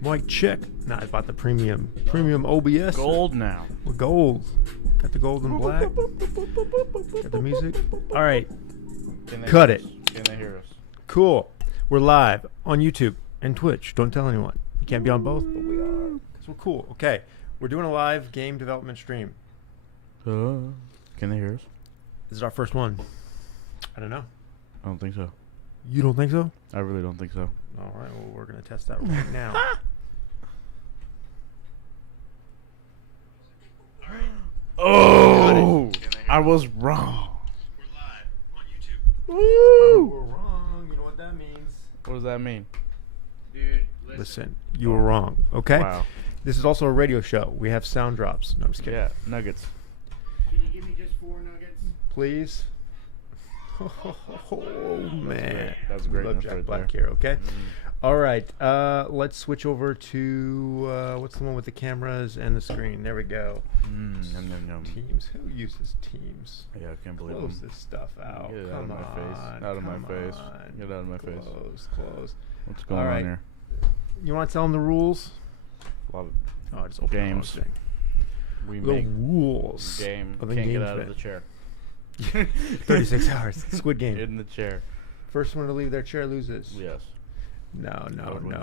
Mic check. Nah, I bought the premium OBS. Gold now. We're gold. Got the gold and black. Got the music. All right. Cut it. Can they hear us? Cool. We're live on YouTube and Twitch. Don't tell anyone. You can't be on both, but we are. Because we're cool. Okay. We're doing a live game development stream. Can they hear us? This is our first one. I don't know. I don't think so. You don't think so? I really don't think so. All right. Well, we're going to test that right now. Oh! I was wrong. We're live on YouTube. Woo! We're wrong. You know what that means. What does that mean? Dude, listen. You were wrong. Okay? Wow. This is also a radio show. We have sound drops. No, I'm just kidding. Yeah, nuggets. Can you give me just 4 nuggets? Please. Oh, man. That's We great. love That's Jack right Black there. here, okay? Mhm. All right. Let's switch over to what's the one with the cameras and the screen? There we go. Yum, yum, yum. Teams. Who uses Teams? Yeah, I can't believe Close them. this stuff out. Get it out of Come my face. on, Out of my come face. on. Get out of my face. Close. What's going All right. on here? You want to tell them the rules? A lot of Oh, I just opened games. the whole thing. we The make rules game. of Can't get engagement. out of the chair. 36 hours. Squid Game. In the chair. First one to leave their chair loses. Yes. No. Totally.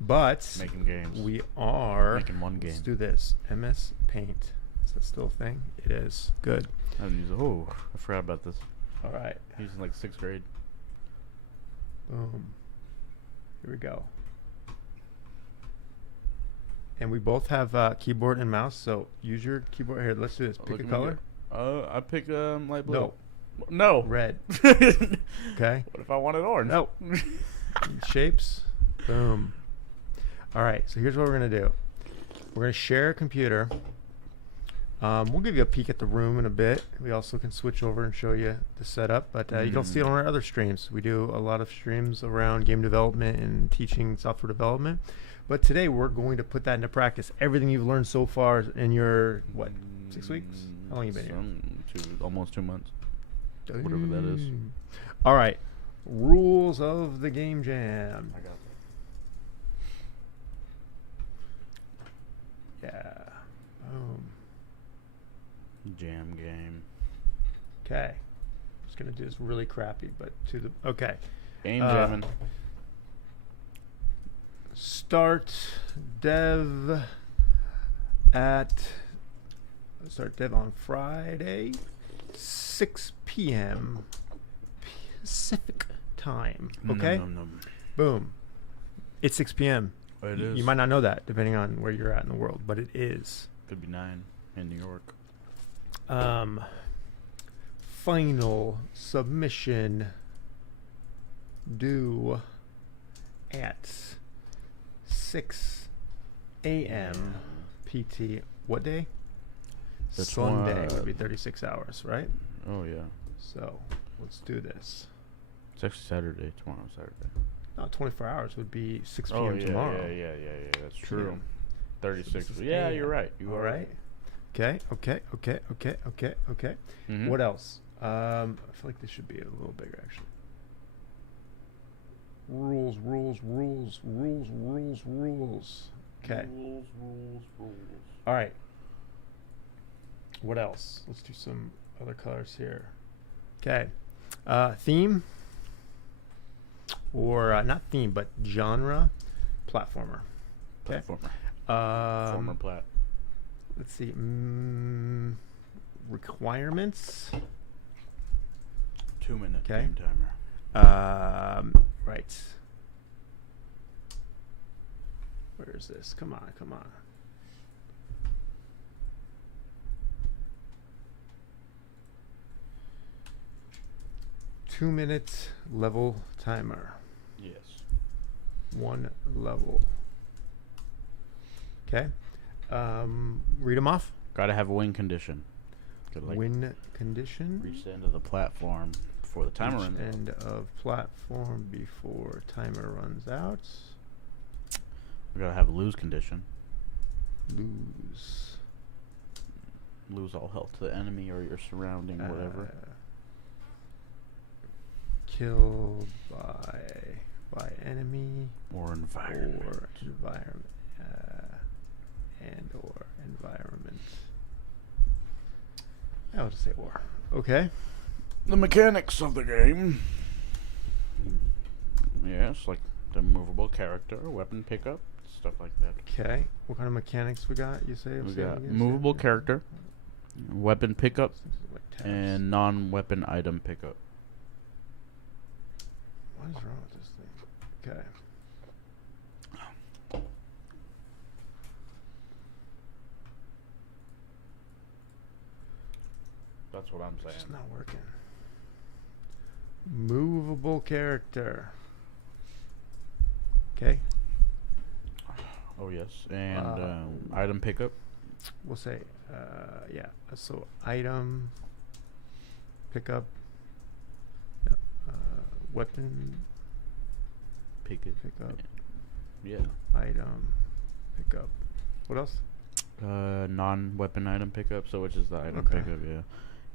But Making games. we are Making one Let's game. do this. MS Paint. Is that still a thing? It is. Good. I haven't used it. Oh, I forgot about this. All right. Using like 6th grade. Boom. Here we go. And we both have keyboard and mouse, so use your keyboard. Here, let's do this. Oh, Pick look a at me color. go. I pick light blue. No. No. Red. What Okay. if I wanted orange? No. Shapes. Boom. All right. So here's what we're gonna do. We're gonna share a computer. We'll give you a peek at the room in a bit. We also can switch over and show you the setup, but you don't see it on our other streams. We do a lot of streams around game development and teaching software development. But today we're going to put that into practice. Everything you've learned so far in your, 6 weeks? How long you been here? Almost 2 months. Whatever that is. All right. Rules of the game jam. I got Yeah. Boom. that. Jam game. Okay. Just going to do this really crappy, but to the... Okay. Game jamming. Start dev on Friday, 6 p.m. Pacific time. Okay? Boom. It's 6 p.m. It is. You might not know that, depending on where you're at in the world, but it is. Could be 9 in New York. Final submission due at 6 a.m. PT. What day? That's Sunday what- would be 36 hours, right? Oh, yeah. So let's do this. It's actually Saturday. Tomorrow, Saturday. No, 24 hours would be 6 p.m. Oh, yeah, tomorrow. yeah. That's true. PM. 36. So this is Yeah, AM. you're right. You All are right. Okay. Mhm. What else? I feel like this should be a little bigger, actually. Rules. Okay. Rules. All right. What else? Let's do some other colors here. Okay. Theme. Or not theme, but genre. Platformer. Okay. Platformer. Former plat. Let's see. Requirements. 2-minute Okay. game timer. Right. Where is this? Come on. 2 minute level timer. Yes. 1 level. Okay. Read them off. Gotta have a win condition. Gotta, like, Win condition. reach the end of the platform before the timer Reach runs out. end of platform before timer runs out. We gotta have a lose condition. Lose. Lose all health to the enemy or your surrounding, whatever. Kill by by enemy Or environment. or environment. And or environment. I'll just say or. Okay. The mechanics of the game. Yes, like the movable character, weapon pickup, stuff like that. Okay. What kind of mechanics we got? You say? We say it got again, movable say it character, weapon pickup, Like tabs. and non-weapon item pickup. What is wrong with this thing? Okay. That's what I'm saying. It's not working. Movable character. Okay. Oh yes, and Um, item pickup. We'll say, yeah. So item, pickup, weapon, Pickup. pickup, Yeah. item, pickup. What else? Non-weapon item pickup. So which is the item Okay. pickup? Yeah.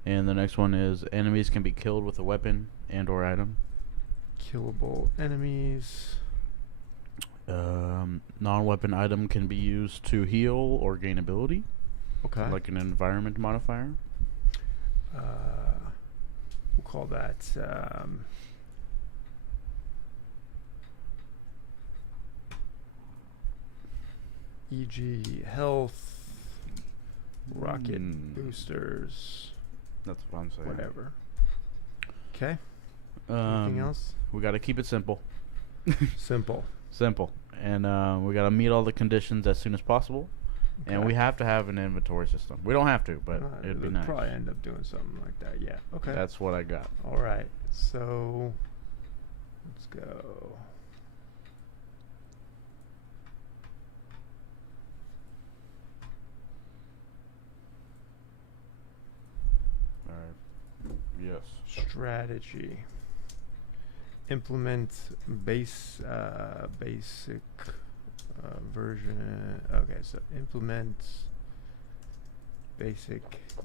And the next one is enemies can be killed with a weapon and/or item. Killable enemies. Non-weapon item can be used to heal or gain ability, Okay. like an environment modifier. We'll call that e.g. health, rocket boosters, That's what I'm saying. whatever. Okay. Um, Anything else? We got to keep it simple. Simple. Simple. And we got to meet all the conditions as soon as possible. And Okay. we have to have an inventory system. We don't have to, but it'd be we'll nice. probably end up doing something like that. Yeah. Okay. That's what I got. All right. So let's go. All right. Yes. Strategy. Implement basic version. Okay, so implement basic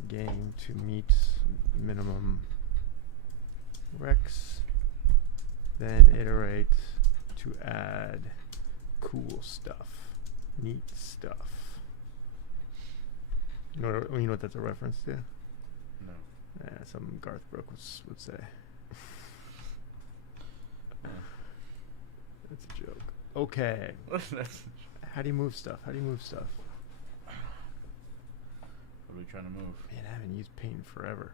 game to meet minimum recs. Then iterate to add cool stuff, neat stuff. You know what that's a reference to? No. Something Garth Brooks would say. That's a joke. Okay. How do you move stuff? What are we trying to move? Man, I haven't used Paint in forever.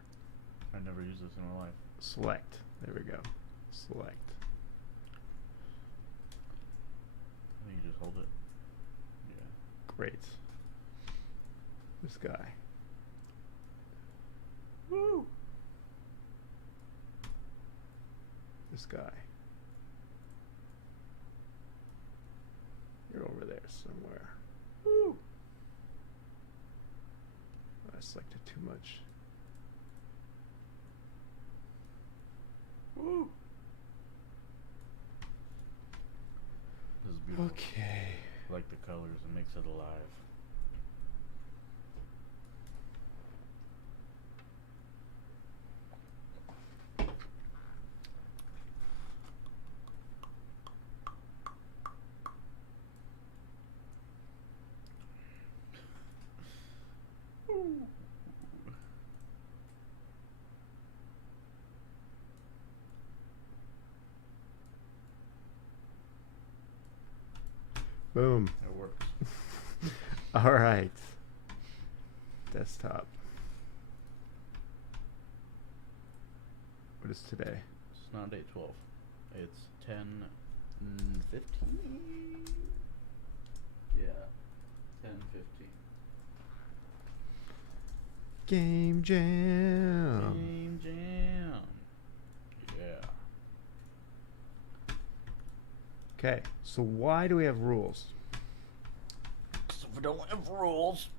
I never used this in my life. Select. There we go. Select. I think you just hold it. Yeah. Great. This guy. Woo! This guy. You're over there somewhere. Woo! I selected too much. Woo! This is beautiful. Okay. I like the colors. It makes it alive. Boom. It works. All right. Desktop. What is today? It's not 8/12. It's 10:15. Yeah. 10:15. Game Jam. Game Jam. Yeah. Okay, so why do we have rules? So if we don't have rules,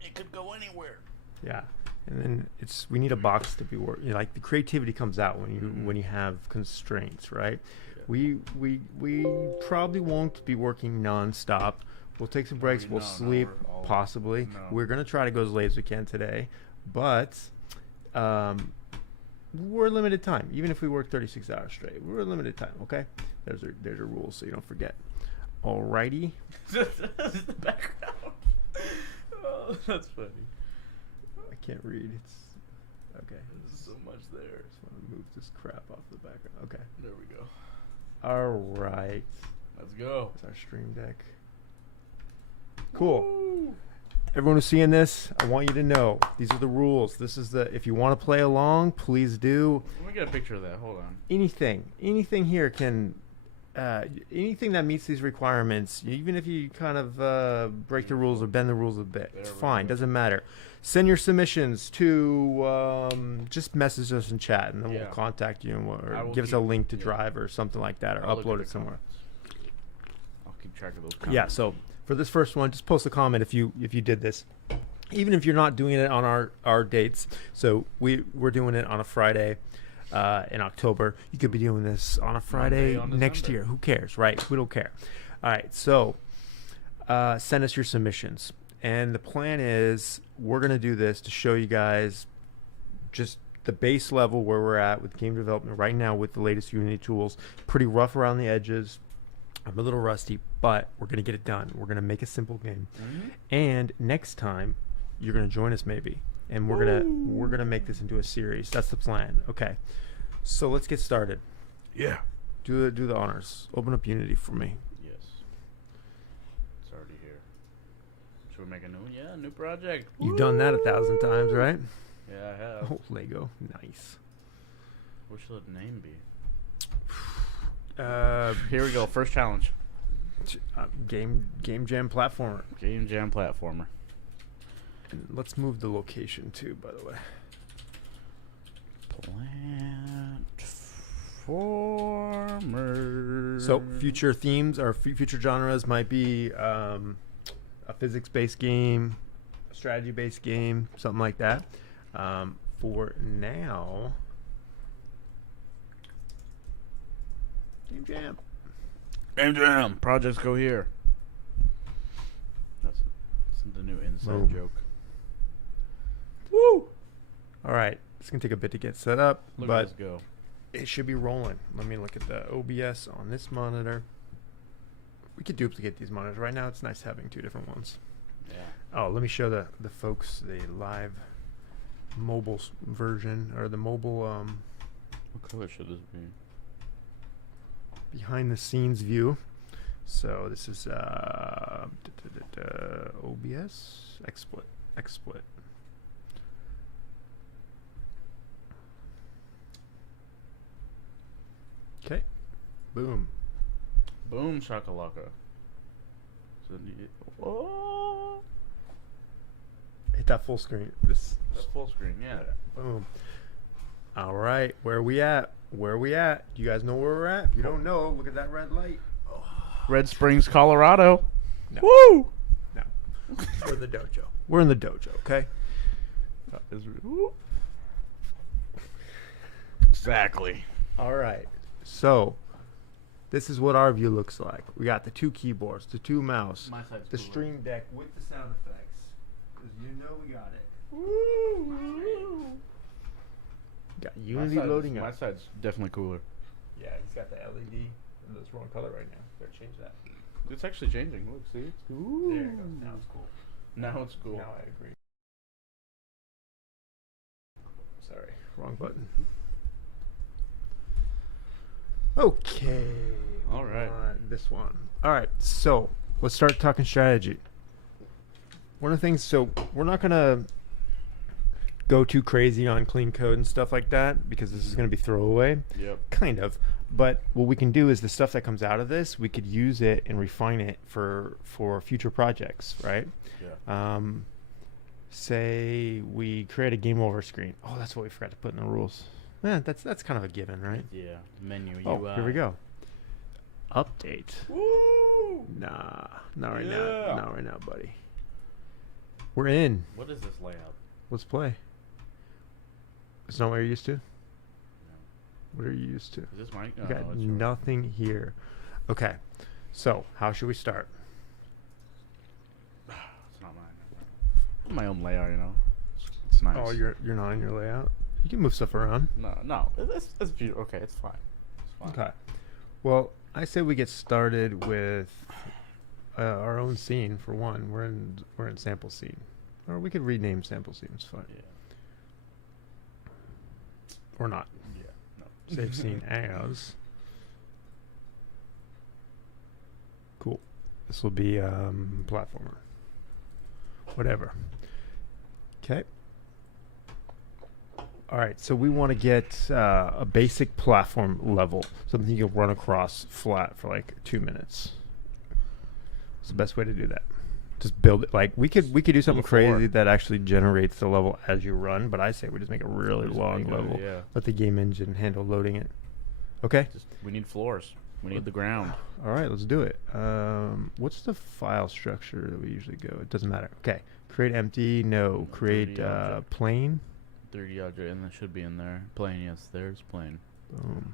it could go anywhere. Yeah, and then we need a box to be like the creativity comes out when you have constraints, right? Yeah. We probably won't be working nonstop. We'll take some breaks. We'll sleep possibly. No. We're gonna try to go as late as we can today, but we're a limited time. Even if we work 36 hours straight, we're a limited time. Okay, there's your rules, so you don't forget. Alrighty. That's the background. Oh, that's funny. I can't read. It's okay. There's so much there. Just want to move this crap off the background. Okay. There we go. All right. Let's go. That's our stream deck. Cool. Woo. Everyone who's seeing this, I want you to know these are the rules. This is the. If you want to play along, please do. Let me get a picture of that. Hold on. Anything here can. Anything that meets these requirements, even if you kind of break the rules or bend the rules a bit, it's There we fine. go. Doesn't matter. Send your submissions to just message us in chat, and then Yeah. we'll contact you and I or will give us a keep- link to yeah. Drive or something like that, or I'll look upload at it the somewhere. comments. I'll keep track of those Yeah. comments. So for this first one, just post a comment if you did this, even if you're not doing it on our dates. So we're doing it on a Friday. In October, you could be doing this on a Friday on next December. year. Who cares, right? We don't care. All right, so send us your submissions, and the plan is we're gonna do this to show you guys just the base level where we're at with game development right now with the latest Unity tools. Pretty rough around the edges. I'm a little rusty, but we're gonna get it done. We're gonna make a simple game, Mhm. and next time you're gonna join us maybe, and we're gonna make this into a series. That's the plan. Okay, so let's get started. Yeah. Do the honors. Open up Unity for me. Yes. It's already here. Should we make a new one? Yeah, new project. You've done that 1,000 times, right? Yeah, I have. Oh, Lego, nice. What should the name be? Here Here we go. First challenge. Game Jam platformer. Game Jam platformer. And let's move the location too, by the way. Platformer. So future themes or future genres might be a physics-based game, a strategy-based game, something like that. For now, Game Jam. Game Jam. Projects go here. That's the new inside Boom. joke. Woo! All right, it's gonna take a bit to get set up, Look but at this go. it should be rolling. Let me look at the OBS on this monitor. We could duplicate these monitors. Right now, it's nice having two different ones. Yeah. Oh, let me show the folks the live mobile version or the mobile What color should this be? behind the scenes view. So this is OBS XSplit. Okay, boom. Boom shakalaka. So oh, Hit that full screen. This that's full screen. Yeah. boom. All right, where we at? Where we at? Do you guys know where we're at? If you don't know, look at that red light. Red Springs, Colorado. No. Woo! No, we're in the dojo. We're in the dojo. Okay. Exactly. All right. So, this is what our view looks like. We got the two keyboards, the two mouse, My side's the cooler. stream deck with the sound effects. Because you know we got it. Got Unity loading My up. side's definitely cooler. Yeah, he's got the LED. That's wrong color right now. Better change that. It's actually changing. Look, see? Ooh. There you go. Now it's cool. Now it's cool. Now I agree. Sorry, wrong button. Okay. All right. This one. All right. So let's start talking strategy. One of the things. So we're not gonna go too crazy on clean code and stuff like that because this is gonna be throwaway. Yep. Kind of. But what we can do is the stuff that comes out of this, we could use it and refine it for future projects, right? Yeah. Say we create a game over screen. Oh, that's what we forgot to put in the rules. Yeah, that's kind of a given, right? Yeah. Menu Oh, UI. here we go. Update. Woo! Nah, not right now. Yeah. Not right now, buddy. We're in. What is this layout? Let's play. It's not what you're used to? No. What are you used to? Is this mine? You Oh, got it's yours. nothing here. Okay, so how should we start? It's not mine. My own layout, you know. It's nice. Oh, you're not in your layout? You can move stuff around. No. It's beautiful. Okay, it's fine. It's fine. Okay. Well, I say we get started with our own scene for one. We're in sample scene, or we could rename sample scene. It's fine. Yeah. Or not. Yeah. No. Save scene as. Cool. This will be platformer. Whatever. Okay. All right. So we want to get a basic platform level, something you can run across flat for like 2 minutes. It's the best way to do that. Just build it. Like we could do something the floor. crazy that actually generates the level as you run, but I say we just make a really Just long make it, level. Yeah. Let the game engine handle loading it. Okay. We need floors. We need the ground. All right, let's do it. What's the file structure that we usually go? It doesn't matter. Okay. Create empty. No. Create 3D object. plain. 3D object, and that should be in there. Plane, yes, there's plane. Boom.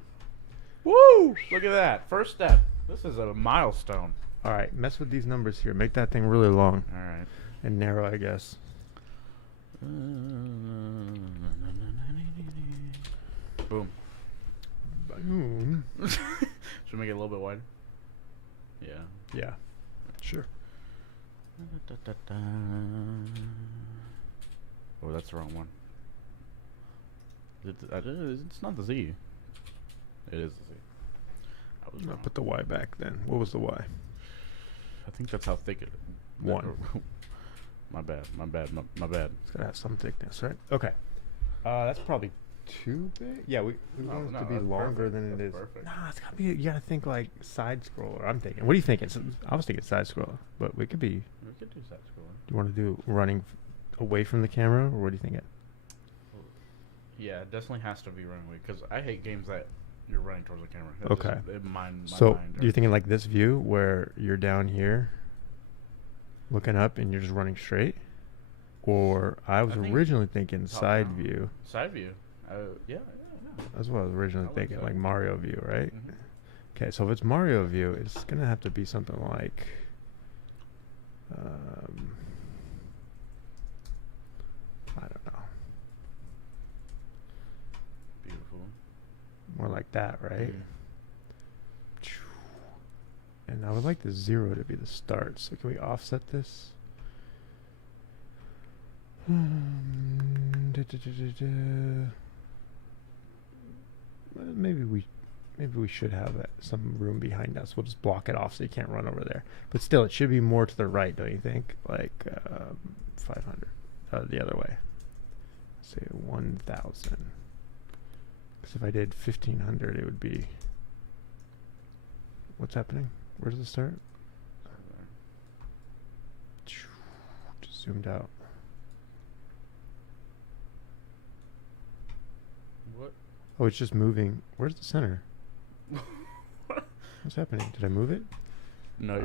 Woo! Look at that. First step. This is a milestone. All right, mess with these numbers here. Make that thing really long All right. and narrow, I guess. Boom. Boom. Should we make it a little bit wider? Yeah. Yeah. Sure. Oh, that's the wrong one. It's not the Z. It is the Z. I was No, wrong. put the Y back then. What was the Y? I think that's how thick it is. One. My bad. My bad. It's gotta have some thickness, right? Okay. That's probably too big. Yeah, we want it to be that's longer perfect. than it That's is. perfect. Nah, it's gotta be. You gotta think like side scroller. I'm thinking. What do you think? I was thinking side scroller, but we could be. We could do side scrolling. Do you want to do running away from the camera, or what do you think? Yeah, it definitely has to be running away because I hate games that you're running towards the camera. Okay. My So mind you're thinking like this view where you're down here, looking up, and you're just running straight, or I was I think originally thinking top side down. view. Side view. Yeah. That's what I was originally I like thinking, side like view. Mario view, right? Mhm. Okay, so if it's Mario view, it's gonna have to be something like. I don't know. Beautiful. More like that, right? Mm. And I would like the 0 to be the start. So can we offset this? Maybe we should have some room behind us. We'll just block it off so you can't run over there. But still, it should be more to the right, don't you think? Like 500. The other way. Say 1,000. Because if I did 1,500, it would be. What's happening? Where does it start? Just zoomed out. What? Oh, it's just moving. Where's the center? What's happening? Did I move it? No,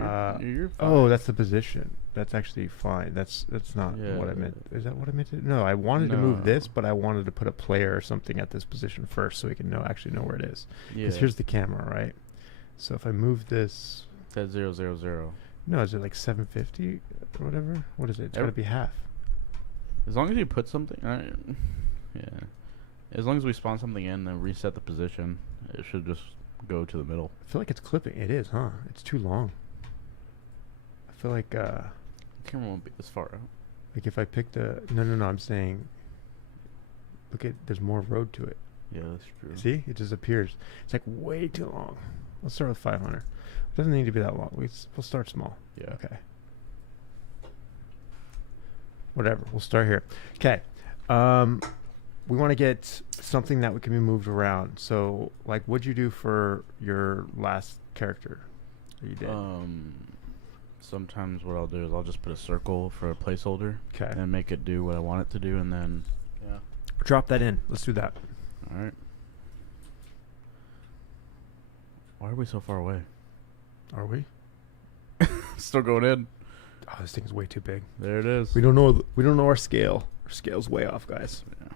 you're fine. Oh, that's the position. That's actually fine. That's not what I Yeah. meant. Is that what I meant to? No, I wanted to move this, No. but I wanted to put a player or something at this position first, so we can actually know where it is. Yeah. Because here's the camera, right? So if I move this, It says 000. no, is it like 750 or whatever? What is it? It's gotta be half. As long as you put something, yeah. As long as we spawn something in and reset the position, it should just go to the middle. I feel like it's clipping. It is, huh? It's too long. I feel like The camera won't be this far out. like if I pick the no, I'm saying. Look at there's more road to it. Yeah, that's true. See, it just appears. It's like way too long. Let's start with 500. It doesn't need to be that long. We'll start small. Yeah. Okay. Whatever. We'll start here. Okay. We want to get something that can be moved around. So, like, what'd you do for your last character that you did? Sometimes what I'll do is I'll just put a circle for a placeholder Okay. and make it do what I want it to do, and then yeah. Drop that in. Let's do that. All right. Why are we so far away? Are we? Still going in. Oh, this thing is way too big. There it is. We don't know. We don't know our scale. Our scale's way off, guys. Yeah.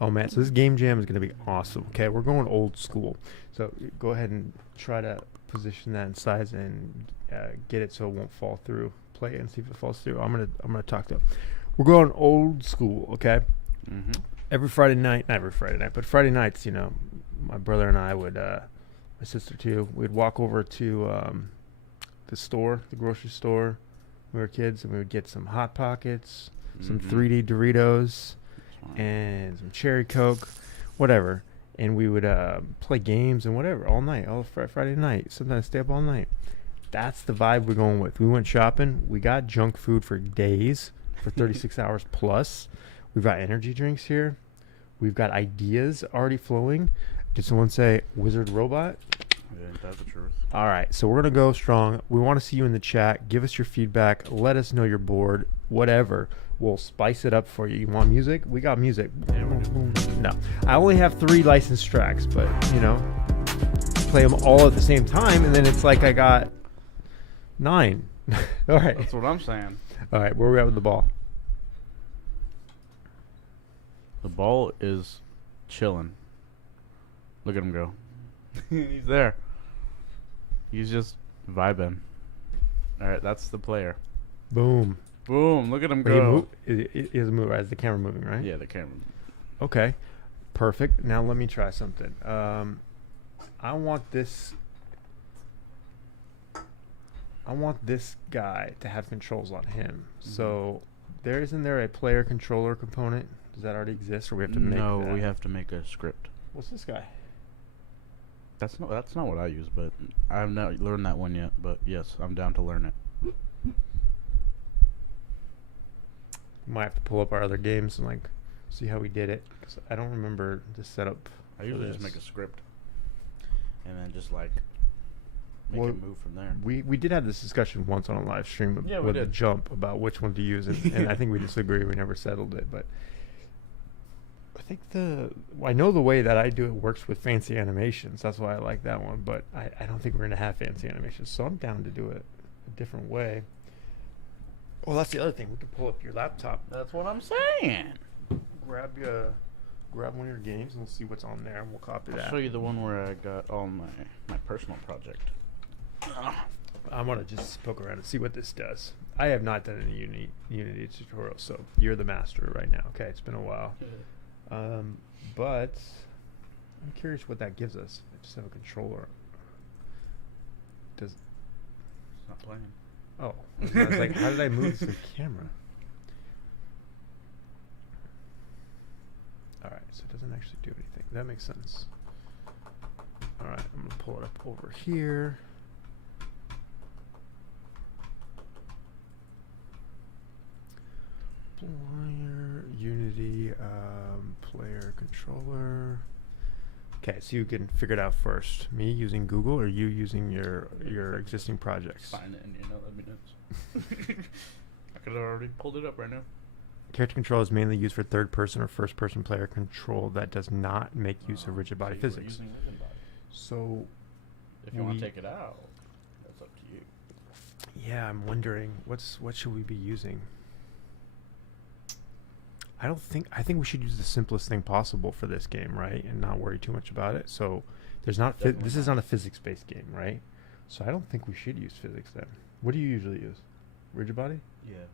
Oh man, so this game jam is going to be awesome. Okay, we're going old school. So go ahead and try to position that in size and get it so it won't fall through. Play it and see if it falls through. I'm gonna talk to. We're going old school. Okay. Mm-hmm. every Friday night, not every Friday night, but Friday nights, you know, my brother and I would, my sister too, we'd walk over to the store, the grocery store when we were kids, and we would get some Hot Pockets, some 3D Doritos, and some cherry Coke, whatever. And we would play games and whatever all night, all Friday night. Sometimes stay up all night. That's the vibe we're going with. We went shopping. We got junk food for days, for 36 hours plus. We've got energy drinks here. We've got ideas already flowing. Did someone say wizard robot? Yeah, that's the truth. All right, so we're going to go strong. We want to see you in the chat. Give us your feedback. Let us know you're bored. Whatever. We'll spice it up for you. You want music? We got music. No. I only have 3 licensed tracks, but, you know, play them all at the same time, and then it's like I got 9. All right. That's what I'm saying. All right, where are we at with the ball? The ball is chilling. Look at him go. He's there. He's just vibing. All right, that's the player. Boom. Boom! Look at him Wait, he go. move, it is a move, right? Is the camera moving, right? Yeah, the camera. Okay. Perfect. Now let me try something. I want this guy to have controls on him. Mm-hmm. So isn't there a player controller component? Does that already exist, or we have to make No, that? we have to make a script. What's this guy? That's not what I use, but I've not learned that one yet. But yes, I'm down to learn it. Might have to pull up our other games and like see how we did it, 'cause I don't remember the setup. I usually just this. make a script, and then just like make Well, it move from there. We did have this discussion once on a live stream Yeah, we with the did. jump about which one to use, and I think we disagree. We never settled it, but I think I know the way that I do it works with fancy animations. That's why I like that one, but I don't think we're gonna have fancy animations, so I'm down to do it a different way. Well, that's the other thing. We can pull up your laptop, That's what I'm saying. grab one of your games, and we'll see what's on there, and we'll copy I'll that. show you the one where I got all my personal project. I want to just poke around and see what this does. I have not done any Unity tutorial, so you're the master right now. Okay, it's been a while. But I'm curious what that gives us. I just have a controller. It's not playing. Oh, I was like, how did I move the camera? All right, so it doesn't actually do anything. That makes sense. All right, I'm gonna pull it up over here. Player Unity player controller. Okay, so you can figure it out first. Me using Google, or you using your existing projects? Find it and that'd be nuts. I could have already pulled it up right now. Character control is mainly used for third-person or first-person player control that does not make use of rigid body So you were physics. using rigid body. So, If you want we- to take it out, that's up to you. yeah, I'm wondering what should we be using? I think we should use the simplest thing possible for this game, right? And not worry too much about it. So there's not Definitely this is not. not a physics-based game, right? So I don't think we should use physics then. What do you usually use? Rigid body? Yeah.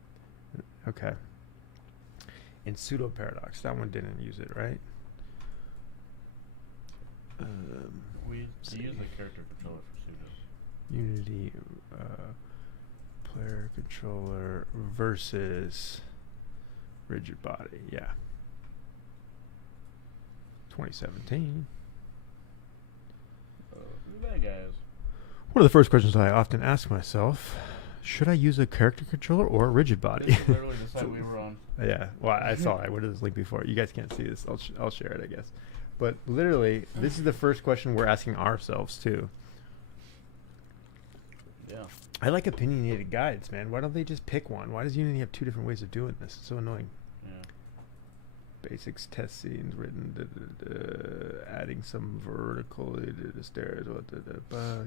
Okay. And pseudo paradox, that one didn't use it, right? We see. use the character controller for pseudos. Unity player controller versus rigid body, yeah. 2017. Who that guy is? One of the first questions I often ask myself: should I use a character controller or a rigid body? This is literally the site we were on. Yeah, well, I saw it. I went to this link before. You guys can't see this. I'll share it, I guess. But literally, this is the first question we're asking ourselves too. Yeah. I like opinionated guides, man. Why don't they just pick one? Why does Unity have 2 different ways of doing this? It's so annoying. Yeah. Basics, test scenes, written, adding some vertical stairs.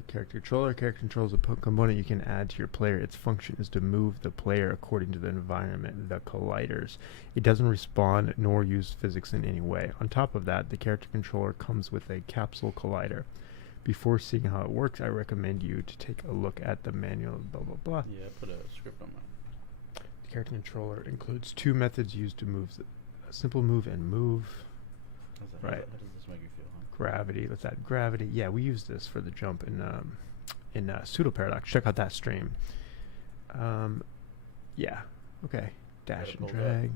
Character controller. Character controller is a component you can add to your player. Its function is to move the player according to the environment, the colliders. It doesn't respond nor use physics in any way. On top of that, the character controller comes with a capsule collider. Before seeing how it works, I recommend you to take a look at the manual, blah, blah, blah. Yeah, I put a script on mine. The character controller includes 2 methods used to move a simple move and move. Right. How does this make you feel, huh? Gravity. Let's add gravity. Yeah, we used this for the jump in pseudo paradox. Check out that stream. Yeah. Okay. Dash and pull that. drag.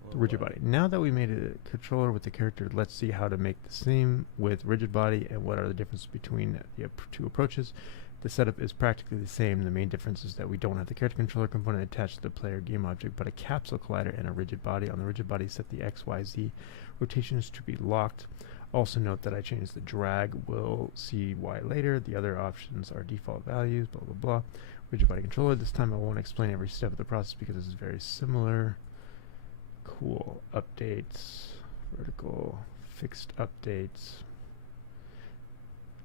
It's a The little rigid loud. body. Now that we made a controller with the character, let's see how to make the same with rigid body and what are the differences between the two approaches. The setup is practically the same. The main difference is that we don't have the character controller component attached to the player game object, but a capsule collider and a rigid body. On the rigid body, set the XYZ rotations to be locked. Also note that I changed the drag. We'll see why later. The other options are default values, blah, blah, blah. Rigid body controller. This time I won't explain every step of the process because this is very similar. Cool. Updates. Vertical. Fixed updates.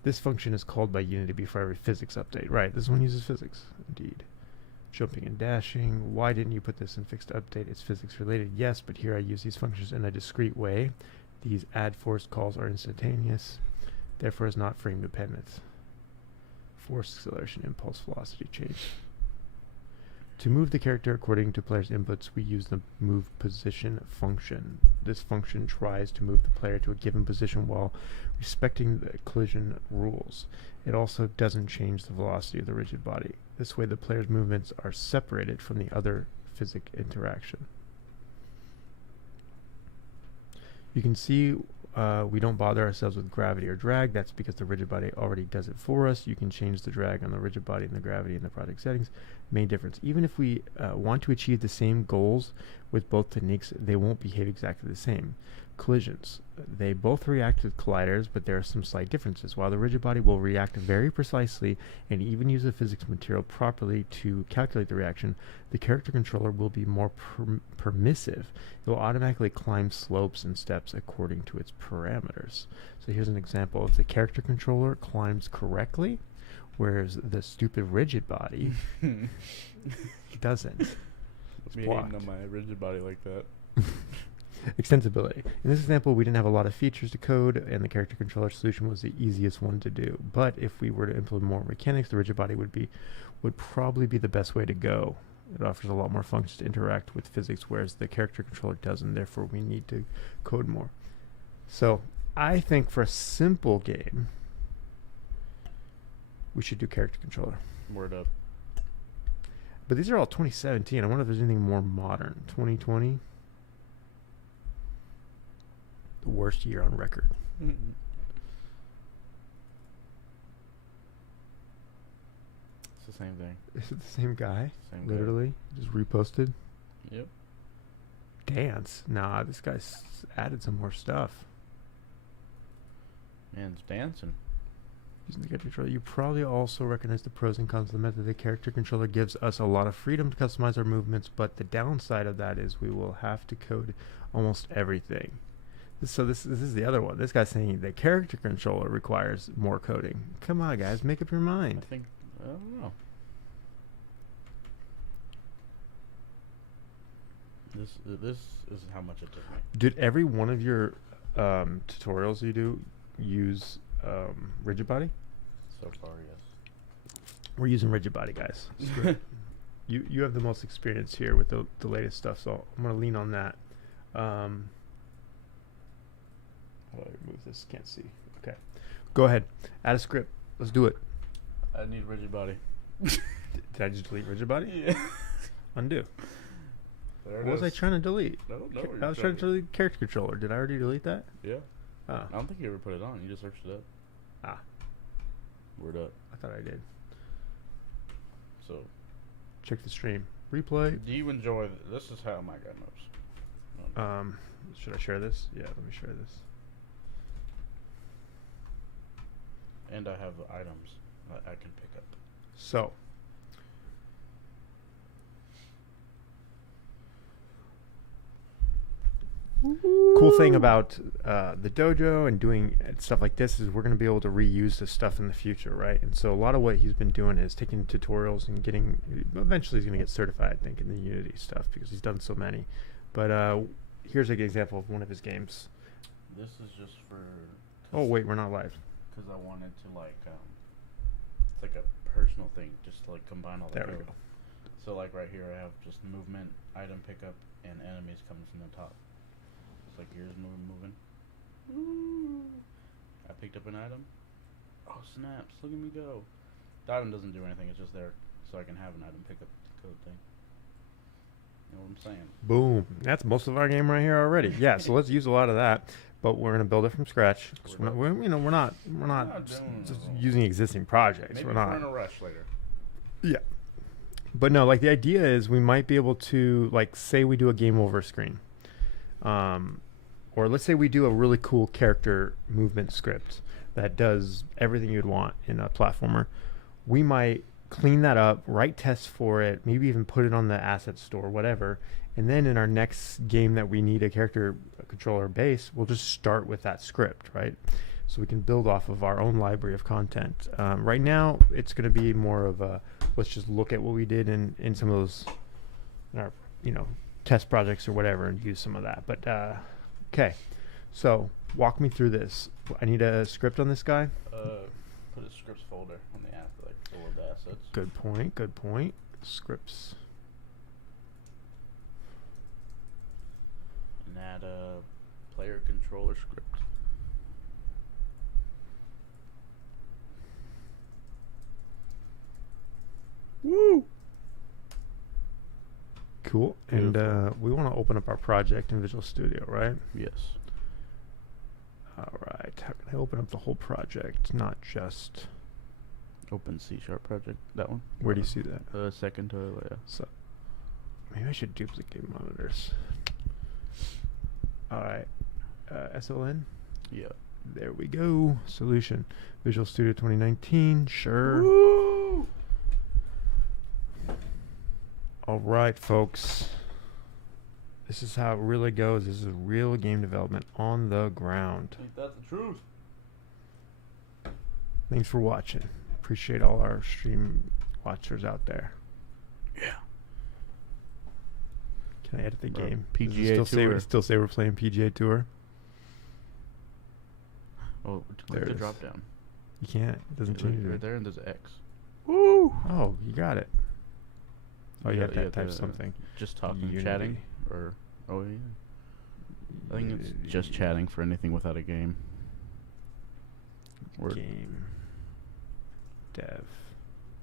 This function is called by Unity before every physics update. Right, this one uses physics. Indeed. Jumping and dashing. Why didn't you put this in fixed update? It's physics related. Yes, but here I use these functions in a discrete way. These add force calls are instantaneous, therefore is not frame dependent. Force, acceleration, impulse, velocity change. To move the character according to player's inputs, we use the move position function. This function tries to move the player to a given position while respecting the collision rules. It also doesn't change the velocity of the rigid body. This way the player's movements are separated from the other physic interaction. You can see we don't bother ourselves with gravity or drag. That's because the rigid body already does it for us. You can change the drag on the rigid body and the gravity in the project settings. Main difference. Even if we want to achieve the same goals with both techniques, they won't behave exactly the same. Collisions. They both react with colliders, but there are some slight differences. While the rigid body will react very precisely and even use the physics material properly to calculate the reaction, the character controller will be more permissive. It will automatically climb slopes and steps according to its parameters. So here's an example. If the character controller climbs correctly, whereas the stupid rigid body doesn't. It's Me blocked. hating on my rigid body like that. Extensibility. In this example, we didn't have a lot of features to code, and the character controller solution was the easiest one to do. But if we were to implement more mechanics, the rigid body would probably be the best way to go. It offers a lot more functions to interact with physics, whereas the character controller doesn't. Therefore, we need to code more. So, I think for a simple game, we should do character controller. Word up. But these are all 2017. I wonder if there's anything more modern. 2020. The worst year on record. It's the same thing. Is it the same guy? Same guy. Literally? Just reposted? Yep. Dance. Nah, this guy's added some more stuff. Man, it's dancing. Using the character controller. You probably also recognize the pros and cons of the method. The character controller gives us a lot of freedom to customize our movements, but the downside of that is we will have to code almost everything. So this is the other one. This guy's saying the character controller requires more coding. Come on, guys, make up your mind. I don't know. This is how much it took me. Did every one of your tutorials you do use rigid body? So far, yes. We're using rigid body, guys. Screw it. You have the most experience here with the latest stuff, so I'm gonna lean on that. How do I remove this? Can't see. Okay, go ahead. Add a script. Let's do it. I need rigid body. Did I just delete rigid body? Yeah. Undo. There it What was I is. trying to delete? I don't know. what I you're was trying to delete character controller. Did I already delete that? Yeah. Oh, I don't think you ever put it on. You just searched it up. Ah. Word up. I thought I did. So, Check the stream. Replay. do you enjoy this? Is how my guy moves. No. Should I share this? Yeah, let me share this. And I have the items I can pick up. So, cool thing about the dojo and doing stuff like this is we're going to be able to reuse this stuff in the future, right? And so a lot of what he's been doing is taking tutorials and getting, eventually he's going to get certified, I think, in the Unity stuff because he's done so many. But here's an example of one of his games. This is just for. Oh wait, we're not live. Because I wanted to it's like a personal thing, just to like combine all the There we code. go. So like right here, I have just movement, item pickup, and enemies coming from the top. It's like here's moving. Ooh. I picked up an item. Oh snaps! Look at me go. The item doesn't do anything. It's just there so I can have an item pickup code thing. You know what I'm saying? Boom. That's most of our game right here already. Yeah, so let's use a lot of that, but we're gonna build it from scratch. 'Cause we're not just using existing projects. Maybe we're if not. we're in a rush later. Yeah. But no, like the idea is we might be able to like say we do a game over screen. Or let's say we do a really cool character movement script that does everything you'd want in a platformer. We might clean that up, write tests for it, maybe even put it on the asset store, whatever. And then in our next game that we need a character controller base, we'll just start with that script, right? So we can build off of our own library of content. Right now, it's going to be more of a let's just look at what we did in some of those, in our test projects or whatever, and use some of that. But okay, so walk me through this. I need a script on this guy. Put a scripts folder on the app, like full of the assets. Good point. Good point. Scripts. And add a player controller script. Woo! Cool. And Beautiful. we want to open up our project in Visual Studio, right? Yes. All right. How can I open up the whole project, not just... Open C# project. That one. Where do you see that? Second to yeah. So maybe I should duplicate monitors. All right. SLN. Yeah. There we go. Solution. Visual Studio 2019. Sure. Woo! All right, folks. This is how it really goes. This is real game development on the ground. Ain't that the truth? Thanks for watching. Appreciate all our stream watchers out there. Yeah. Can I edit the Bro, game? PGA Does it Tour. still say we're playing PGA Tour? Oh, There click the it is. drop down. You can't. It doesn't Look, change right it. there, and there's an X. Woo! Oh, you got it. Oh, you Yeah, have to yeah, type the- something. Just talking, Unity. chatting, or oh yeah. I think it's just chatting for anything without a game. Or Game. Dev.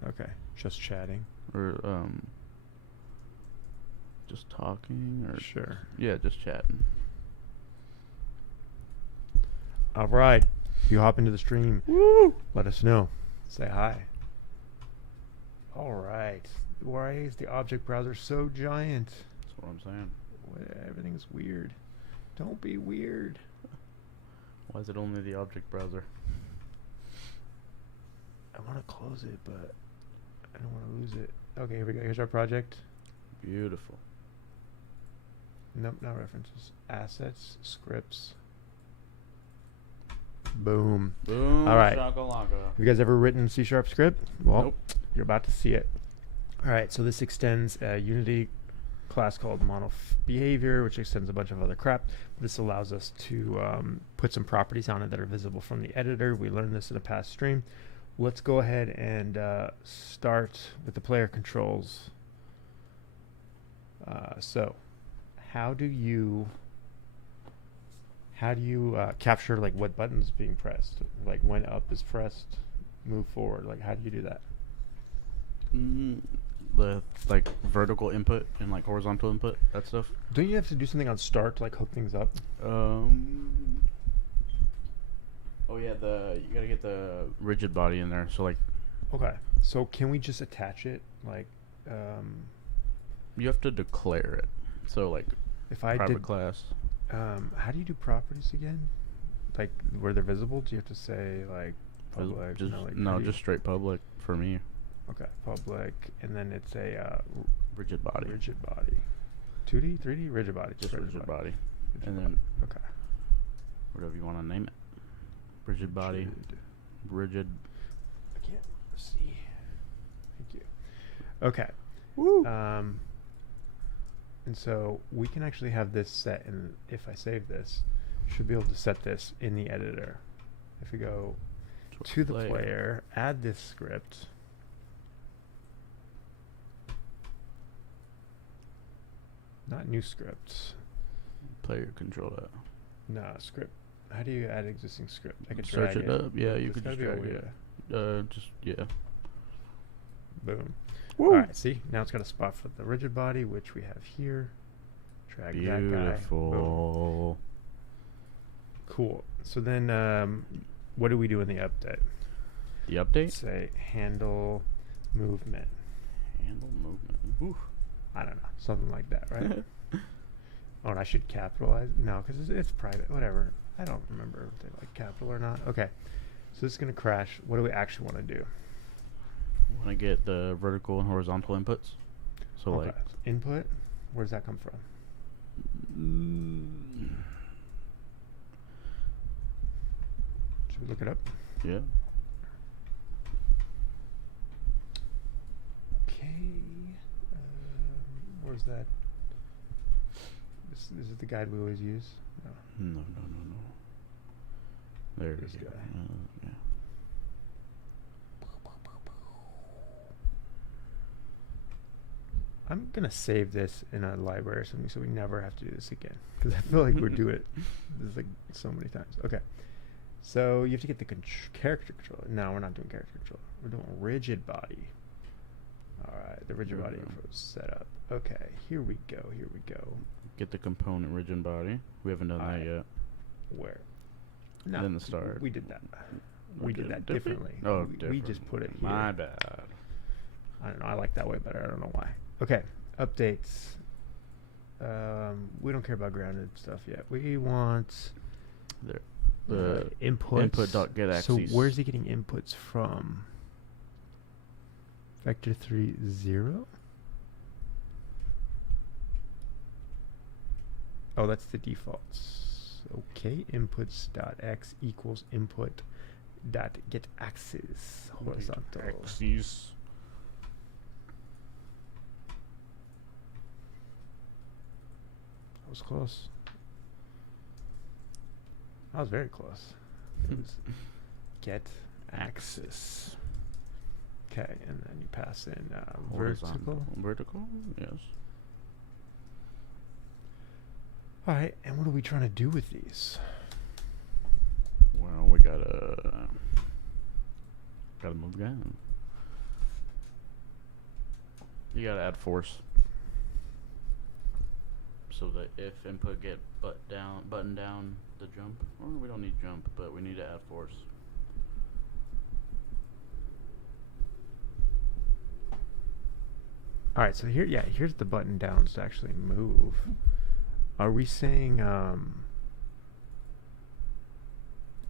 Okay. Just chatting. or just talking or Sure. yeah, just chatting. All right. If you hop into the stream, Woo! let us know. Say hi. All right. Why is the object browser so giant? That's what I'm saying. Everything's weird. Don't be weird. Why is it only the object browser? I want to close it, but I don't want to lose it. Okay, here we go. Here's our project. Beautiful. Nope, not references. Assets, scripts. Boom. Boom. All right. Shakalaka. Have you guys ever written C# script? Well, Nope. you're about to see it. All right, so this extends a Unity class called MonoBehavior, which extends a bunch of other crap. This allows us to put some properties on it that are visible from the editor. We learned this in a past stream. Let's go ahead and start with the player controls. So, how do you capture like what buttons being pressed? Like when up is pressed, move forward. Like how do you do that? The like vertical input and like horizontal input, that stuff. Don't you have to do something on start to like hook things up? Oh yeah, you gotta get the rigid body in there. So like, Okay. So can we just attach it? Like, you have to declare it. So like, if I private did, class. how do you do properties again? Like where they're visible? Do you have to say like public? Just, like, no, how do you- just straight public for me. okay, public, and then it's a Rigid body. rigid body. 2D, 3D, rigid body. Just rigid body. Rigid And body. then Okay. whatever you want to name it. Rigid body. Rigid. I can't see. Thank you. Okay. Woo. And so we can actually have this set, and if I save this, should be able to set this in the editor. If we go to the player, add this script. Not new script. Player control that. Nah, script. How do you add existing script? I could Search drag it up. Yeah, you It's could gotta just be a drag way it. to- Just yeah. Boom. Woo. Alright, see? Now it's got a spot for the rigid body, which we have here. Drag that guy. Boom. Beautiful. Cool. So then, what do we do in the update? The update. Say handle movement. Handle movement. Whew. I don't know. Something like that, right? Oh, and I should capitalize? No, because it's private. Whatever. I don't remember if they like capital or not. Okay. So this is going to crash. What do we actually want to do? Want to get the vertical and horizontal inputs. So Okay. Input? Where does that come from? Should we look it up? yeah. Okay. Where's that? This is the guide we always use? No. No. There it This is. guy. Yeah. I'm going to save this in a library or something so we never have to do this again. Because I feel like we do it this like so many times. Okay. So you have to get the character controller. No, we're not doing character controller. We're doing rigid body. Alright, the rigid There we body go. info is set up. Okay, here we go. Get the component rigid body. We haven't done that Alright. yet. Where? Then the start. We did that. We did that differently. Oh, we just put it here. My bad. I don't know. I like that way better. I don't know why. Okay, updates. We don't care about grounded stuff yet. We want There. The inputs. input.getAxes. So where's he getting inputs from? Vector 3 0. Oh, that's the defaults. Okay, inputs.x equals input.getAxes horizontal. Axes. That was close. That was very close. It was get axis. Okay, and then you pass in vertical. Vertical. Yes. All right, and what are we trying to do with these? Well, we gotta move down. You gotta add force. So that if input get button down the jump, or we don't need jump, but we need to add force. All right, so here's the button downs to actually move. Are we saying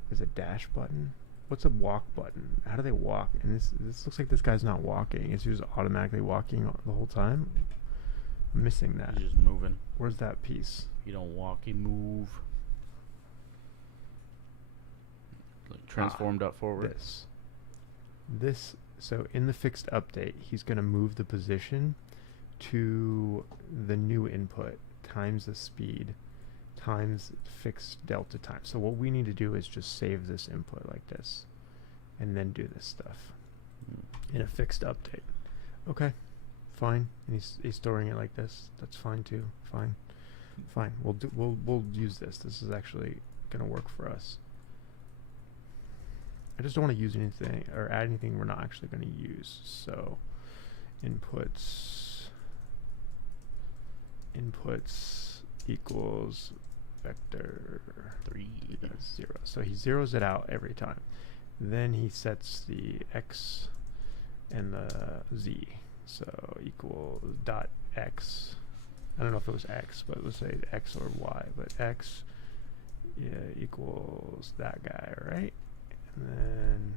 there's a dash button? What's a walk button? How do they walk? And this looks like this guy's not walking. Is he just automatically walking the whole time? I'm missing that. He's just moving. Where's that piece? He don't walk, he move. Like transformed up forward. This. So in the fixed update, he's going to move the position to the new input times the speed times fixed delta time. So what we need to do is just save this input like this and then do this stuff in a fixed update. Okay, fine. And he's storing it like this. That's fine too. Fine. We'll use this. This is actually going to work for us. I just don't want to use anything or add anything we're not actually going to use. So inputs equals vector 3 0. So he zeroes it out every time. Then he sets the x and the z. So equals dot x. I don't know if it was x, but let's say x or y. But x equals that guy, right? And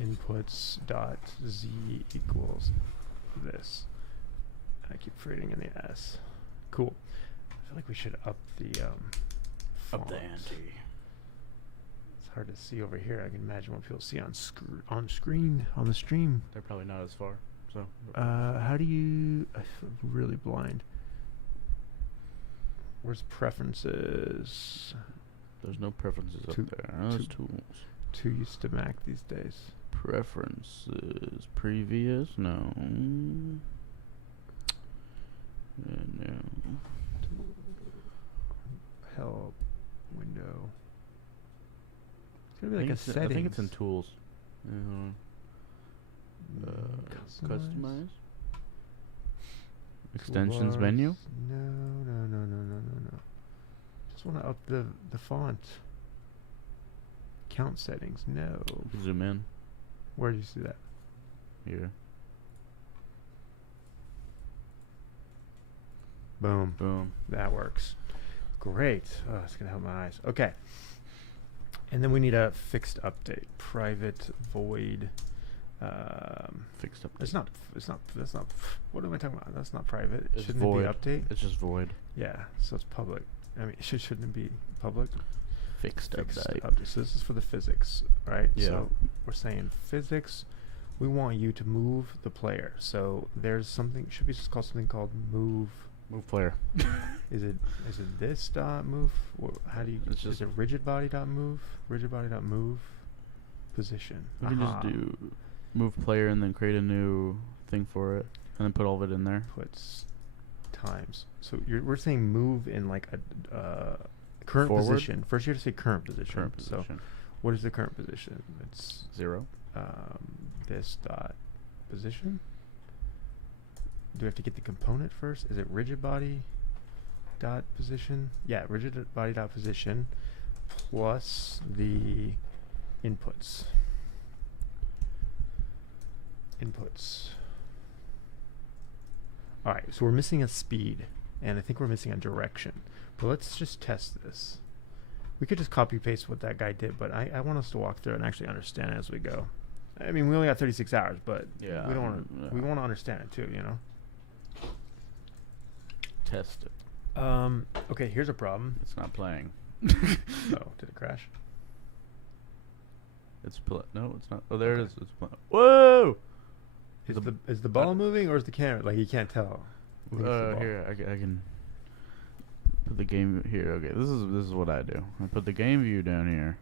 then inputs dot z equals this. I keep forgetting in the s. Cool. I feel like we should up the up the font. ante. It's hard to see over here. I can imagine what people see on screen on the stream. They're probably not as far. So How do you? I feel really blind. Where's preferences? there's no preferences Two- up there. Those tools. Too used to Mac these days. Preferences. Previous? No. No. Help. Window. It's gonna be like a I settings. think it's in tools. Customize. Extensions Toolbars. menu. No. Just want to up the font. Count settings. No. Zoom in Where do you see that? here. Boom. Boom. That works. Great. Oh, it's gonna help my eyes. Okay. And then we need a fixed update. Private void. Fixed up. It's not. That's not. What am I talking about? That's not private. It's Shouldn't void. it be update? It's just void. Yeah. So it's public. I mean, shouldn't it be public? Fixed Fixed update. update. So this is for the physics, right? Yeah. So we're saying physics. We want you to move the player. So there's something. Should be just called something called move. Move player. Is it this dot move? How do you? It's Is just- it rigid body dot move? Rigid body dot move. Position. We can just do move player and then create a new thing for it, and then put all of it in there. Puts times. So we're saying move in like a current Forward? position. First you have to say current position. Current So position. what is the current position? It's 0. this dot position. Do we have to get the component first? Is it rigid body dot position? Yeah, rigid body dot position plus the inputs. All right, so we're missing a speed, and I think we're missing a direction. But let's just test this. We could just copy paste what that guy did, but I want us to walk through it and actually understand it as we go. I mean, we only got 36 hours, but Yeah, we don't want to. yeah. We want to understand it too, you know. Test it. Okay, here's a problem. It's not playing. Oh, did it crash? No, it's not. Oh, there Okay. it is. It's Whoa! Is the ball moving or is the camera like you can't tell? I think it's the ball. Here I can put the game here. Okay, this is what I do. I put the game view down here,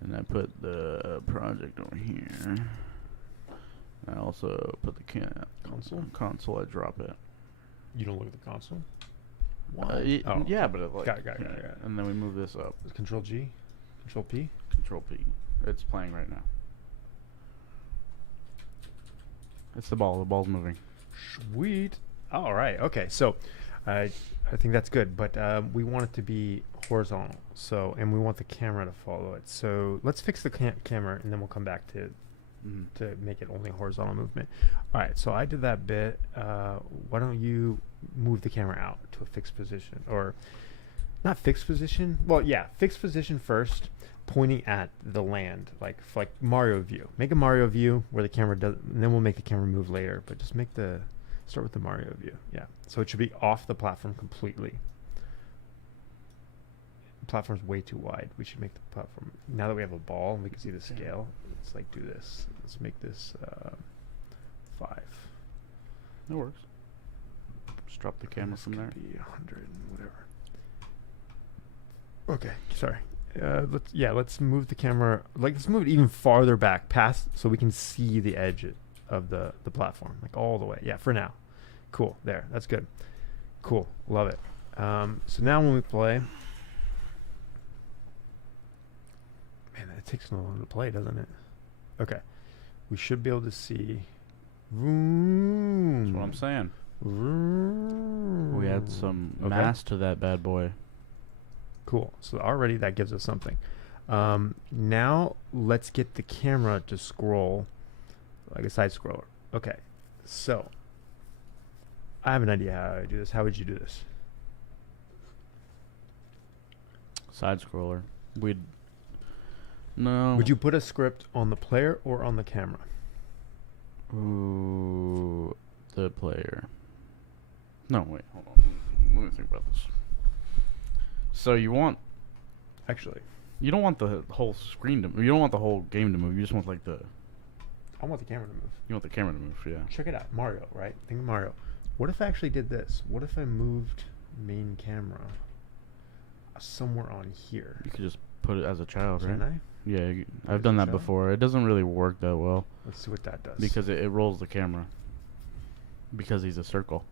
and I put the project over here. I also put the console. I drop it. You don't look at the console. Oh. Yeah, but it like Got it. And then we move this up. Control G, Control P. Control P. It's playing right now. It's the ball. The ball's moving. Sweet. All right. Okay. So, I think that's good, but we want it to be horizontal. So, and we want the camera to follow it. So let's fix the camera, and then we'll come back to make it only horizontal movement. All right. So I did that bit. Why don't you move the camera out to a fixed position, or not fixed position? Well, yeah, fixed position first, pointing at the land, like Mario view. Make a Mario view where the camera does, and then we'll make the camera move later. But just start with the Mario view. Yeah. So it should be off the platform completely. The platform's way too wide. We should make the platform, now that we have a ball and we can see the scale, let's like do this. Let's make this 5. That works. Just drop the camera This from could there. be 100 and whatever. Okay, sorry. Let's move the camera. Let's move it even farther back, past, so we can see the edge of the platform, like all the way. Yeah, for now. Cool. There. That's good. Cool. Love it. So now when we play, man, it takes so long to play, doesn't it? Okay. We should be able to see. That's what I'm saying. We add some Okay. mass to that bad boy. Cool. So already that gives us something. Now let's get the camera to scroll like a side scroller. Okay. So I have an idea how I do this. How would you do this? Side scroller. No. Would you put a script on the player or on the camera? Ooh, the player. No, wait, hold on. Let me think about this. So you don't want the whole screen to move. You don't want the whole game to move. You just want like I want the camera to move. you want the camera to move. Yeah. Check it out. Mario, right? Think of Mario. What if I actually did this? What if I moved main camera somewhere on here? You could just put it as a child, Can right? I? Yeah, I've as done a that child? before. It doesn't really work that well Let's see what that does. because it rolls the camera because he's a circle.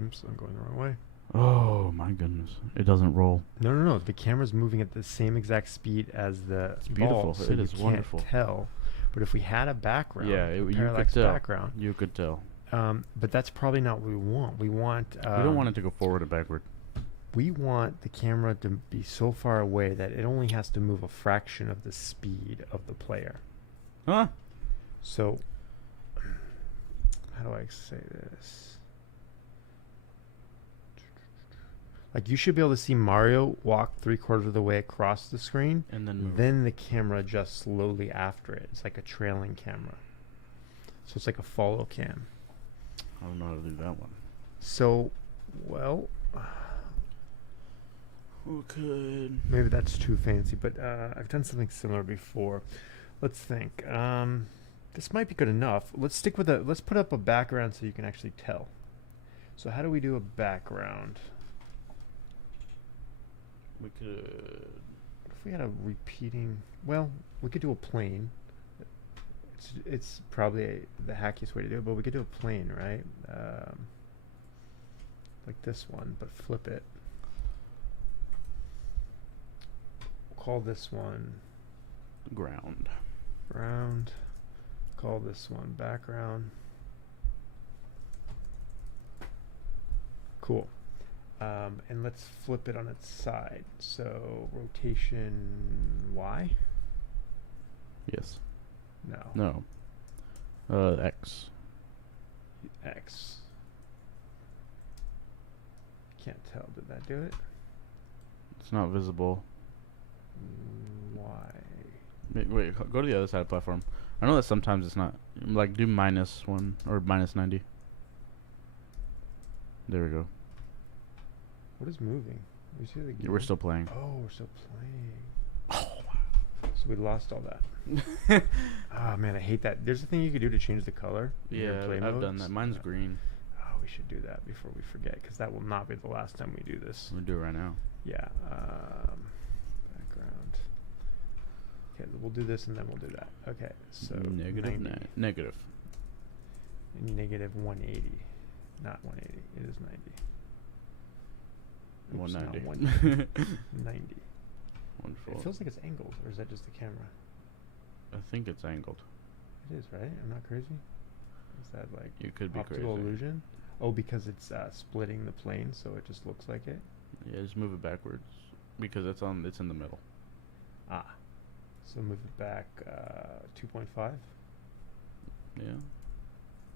Oops, I'm going the wrong way. Oh my goodness! It doesn't roll. No, no, no. The camera's moving at the same exact speed as the It's ball, beautiful. so It you is can't wonderful. tell. But if we had a background, Yeah, a you could parallax tell. background, You could tell. but that's probably not what we want. We want. We don't want it to go forward and backward. We want the camera to be so far away that it only has to move a fraction of the speed of the player. Huh? So, how do I say this? Like, you should be able to see Mario walk 3/4 of the way across the screen, And then move. then the camera adjusts slowly after it. It's like a trailing camera. So it's like a follow cam. I don't know how to do that one. So, well, Who could? maybe that's too fancy, but I've done something similar before. Let's think. This might be good enough. Let's put up a background so you can actually tell. So how do we do a background? We could. What if we had a repeating? Well, we could do a plane. It's probably the hackiest way to do it, but we could do a plane, right? Like this one, but flip it. We'll call this one Ground. ground. Call this one background. Cool. And let's flip it on its side. So rotation Y? Yes. No. No. X. X. Can't tell. Did that do it? It's not visible. Y. Wait, go to the other side of the platform. I know that sometimes it's not. Like, do -1 or -90. There we go. What is moving? You see the Yeah, we're still playing. Oh, we're still playing. Oh, wow. So we lost all that. Ah, man, I hate that. There's a thing you could do to change the color. in your Yeah, play I've done modes. that. Mine's green. Oh, we should do that before we forget, because that will not be the last time we do this. I'm gonna do it right now. Yeah. Background. Okay, we'll do this and then we'll do that. Okay, so Negative 90. negative. Negative 180. Not 180. It is 90. Oops, not 190. 90. Wonderful. It feels like it's angled, or is that just the camera? I think it's angled. It is, right? I'm not crazy. Is that like You could be optical crazy. illusion? Oh, because it's splitting the plane, so it just looks like it. Yeah, just move it backwards because it's in the middle. Ah, so move it back 2.5. Yeah.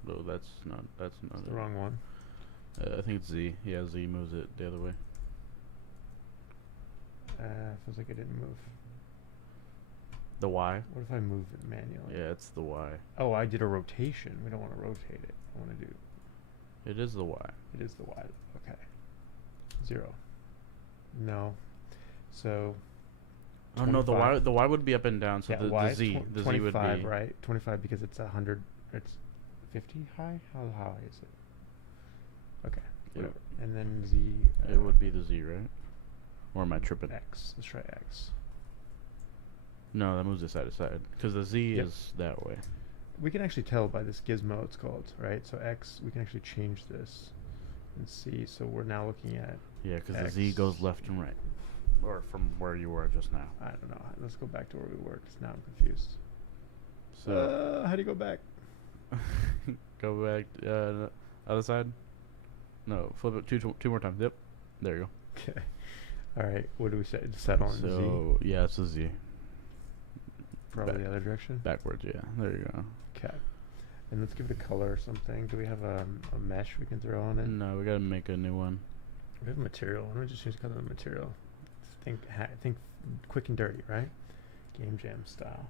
No, that's not. That's not. That's the wrong one. I think it's Z. Yeah, Z moves it the other way. Feels like it didn't move. The Y. What if I move it manually? Yeah, it's the Y. Oh, I did a rotation. We don't want to rotate it. I want to do. It is the Y. It is the Y. Okay. 0. No. So. Oh no, the Y. 25. The Y would be up and down. So Yeah, the Y is Z. The Z would 25, be. right? 25 because it's 100. It's 50 high. How high is it? Okay. It- Whatever. And then Z. It would be the Z, right? Or am I tripping? X. Let's try X. No, that moves it side to side. Because the Z Yep. is that way. We can actually tell by this gizmo it's called, right? So X, we can actually change this and see. So we're now looking at, Yeah, because the Z goes X. left and right. Or from where you were just now. I don't know. Let's go back to where we were, 'cause now I'm confused. So How do you go back? go back other side. No, flip it two more times. Yep, there you Okay. All right. What do we set? Set on go. Z? So yeah, it's a Z. Probably back- the other direction? Backwards, yeah. There you go. Okay. And let's give it a color or something. Do we have a mesh we can throw on it? No, we gotta make a new one. We have material. Why don't we just change the color of the material? Think quick and dirty, right? Game Jam style.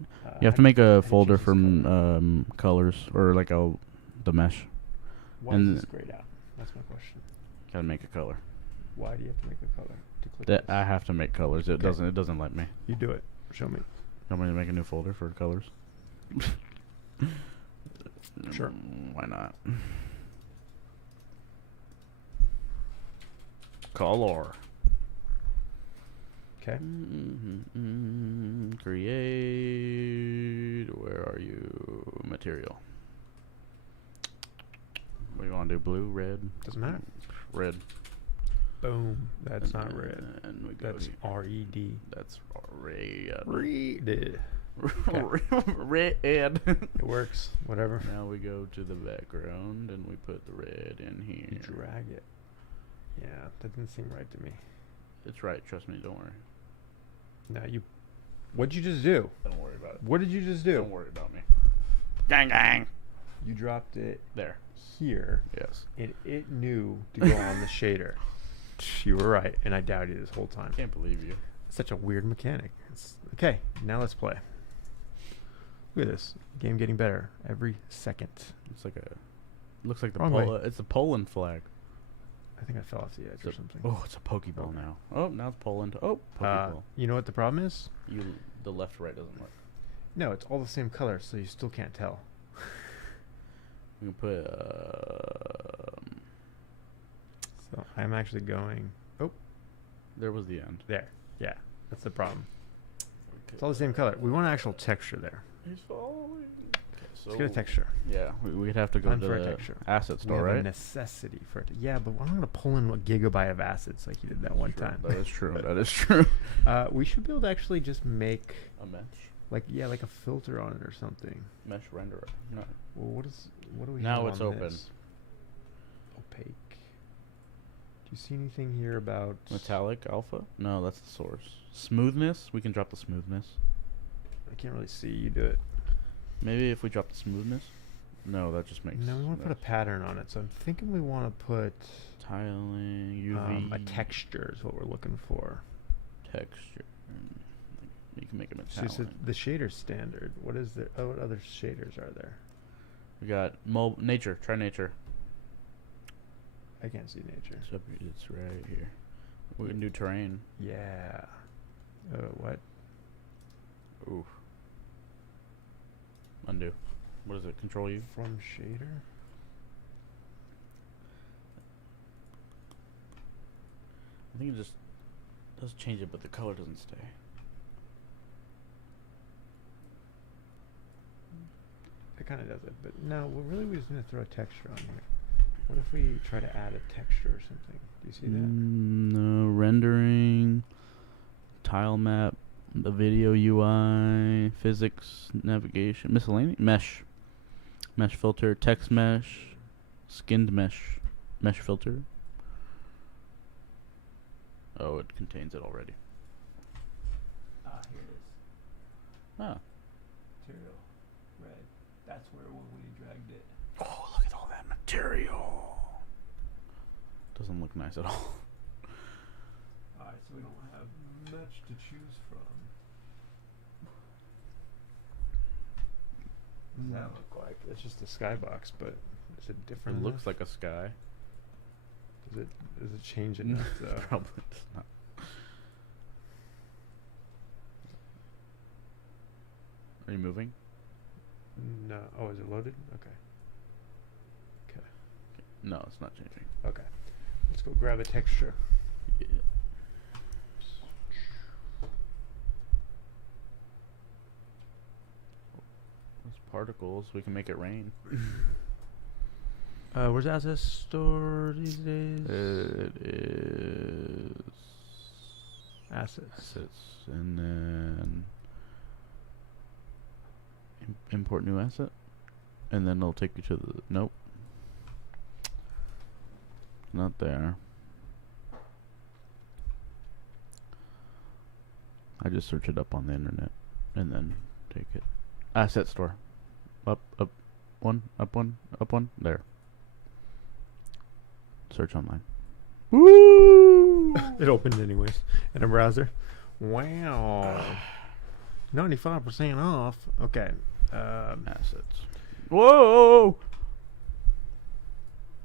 You have to how make do you a choose folder this from color? colors or like the mesh. Why and is this grayed out? That's my question. Gotta make a color. Why do you have to make a color to click That this? I have to make colors. It Okay. doesn't let me. You do it. Show me. Want me to make a new folder for colors? Sure. Why not? Color. Okay. Create. Where are you? Material. What do you You want to do blue, red? Doesn't matter. Red. Boom. That's And not red. And we go. That's R-E-D. That's red. Read. Red. It works. Whatever. Now we go to the background and we put the red in here. You drag it. Yeah, that didn't seem right to me. It's right. Trust me. Don't worry. Now you. What'd you just do? Don't worry about it. What did you just do? Don't worry about me. Gang gang. You dropped it There. here, Yes. and it knew to go on the shader. You were right, and I doubted this whole time. Can't believe you. Such a weird mechanic. Okay, now let's play. Look at this game getting better every second. It's like a. Looks like the Wrong way. it's a Poland flag. I think I fell off the edge or something. Oh, it's a Pokeball Okay. now. Oh, now it's Poland. Oh, Pokeball. You know what the problem is? The left right doesn't work. No, it's all the same color, so you still can't tell. We can put. So I'm actually going. Oh, There was the end. there. Yeah, that's the problem. Okay. It's all the same color. We want actual texture there. He's following. So Let's get a texture. Yeah, we'd have to go Time to for a the texture. asset We store, have a right? necessity for it. Yeah, but I'm not gonna pull in a gigabyte of assets like you did that one True. time. That is true. That is true. We should be able to actually just make A mesh. like a filter on it or something. Mesh renderer. No. Well, what do we Now have it's on open. this? Opaque. Do you see anything here about Metallic alpha? No, that's the source. Smoothness? We can drop the smoothness. I can't really see. You do it. Maybe if we drop the smoothness? No, that just makes No, we want to put a pattern on it. So I'm thinking we want to put tiling, UV, a texture is what we're looking for. texture. You can make a So metallic. the shader standard. What is there? Oh, what other shaders are there? We got nature. Try nature. I can't see nature. It's right here. We can do terrain. Yeah. What? Oof. Undo. What does it? Control U? From shader? I think it just does change it, but the color doesn't stay. It kind of does it, but no. Well, really, we just need to throw a texture on here. What if we try to add a texture or something? Do you see that? No, rendering, tile map, the video UI, physics, navigation, miscellaneous, mesh filter, text mesh, skinned mesh filter. Oh, it contains it already. Here it is. Ah. Material. Red. That's where when we dragged it. Oh, look at all that material. Doesn't look nice at all. Alright, so we don't have much to choose from. What does that look like? It's just a skybox, but is it different? It looks enough? like a sky. Does it change enough? To, Probably does not. Are you moving? No. Oh, is it loaded? Okay. Okay. No, it's not changing. Okay. Let's go grab a texture. Yeah. Those particles, we can make it rain. Where's Asset Store these days? It is Assets. assets, and then import new asset, and then it'll take you to the nope, not there. I just search it up on the internet, and then take it. Asset store, up one, there. Search online. Woo! It opened anyways in a browser. Wow. 95% off. Okay. Assets. Whoa!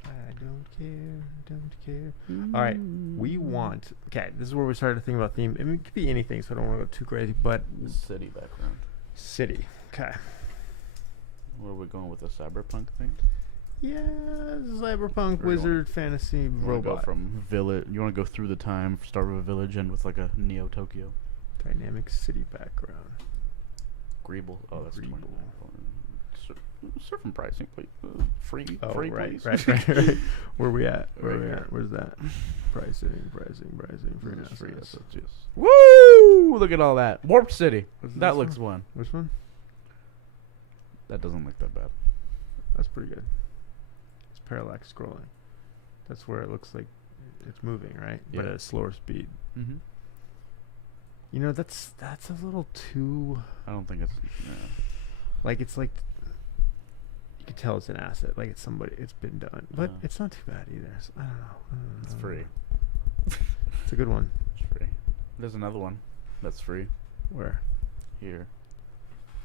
I don't care. All right. We want. Okay. This is where we started to think about theme. I mean, it could be anything, so I don't want to go too crazy. But City background. city. Okay. Where are we going with the cyberpunk thing? Yeah. Cyberpunk Or you wizard fantasy You wanna go robot. from village. You want to go through the time, start with a village, and with like a Neo Tokyo. Dynamic city background. Greeble. Oh, that's Greeble. 29. Surfing pricing, please. Free, Oh, free, right, please. right. Where we at? Where Right we here. at? Where's that? Pricing. Free This is free assets. assets, yes. Woo! Look at all that. Warp City. What's That this looks one. Which one? That doesn't look that bad. That's pretty good. It's parallax scrolling. That's where it looks like it's moving, right? But Yeah. at a slower speed. Mm-hmm. You know, that's a little too. I don't think it's. Like it's like you can tell it's an asset, like it's somebody, it's been done, but it's not too bad either. So I don't know. It's free. It's a good one. It's free. There's another one that's free Where? here.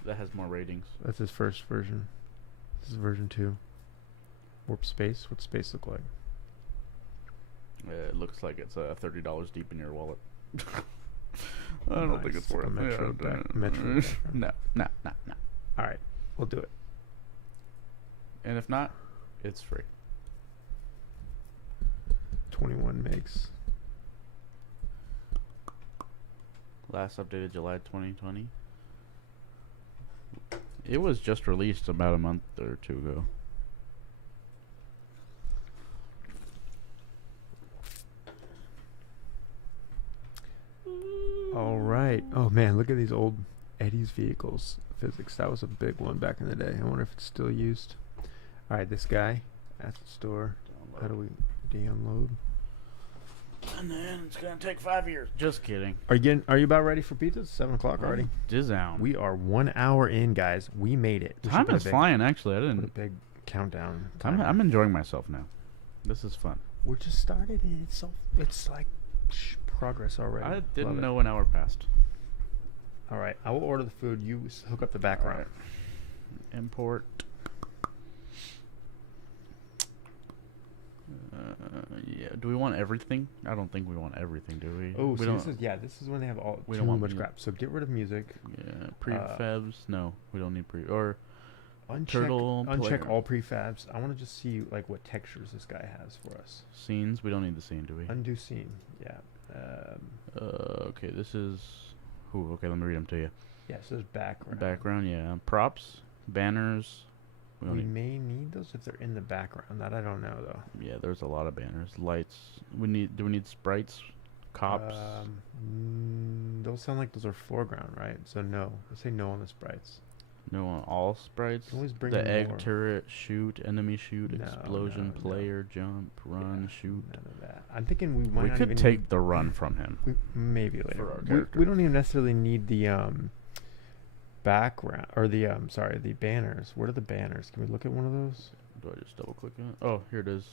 That has more ratings. That's his first version. This is version 2. Warp Space. What's space look like? It looks like it's $30 deep in your wallet. I don't think Nice. it's worth A Metro it. Metro background. No. All right, we'll do it. And if not, it's free. 21 megs. Last updated July 2020. It was just released about a month or two ago. All right. Oh man, look at these old Eddie's vehicles physics. That was a big one back in the day. I wonder if it's still used. All right, this guy at the store. How do we download? And then it's gonna take 5 years. Just kidding. Are you about ready for pizza? It's 7 o'clock already. Dizown. We are 1 hour in, guys. We made it. We should Time put a is big- flying. Actually, I Put a didn't. big countdown. I'm timer. enjoying myself now. This is fun. We're just started, and it's like progress already. I Love didn't it. know an hour passed. All right, I will order the food. You hook up the background. Import. Yeah. Do we want everything? I don't think we want everything, do we? Oh, we so don't. this is when they have all We too don't want much mu- crap. So get rid of music. Yeah. Prefabs. No, we don't need or Uncheck, Turtle uncheck player. all prefabs. I want to just see like what textures this guy has for us. scenes. We don't need the scene, do we? Undo scene. Yeah. Okay. This is. Ooh. Okay. Let me read them to you. Yeah. So there's background. Background. Yeah. Props. Banners. We don't We need. may need those if they're in the background. That I don't know though. Yeah. There's a lot of banners. Lights. Do we need sprites? Cops. Those sound like those are foreground, right? So no. Let's say no on the sprites. No on all sprites. Can always bring The in egg more. turret, shoot, enemy shoot, No, explosion, no. player, jump, run, Yeah, shoot. None of that. I'm thinking we might We not could even take need, the run from him. we, maybe later. for our We character. don't even necessarily need the background or the sorry, the banners. What are the banners? Can we look at one of those? Do I just double click on it? Oh, here it is.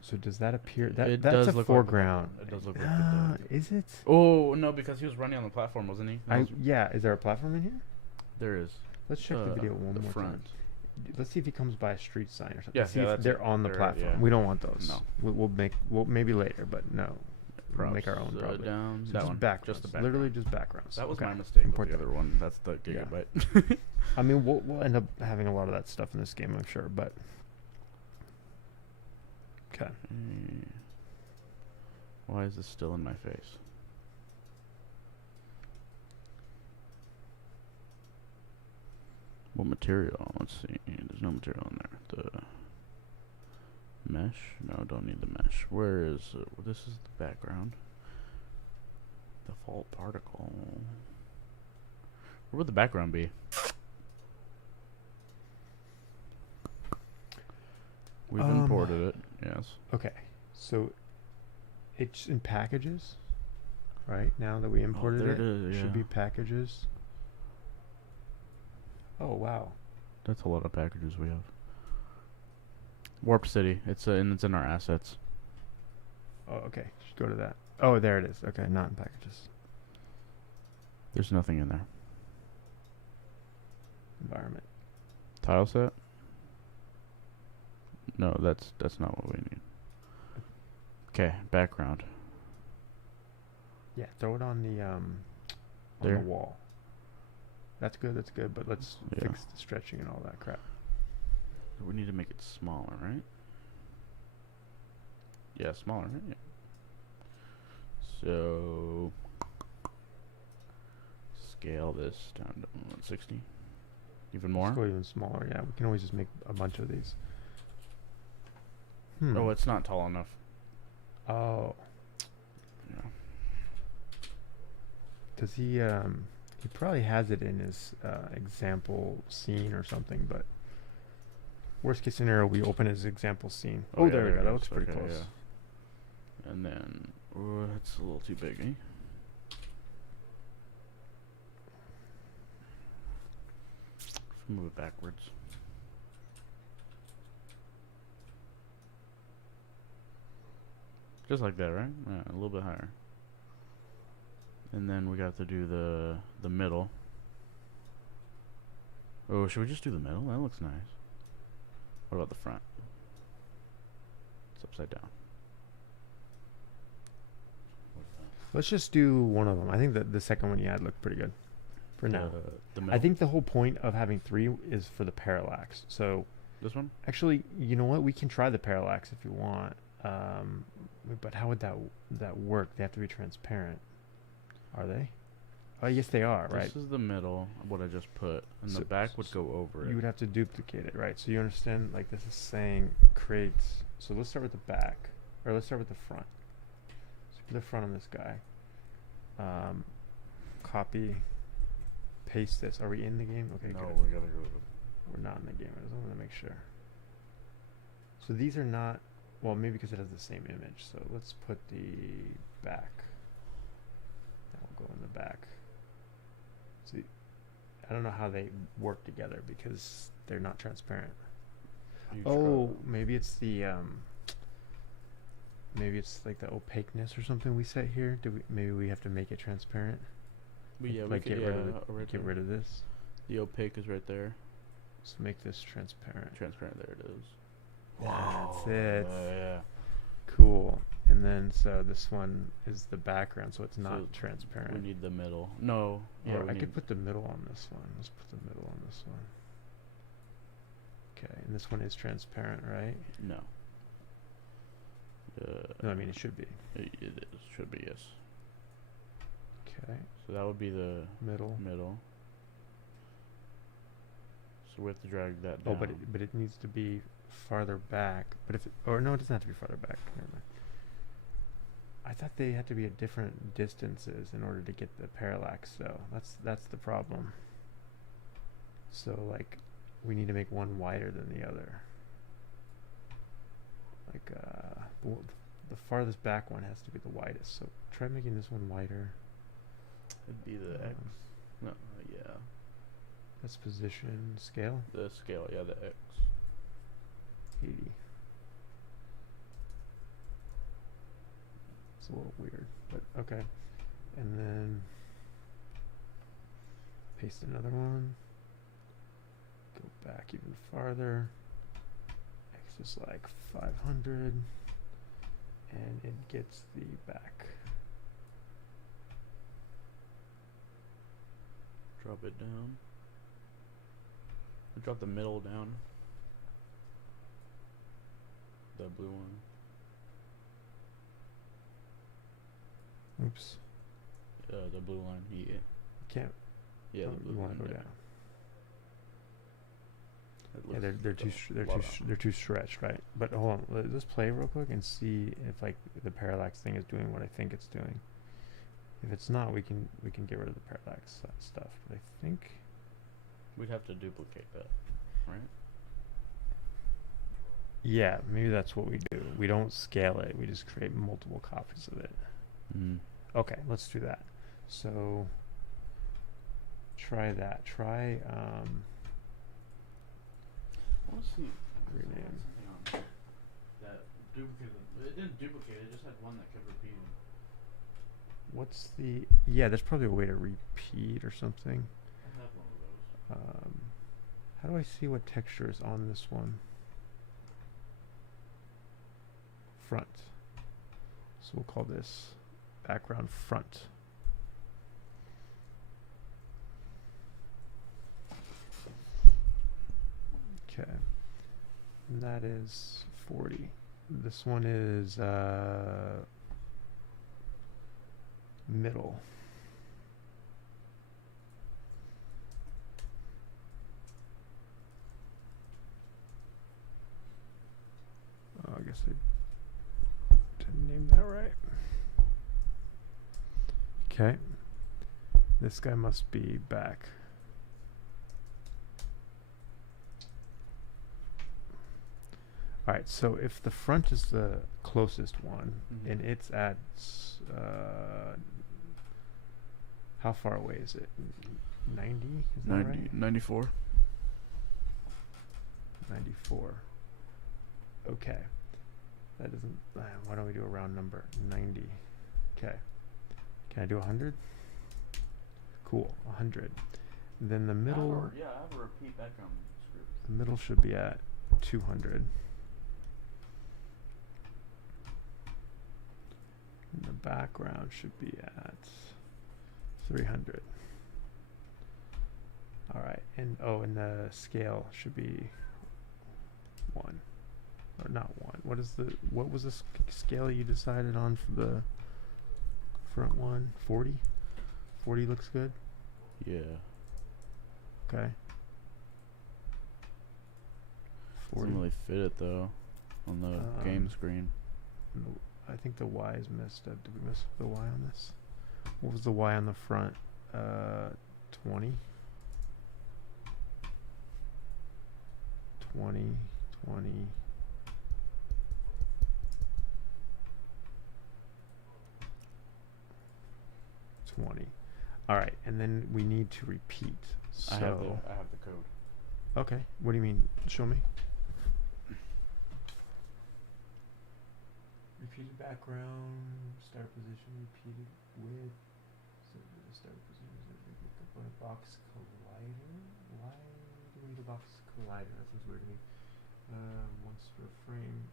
So does that appear? That It that's does a look like the foreground. background. It does look like the Is it? Oh no, because he was running on the platform, wasn't he? That was- Yeah. Is there a platform in here? there is. Let's check the video one the more front. time. Let's see if he comes by a street sign or something. Yeah, see yeah, if that's they're it. on the They're- platform. yeah. We don't want those. No. We'll maybe later, but no. We'll make our own Props, probably. down So that just one. backgrounds. Just the background. Literally just backgrounds. That was Okay. my mistake Import with the that. other one. That's the Yeah. gigabyte. I mean, we'll end up having a lot of that stuff in this game, I'm sure. But okay. Why is this still in my face? What material? Let's see. There's no material in there. The mesh? No, don't need the mesh. Where is this? Is the background? Default particle. Where would the background be? We've imported it. Yes. Okay. So it's in packages, right? Now that we imported there it, it is, should yeah. be packages. Oh wow. That's a lot of packages we have. Warp City. It's in our assets. Oh, okay. Should go to that. Oh, there it is. Okay, not in packages. There's nothing in there. Environment. Tile set? No, that's not what we need. Okay, background. Yeah, throw it on the There? wall. That's good. That's good. But let's Yeah. fix the stretching and all that crap. We need to make it smaller, right? Yeah, smaller, right? Yeah. So scale this down to 160. Even more? Let's go even smaller. Yeah, we can always just make a bunch of these. Oh, it's not tall enough. Oh, Yeah. does he? He probably has it in his example scene or something. But worst case scenario, we open his example scene. Oh, yeah, there we go. it That goes. looks pretty Okay, close. yeah. And then that's a little too big, eh? Let's move it backwards. Just like that, right? Yeah, a little bit higher. And then we got to do the middle. Oh, should we just do the middle? That looks nice. What about the front? It's upside down. Let's just do one of them. I think that the second one you had looked pretty good for now. The middle? I think the whole point of having 3 is for the parallax. So This one? actually, you know what? We can try the parallax if you want. But how would that work? They have to be transparent. Are they? Oh, yes, they are, right? This is the middle, what I just put, and So- the back would go over You it. would have to duplicate it, right? So you understand, like this is saying creates. So let's start with the back, or let's start with the front. So put the front on this guy. Copy, paste this. Are we in the game? Okay, No, good. we gotta go. We're not in the game. I just want to make sure. So these are not. Well, maybe because it has the same image. So let's put the back. That will go in the back. See, I don't know how they work together because they're not transparent. You Oh, maybe it's the maybe it's like the opaqueness or something we set here. Maybe we have to make it transparent? yeah, Like we could, get rid of the, right get there. rid of this. The opaque is right there. So make this transparent. Transparent, there it is. That's it. Yeah. Cool. And then so this one is the background, so it's not So transparent. We need the middle. No. Yeah, Or we I need could put the middle on this one. Let's put the middle on this one. Okay, and this one is transparent, right? No. No, I mean it should be. It is. Should be, yes. Okay, So that would be the middle. middle. So we have to drag that Oh, down. but it needs to be farther back. But if or no, it doesn't have to be farther back. Never mind. I thought they had to be at different distances in order to get the parallax. Though that's the problem. So like, we need to make one wider than the other. Like the farthest back one has to be the widest. So try making this one wider. It'd be the X. No, yeah. That's position scale The scale, yeah, the X. 80. It's a little weird, but okay. And then paste another one. Go back even farther. X is like 500. And it gets the back. Drop it down. Drop the middle down. The blue one. Oops. The blue line. Yeah. Can't. Yeah, Oh, the blue you want line to go there. down. It Yeah, looks they're like too a they're lot too of- they're too stretched, right? But hold on, let's play real quick and see if like the parallax thing is doing what I think it's doing. If it's not, we can get rid of the parallax stuff. But I think We'd have to duplicate that, right? yeah, maybe that's what we do. We don't scale it. We just create multiple copies of it. Mm-hmm. Okay, let's do that. So try that. Try I want to see. rename. Something on that duplicated. It didn't duplicate. It just had one that kept repeating. What's the yeah? There's probably a way to repeat or something. I have one of those. How do I see what texture is on this one? Front. So we'll call this background front. Okay. And that is 40. This one is middle. I guess I didn't name that right. Okay. This guy must be back. Alright, so if the front is the closest one, Mhm. and it's at, how far away is it? 90? Is that right? 94. 94. Okay. That doesn't, why don't we do a round number? 90. Okay. Can I do 100? Cool, 100. Then the middle, Yeah, I have a repeat background script. the middle should be at 200. And the background should be at 300. Alright, and and the scale should be 1. Or not 1. What was the scale you decided on for the front one? 40? 40 looks good? Yeah. Okay. 40. Doesn't really fit it though on the game screen. No, I think the Y is messed up. Did we mess up the Y on this? What was the Y on the front? 20? 20, 20. All right, and then we need to repeat. So I have the code. okay, what do you mean? Show me. Repeated background, start position, repeated width. So the start position is a component box collider. Why do we need a box collider? That seems weird to me. Once per frame,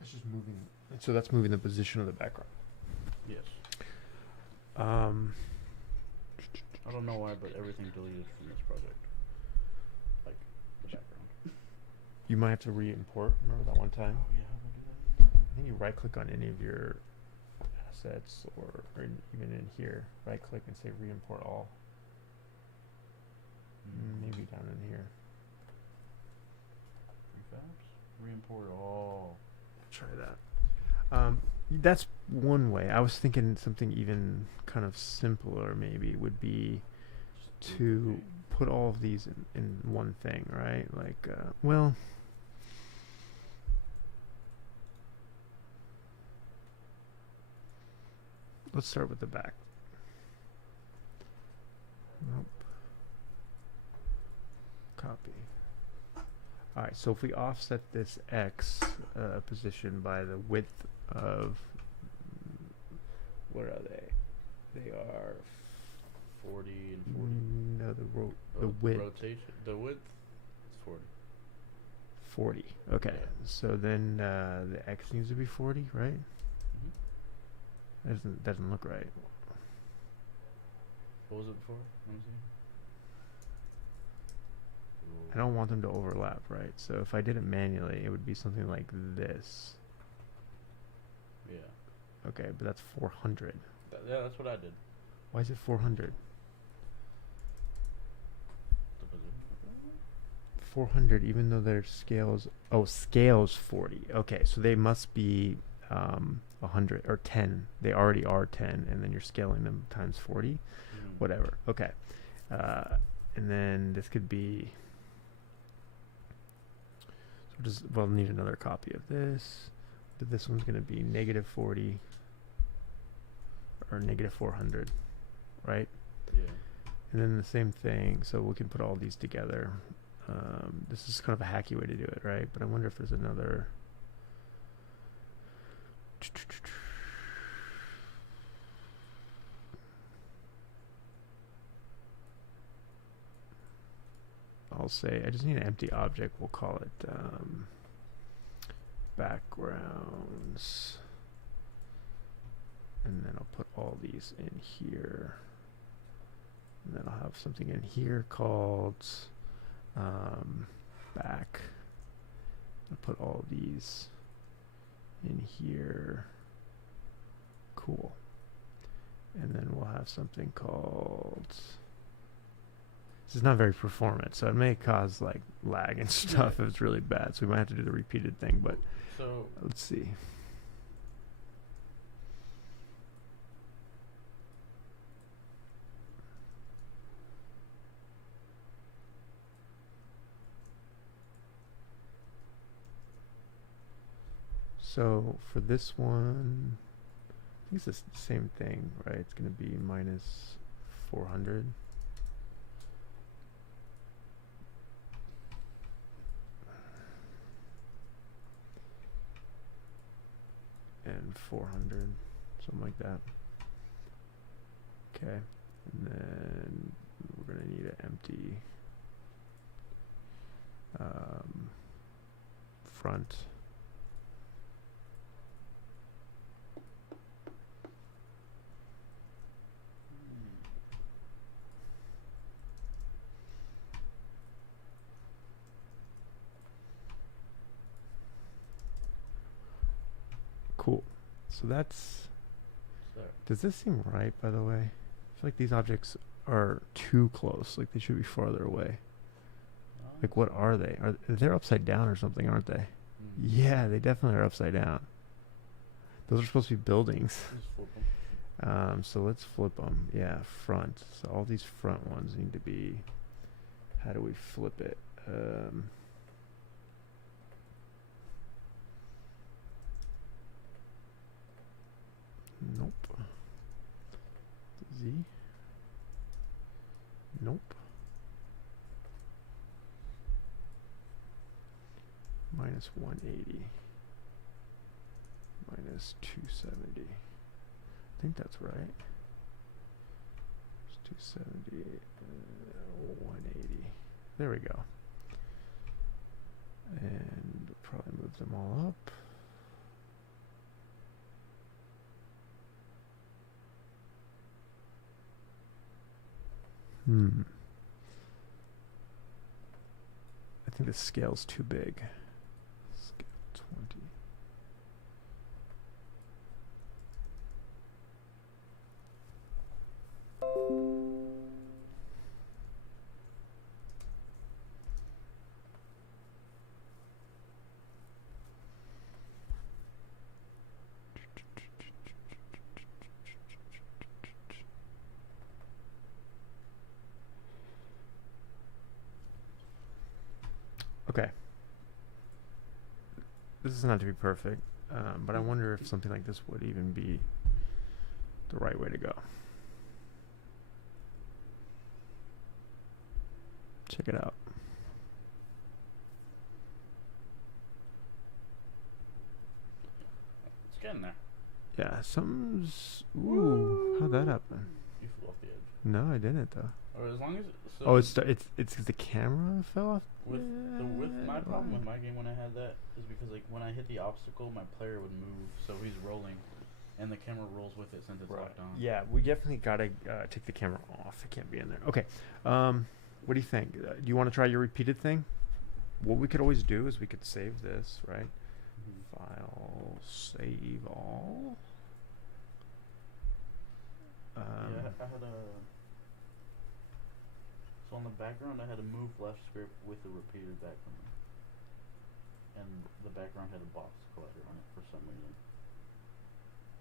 it's just moving. So that's moving the position of the background. Yes. I don't know why, but everything deleted from this project. Like the background. You might have to re-import. Remember that one time? Oh yeah, how do I do that? I think you right-click on any of your assets, or even in here, right-click and say re-import all. Maybe down in here. Prefabs? Re-import all. Try that. That's one way. I was thinking something even kind of simpler maybe would be Just to duplicate. put all of these in one thing, right? Like, well, let's start with the back. Nope. Copy. Alright, so if we offset this X position by the width of, what are they? They are 40 and 40. no, the Oh, width. Rotation. The width is 40. 40. Okay, Yeah. so then the X needs to be 40, right? Mm-hmm. That doesn't look right. What was it before? Let me see. I don't want them to overlap, right? So if I did it manually, it would be something like this. Yeah. Okay, but that's 400. Yeah, that's what I did. Why is it 400? The position. 400, even though their scales. Oh, scales 40. Okay, so they must be 100 or 10. They already are 10, and then you're scaling them times 40. Mhm. Whatever. Okay. And then this could be. So just we'll need another copy of this. But this one's going to be negative 40 or negative 400, right? Yeah. And then the same thing. So we can put all these together. This is kind of a hacky way to do it, right? But I wonder if there's another. I'll say I just need an empty object. We'll call it backgrounds, and then I'll put all these in here, and then I'll have something in here called back. I'll put all these in here. Cool. And then we'll have something called This is not very performant, so it may cause like lag and stuff if it's really bad. So we might have to do the repeated thing, but So let's see. So for this one, I think it's the same thing, right? It's going to be minus 400. And 400, something like that. Okay, and then we're going to need an empty front. Cool. So that's. there. Does this seem right, by the way? I feel like these objects are too close. Like they should be farther away. Like what are they? They're upside down or something, aren't they? Yeah, they definitely are upside down. Those are supposed to be buildings. Just flip 'em. So let's flip them. Yeah, front. So all these front ones need to be. How do we flip it? Nope. Z. Nope. Minus 180. Minus 270. I think that's right. It's 270. 180. There we go. And probably move them all up. I think the scale's too big. Scale 20. Okay. This is not to be perfect, but I wonder if something like this would even be the right way to go. Check it out. It's getting there. Yeah, something's. Ooh, how'd that happen? You flew off the edge. No, I didn't though. Or as long as so Oh, it's 'cause the camera fell off. with my Yeah, problem with why? my game when I had that is because like when I hit the obstacle, my player would move, so he's rolling, and the camera rolls with it since it's locked on. Yeah, we definitely gotta take the camera off. It can't be in there. Okay. What do you think? Do you want to try your repeated thing? What we could always do is we could save this, right? Mhm. File, save all. Yeah, I had a. So on the background, I had a move left script with a repeated background, and the background had a box collector on it for some reason.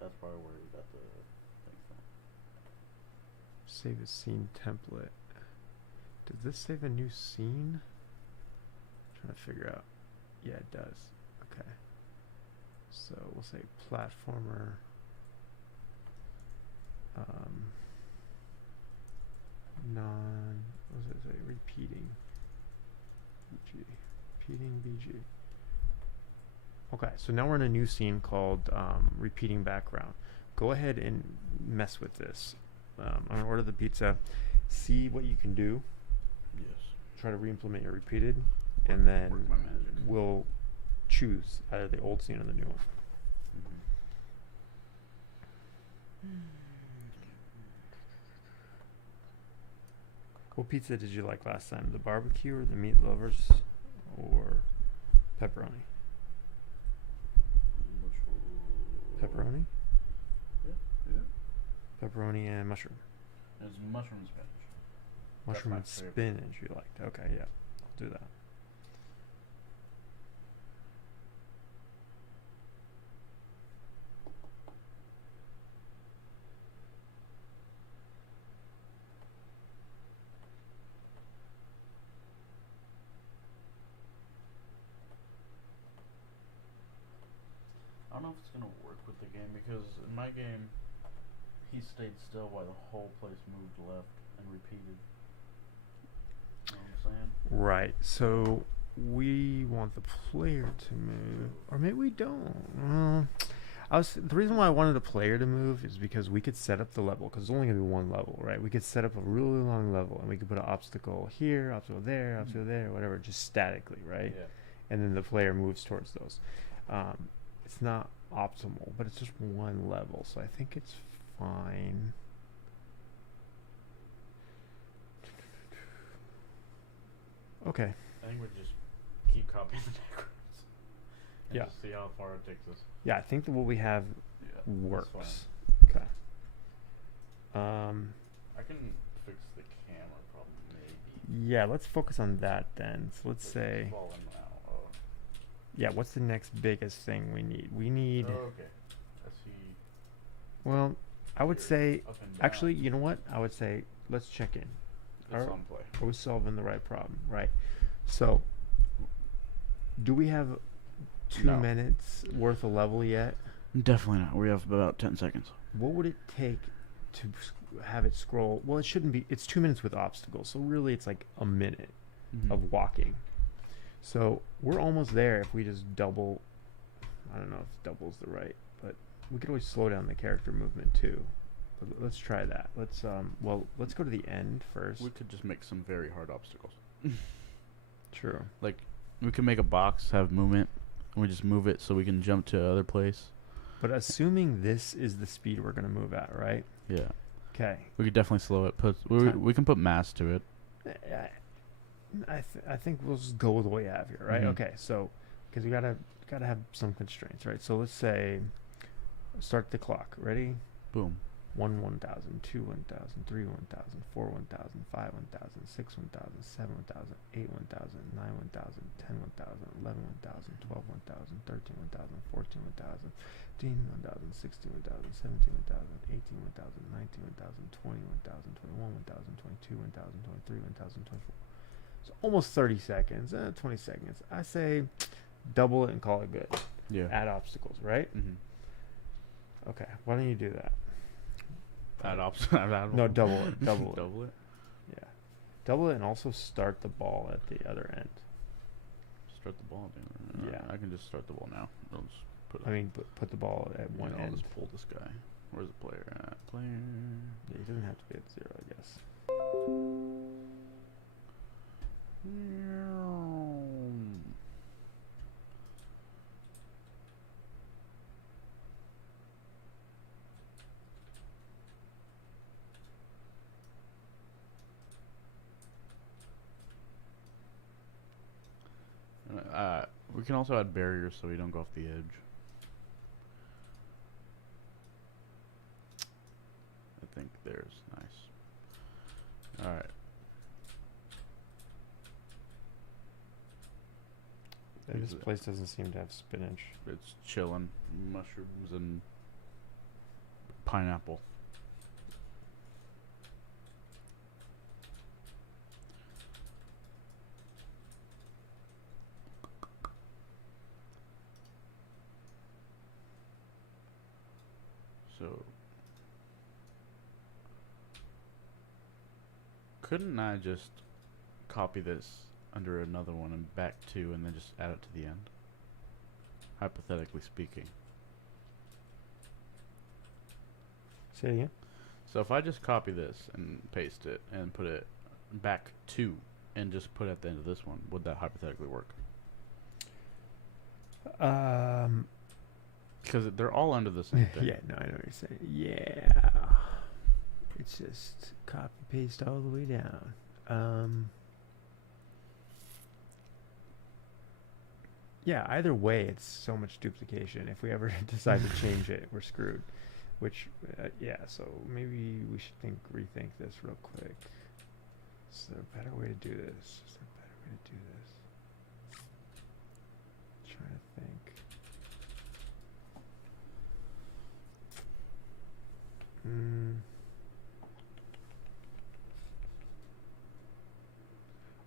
That's probably where you got the thing from. Save a scene template. Does this save a new scene? Trying to figure out. Yeah, it does. Okay. So we'll say platformer. What does it say? Repeating. BG. Repeating BG. Okay, so now we're in a new scene called repeating background. Go ahead and mess with this. I'm gonna order the pizza. See what you can do. Yes. Try to re-implement your repeated, and then Work my magic. we'll choose either the old scene or the new one. What pizza did you like last time? The barbecue or the meat lovers or pepperoni? Pepperoni? Yeah. Pepperoni and mushroom. It's mushroom Spanish. Mushroom my and favorite. spinach you liked. Okay, yeah. I'll do that. I don't know if it's gonna work with the game because in my game, he stayed still while the whole place moved left and repeated. You know what I'm saying? Right. So we want the player to move, or maybe we don't. The reason why I wanted the player to move is because we could set up the level, because it's only gonna be one level, right? We could set up a really long level, and we could put an obstacle here, obstacle there, obstacle there, whatever, just statically, right? Yeah. And then the player moves towards those. It's not optimal, but it's just one level, so I think it's fine. Okay. I think we just keep copying the backgrounds. And Yeah. just see how far it takes us. Yeah, I think that what we have Yeah. that's works. fine. Okay. I can fix the camera problem maybe. Yeah, let's focus on that then. So let's say, Falling now. yeah, what's the next biggest thing we need? We need, Okay. I see. well, I would Here, say, up and down. actually, you know what? I would say, let's check in. It's are- on play. Are we solving the right problem? Right. So, do we have 2 No. minutes worth of level yet? Definitely not. We have about 10 seconds. What would it take to have it scroll? Well, it shouldn't be. It's 2 minutes with obstacles, so really, it's like a minute of walking. So we're almost there if we just double. I don't know if double's the right, but we could always slow down the character movement too. But let's try that. Let's let's go to the end first. We could just make some very hard obstacles. True. Like, we could make a box, have movement, and we just move it so we can jump to other place. But assuming this is the speed we're gonna move at, right? Yeah. Okay. We could definitely slow it. Time. We can put mass to it. I think we'll just go with what we have here, right? Mhm. Okay, so because we gotta have some constraints, right? So let's say start the clock. Ready? Boom. 1 1000, 2 1000, 3 1000, 4 1000, 5 1000, 6 1000, 7 1000, 8 1000, 9 1000, 10 1000, 11 1000, 12 1000, 13 1000, 14 1000, 15 1000, 16 1000, 17 1000, 18 1000, 19 1000, 20 1000, 21 1000, 22 1000, 23 1000, 24. So almost 30 seconds, 20 seconds. I say double it and call it good. Yeah. Add obstacles, right? Okay, why don't you do that? Add obstacles. No, double it. Double it. Double it. Yeah. Double it and also start the ball at the other end. Start the ball. Dude. Yeah. I can just start the ball now. I'll just put it. I mean, put the ball at one I'll end. just pull this guy. Where's the player at? Player. Yeah, he doesn't have to be at 0, I guess. We can also add barriers so we don't go off the edge. I think there's nice. Alright. And this Use it. place doesn't seem to have spinach. It's chillin'. Mushrooms and pineapple. So couldn't I just copy this under another one and back to and then just add it to the end? Hypothetically speaking. Say it again. So if I just copy this and paste it and put it back to and just put it at the end of this one, would that hypothetically work? Because they're all under the same thing. Yeah, no, I know what you're saying. Yeah. It's just copy paste all the way down. Yeah, either way, it's so much duplication. If we ever decide to change it, we're screwed. Which, yeah, so maybe we should rethink this real quick. Is there a better way to do this? Is there a better way to do this? Trying to think.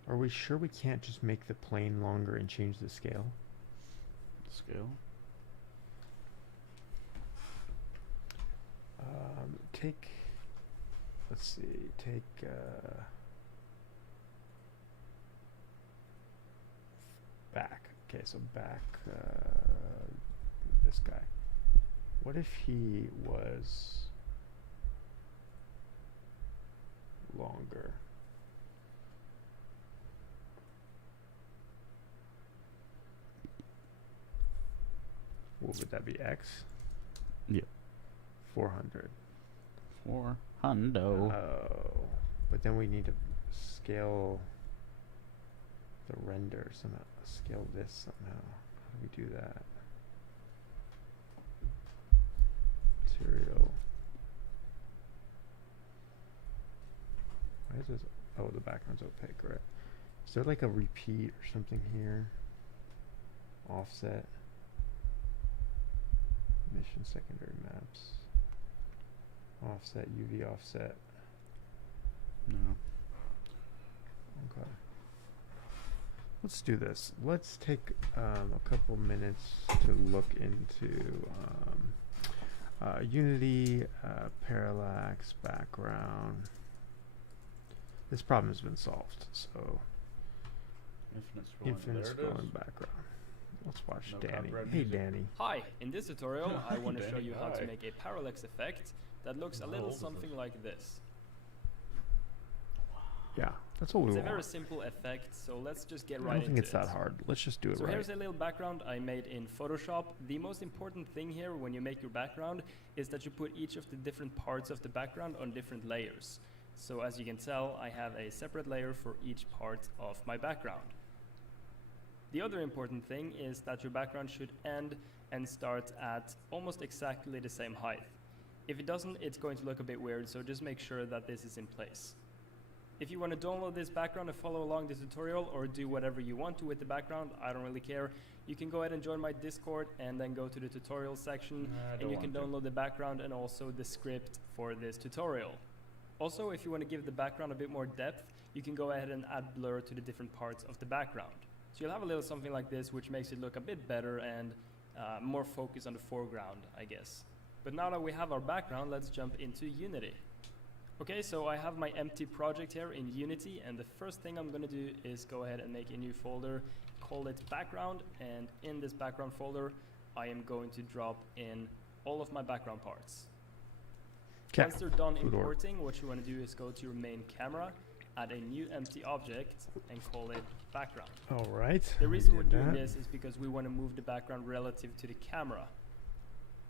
Are we sure we can't just make the plane longer and change the scale? Scale. Take, let's see, take, back. Okay, so back, this guy. What if he was longer? What would that be, X? Yeah. 400. 400. Oh, but then we need to scale the render somehow. Scale this somehow. How do we do that? Material. Why is this? Oh, the background's opaque, right? Is there like a repeat or something here? Offset. Mission secondary maps. Offset, UV offset. No. Okay. Let's do this. Let's take a couple minutes to look into Unity, parallax, background. This problem has been solved, so Infinite scrolling. infinite There it is. scrolling background. Let's watch No Danny. copyright Hey, music. Danny. Hi, in this tutorial I want to show Danny, you how hi. to make a parallax effect that looks a How little old is something this? like this. Yeah, that's what we It's a want. very simple effect, so let's just get I right don't think into it's it. that hard. Let's just do it So right. here's a little background I made in Photoshop. The most important thing here when you make your background is that you put each of the different parts of the background on different layers. So as you can tell, I have a separate layer for each part of my background. The other important thing is that your background should end and start at almost exactly the same height. If it doesn't, it's going to look a bit weird, so just make sure that this is in place. If you want to download this background and follow along the tutorial or do whatever you want to with the background, I don't really care. You can go ahead and join my Discord and then go to the tutorial section and you can download the background and also the script for this tutorial. Also, if you want to give the background a bit more depth, you can go ahead and add blur to the different parts of the background. So you'll have a little something like this, which makes it look a bit better and more focus on the foreground, I guess. But now that we have our background, let's jump into Unity. Okay, so I have my empty project here in Unity, and the first thing I'm going to do is go ahead and make a new folder, call it background, and in this background folder, I am going to drop in all of my background parts. 'Kay. Once they're done Good order. importing, what you want to do is go to your main camera, add a new empty object, and call it background. All right. The we reason we're did doing that. this is because we want to move the background relative to the camera.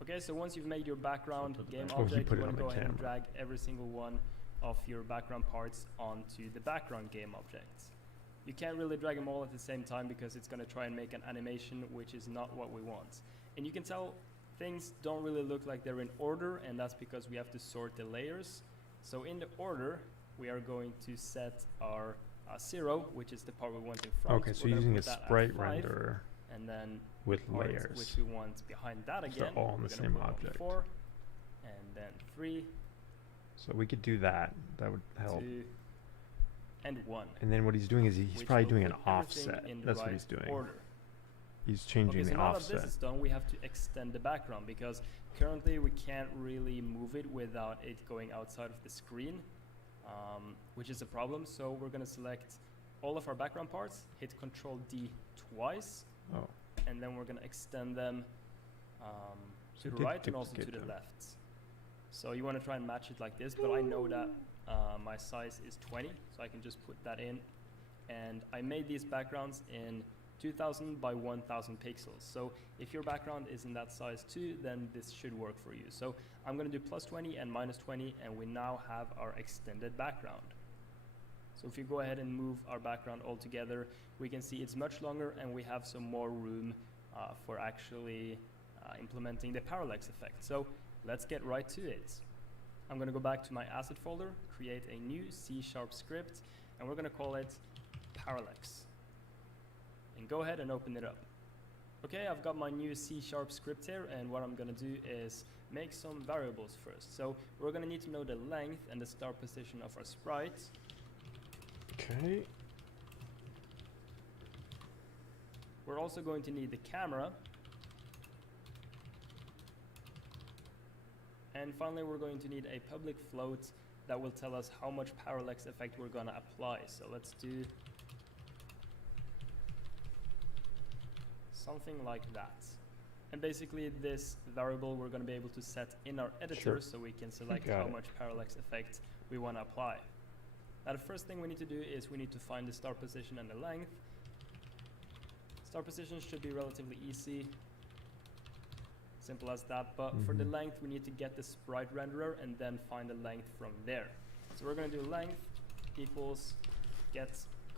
Okay, so once you've made your background put the game background- Oh, you object, put you it want to on go the ahead and camera. drag every single one of your background parts onto the background game object. You can't really drag them all at the same time because it's going to try and make an animation, which is not what we want. And you can tell things don't really look like they're in order, and that's because we have to sort the layers. So in the order, we are going to set our 0, which is the part we want in front. Okay, so We're gonna using a put that at sprite 5, renderer and then with parts layers. which we want behind that So again. they're all in we're the gonna same put on object. 4, and then 3, So we could do that. That would help. 2, and 1. And then what he's doing is he's which probably will doing an put everything offset. in the That's what right he's doing. Order. He's changing Okay, so the now offset. that this is done, we have to extend the background because currently we can't really move it without it going outside of the screen, which is a problem. So we're going to select all of our background parts, hit Control D twice, Oh, and then we're going to extend them So to the did right and also to duplicate the them. left. So you want to try and match it like this, but I know that my size is 20, so I can just put that in. And I made these backgrounds in 2000 by 1000 pixels. So if your background is in that size too, then this should work for you. So I'm going to do +20 and -20, and we now have our extended background. So if you go ahead and move our background all together, we can see it's much longer and we have some more room for actually implementing the parallax effect. So let's get right to it. I'm going to go back to my asset folder, create a new C# script, and we're going to call it parallax. And go ahead and open it up. Okay, I've got my new C# script here, and what I'm going to do is make some variables first. So we're going to need to know the length and the start position of our sprite. Okay. We're also going to need the camera. And finally, we're going to need a public float that will tell us how much parallax effect we're going to apply. So let's do something like that. And basically, this variable we're going to be able to set in our editor, so we can select how much parallax effect we want to apply. Now, the first thing we need to do is we need to find the start position and the length. Start position should be relatively easy. Simple as that, but for the length we need to get the sprite renderer and then find the length from there. So we're going to do length equals get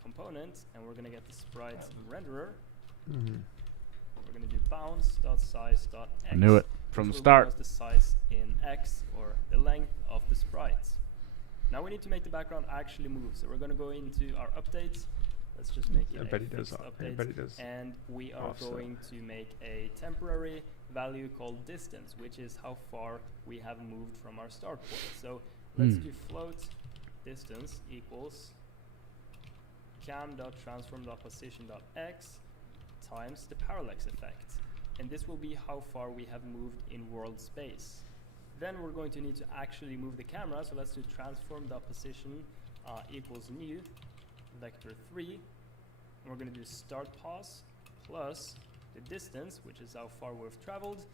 component, and we're going to get the sprite renderer. We're going to do bounds.size.x. I knew it from the which will start. give us the size in x, or the length of the sprite. Now we need to make the background actually move, so we're going to go into our updates. Let's just make it a fixed update, and we are going to make a temporary value called distance, which is how far we have moved from our start point. So let's do float distance equals cam.transform.position.x times the parallax effect, and this will be how far we have moved in world space. Then we're going to need to actually move the camera, so let's do transform.position equals new vector 3, and we're going to do start pos plus the distance, which is how far we've traveled,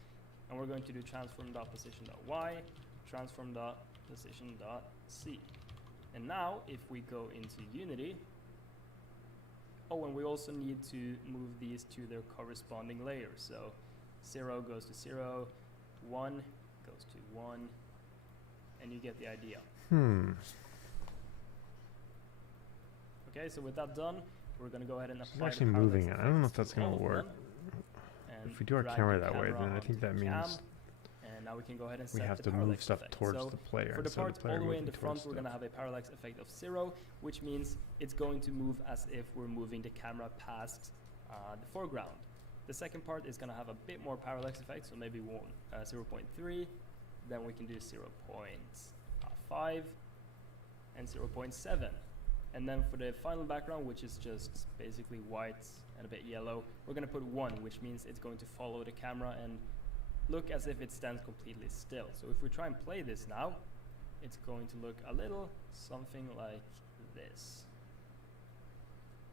and we're going to do transform.position.y, transform.position.c. And now if we go into Unity, and we also need to move these to their corresponding layers. So 0 goes to 0, 1 goes to 1, and you get the idea. Okay, so with that done, we're going to go ahead and apply It's actually the moving parallax it. I don't know if effect that's to going all to of work. them, and If we do our drag camera the that way, camera then I onto think that the means cam, and now we can go ahead and we set have the to move parallax stuff effect. towards So the player for the instead of part the player all the way in moving the front, towards we're going to have a parallax effect of 0, which means it's going to move as if we're moving the camera past the foreground. The second part is going to have a bit more parallax effect, so maybe 0.3, then we can do 0.5 and 0.7. And then for the final background, which is just basically white and a bit yellow, we're going to put 1, which means it's going to follow the camera and look as if it stands completely still. So if we try and play this now, it's going to look a little something like this.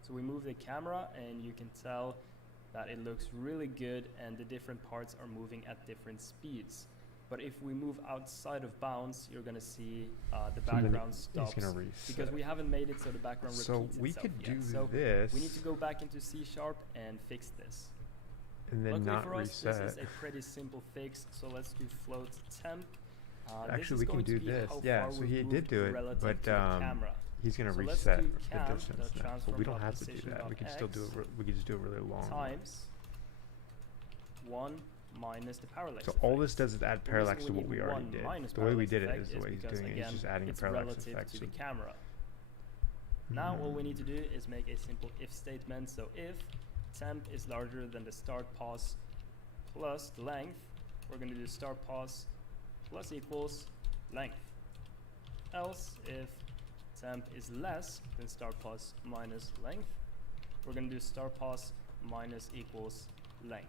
So we move the camera, and you can tell that it looks really good, and the different parts are moving at different speeds. But if we move outside of bounds, you're going to see the background stops, because we haven't made it so the background repeats itself So we could do yet. So this. we need to go back into C# and fix this. And then Luckily not for us, reset. this is a pretty simple fix, so let's do float temp. Actually, we can do this. Yeah, so he did do it, but he's going to So let's reset do the cam distance dot now. But we don't have to do transform that. dot We can still do x it. We can just do a really long one. times 1 minus the parallax So effect. all this does is add The parallax reason to we what we need already 1 did. minus The way we parallax did it effect is the way he's because, doing it. again, He's just adding a it's parallax relative effect. to the camera. Now all we need to do is make a simple if statement. So if temp is larger than the start pos plus the length, we're going to do start pos plus equals length. Else, if temp is less than start pos minus length, we're going to do start pos minus equals length.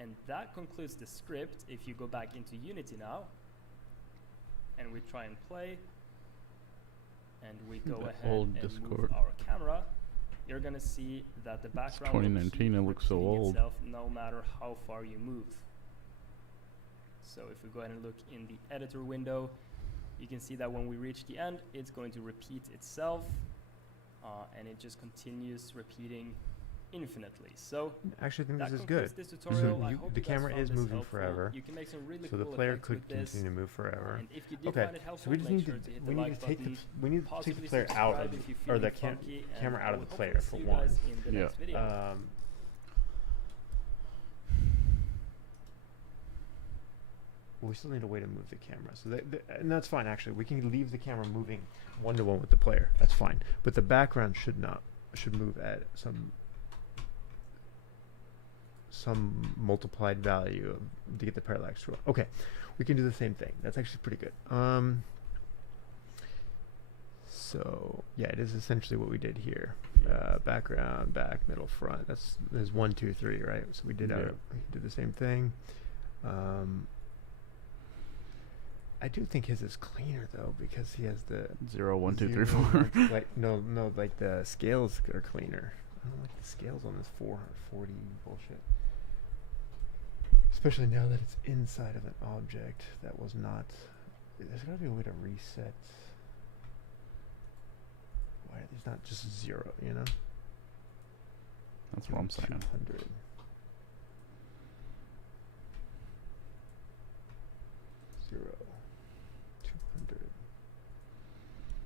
And that concludes the script. If you go back into Unity now, and we try and play, and we go The ahead old and move Discord. our camera, you're going to see that the background will 2019, keep it looks so repeating old. itself no matter how far you move. So if we go ahead and look in the editor window, you can see that when we reach the end, it's going to repeat itself, and it just continues repeating infinitely. So Actually, I think that this is concludes good. this tutorial. I you- hope the you guys camera found is this moving helpful. forever, You can make some really So the cool player effects could with this. continue to move forever. And if you did Okay, find it helpful, so we just make need sure to to hit we the need like to take button. the we need to take Possibly the player out subscribe of if you the, feel or the it funky, and camera I out of will the player hopefully for see you one. guys in the Yeah. next video. we still need a way to move the camera. So and that's fine actually. We can leave the camera moving one-to-one with the player. That's fine. But the background should move at some multiplied value to get the parallax to roll. Okay, we can do the same thing. That's actually pretty good. So yeah, it is essentially what we did here. Background, back, middle, front. There's 1, 2, 3, right? So we did we did the same thing. I do think his is cleaner though because he has the 0, 1, 2, 3, 0, 4. like no, like the scales are cleaner. I don't like the scales on this 440 bullshit. Especially now that it's inside of an object that was not. There's gotta be a way to reset. Why there's not just 0, you know? That's what I'm saying. 200. 0. 200.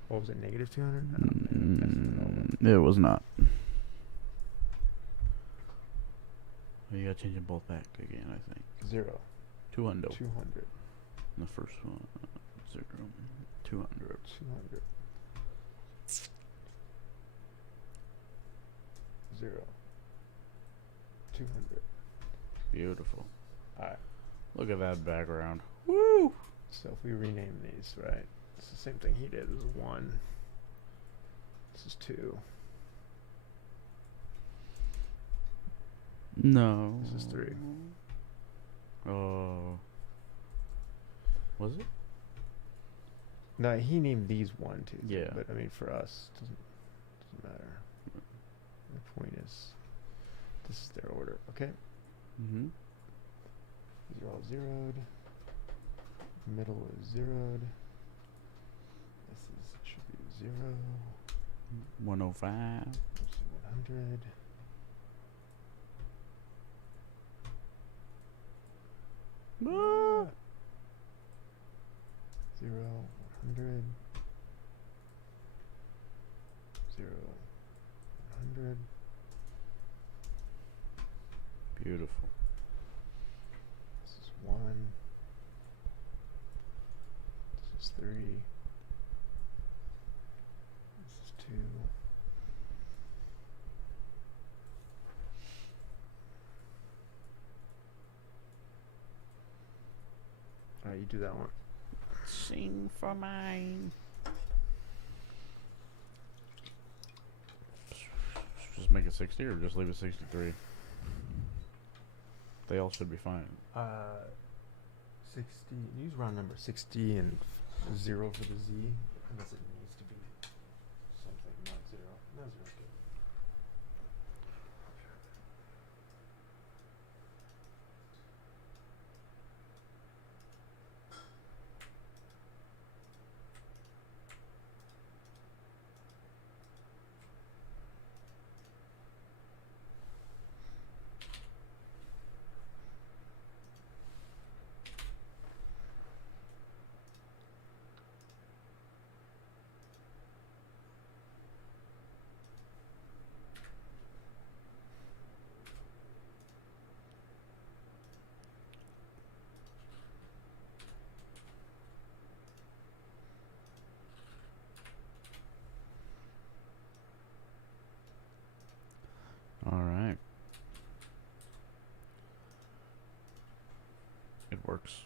What was it? Negative 200? It was not. You gotta change them both back again, I think. 0. 200. 200. The first one. 0. 200. 200. 0. 200. Beautiful. Alright. Look at that background. Woo! So if we rename these, right? It's the same thing he did. This is 1. This is 2. No. This is 3. Oh. Was it? No, he named these 1, 2, 3. Yeah. But I mean, for us, doesn't matter. The point is, this is their order. Okay. Mm-hmm. These are all zeroed. Middle is zeroed. This should be 0. 105. This is 100. Ah. 0, 100. 0, 100. Beautiful. This is 1. This is 3. This is 2. Alright, you do that one. Sing for mine. Just make it 60 or just leave it 63? They all should be fine. 60. Use round number 60 and 0 for the Z, unless it needs to be something, not 0. No, 0 is good. Alright. It works.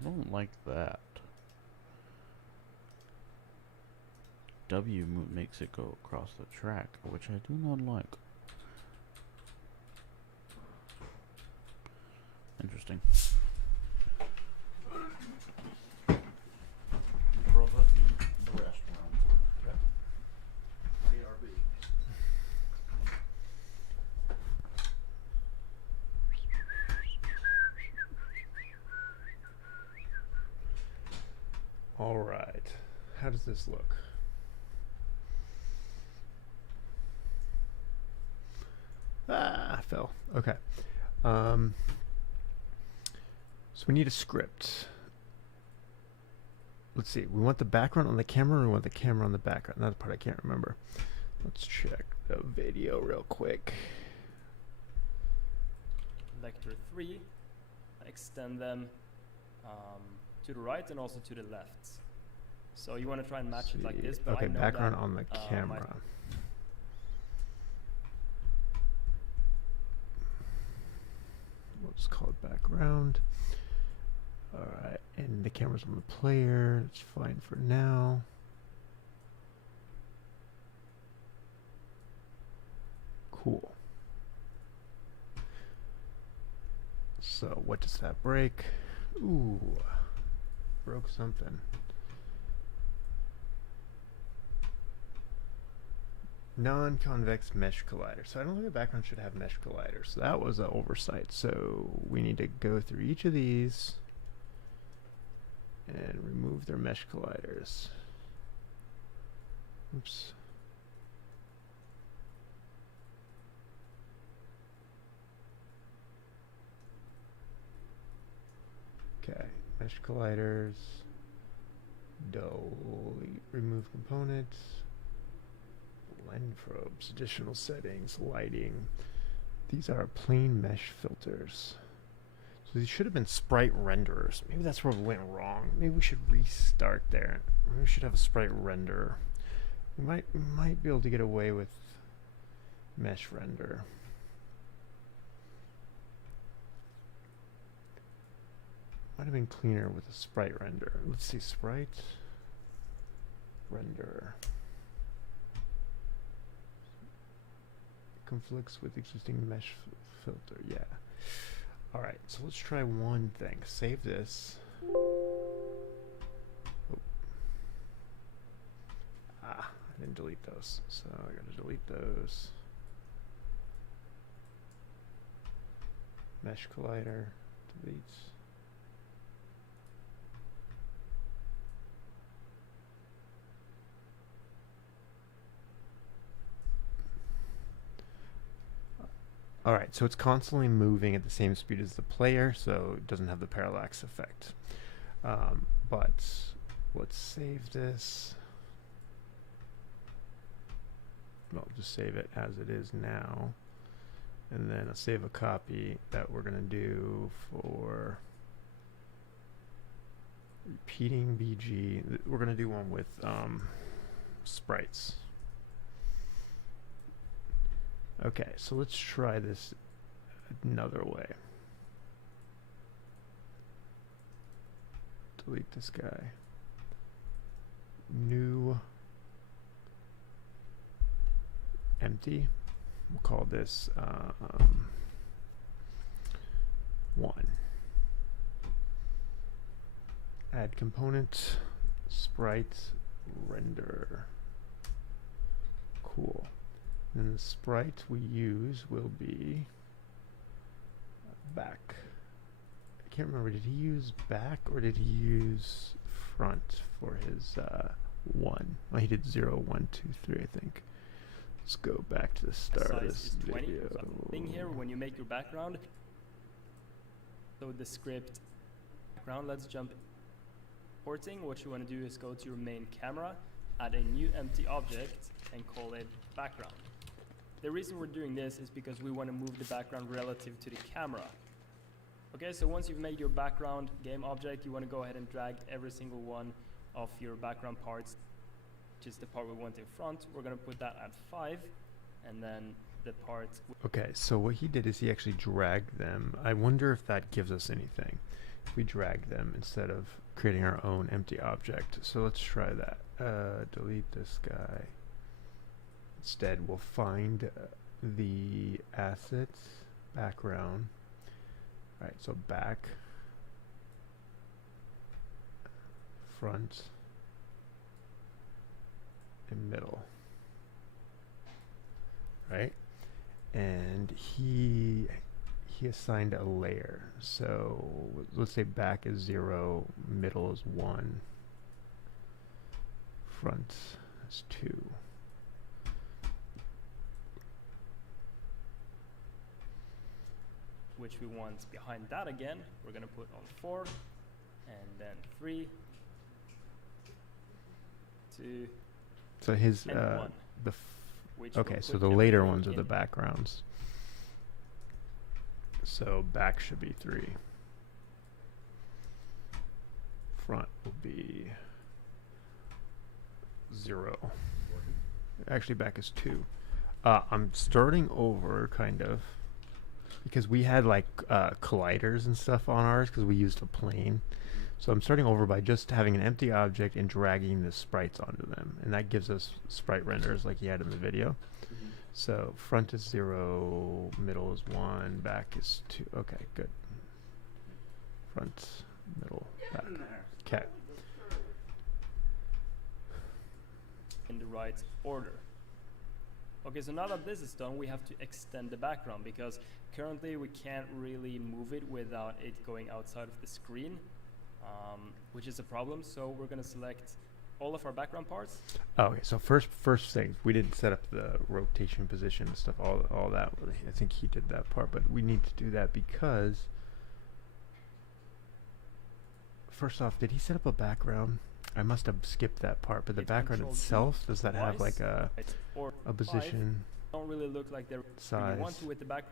I don't like that. W makes it go across the track, which I do not like. Interesting. Throw that in the restroom. Yep. ARB. All right. How does this look? Ah, I fell. Okay. So we need a script. Let's see. We want the background on the camera, or we want the camera on the background? That part I can't remember. Let's check the video real quick. vector 3, extend them to the right and also to the left. So you want to try and match it like this, but Okay, I know background that, on the my camera. We'll just call it background. Alright, and the camera's on the player. That's fine for now. Cool. So what does that break? Ooh, broke something. Non-convex mesh collider. So I don't think the background should have mesh colliders. So that was an oversight. So we need to go through each of these and remove their mesh colliders. Oops. Okay, mesh colliders, delete, remove components, blend probes, additional settings, lighting. These are plain mesh filters. So these should have been sprite renderers. Maybe that's where we went wrong. Maybe we should restart there. Maybe we should have a sprite renderer. We might be able to get away with mesh render. Might have been cleaner with a sprite render. Let's see, sprite render. Conflicts with existing mesh filter, yeah. Alright, so let's try one thing. Save this. Oh. Ah, I didn't delete those, so I gotta delete those. Mesh collider, delete. Alright, so it's constantly moving at the same speed as the player, so it doesn't have the parallax effect. But let's save this. Well, just save it as it is now. And then I'll save a copy that we're going to do for repeating BG. We're going to do one with sprites. Okay, so let's try this another way. Delete this guy. New empty. We'll call this 1. Add component, sprite, render. Cool. And the sprite we use will be back. I can't remember, did he use back or did he use front for his 1? Well, he did 0, 1, 2, 3, I think. Let's go back to the start of this Size is 20. video. So thing here, when you make your background, so the script background, let's jump porting. What you want to do is go to your main camera, add a new empty object, and call it background. The reason we're doing this is because we want to move the background relative to the camera. Okay, so once you've made your background game object, you want to go ahead and drag every single one of your background parts, which is the part we want in front. We're going to put that at 5, and then the part... Okay, so what he did is he actually dragged them. I wonder if that gives us anything. If we drag them instead of creating our own empty object. So let's try that. Delete this guy. Instead, we'll find the assets, background. Alright, so back, front, and middle. Right? And he assigned a layer. So let's say back is 0, middle is 1, front is 2. which we want behind that again, we're going to put on 4, and then 3, 2, So his and 1. the Which okay, will so put the later everything ones are the in. backgrounds. So back should be 3. Front will be 0. Actually, back is 2. I'm starting over, kind of, because we had like colliders and stuff on ours because we used a plane. So I'm starting over by just having an empty object and dragging the sprites onto them, and that gives us sprite renders like you had in the video. So front is 0, middle is 1, back is 2. Okay, good. Front, middle, back. Okay. In the right order. Okay, so now that this is done, we have to extend the background because currently we can't really move it without it going outside of the screen, which is a problem. So we're going to select all of our background parts. Oh, okay, so first thing, we didn't set up the rotation position and stuff, all that. I think he did that part, but we need to do that because first off, did he set up a background? I must have skipped that part, but the Hit background Control itself, D does that have like twice, or a position? don't really look like they're Size. you want to with the back.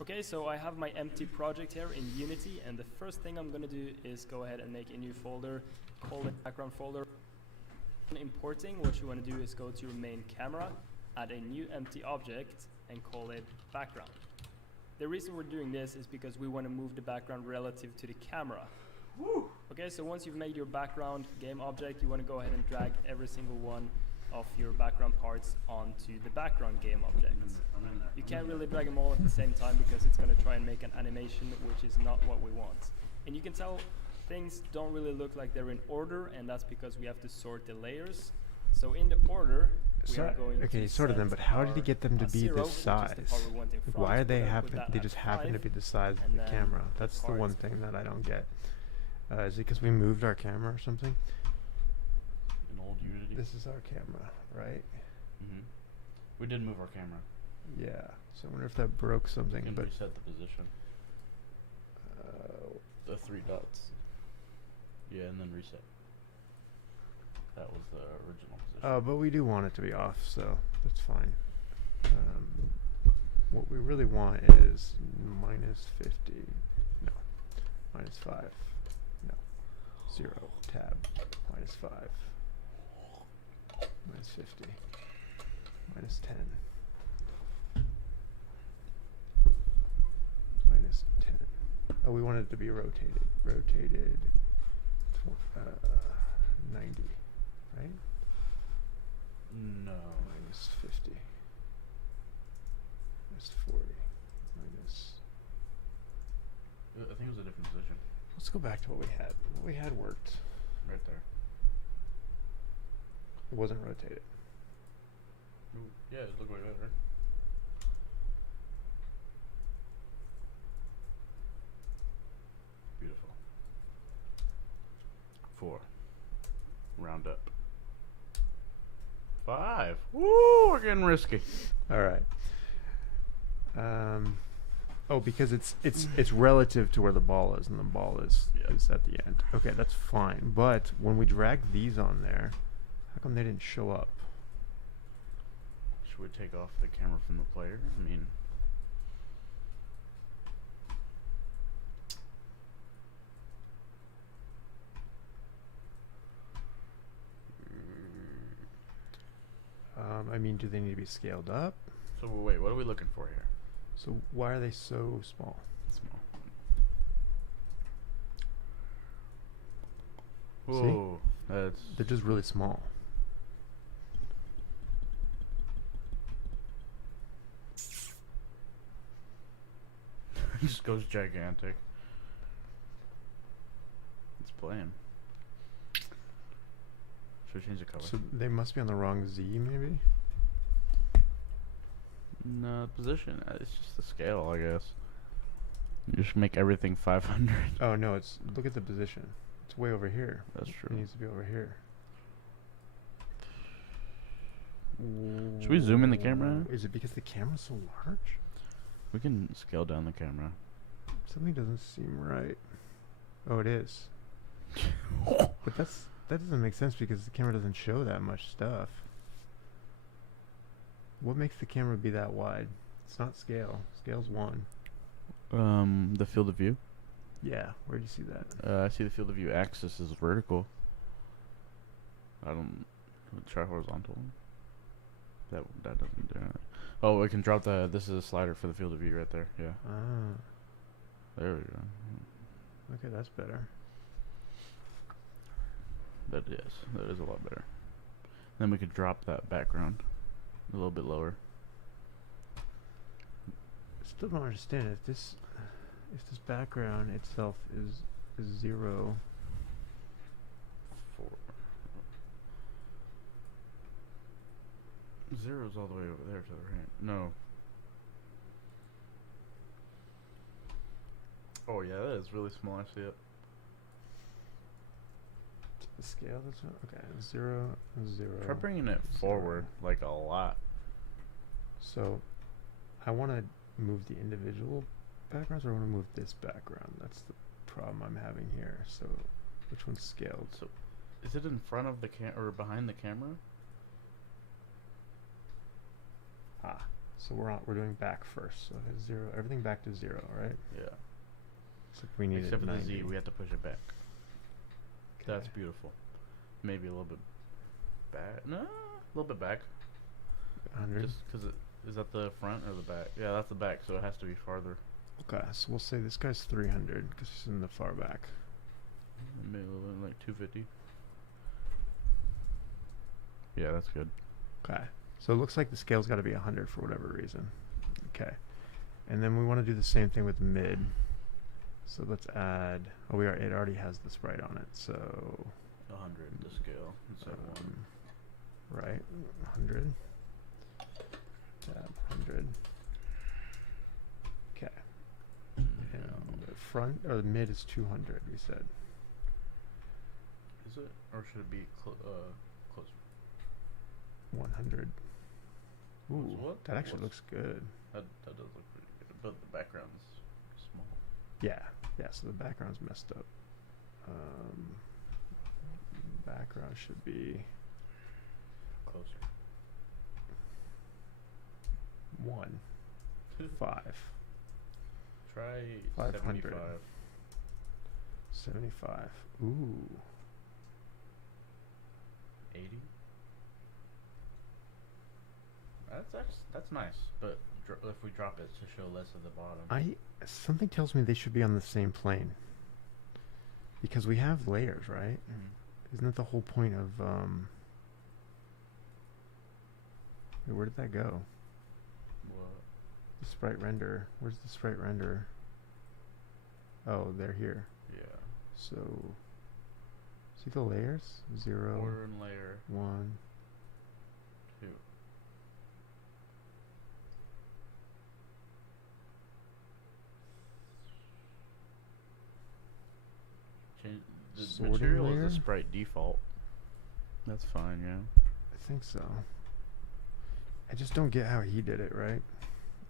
Okay, so I have my empty project here in Unity, and the first thing I'm going to do is go ahead and make a new folder, call it background folder. When importing, what you want to do is go to your main camera, add a new empty object, and call it background. The reason we're doing this is because we want to move the background relative to the camera. Okay, so once you've made your background game object, you want to go ahead and drag every single one of your background parts onto the background game object. You can't really drag them all at the same time because it's going to try and make an animation, which is not what we want. And you can tell things don't really look like they're in order, and that's because we have to sort the layers. So in the order, we are going Okay, to sort of them, set but how did he our, get them to be 0, this which is the size? part we want in Like, front. why are they We're gonna happen? put that They at just happen to 5, be the size of and the then camera. That's the part one thing that I don't get. Is it because we moved our camera or something? An old Unity. This is our camera, right? Mm-hmm. We did move our camera. Yeah. So I wonder if that broke We something. can But reset the position. The 3 dots. Yeah, and then reset. That was the original position. but we do want it to be off, so that's fine. What we really want is minus 50. No. Minus 5. No. 0. Tab. Minus 5. Minus 50. Minus 10. Minus 10. Oh, we want it to be rotated. Rotated 90. Right? No. Minus 50. Minus 40. Minus. I think it was a different position. Let's go back to what we had. What we had worked. Right there. It wasn't rotated. Ooh, yeah, it looked like that, right? Beautiful. 4. Round up. 5. Woo, we're getting risky. All right. Oh, because it's relative to where the ball is, and the ball is at the end. Okay, that's fine. But when we drag these on there, how come they didn't show up? Should we take off the camera from the player? I mean, do they need to be scaled up? so wait, what are we looking for here? So why are they so small? Small. See? Whoa, that's They're just really small. it just goes gigantic. It's playing. Should we change the color? So they must be on the wrong Z, maybe? No, position. It's just the scale, I guess. You should make everything 500. Oh no, look at the position. It's way over here. That's It true. needs to be over here. Should we zoom in the camera? Is it because the camera's so large? We can scale down the camera. Something doesn't seem right. Oh, it is. But that doesn't make sense because the camera doesn't show that much stuff. What makes the camera be that wide? It's not scale. Scale's 1. The field of view. Yeah. Where do you see that? I see the field of view axis is vertical. I don't try horizontal. That doesn't do it. Oh, we can drop the. This is a slider for the field of view right there. Yeah. Ah. There we go. Okay, that's better. That is a lot better. Then we could drop that background a little bit lower. Still don't understand if this background itself is 0. 4. Zero's all the way over there to the right. No. Oh yeah, that is really small. I see it. The scale. That's not, okay. 0, 0. Try bringing it 0. forward like a lot. So, I want to move the individual backgrounds, or I want to move this background. That's the problem I'm having here. So, which one's scaled? So, is it in front of the or behind the camera? Ah, so we're doing back first. So hit 0, everything back to 0, right? Yeah. Except we need Except it for the 90. Z, we have to push it back. Okay. That's beautiful. Maybe a little bit back. No, a little bit back. 100. Just because is that the front or the back? Yeah, that's the back, so it has to be farther. Okay, so we'll say this guy's 300 because he's in the far back. Maybe a little bit like 250. Yeah, that's good. Okay, so it looks like the scale's got to be 100 for whatever reason. Okay, and then we want to do the same thing with mid. So let's add. Oh, it already has the sprite on it. So 100 the scale instead of 1. right, 100. Tab 100. Okay. And the front or the mid is 200. We said. Is it, or should it be closer? 100. Ooh, What? that actually What's- looks good. That does look pretty good, but the background's small. Yeah, so the background's messed up. Background should be Closer. 1, 5, Try 500. 75. 75. Ooh, 80. That's nice, but if we drop it to show less of the bottom. something tells me they should be on the same plane. Because we have layers, right? Isn't that the whole point of wait, where did that go? What? The sprite render. Where's the sprite render? Oh, they're here. Yeah. So see the layers? 0, Order and layer 1. 2. Change the Sorting material layer? is the sprite default. That's fine, yeah. I think so. I just don't get how he did it, right?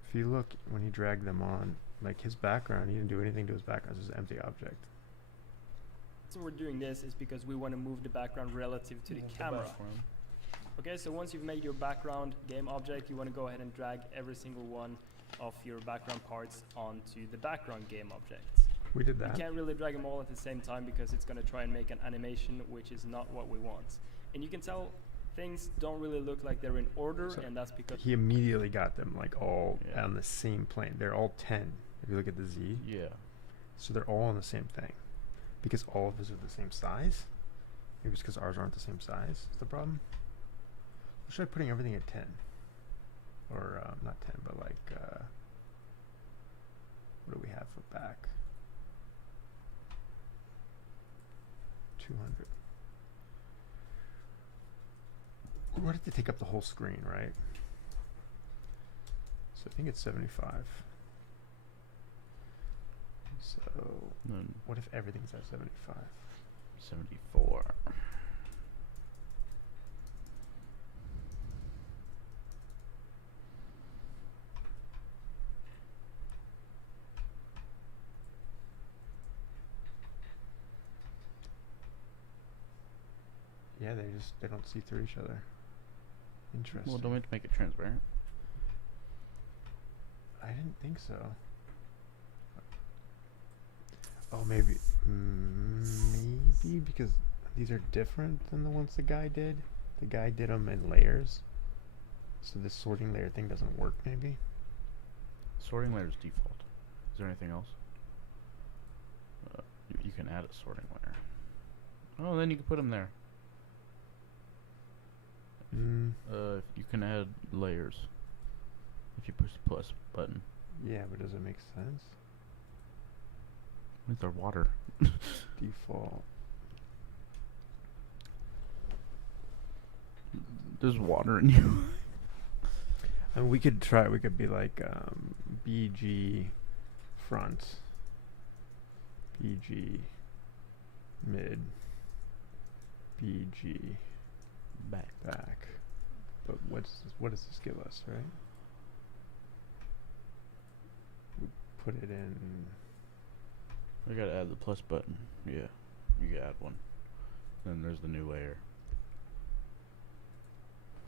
If you look when he dragged them on, like his background, he didn't do anything to his background, it's just an empty object. So we're doing this is because we want to move the background relative to the camera. Okay, so once you've made your background game object, you want to go ahead and drag every single one of your background parts onto the background game object. We did You that. can't really drag them all at the same time because it's going to try and make an animation which is not what we want. And you can tell things don't really look like they're in order, So and that's because He immediately got them like all Yeah. on the same plane. They're all 10. If you look at the Z, Yeah. so they're all on the same thing. Because all of his are the same size. Maybe it's because ours aren't the same size. Is the problem? Or should I putting everything at 10? Or not 10, but like what do we have for back? 200. We wanted to take up the whole screen, right? So I think it's 75. So Then what if everything's at 75? 74. Yeah, they don't see through each other. Interesting. Well, don't we have to make it transparent? I didn't think so. Oh, maybe because these are different than the ones the guy did. The guy did them in layers, so this sorting layer thing doesn't work. Maybe. Sorting layer is default. Is there anything else? You can add a sorting layer. Oh, then you can put them there. You can add layers if you push the plus button. Yeah, but does it make sense? With our water. Default. There's water in you. I mean, we could try. We could be like BG front, BG mid, BG back. But what does this give us, right? We put it in. We gotta add the plus button. Yeah, you can add one. Then there's the new layer.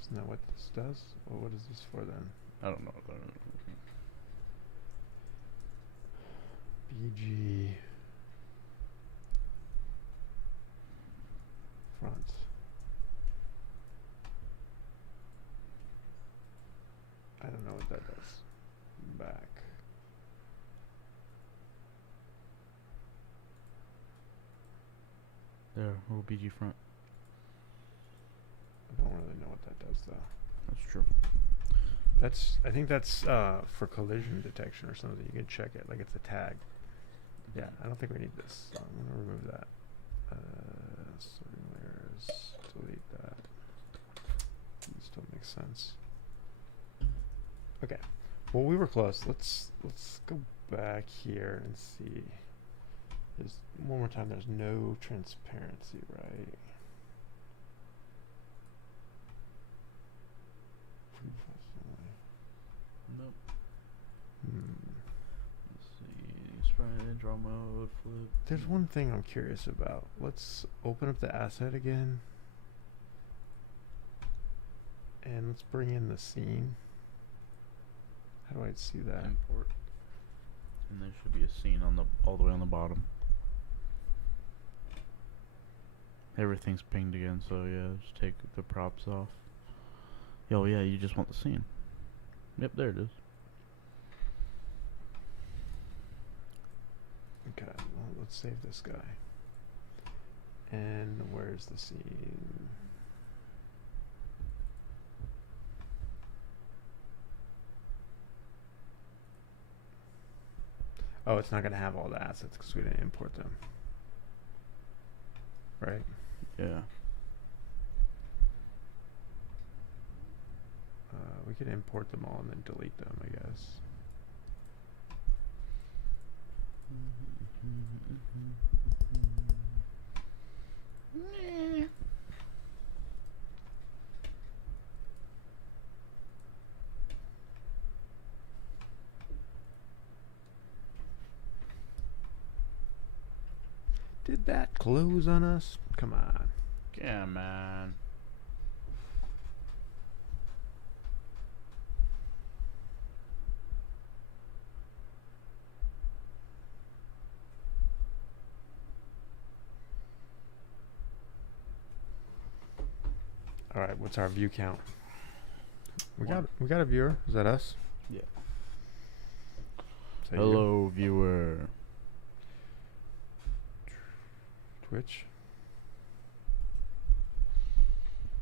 Isn't that what this does? Well, what is this for then? I don't know. BG front. I don't know what that does. Back. There, little BG front. I don't really know what that does though. That's true. I think that's for collision detection or something. You can check it like it's a tag. Yeah, I don't think we need this. So I'm gonna remove that. Sorting layers. Delete that. It still makes sense. Okay. Well, we were close. Let's go back here and see. There's one more time. There's no transparency, right? Nope. Let's see. Sprite, draw mode, flip. There's one thing I'm curious about. Let's open up the asset again. And let's bring in the scene. How do I see that? Import. And there should be a scene on the all the way on the bottom. Everything's pinged again, so yeah, just take the props off. Oh yeah, you just want the scene. Yep, there it is. Okay, well, let's save this guy. And where's the scene? Oh, it's not going to have all the assets because we didn't import them. Right? Yeah. We could import them all and then delete them, I guess. Did that close on us? Come on. Yeah, man. All right, what's our view count? We One. got a viewer. Is that us? Yeah. Is that you? Hello, viewer. Twitch.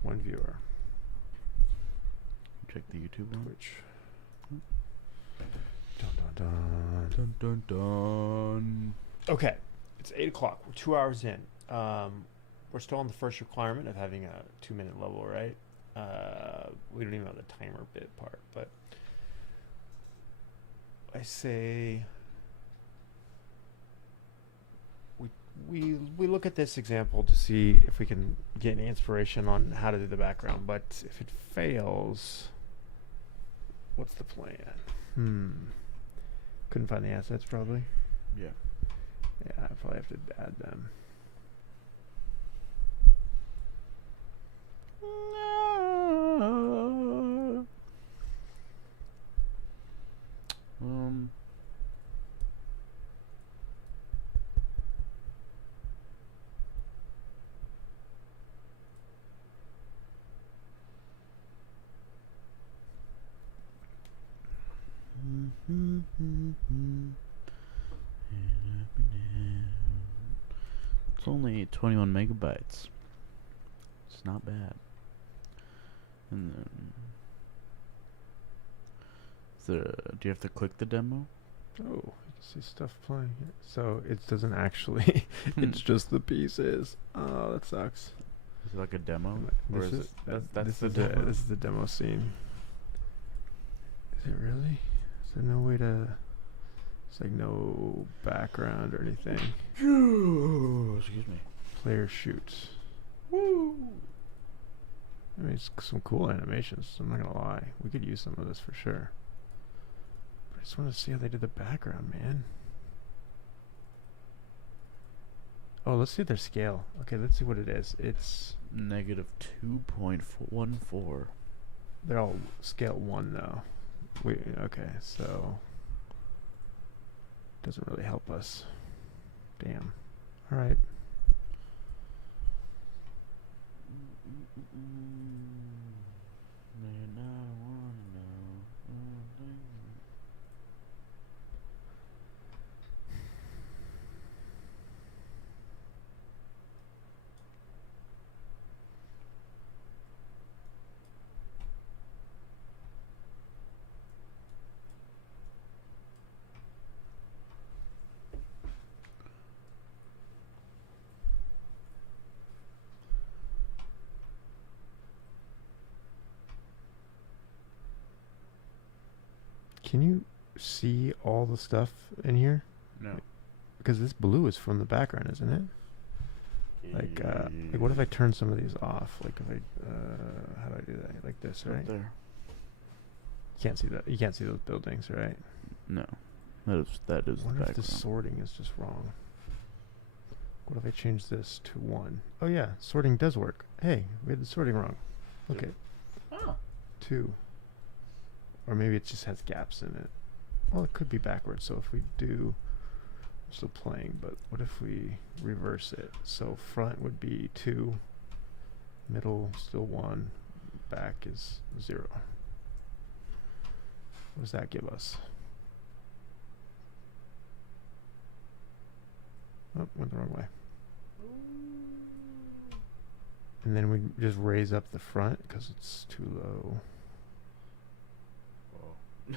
One viewer. Check the YouTube one. Twitch. Dun dun dun. Dun dun dun. Okay, it's 8 o'clock. We're 2 hours in. We're still on the first requirement of having a 2-minute level, right? We don't even know the timer bit part, but I say we look at this example to see if we can get any inspiration on how to do the background. But if it fails, what's the plan? Couldn't find the assets probably. Yeah. Yeah, I probably have to add them. It's only 21 megabytes. It's not bad. And then, do you have to click the demo? Oh, you can see stuff playing here. So it doesn't actually. It's just the pieces. Oh, that sucks. Is it like a demo? Or This is is it, this the is demo? this is the demo scene. Is it really? Is there no way to? It's like no background or anything. Excuse me. Player shoots. Woo! I mean, it's some cool animations. I'm not gonna lie. We could use some of this for sure. But I just want to see how they did the background, man. Oh, let's see their scale. Okay, let's see what it is. It's Negative 2.14. they're all scale 1 though. Okay, so doesn't really help us. Damn. All right. Can you see all the stuff in here? No. Because this blue is from the background, isn't it? Like what if I turn some of these off? Like if I, how do I do that? Like this, right? Right there. You can't see that. You can't see those buildings, right? No. That is I wonder the if the background. sorting is just wrong. What if I change this to 1? Oh yeah, sorting does work. Hey, we had the sorting wrong. Okay, Oh. 2. Or maybe it just has gaps in it. Well, it could be backwards. So if we do, I'm still playing, but what if we reverse it? So front would be 2, middle still 1, back is 0. What does that give us? Oh, went the wrong way. And then we just raise up the front because it's too low. Whoa. I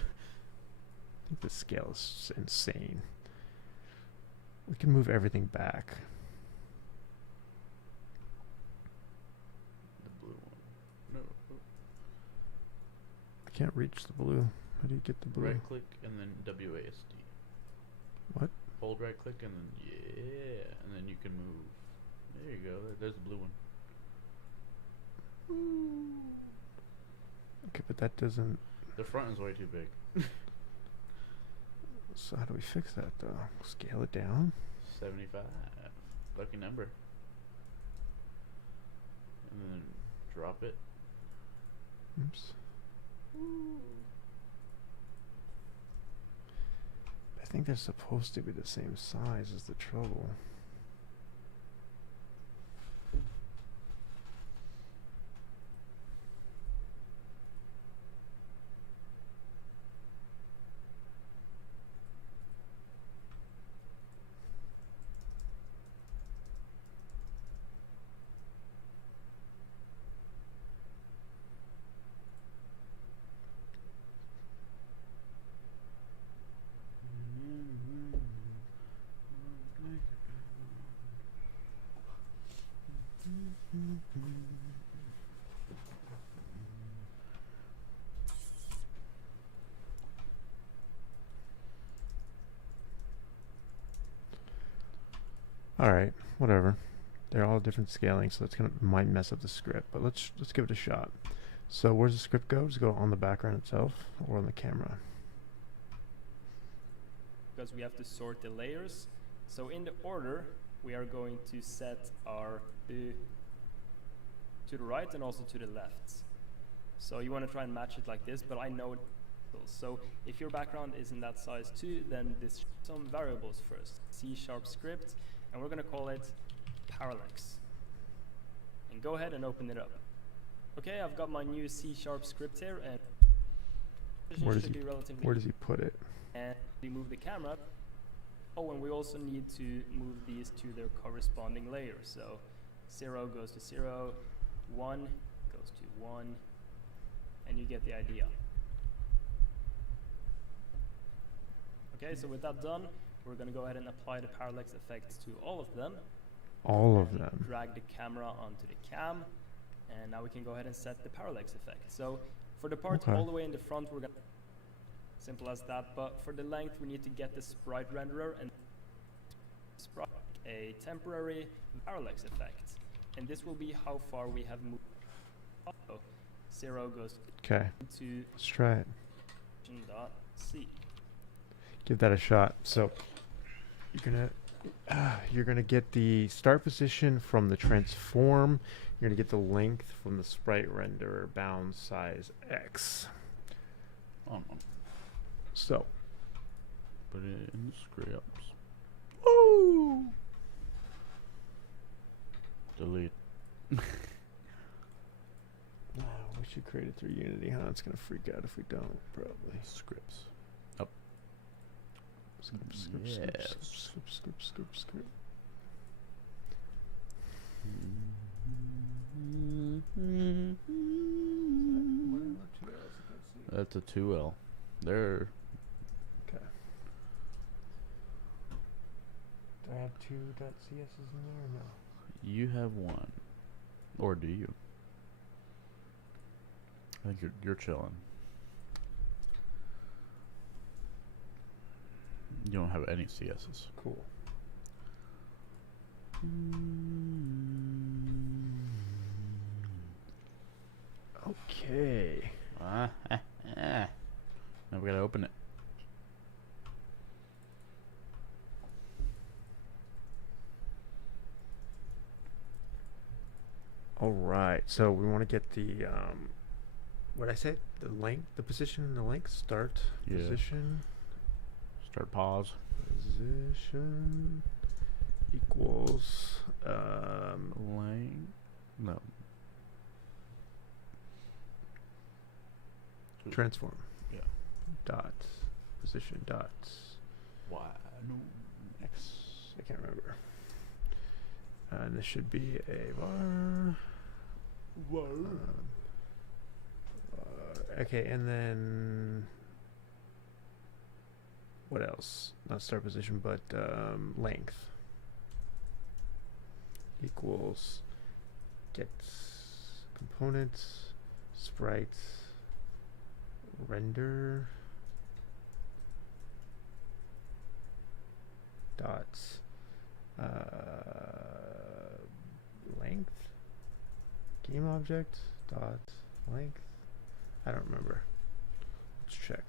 think the scale is insane. We can move everything back. The blue one. No. I can't reach the blue. How do you get the blue? Right click and then WASD. What? Hold right click and then and then you can move. There you go. There's the blue one. Okay, but that doesn't. The front is way too big. So how do we fix that though? Scale it down? 75. Lucky number. And then drop it. Oops. I think they're supposed to be the same size is the trouble. Alright, whatever. They're all different scaling, so that's gonna might mess up the script, but let's give it a shot. So where's the script go? Does it go on the background itself or on the camera? Because we have to sort the layers. So in the order, we are going to set our to the right and also to the left. So you want to try and match it like this, but I know it. So if your background is in that size too, then this some variables first. C# script, and we're going to call it parallax. And go ahead and open it up. Okay, I've got my new C# script here, and Where does should be relatively. Where does he put it? And we move the camera. Oh, and we also need to move these to their corresponding layers. So 0 goes to 0, 1 goes to 1, and you get the idea. Okay, so with that done, we're going to go ahead and apply the parallax effects to all of them. All of them. Drag the camera onto the cam, and now we can go ahead and set the parallax effect. So for the parts Okay. all the way in the front, we're going to simple as that, but for the length we need to get the sprite renderer and sprite a temporary parallax effect, and this will be how far we have moved. So 0 goes Okay, to let's try it. .c. Give that a shot. So you're gonna get the start position from the transform. You're gonna get the length from the sprite renderer bound size X. Oh, no. So Put it in the scripts. woo! Delete. We should create it through Unity, huh? It's gonna freak out if we don't, probably. Scripts. Script. That's a 2L. There. Okay. Do I have two .cs's in there or no? You have one. Or do you? I think you're chilling. You don't have any CSs. Cool. Okay. Now we gotta open it. All right. So we want to get the what did I say? The length, the position, and the length. Start Yeah. position. Start pause. Position equals Length. No. transform. Yeah. Dot position dot Why? No. x. I can't remember. And this should be a var. Okay, and then what else? Not start position, but length equals get components sprite render dot length game object dot length. I don't remember. Let's check.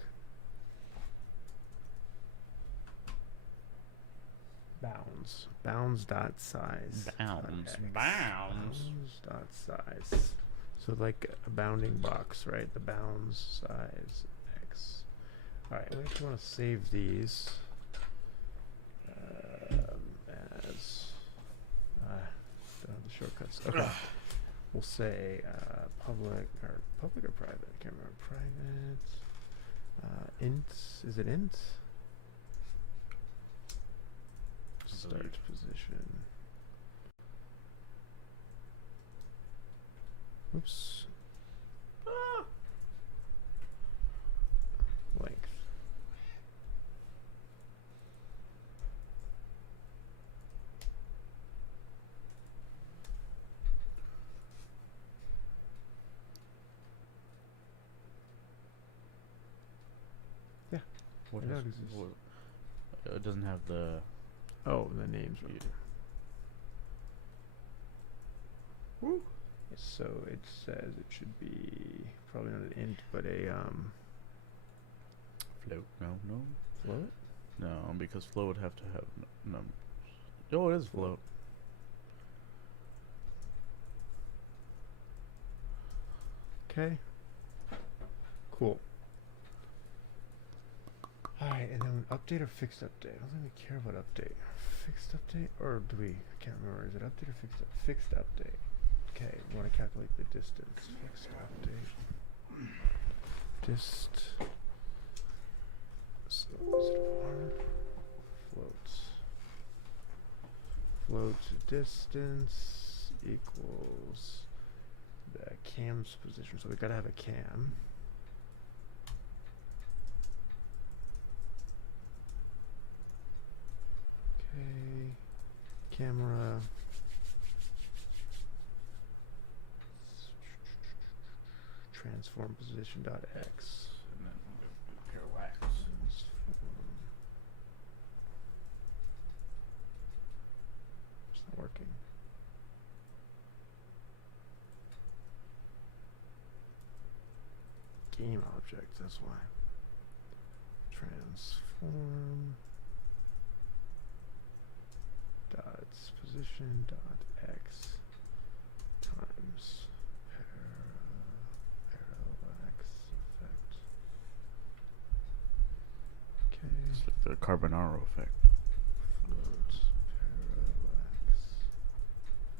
Bounds dot size. Bounds. X. Bounds. Bounds dot size. So like a bounding box, right? The bounds size X. All right, we actually want to save these as don't have the shortcuts. Okay. We'll say public or private. I can't remember. Private. Int. Is it int? Start position. Oops. Length. Yeah. What I know is- it exists. what- it doesn't have the. Oh, the name's wrong. Yeah. Woo. So it says it should be probably not an int, but a Float. No. float. No, because float would have to have numbers. Oh, it is float. Okay. Cool. Alright, and then update or fixed update? I don't think we care about update. Fixed update? Or do we? I can't remember. Is it update or fixed update? Fixed update. Okay, we want to calculate the distance. Fixed update. Dist. So is it Float distance equals the cam's position. So we gotta have a cam. Okay, camera. Transform position dot x. And then we'll do parallax. Transform. It's not working. Game object, that's why. Transform dots position dot x times parallax effect. Okay. It's like the Carbonaro effect. Float parallax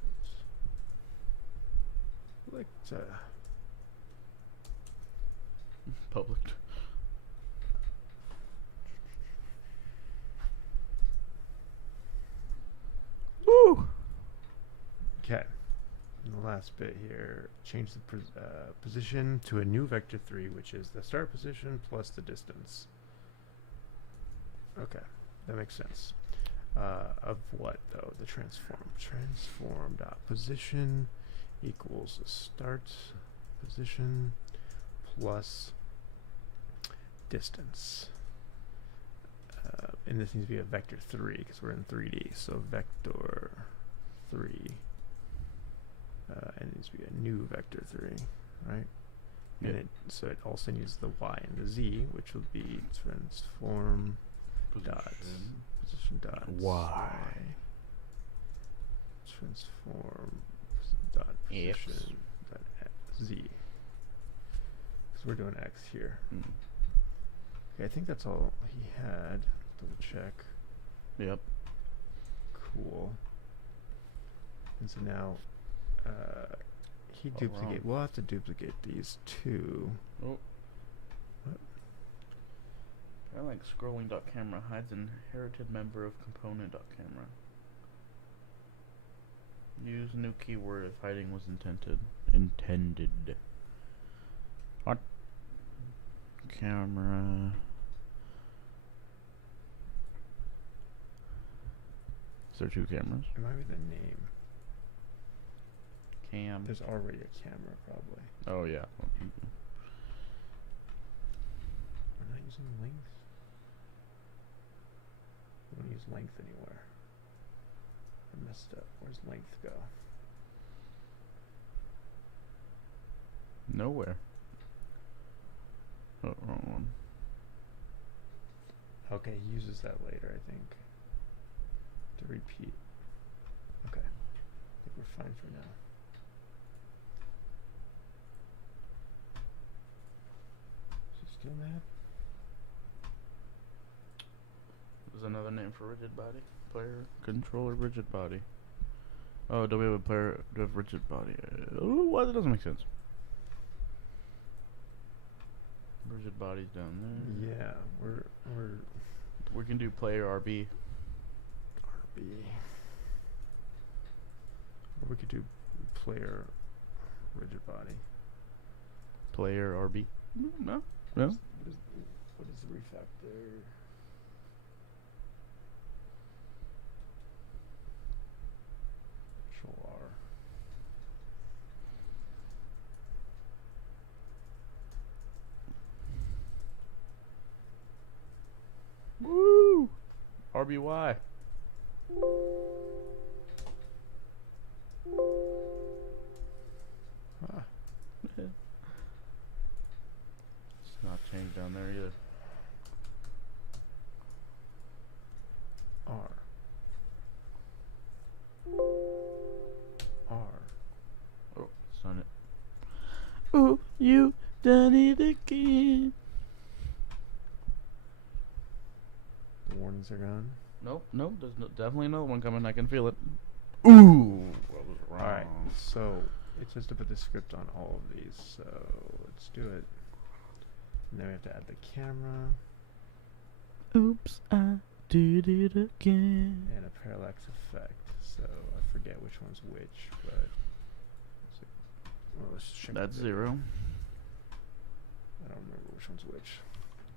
effect. Like Public. Woo! okay. And the last bit here, change the position to a new vector 3, which is the start position plus the distance. Okay, that makes sense. Of what though? The transform. Transform dot position equals the start position plus distance. And this needs to be a vector 3 because we're in 3D. So vector 3. And it needs to be a new vector 3, right? Yep. And so it also needs the y and the z, which will be transform position dot Y. Transform dot X. position dot z. Because we're doing x here. Mm. Okay, I think that's all he had. Double check. Yep. Cool. And so now he Oh, duplicate. wrong. We'll have to duplicate these two. Oh. What? I like scrolling.camera hides an inherited member of component.camera. Use new keyword if hiding was intended. What? Camera. Is there 2 cameras? It might be the name. Cam. There's already a camera, probably. Oh yeah. We're not using length. We don't use length anywhere. I messed up. Where's length go? Nowhere. Oh, wrong one. Okay, he uses that later, I think. To repeat. Okay. I think we're fine for now. Is he still mad? There's another name for rigid body. Player controller rigid body. Oh, do we have a player? Do we have rigid body? Why that doesn't make sense. Rigid body's down there. Yeah, we're We can do player RB. RB. Or we could do player rigid body. Player RB. No. No. What is the refactor? Control R. Woo! RBY. Ah, It's not changed down there either. R. R. Oh, it's done it. Oh, you done it again. The warnings are gone. Nope, there's definitely another one coming. I can feel it. Ooh, that was wrong. Alright, so it says to put the script on all of these, so let's do it. And then we have to add the camera. Oops, I did it again. and a parallax effect. So I forget which one's which, but let's see. Well, let's check the That's video. 0. I don't remember which one's which.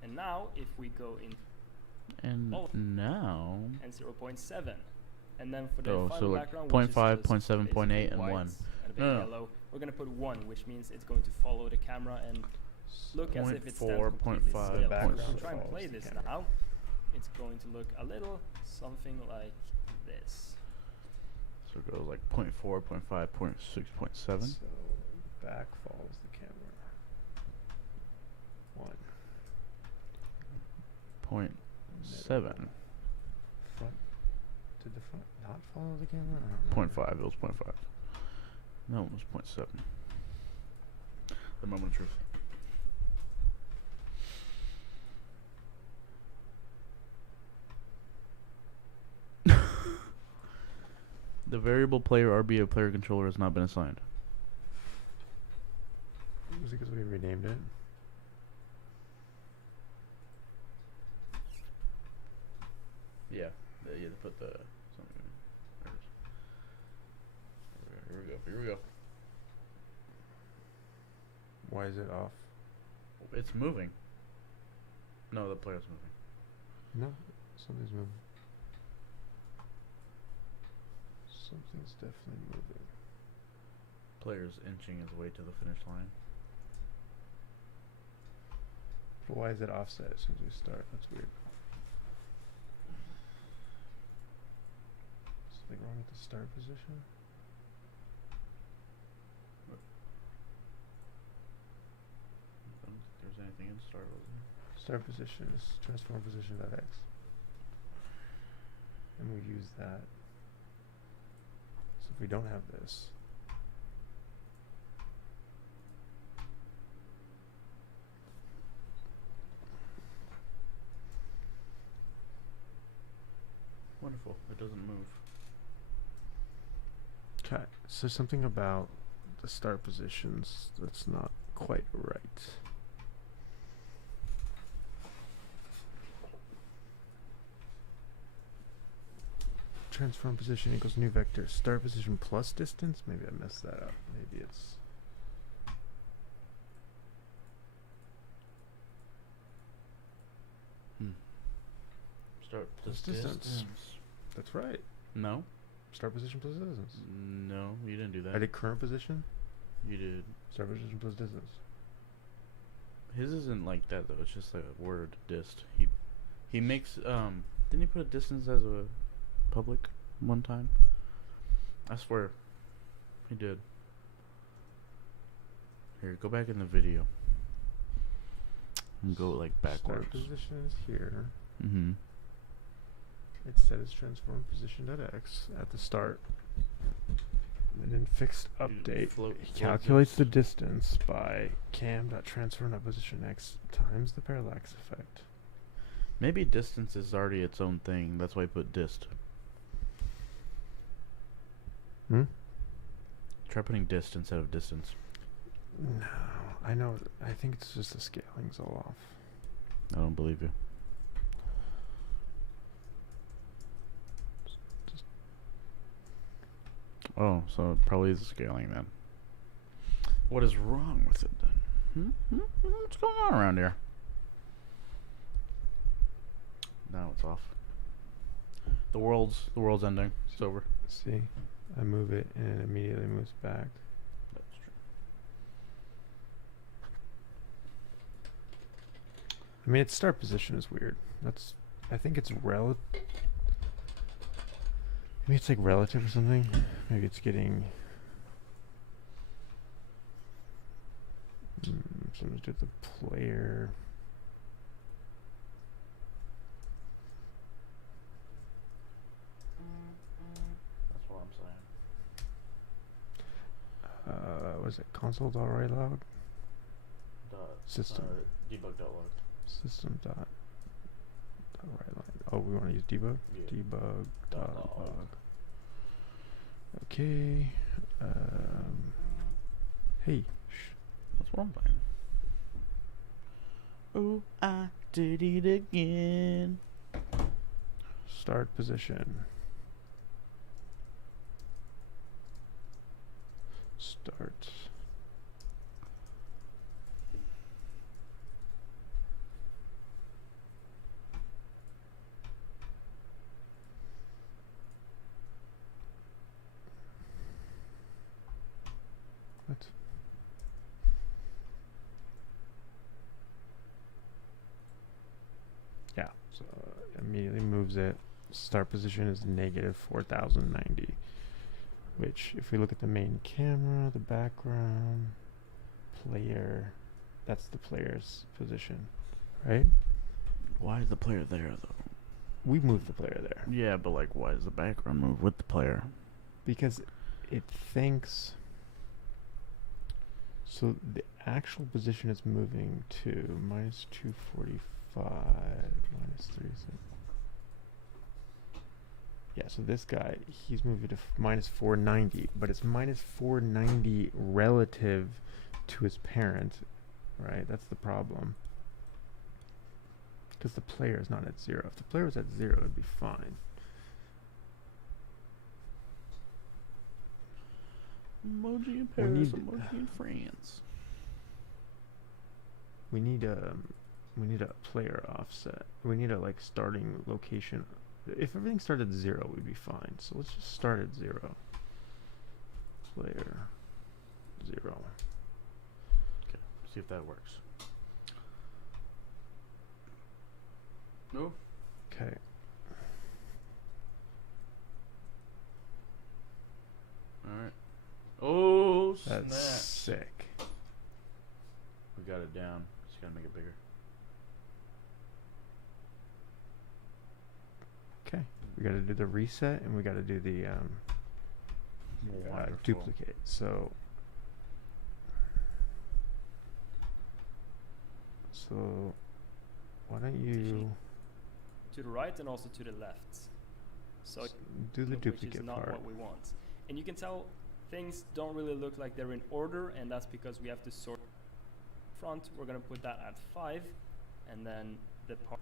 And now, if we go in And Oh. now, and 0.7, and then for the Oh, final so like background, 0.5, which is 0.7, just 0.8, basically and white 1. and a bit No, no. yellow, we're gonna put 1, which means it's going to follow the camera and look as if it stands 0.4, completely 0.5, still. background So try and follows play the this camera. now. It's going to look a little something like this. so it goes like 0.4, 0.5, 0.6, 0.7. So back follows the camera. 1. 0.7. Front. Did the front not follow the camera? I don't remember. 0.5. It was 0.5. No, it was 0.7. The moment of truth. The variable player RB player controller has not been assigned. Was it because we renamed it? Yeah, you had to put the something. Here we go. Here we go. Why is it off? It's moving. No, the player's moving. No, something's moving. Something's definitely moving. Player's inching his way to the finish line. But why is it offset as soon as we start? That's weird. Something wrong with the start position? I don't think there's anything in start over there. Start position is transform position dot x. And we use that. So if we don't have this, Wonderful. It doesn't move. okay, so something about the start positions that's not quite right. Transform position equals new vector. Start position plus distance? Maybe I messed that up. Maybe it's Start Plus plus distance. distance. that's right. No. Start position plus distance. No, you didn't do that. I did current position, You did. start position plus distance. His isn't like that though. It's just a word dist. He makes Didn't he put a distance as a public one time? I swear, he did. Here, go back in the video. And go like backwards. Start position is here. Mm-hmm. It's set as transform position dot x at the start. And then fixed You update. float- He float calculates the this. distance by cam.transform.position x times the parallax effect. Maybe distance is already its own thing. That's why I put dist. Hmm? Try putting dist instead of distance. No, I know. I think it's just the scaling's all off. I don't believe you. Just- Oh, so it probably is scaling then. What is wrong with it then? What's going on around here? Now it's off. The world's ending. It's over. See, I move it and it immediately moves back. That's true. I mean, its start position is weird. That's, I think it's relative. Maybe it's like relative or something. Maybe it's getting. Something to do with the player. That's what I'm saying. Was it console.writelog? Dot, System. debug.log. System dot write line. Oh, we want to use debug. Yeah. Debug Dot dot log. log. Okay. Hey. Shh. That's what I'm playing. Oh, I did it again. Start position. Start. What? Yeah, so immediately moves it. Start position is negative 4090, which if we look at the main camera, the background, player, that's the player's position, right? Why is the player there though? We moved the player there Yeah, but like, why does the background move with the player? because it thinks. So the actual position it's moving to minus 245 minus 3. Yeah, so this guy, he's moving to minus 490, but it's minus 490 relative to his parent, right? That's the problem. Because the player is not at 0. If the player was at 0, it'd be fine. Emoji in We Paris, need- emoji in France. We need a player offset. We need a like starting location. If everything started at 0, we'd be fine. So let's just start at 0. Player 0. Okay, see if that works. No. Okay. All right. Oh That's snap! sick. We got it down. Just gotta make it bigger. Okay. We got to do the reset and we got to do the Wonderful. duplicate. So why don't you To the right and also to the left. So do the which duplicate is not part? what we want. And you can tell things don't really look like they're in order, and that's because we have to sort front. We're gonna put that at 5, and then the part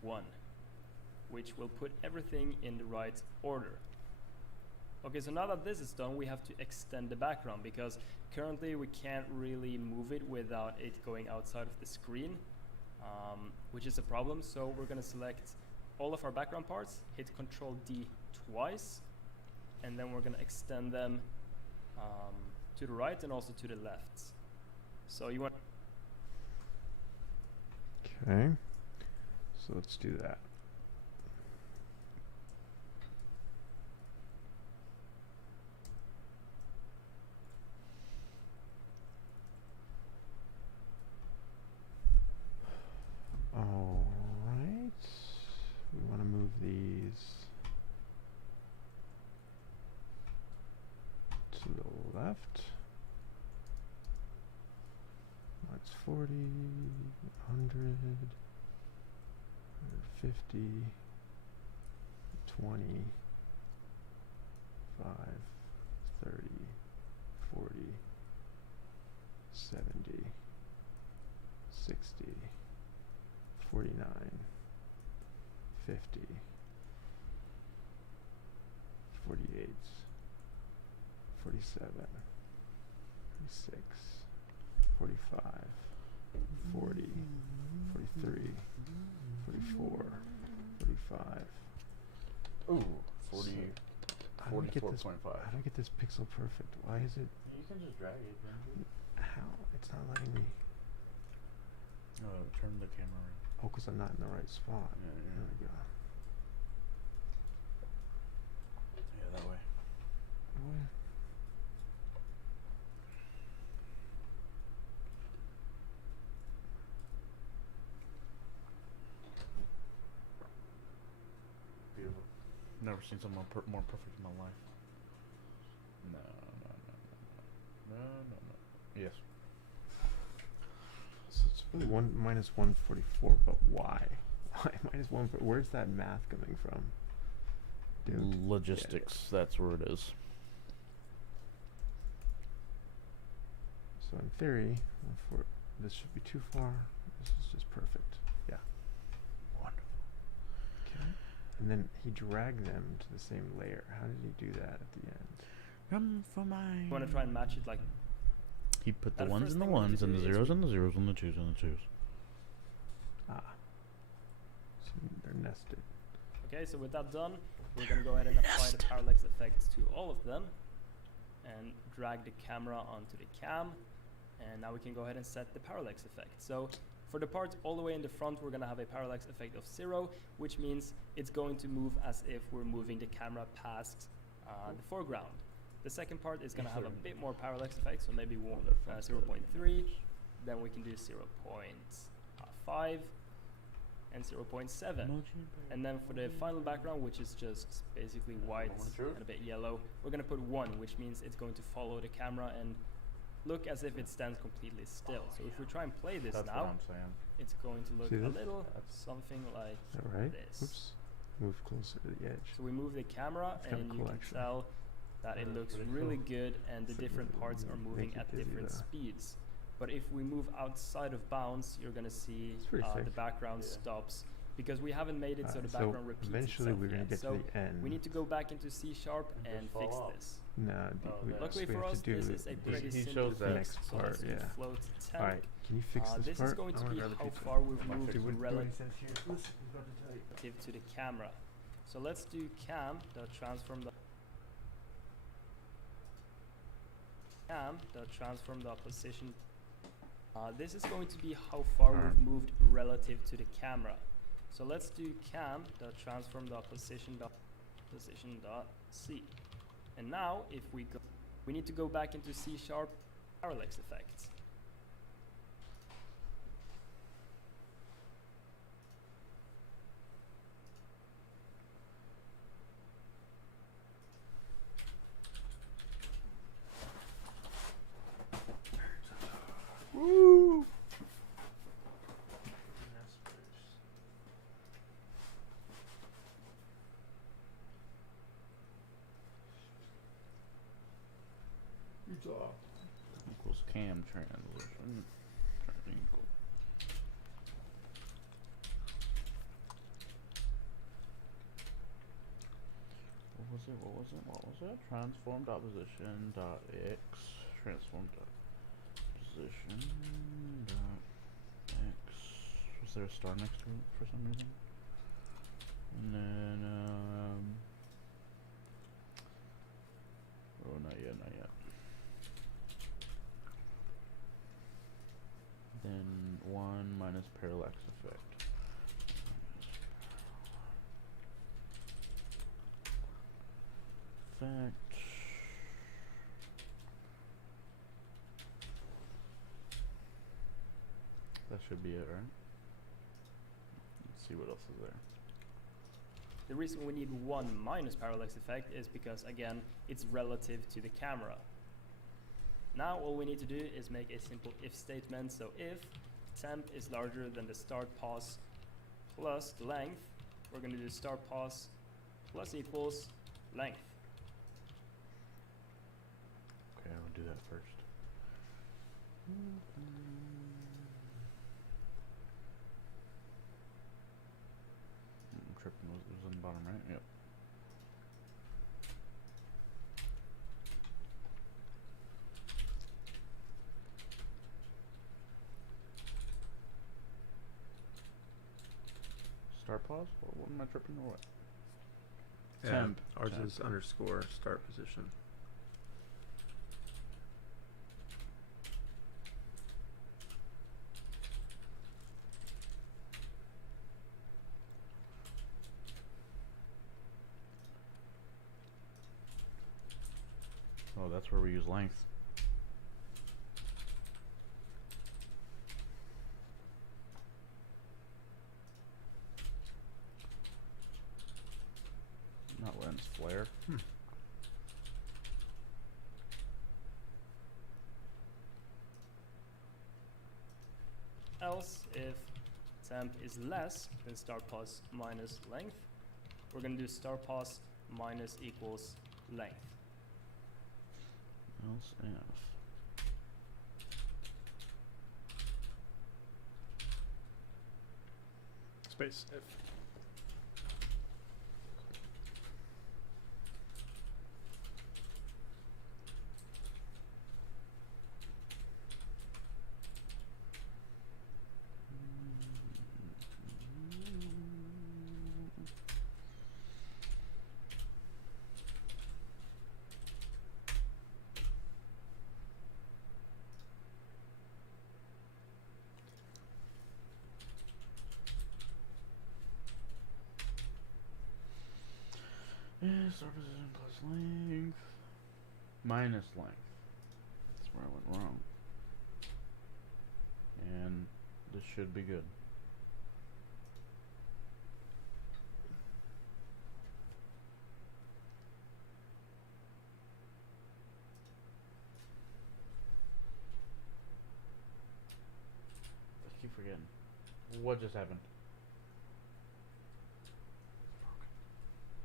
1, which will put everything in the right order. Okay, so now that this is done, we have to extend the background because currently we can't really move it without it going outside of the screen, which is a problem. So we're gonna select all of our background parts, hit Control D twice, and then we're gonna extend them to the right and also to the left. So you want Okay. So let's do that. All right. We want to move these to the left. That's 40, 100, 150, 20, 5, 30, 40, 70, 60, 49, 50, 48, 47, 46, 45, 40, 43, 44, 45. Ooh, 40. How do I get this? 44.5. How do I get this pixel perfect? Why is it? You can just drag it. How? It's not letting me. Turn the camera around. Oh, because I'm not in the right spot. Yeah, There we go. Yeah, that way. What? Beautiful. Never seen someone more perfect in my life. No. Yes. So it's really minus 144, but why? Why minus one? Where's that math coming from? Dude. Logistics. That's where it is. So in theory, this should be too far. This is just perfect. Yeah. Wonderful. Okay. and then he dragged them to the same layer. How did he do that at the end? Come for mine. You want to try and match it like He put the That ones first and the thing we need ones to and the do is zeros and the zeros and the twos and the twos. Ah. So they're nested. Okay, so with that done, we're going to go ahead and apply the parallax effects to all of them and drag the camera onto the cam, and now we can go ahead and set the parallax effect. So for the part all the way in the front, we're going to have a parallax effect of 0, which means it's going to move as if we're moving the camera past the foreground. The second part is going to have a bit more parallax effect, so maybe 0.3, then we can do 0.5 and 0.7. And then for the final background, which is just basically white and a bit yellow, we're going to put 1, which means it's going to follow the camera and look as if it stands completely still. So if we try and play this That's now, what I'm saying. it's going to look See a this? little something like Is that right? this. Oops. Move closer to the edge. So we move the camera It's kinda and cool, you can actually. tell that it looks pretty really cool. good and the So different it parts are would moving make it at busy different though. speeds. But if we move outside of bounds, you're going to see It's pretty the sick. background stops because we haven't made it so the So background repeats eventually itself we're gonna yet. get So to the end. we need to go back into C# and fall fix off. this. No, Luckily we for have us, to do this is a this pretty he simple shows that. fix. Next So let's part, do yeah. float temp. All right, can you fix this This part? is going I to wanna be grab a how pizza. far we've Am I moved fixing it? relative to the camera. So let's do cam.transform the position. This is going to be how far we've moved relative to the camera. So let's do cam.transform the position.c. And now if we go, we need to go back into C# parallax effects. Woo! Equals cam transition. Triangle. What was it? Transform dot position dot x. Transform dot position dot x. Was there a star next to it for some reason? And then oh, not yet. Then 1 minus parallax effect. That should be it, right? Let's see what else is there. The reason we need 1 minus parallax effect is because, again, it's relative to the camera. Now all we need to do is make a simple if statement. So if temp is larger than the start pause plus the length, we're going to do start pause plus equals length. Okay, I'll do that first. I'm tripping. Was on the bottom right? Yep. Start pause? What am I tripping or what? Temp. Ours Temp. is underscore start position. Oh, that's where we use length. Not lens flare. Else, if temp is less than start pause minus length, we're going to do start pause minus equals length. Else if. Space. Start position plus length. Minus length. That's where I went wrong. And this should be good. I keep forgetting. What just happened?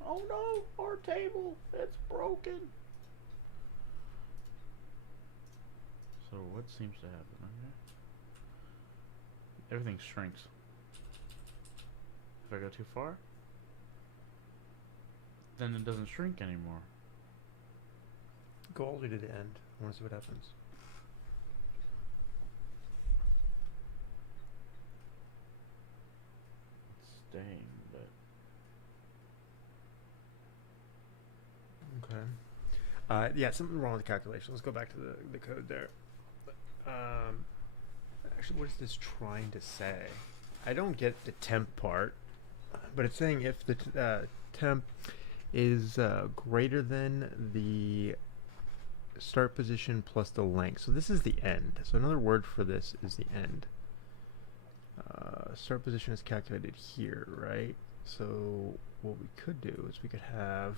Oh no, our table, it's broken. So what seems to happen? Okay. Everything shrinks. If I go too far, then it doesn't shrink anymore. Go all the way to the end. I want to see what happens. It's staying, but Okay. Yeah, something wrong with the calculation. Let's go back to the code there. Actually, what is this trying to say? I don't get the temp part, but it's saying if the temp is greater than the start position plus the length. So this is the end. So another word for this is the end. Start position is calculated here, right? So what we could do is we could have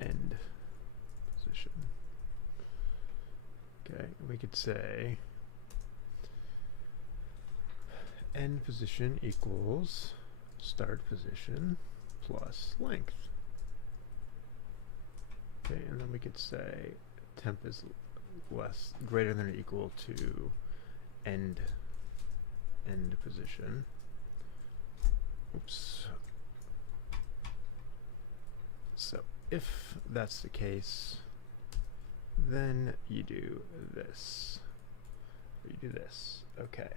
end position. Okay, we could say end position equals start position plus length. Okay, and then we could say temp is greater than or equal to end position. Oops. So if that's the case, then you do this. Or you do this. Okay.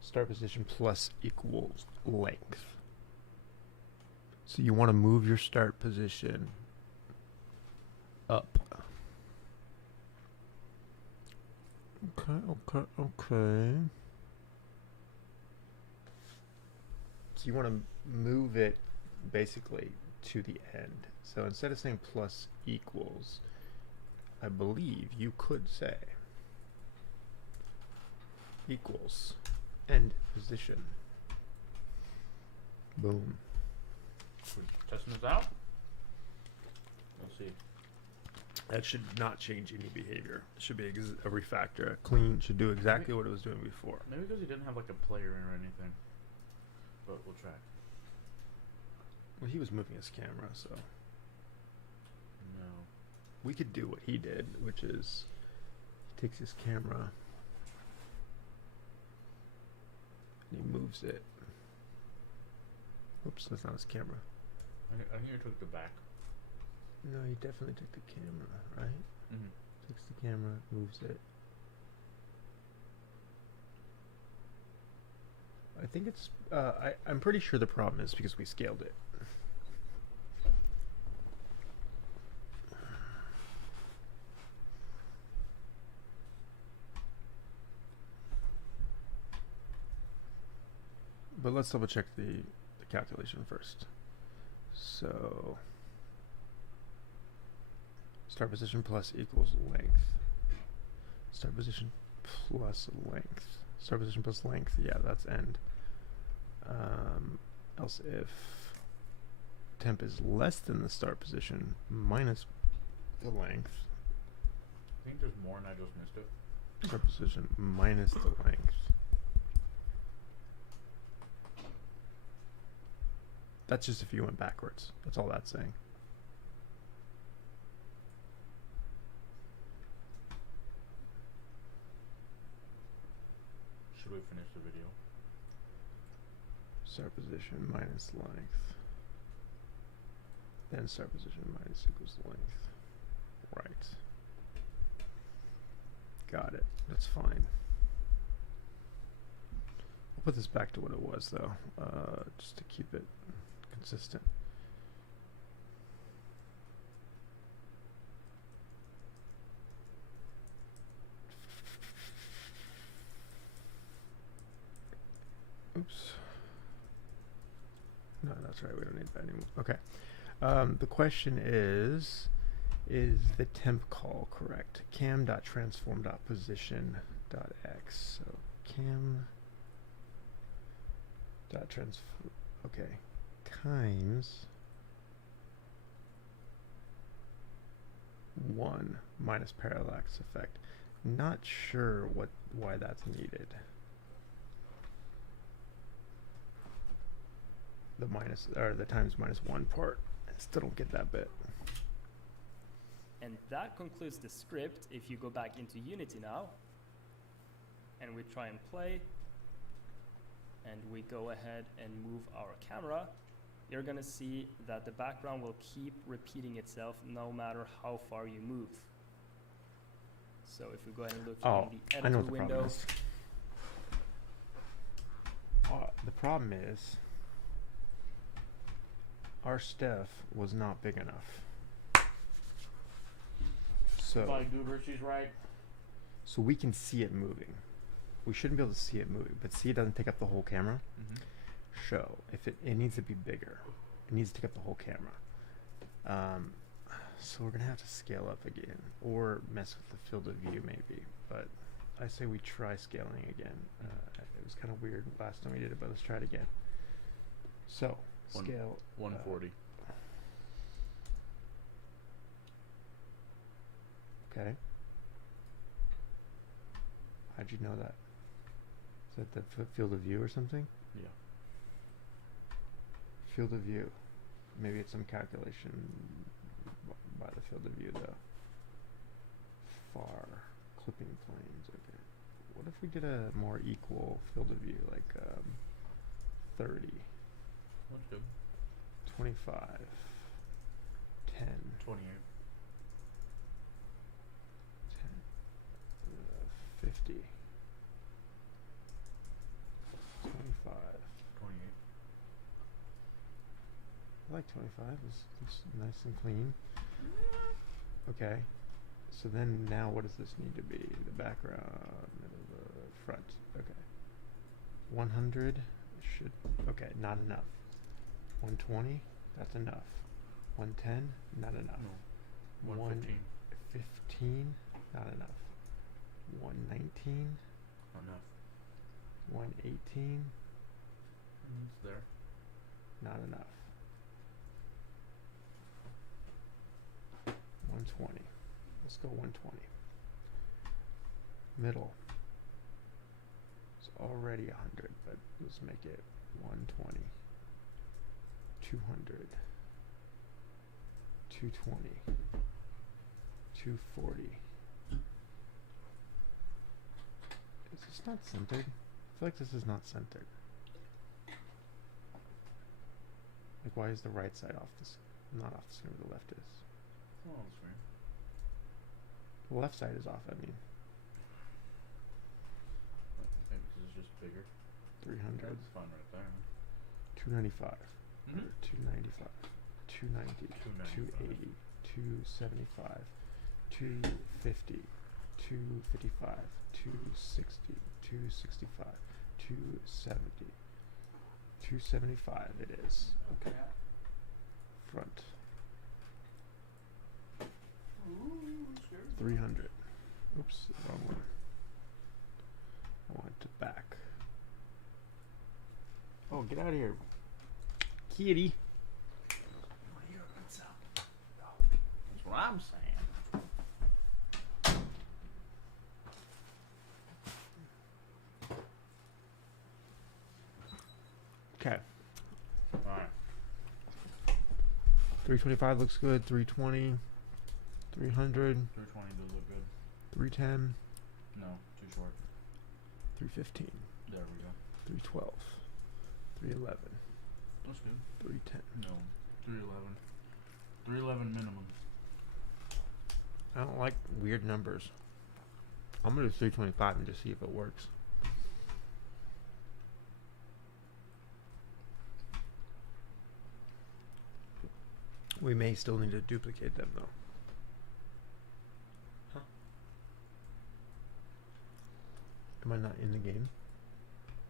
Start position plus equals length. So you want to move your start position up. Okay. So you want to move it basically to the end. So instead of saying plus equals, I believe you could say equals end position. Boom. we're testing this out. Let's see. That should not change any behavior. It should be a refactor. A clean should do exactly what it was doing before. Maybe because he didn't have like a player in or anything. But we'll try. Well, he was moving his camera, so No. we could do what he did, which is he takes his camera and he moves it. Oops, that's not his camera. I think you took the back. No, he definitely took the camera, right? Mm-hmm. Takes the camera, moves it. I think it's, I'm pretty sure the problem is because we scaled it. But let's double check the calculation first. So, start position plus equals length. Start position plus length. Start position plus length, yeah, that's end. Else if temp is less than the start position minus the length, I think there's more and I just missed it. start position minus the length. That's just if you went backwards. That's all that's saying. Should we finish the video? Start position minus length. Then start position minus equals length. Right. Got it. That's fine. I'll put this back to what it was though, just to keep it consistent. No, that's right. We don't need that anymore. Okay. The question is the temp call correct? Cam.transform.position.x. So cam.transform. Okay. Times 1 minus parallax effect. Not sure why that's needed. The minus or the times -1 part. I still don't get that bit. And that concludes the script. If you go back into Unity now, and we try and play, and we go ahead and move our camera, you're gonna see that the background will keep repeating itself no matter how far you move. So if we go ahead and look Oh, in the I know editor what the problem window, is. The problem is our stuff was not big enough. So By Goober, she's right. so we can see it moving. We shouldn't be able to see it moving, but see it doesn't take up the whole camera. Show if it needs to be bigger. It needs to take up the whole camera. So we're gonna have to scale up again, or mess with the field of view maybe. But I say we try scaling again. It was kind of weird last time we did it, but let's try it again. So scale 140. Okay. How'd you know that? Is that the field of view or something? Yeah. Field of view. Maybe it's some calculation by the field of view though. Far clipping planes. Okay. What if we did a more equal field of view, like 30, That's good. 25, 10, 28. 50, 25. 28. I like 25. It's nice and clean. Okay. So then now what does this need to be? The background, middle, the front. Okay. 100 should, okay, not enough. 120, that's enough. 110, not enough. No. 115. 115, not enough. 119, Not enough. 118, It's there. not enough. 120. Let's go 120. Middle. It's already 100, but let's make it 120. 200. 220. 240. Is this not centered? I feel like this is not centered. Like, why is the right side off this? Not off the screen, the left is. Oh, that's weird. The left side is off, I mean. Maybe this is just bigger. 300. That's fun right there. 295. Mhm. 295. 290. 280. 275. 250. 255. 260. 265. 270. 275 it is. Okay. Front. 300. Oops, wrong one. I want to back. Oh, get out of here, kitty. That's what I'm saying. Okay. Alright. 325 looks good. 320. 300. 320 does look good. 310. No, too short. 315. There we go. 312. 311. That's good. 310. No, 311. 311 minimum. I don't like weird numbers. I'm gonna do 325 and just see if it works. We may still need to duplicate them though. Huh? Am I not in the game?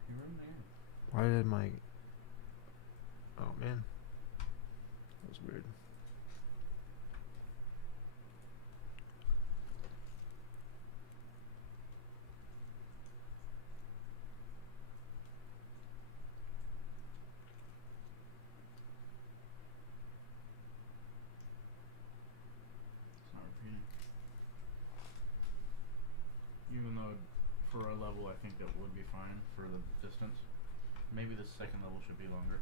You're in there. Why did my... Oh man. That was weird. It's not repeating. Even though for our level I think that would be fine for the distance. Maybe the second level should be longer.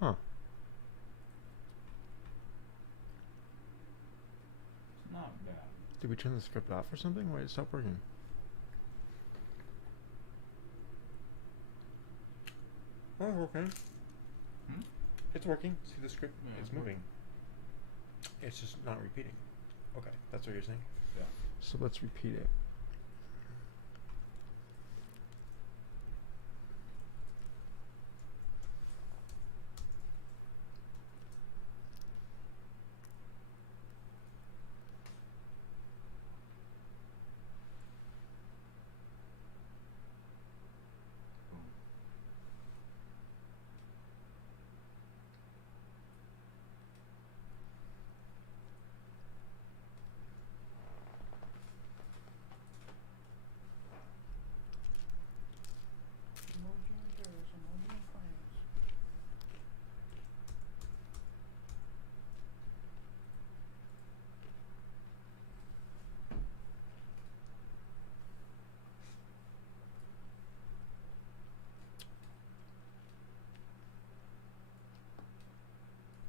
Huh. It's not bad. Did we turn the script off or something? Why did it stop working? Oh, it's working. Hmm? It's working. See the script? Yeah, it's it's moving. working. It's just not repeating. Okay, that's what you're saying? Yeah. So let's repeat it. Boom.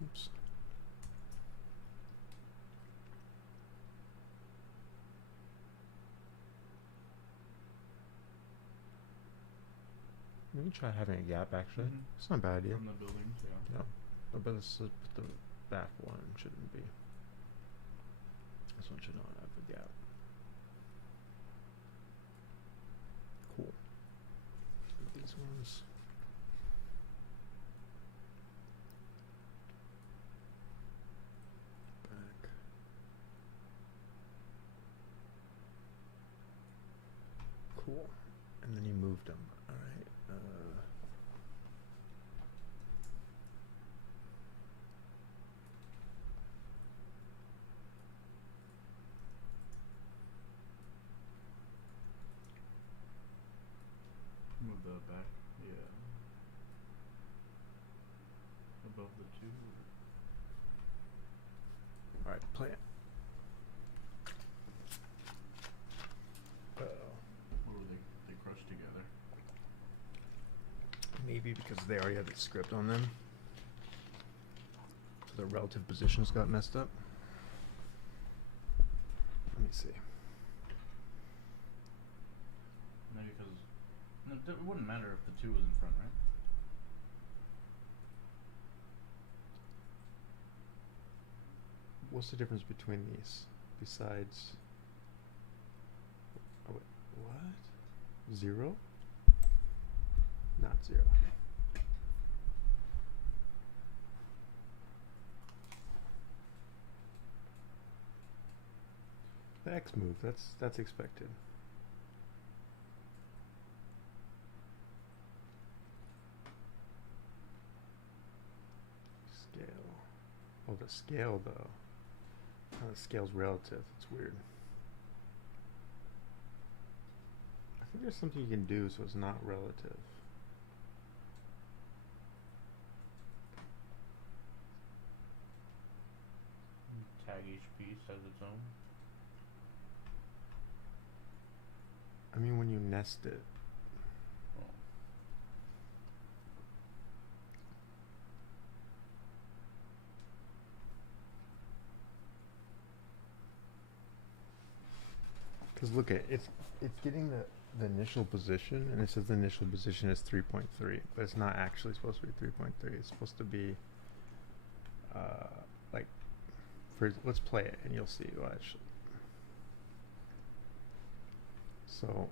Oops. We can try having a gap actually. Mhm. It's not a bad idea. From the buildings, yeah. Yeah. But let's put the back one shouldn't be. This one should not have a gap. Cool. These ones. Back. Cool. And then you moved them. All right. Move the back, yeah. Above the two. All right. Play it. Uh-oh. Or were they crushed together? Maybe because they already had the script on them. So their relative positions got messed up. Let me see. Maybe because it wouldn't matter if the two was in front, right? What's the difference between these? Besides. Oh, wait. What? 0? Not 0. The X move, that's expected. Scale. Oh, the scale though. Oh, the scale's relative. It's weird. I think there's something you can do so it's not relative. Tag each piece as its own. I mean, when you nest it. Oh. Because look at it's getting the initial position, and it says the initial position is 3.3, but it's not actually supposed to be 3.3. It's supposed to be like let's play it and you'll see. Watch. So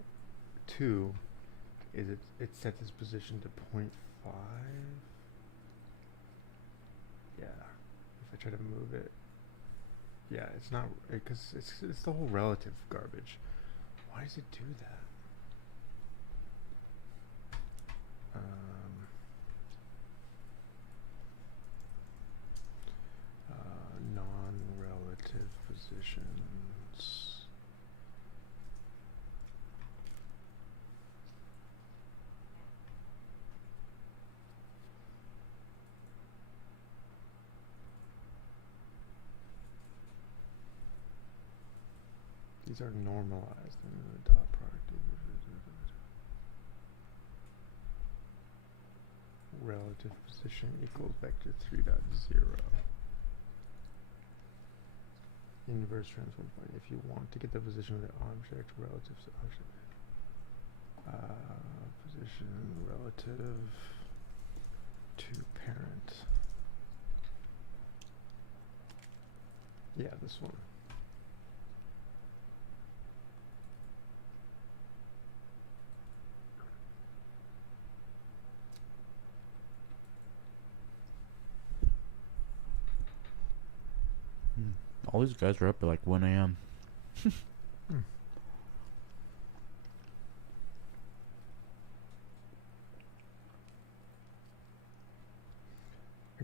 2 is it sets its position to 0.5. Yeah. If I try to move it, yeah, it's not because it's the whole relative garbage. Why does it do that? Non-relative positions. These are normalized in the dot product. Relative position equals vector 3.0. Inverse transform point. If you want to get the position of the object relative to object, position relative to parent. Yeah, this one. All these guys are up at like 1 a.m.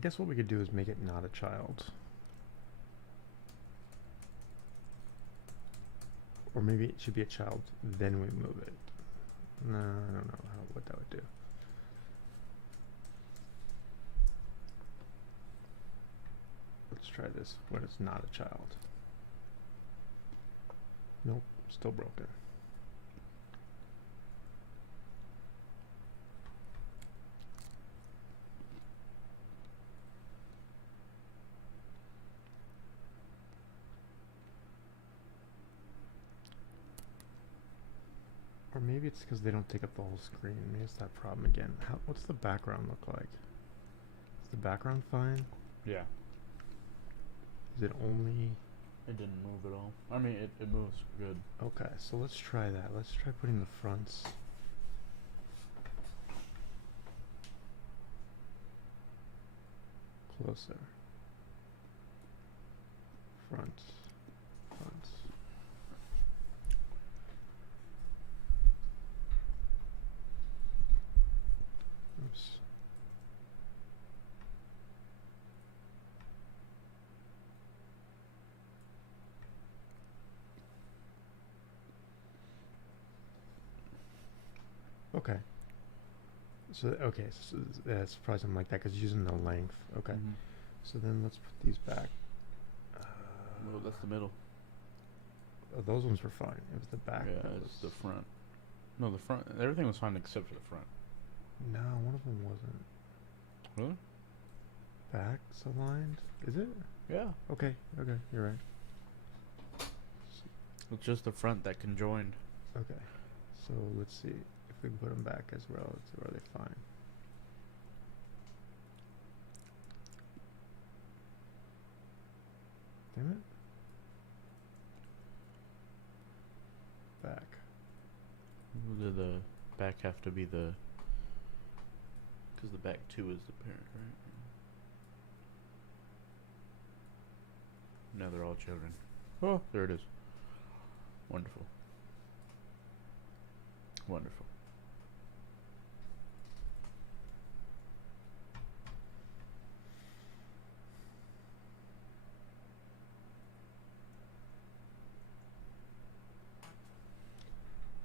I guess what we could do is make it not a child. Or maybe it should be a child, then we move it. No, I don't know what that would do. Let's try this when it's not a child. Nope, still broken. Or maybe it's because they don't take up the whole screen. Maybe it's that problem again. What's the background look like? Is the background fine? Yeah. Is it only... It didn't move at all. I mean, it moves good. Okay, so let's try that. Let's try putting the fronts. Closer. Fronts. Fronts. Oops. Okay. So that's probably something like that because using the length. Okay. Mhm. So then let's put these back. Well, that's the middle. Oh, those ones were fine. It was the back. Yeah, that it's was- the front. No, the front. Everything was fine except for the front. No, one of them wasn't. Really? Back's aligned. Is it? Yeah. Okay. Okay. You're right. It's just the front that conjoined. Okay. So let's see if we put them back as well. Are they fine? Damn it. Back. Did the back have to be the... Because the back 2 is the parent, right? Now they're all children. Oh, there it is. Wonderful. Wonderful.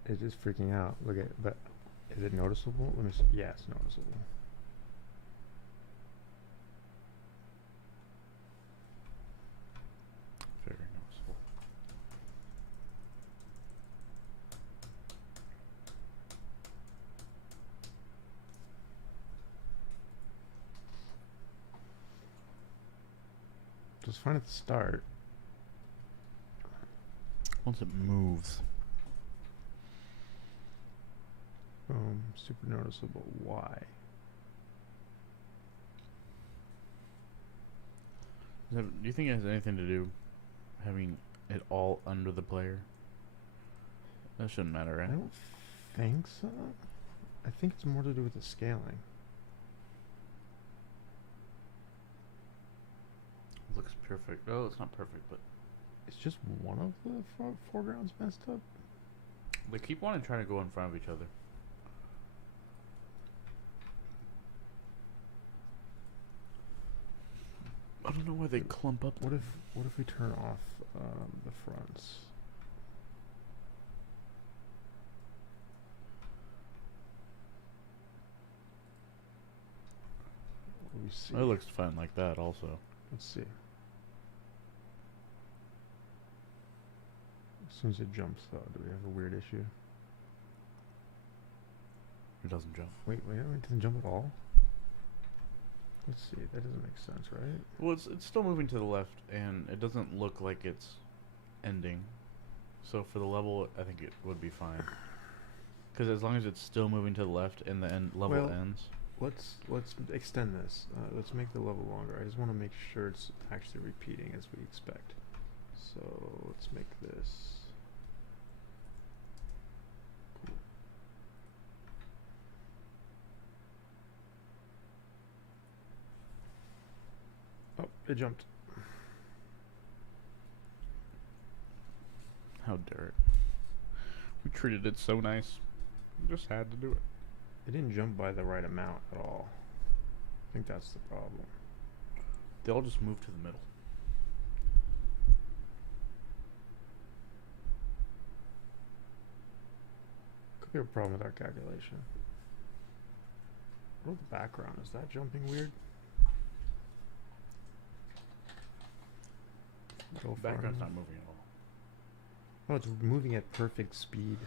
It's just freaking out. Look at, but is it noticeable? Let me see. Yeah, it's noticeable. Very noticeable. It was fine at the start. Once it moves. Boom. Super noticeable. Why? Do you think it has anything to do having it all under the player? That shouldn't matter, I right? don't think so. I think it's more to do with the scaling. Looks perfect. Oh, it's not perfect, but It's just one of the foregrounds messed up. they keep wanting to try to go in front of each other. I don't know why they clump up. What if we turn off the fronts? What do we see? It looks fine like that also. Let's see. As soon as it jumps, though, do we have a weird issue? It doesn't jump. Wait, it doesn't jump at all? Let's see, that doesn't make sense, right? Well, it's still moving to the left, and it doesn't look like it's ending. So for the level, I think it would be fine. Because as long as it's still moving to the left and the end level Well, ends. Let's extend this. Let's make the level longer. I just want to make sure it's actually repeating as we expect. So let's make this. Cool. Oh, it jumped. How dare it? We treated it so nice. We just had to do it. It didn't jump by the right amount at all. I think that's the problem. They all just moved to the middle. Could be a problem with our calculation. What about the background? Is that jumping weird? Go Background's far. not moving at all. Oh, it's moving at perfect speed.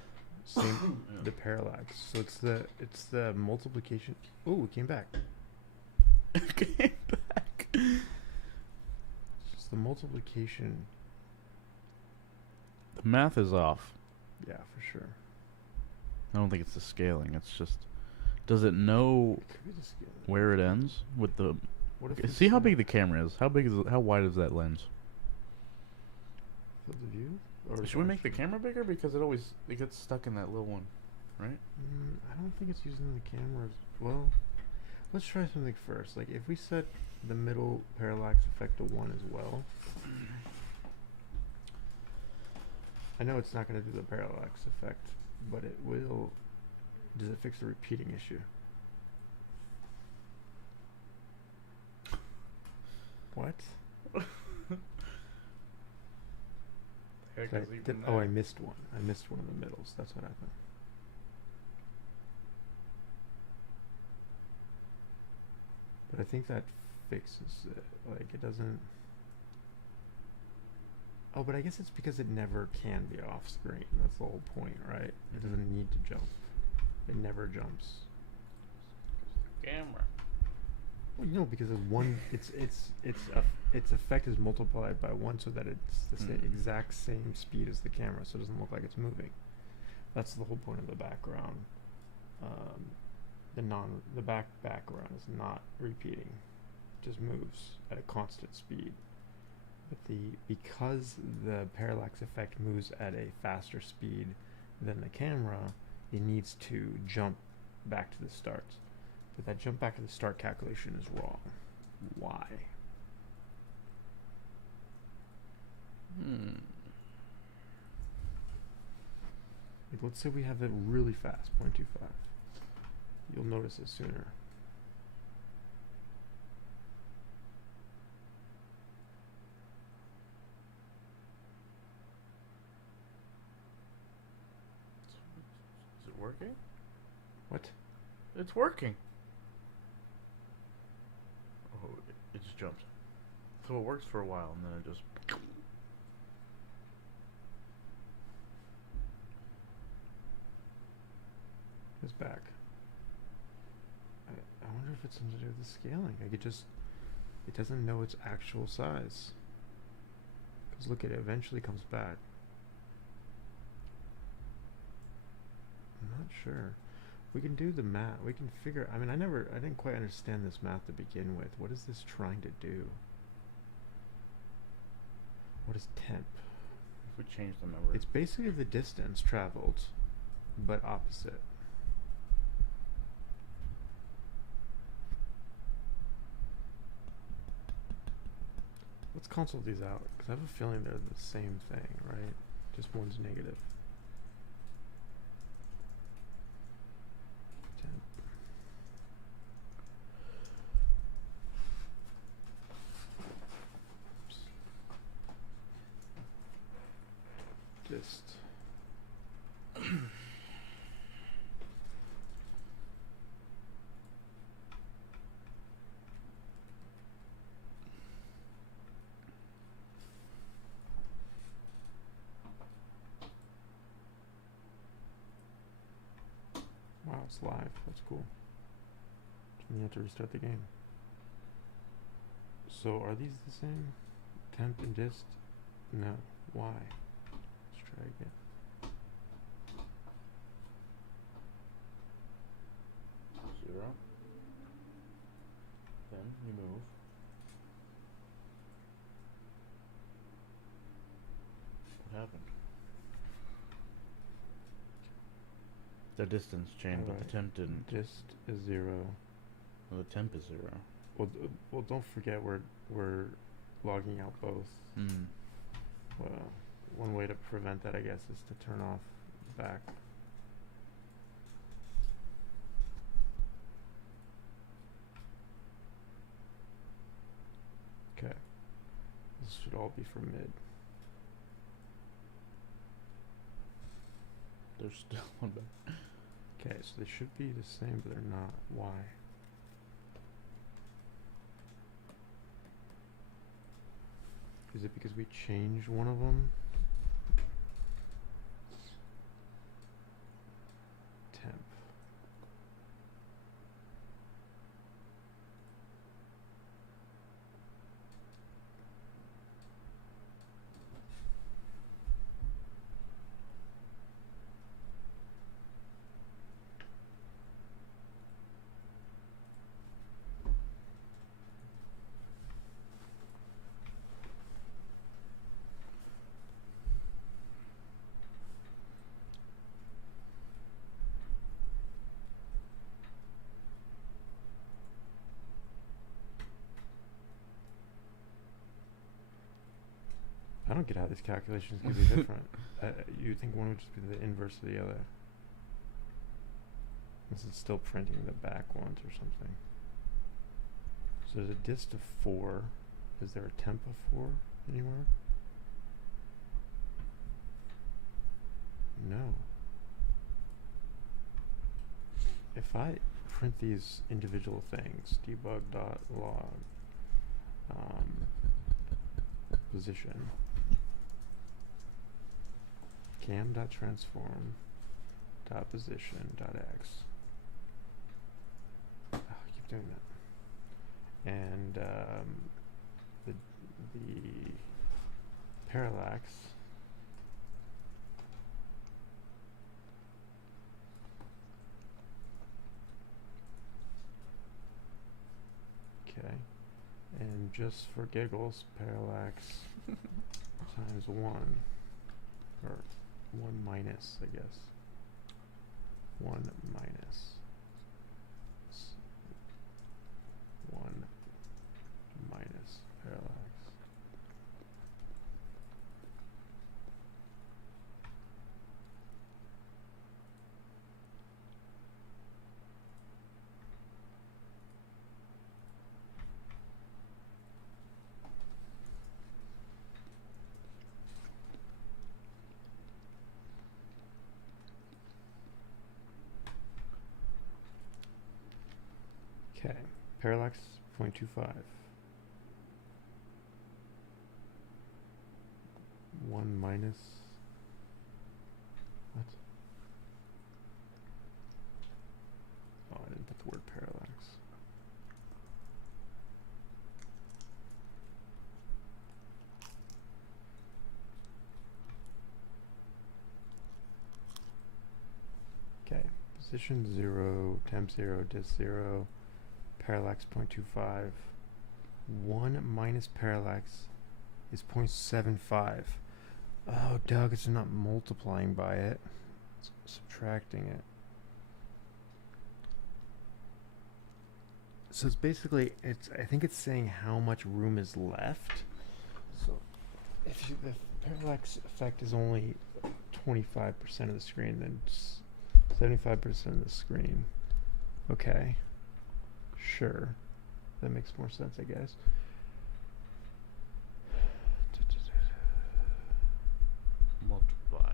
Same Yeah. the parallax. So it's the multiplication. Oh, it came back. Came back. It's the multiplication. The math is off. Yeah, for sure. I don't think it's the scaling. It's just, does it know It could be the scale. where it ends with the? What if Okay, it's see how big the camera is. How big is? How wide is that lens? field of view? Or Should we make the actually- camera bigger because it gets stuck in that little one, right? I don't think it's using the cameras. Well, let's try something first. Like if we set the middle parallax effect to 1 as well. I know it's not going to do the parallax effect, but it will. Does it fix the repeating issue? What? I missed one. I missed one of the middles. That's what happened. But I think that fixes it. Like it doesn't. Oh, but I guess it's because it never can be off screen. That's the whole point, right? It doesn't need to jump. It never jumps. Camera. Well, no, because it's one. Its effect is multiplied by 1, so that it's the exact same speed as the camera, so it doesn't look like it's moving. That's the whole point of the background. The background is not repeating, it just moves at a constant speed. But because the parallax effect moves at a faster speed than the camera, it needs to jump back to the start. But that jump back to the start calculation is wrong. Why? Like, let's say we have it really fast, 0.25. You'll notice it sooner. Is it working? What? It's working. Oh, it just jumped. So it works for a while and then it just. It's back. I wonder if it's something to do with the scaling. Like it doesn't know its actual size. Because look, it eventually comes back. I'm not sure. We can do the math. We can figure. I mean, I didn't quite understand this math to begin with. What is this trying to do? What is temp? If we change the number. It's basically the distance traveled, but opposite. Let's cancel these out because I have a feeling they're the same thing, right? Just one's negative. Temp. Oops. Just. Wow, it's live. That's cool. You have to restart the game. So are these the same? Temp and dist? No. Why? Let's try again. Zero. Then you move. What happened? The distance changed, but the Alright. temp didn't. Dist is 0. Well, the temp is 0. Well, don't forget we're logging out both. Hmm. Well, one way to prevent that, I guess, is to turn off back. Okay. This should all be for mid. There's still one back. Okay, so they should be the same, but they're not. Why? Is it because we changed one of them? Temp. I don't get how these calculations can be different. You'd think one would just be the inverse of the other. This is still printing the back ones or something. So there's a dist of 4. Is there a temp of 4 anywhere? No. If I print these individual things, debug.log, position, cam.transform .position.x. Oh, I keep doing that. And the parallax okay, and just for giggles, parallax times 1, or 1 minus, I guess. 1 minus 1 minus parallax. Okay, parallax 0.25. 1 minus what? Oh, I didn't put the word parallax. Okay, position 0, temp 0, dist 0, parallax 0.25. 1 minus parallax is 0.75. Oh, Doug, it's not multiplying by it. It's subtracting it. So it's basically, I think it's saying how much room is left. if the parallax effect is only 25% of the screen, then 75% of the screen. Okay. Sure. That makes more sense, I guess. Multiply.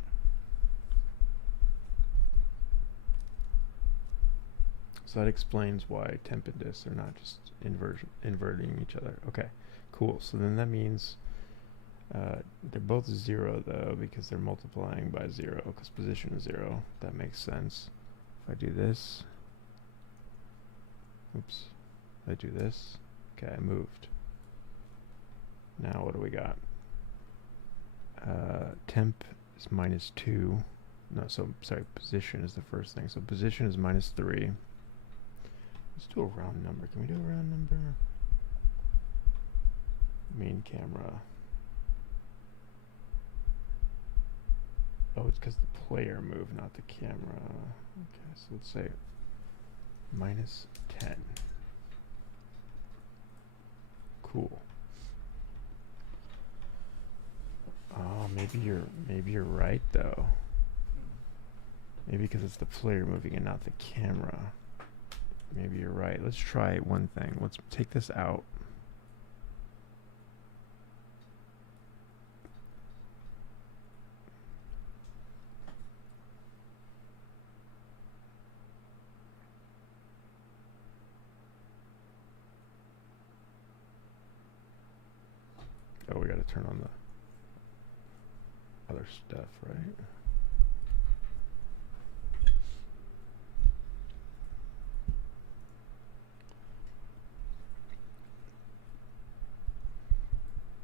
So that explains why temp and dis are not just inverting each other. Okay, cool. So then that means they're both 0 though, because they're multiplying by 0, because position is 0. That makes sense. If I do this, oops, I do this. Okay, I moved. Now what do we got? Temp is -2. No, so sorry, position is the first thing. So position is -3. Let's do a round number. Can we do a round number? Main camera. Oh, it's because the player moved, not the camera. Okay, so let's say -10. Cool. Oh, maybe you're right though. Maybe because it's the player moving and not the camera. Maybe you're right. Let's try one thing. Let's take this out. Oh, we gotta turn on the other stuff, right?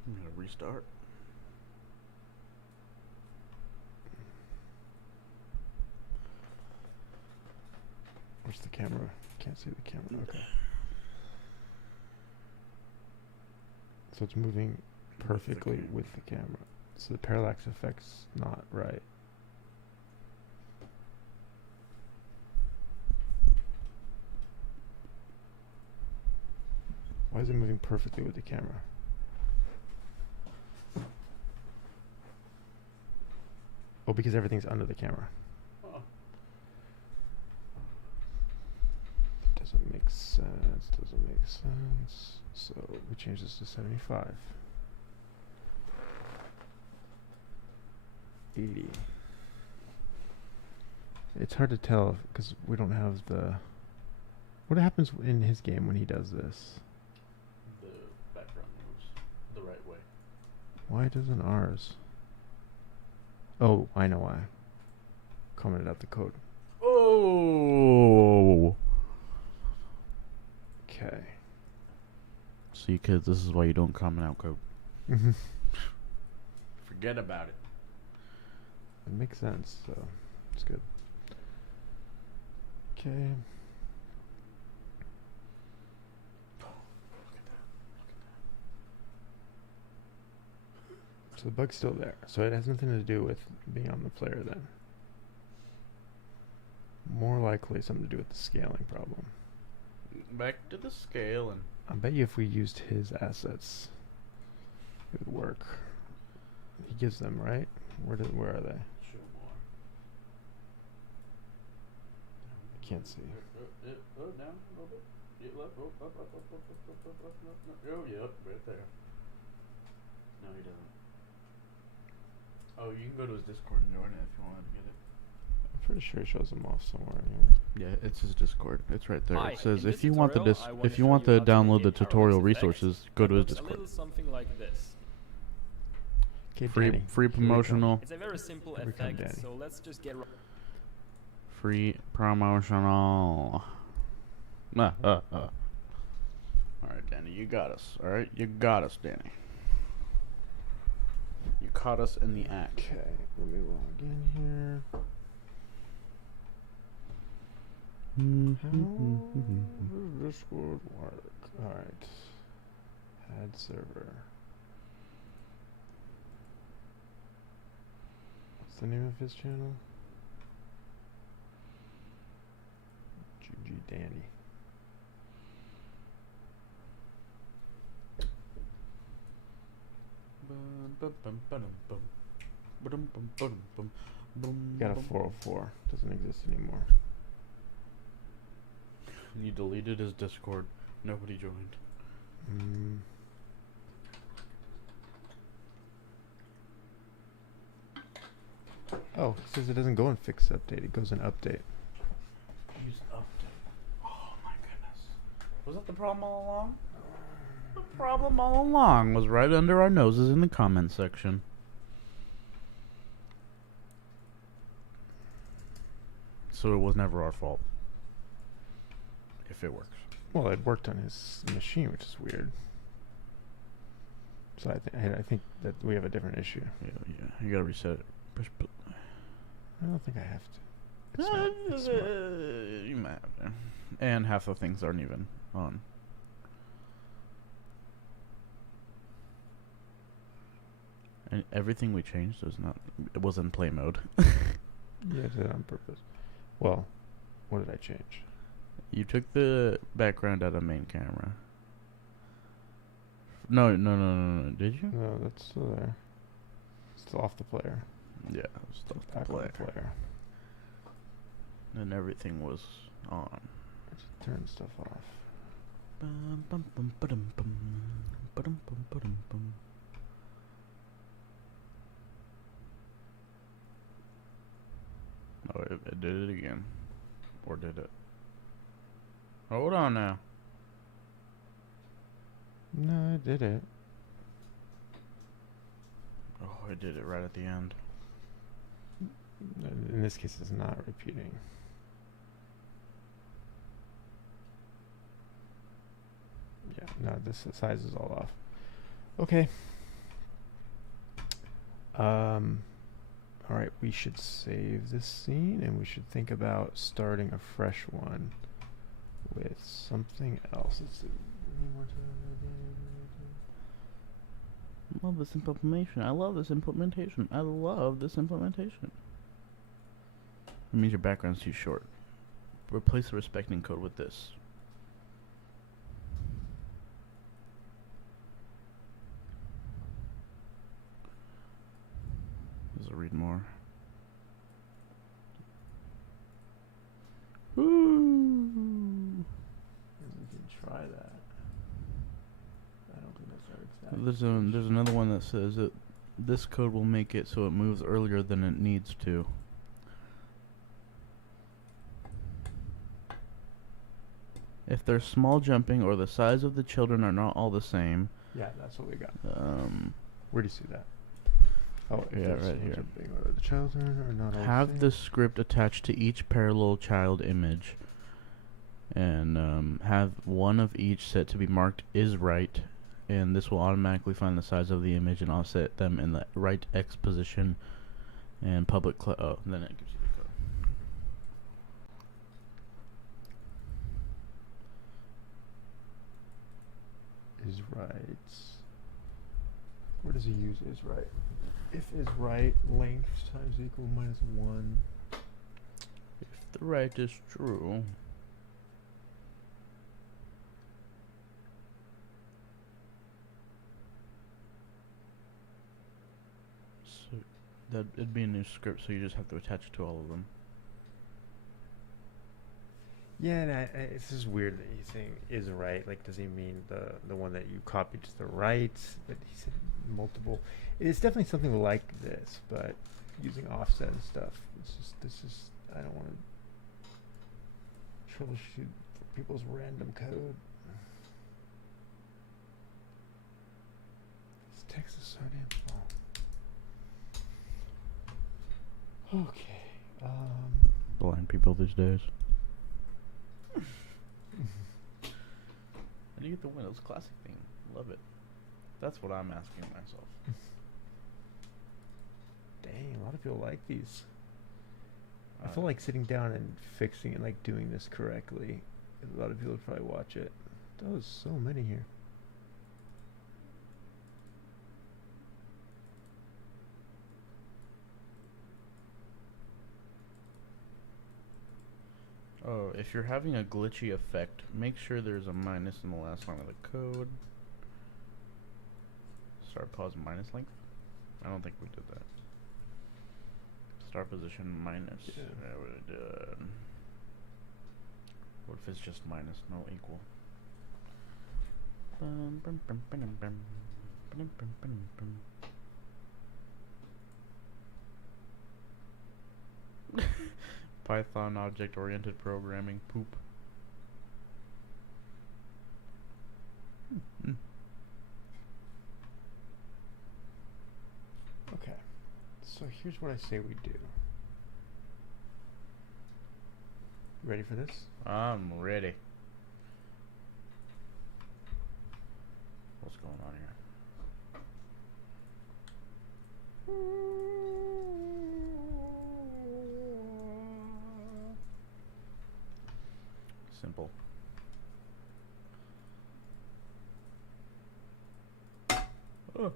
I'm gonna restart. Where's the camera? Can't see the camera. Okay. So it's moving perfectly with the camera. So the parallax effect's not right. Why is it moving perfectly with the camera? Oh, because everything's under the camera. Oh. Doesn't make sense. Doesn't make sense. So we change this to 75. 80. It's hard to tell because we don't have the... What happens in his game when he does this? The background moves the right way. Why doesn't ours? Oh, I know why. Commented out the code. Oh. Okay. See, kids, this is why you don't comment out code. Mm-hmm. Forget about it. It makes sense, so it's good. Okay. So the bug's still there. So it has nothing to do with being on the player then. More likely something to do with the scaling problem. Back to the scale and I bet you if we used his assets, it would work. He gives them, right? Where are they? show more. I can't see. Down a little bit. Get left. Up. No. Oh, yep, right there. No, he doesn't. Oh, you can go to his Discord and join it if you wanted to get it. I'm pretty sure it shows them off somewhere. Yeah. Yeah, it's his Discord. It's right there. Hi, It says in if this you want the tutorial, I wanna if you show want you to how to download make the a parallax tutorial effect resources, go to his that looks Discord. a little something like this. Okay, Free Danny. free Here we come. promotional. It's a very simple Here we come, effect, Danny. so let's just get Free promotional. Alright, Danny, you got us. Alright, you got us, Danny. You caught us in the act. Okay, let me log in here. How does Discord work? Alright. Add server. What's the name of his channel? GG Danny. Got a 404. Doesn't exist anymore. You deleted his Discord. Nobody joined. Oh, it says it doesn't go in fix update. It goes in update. Use update. Oh my goodness. Was that the problem all along? The problem all along was right under our noses in the comment section. So it was never our fault. If it works. Well, it worked on his machine, which is weird. So I think that we have a different issue. Yeah. You gotta reset it. I don't think I have to. It's smart. It's smart. You might have to. And half the things aren't even on. And everything we changed it was in play mode. Yeah, I did it on purpose. Well, what did I change? You took the background out of main camera. No. Did you? No, that's still there. Still off the player. Yeah, it was still Back the on player. the player. And everything was on. I just turn stuff off. Bum, bum, bum, ba-dum, bum. Ba-dum, bum, ba-dum, bum. Oh, it did it again. Or did it? Hold on now. No, I did it. Oh, it did it right at the end. In this case, it's not repeating. Yeah, no, this size is all off. Okay. All right, we should save this scene, and we should think about starting a fresh one with something else. Let's see. Love this implementation. I love this implementation. I love this implementation. It means your background's too short. Replace the respecting code with this. Does it read more? Ooh. We can try that. I don't think that's our exact. There's another one that says that this code will make it so it moves earlier than it needs to. If there's small jumping or the size of the children are not all the same. Yeah, that's what we got. Where do you see that? Oh, if Yeah, there's right so here. jumping or the children are not all Have the the same. script attached to each parallel child image, and have one of each set to be marked is right, and this will automatically find the size of the image and offset them in the right X position and public then it gives you the code. Is right. Where does he use is right? If is right, length times equal minus 1. If the right is true. So that it'd be a new script, so you just have to attach it to all of them. Yeah, and it's just weird that he's saying is right. Like, does he mean the one that you copied to the right? But he said multiple. It's definitely something like this, but using offset and stuff. It's just I don't want to troubleshoot for people's random code. This text is so damn small. Okay. Blind people these days. How do you get the Windows Classic thing? Love it. That's what I'm asking myself. Dang, a lot of people like these. I feel like sitting down and fixing it, like doing this correctly. A lot of people would probably watch it. That was so many here. Oh, if you're having a glitchy effect, make sure there's a minus in the last line of the code. Start pause minus length. I don't think we did that. Start position minus. Yeah. Yeah, we did. What if it's just minus, no equal? Bum, bum, bum, bum, bum, bum, bum, bum, bum. Python object-oriented programming poop. Okay. So here's what I say we do. You ready for this? I'm ready. What's going on here? Simple. Oh.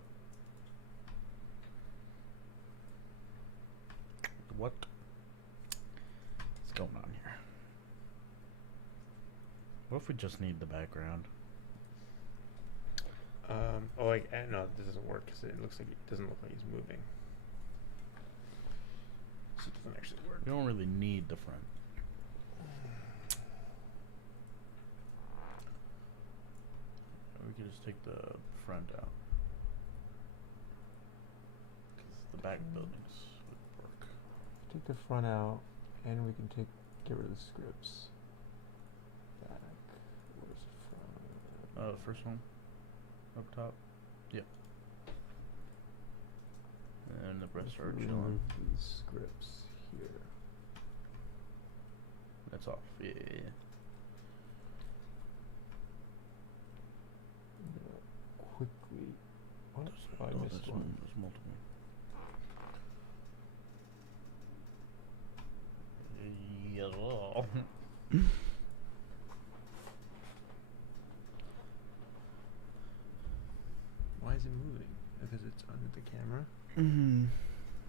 What? What's going on here? What if we just need the background? Oh, like, no, this doesn't work because it looks like it doesn't look like he's moving. So it doesn't actually work. We don't really need the front. We could just take the front out. Because the back buildings would work. Take the front out, and we can get rid of the scripts. Back. Where's the front? The first one? Up top? Yep. And the rest are chilling. Remove these scripts here. That's off. Yeah. Quickly. What? Oh, I missed one. There's multiple. Yeah. Why is it moving? Because it's under the camera? Mm-hmm.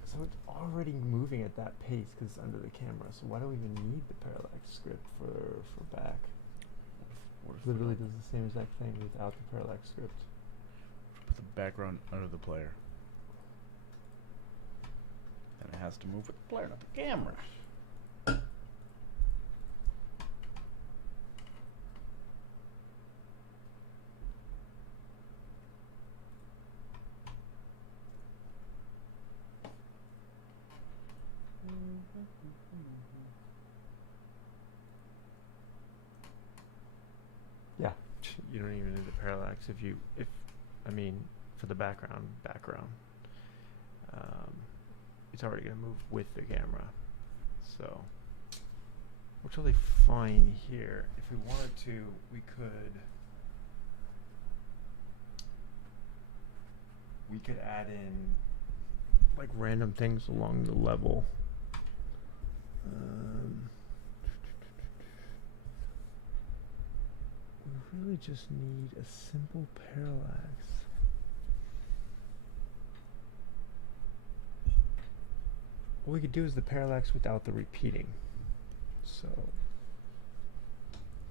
So it's already moving at that pace because it's under the camera. So why do we even need the parallax script for back? What if Literally does the same exact thing without the parallax script. put the background under the player? Then it has to move with the player, not the camera. Yeah. You don't even need the parallax if I mean for the background. It's already gonna move with the camera. So we're totally fine here. If we wanted to, we could add in like random things along the level. We really just need a simple parallax. What we could do is the parallax without the repeating. So,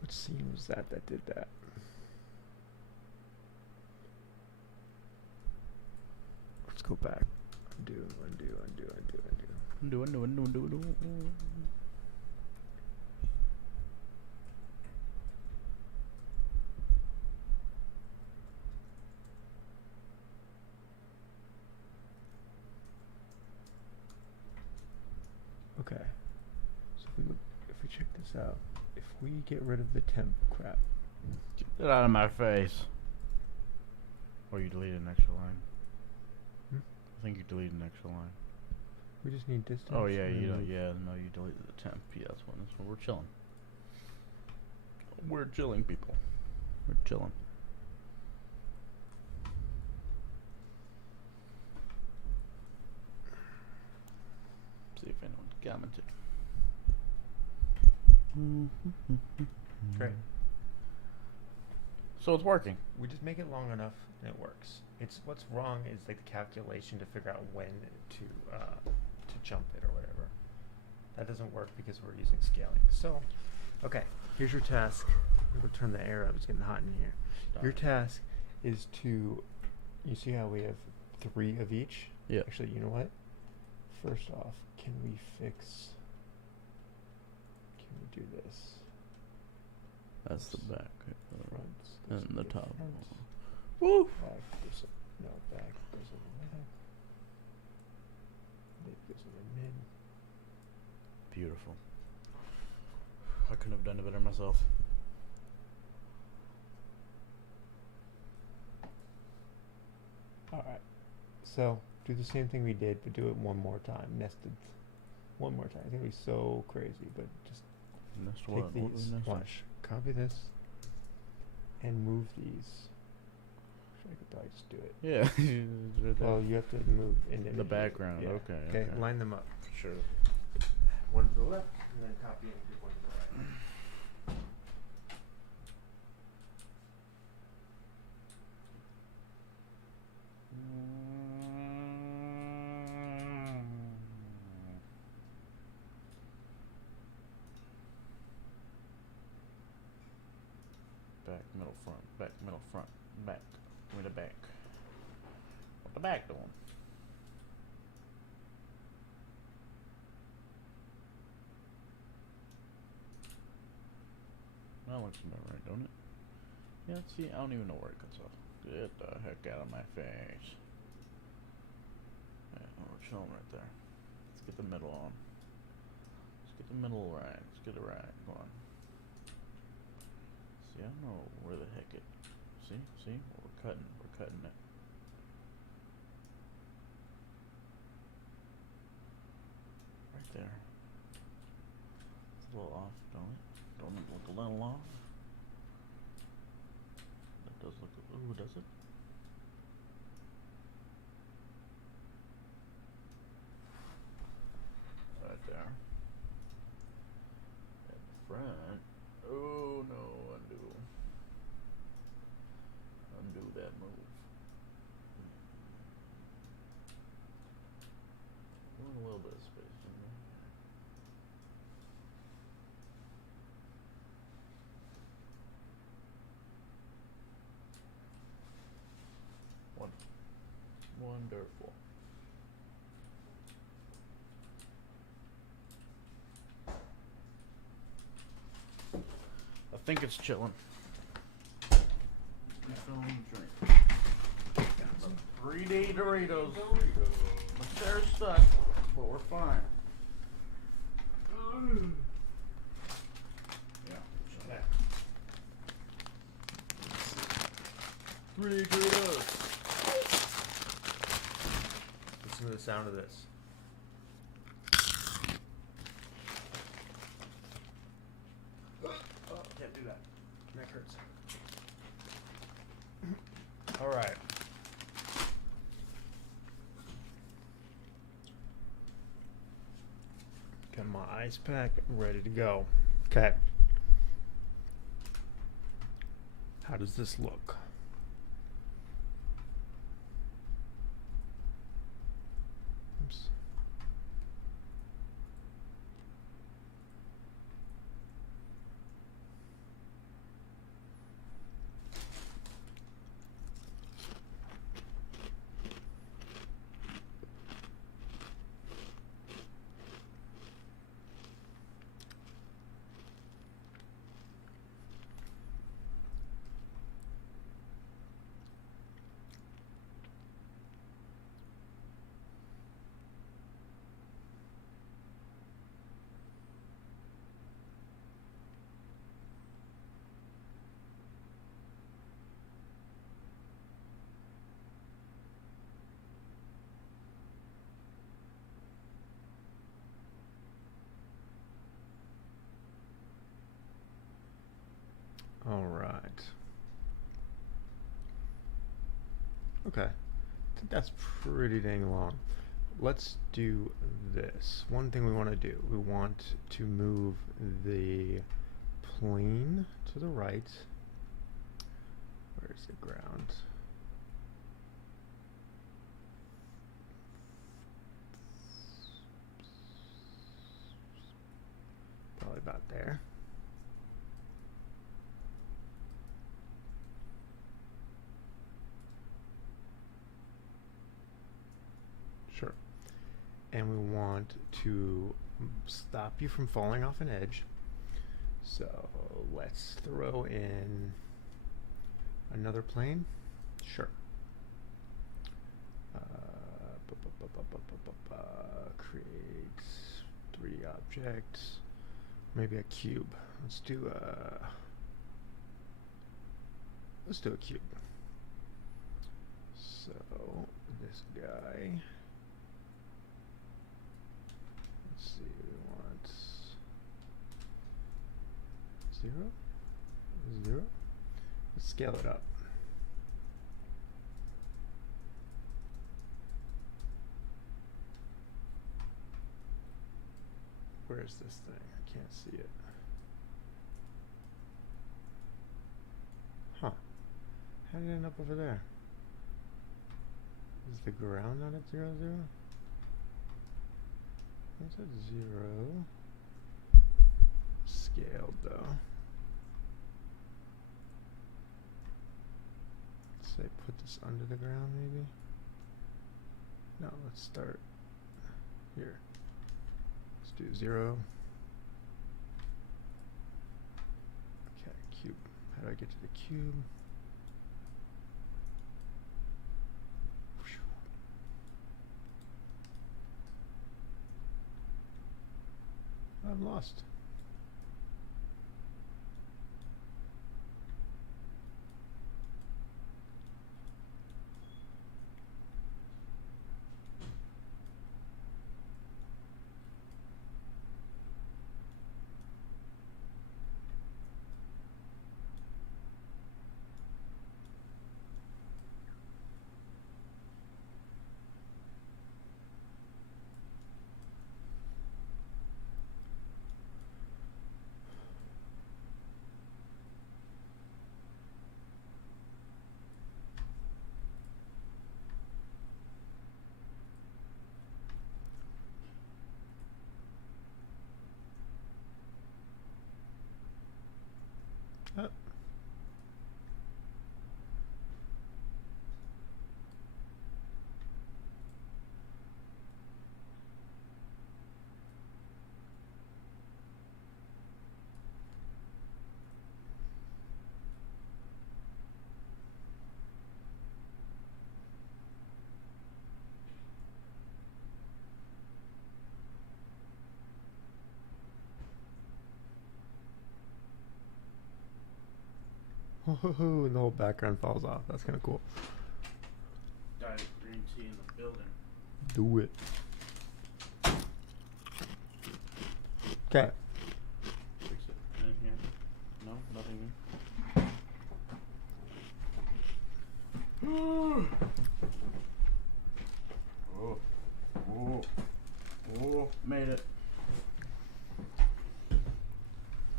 what scene was that did that? Let's go back. Undo. Undo. Okay. So if we check this out, if we get rid of the temp crap, Get out of my face. Or you deleted an extra line. I think you deleted an extra line. we just need distance. Oh yeah, and you then don't. move. Yeah, no, you deleted the temp. Yeah, that's when we're chilling. We're chilling, people. We're chilling. See if anyone commented. Great. So it's working. We just make it long enough and it works. It's what's wrong is like the calculation to figure out when to jump it or whatever. That doesn't work because we're using scaling. So, okay, here's your task. We'll turn the air up. It's getting hot in here. Your task is to, you see how we have 3 of each? Yeah. Actually, you know what? First off, can we do this? That's the back. Front. And the top. Front. Woo! Back. Back goes in the back. Mid goes in the mid. Beautiful. I couldn't have done it better myself. Alright. So, do the same thing we did, but do it one more time. Nested. One more time. I think it'd be so crazy, but just Next take one. What was these. next one? Watch. Copy this. And move these. I could probably just do it. Yeah. Right there. Well, you have to move in The background. Yeah. Okay. Okay, line them up. Sure. One to the left, and then copy and do one to the right. Back, middle, front, back, middle, front, back. Give me the back. What the back doing? That looks about right, don't it? Yeah, see, I don't even know where it cuts off. Get the heck out of my face. Yeah, we're chilling right there. Let's get the middle on. Let's get the middle right. Let's get it right. Go on. See, I don't know where the heck it. See, we're cutting it. Right there. It's a little off, don't it? Don't it look a little off? That does look. Ooh, does it? Right there. At the front. Oh no, undo. Undo that move. Doing a little bit of space in there. Wonderful. I think it's chilling. Drink. 3D Doritos. My chair's stuck, but we're fine. Yeah. Okay. 3D Doritos. Listen to the sound of this. Oh, can't do that. Neck hurts. All right. Got my ice pack ready to go. Okay. How does this look? Oops. All right. Okay. I think that's pretty dang long. Let's do this. One thing we want to do, we want to move the plane to the right. Where's the ground? Probably about there. and we want to stop you from falling off an edge. So let's throw in another plane. Sure. Create 3D objects. Maybe a cube. Let's do a cube. So this guy. Let's see. We want 0. 0. Let's scale it up. Where's this thing? I can't see it. Huh. How did it end up over there? Is the ground not at 0, 0? It's at 0. Scaled though. Let's say put this under the ground maybe? No, let's start here. Let's do 0. Okay, cube. How do I get to the cube? I'm lost. Oh. Woohoo, and the whole background falls off. That's kind of cool. Diet green tea in the building. Do it. Okay. Fix it. In here. No, nothing new. Oh. Oh. Oh. Made it.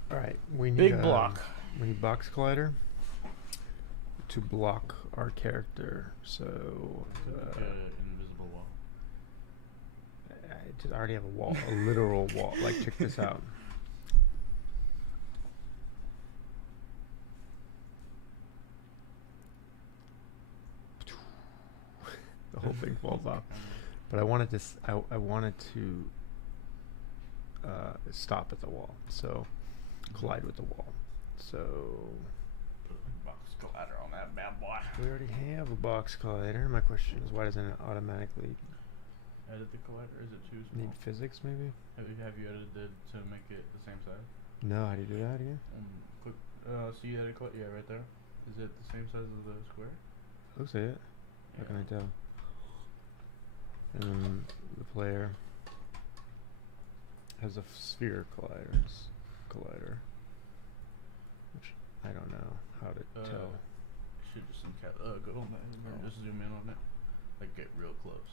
All right. We need Big block. We need box collider to block our character. So Invisible wall. I already have a wall, a literal wall. Like, check this out. The whole thing falls off. But I wanted to. I wanted to stop at the wall. So collide with the wall. So Put a box collider on that bad boy. we already have a box collider. My question is, why doesn't it automatically Edit the collider. Is it too small? need physics? Maybe. Have you edited to make it the same size? No. How do you do that again? Click. See edit collider. Yeah, right there. Is it the same size as the square? Looks like it. How can I tell? And then the player has a sphere collider, which I don't know how to tell. Should just go on that and just zoom in on it, like get real close.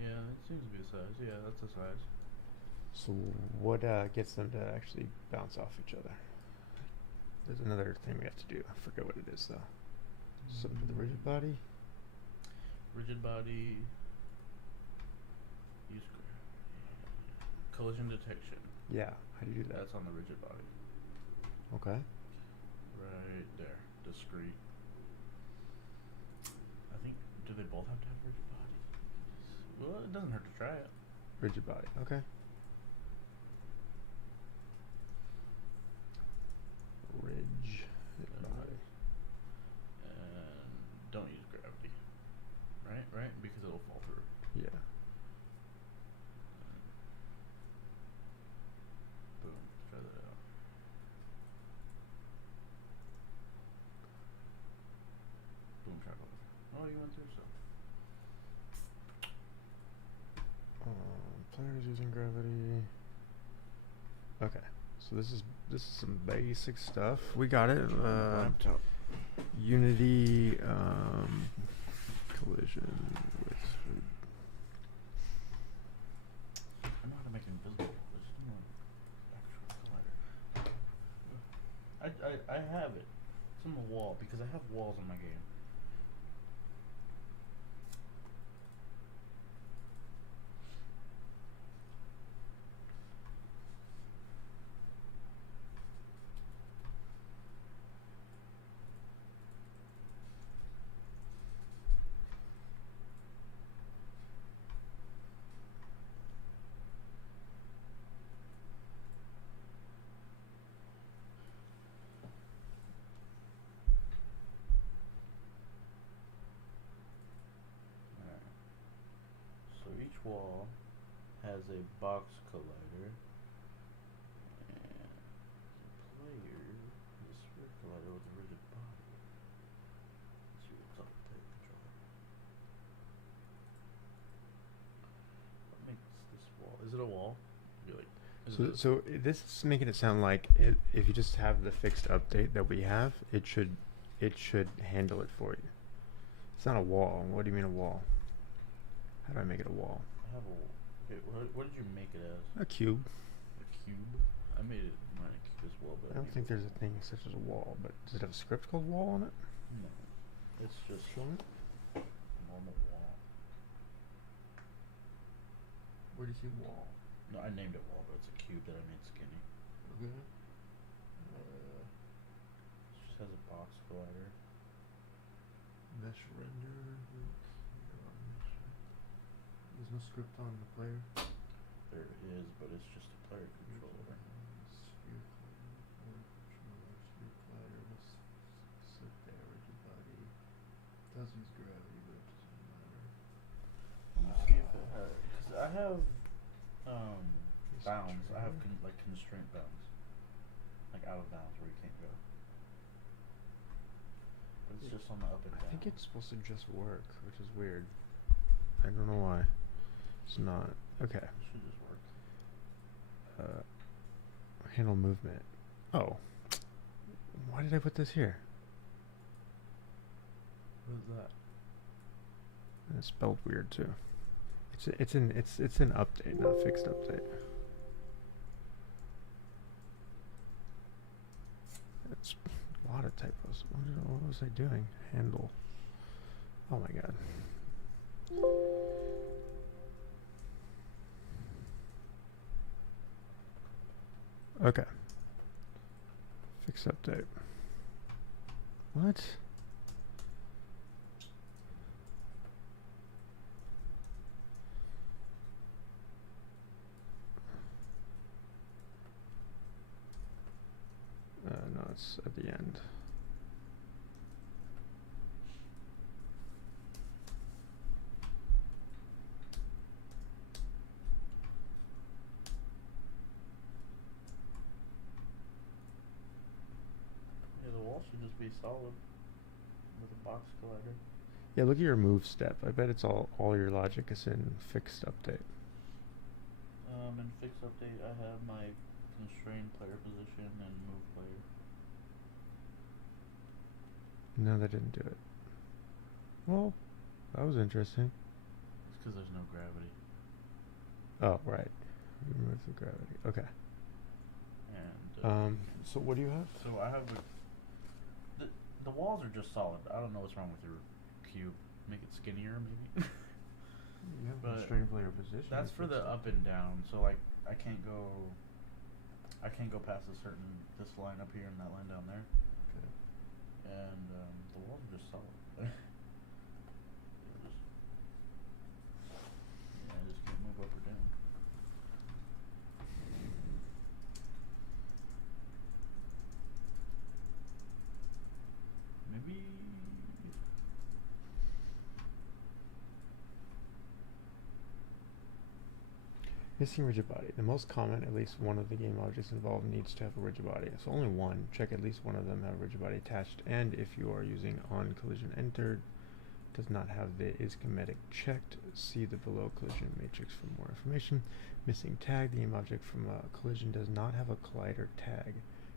Yeah, it seems to be the size. Yeah, that's the size. So what gets them to actually bounce off each other? There's another thing we have to do. I forget what it is though. Something for the rigid body. Rigid body. U square. Collision detection. Yeah. How do you do that? That's on the rigid body. Okay. Right there. Discrete. I think. Do they both have to have rigid? Well, it doesn't hurt to try it. Rigid body. Okay. Rigid body. And don't use gravity. Right? Because it'll fall through. Yeah. Boom. Try that out. Boom, travel. Oh, you went through so. Players using gravity. Okay, so this is some basic stuff. We got it. Laptop. Unity collision with. I know how to make it invisible. There's no actual collider. I have it. It's on the wall because I have walls in my game. Alright. So each wall has a box collider and the player has a sphere collider with a rigid body. Let's see what's up with the controller. What makes this wall? Is it a wall? I feel like This is making it sound like if you just have the fixed update that we have, it should handle it for you. It's not a wall. What do you mean a wall? How do I make it a wall? I have a. Okay, what did you make it as? A cube. A cube? I made it mine a cube as well, but I don't think there's a thing such as a wall, but does it have a script called wall on it? No. It's just Show me. a normal wall. Where do you see wall? No, I named it wall, but it's a cube that I made skinny. Okay. It just has a box collider. Mesh render. There's no script on the player. There is, but it's just a player controller. Sphere collider will sit there, rigid body. Does use gravity, but it doesn't matter. Let me see if it has. Because I have bounds. I have like constraint bounds. Like out of bounds where you can't go. But it's just on the up and down. I think it's supposed to just work, which is weird. I don't know why. It's not. Okay. It should just work. Handle movement. Oh. Why did I put this here? What is that? And it's spelled weird too. It's an update, not a fixed update. It's a lot of typos. What was I doing? Handle. Oh my god. Okay. Fix update. What? No, it's at the end. Yeah, the wall should just be solid with a box collider. Yeah, look at your move step. I bet it's all your logic is in fixed update. In fixed update, I have my constrained player position and move player. No, that didn't do it. Well, that was interesting. It's because there's no gravity. Oh, right. Remove the gravity. Okay. And So what do you have? so I have the walls are just solid. I don't know what's wrong with your cube. Make it skinnier, maybe. You have But constrained player position. That's for the up and down. So like I can't go past this line up here and that line down there. Okay. And the walls are just solid. Missing rigid body. The most common, at least one of the game objects involved needs to have a rigid body. So only one. Check at least one of them have a rigid body attached. And if you are using on collision entered, does not have the is kinetic checked. See the below collision matrix for more information. Missing tag. The game object from a collision does not have a collider tag.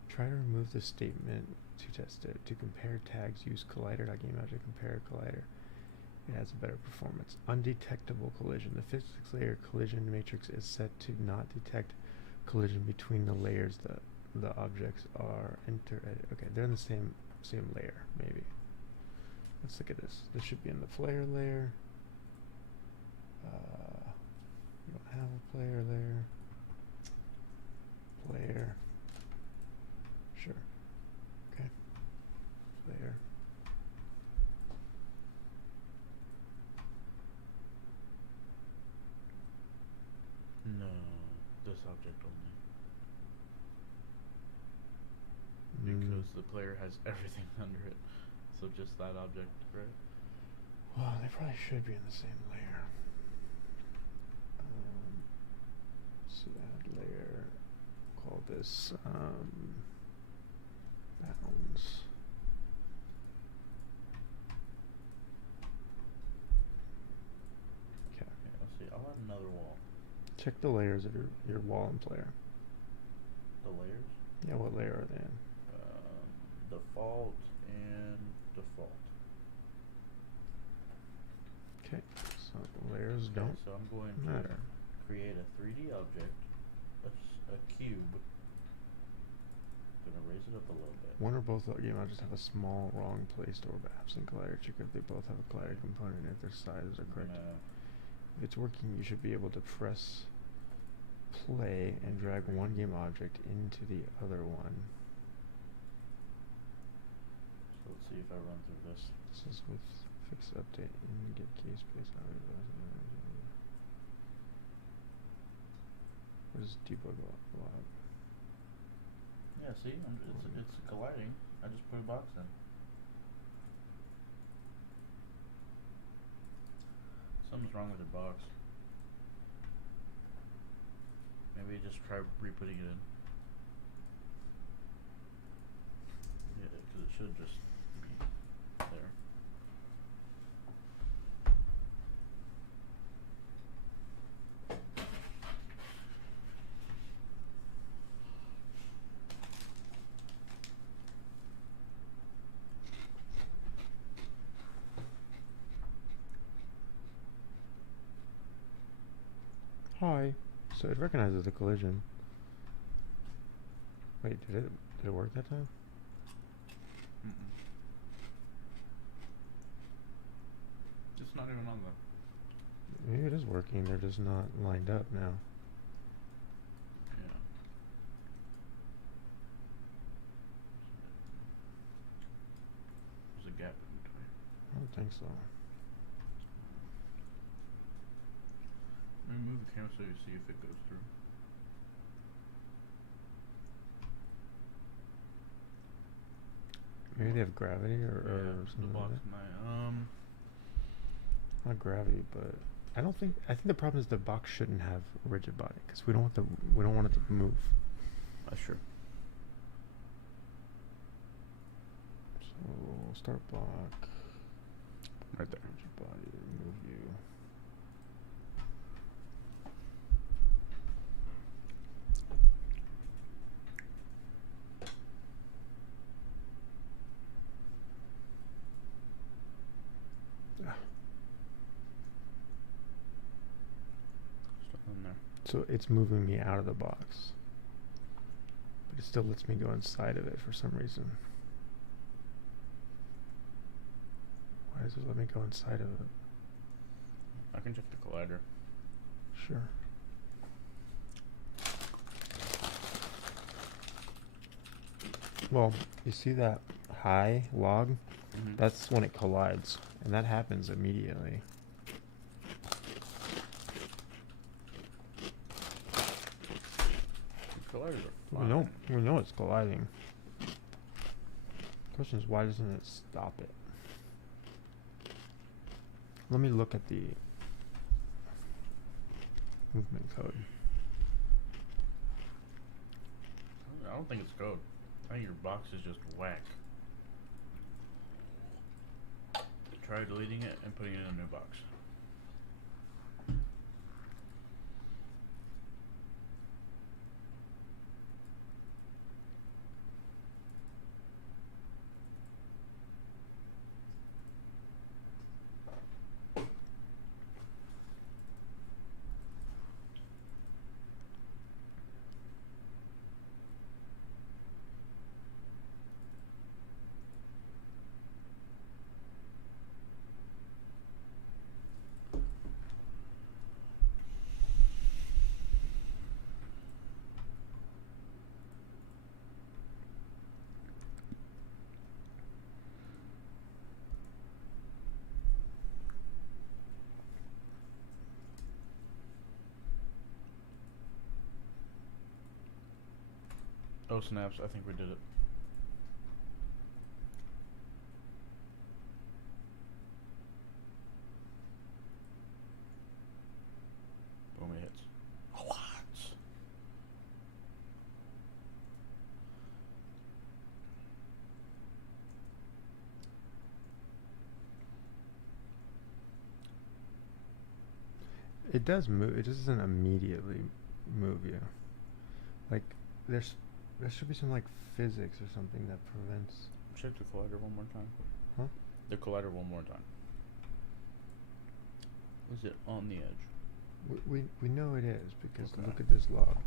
Try to remove the statement to test it. To compare tags, use collider.gameObject compare collider. It has a better performance. Undetectable collision. The physics layer collision matrix is set to not detect collision between the layers that the objects are okay, they're in the same layer, maybe. Let's look at this. This should be in the player layer. We don't have a player layer. Player. Sure. Okay. Player. No, this object only. Because the player has everything under it. So just that object, right? Well, they probably should be in the same layer. So add layer. Call this bounds. Okay. Let's see. I'll add another wall. Check the layers of your wall and player. The layers? Yeah, what layer are they in? Default and default. Okay, so layers Okay, don't so I'm going matter. to create a 3D object, a cube. Gonna raise it up a little bit. One or both of the game objects have a small wrong placed or absent collider. Check if they both have a collider component and if their sizes are correct. If it's working, you should be able to press play and drag one game object into the other one. So let's see if I run through this. This is with fix update and get key space out of it. What is debug log? Yeah, see, it's colliding. I just put a box in. Something's wrong with the box. Maybe just try re-putting it in. Yeah, because it should just be there. Hi. So it recognizes the collision. Wait, did it work that time? It's not even on the... Maybe it is working, they're just not lined up now. Yeah. There's a gap in between. I don't think so. Let me move the camera so you see if it goes through. Maybe they have gravity or The something box like that. might, Not gravity, but I think the problem is the box shouldn't have a rigid body because we don't want it to move. sure. So we'll start block. Right there. Rigid body, remove you. Stuff in there. So it's moving me out of the box. But it still lets me go inside of it for some reason. Why does it let me go inside of it? I can check the collider. Sure. Well, you see that high log? That's when it collides, and that happens immediately. The colliders are We fine. know it's colliding. Question is, why doesn't it stop it? Let me look at the movement code. don't think it's code. I think your box is just whack. Try deleting it and putting it in a new box. Oh snaps, I think we did it. Boom, it hits. What? It does move. It doesn't immediately move you. Like there should be some like physics or something that prevents. Check the collider one more time. Huh? The collider one more time. Is it on the edge? We know it is because Okay. look at this log.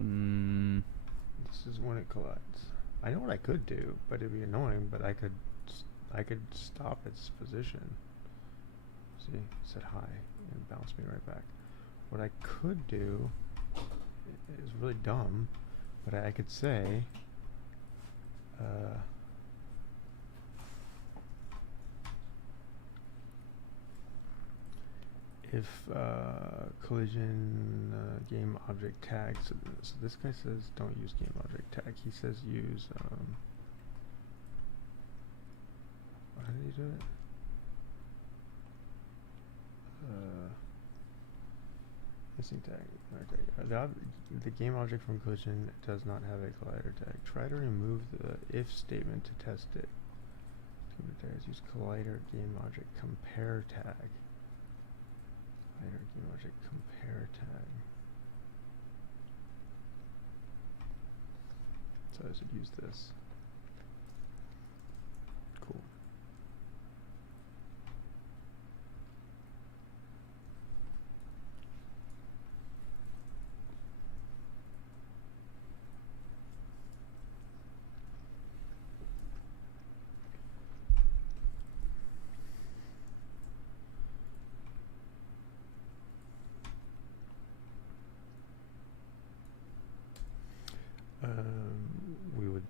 Mm. This is when it collides. I know what I could do, but it'd be annoying. But I could stop its position. See, it said hi and bounced me right back. What I could do is really dumb, but I could say, if collision game object tag, so this guy says don't use game object tag. He says use, how did he do it? Missing tag. Okay. The game object from collision does not have a collider tag. Try to remove the if statement to test it. Use collider game object compare tag. Collider game object compare tag. So I should use this. Cool. We would,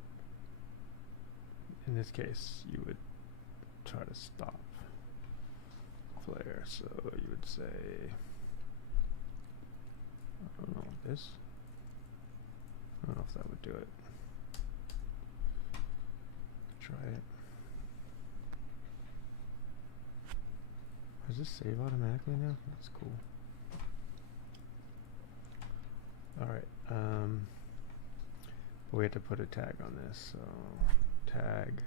in this case, you would try to stop flare. So you would say, I don't know, this. I don't know if that would do it. Try it. Does this save automatically now? That's cool. Alright, but we have to put a tag on this, so tag.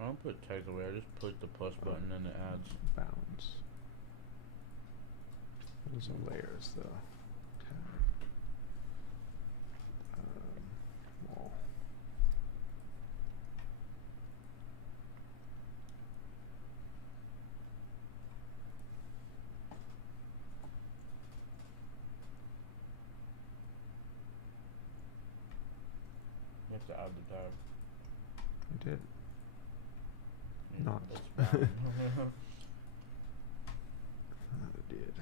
I don't put tags away, I just put the plus button and it adds. Bounds. Those are layers though. Tag. Wall. You have to add the tag. I did. Yeah, Not. it's bound. I did.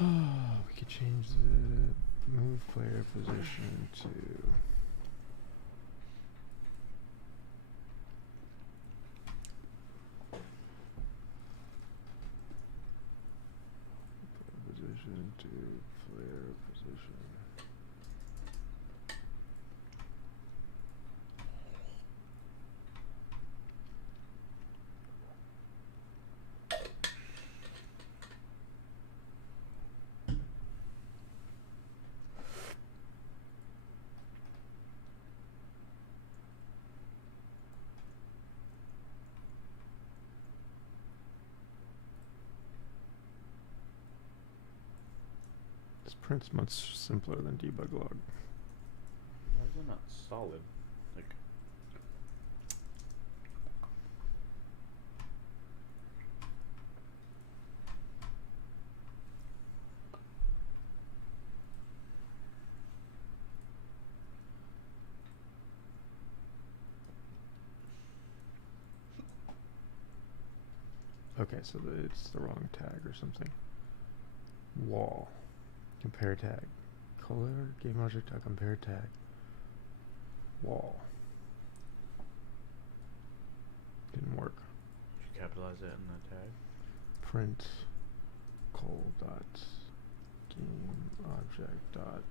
We could change the move player position to to player position. This print's much simpler than debug log. Why is it not solid? Like, Okay, so it's the wrong tag or something. Wall. Compare tag. Color game object compare tag. Wall. Didn't work. should you capitalize that in the tag? Print col dot game object dot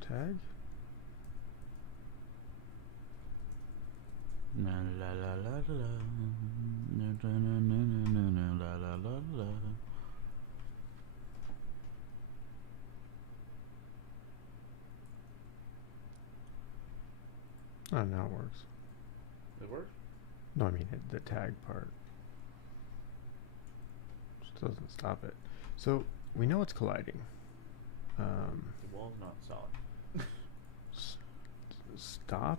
tag. La la la la la la la la la la la la. Oh, now it works. It works? No, I mean the tag part. Just doesn't stop it. So we know it's colliding. The wall's not solid. Stop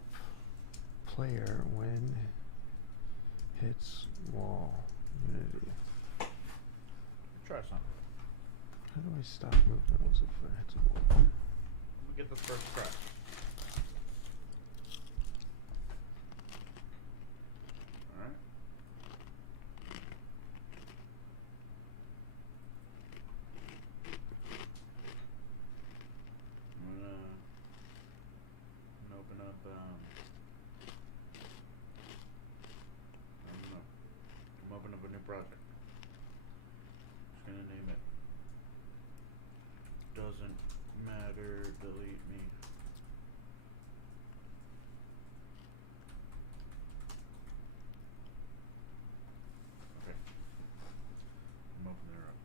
player when hits wall unity. Try something. How do I stop movement once it hits a wall? Let me get the first try. Alright. I'm gonna open up, I don't know. I'm opening up a new project. Just gonna name it. Doesn't matter, delete me. Okay. I'm opening her up.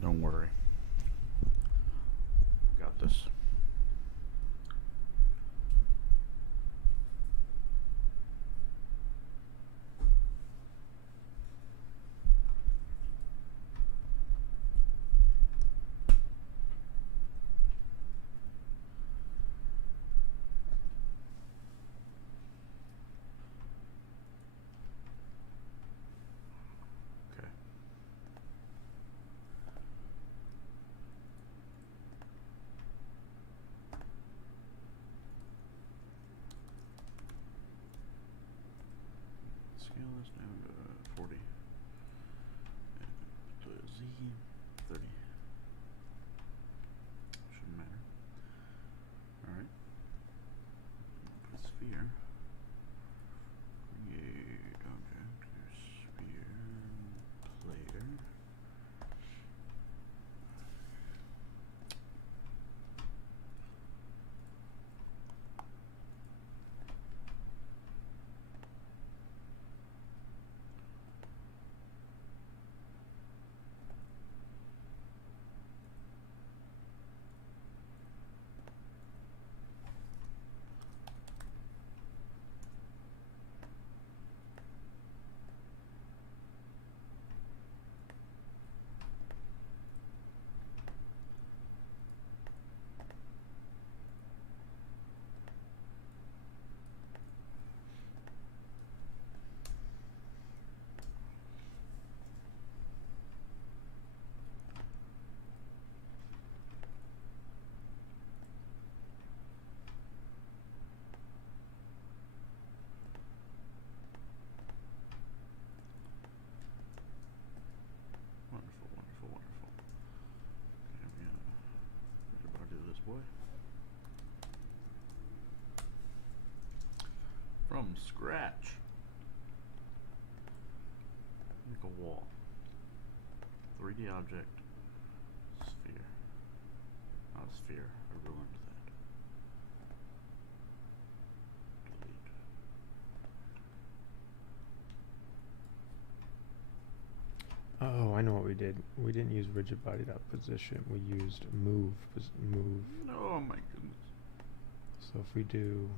Don't worry. Got this. Okay. Scale this down to 40. And put the Z 30. Shouldn't matter. Alright. Put sphere. Create object sphere player. from scratch. Make a wall. 3D object. Sphere. Not a sphere. I ruined that. Delete. Oh, I know what we did. We didn't use rigid body dot position. We used move. Move. Oh my goodness. So if we do.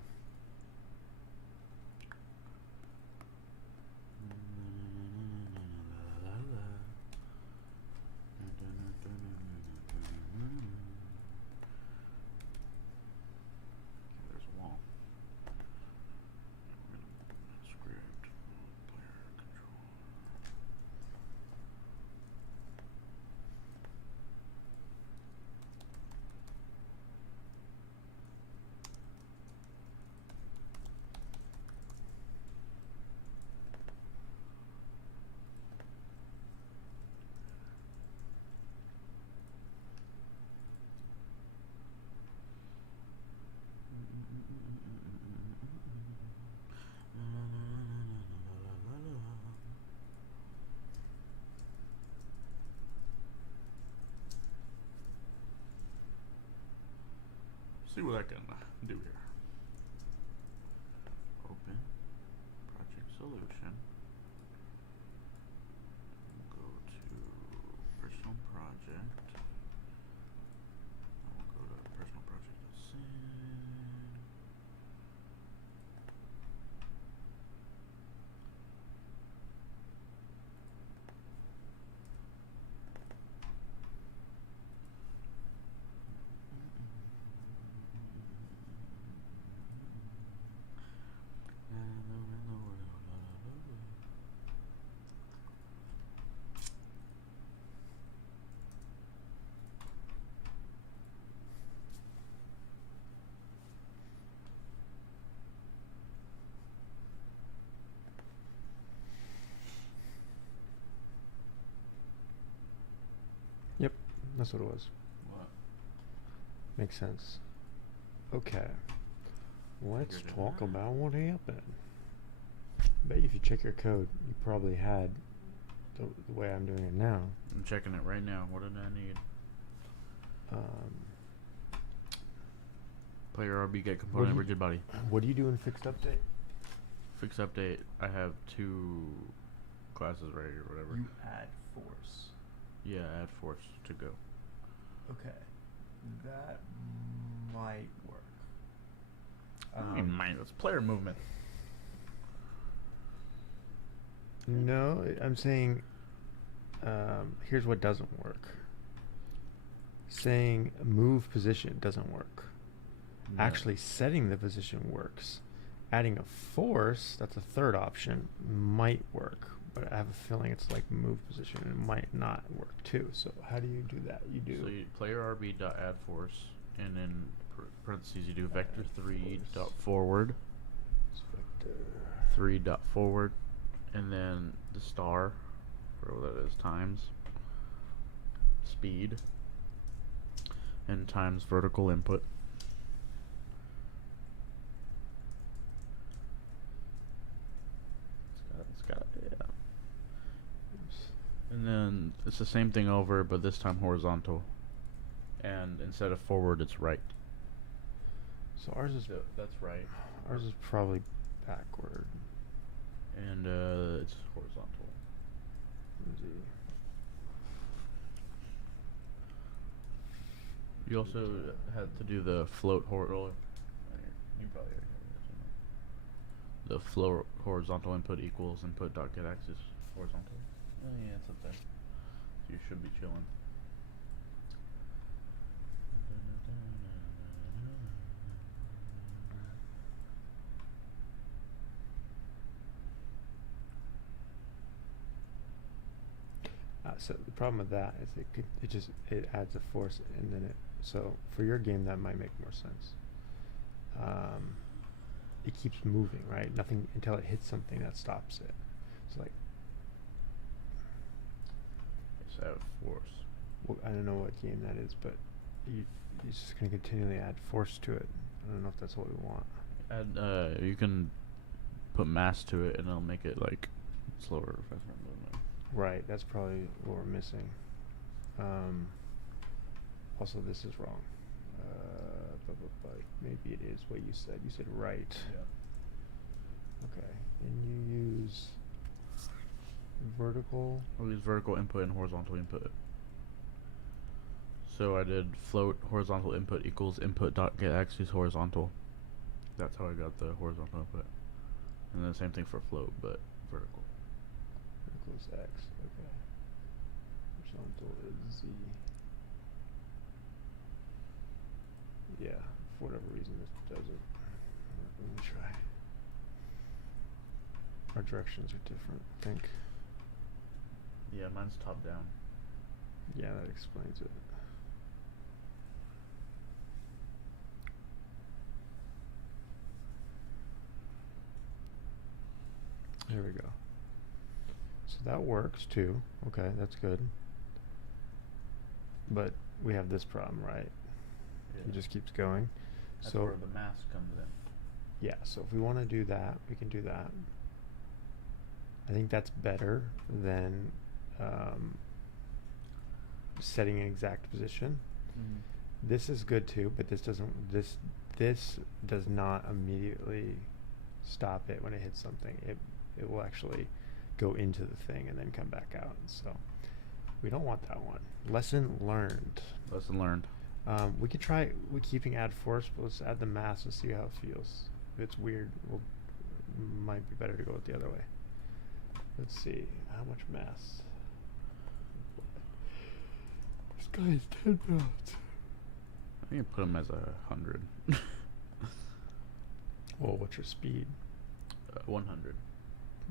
There's a wall. We're gonna script player control. See what I can do here. Open project solution. We'll go to personal project. And we'll go to personal project assign. Yep, that's what it was. What? Makes sense. Okay. Let's Figured it talk out. about what happened. Bet if you check your code, you probably had the way I'm doing it now. I'm checking it right now. What did I need? Player RB get component you- rigid body. What do you do in fixed update? Fix update. I have 2 classes ready or whatever. You add force. Yeah, add force to go. Okay. That might work. Mind, it's player movement. No, I'm saying here's what doesn't work. Saying move position doesn't work. No. Actually setting the position works. Adding a force, that's a third option, might work. But I have a feeling it's like move position and it might not work too. So how do you do that? You do So you player RB dot add force, and in parentheses you do vector 3 force. dot forward, vector 3 dot forward, and then the star, whatever that is, times speed, and times vertical input. It's got yeah. And then it's the same thing over, but this time horizontal. And instead of forward, it's right. So ours is So that's right. ours is probably backward. And it's horizontal. You also had to do the float horizontal. You probably already have it somewhere. The float horizontal input equals input dot get axis horizontal. Oh yeah, it's up there. So you should be chilling. So the problem with that is it adds a force and then so for your game that might make more sense. It keeps moving, right? Nothing until it hits something that stops it. It's like It's have force. well, I don't know what game that is, but it's just gonna continually add force to it. I don't know if that's what we want. Add you can put mass to it, and it'll make it like slower, faster movement. Right, that's probably what we're missing. Also, this is wrong. But maybe it is what you said. You said right. Okay, and you use vertical. I'll use vertical input and horizontal input. So I did float horizontal input equals input dot get axis horizontal. That's how I got the horizontal input. And then the same thing for float, but vertical. Vertical is X. Okay. Horizontal is Z. Yeah, for whatever reason this doesn't. Let me try. Our directions are different, I think. Yeah, mine's top down. Yeah, that explains it. There we go. So that works too. Okay, that's good. But we have this problem, right? It just keeps going. That's So where the mass comes in. yeah, so if we want to do that, we can do that. I think that's better than setting an exact position. This is good too, but this doesn't. This does not immediately stop it when it hits something. It will actually go into the thing and then come back out. So we don't want that one. Lesson learned. Lesson learned. We could try keeping add force, but let's add the mass and see how it feels. If it's weird, might be better to go with the other way. Let's see how much mass. This guy is 10 pounds. I think I put him as 100. Well, what's your speed? 100.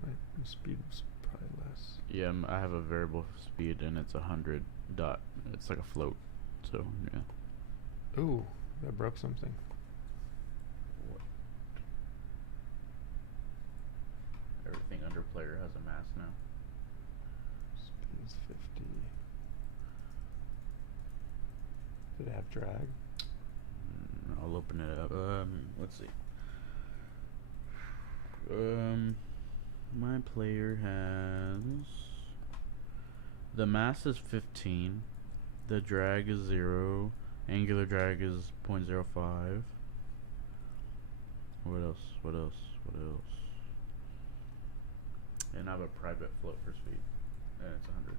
My speed was probably less. Yeah, I have a variable speed, and it's 100 dot. It's like a float. So yeah. Ooh, that broke something. What? Everything under player has a mass now. Speed is 50. Did it have drag? I'll open it up. Let's see. My player has the mass is 15. The drag is 0. Angular drag is 0.05. What else? What else? What else? And I have a private float for speed. And it's 100.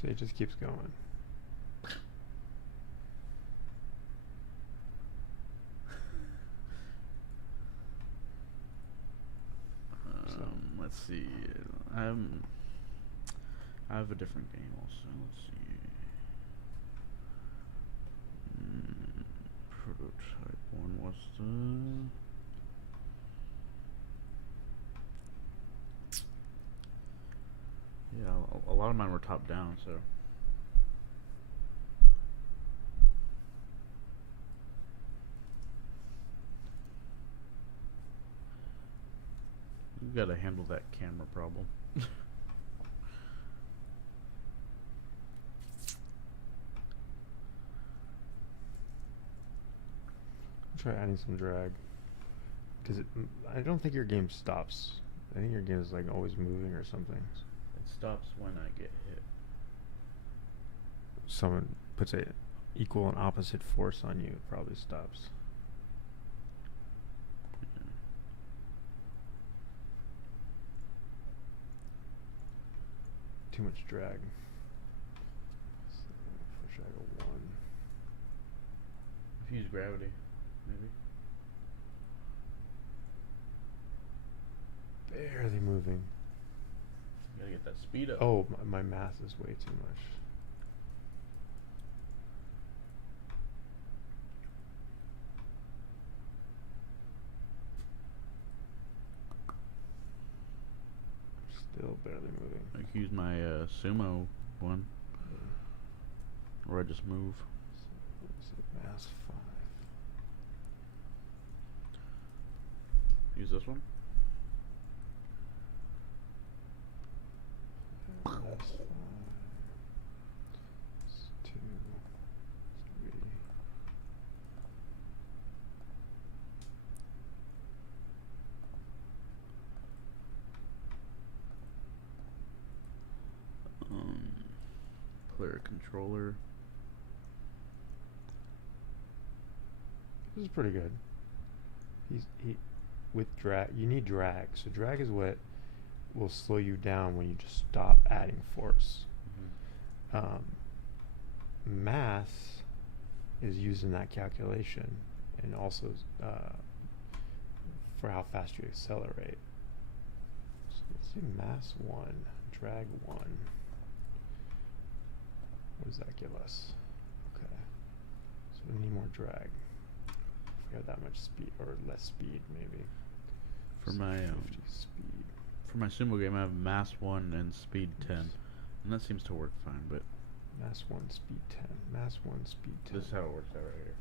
So it just keeps going. Let's see. I have a different game also. Let's see. Prototype 1 was the. Yeah, a lot of mine were top down, so. You gotta handle that camera problem. Try adding some drag. Because I don't think your game stops. I think your game is like always moving or something. It stops when I get hit. Someone puts a equal and opposite force on you, it probably stops. Too much drag. So if I drag a 1. If you use gravity, maybe. Barely moving. You gotta get that speed up. Oh, my math is way too much. Still barely moving. I can use my sumo one. Or I just move. So, mass 5. Use this one. plus 5. It's 2. 3. Player controller. This is pretty good. He with drag. You need drag. So drag is what will slow you down when you just stop adding force. Mass is used in that calculation, and also for how fast you accelerate. So let's do mass 1, drag 1. What does that give us? Okay. So we need more drag. If we have that much speed, or less speed, maybe. For So my 50 speed. for my sumo game, I have mass 1 and speed 10, and that seems to work fine. But Mass 1, speed 10. Mass 1, speed 10. this is how it works out right here.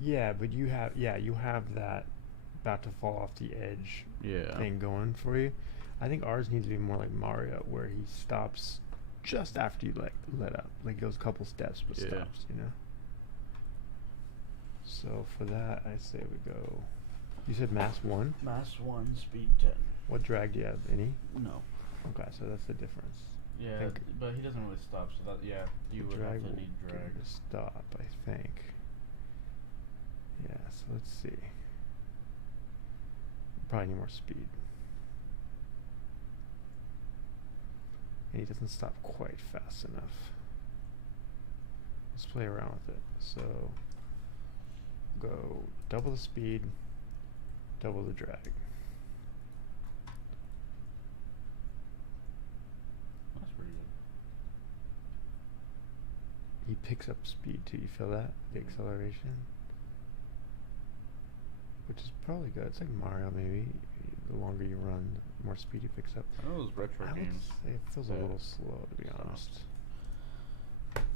Yeah, but you have that about to fall off the edge Yeah. thing going for you. I think ours needs to be more like Mario, where he stops just after you let up. Like goes a couple steps but Yeah. stops, you know? So for that I say we go, you said mass 1? Mass 1, speed 10. What drag do you have? Any? No. Okay, so that's the difference. Yeah, Think but he doesn't really stop, so that you would drag have to will need get drag. him to stop, I think. Yeah, so let's see. Probably need more speed. And he doesn't stop quite fast enough. Let's play around with it. So go double the speed, double the drag. That's pretty good. He picks up speed too. You feel that? The acceleration? Which is probably good. It's like Mario maybe. The longer you run, the more speed he picks up. I know those retro I would games. say it feels a that little slow, to be stops. honest. I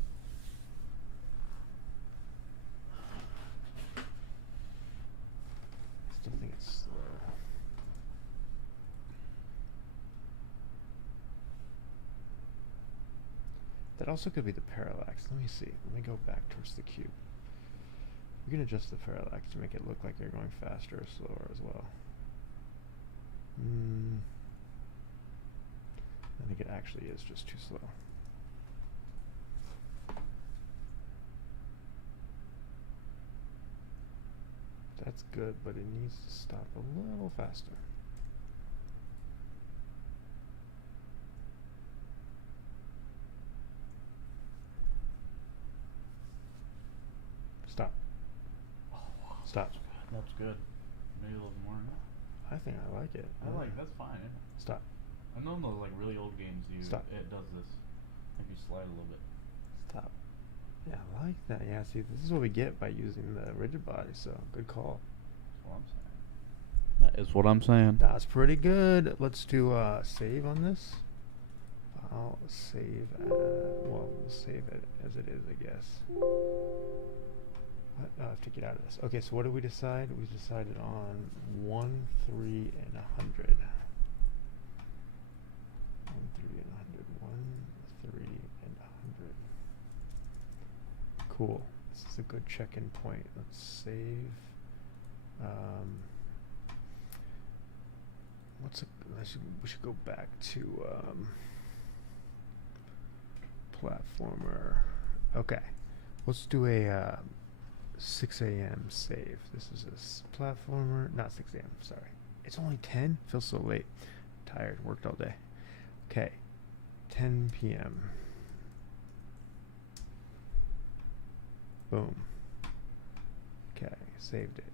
still think it's slow. That also could be the parallax. Let me see. Let me go back towards the cube. You can adjust the parallax to make it look like you're going faster or slower as well. I think it actually is just too slow. That's good, but it needs to stop a little faster. Stop. Stop. That's good. Maybe a little more. I think I like it. I like that's fine. Yeah. Stop. I know in those like really old games, Stop. it does this. Like you slide a little bit. Stop. Yeah, I like that. Yeah, see, this is what we get by using the rigid body, so good call. That's what I'm saying. That is what I'm saying. That's pretty good. Let's do save on this. I'll save, well, we'll save it as it is, I guess. What? Oh, I have to get out of this. Okay, so what did we decide? We decided on 1, 3, and 100. 1, 3, and 100. 1, 3, and 100. Cool. This is a good check-in point. Let's save. We should go back to platformer. Okay, let's do a 6 a.m. save. This is a platformer, not 6 a.m. Sorry, it's only 10. Feels so late. Tired. Worked all day. Okay, 10 p.m. Boom. Okay, saved it.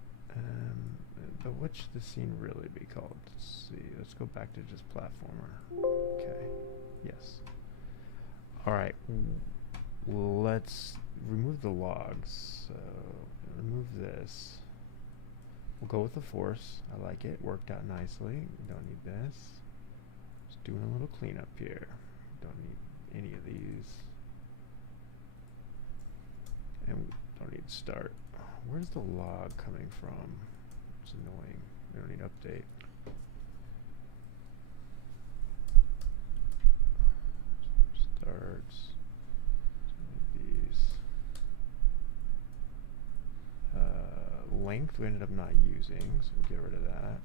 But what should the scene really be called? Let's see. Let's go back to just platformer. Okay. Yes. All right. Let's remove the logs. So remove this. We'll go with the force. I like it. Worked out nicely. We don't need this. Just doing a little cleanup here. Don't need any of these. And we don't need start. Where's the log coming from? It's annoying. We don't need update. length we ended up not using, so we'll get rid of that.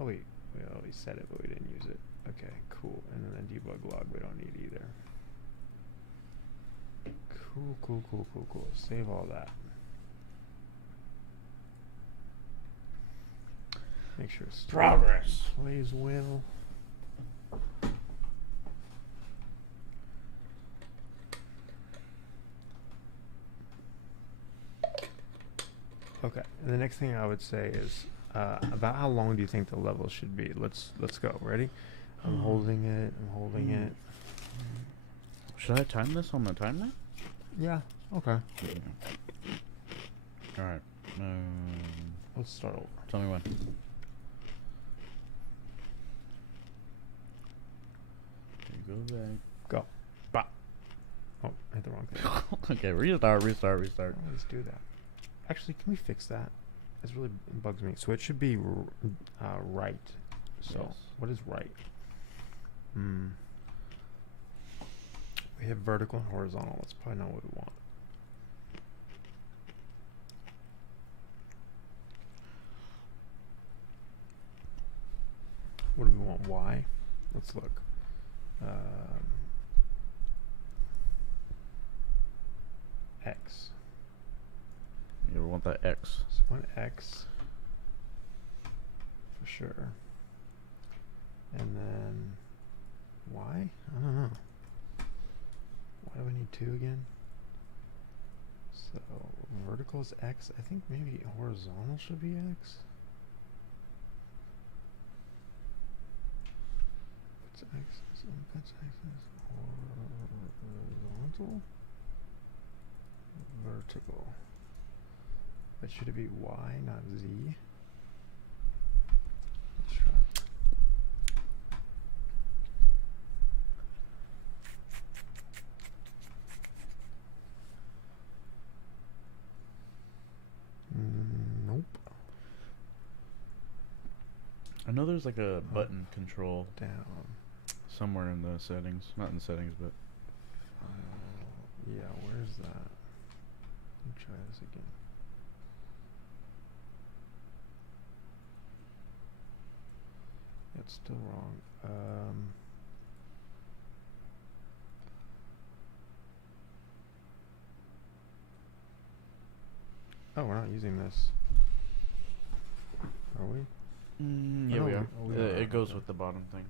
Oh wait, we always said it, but we didn't use it. Okay, cool. And then the debug log we don't need either. Cool. Save all that. Make sure it's Progress. plays well. Okay, and the next thing I would say is about how long do you think the level should be? Let's go. Ready? I'm holding it. it. Should I time this on the timer? Yeah. Okay. All right. Let's start over. Tell me when. Go back. Go. Bah. Oh, I hit the wrong thing. Okay, restart. I always do that. Actually, can we fix that? This really bugs me. So it should be right. So Yes. what is right? We have vertical and horizontal. That's probably not what we want. What do we want? Y? Let's look. X. You want that X? So we want X for sure. And then Y? I don't know. Why do we need 2 again? So vertical is X. I think maybe horizontal should be X. What's X? What's X? Horizontal? Vertical. But should it be Y, not Z? Let's try. Nope. I know there's like a button control Down. somewhere in the settings. Not in the settings, but Yeah, where's that? Let me try this again. That's still wrong. Oh, we're not using this. Are we? yeah, no, we we- are. oh, we are, It goes okay. with the bottom thing.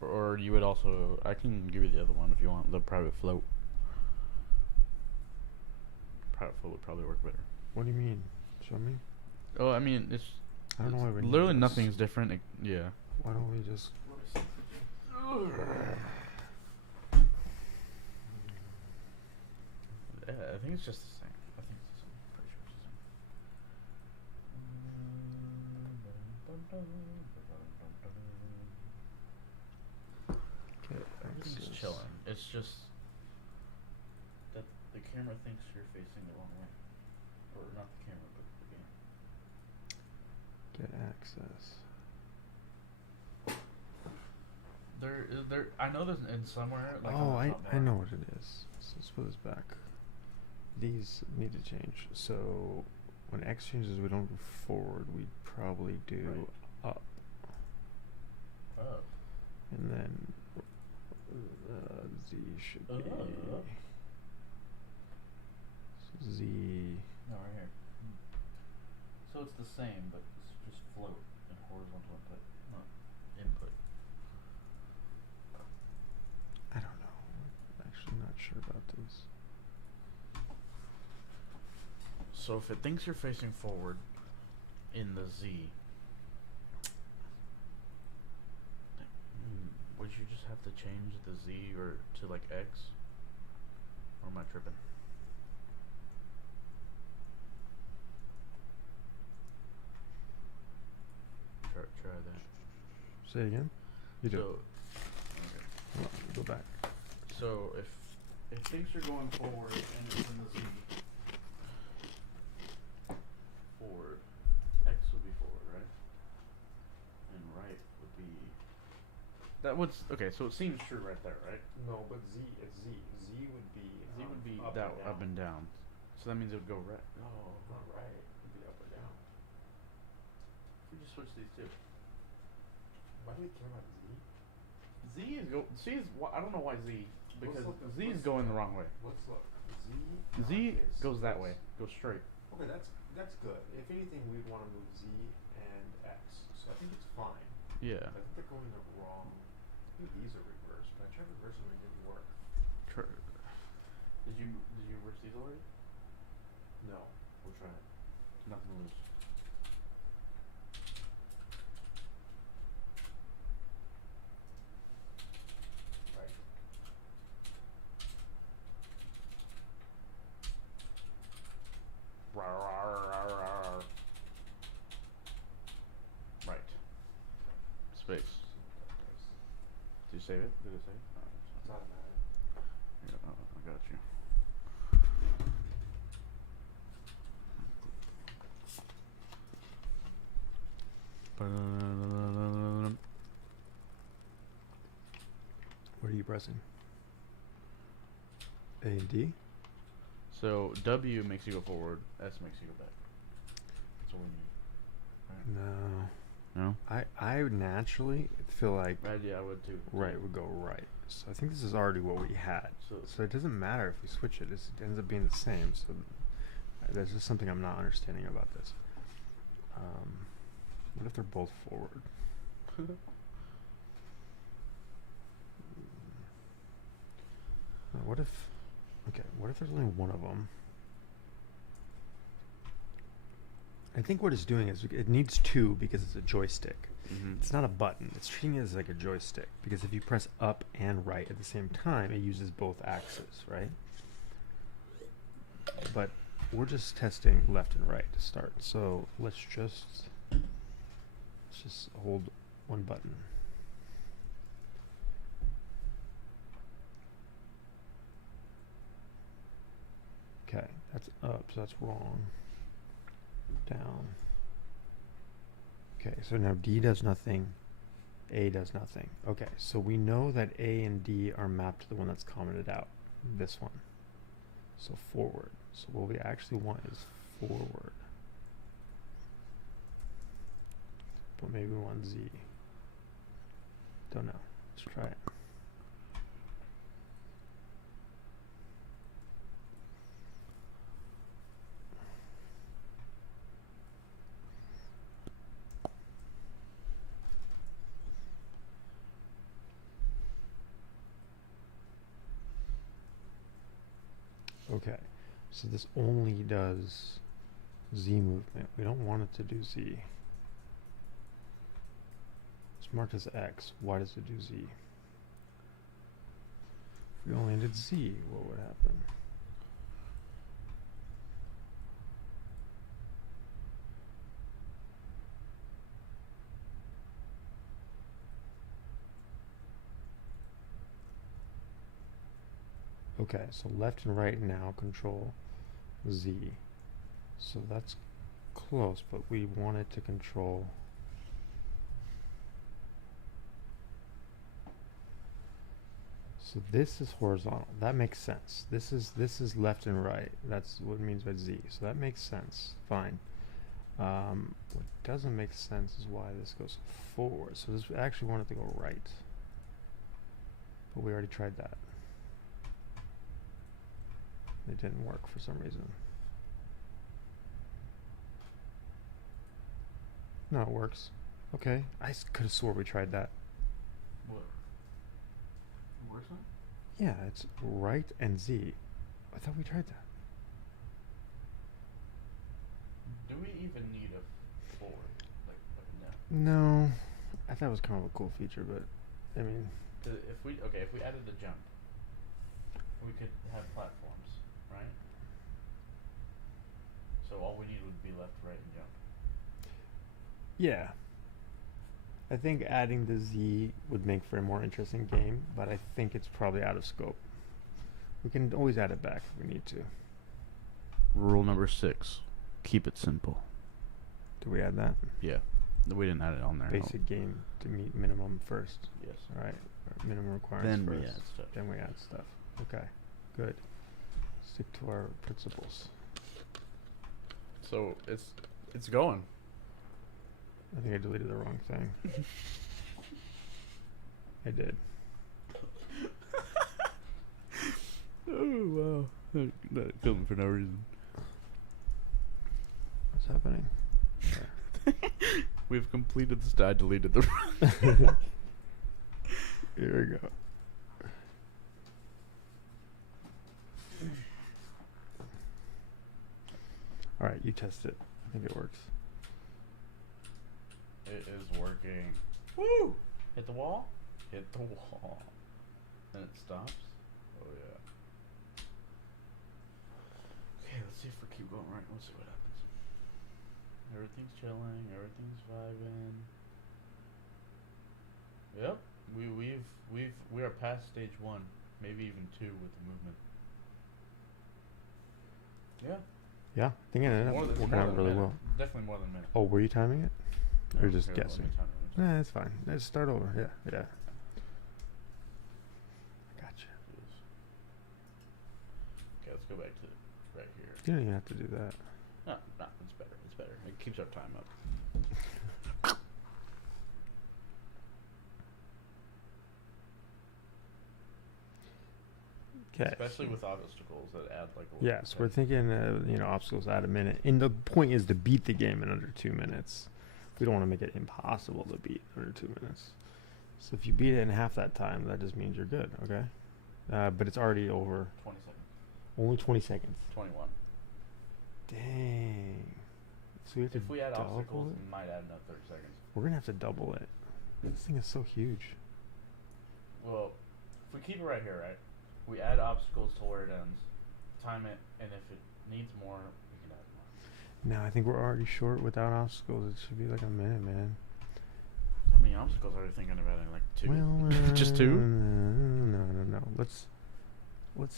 Or you would also. I can give you the other one if you want. The private float. Private float would probably work better. What do you mean? Show me. Oh, I mean, it's. I don't know why we need Literally this. nothing's different. Yeah. Why don't we just? Yeah, I think it's just the same. I think it's the same. Pretty sure it's the same. Okay, Everything's chilling. It's just that the camera thinks you're facing the wrong way, or not the camera, but the game. Get access. There. I know there's an in somewhere. Like Oh, on the I top bar. know what it is. So let's put this back. These need to change. So when X changes, we don't go forward. We probably do up, Oh. and then Z should be Z. No, right here. So it's the same, but it's just float and horizontal input, not input. I don't know. I'm actually not sure about this. So if it thinks you're facing forward in the Z, would you just have to change the Z or to like X? Or am I tripping? Try that. Say it again. You do. So, okay. Hold on, go back. So if it thinks you're going forward and it's in the Z, forward, X would be forward, right? And right would be. That would okay. So it seems true right there, right? No, but Z. It's Z. Z would be. Z would be up that and up and down. So that means it would go right. No, not right. It'd be up or down. We just switch these two. Why do we care about Z? Z is go. Z is. I don't know why Z. Because look at- Z is let's- going the wrong way. Let's look. Z. Z goes that way. Goes straight. Okay, that's good. If anything, we'd want to move Z and X. So I think it's fine. Yeah. I think they're going the wrong. I think these are reversed, but I tried reversing them and it didn't work. Did you reverse these already? No, we'll try it. Nothing to lose. Right. Right. Space. Did you save it? Did it save? It's automatic. Yeah, I got you. What are you pressing? A and D? So W makes you go forward, S makes you go back. That's what we need. No. No? I would naturally feel like Yeah, I would too. right would go right. So I think this is already what we had. So- So it doesn't matter if we switch it. It ends up being the same. So there's just something I'm not understanding about this. What if they're both forward? What if? Okay. What if there's only one of them? I think what it's doing is it needs two because it's a joystick. Mm-hmm. It's not a button. It's treating it as like a joystick because if you press up and right at the same time, it uses both axes, right? But we're just testing left and right to start. So let's just hold one button. Okay, that's up, so that's wrong. Down. Okay, so now D does nothing, A does nothing. Okay, so we know that A and D are mapped to the one that's commented out, this one. So forward. So what we actually want is forward. But maybe we want Z. Don't know. Let's try it. Okay, so this only does Z movement. We don't want it to do Z. It's marked as X. Why does it do Z? If we only did Z, what would happen? Okay, so left and right now control Z. So that's close, but we want it to control so this is horizontal. That makes sense. This is left and right. That's what it means by Z. So that makes sense. Fine. What doesn't make sense is why this goes forward. So this actually wanted to go right. But we already tried that. It didn't work for some reason. No, it works. Okay. I could have swore we tried that. What? Works now? Yeah, it's right and Z. I thought we tried that. Do we even need a forward? Like a No. I thought it was kind of a cool feature, but I mean, Cause if we added the jump, we could have platforms, right? So all we need would be left, right, and jump. yeah. I think adding the Z would make for a more interesting game, but I think it's probably out of scope. We can always add it back if we need to. Rule number 6: keep it simple. Do we add that? Yeah, we didn't add it on there. no. Basic game to meet minimum first. Yes. All right. Or minimum requirements Then we first. add stuff. Then we add stuff. Okay. Good. Stick to our principles. So it's going. I think I deleted the wrong thing. I did. Oh wow. That killed me for no reason. What's happening? We've completed this. I deleted the. Here we go. All right, you test it. I think it works. It is working. Woo! Hit the wall. Hit the wall. Then it stops. Oh yeah. Okay, let's see if we keep going right. Let's see what happens. Everything's chilling. Everything's vibing. Yep. We are past stage 1, maybe even 2 with the movement. Yeah. Yeah, I think it ended up working out really well. Definitely more than a minute. Oh, were you timing it? Or No, just here, let me guessing? time it, let me time Nah, it's fine. Let's start over. Yeah, yeah. Gotcha. it. Okay, let's go back to right here. You don't even have to do that. No, it's better. It's better. It keeps our time up. Okay. Especially with obstacles that add like a little Yes, we're bit. thinking, obstacles add a minute. And the point is to beat the game in under 2 minutes. We don't want to make it impossible to beat under 2 minutes. So if you beat it in half that time, that just means you're good, okay? But it's already over. 20 seconds. Only 20 seconds. 21. Dang. So we have to If we add double obstacles, it? we might add another 30 seconds. We're going to have to double it. This thing is so huge. Well, if we keep it right here, right? We add obstacles to where it ends, time it, and if it needs more, we can add more. No, I think we're already short without obstacles. It should be like a minute, man. How many obstacles are you thinking of adding? Like 2? Well, Just 2? No. Let's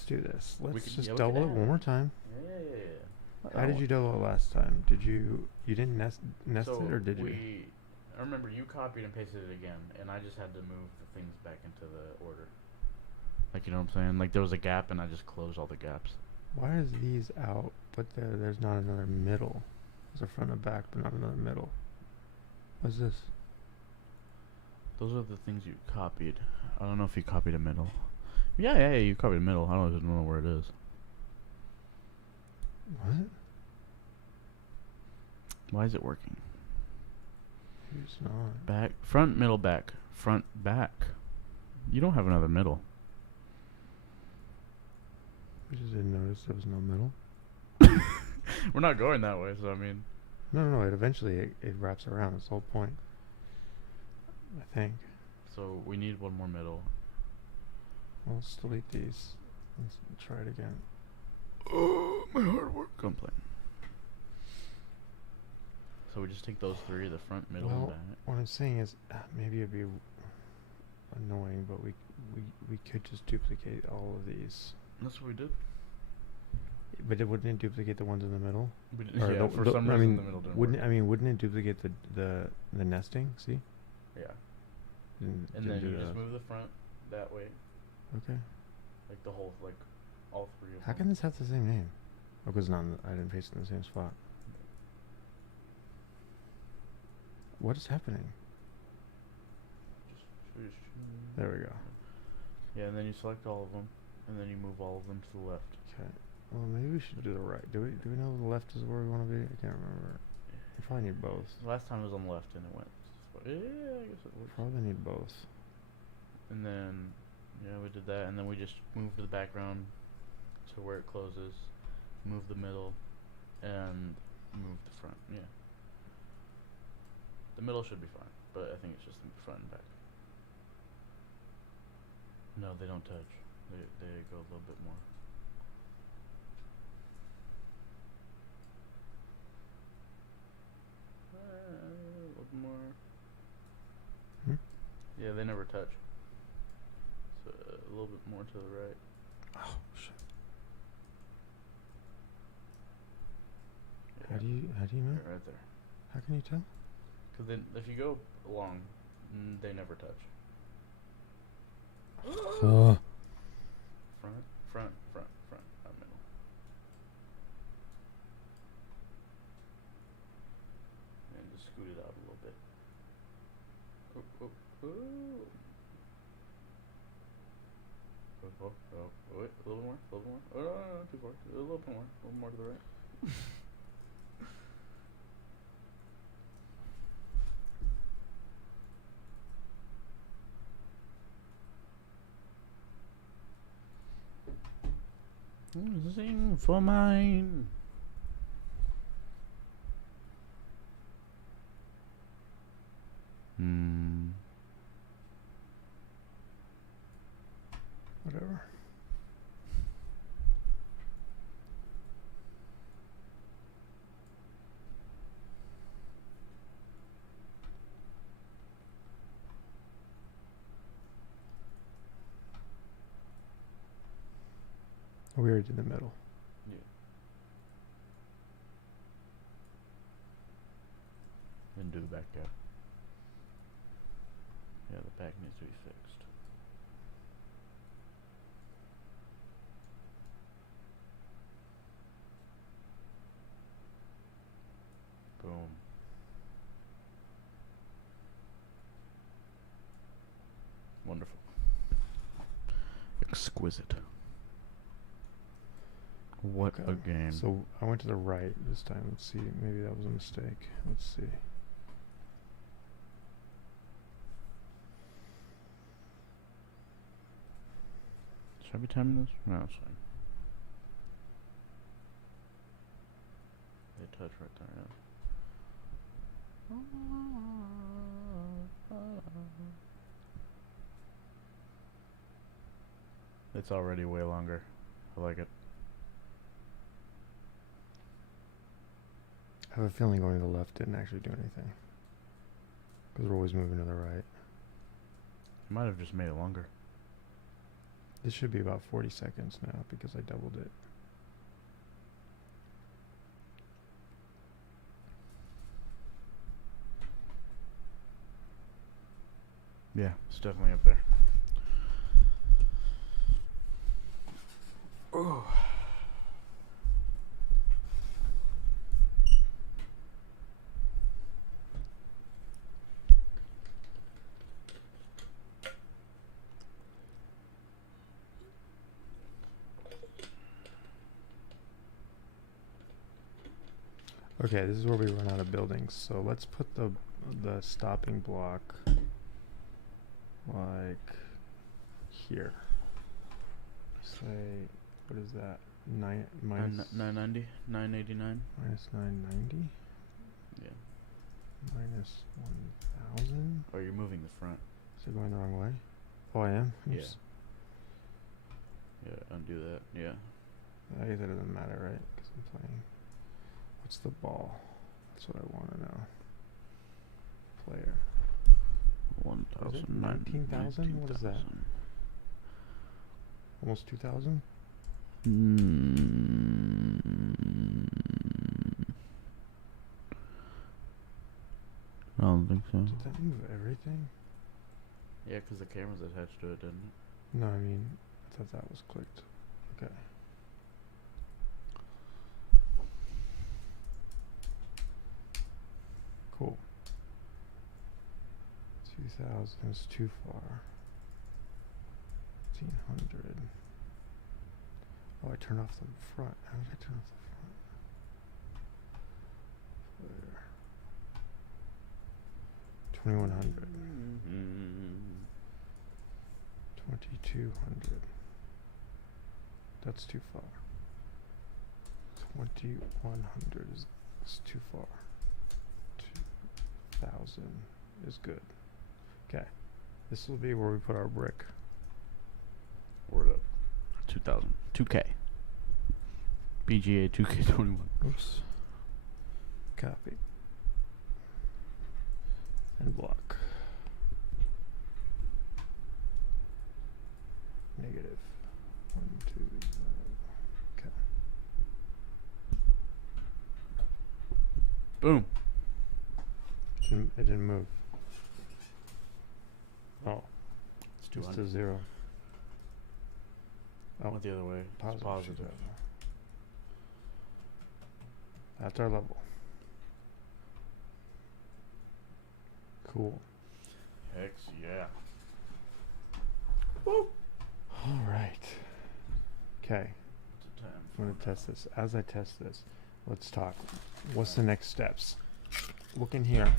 do this. Let's can- just yeah, we double can it add one more it. time. Yeah. How did you double it last time? Did you didn't nest So it or did you? I remember you copied and pasted it again, and I just had to move the things back into the order. Like, you know what I'm saying? Like, there was a gap, and I just closed all the gaps. Why is these out, but there's not another middle? There's a front and back, but not another middle. What's this? Those are the things you copied. I don't know if you copied a middle. Yeah, you copied a middle. I don't even know where it is. What? Why is it working? It's not. Back, front, middle, back. Front, back. You don't have another middle. I just didn't notice there was no middle. We're not going that way, so I mean... No. It eventually it wraps around. That's the whole point. I think. So, we need one more middle. Well, let's delete these. Let's try it again. Oh, my hard work. Complain. So we just take those 3, the front, middle, and Well, back. what I'm saying is maybe it'd be annoying, but we could just duplicate all of these. That's what we did. But wouldn't it duplicate the ones in the middle? We did Or yeah, for some I reason mean, the middle didn't wouldn't work. I mean wouldn't it duplicate the nesting? See? Yeah. Didn't And then do you just that. move the front that way. Okay. Like the whole, like, all 3 of How them. can this have the same name? Oh, because I didn't paste it in the same spot. What is happening? Just There we go. Yeah, and then you select all of them, and then you move all of them to the left. Okay. Well, maybe we should do the right. Do we know the left is where we want to be? I can't remember. We probably need both. Last time it was on the left, and it went. Yeah, I guess it works. Probably need both. And then, yeah, we did that, and then we just moved the background to where it closes, move the middle, and move the front. Yeah. The middle should be fine, but I think it's just the front and back. No, they don't touch. They go a little bit more. A little more. Hmm? Yeah, they never touch. So a little bit more to the right. Oh shit. Yeah, How do you know? right there. How can you tell? Because then, if you go along, they never touch. Oh. Front, front, front, front, not middle. Oh, wait, a little more, a little more. Oh, no, too far. A little bit more, a little more to the right. Sing for mine. Whatever. We already did the middle. Yeah. And do the back gap. Yeah, the back needs to be fixed. Boom. Wonderful. Exquisite. What a game. So I went to the right this time. Let's see. Maybe that was a mistake. Let's see. Should I be timing this? No, it's fine. They touch right there, yeah. It's already way longer. I like it. I have a feeling going to the left didn't actually do anything. Because we're always moving to the right. You might have just made it longer. This should be about 40 seconds now because I doubled it. Yeah, it's definitely up there. Oh. Okay, this is where we run out of buildings. So let's put the stopping block like here. Say, what is that? 990, 989. Minus 990. Yeah. Minus 1000. Oh, you're moving the front. Is it going the wrong way? Oh, I am? Yeah. Oops. Yeah, undo that. Yeah. I guess it doesn't matter, right? Because I'm playing. What's the ball? That's what I want to know. Player. 1,000. 19,000? What is that? Almost 2,000? I don't think so. Did that move everything? Yeah, because the camera's attached to it, didn't it? No, I mean, I thought that was clicked. Okay. Cool. 2,000 is too far. 1,500. Oh, I turned off the front. How did I turn off the front? Player. 2,100. 2,200. That's too far. 2,100 is too far. 2,000 is good. Okay. This will be where we put our brick. Word up. 2,000. 2K. BGA 2K21. Oops. Copy. And block. Negative. 1, 2, 0. Okay. Boom. It didn't move. Oh. It's Just 200. a 0. Oh, Went the other way. It's positive. positive. That's our level. Cool. Hex yeah. All right. Okay. It's a 10. I'm gonna test this. As I test this, let's talk. What's the next steps? Look in here.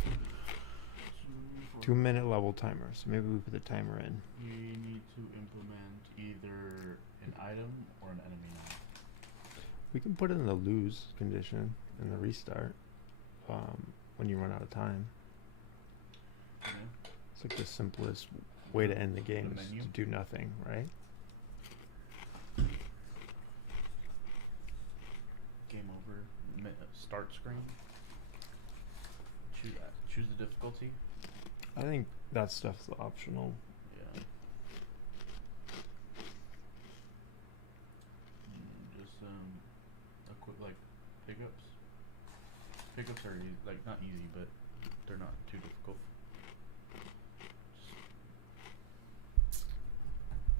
2-minute level timer. So maybe we put the timer in. You need to implement either an item or an enemy now. We can put it in the lose condition in the restart. When you run out of time. Yeah. It's like the simplest way to end the game The is menu? to do nothing, right? Game over. Start screen. Choose the difficulty. I think that stuff's optional. Yeah. Just a quick like pickups. Pickups are like not easy, but they're not too difficult.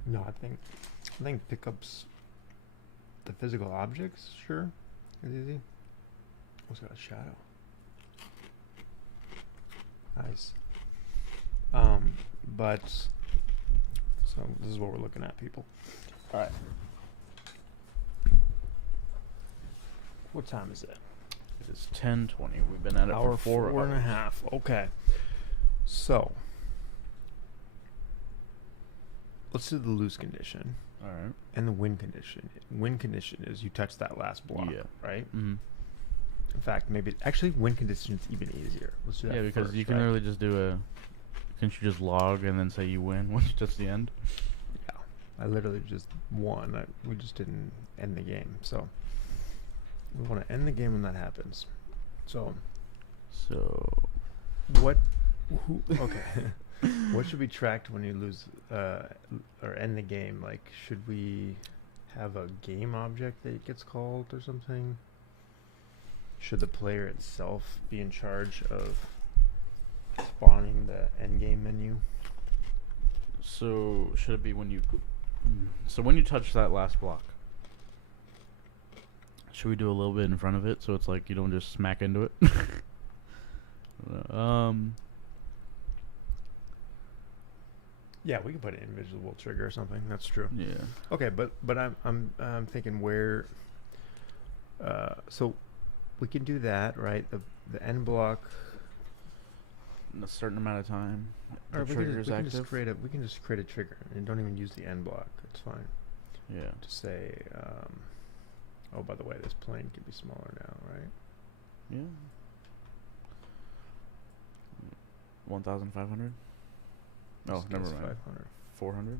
No, I think pickups, the physical objects, sure, is easy. What's got a shadow? Nice. But so this is what we're looking at, people. All right. What time is it? It is 10:20. We've been at it Hour for 4 4 and a hours. half. Okay. So let's do the lose condition All right. and the win condition. Win condition is you touch that last block, Yeah. right? Mm-hmm. In fact, maybe actually win condition is even easier. Let's do that Yeah, because first, you can right? literally just do a. Can't you just log and then say you win once you touch the end? Yeah, I literally just won. We just didn't end the game. So we want to end the game when that happens. So So. what? Who? Okay. What should be tracked when you lose or end the game? Like, should we have a game object that gets called or something? Should the player itself be in charge of spawning the end game menu? So should it be when you? So when you touch that last block, should we do a little bit in front of it so it's like you don't just smack into it? Yeah, we can put an invisible trigger or something. That's true. Yeah. Okay, but I'm thinking where. So we can do that, right? The end block. In a certain amount of time, Or the we trigger is can active. just create a trigger and don't even use the end block. It's fine. Yeah. To say, oh, by the way, this plane can be smaller now, right? Yeah. 1,500. Oh, Just never guess mind. 500. 400.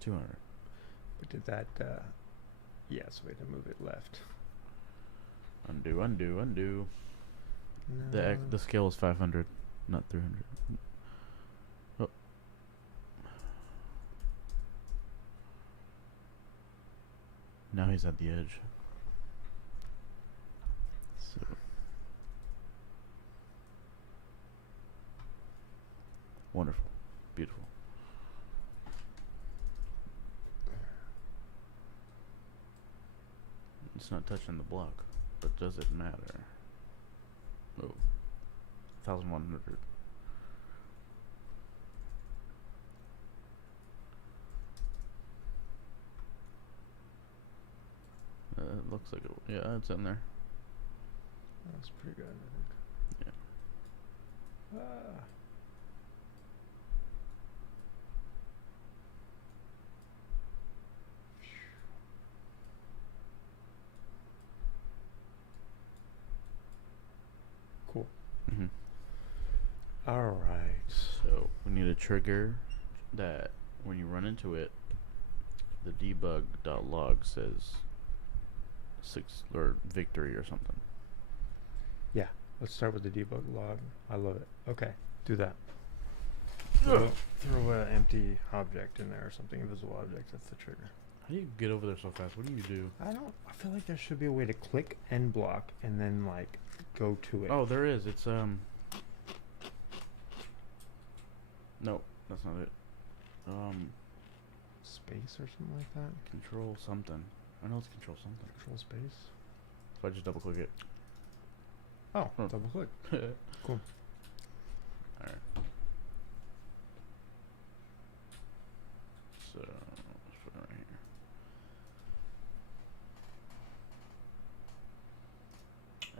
200. But did that? Yes, we had to move it left. Undo, undo, undo. No. The scale is 500, not 300. Oh. Now he's at the edge. So. Wonderful. Beautiful. It's not touching the block, but does it matter? Oh. 1,100. It looks like it. Yeah, it's in there. That's pretty good, I think. Yeah. Ah. Cool. Mm-hmm. All right. So we need a trigger that when you run into it, the debug.log says 6 or victory or something. Yeah. Let's start with the debug log. I love it. Okay. Do that. Throw an empty object in there or something. Invisible object. That's the trigger. How do you get over there so fast? What do you do? I feel like there should be a way to click end block and then like go to it. Oh, there is. It's no, that's not it. Space or something like that. Control something. I know it's control something. Control space. So I just double click it. Oh, Oh. double click. Cool. Alright. So let's put it right here.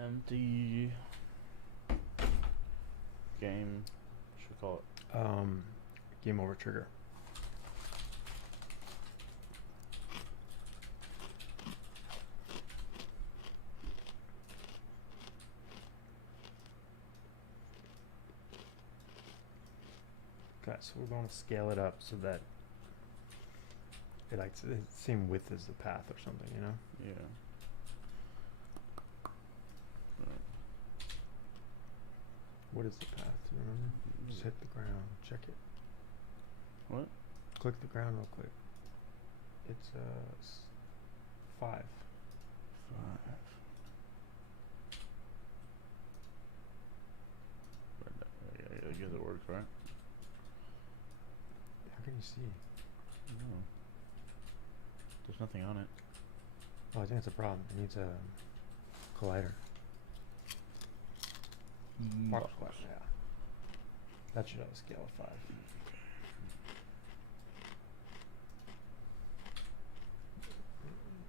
Empty game. Should we call it? Game over trigger. Okay, so we're going to scale it up so that it likes the same width as the path or something, you know? Yeah. What is the path? Do you remember? Just hit the ground. Check it. What? Click the ground real quick. It's 5. 5. Yeah, I guess it works, right? How can you see? No. There's nothing on it. Oh, I think it's a problem. It needs a collider. Mark square, yeah. That should have a scale of 5.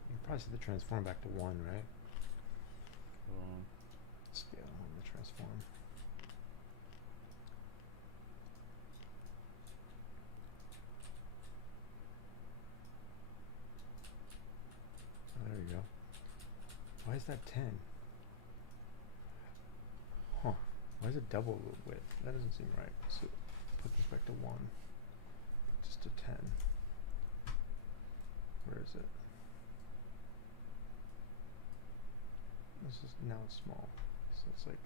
You probably see the transform back to 1, right? Scale on the transform. Oh, there you go. Why is that 10? Huh. Why is it double the width? That doesn't seem right. So put this back to 1. Just to 10. Where is it? This is now it's small. So it's like,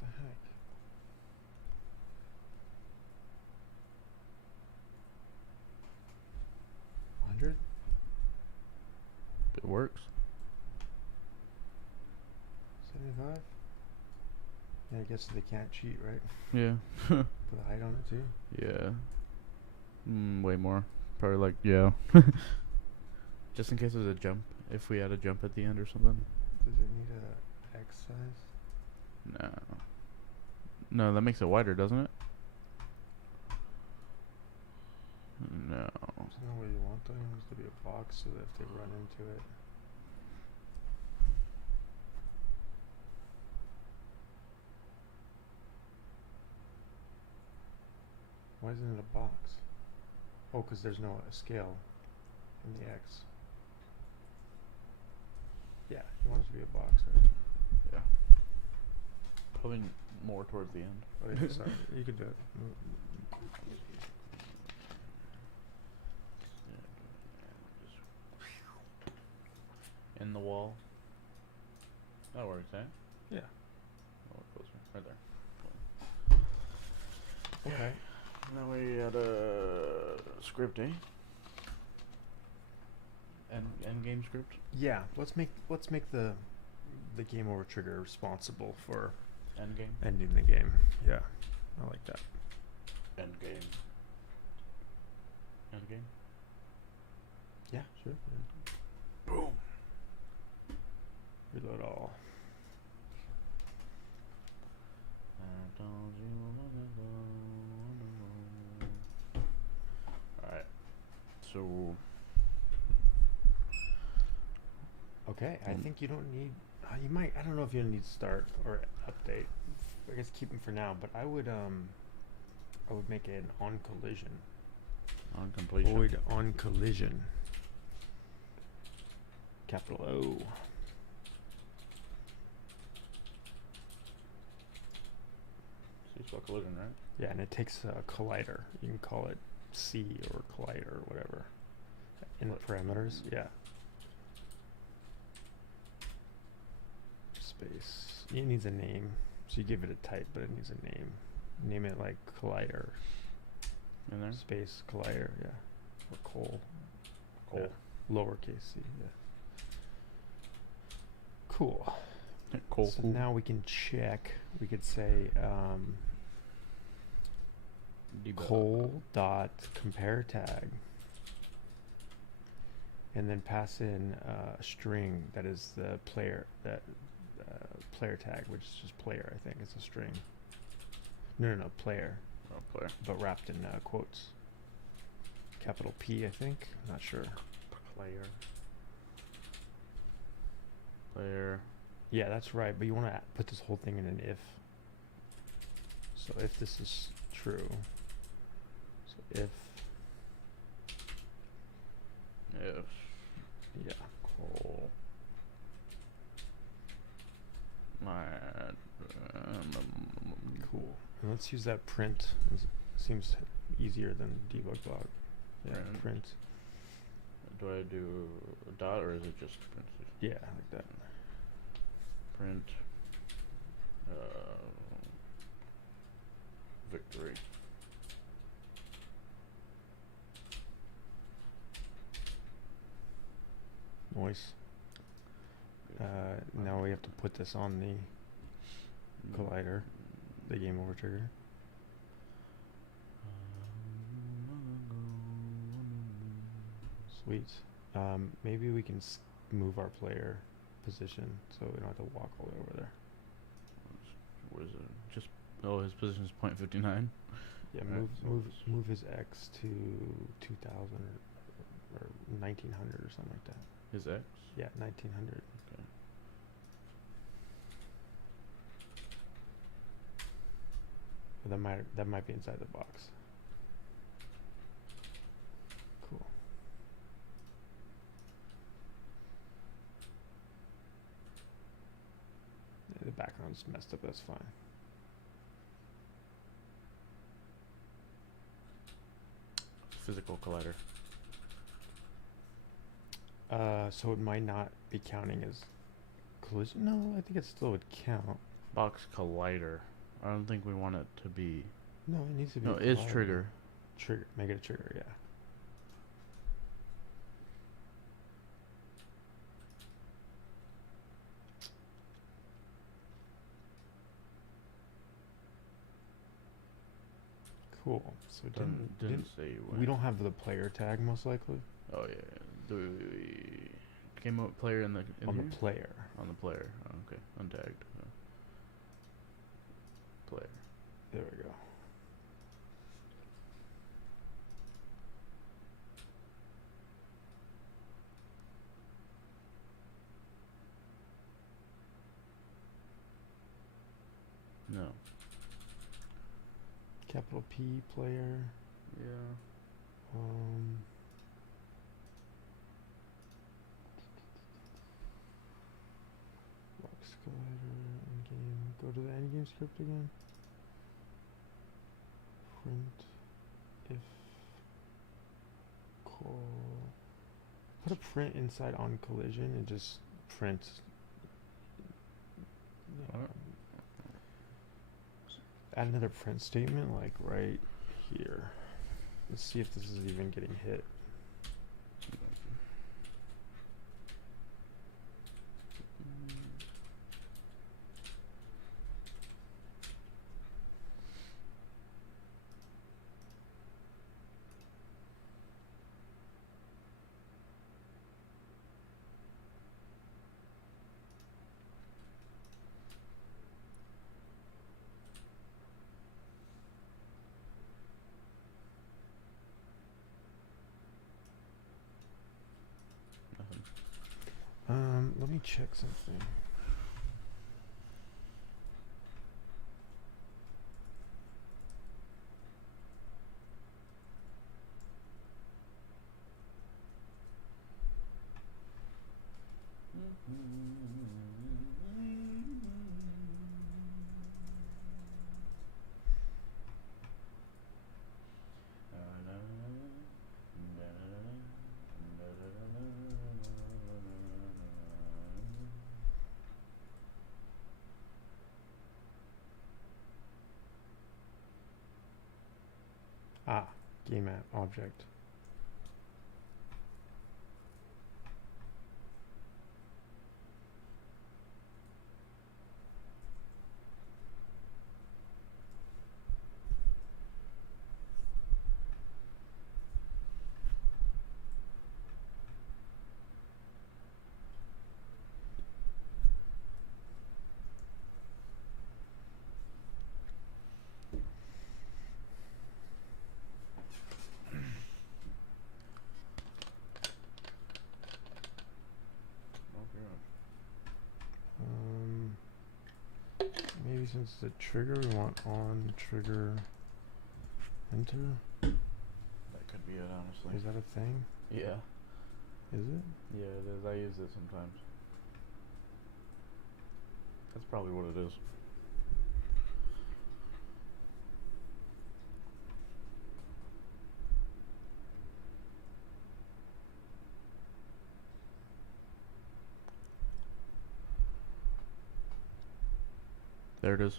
what the heck? $100? It works. 75? Yeah, I guess they can't cheat, right? Yeah. Put a height on it too. Yeah. Way more. Probably like, yeah. Just in case there's a jump. If we had a jump at the end or something. Does it need a X size? No. No, that makes it wider, doesn't it? No. Isn't that what you want though? It needs to be a box so that if they run into it. Why isn't it a box? Oh, because there's no scale in the X. Yeah, you want it to be a box, right? Yeah. Probably more towards the end. Oh, yeah, sorry. You could do it. In the wall. That works, eh? Yeah. Oh, closer. Right there. Okay. Now we had a script, eh? End game script. Yeah. Let's make the game over trigger responsible for End game. ending the game. Yeah. I like that. End game. End game. Yeah, sure. Yeah. Boom. Reload all. Alright. So. Okay, I think you don't need. You might. I don't know if you need start or update. I guess keep them for now. But I would make it an on collision. On completion. Void on collision. Capital O. So you spell collision, right? Yeah, and it takes a collider. You can call it C or collider or whatever. In the parameters, yeah. Space. It needs a name. So you give it a type, but it needs a name. Name it like collider. In there? Space collider, yeah. Or coal. Coal. Yeah. Lowercase c, yeah. Cool. Coal. So now we can check. We could say coal dot compare tag, and then pass in a string that is the player player tag, which is just player. I think it's a string. No, player. Oh, player. But wrapped in quotes. Capital P, I think. I'm not sure. Player. Player. Yeah, that's right. But you want to put this whole thing in an if. So if this is true. So if. If. Yeah. Cool. My. Cool. And let's use that print. Seems easier than debug log. Yeah, print. Do I do a dot or is it just print? Yeah, like that. Print. Victory. Noise. Now we have to put this on the collider, the game over trigger. Sweet. Maybe we can move our player position so we don't have to walk all the way over there. What is it? Just his position is 0.59. Yeah, Right, move his X to 2000 or 1900 or something like that. His X? Yeah, 1900. Okay. That might be inside the box. Cool. Yeah, the background's messed up. That's fine. Physical collider. So it might not be counting as collision. No, I think it still would count. Box collider. I don't think we want it to be. No, it needs to be. No, it is trigger. Trigger. Make it a trigger. Yeah. Cool. So it Didn't say when. we don't have the player tag most likely Oh yeah. Do we came up player in the on here? the player. On the player. Oh, okay. Untagged. Player. There we go. No. Capital P player. Yeah. Box collider endgame. Go to the endgame script again. Print if call. Put a print inside on collision and just print. What? Add another print statement like right here. Let's see if this is even getting hit. Nothing. Let me check something. Ah, game app object. maybe since the trigger, we want on trigger enter. That could be it, honestly. Is that a thing? Yeah. Is it? Yeah, it is. I use it sometimes. That's probably what it is. There it is.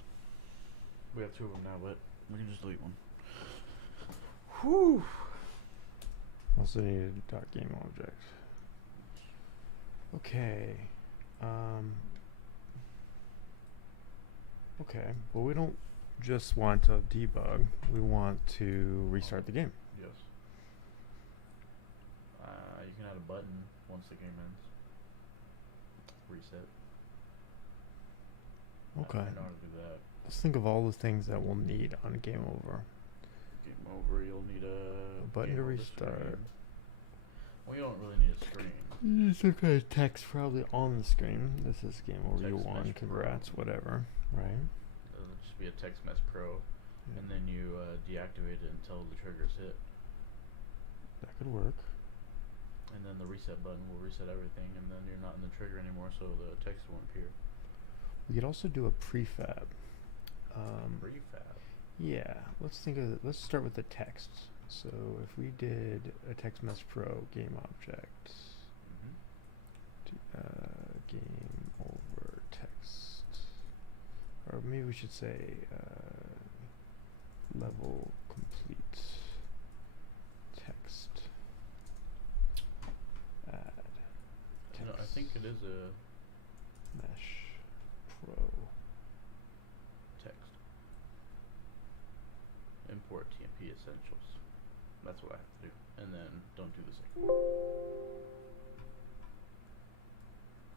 We have two of them now, but we can just delete one. Whew. Also needed dot game object. Okay. Okay. Well, we don't just want to debug. We want to restart the game. Yes. You can add a button once the game ends. Reset. Okay. I know how to do that. Let's think of all the things that we'll need on game over. Game over, you'll need a button game to over restart. screen. Well, you don't really need a screen. Some kind of text probably on the screen. This is game over. You Text won. message pro. Congrats. Whatever. Right. It'll just be a text mess pro, Yeah. and then you deactivate it until the trigger's hit, That could work. and then the reset button will reset everything, and then you're not in the trigger anymore, so the text won't appear. We could also do a prefab. Prefab. Yeah, let's think of let's start with the text. So if we did a text mess pro game object, game over text, or maybe we should say level complete text add text No, I think it is a mesh pro. text. Import TMP essentials. That's what I have to do, and then don't do the second.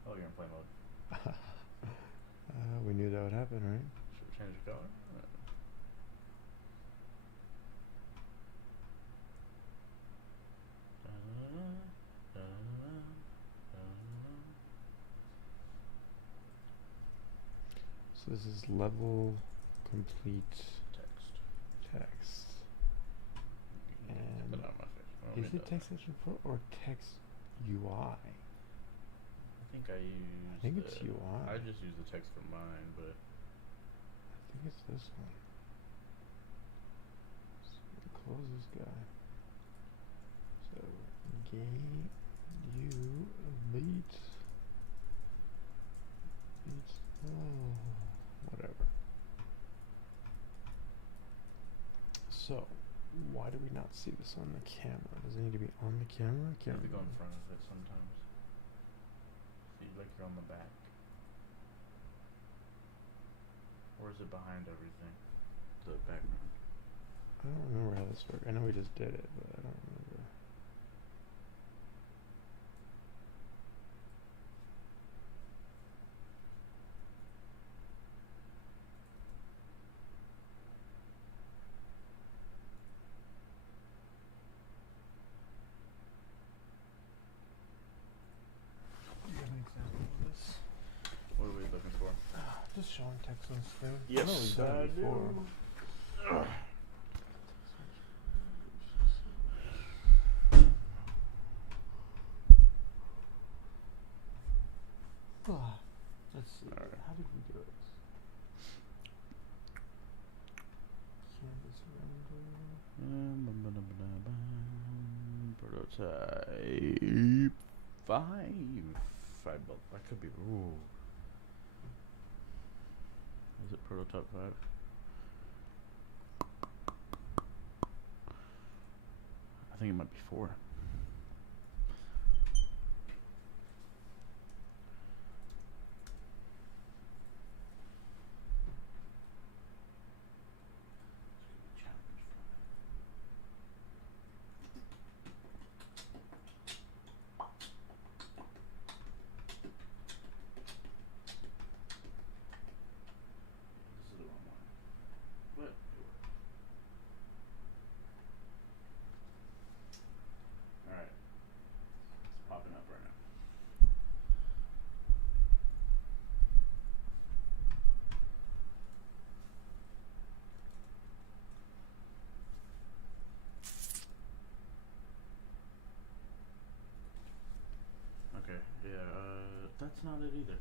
Oh, you're in play mode. We knew that would happen, right? Should we change the color? So this is level complete Text. text. Get And that out of my face. I don't is need it that. text section pro or text UI? I think I use. think it's UI. I just use the text for mine, but I think it's this one. So close this guy. So game you beat whatever. So why do we not see this on the camera? Does it need to be on the camera? I you can't have to go in remember. front of it sometimes. See, like you're on the back. Or is it behind everything? The background. I don't remember how this worked. I know we just did it, but I don't remember. Do you have an example of this? What are we looking for? Just showing text on screen. Yes, I know we've done I it before. do. Let's see. Alright. How did we do it? Canvas render. Prototype 5. That could be. Ooh. Is it prototype 5? I think it might be 4. This is the wrong one. But it worked. Okay, yeah, that's not it either.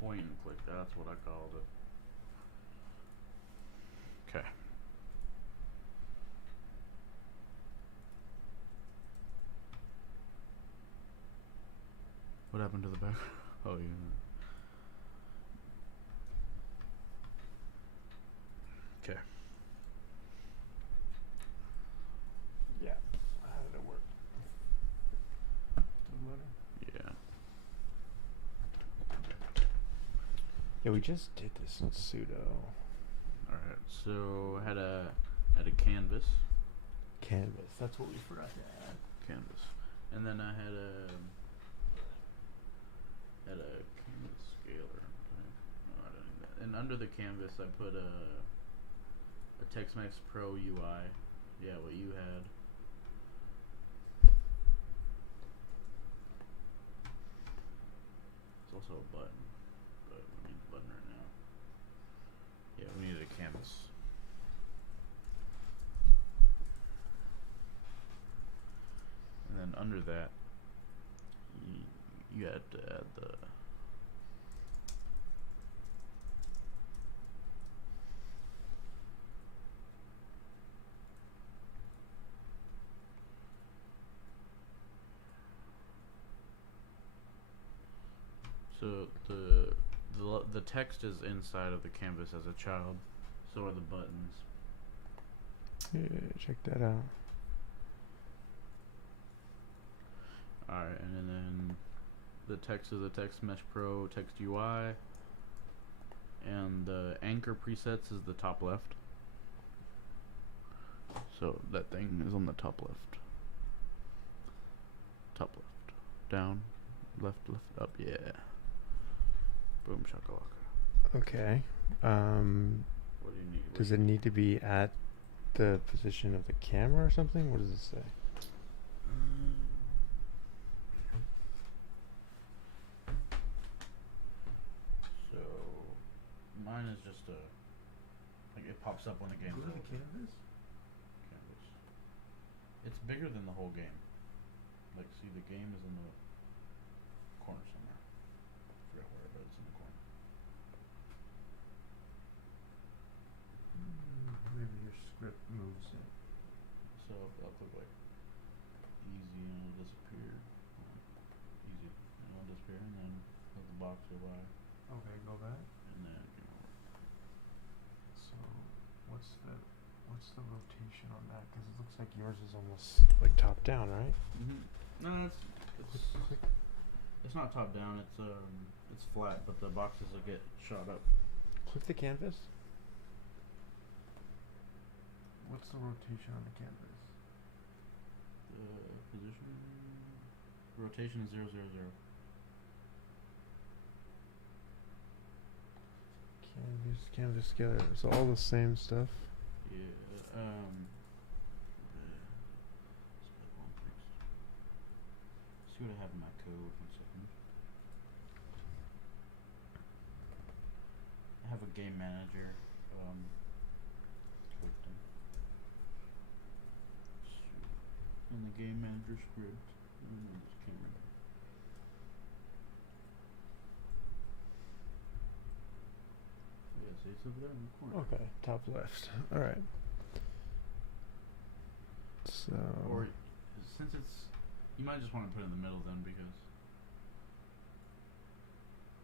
Point and click, that's what I called it. Okay. What happened to the back? Oh, yeah. Okay. Yeah. How did it work? Still loading? Yeah. Yeah, we just did this in sudo. Alright, so I had a canvas. Canvas. That's what we forgot to add. Canvas. And then I had a canvas scaler. No, I don't need that. And under the canvas I put a TextMax Pro UI. Yeah, what you had. It's also a button, but we need the button right now. Yeah, we needed a canvas. And then under that, you had to add the so the text is inside of the canvas as a child, so are the buttons. Yeah, check that out. Alright, and then the text is a TextMesh Pro Text UI, and the anchor presets is the top left. So that thing is on the top left. Top left. Down. Left, up, yeah. Boom shakalaka. Okay. What do you need? Does it need to be at the position of the camera or something? What does it say? So mine is just a like it pops up when the game's over. Canvas? Canvas. It's bigger than the whole game. Like, see, the game is in the corner somewhere. I forgot where, but it's in the corner. Maybe your script moves it. So I'll click like easy and it'll disappear. Easy and it'll disappear, and then let the box go by, Okay, go back. and then game over. So, what's the rotation on that? Because it looks like yours is almost like top down, right? No, Click. it's not top down. It's flat, but the boxes will get shot up. Click the canvas. What's the rotation on the canvas? Position rotation is 0, 0, 0. Canvas scaler. So all the same stuff. Yeah. See what I have in my code. 1 second. I have a game manager. Scripting. In the game manager script. This camera. Yeah, see, it's over there in the corner. Okay, top left. All right. So. Or since it's, you might just want to put it in the middle then, because.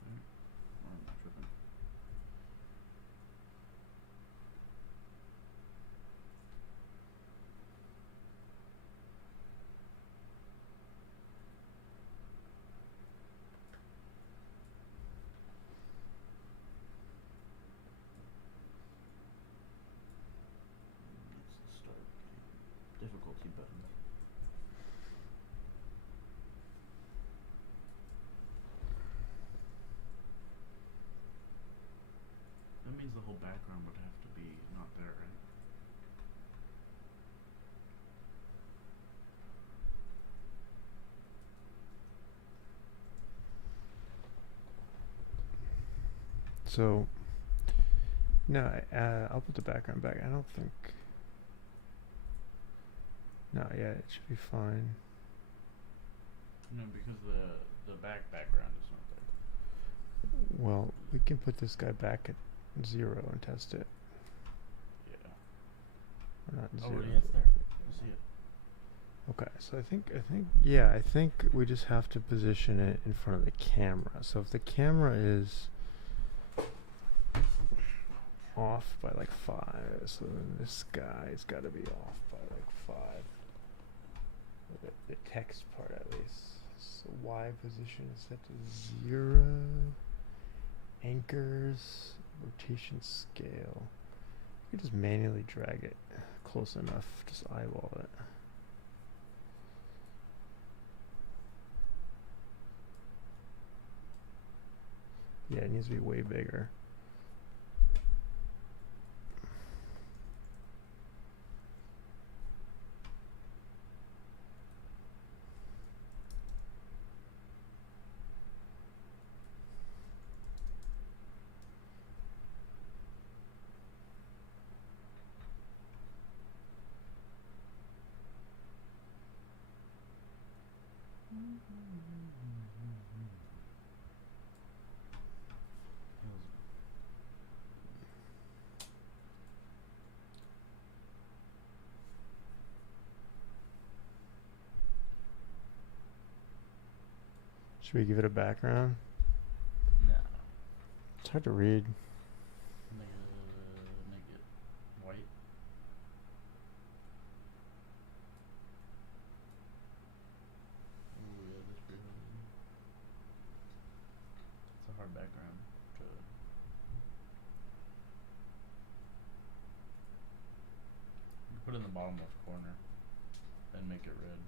Right? Or am I tripping? That's the start difficulty button. That means the whole background would have to be not there, right? So No, I'll put the background back. I don't think. No, yeah, it should be fine. No, because the background is not there. Well, we can put this guy back at 0 and test it. Yeah. Or not Oh, 0. yeah, it's there. I see it. Okay, so I think we just have to position it in front of the camera. So if the camera is off by like 5, so then this guy's got to be off by like 5. The text part at least. So Y position is set to 0. Anchors, rotation scale. You can just manually drag it close enough. Just eyeball it. Yeah, it needs to be way bigger. Should we give it a background? No. It's hard to read. Make it white. Ooh, yeah, that's pretty hard. It's a hard background to. You put it in the bottom left corner and make it red.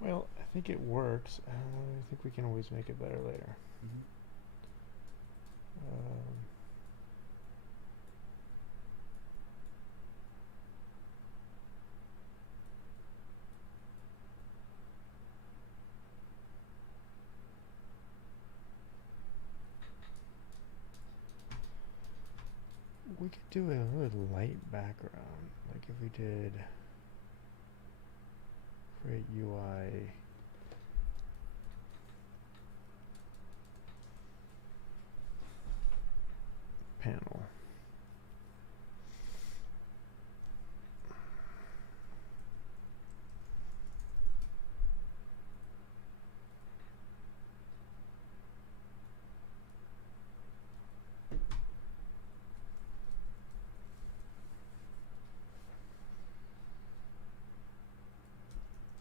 Well, I think it works. I think we can always make it better later. Mm-hmm. We could do a really light background, like if we did create UI panel.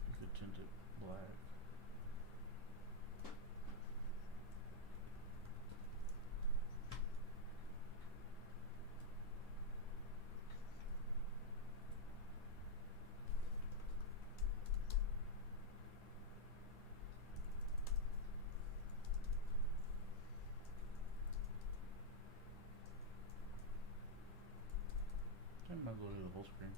You could tint it black. I might as well do the whole screen.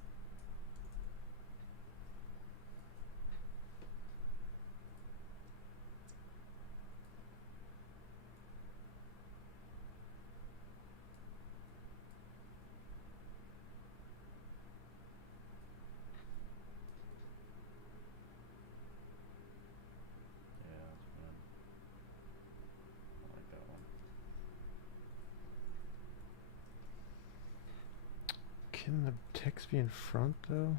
Yeah, that's good. I like that one. Can the text be in front though?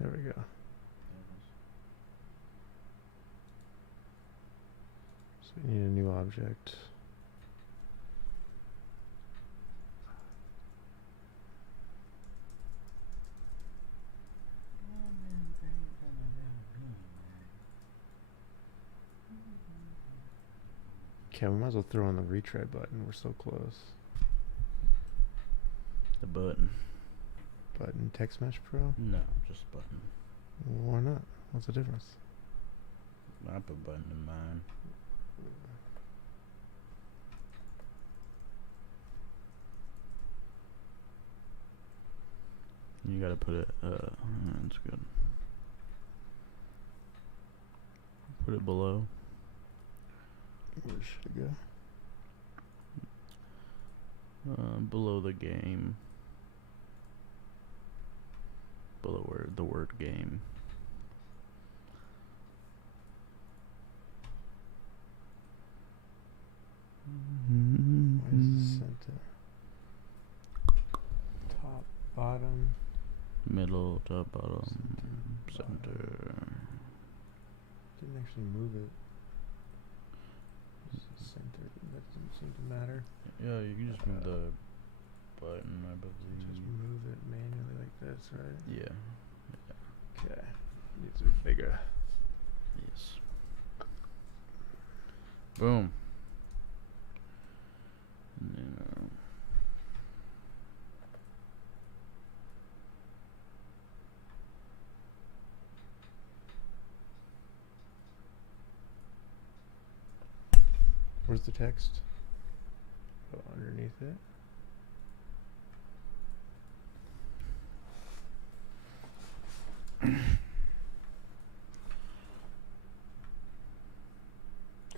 There we go. Yeah, that's- So we need a new object. Okay, we might as well throw in the retry button. We're so close. The button. Button text mesh pro? No, just button. Why not? What's the difference? I put button in mine. You gotta put it, that's good. Put it below. Where should it go? Below the game. Below where the word game. Where's the center? Top, bottom. Middle, top, bottom, Center, center. Didn't actually move it. Where's the center? That doesn't seem to matter. Yeah, you can just move the button, I believe. Just move it manually like this, right? Yeah. Okay. Needs to be bigger. Yes. Boom. And then, Where's the text? Oh, underneath it.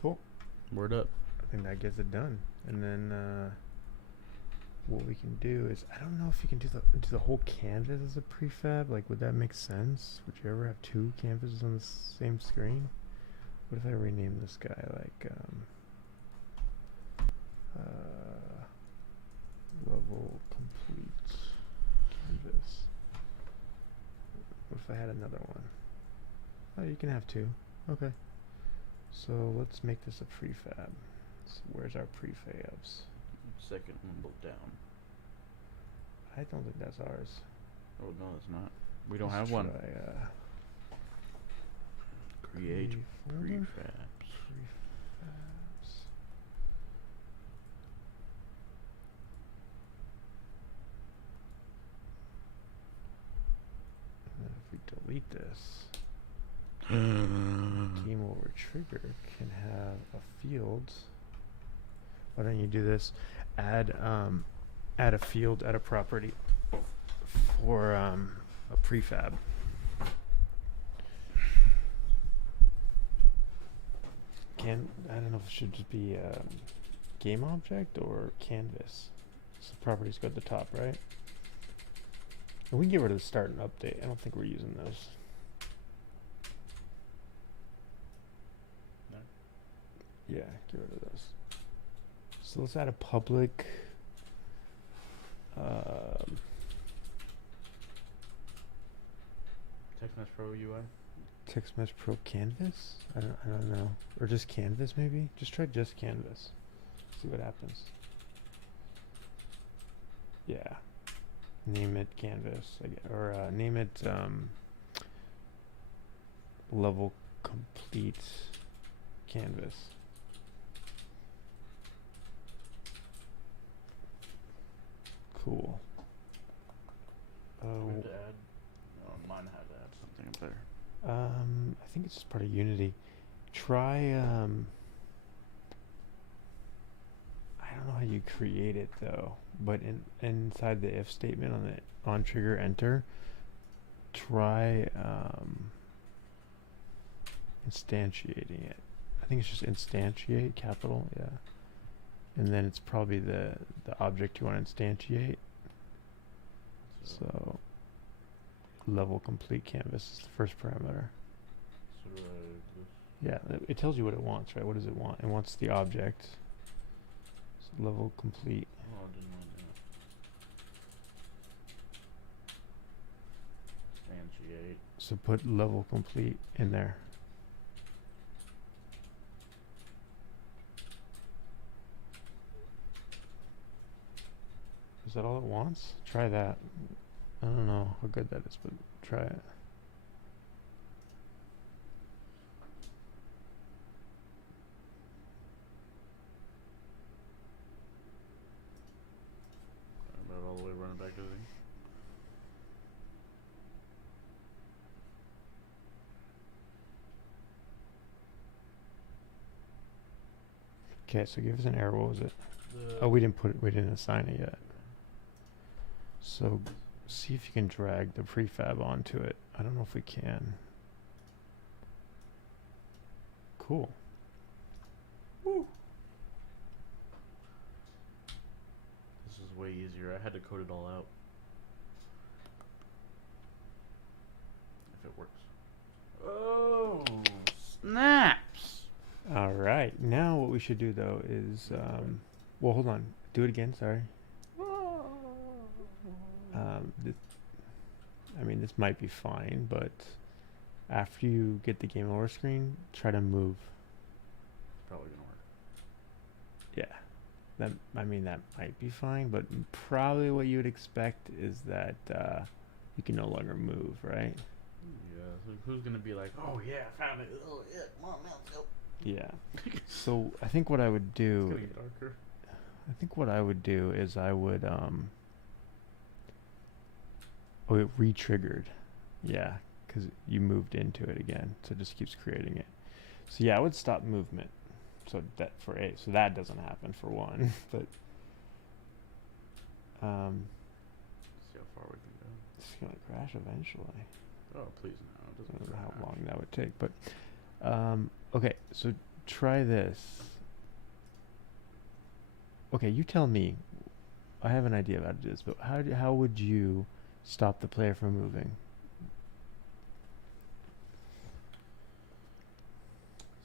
Cool. word up. I think that gets it done. And then what we can do is, I don't know if you can do the whole canvas as a prefab. Like, would that make sense? Would you ever have two canvases on the same screen? What if I rename this guy like level complete canvas? What if I had another one? Oh, you can have two. Okay. So let's make this a prefab. So where's our prefabs? Second one down. I don't think that's ours. Oh no, it's not. We don't Let's have one. try, Create folder? prefabs. Prefabs. And then if we delete this, game over trigger can have a field. Why don't you do this? Add a field, add a property for a prefab. I don't know if it should just be game object or canvas. So properties go at the top, right? And we can get rid of the start and update. I don't think we're using those. No. Yeah, get rid of those. So let's add a public TextMesh Pro UI. TextMesh Pro Canvas? I don't know. Or just Canvas maybe? Just try just Canvas. See what happens. Yeah. Name it Canvas. Or name it level complete canvas. Cool. We Oh, have to add. Oh, mine had to add something up there. I think it's just part of Unity. Try I don't know how you create it though, but inside the if statement on the on trigger enter, try instantiating it. I think it's just instantiate, capital, yeah. And then it's probably the object you want to instantiate. So level complete canvas is the first parameter. So do I Yeah, it tells you what it wants, right? What does it want? It wants the object. So level complete. Oh, I didn't want to do it. Instantiate. So put level complete in there. Is that all it wants? Try that. I don't know how good that is, but try it. About all the way running back to the thing. Okay, so give us an error. What was it? The Oh, we didn't assign it yet. So see if you can drag the prefab onto it. I don't know if we can. cool. This is way easier. I had to code it all out. If it works. Oh, snaps! All right. Now what we should do though is, well, hold on. Do it again. Sorry. This, I mean, this might be fine, but after you get the game over screen, try to move. Probably gonna work. Yeah. That, I mean, that might be fine, but probably what you would expect is that you can no longer move, right? Yeah, so who's gonna be like, oh yeah, I found it. Oh yeah, come on, man, let's go. Yeah. So I think what I would It's do, gonna get darker. I think what I would do is I would oh, it re-triggered. Yeah, because you moved into it again, so it just keeps creating it. So yeah, I would stop movement. So that for A, so that doesn't happen for one. But See how far we can go. it's gonna crash eventually. Oh please no, it I doesn't don't know how crash. long that would take, but okay. So try this. Okay, you tell me. I have an idea of how to do this, but how would you stop the player from moving?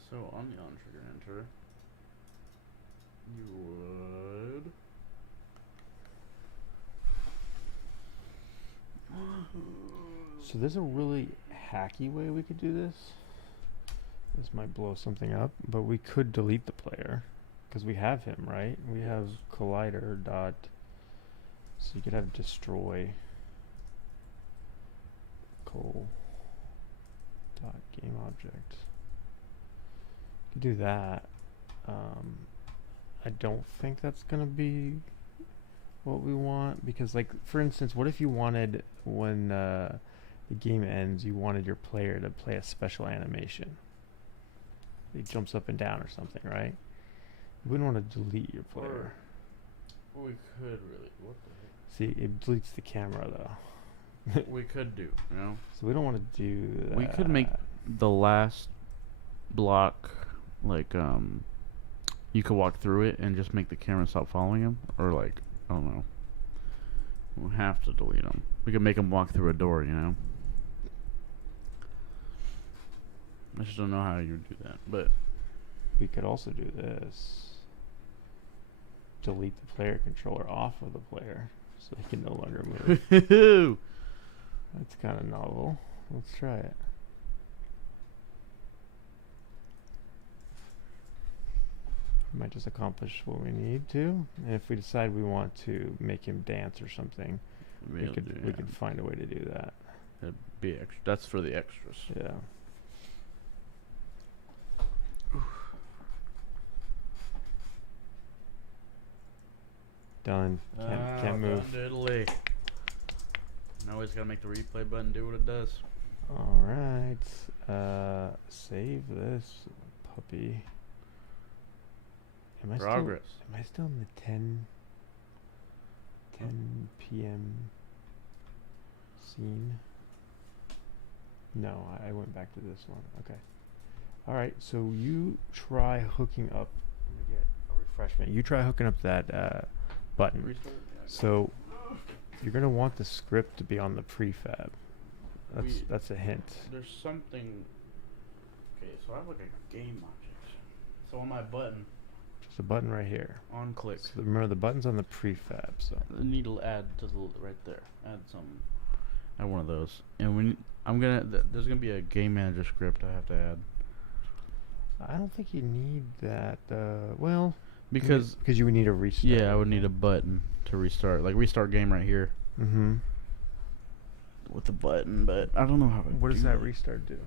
So on the on trigger enter, you would. So there's a really hacky way we could do this. This might blow something up, but we could delete the player because we have him, right? We have collider dot. So you could have destroy col dot game object. You could do that. I don't think that's gonna be what we want because, like, for instance, what if you wanted when the game ends, you wanted your player to play a special animation? He jumps up and down or something, right? You wouldn't want to delete your player. Or we could really. What the See, it deletes the camera though. heck? We could do, you know. So we don't want to do that. We could make the last block like you could walk through it and just make the camera stop following him, or like I don't know. We don't have to delete him. We could make him walk through a door, you know. I just don't know how you would do that, but We could also do this. Delete the player controller off of the player so he can no longer move. That's kind of novel. Let's try it. Might just accomplish what we need to. And if we decide we want to make him dance or something, we could find a way to do that. It'd be extra. That's for the extras. Yeah. Done. Can't move. Diddly. Now we just gotta make the replay button do what it does. All right. Save this puppy. Progress. Am I still in the 10 p.m. scene? No, I went back to this one. Okay. All right. So you try hooking up. Let me get a refreshment. You try hooking up that button. Restart? Yeah, So you're gonna want the script to be on the prefab. That's a hint. There's something. Okay, so I have like a game object. So on my button, There's a button right here. on click, So remember the button's on the prefab. So I need to add to the right there. Add some. Add one of those. And when there's gonna be a game manager script I have to add I don't think you need that. Well, because you would need a restart. yeah, I would need a button to restart, like restart game right here Mm-hmm. with the button. But I don't know how. What does that restart do?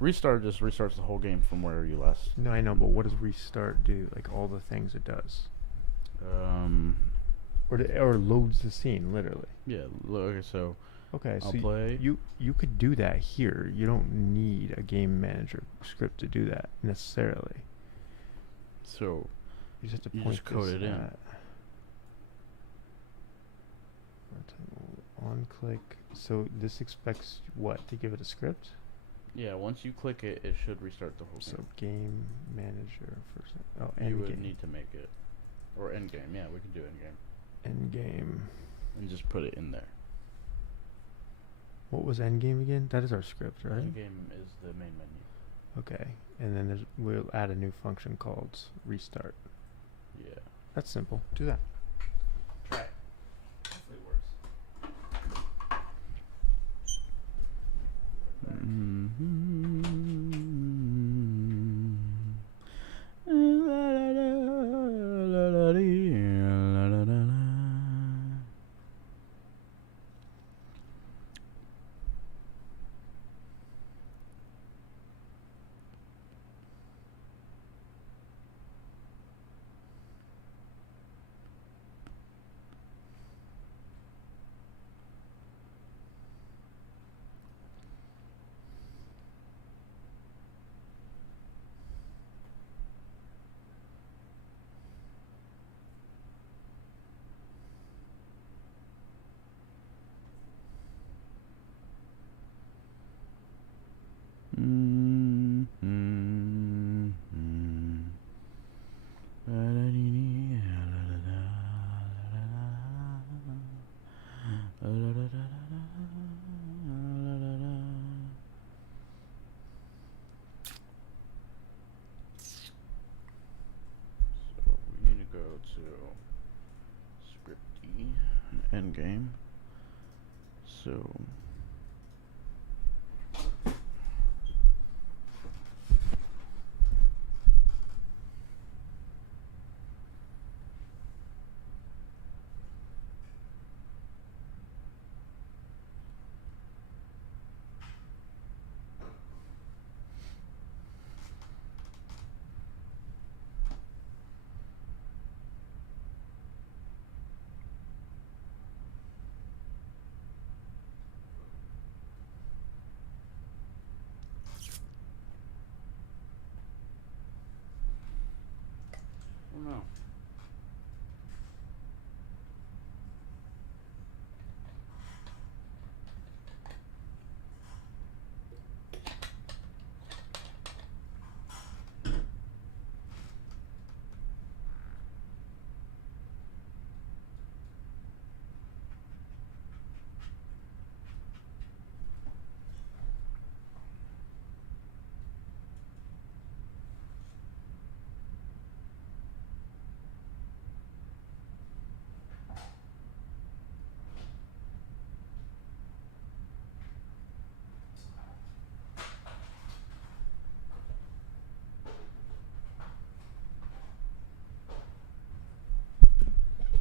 Restart just restarts the whole game from where you last. No, I know, but what does restart do? Like all the things it does, or loads the scene literally. Yeah. Okay, so Okay, I'll so play. you could do that here. You don't need a game manager script to do that necessarily. So You just have to You point just code this it in. at- On click. So this expects what? To give it a script? Yeah, once you click it, it should restart the whole So game. game manager first. Oh, You end would game. need to make it. Or end game. Yeah, we can do end game. End game. And just put it in there. What was end game again? That is our script, right? End game is the main menu. Okay. And then we'll add a new function called restart. Yeah. That's simple. Do that. Try it. Hopefully it works. So we need to go to scripty end game. So oh no.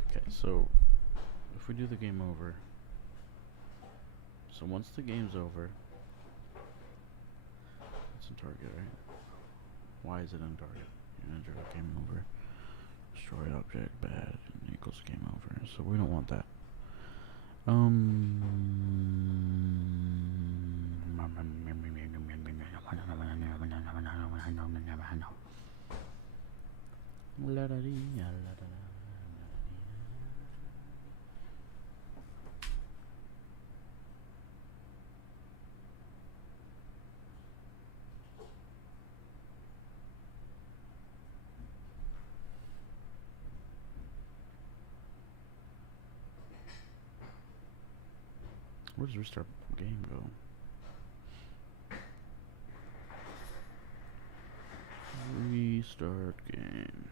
Okay, so if we do the game over, so once the game's over, it's in target, right? Why is it in target? Enter game over, destroy object, bad, and equals game over. So we don't want that. Where does restart game go? Restart game.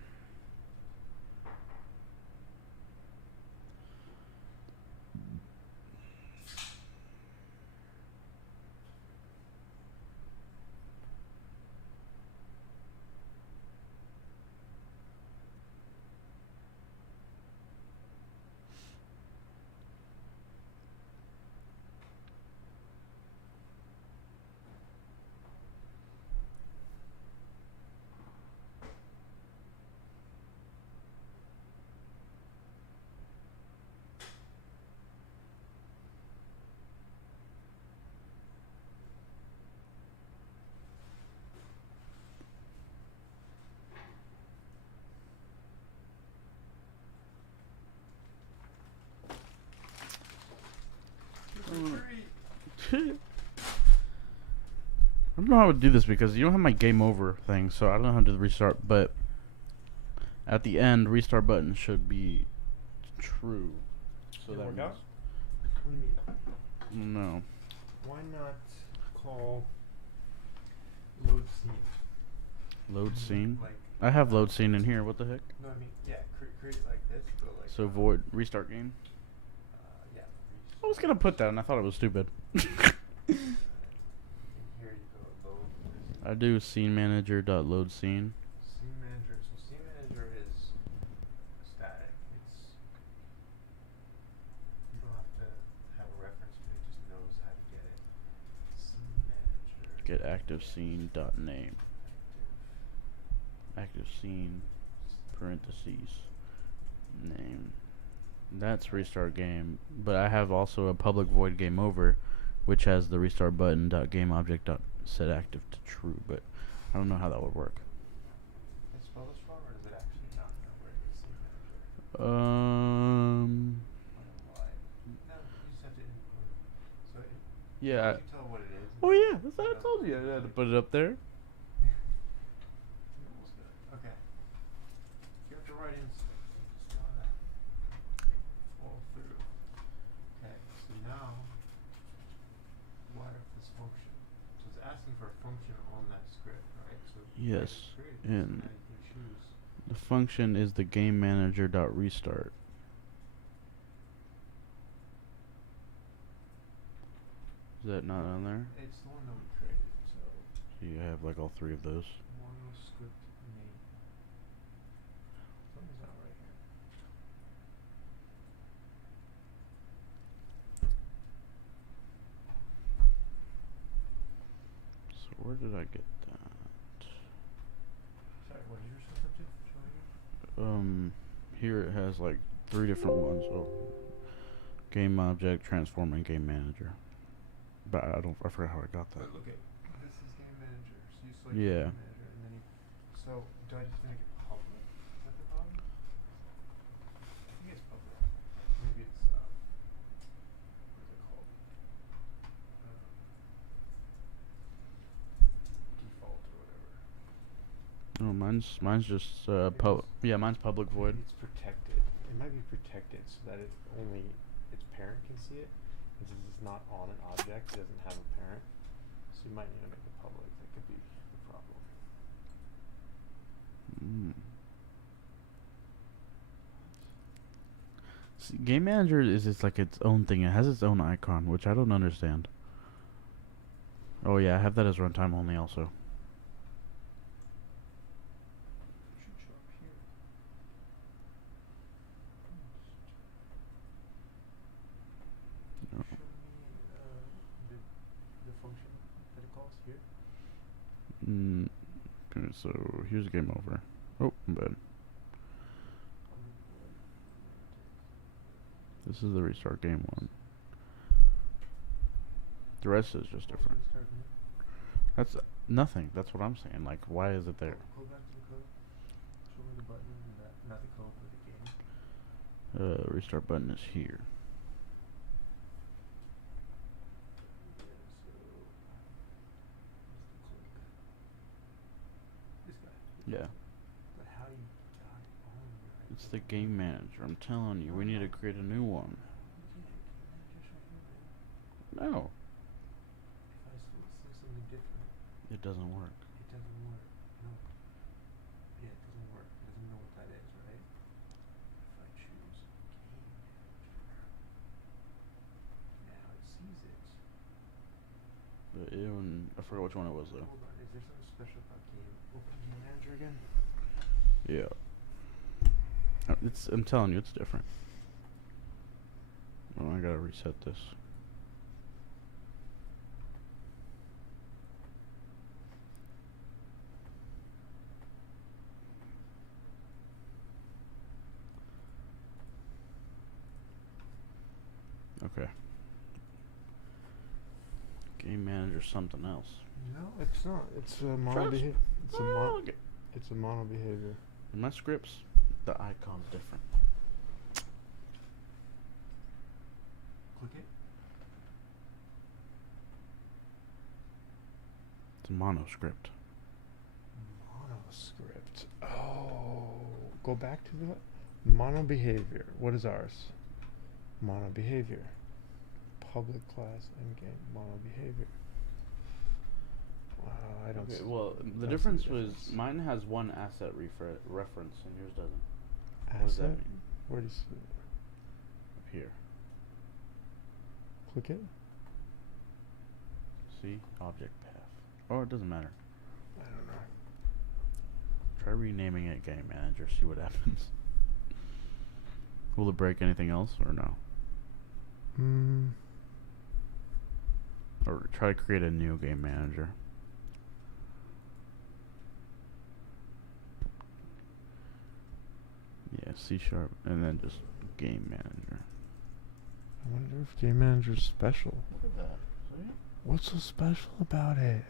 I'm don't know how I would do this because you don't have my game over thing, so I don't know how to do the restart. But at the end, restart button should be true. So Did it that work means out? What do you mean? no. Why not call load scene? Load scene. Like, I have load scene in here. What the heck? no, I mean, yeah, create it like this, but like. So void restart game. Yeah. I was gonna put that, and I thought it was stupid. Here you go, load. I do scene manager dot load scene. Scene manager. So scene manager is static. It's you don't have to have a reference to it. It just knows how to get it. Scene manager. Get active scene dot name. Active scene parentheses name. That's restart game, but I have also a public void game over, which has the restart button dot game object dot set active to true. But I don't know how that would work. It's spelled this wrong, or does it actually not know where it is? Scene manager. I Um. don't know why. No, you just have to input. So it, Yeah. you tell what it is. Oh yeah, that's what I told you. I had to put it up there. You're almost good. Okay. You have to write in stuff. You just gotta follow through. Okay, so now wire up this function. So it's asking for a function on that script, right? So you already Yes, created this, so and now you can choose. the function is the game manager dot restart. Is that not on there? It's the one that we created, so You have like all three of those. monoscript name. Something's not right here. So where did I get that? Sorry, what is yours hooked up to? Show me again. Here it has like three different ones. Oh, game object, transform, and game manager. But I forgot how I got that. But look at this is game manager. So you select Yeah. game manager, and then you. So do I just make it public? Is that the problem? I think it's public. Maybe it's what is it called? Default or whatever. No, mine's just yeah, mine's public void. It's protected. It might be protected so that it only its parent can see it. And since it's not on an object, it doesn't have a parent. So you might need to make it public. That could be the problem. See, game manager is it's like its own thing. It has its own icon, which I don't understand. Oh yeah, I have that as runtime only also. It should show up here. No. Show me the function that it calls here. Okay, so here's game over. Oh, bad. This is the restart game one. The rest is just different. That's nothing. That's what I'm saying. Like, why is it there? Go back to the code. Show me the button, and not the code, but the game. Restart button is here. Yeah, so what's the click? This guy. Yeah. But how do you got it on here? It's the game manager. I'm telling you, we need to create a new one. No, If I select something different, it doesn't work. it doesn't work. No. Yeah, it doesn't work. It doesn't know what that is, right? If I choose game manager, now it sees it. But even I forgot which one it was though. Hold on, is there something special about open game manager again? Yeah. I'm telling you, it's different. Oh, I gotta reset this. Okay. Game manager something else. No, it's not. It's a mono Trust- behavior. It's a Oh, okay. It's a mono behavior. In my scripts, the icon's different. Click it. It's a monoscript. Monoscript. Oh, go back to the mono behavior. What is ours? Mono behavior. Public class endgame mono behavior. Wow, I don't. Okay, well, the don't see difference was mine has one asset reference and yours doesn't. Asset? What does that mean? Where do you see it? Up here. Click it. See? Object path. Oh, it doesn't matter. I don't know. Try renaming it Game Manager, see what happens. Will it break anything else or no? Hmm. Or try to create a new Game Manager. Yeah, C# and then just Game Manager. I wonder if Game Manager's special. Look at that. See? What's so special about it?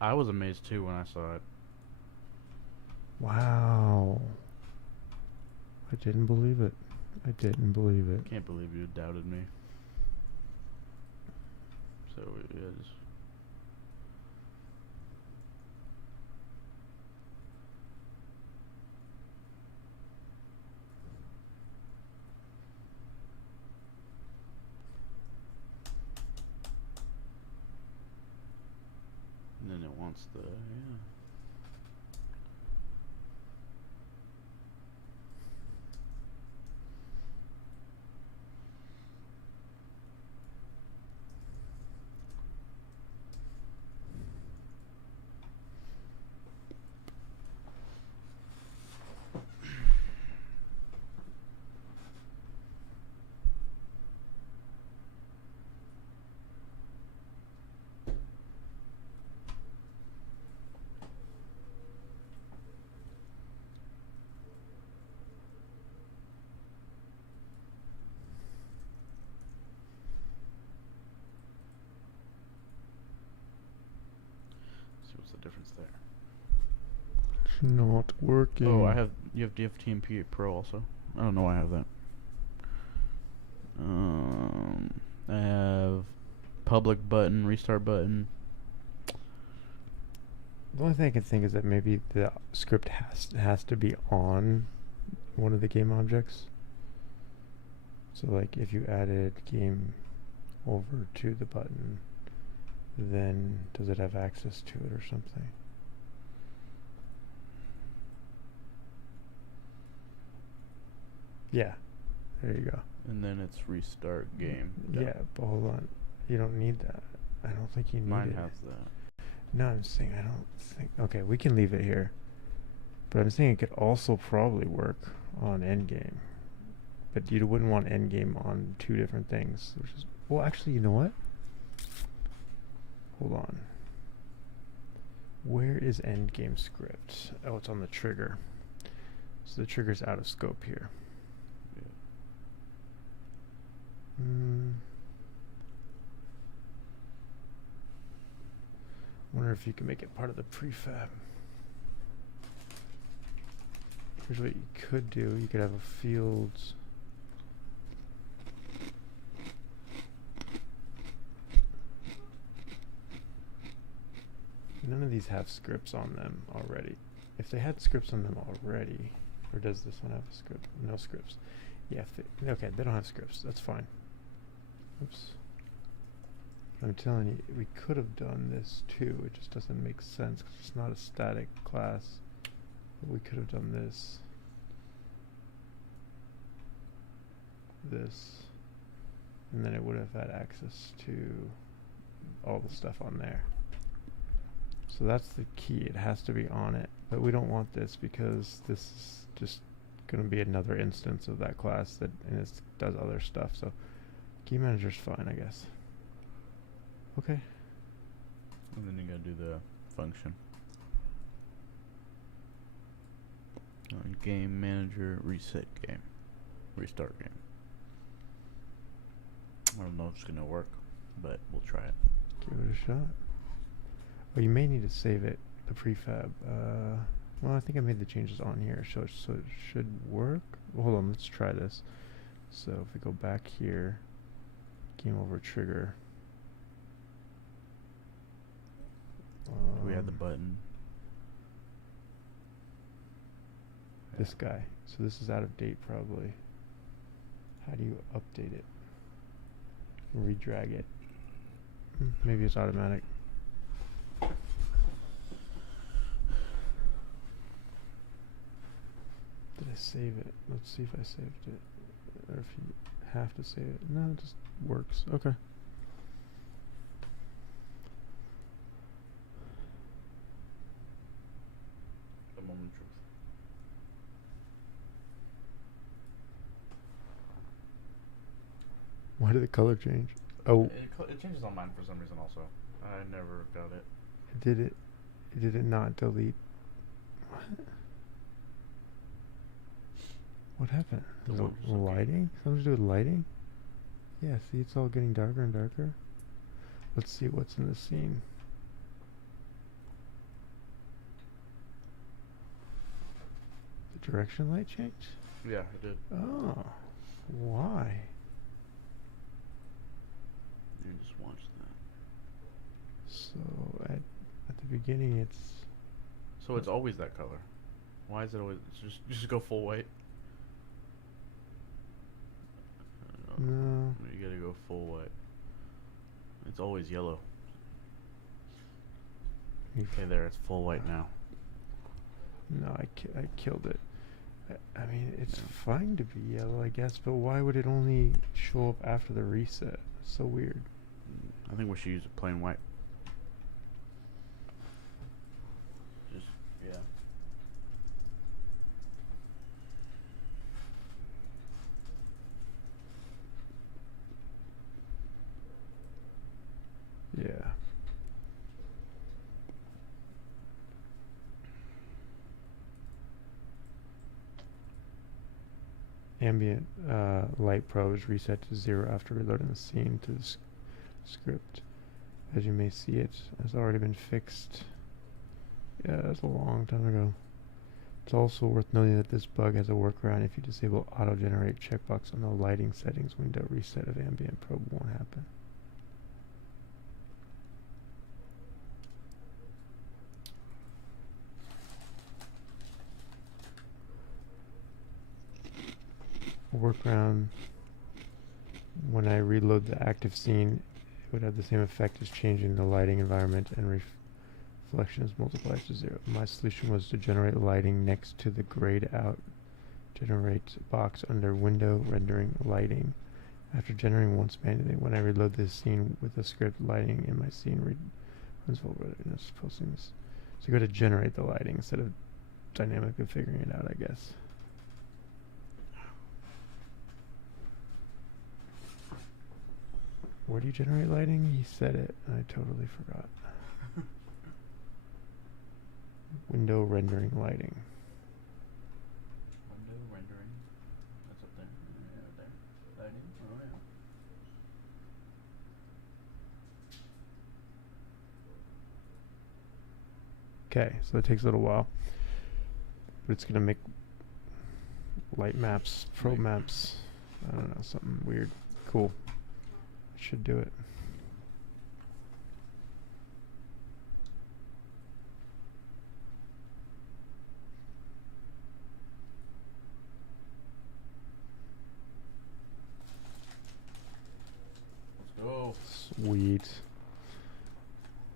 I was amazed too when I saw it. Wow. I didn't believe it. I didn't believe it. Can't believe you doubted me. So it is. And then it wants the, yeah. See what's the difference there. It's not working. Oh, you have DFTMP Pro also? I don't know why I have that. I have public button, restart button. The only thing I can think is that maybe the script has to be on one of the game objects. So like if you added game over to the button, then does it have access to it or something? Yeah, there you go. And then it's restart game. Yeah, but hold on. You don't need that. I don't think you need Mine it. has that. No, I'm saying I don't think. Okay, we can leave it here. But I'm saying it could also probably work on Endgame. But you wouldn't want Endgame on two different things. Which is, well, actually, you know what? Hold on. Where is Endgame script? Oh, it's on the trigger. So the trigger's out of scope here. Wonder if you can make it part of the prefab. Here's what you could do. You could have a fields. None of these have scripts on them already. If they had scripts on them already, or does this one have a script? No scripts. Yeah, okay, they don't have scripts. That's fine. Oops. I'm telling you, we could have done this too. It just doesn't make sense because it's not a static class. But we could have done this. This. And then it would have had access to all the stuff on there. So that's the key. It has to be on it. But we don't want this because this is just going to be another instance of that class that and it does other stuff. So key manager's fine, I guess. Okay. And then you gotta do the function. Game manager, reset game. Restart game. I don't know if it's gonna work, but we'll try it. Give it a shot. Oh, you may need to save it, the prefab. Well, I think I made the changes on here, so it should work. Well, hold on, let's try this. So if we go back here, game over trigger. the button. This guy. So this is out of date probably. How do you update it? You can redrag it. Maybe it's automatic. Did I save it? Let's see if I saved it. Or if you have to save it. No, it just works. Okay. The moment of truth. Why did the color change? Oh, It changes on mine for some reason also. I never got it. did it? Did it not delete? What? What happened? The Is one it just looking. lighting? Something to do with lighting? Yeah, see, it's all getting darker and darker. Let's see what's in the scene. The direction light changed? Yeah, it did. Oh, why? You just watched that. So at the beginning, it's So it's always that color. Why is it always just go full white? I don't know. no. You gotta go full white. It's always yellow. Okay, there, it's full white now. No, I killed it. I mean, it's Yeah. fine to be yellow, I guess, but why would it only show up after the reset? So weird. I think we should use a plain white. Just, yeah. Yeah. Ambient light pro is reset to 0 after reloading the scene to the script. As you may see, it has already been fixed. Yeah, that's a long time ago. It's also worth noting that this bug has a workaround. If you disable auto-generate checkbox on the lighting settings window, reset of ambient probe won't happen. Workaround: when I reload the active scene, it would have the same effect as changing the lighting environment, and reflection is multiplied to 0. My solution was to generate lighting next to the grayed out generate box under window rendering lighting. After generating once manually, when I reload this scene with the script, lighting in my scene runs full brightness, posting this. So you go to generate the lighting instead of dynamically figuring it out, I guess. Where do you generate lighting? He said it, and I totally forgot. Window rendering lighting. Window rendering. That's up there. Yeah, there. Lighting. Oh yeah. Okay, so it takes a little while, but it's gonna make light maps, pro Right. maps. I don't know, something weird. Cool. Should do it. Let's go. Sweet.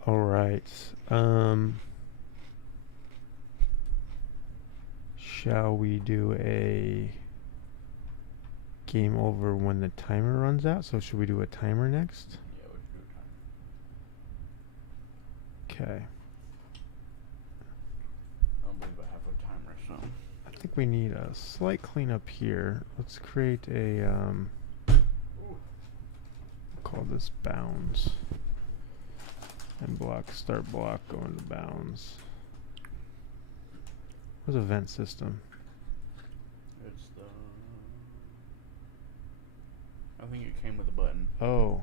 All right. Shall we do a game over when the timer runs out? So should we do a timer next? Yeah, we should do a timer. Okay. I don't believe I have a timer, so. I think we need a slight cleanup here. Let's create a call this bounds. And block, start block, go into bounds. Where's event system? It's the. I think it came with a button. Oh,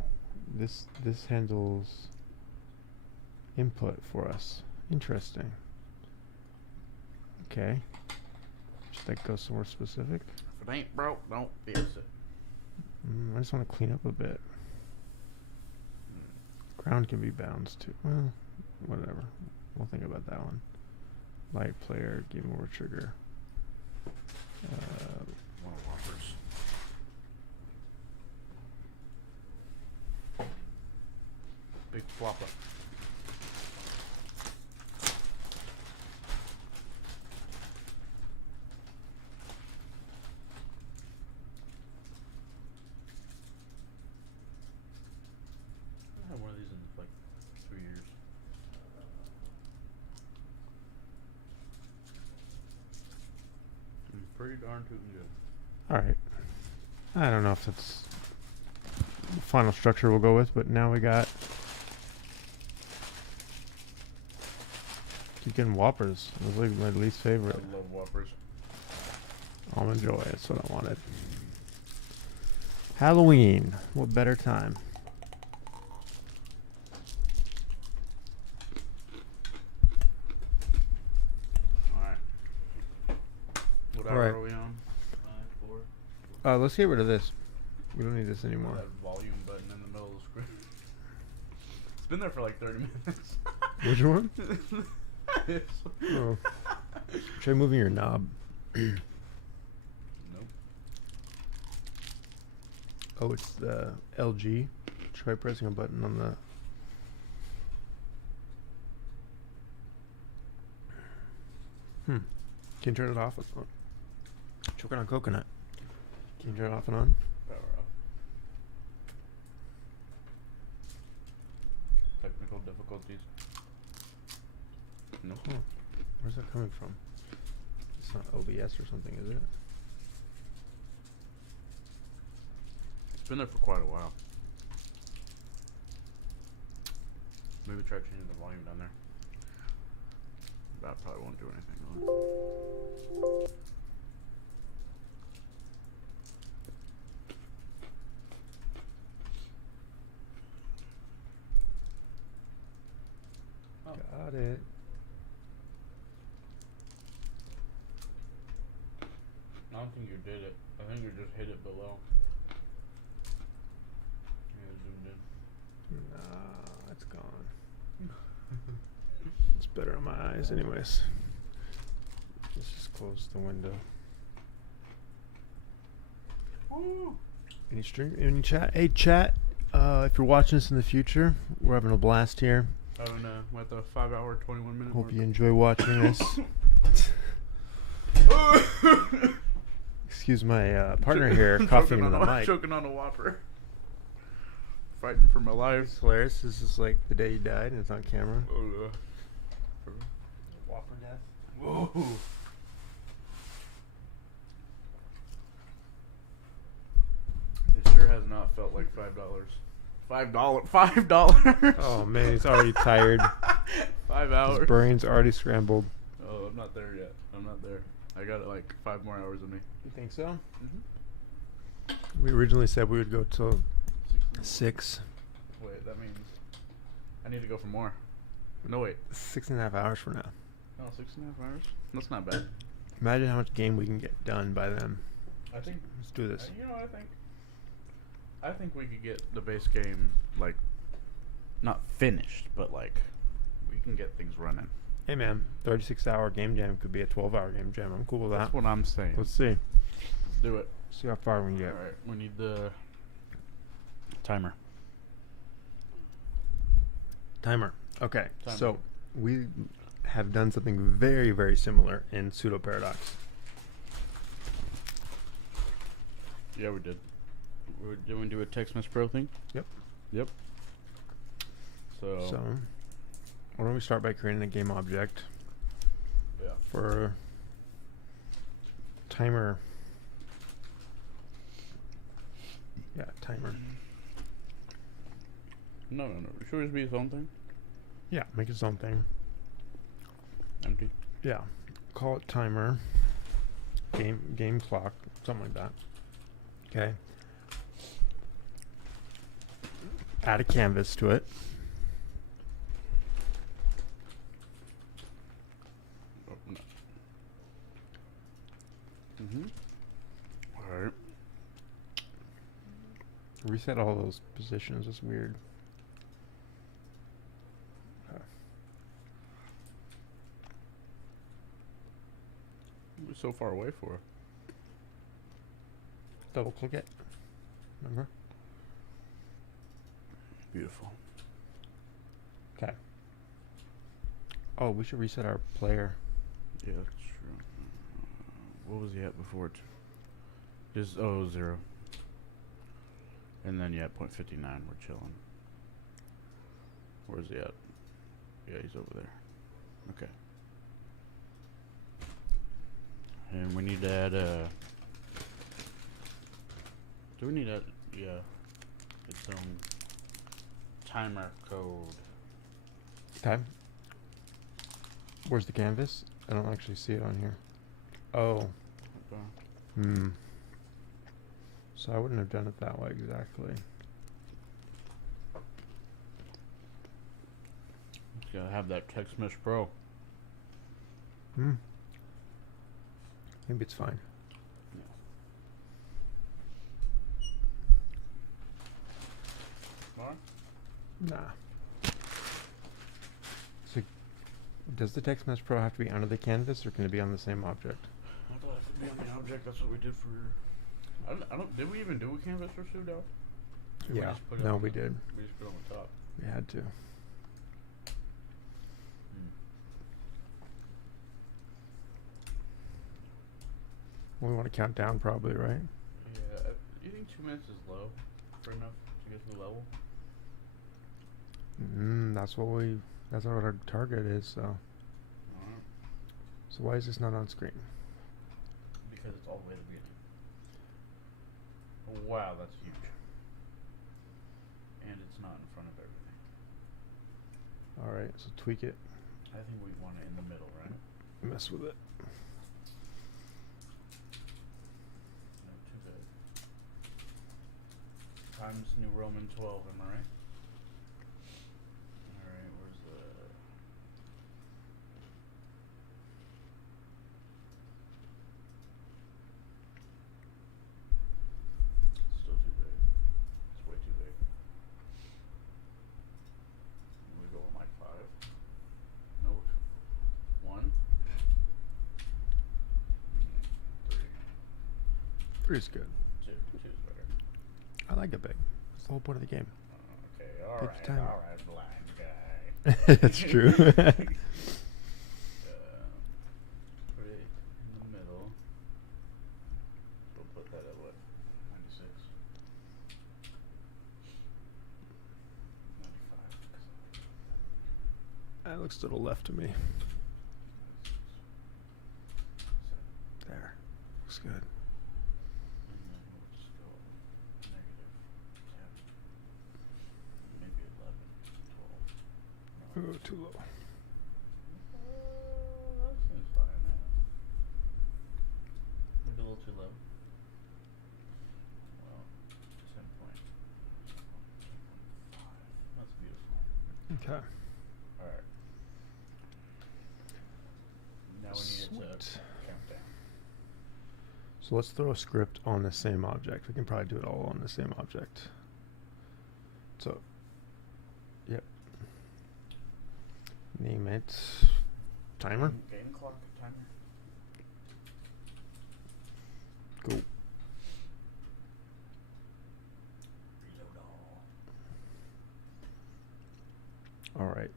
this handles input for us. Interesting. Okay. Should that go somewhere specific? If it ain't broke, don't fix it. I just want to clean up a bit. Ground can be bounds too. Well, whatever. We'll Don't think about that one. Light player, game over trigger. One of Whoppers. Big flopper. I had one of these in like 3 years. Pretty darn tootin' good. All right. I don't know if that's the final structure we'll go with, but now we got. Keep getting Whoppers. It was like my least favorite. I love Whoppers. Almond Joy. That's what I wanted. Halloween. What better time? Alright. What All hour right. are we on? 5, 4? Let's get rid of this. We don't need this That anymore. volume button in the middle of the screen. It's been there for like 30 minutes. Which one? Yes. Oh. Try moving your knob. Nope. Oh, it's the LG. Try pressing a button on the. Can you turn it off? Choking on coconut. Can you turn it off and on? Power off. Technical difficulties. Nope. Oh, where's that coming from? It's not OBS or something, is it? It's been there for quite a while. Maybe try changing the volume down there. That probably won't do anything. Will it? Oh. Got it. I don't think you did it. I think you just hit it below. Yeah, zoomed in. Nah, it's gone. It's better on my eyes, anyways. Let's just close the window. Woo! Any string? Any chat? Hey, chat. If you're watching this in the future, we're having a blast here. Having we're at the 5 hour, 21 minute Hope mark. you enjoy watching this. Excuse my partner here coughing into the mic. Choking on a Whopper. Fighting for my life. It's hilarious. This is like the day he died, and it's on camera. Whopper death. Whoa. It sure has not felt like $5. $5. Oh man, he's already tired. 5 hours. His brain's already scrambled. Oh, I'm not there yet. I'm not there. I got like 5 more hours in me. You think so? Mm-hmm. We originally said we would go till 6. Wait, that means I need to go for more. No, wait. 6.5 hours from now. Oh, 6.5 hours? That's not bad. Imagine how much game we can get done by then. I think. Let's do this. You know what I think? I think we could get the base game like not finished, but like we can get things running. Hey man, 36-hour game jam could be a 12-hour game jam. I'm cool with that. That's what I'm saying. Let's see. Let's do it. See how far we can get. All right, we need the timer. Timer. Okay, Timer. so we have done something very, very similar in Pseudo Paradox. Yeah, we did. We're doing do a TextMesh Pro thing. Yep. Yep. So, why don't we start by creating a game object yeah. for timer. Yeah, timer. No. Should it be its own thing? Yeah, make its own thing. Empty. Yeah, call it timer. Game clock, something like that. Okay. Add a canvas to it. Oh, no. All right. Reset all those positions. It's weird. so far away for? Double click it. Remember? Beautiful. Okay. Oh, we should reset our player. Yeah, that's true. What was he at before? Just 0. And then, yeah, 0.59, we're chilling. Where's he at? Yeah, he's over there. Okay. And we need to add do we need to add, yeah, its own timer code. Okay. Where's the canvas? I don't actually see it on here. Oh. Okay. So I wouldn't have done it that way exactly. It's gotta have that Text Mesh Pro. Maybe it's fine. More? Nah. So, does the Text Mesh Pro have to be under the canvas, or can it be on the same object? I thought it should be on the object. That's what we did for. I don't. Did we even do a canvas for Sudo? Yeah. No, we did. We just put it on the top. We had to. We want to count down, probably, right? Yeah. You think 2 minutes is low for enough to get to the level? That's what our target is. So. Alright. So why is this not on screen? Because it's all the way at the beginning. Wow, that's huge. And it's not in front of everything. All right. So tweak it. I think we want it in the middle, right? Mess with it. No, too big. Times New Roman 12, am I right? Alright, where's the... It's still too big. It's way too big. We go on like 5. Nope. 1. 3. 3 is good. 2. 2 is better. I like it big. That's the whole point of the game. Okay, Take your alright, time. blind guy. That's true. Put it in the middle. We'll put that at what? 96? 95. That looks to the left of me. 96. There. Looks good. And then we'll just go -10. Maybe 11, 12. No, Ooh, too low. that seems fine, man. Maybe a little too low. Well, 10.5. That's beautiful. Okay. Alright. Now we need it Sweet. to count down. So let's throw a script on the same object. We can probably do it all on the same object. So, yep. Name it timer. Game clock timer. Go. Reload all. All right.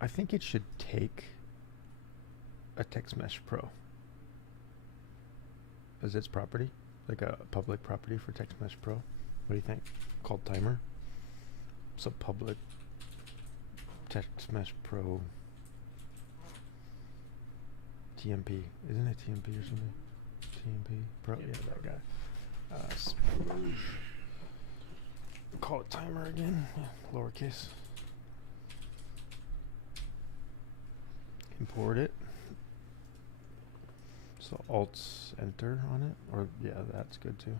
I think it should take a Text Mesh Pro as its property, like a public property for Text Mesh Pro. What do you think? Called timer. So public Text Mesh Pro TMP. Isn't it TMP or something? TMP Pro. Yeah, that guy. Sploosh. Call it timer again. Yeah, lowercase. Import it. So Alt's enter on it, or yeah, that's good too.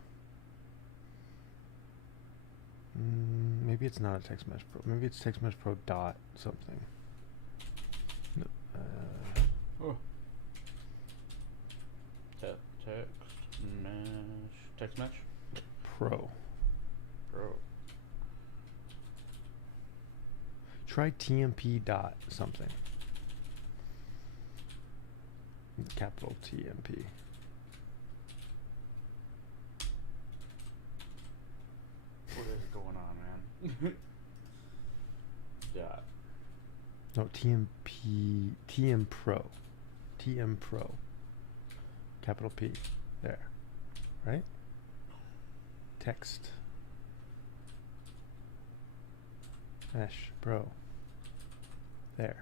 Maybe it's not a Text Mesh Pro. Maybe it's Text Mesh Pro dot something. No, Oh. Text mesh. Pro. Pro. Try TMP dot something. capital TMP. What is going on, man? Dot. No, TM Pro. TM Pro. Capital P. There. Right? Text. Mesh Pro. There.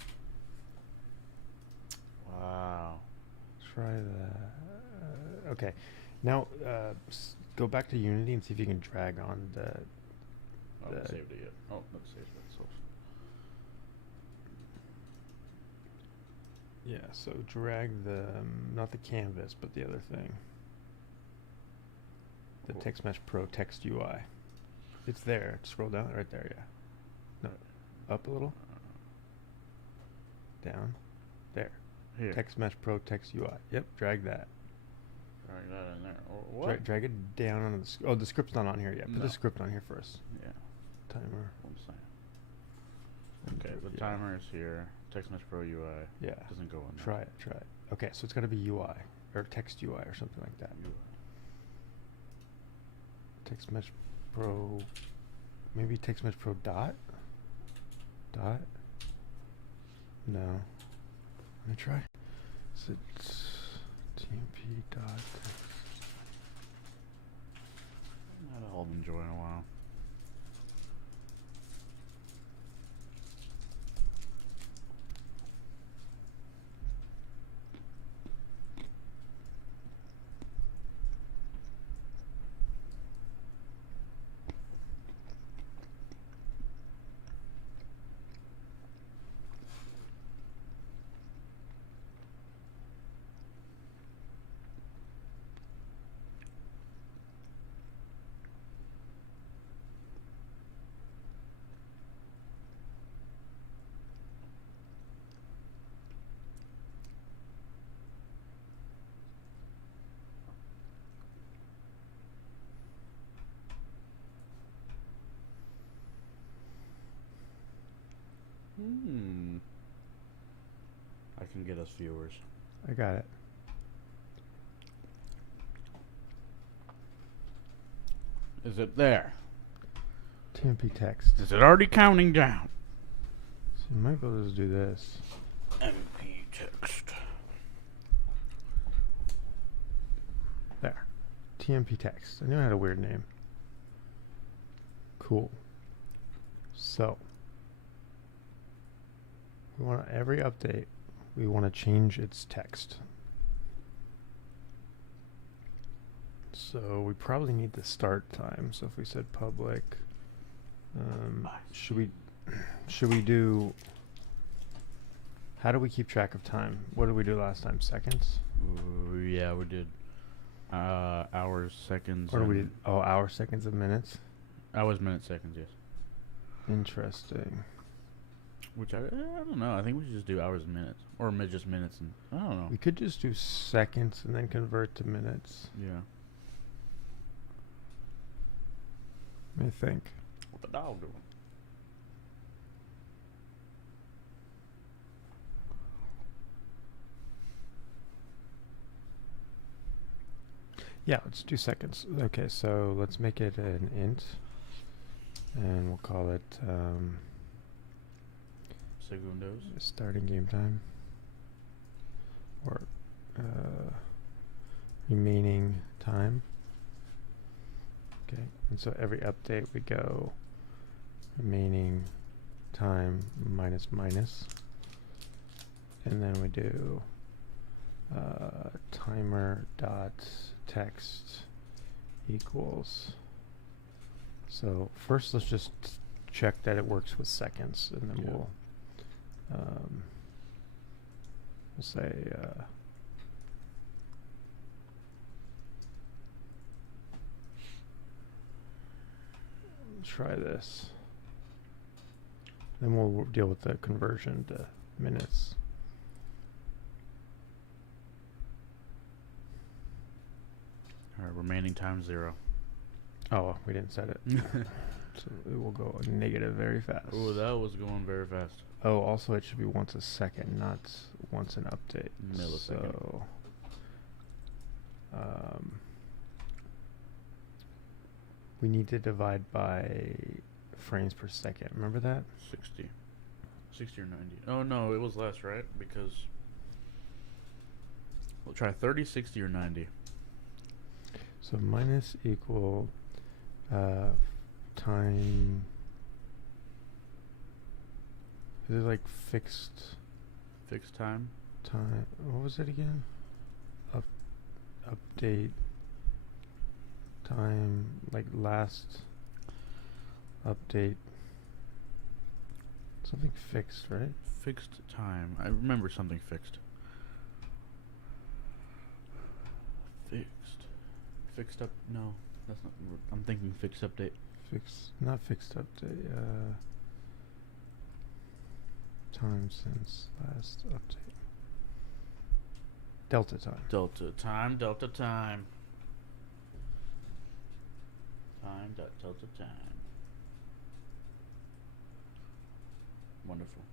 Wow. Try that. Okay. Now, go back to Unity and see if you can drag on the. I haven't saved it yet. Oh, let's save that. So. Yeah, so drag the, not the canvas, but the other thing. The Cool. Text Mesh Pro Text UI. It's there. Scroll down right there, yeah. No, up a little. Down. There. Here. Text Mesh Pro Text UI. Yep, drag that. Drag that in there. Oh, what? Drag it down on the oh, the script's not on here yet. Put No. the script on here first. Yeah. Timer. One second. and Okay, the yeah. timer is here. Text Mesh Pro UI. Yeah. Doesn't go in there. Try it. Okay, so it's got to be UI or Text UI or something like that. Text Mesh Pro, maybe Text Mesh Pro dot? No. Let me try. Is it TMP dot text? Not all enjoy in a while. I can get us viewers. I got it. Is it there? TMP text. Is it already counting down? So you might be able to just do this. MP text. There. TMP text. I knew it had a weird name. Cool. So we want every update, we want to change its text. So we probably need the start time. So if we said public, should we do? How do we keep track of time? What did we do last time? Seconds? Yeah, we did hours, seconds. Or did we and did, hours, seconds, and minutes? hours, minutes, seconds. Yes. Interesting. Which I don't know. I think we should just do hours and minutes, or just minutes, and I don't know. We could just do seconds and then convert to minutes. Yeah. Let me think. What the dog doing? Yeah, let's do seconds. Okay, so let's make it an int, and we'll call it Segundos. starting game time, or remaining time. Okay, and so every update we go remaining time minus minus, and then we do timer dot text equals. So first let's just check that it works with seconds, and then Yeah. we'll say try this, then we'll deal with the conversion to minutes. All right, remaining time 0. Oh, we didn't set it. So it will go negative very fast. Oh, that was going very fast. Oh, also it should be once a second, not once an update. Millisecond. So, we need to divide by frames per second. Remember that? 60. 60 or 90. Oh, no, it was less, right? Because we'll try 30, 60, or 90. So minus equal time. Is it like fixed Fixed time. time? What was it again? Update time, like last update. Something fixed, right? Fixed time. I remember something fixed. Fixed. Fixed up. No, that's not. I'm thinking fixed update. Not fixed update. Time since last update. Delta time. Delta time. Delta time. Time. Delta time. Wonderful.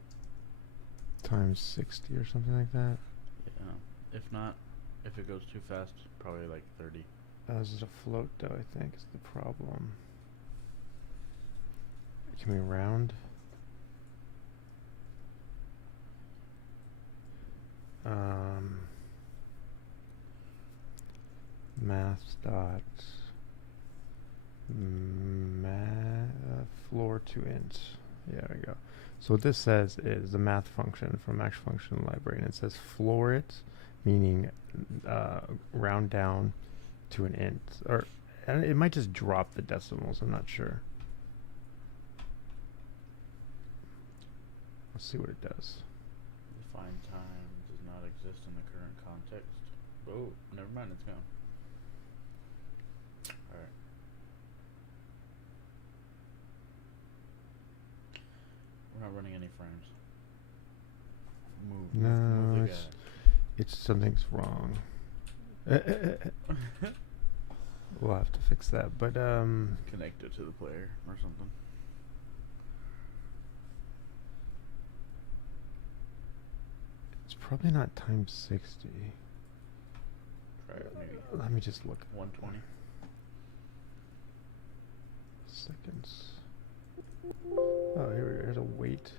Times 60 or something like that. Yeah. If not, if it goes too fast, probably like 30. This is a float though, I think, is the problem. Can we round? Math dot floor to int. Yeah, there we go. So what this says is the math function from action function library, and it says floor it, meaning round down to an int, or and it might just drop the decimals. I'm not sure. Let's see what it does. Define time does not exist in the current context. Oh, never mind, it's gone. Alright. We're not running any frames. Move No, the it's something's wrong. We'll have to fix that, but Connect it to the player or something. it's probably not times 60. Try it maybe. Let me just look. 120. Seconds. Oh, here's a wait.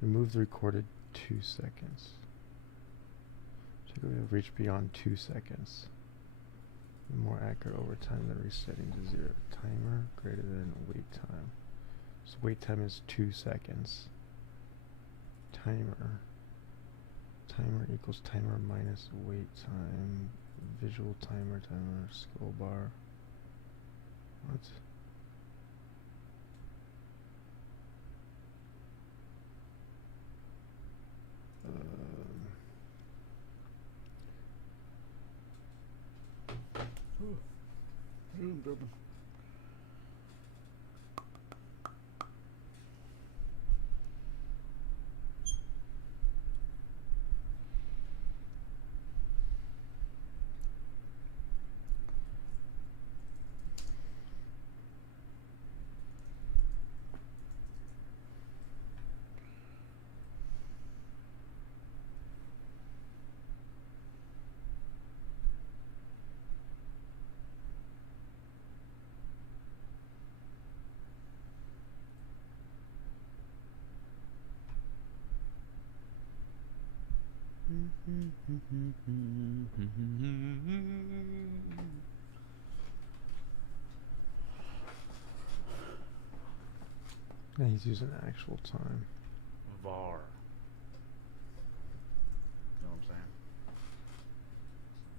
Remove the recorded 2 seconds. Check if we have reached beyond 2 seconds. More accurate over time than resetting to 0. Timer greater than wait time. So wait time is 2 seconds. Timer. Timer equals timer minus wait time. Visual timer, scroll bar. What? Building. Yeah, he's using actual time. VAR. You know what I'm saying?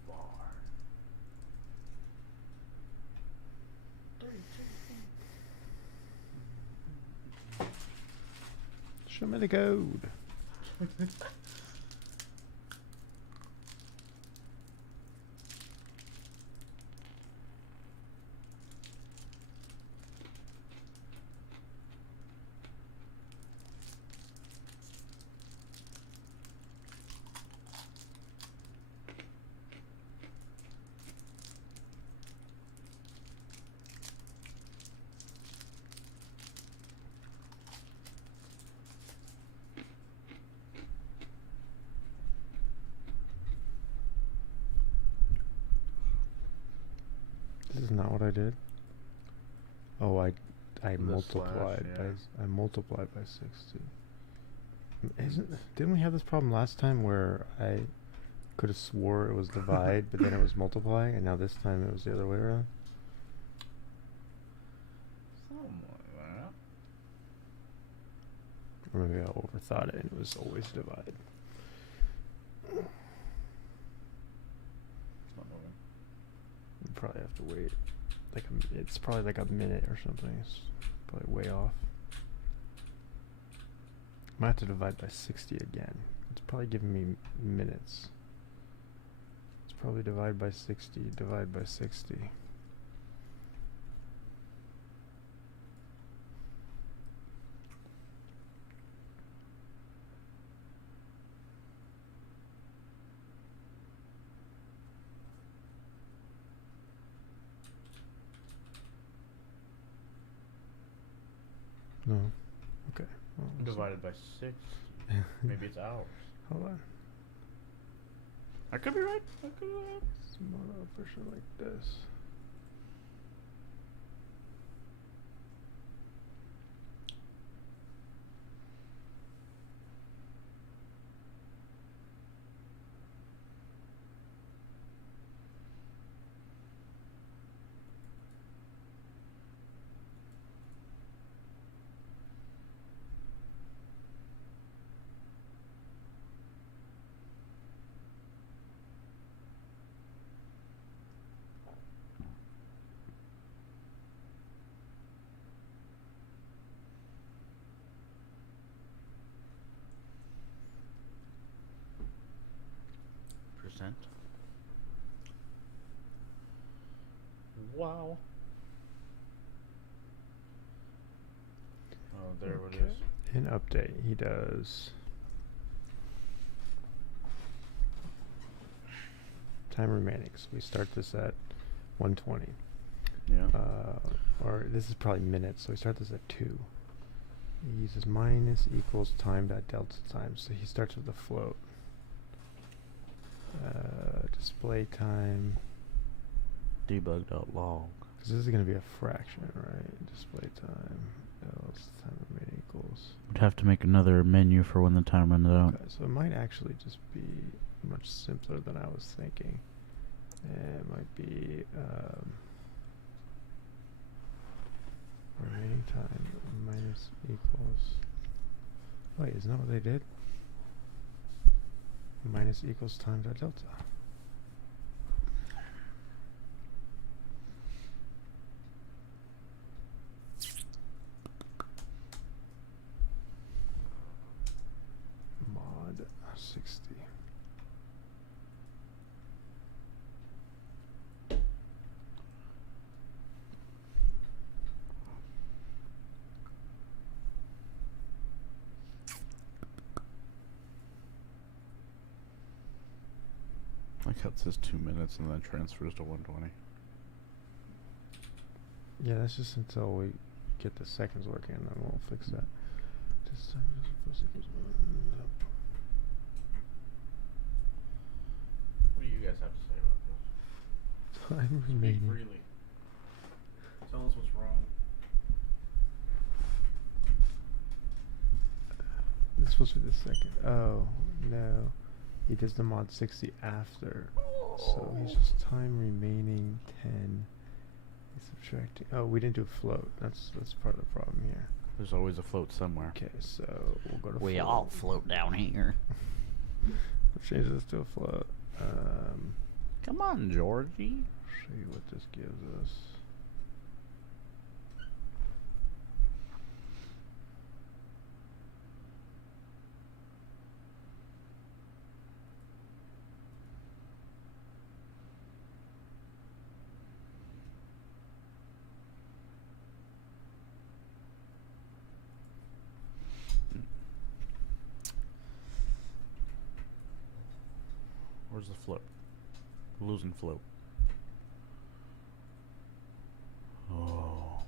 VAR. Show me the code. This is not what I did. Oh, I The multiplied slash, by yeah. I multiplied by 60. Didn't we have this problem last time where I could have swore it was divide, but then it was multiply, and now this time it was the other way around? Something like that. Or maybe I overthought it and it was always divide. It's not moving. You probably have to wait. It's probably like a minute or something. It's probably way off. Might have to divide by 60 again. It's probably giving me minutes. It's probably divide by 60, divide by 60. No. Okay. Well, let's see. Divided by 6. Maybe it's hours. Hold on. I could be right. I could be right. Smaller version like this. Percent. Wow. Oh, there it Okay. is. In update, he does time remaining. So we start this at 120. Yeah. Or this is probably minutes, so we start this at 2. He uses minus equals time dot delta time, so he starts with the float. Display time, Debug.log. because this is going to be a fraction, right? Display time, else time remaining equals. Would have to make another menu for when the time runs out. Okay, so it might actually just be much simpler than I was thinking. It might be remaining time minus equals. Wait, isn't that what they did? Minus equals time dot delta. Mod 60. Like how it says 2 minutes and then transfers to 120. Yeah, that's just until we get the seconds working, and then we'll fix that. This time plus equals 1. What do you guys have to say about this? Time Speak remaining. freely. Tell us what's wrong. This is supposed to be the second. Oh, no. He does the mod 60 after. So he's just time remaining 10. He's subtracting. Oh, we didn't do float. That's part of the problem here. There's always a float somewhere. Okay, so we'll go to We float. all float down here. Let's change this to a float. Come on, Georgie. See what this gives us. Where's the float? Losing float. Oh.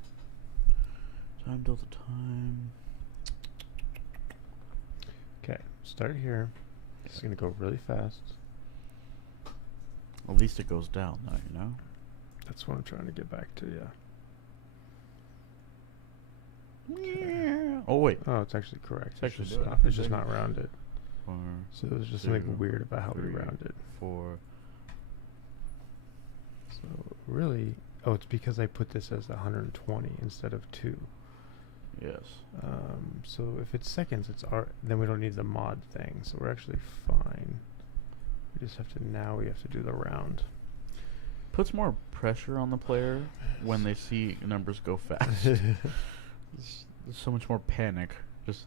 Time delta time. Okay, start here. This is gonna go really fast. At least it goes down though, you know? That's what I'm trying to get back to. Yeah. Yeah. Oh wait. Oh, it's actually correct. It's actually just doing not, it. it's just not rounded. 4, So there's just 0, something weird about how we 3, rounded. 4. So really, oh, it's because I put this as 120 instead of 2. Yes. So if it's seconds, then we don't need the mod thing. So we're actually fine. We just have to we have to do the round. Puts more pressure on the player when they see numbers go fast. There's so much more panic. Just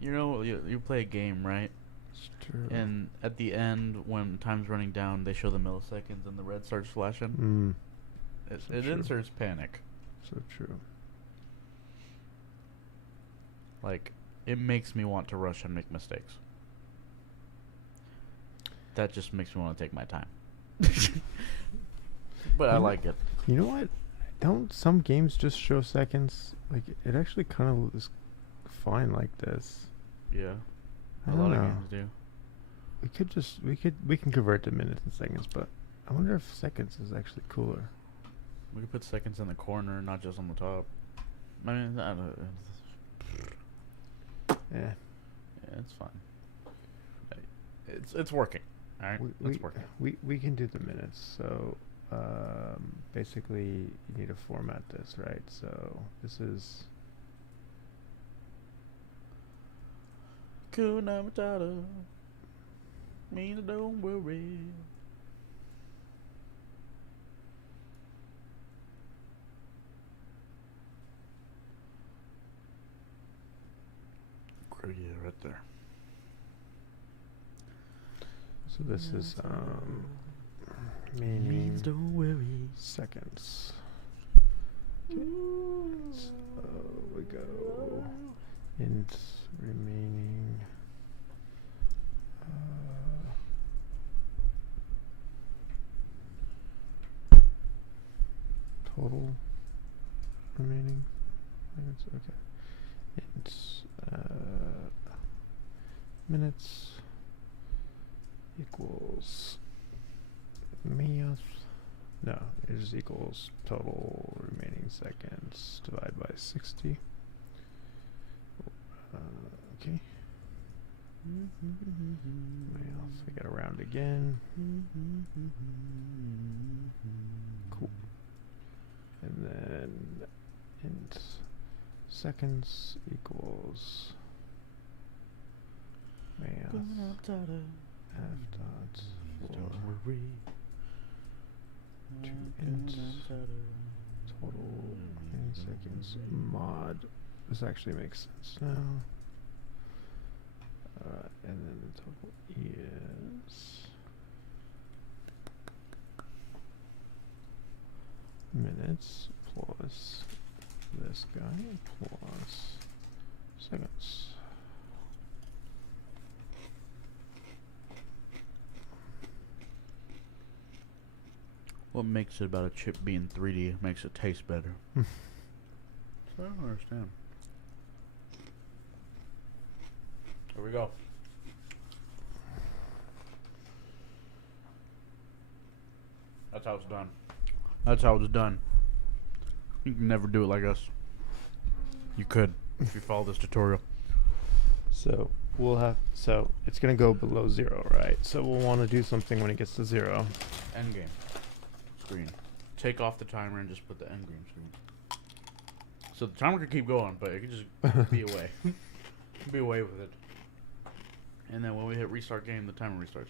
you play a game, right? It's true. And at the end, when time's running down, they show the milliseconds and the red starts flashing. It true. inserts panic. So true. Like, it makes me want to rush and make mistakes. That just makes me want to take my time. But I like it. You know what? Don't some games just show seconds? Like, it actually kind of is fine like this. Yeah. I A don't lot of know. games do. We can convert to minutes and seconds, but I wonder if seconds is actually cooler. We could put seconds in the corner, not just on the top. I mean, I don't, Yeah. yeah, it's fine. It's working. All right, it's working. We can do the minutes. So basically, you need to format this, right? So this is Hakuna Matata means don't worry. Great, yeah, right there. so this is meaning Means don't worry. seconds. Okay. So we go int remaining total remaining minutes. Okay. Int minutes equals minutes. No, it just equals total remaining seconds divided by 60. Okay. Well, so we gotta round again. Cool. And then int seconds equals math f dot for to int total remaining seconds mod. This actually makes sense now. And then the total is minutes plus this guy plus seconds. What makes it about a chip being 3D makes it taste better? So I don't understand. Here we go. That's how it's done. That's how it's done. You can never do it like us. You could if you follow this tutorial. So so it's gonna go below 0, right? So we'll want to do something when it gets to 0. End game screen. Take off the timer and just put the end game screen. So the timer could keep going, but it could just be away. Be away with it. And then when we hit restart game, the timer restarts.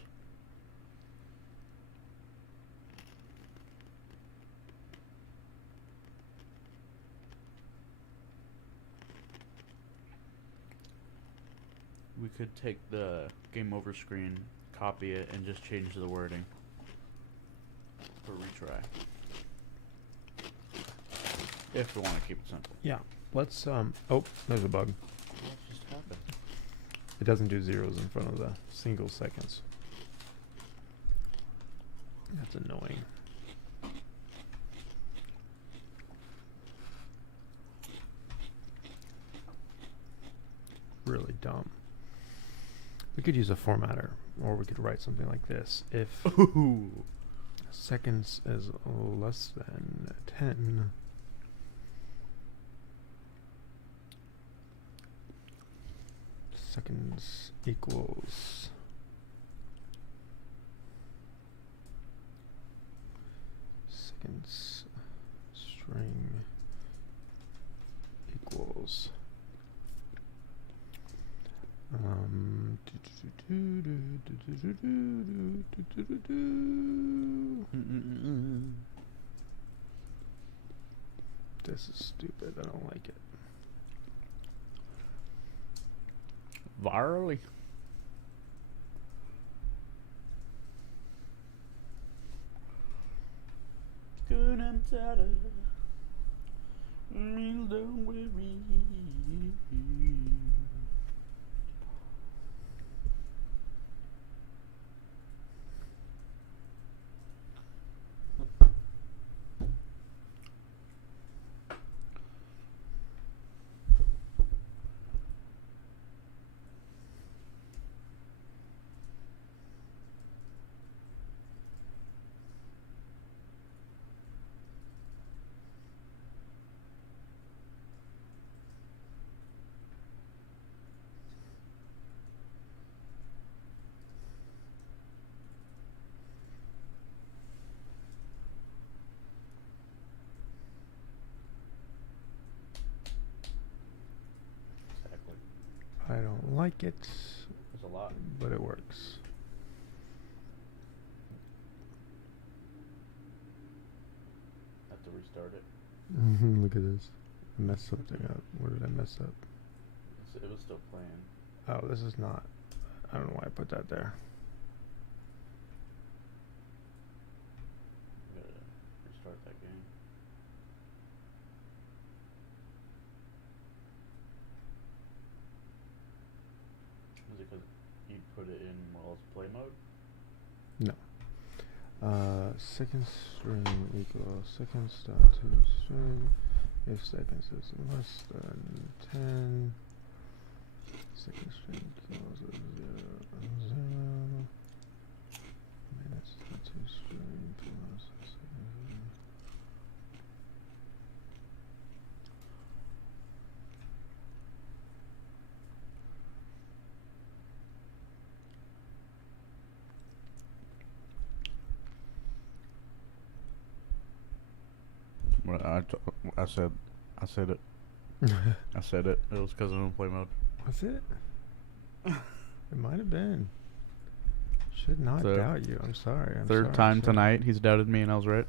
We could take the game over screen, copy it, and just change the wording for retry. If we want to keep it simple. Yeah. Let's oh, there's a bug. What just happened? It doesn't do zeros in front of the single seconds. That's annoying. Really dumb. We could use a formatter, or we could write something like this. If Ooh. seconds is less than 10. Seconds equals seconds string equals this is stupid. I don't like it. Virally. Good and tattered. Don't worry. Exactly. I don't like it, There's a lot. but it works. Have to restart it. Look at this. I messed something up. Where did I mess up? It was still playing. Oh, this is not. I don't know why I put that there. You gotta restart that game. Is it because you put it in while it's play mode? No. Second string equals seconds dot to string. If seconds is less than 10, second string equals 0, 0. Minutes dot to string plus second. Well, I said it. I said it. It was because of no play mode. Was it? It might have been. Should not So, doubt you. I'm sorry. I'm Third sorry, time I'm sorry. tonight, he's doubted me, and I was right.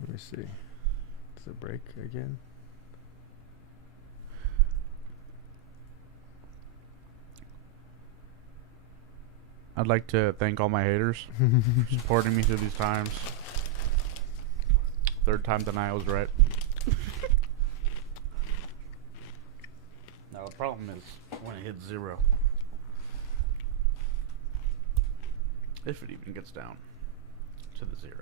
Let me see. Does it break again? I'd like to thank all my haters for supporting me through these times. Third time tonight, I was right. Now the problem is when it hits 0. If it even gets down to the 0.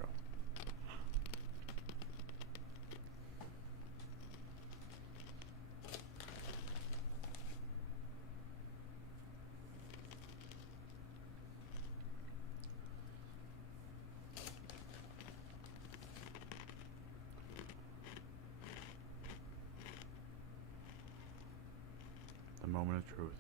The moment of truth.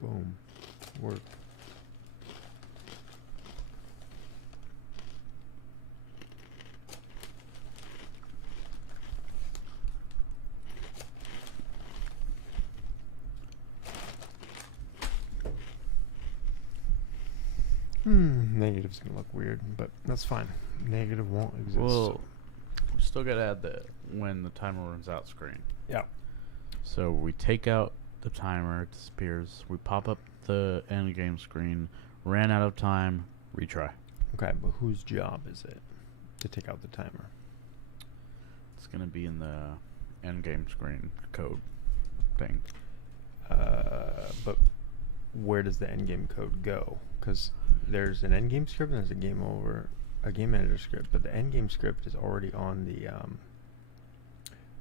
Boom. Work. Negative's gonna look weird, but that's fine. Negative won't exist. Well, we still gotta add the when the timer runs out screen. Yeah. So we take out the timer, it disappears. We pop up the end game screen. Ran out of time. Retry. Okay, but whose job is it to take out the timer? It's gonna be in the end game screen code thing. But where does the endgame code go? Because there's an endgame script and there's a game editor script, but the endgame script is already on the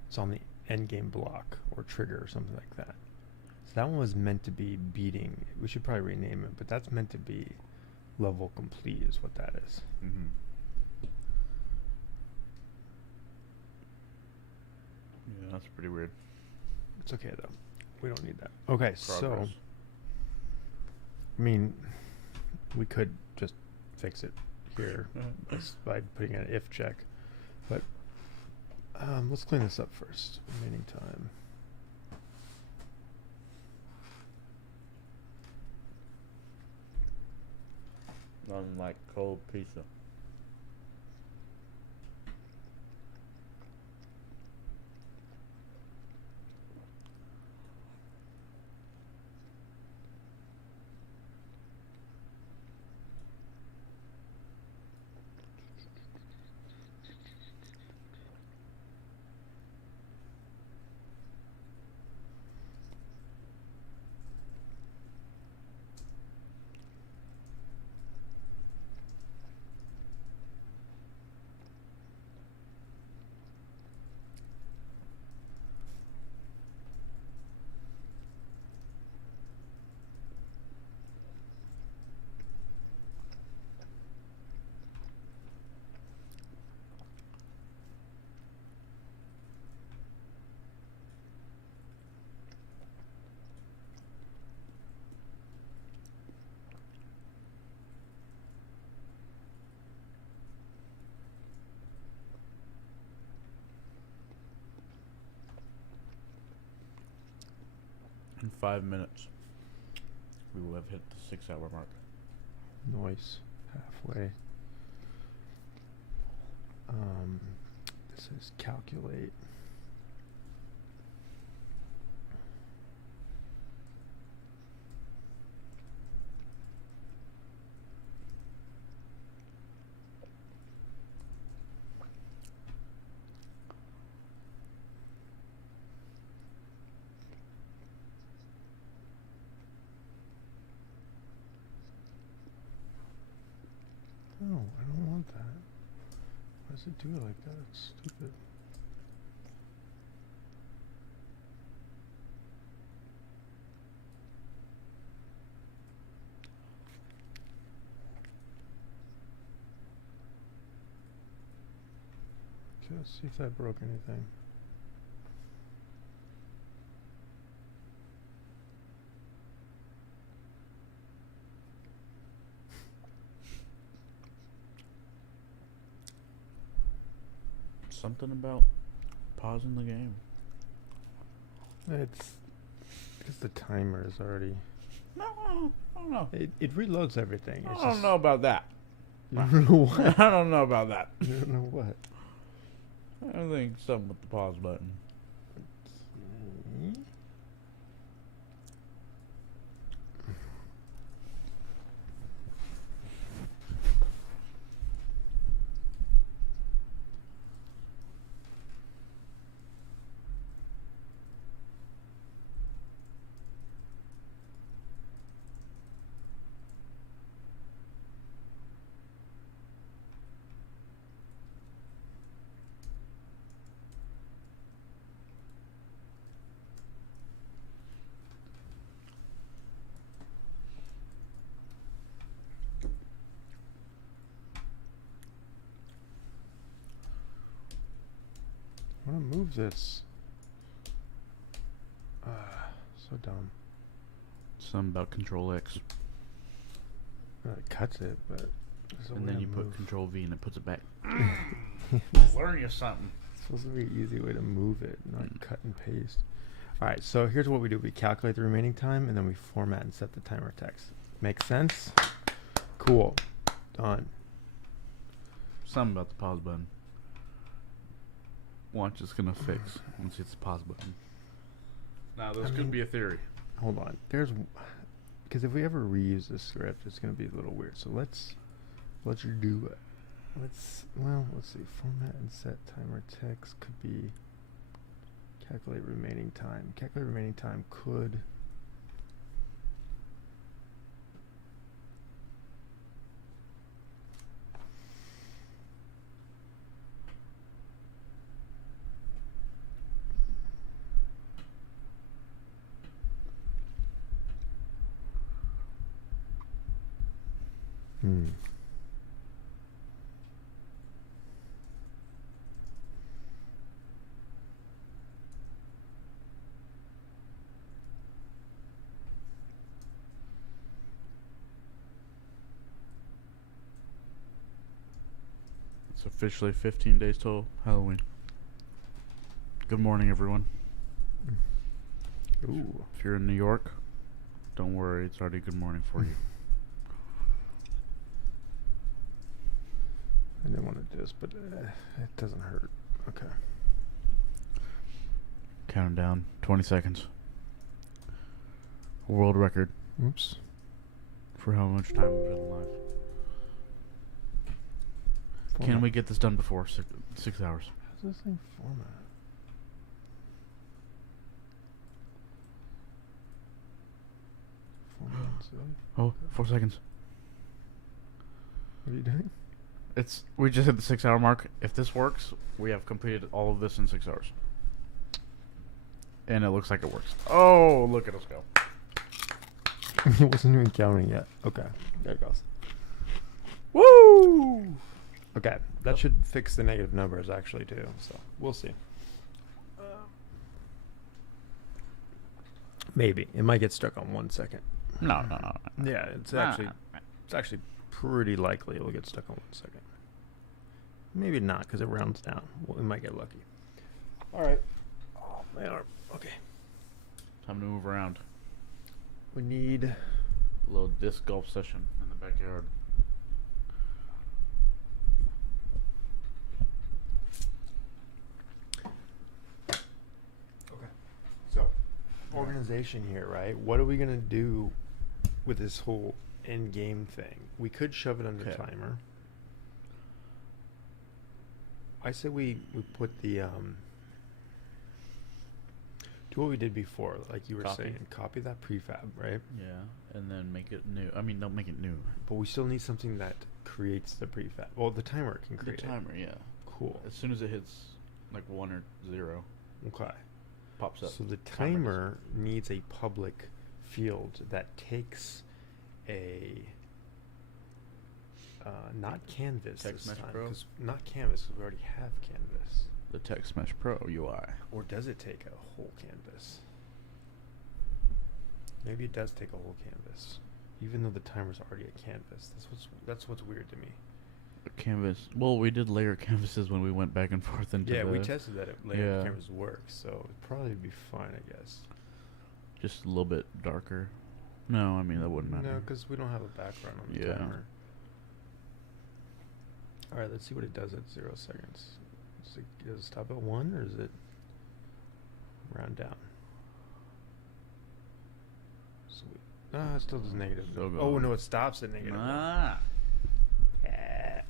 it's on the endgame block or trigger or something like that. So that one was meant to be beating. We should probably rename it, but that's meant to be level complete is what that is. Mm-hmm. Yeah, that's pretty weird. It's okay though. We don't need that. Okay, so Progress. I mean, we could just fix it here by putting an if check, but let's clean this up first. Remaining time. Nothing like cold pizza. In 5 minutes, we will have hit the 6-hour mark. Noise halfway. This is calculate. No, I don't want that. Why does it do it like that? It's stupid. Okay, let's see if that broke anything. Something about pausing the game. It's because the timer is already. No, I don't know. It reloads everything. I It's don't just, know about that. You don't know what? I don't know about that. You don't know what? I think something with the pause button. Okay. I want to move this. So dumb. Something about Control X. It cuts it, but there's a And way then to you put move. Control V and it puts it back. Learn you something. It's supposed to be an easy way to move it, not Mm. cut and paste. All right, so here's what we do. We calculate the remaining time, and then we format and set the timer text. Make sense? Cool. Done. Something about the pause button. Watch, it's gonna fix once it's the pause button. Now, this I could mean- be a theory. Hold on. Because if we ever reuse this script, it's going to be a little weird. So let's do it. Let's see. Format and set timer text could be calculate remaining time. Calculate remaining time could. Hmm. It's officially 15 days till Halloween. Good morning, everyone. Ooh. If you're in New York, don't worry, it's already good morning for you. I didn't want to do this, but it doesn't hurt. Okay. Counting down 20 seconds. World record Oops. for how much time we've been alive. Can we get this done before 6 hours? How's this thing format? Oh, 4 seconds. What are you doing? We just hit the 6 hour mark. If this works, we have completed all of this in 6 hours. And it looks like it works. Oh, look at us go. It wasn't even counting yet. Okay. There it goes. Woo! Okay. That should fix the negative numbers actually too. So we'll see. Maybe. It might get stuck on 1 second. No. Yeah, it's actually pretty likely it will get stuck on 1 second. Maybe not because it rounds down. Well, we might get lucky. All right. Oh, my arm. Okay. Time to move around. We need. A little disc golf session in the backyard. Okay. So, organization here, right? What are we gonna do with this whole end game thing? We could shove it under Okay. timer. I say we put the do what we did before, like you were Copy. saying. Copy that prefab, right? Yeah, and then make it new. I mean, don't make it new. But we still need something that creates the prefab. Well, the timer can The create timer, yeah. it. Cool. As soon as it hits like 1 or 0, Okay. pops up. So the Timer timer needs a public field that takes a not Canvas Text this Mesh time, Pro? 'cause not Canvas because we already have Canvas. The Text Mesh Pro UI. Or does it take a whole canvas? Maybe it does take a whole canvas, even though the timer's already a canvas. That's what's weird to me. Canvas. Well, we did layer canvases when we went back and forth into Yeah, we the- tested that layer Yeah. canvas works, so it'd probably be fine, I guess. just a little bit darker. No, I mean that wouldn't matter. No, because we don't have a background on the Yeah. timer. All right, let's see what it does at 0 seconds. Does it stop at 1 or is it round down? Sweet. It still does negative. Still Oh going. no, it stops at negative. Ah.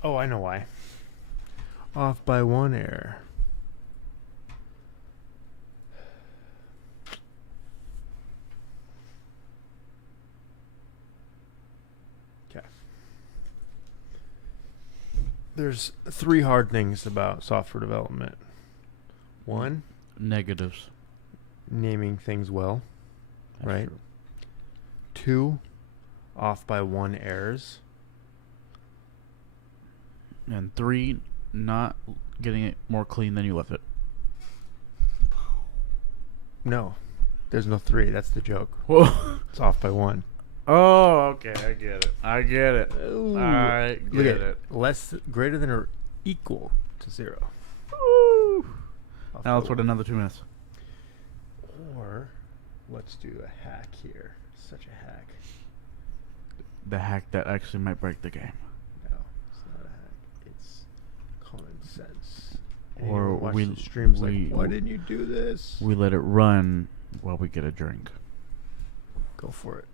Oh, I know why. Off by 1 error. Okay. There's 3 hard things about software development. 1, Negatives. naming things well. That's Right. true. 2, off by 1 errors. And 3, not getting it more clean than you left it. No, there's no 3. That's the joke. Whoa. It's off by 1. Oh, okay, I get it. I get it. Ooh. I Look get at it. less, greater than or equal to 0. Woo. Off Now by let's wait 1. another 2 minutes. Or let's do a hack here. Such a hack. The hack that actually might break the game. No, it's not a hack. It's common sense. Or Anyone watch we- the streams we- like, why didn't you do this? We let it run while we get a drink. Go for it.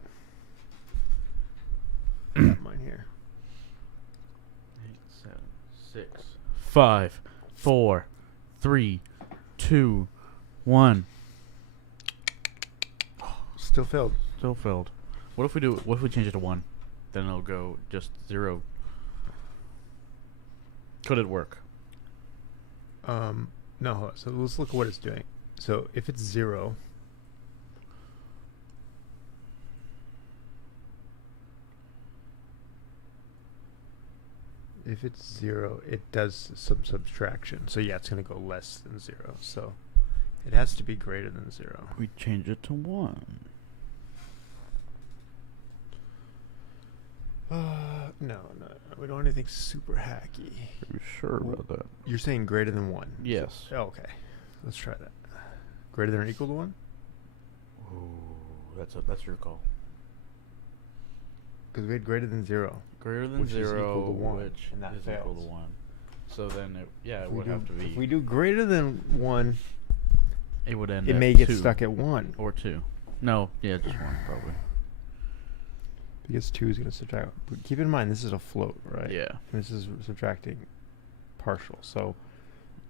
I got mine here. 8, 7, 6, 5, 4, 3, 2, 1. Still failed. Still failed. What if we change it to 1? Then it'll go just 0. Could it work? No, so let's look at what it's doing. So if it's 0, if it's 0, it does some subtraction. So yeah, it's gonna go less than 0. So it has to be greater than 0. We change it to 1. No, we don't want anything super hacky. Are you sure about that? You're saying greater than 1? Yes. Oh, okay. Let's try that. Greater than or equal to 1? Ooh, that's your call. Because we had greater than 0. Greater than Which is 0, equal to 1, which and that is equal to fails. 1. So then, it If would have to be. If we do greater than 1, It would end. it at may get 2 stuck at 1. or 2. No, yeah, just 1 probably. Because 2 is going to subtract. But keep in mind, this is a float, right? Yeah. And this is subtracting partial. So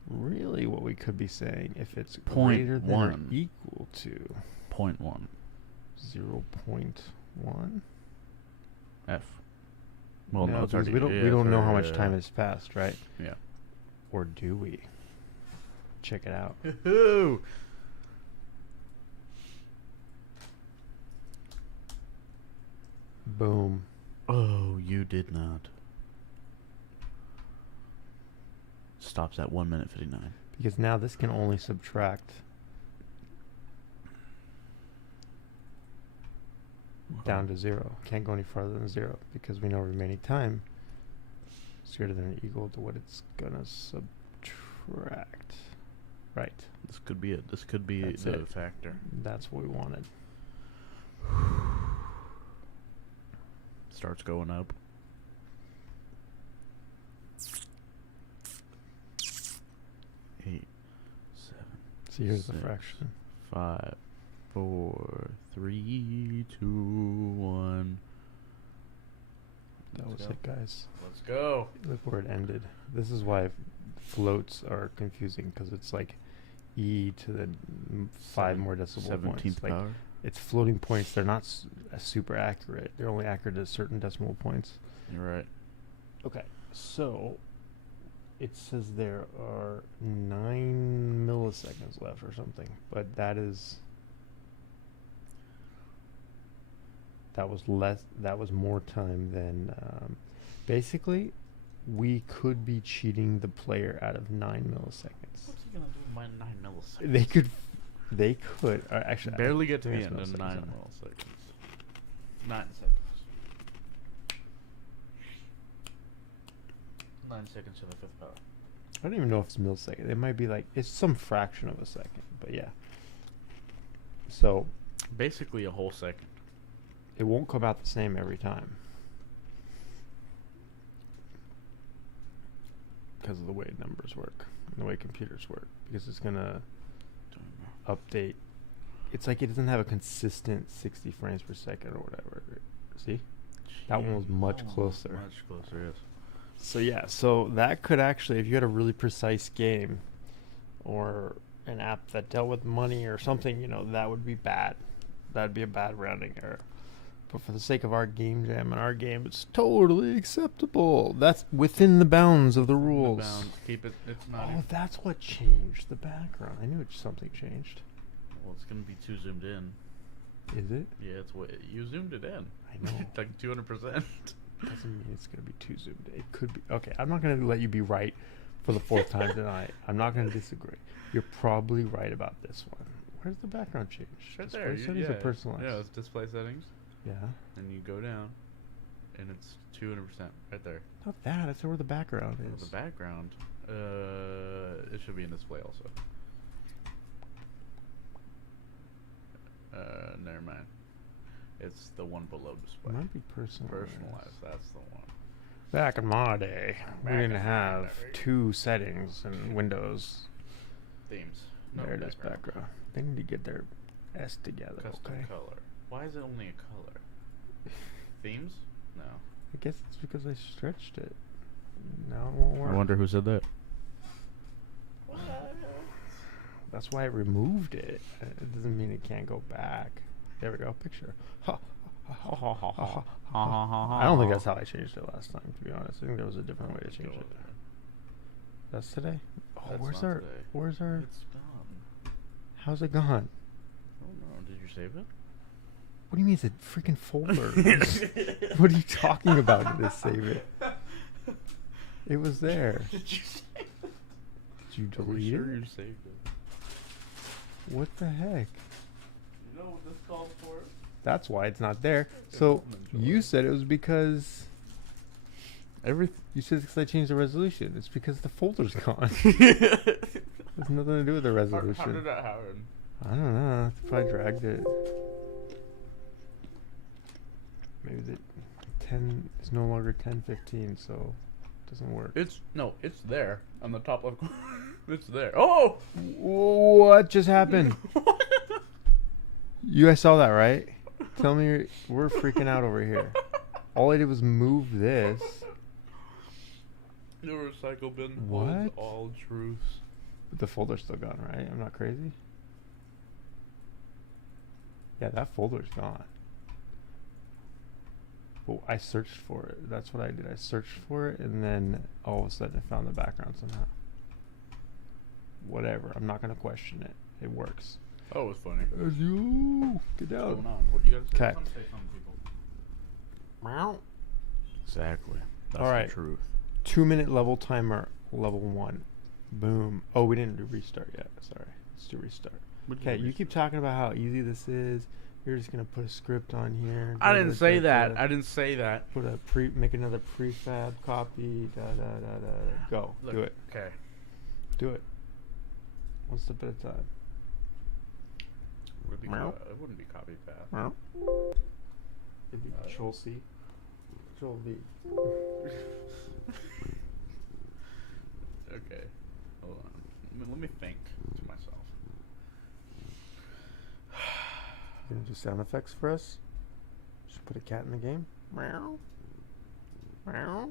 really what we could be saying, if it's greater than or 0.1. equal to 0.1. 0.1? F. Well, no, it's because already. we don't yeah, we don't know sorry, how much yeah, time yeah. has passed, right? Yeah. Or do we? Check it out. Ooh. Boom. Oh, you did not. Stops at 1 minute 59. Because now this can only subtract down to 0. Can't go any farther than 0 because we know remaining time is greater than or equal to what it's gonna subtract. Right. This could be it. This could be That's the it. factor. That's what we wanted. Starts going up. 8, 7, So here's the 6, fraction. 5, 4, 3, 2, 1. That was Let's it, guys. Let's go. Look where it ended. This is why floats are confusing, because it's like e to the 5 more decimal 17th points. Like, power. it's floating points. They're not super accurate. They're only accurate at certain decimal points. You're right. Okay, so it says there are 9 milliseconds left or something, but that was more time than basically we could be cheating the player out of 9 milliseconds. What's he gonna do with my 9 milliseconds? They could actually Barely get to the there's end in milliseconds 9 on it. milliseconds. 9 seconds. 9 seconds to the 5th power. I don't even know if it's millisecond. It might be like it's some fraction of a second, but yeah. So Basically a whole second. it won't come out the same every time because of the way numbers work and the way computers work, because it's gonna update. It's like it doesn't have a consistent 60 frames per second or whatever. See? That one was much closer. Much closer, yes. So yeah, so that could actually, if you had a really precise game or an app that dealt with money or something, that would be bad. That'd be a bad rounding error. But for the sake of our game jam and our game, it's totally acceptable. That's within the bounds of the rules. Bounds. Keep it. It's not. Oh, that's what changed the background. I knew something changed. Well, it's gonna be too zoomed in. Is it? Yeah, it's what you zoomed it in. I know. Like 200%. Doesn't mean it's going to be too zoomed. It could be. Okay, I'm not going to let you be right for the 4th time tonight. I'm not going to disagree. You're probably right about this one. Where's the background change? Right Display there. settings or personalized? Yeah, it's display settings. Yeah. And you go down, and it's 200% right there. Not that. It's where the background Well, is. the background, it should be in display also. Never mind. It's the one below display. Might be personalized. Personalized, that's the one. Back in my day, we Back didn't in my have day. 2 settings in Windows. Themes. There it is, background. They need to get their S together, Custom okay? color. Why is it only a color? Themes? No. I guess it's because I stretched it. Now it won't work. I wonder who said that. That's why I removed it. It doesn't mean it can't go back. There we go, picture. I don't think that's how I changed it last time, to be honest. I think there was a different way to change it. That's today? Oh, That's where's not our today. where's our It's gone. how's it gone? I don't know. Did you save it? What do you mean it's a freaking folder? What are you talking about? Did it save it? It was there. Did you save it? Did you Are we delete sure it? you saved it? What the heck? You know what this calls for? That's why it's not there. So you said it was because you said it's because I changed the resolution. It's because the folder's gone. There's nothing to do with the resolution. How did that happen? I don't know. If I dragged it, maybe the 10 is no longer 10:15, so it doesn't work. It's there on the top left corner. It's there. Oh! What just happened? You guys saw that, right? Tell me we're freaking out over here. All I did was move this. The recycle bin What? holds all truths. But the folder's still gone, right? I'm not crazy. Yeah, that folder's gone. Well, I searched for it. That's what I did. I searched for it, and then all of a sudden I found the background somehow. Whatever. I'm not gonna question it. It works. Oh, it was funny. You get What's down. going on? What do you gotta say? 'Kay. Some say some people. Meow. Exactly. That's All right. the truth. 2-minute level timer, level 1. Boom. Oh, we didn't do restart yet. Sorry. Let's do restart. Okay, you keep talking about how easy this is. You're just gonna put a script on here. I didn't say that. I didn't say that. Put a make another prefab copy. Da da da da. Go. Look, Do it. Okay. Do it. One step at a time. Would it, Meow. it wouldn't be copy path. Meow. It'd be Control C. Control V. Okay. Hold on. Let me think to myself. You gonna do sound effects for us? Just put a cat in the game. Meow. Meow.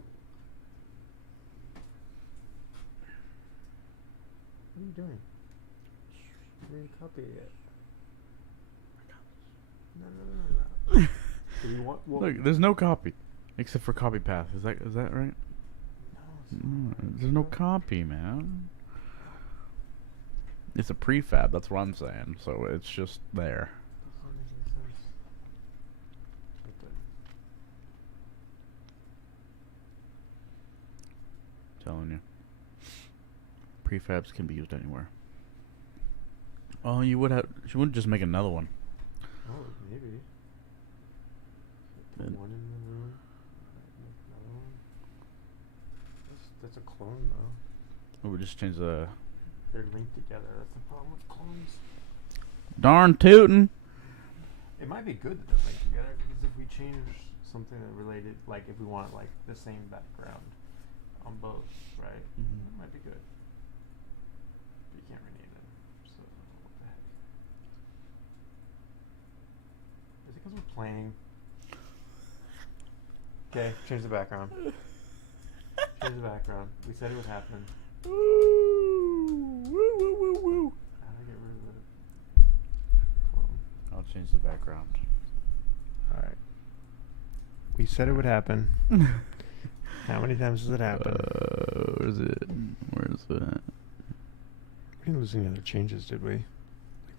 What are you doing? You didn't copy it yet. No. Do you want? Well, Look, there's no copy, except for copy path. Is that right? no, it's No, not. there's no copy, man. It's a prefab. That's what I'm saying. So it's just there. That's not making sense. Right there. Telling you. Prefabs can be used anywhere. Oh, you wouldn't just make another one. Oh, maybe. Put Then- one in the room. Make another one. That's a clone though. We would just change the They're linked together. That's the problem with clones. darn tootin'. It might be good that they're linked together because if we change something that related, like if we want like the same background on both, right? Mhm. It might be good. But you can't rename them. So what the heck? Is it because we're playing? Okay, change the background. Change the background. We said it would happen. Woo, woo, woo, woo, woo. How do I get rid of the clone? I'll change the background. Alright. We said it would happen. How many times does it happen? Where's it? Where's that? We didn't lose any other changes, did we? Like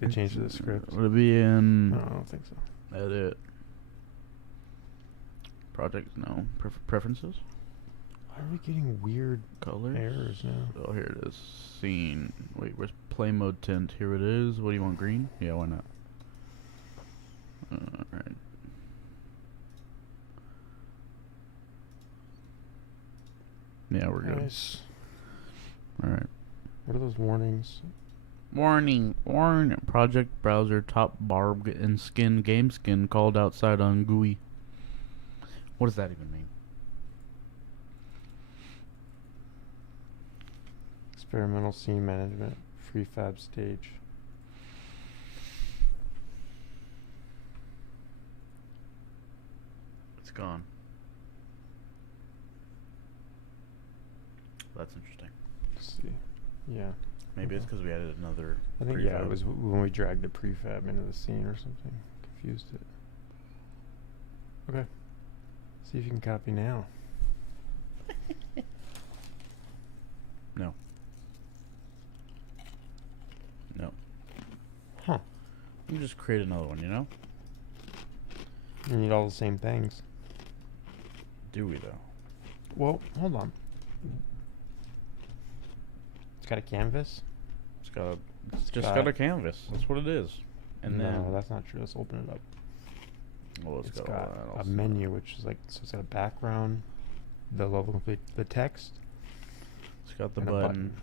the change to the script? Would it be in No, I don't think so. edit? Project? No. Preferences? Why are we getting weird Colors? errors now? Oh, here it is. Scene. Wait, where's play mode tint? Here it is. What do you want? Green? Yeah, why not? Alright. Yeah, we're good. Nice. Alright. What are those warnings? Warning. Project browser top bar and skin game skin called outside on GUI. What does that even mean? Experimental scene management. Prefab stage. It's gone. That's interesting. Let's see. Yeah. Maybe it's because we added another. I think, yeah, prefab. it was when we dragged the prefab into the scene or something. Confused it. Okay. See if you can copy now. No. No. Huh. You just create another one, you know? You need all the same things. Do we though? Well, hold on. It's got a canvas. It's just got a canvas. That's what it is. And no, then that's not true. Let's open it up. well, It's got a menu, which is like, so it's got a background, the level complete, the text, It's got the and a button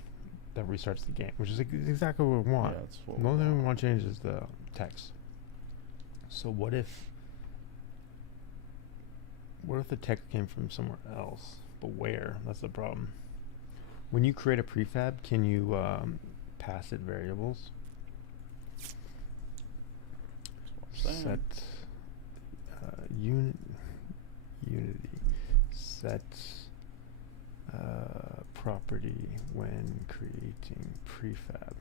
that restarts the game, which is exactly what we want. Yeah, that's what The only thing we want to change is the text. So what if the text came from somewhere else? But where? That's the problem. When you create a prefab, can you pass it variables? Set unity set property when creating prefab.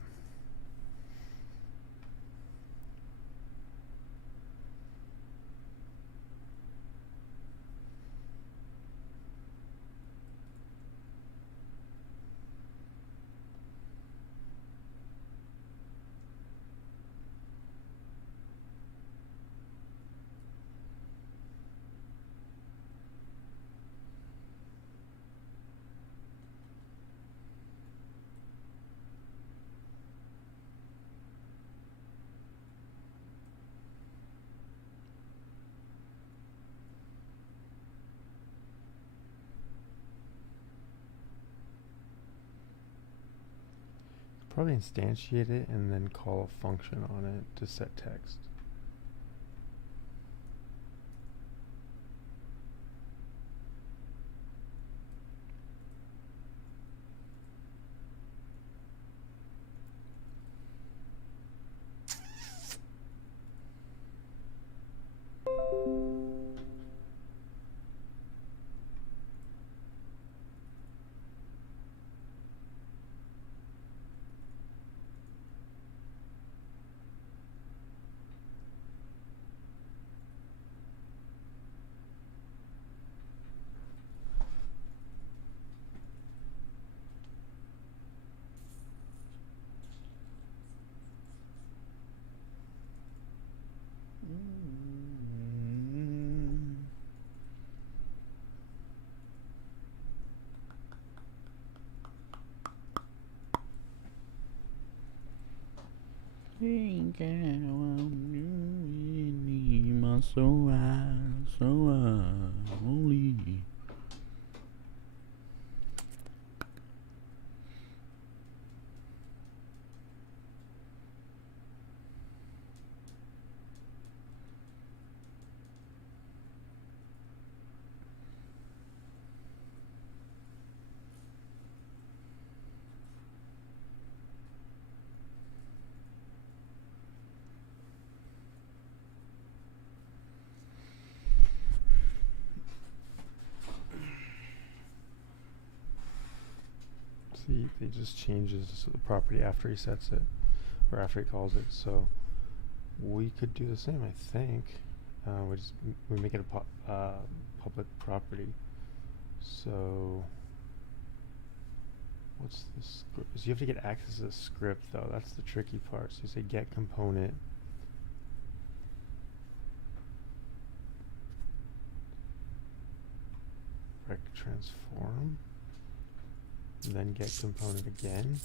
Probably instantiate it and then call a function on it to set text. See, it just changes the property after he sets it, or after he calls it. So we could do the same, I think. We make it a public property. So what's this? So you have to get access to the script, though. That's the tricky part. So you say get component. Rec transform. Then get component again.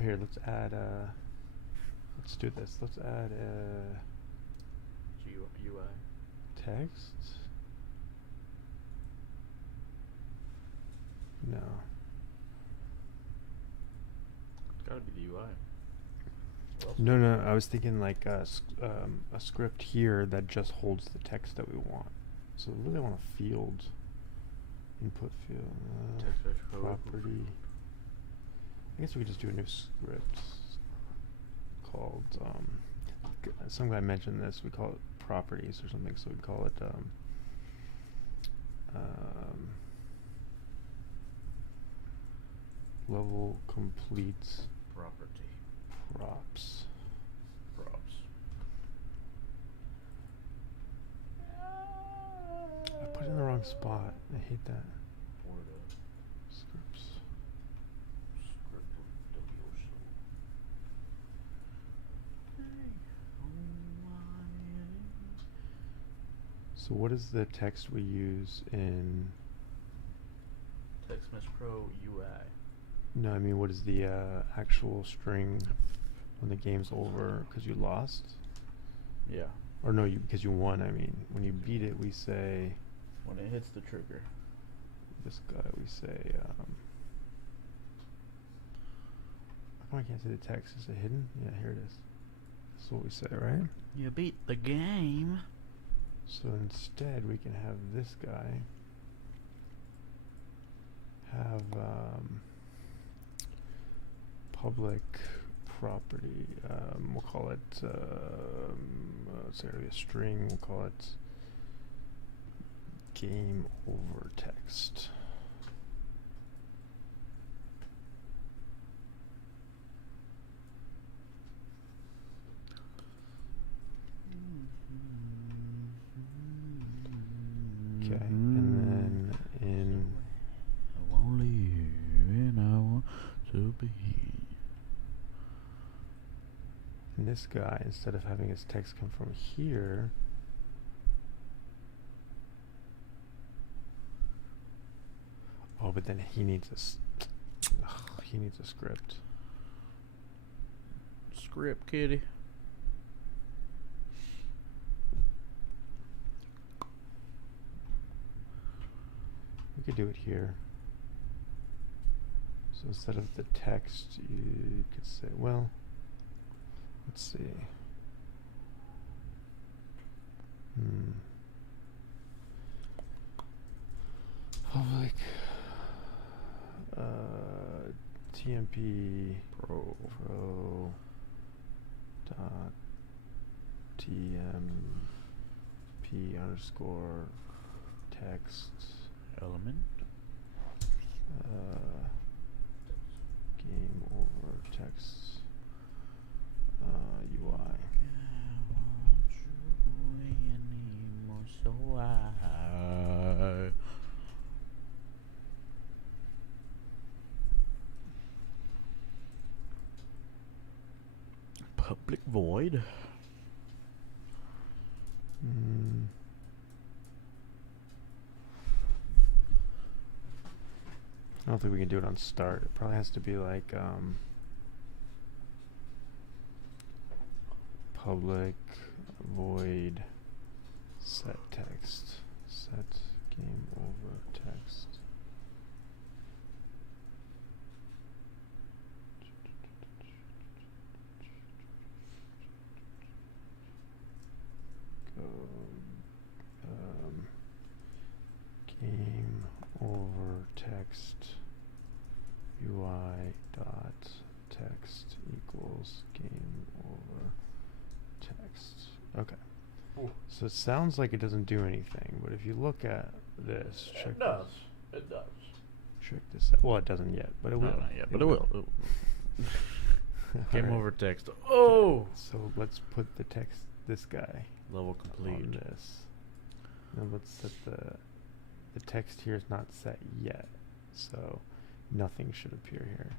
Here, let's add let's do this. Let's add a UI. text. No. It's gotta be the UI. No, I was thinking like a script here that just holds the text that we want. So we really want a field. Input field, property. I guess we could just do a new script called, some guy mentioned this, we call it properties or something, so we call it, level complete Property. props. I put it in the wrong spot. I hate that. Scripts. So what is the text we use in? Text Mesh Pro UI. No, I mean, what is the actual string when the game's over because you lost? Yeah. Or no, because you won. I mean, when you beat it, we say When it hits the trigger. this guy. We say. How come I can't see the text? Is it hidden? Yeah, here it is. That's what we say, right? You beat the game. So instead, we can have this guy have public property. We'll call it, let's say a string. We'll call it game over text. Okay, and then in I won't leave and I want to be. in this guy, instead of having his text come from here, oh, but then he needs he needs a script. Script kitty. We could do it here. So instead of the text, you could say, well, let's see. Public TMP Pro. dot TMP underscore text Element. game over text UI. So I public void. I don't think we can do it on start. It probably has to be like public void set text. Set game over text. Go game over text UI dot text equals game over text. Okay. Ooh. So it sounds like it doesn't do anything, but if you look at this, check It does. this. It does. Check this out. Well, it doesn't yet, but it will. Not yet, but it will. Game Alright. over text. Oh! So let's put the text, this guy, Level on complete. this. Now let's set the text here is not set yet, so nothing should appear here.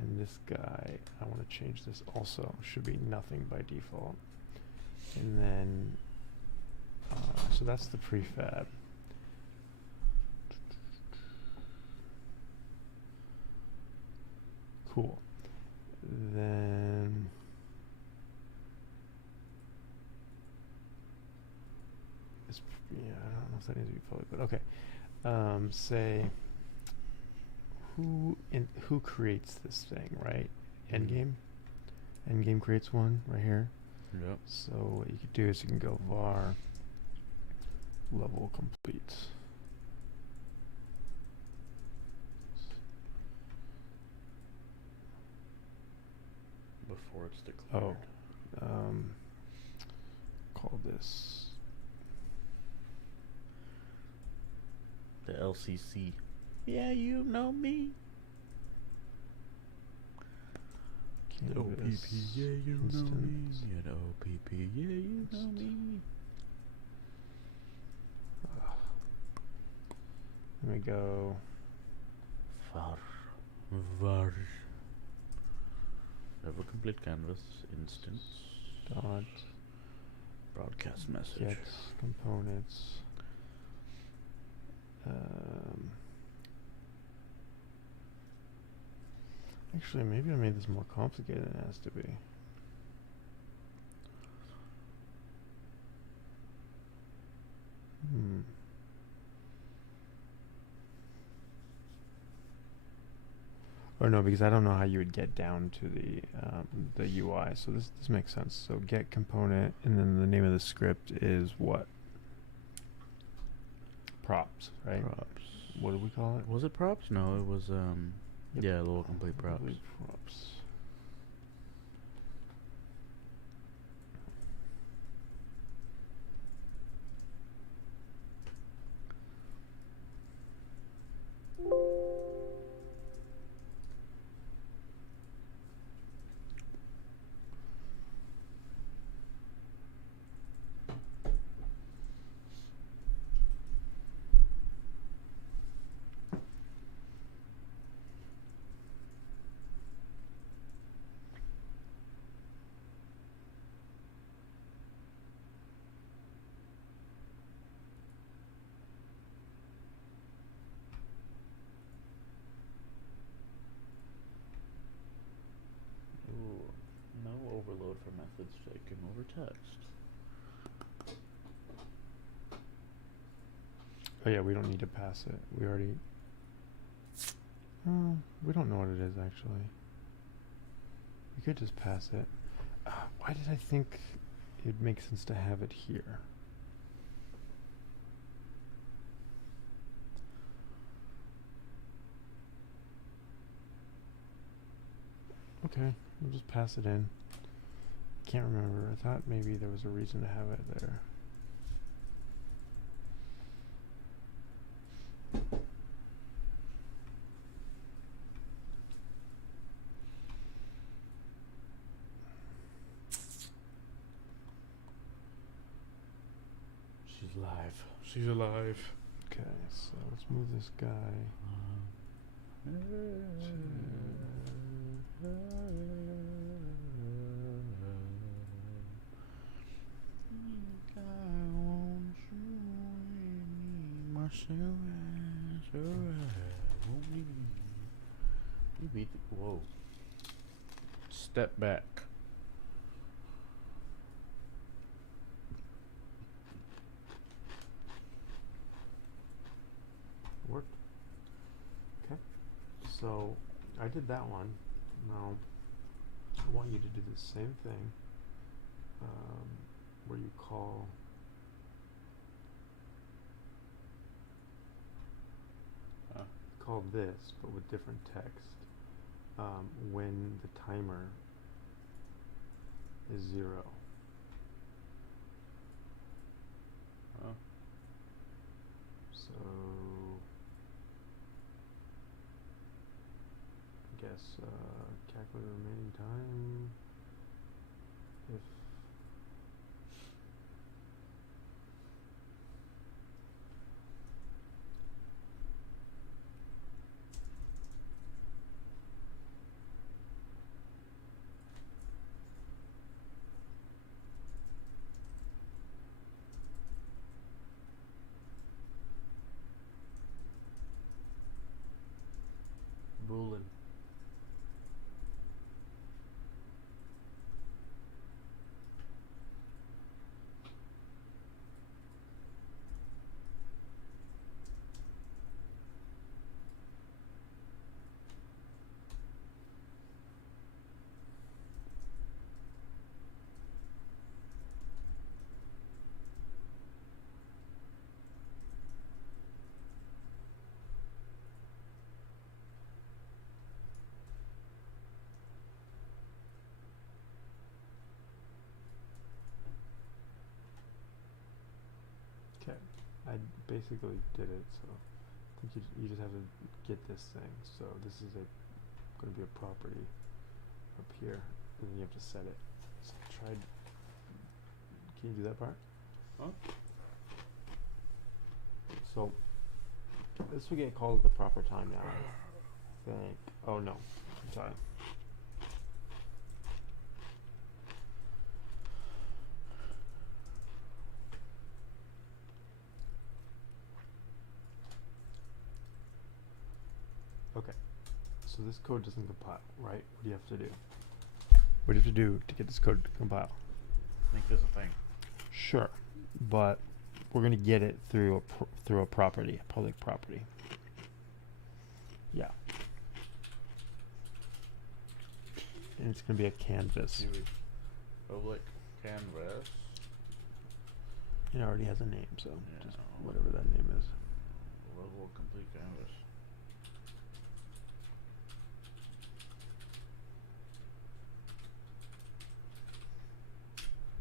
And this guy, I want to change this also. Should be nothing by default. And then, so that's the prefab. Cool. Then this, yeah, I don't know if that needs to be public, but okay. Say who creates this thing, right? Endgame. Endgame creates one right here. Yep. So what you could do is you can go var level complete. Before it's declared. Call this The LCC. Yeah, you know me. The OPP, canvas yeah, you know me. instance. Yeah, the OPP, yeah, you know me. Let me go. Var. Never complete canvas instance. Dot Broadcast message. Get components. Actually, maybe I made this more complicated than it has to be. Or no, because I don't know how you would get down to the UI. So this makes sense. So get component, and then the name of the script is what? Props, right? Props. What do we call it? Was it props? No, it was Yep. yeah, little complete props. Complete props. Ooh, no overload for methods taken over text. Oh yeah, we don't need to pass it. We already. We don't know what it is actually. We could just pass it. Why did I think it'd make sense to have it here? Okay, we'll just pass it in. Can't remember. I thought maybe there was a reason to have it there. She's alive. She's alive. Okay, so let's move this guy. Whoa. Step back. Worked. Okay. So I did that one. Now I want you to do the same thing. Where you call this, but with different text. When the timer is 0. Oh. So I guess calculate the remaining time if Boolean. Okay, I basically did it, so I think you just have to get this thing. So this is going to be a property up here, and then you have to set it. So can you do that part? Huh? So this will get called at the proper time now, I think. Oh no, I'm sorry. Okay. So this code doesn't compile, right? What do you have to do? What do you have to do to get this code to compile? Make this a thing. Sure, but we're gonna get it through through a property, a public property. Yeah. And it's gonna be a canvas. Public canvas. It already has a name, so Yeah. just whatever that name is. Level complete canvas.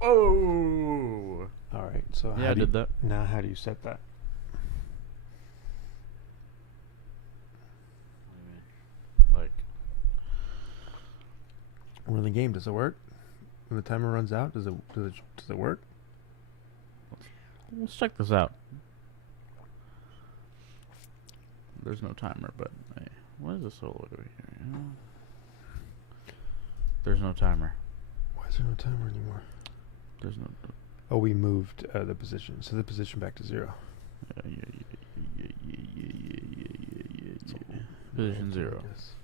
Oh. All right. So Yeah, how I do did you, that. now how do you set that? Like, When the game does it work? When the timer runs out, does it work? let's check this out. There's no timer, but hey, what is this all over here? You know? There's no timer. Why is there no timer anymore? There's no. Oh, we moved the position. So the position back to 0. Yeah. Position 0. Yes.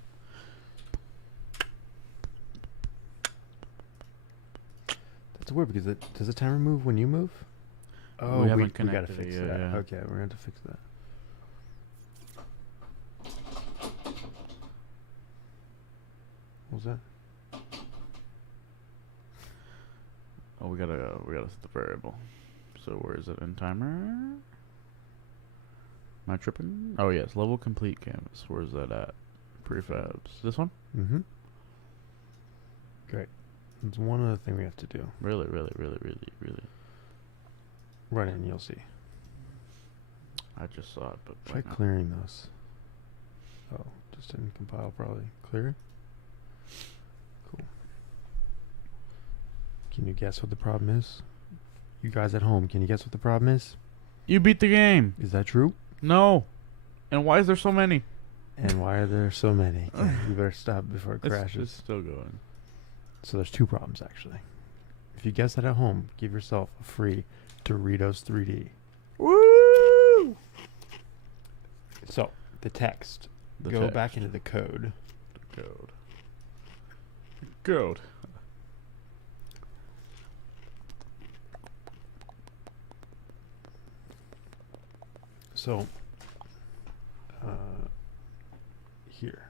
That's weird because does the timer move when you move? Oh, We haven't we gotta connected it fix yet, that. yeah. Okay, we're gonna have to fix that. What was that? Oh, we gotta set the variable. So where is it in timer? Am I tripping? Oh yes, level complete canvas. Where's that at? Prefabs. This one? Mm-hmm. Great. There's one other thing we have to do. Really. Run it and you'll see. I just saw it, but Try why not? clearing those. Oh, just didn't compile probably. Clear? Cool. Can you guess what the problem is? You guys at home, can you guess what the problem is? You beat the game. Is that true? No. And why is there so many? And why are there so many? Okay, you better stop before it It's crashes. still going. So there's 2 problems actually. If you guess that at home, give yourself a free Doritos 3D. Woo! So the text. The Go text. back into the code. Code. So here.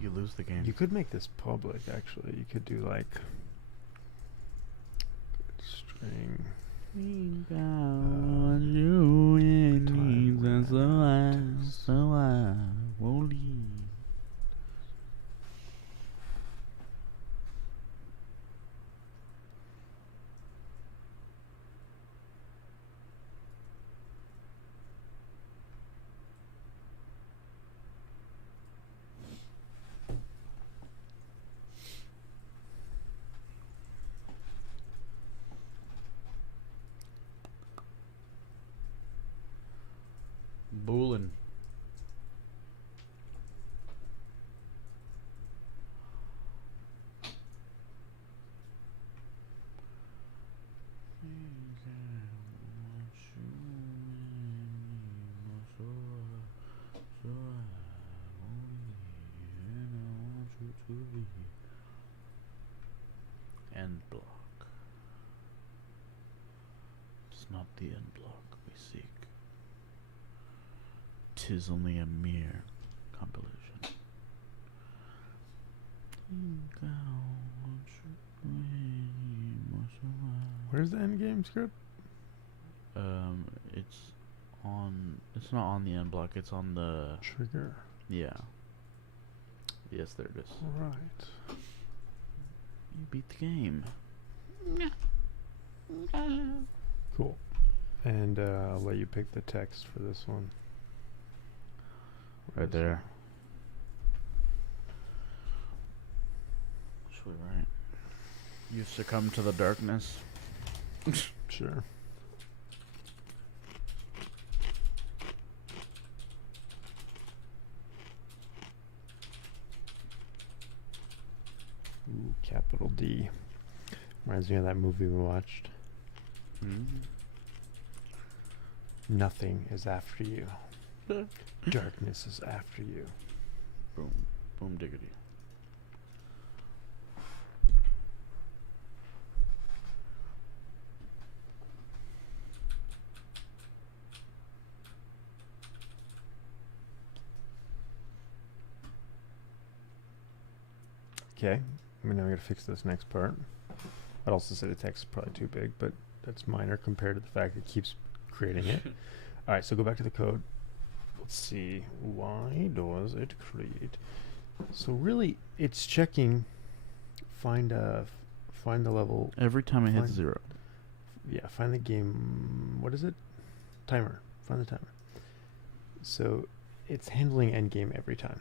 You lose the game. You could make this public actually. You could do like string We got you in time needs and when so I won't leave. Boolin. End block. It's not the end block we seek. 'Tis only a mere compilation. Where's the end game script? It's on. It's not on the end block. It's on the. Trigger. Yeah. Yes, there it is. Alright. You beat the game. Cool. And I'll let you pick the text for this one. Right there. Actually, right. You succumb to the darkness. Sure. Ooh, capital D. Reminds me of that movie we watched. Mm-hmm. Nothing is after you. Darkness is after you. Boom. Boom diggity. Okay. I mean, now we gotta fix this next part. I'd also say the text is probably too big, but that's minor compared to the fact that it keeps creating it. All right, so go back to the code. Let's see. Why does it create? So really, it's checking. Find the level. Every time it hits Fine. 0. Yeah, find the game. What is it? Timer. Find the timer. So it's handling end game every time.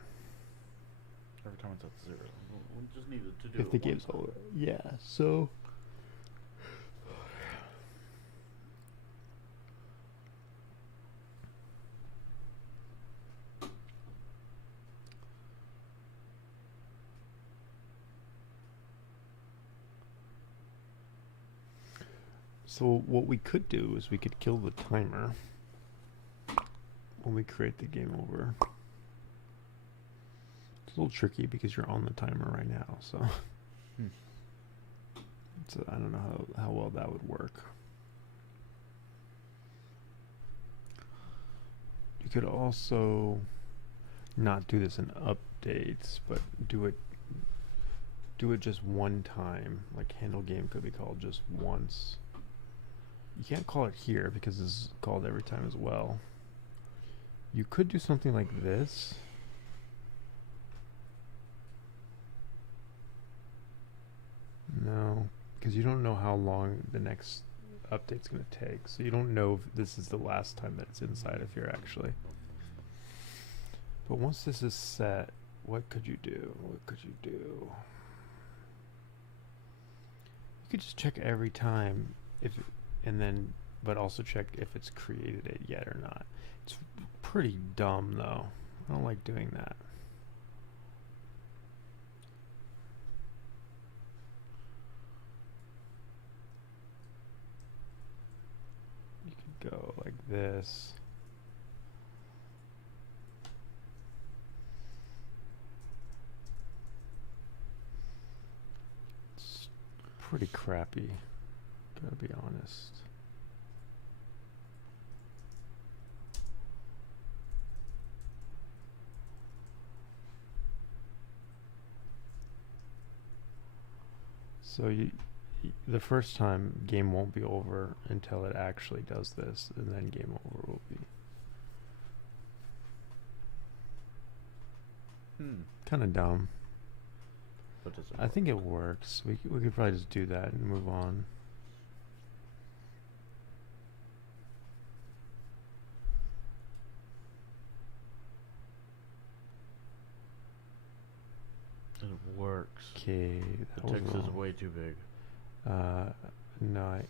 Every time it's at 0. We just need to do If it the one game's time. over. Yeah. So. So what we could do is we could kill the timer when we create the game over. It's a little tricky because you're on the timer right now, so I don't know how well that would work. You could also not do this in updates, but do it just one time. Like handle game could be called just once. You can't call it here because it's called every time as well. You could do something like this. No, because you don't know how long the next update's going to take. So you don't know if this is the last time that it's inside of here actually. But once this is set, what could you do? What could you do? You could just check every time but also check if it's created it yet or not. It's pretty dumb though. I don't like doing that. You could go like this. It's pretty crappy. Gotta be honest. So the first time game won't be over until it actually does this, and then game over will be. Kind of dumb. But does it I think it works. We could probably just do that and move on. It works. Okay, that The was text is wrong. way too big. No, I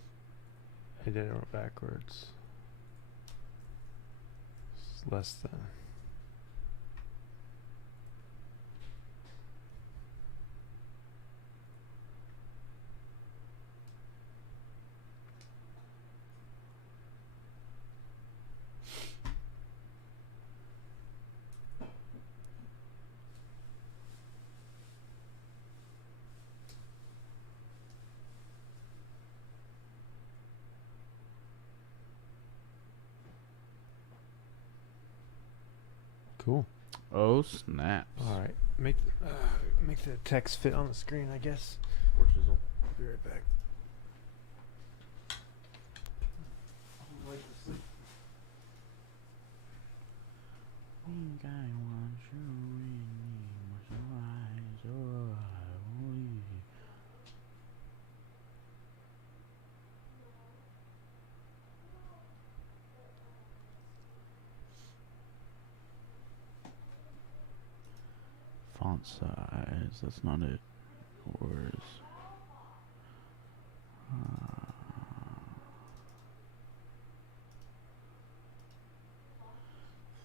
did it backwards. It's less than. Cool. Oh, snaps. All right, make the text fit on the screen, I guess. Poor shizzle. Be right back. Think I want you in me, was your eyes, oh, I will leave. Font size, that's not it. Words.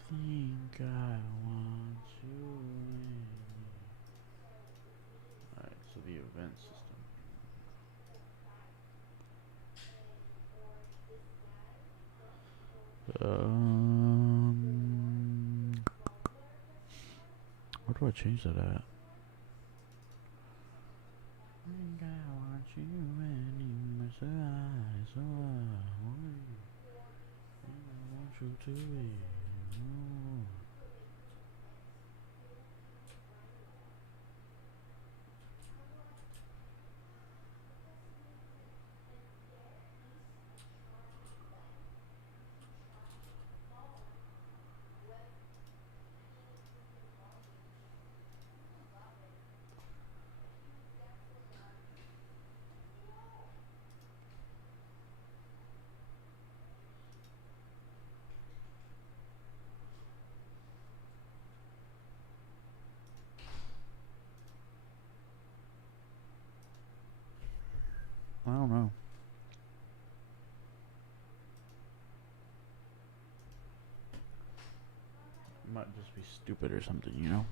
Think I want you in me. Alright, so the event system. Where do I change that at? Think I want you and you must lie, so I want you to be. I don't know. Might just be stupid or something, you know?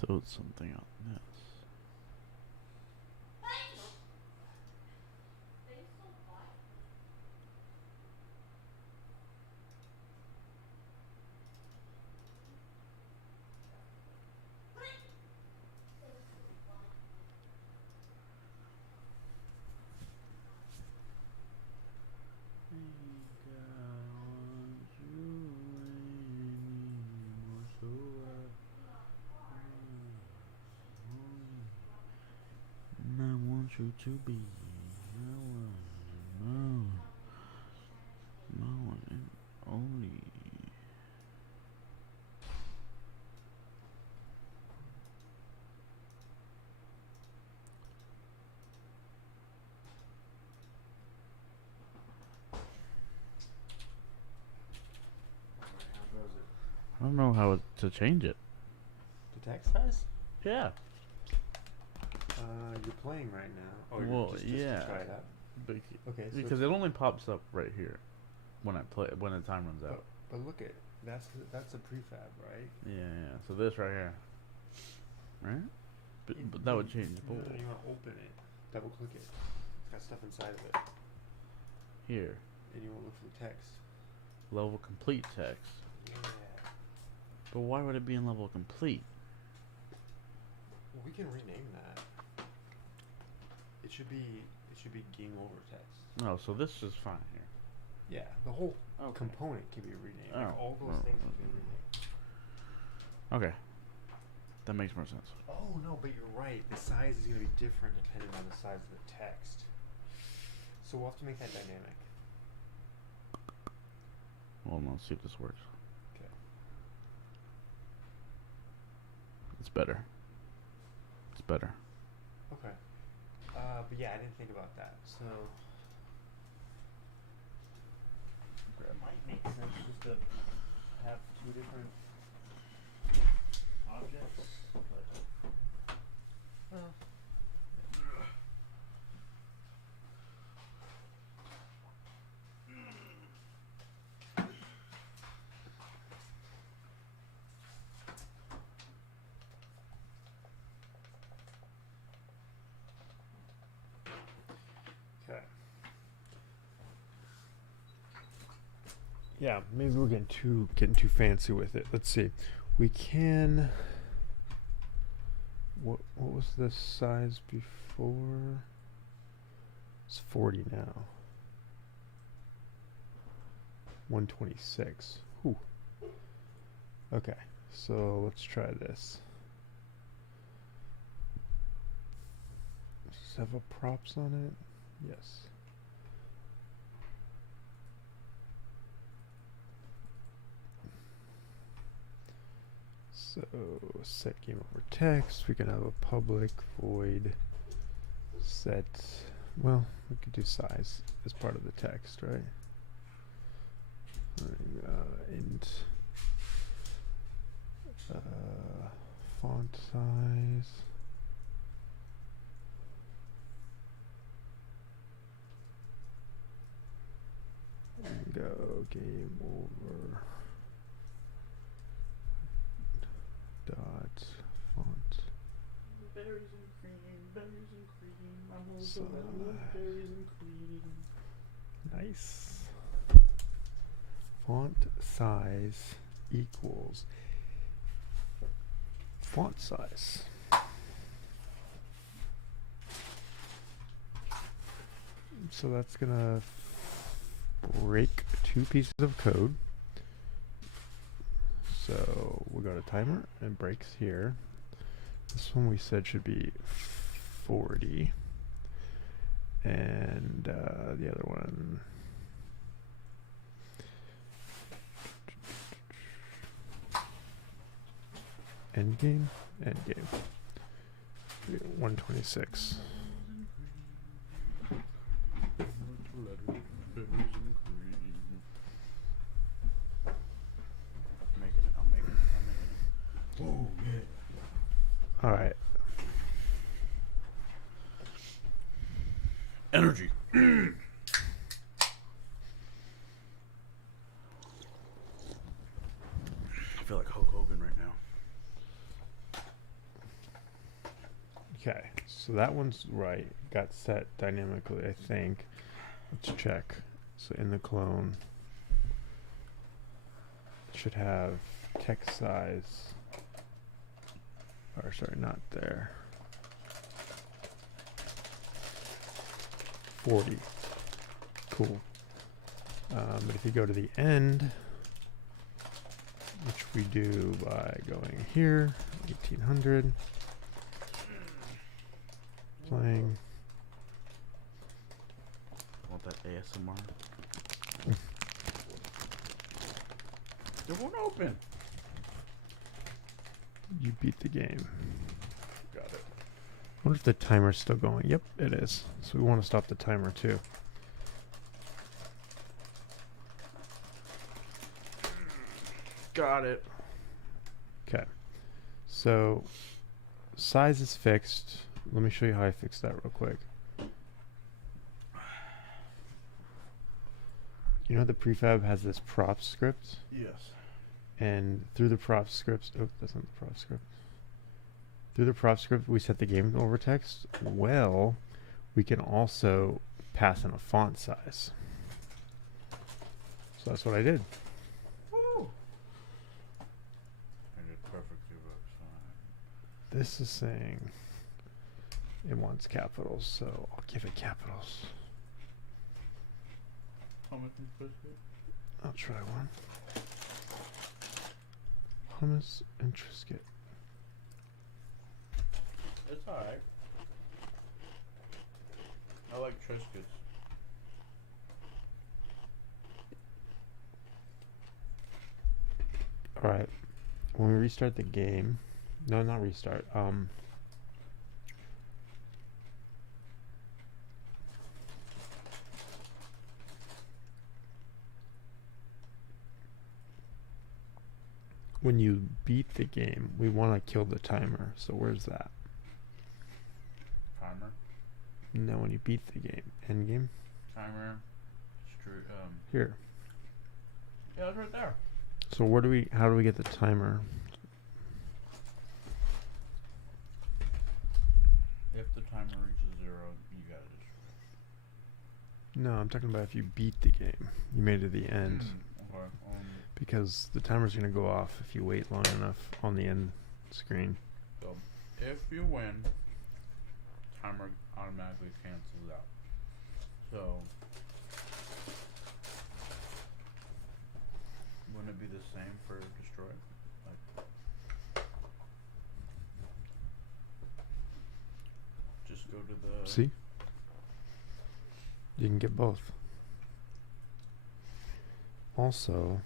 So it's something on this. I want you to be my one and only. I don't know how to change it. The text size? Yeah. You're playing right now. Oh, Well, just yeah. to try it out. Okay, so Because it only pops up right here when I play when the time runs out. but look at that's a prefab, right? Yeah. So this right here, right? But that would change the No, bowl. you want to open it, double click it. It's got stuff inside of it, Here, and you want to look for the text. level complete text. Yeah. But why would it be in level complete? Well, we can rename that. It should be game over text. No, so this is fine here. Yeah, the whole Okay. component can be renamed. Like Oh. all those Oh, things can be okay. renamed. Okay, that makes more sense. Oh no, but you're right. The size is going to be different depending on the size of the text. So we'll have to make that dynamic. Well, let's see if this works. Okay. It's better. It's better. Okay. But yeah, I didn't think about that. So it might make sense just to have two different objects. But, well. Okay. Yeah, maybe we're getting too fancy with it. Let's see. We can. What was the size before? It's 40 now. 126. Whew. Okay, so let's try this. Does this have a props on it? Yes. So set game over text. We can have a public void set. Well, we could do size as part of the text, right? And font size. Go game over. Dot font Berries and cream, berries and cream. I'm also berries and cream. nice. Font size equals font size. So that's gonna break 2 pieces of code. So we'll go to timer and breaks here. This one we said should be 40. And the other one. Endgame? Endgame. 126. I'm making it. Oh, yeah. Alright. Energy. I feel like Hulk Hogan right now. Okay, so that one's right. Got set dynamically, I think. Let's check. So in the clone, it should have text size. Or sorry, not there. 40. Cool. But if you go to the end, which we do by going here, 1800. Playing. Want that ASMR? It won't open. You beat the game. Got it. I wonder if the timer's still going. Yep, it is. So we want to stop the timer too. Got it. Okay. So size is fixed. Let me show you how I fix that real quick. You know the prefab has this prop script? Yes. And through the prop scripts, oh, that's not the prop script. Through the prop script, we set the game over text. Well, we can also pass in a font size. So that's what I did. Woo! I did perfectly works fine. This is saying it wants capitals, so I'll give it capitals. Hummus and biscuit. I'll try one. Hummus and Triscuit. It's alright. I like Triscuits. Alright. When we restart the game, no, not restart. When you beat the game, we want to kill the timer. So where's that? Timer. No, when you beat the game. End game? Timer. Here. Yeah, it's right there. So where do we, how do we get the timer? If the timer reaches 0, you gotta destroy. No, I'm talking about if you beat the game. You made it to the end. Okay. Because the timer's going to go off if you wait long enough on the end screen. So, if you win, timer automatically cancels out. So, wouldn't it be the same for destroy? Like, just go to the. See? You can get both. Also,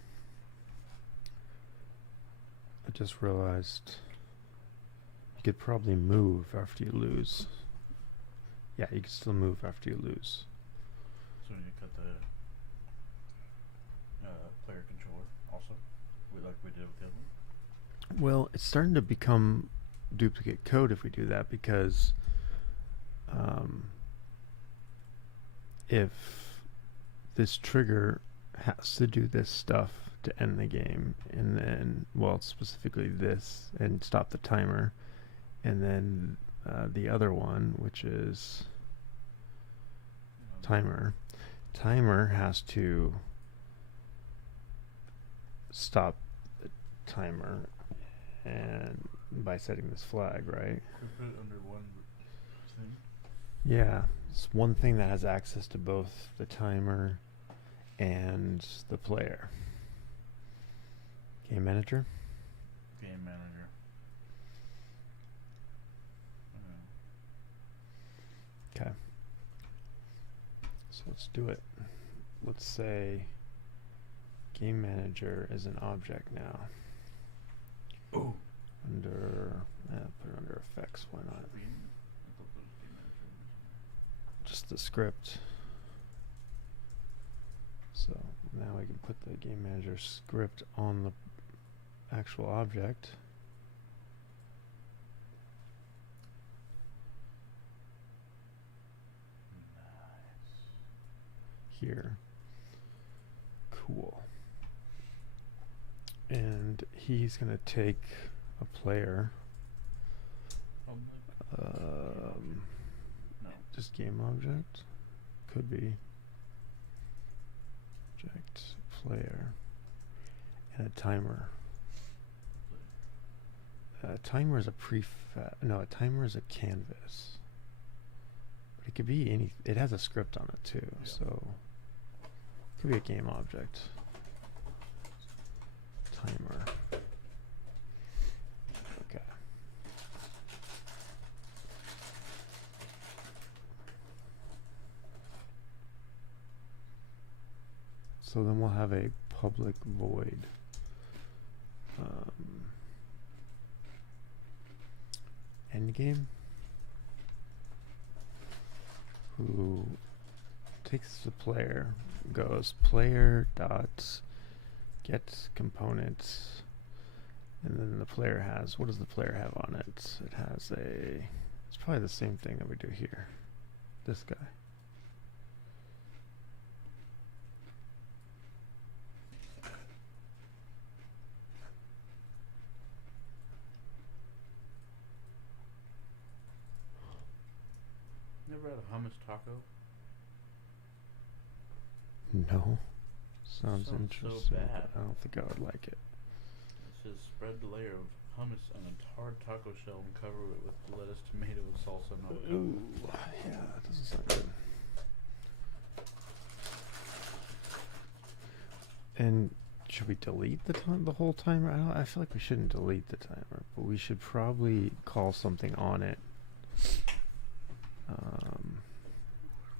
I just realized you could probably move after you lose. Yeah, you can still move after you lose. So you cut the player controller also, like we did with the other one. Well, it's starting to become duplicate code if we do that, because if this trigger has to do this stuff to end the game, and then, well, specifically this, and stop the timer, and then the other one, which is timer. Timer has to stop the timer, and by setting this flag, right? We put it under one thing. Yeah, it's one thing that has access to both the timer and the player. Game manager. Game manager. Okay. So let's do it. Let's say game manager is an object now. Oh. Under, put it under effects. Why not? Just the script. So now we can put the game manager script on the actual object. Here. Cool. And he's gonna take a player. No. Just game object. Could be. Object player. And a timer. A timer is a a timer is a canvas. But it could be any, it has a script on it too, Yeah. so it could be a game object. Timer. Okay. So then we'll have a public void. Endgame, who takes the player, goes player dot get components, and then the player has, what does the player have on it? It has a, it's probably the same thing that we do here. This guy. Never had a hummus taco? No. Sounds so interesting. bad. But I don't think I would like it. It says spread the layer of hummus on a hard taco shell and cover it with lettuce, tomato, salsa, and avocado. Ooh, yeah, that doesn't sound good. And should we delete the whole timer? I feel like we shouldn't delete the timer, but we should probably call something on it.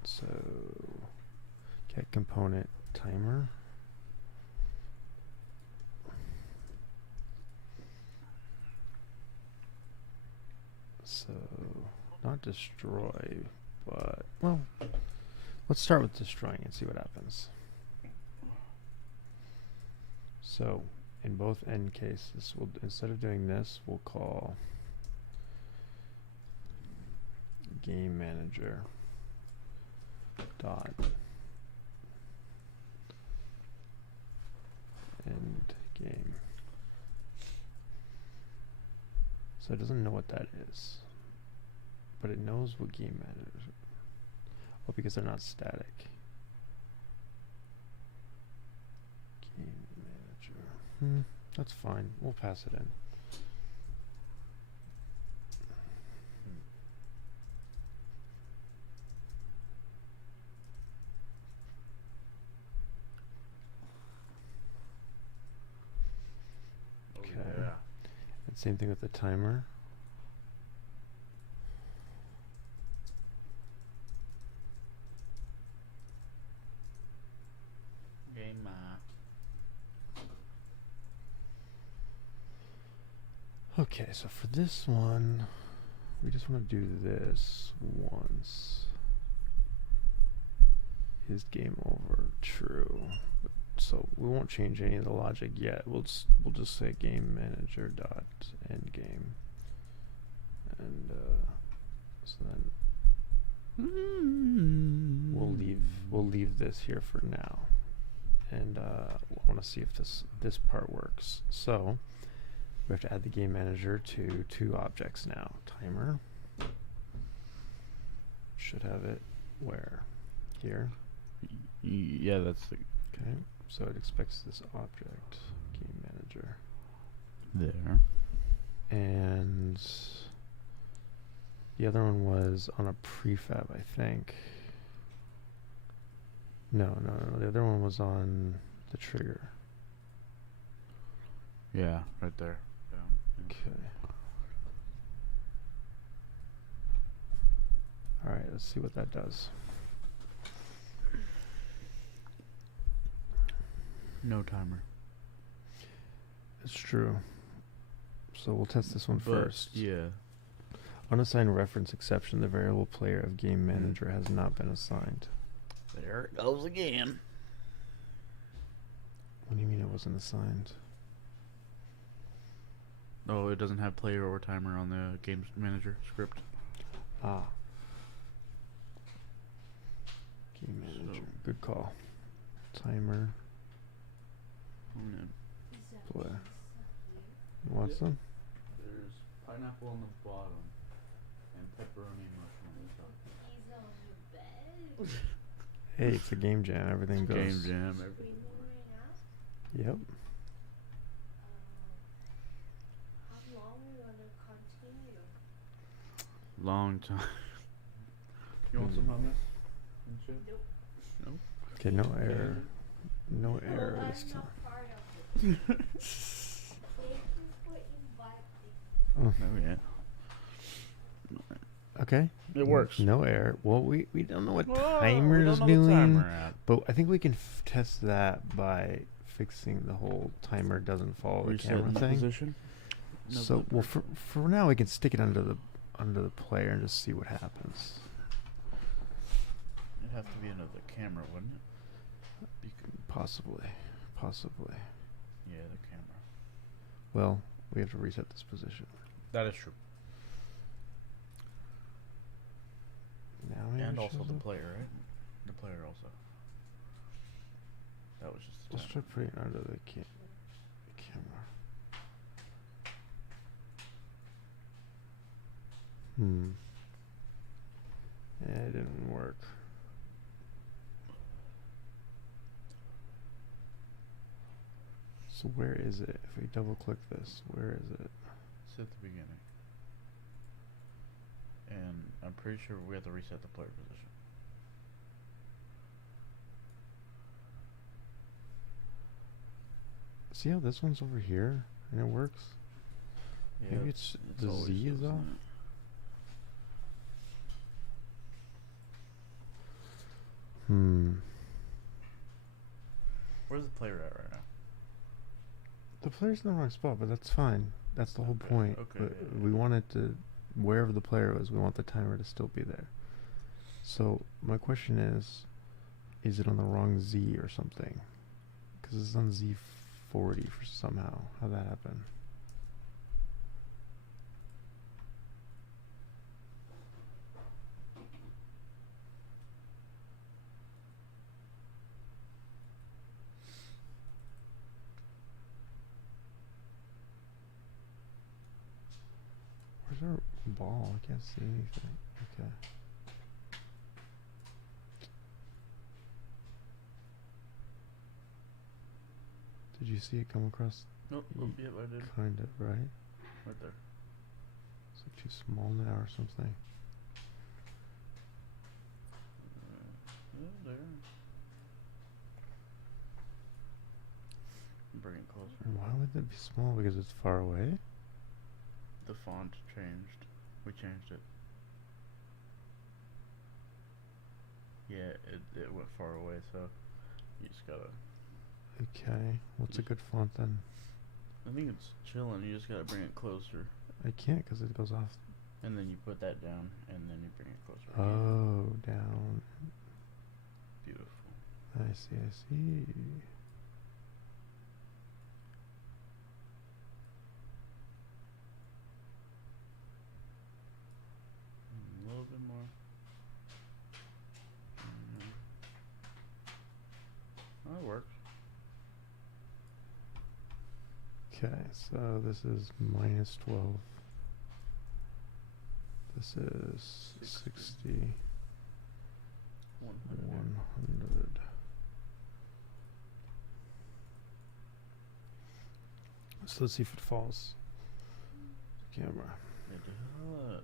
So get component timer. So not destroy, but well, let's start with destroying and see what happens. So in both end cases, we'll, instead of doing this, we'll call game manager dot end game. So it doesn't know what that is, but it knows what game manager. Oh, because they're not static. Game manager. That's fine. We'll pass it in. Oh, Okay. yeah. And same thing with the timer. Game Okay, so for this one, we just want to do this once. Is game over true? So we won't change any of the logic yet. We'll just say game manager dot end game, and so then we'll leave this here for now. and I want to see if this part works. So we have to add the game manager to 2 objects now. Timer. Should have it where? Here. Yeah, that's the Okay. So it expects this object, game manager. there. And the other one was on a prefab, I think. No. The other one was on the trigger. Yeah, right there. Okay. All right, let's see what that does. No timer. It's true. So we'll test this one first. Yeah. Unassigned reference exception. The variable player of game manager has not been assigned. There it goes again. What do you mean it wasn't assigned? Oh, it doesn't have player or timer on the game manager script. Ah. Game manager. So- Good call. Timer. Play. You want some? There's pineapple on the bottom and pepperoni mushroom on the top. Hey, it's a game jam. Everything goes. Game jam. Everything. Yep. How long are you gonna continue? Long time. You want some hummus and shit? Nope. Okay, no error. No Oh, error I'm this time. not part of it. Thank you for inviting me. Oh, Oh yeah. okay. It works. No error. Well, we don't know what Whoa, timer we is don't know the doing, timer at. but I think we can test that by fixing the whole timer doesn't follow the Reset camera in thing. position. No, So, but- well, for now, we can stick it under the player and just see what happens. It'd have to be under the camera, wouldn't it? Possibly. Yeah, the camera. Well, we have to reset this position. That is true. Now maybe And it also shows the up? player, right? The player also. That was just the Let's try timer. putting it under the camera. Yeah, it didn't work. So where is it? If we double click this, where is it? It's at the beginning. And I'm pretty sure we have to reset the player position. See how this one's over here and it works? Yeah, Maybe it's the always Z is isn't off? it? Where's the player at right now? The player's in the wrong spot, but that's fine. That's the whole Okay, point. okay, But yeah, yeah. we want it to, wherever the player is, we want the timer to still be there. So my question is it on the wrong Z or something? Because it's on Z40 for somehow. How'd that happen? Where's our ball? I can't see anything. Okay. Did you see it come across? Nope. Mm. Yep, I did. Kind of, right? Right there. It's like too small now or something. There. Bring it closer. And why would that be small? Because it's far away? The font changed. We changed it. Yeah, it went far away, so you just gotta. Okay. What's a good font then? I think it's chilling. You just gotta bring it closer, I can't because it goes off. and then you put that down, and then you bring it closer. again. Oh, down. Beautiful. I see, I see. A little bit more. Mhm. Oh, it works. Okay, so this is minus 12. This is 60. 100. 100. So let's see if it falls. Camera. It does.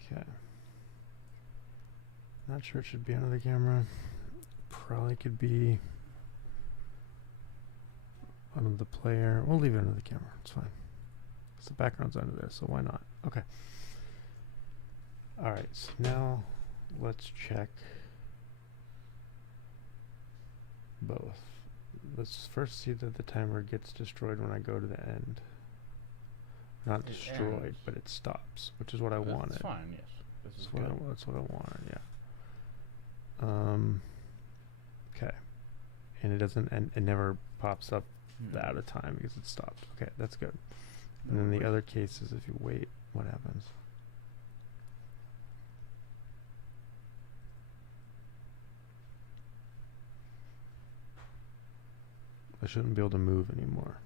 Okay. Not sure it should be under the camera. Probably could be under the player. We'll leave it under the camera. It's fine. Because the background's under there, so why not? Okay. Alright, so now let's check both. Let's first see that the timer gets destroyed when I go to the end. Not It destroyed, ends. but it stops, which is what I That's wanted. fine, yes. This is That's what, good. that's what I wanted, yeah. Okay. And it doesn't, and it never pops up the out of time because it stopped. Okay, that's good. And then the other case is if you wait, what happens? I shouldn't be able to move anymore.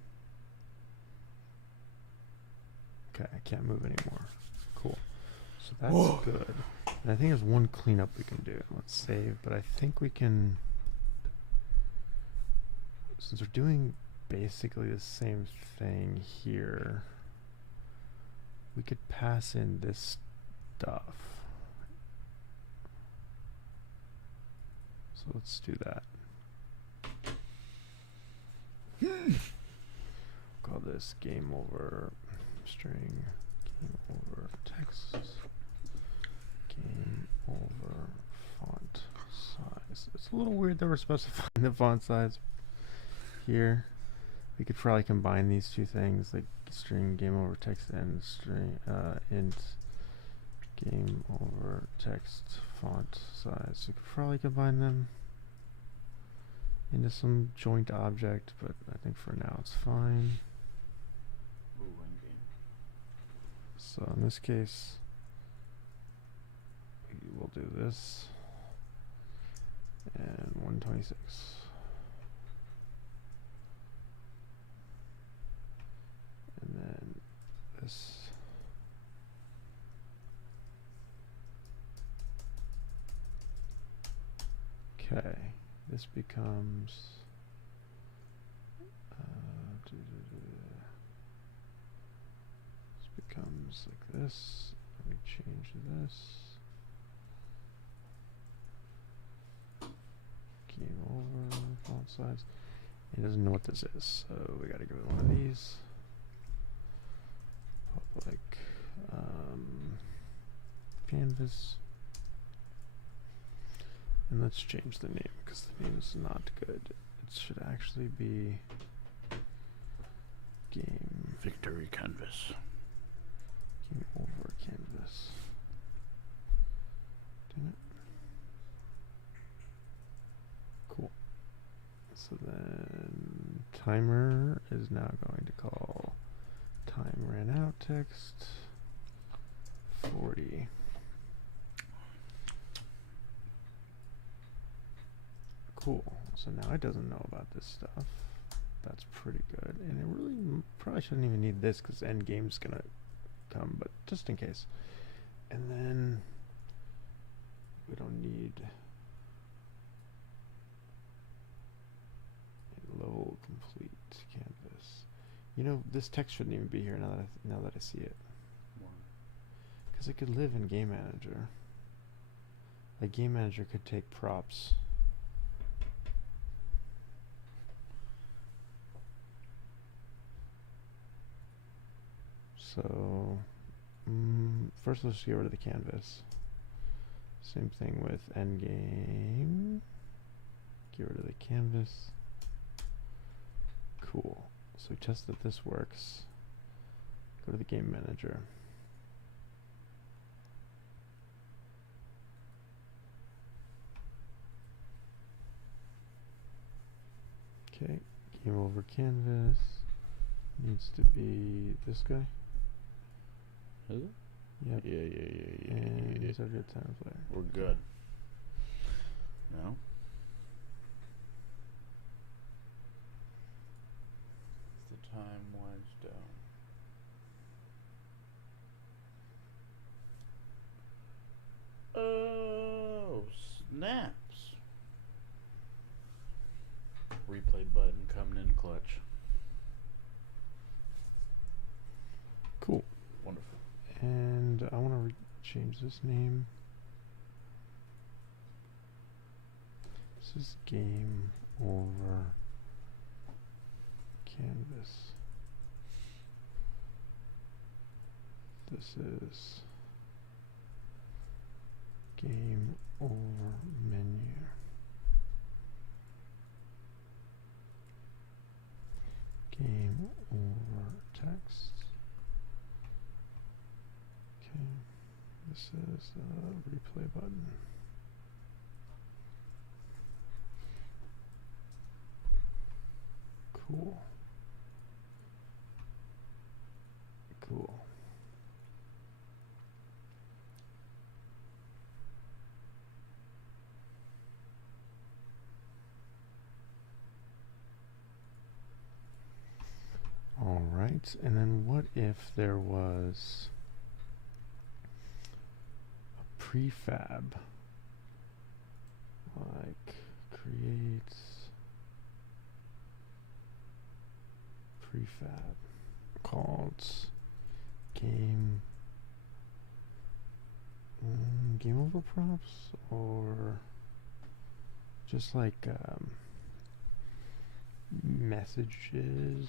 Okay, I can't move anymore. Cool. So that's good. And I think there's one cleanup we can do. Let's save, but I think we can, since we're doing basically the same thing here, we could pass in this stuff. So let's do that. Call this game over string, game over text, game over font size. It's a little weird that we're specifying the font size here. We could probably combine these two things, like string game over text and string int game over text font size. We could probably combine them into some joint object, but I think for now it's fine. Ooh, endgame. So in this case, we will do this and 126. And then this. Okay, this becomes this becomes like this. Let me change this. Game over font size. He doesn't know what this is, so we gotta give it one of these. Public canvas. And let's change the name because the name is not good. It should actually be game Victory canvas. game over canvas. Damn it. Cool. So then timer is now going to call time ran out text 40. Cool. So now it doesn't know about this stuff. That's pretty good. And it really probably shouldn't even need this because end game's gonna come, but just in case. And then we don't need a low complete canvas. You know, this text shouldn't even be here now that I see it. Because it could live in Game Manager. Like Game Manager could take props. So, first let's get rid of the canvas. Same thing with endgame. Get rid of the canvas. Cool. So we test that this works. Go to the game manager. Okay, game over canvas needs to be this guy. Is it? Yep. Yeah. And subject time player. We're good. No? It's the Snaps. Replay button coming in clutch. Cool. Wonderful. And I want to change this name. This is game over canvas. This is game over menu. Game over text. Okay, this is the replay button. Cool. Cool. All right, and then what if there was a prefab, like create prefab called game game over props, or just like messages,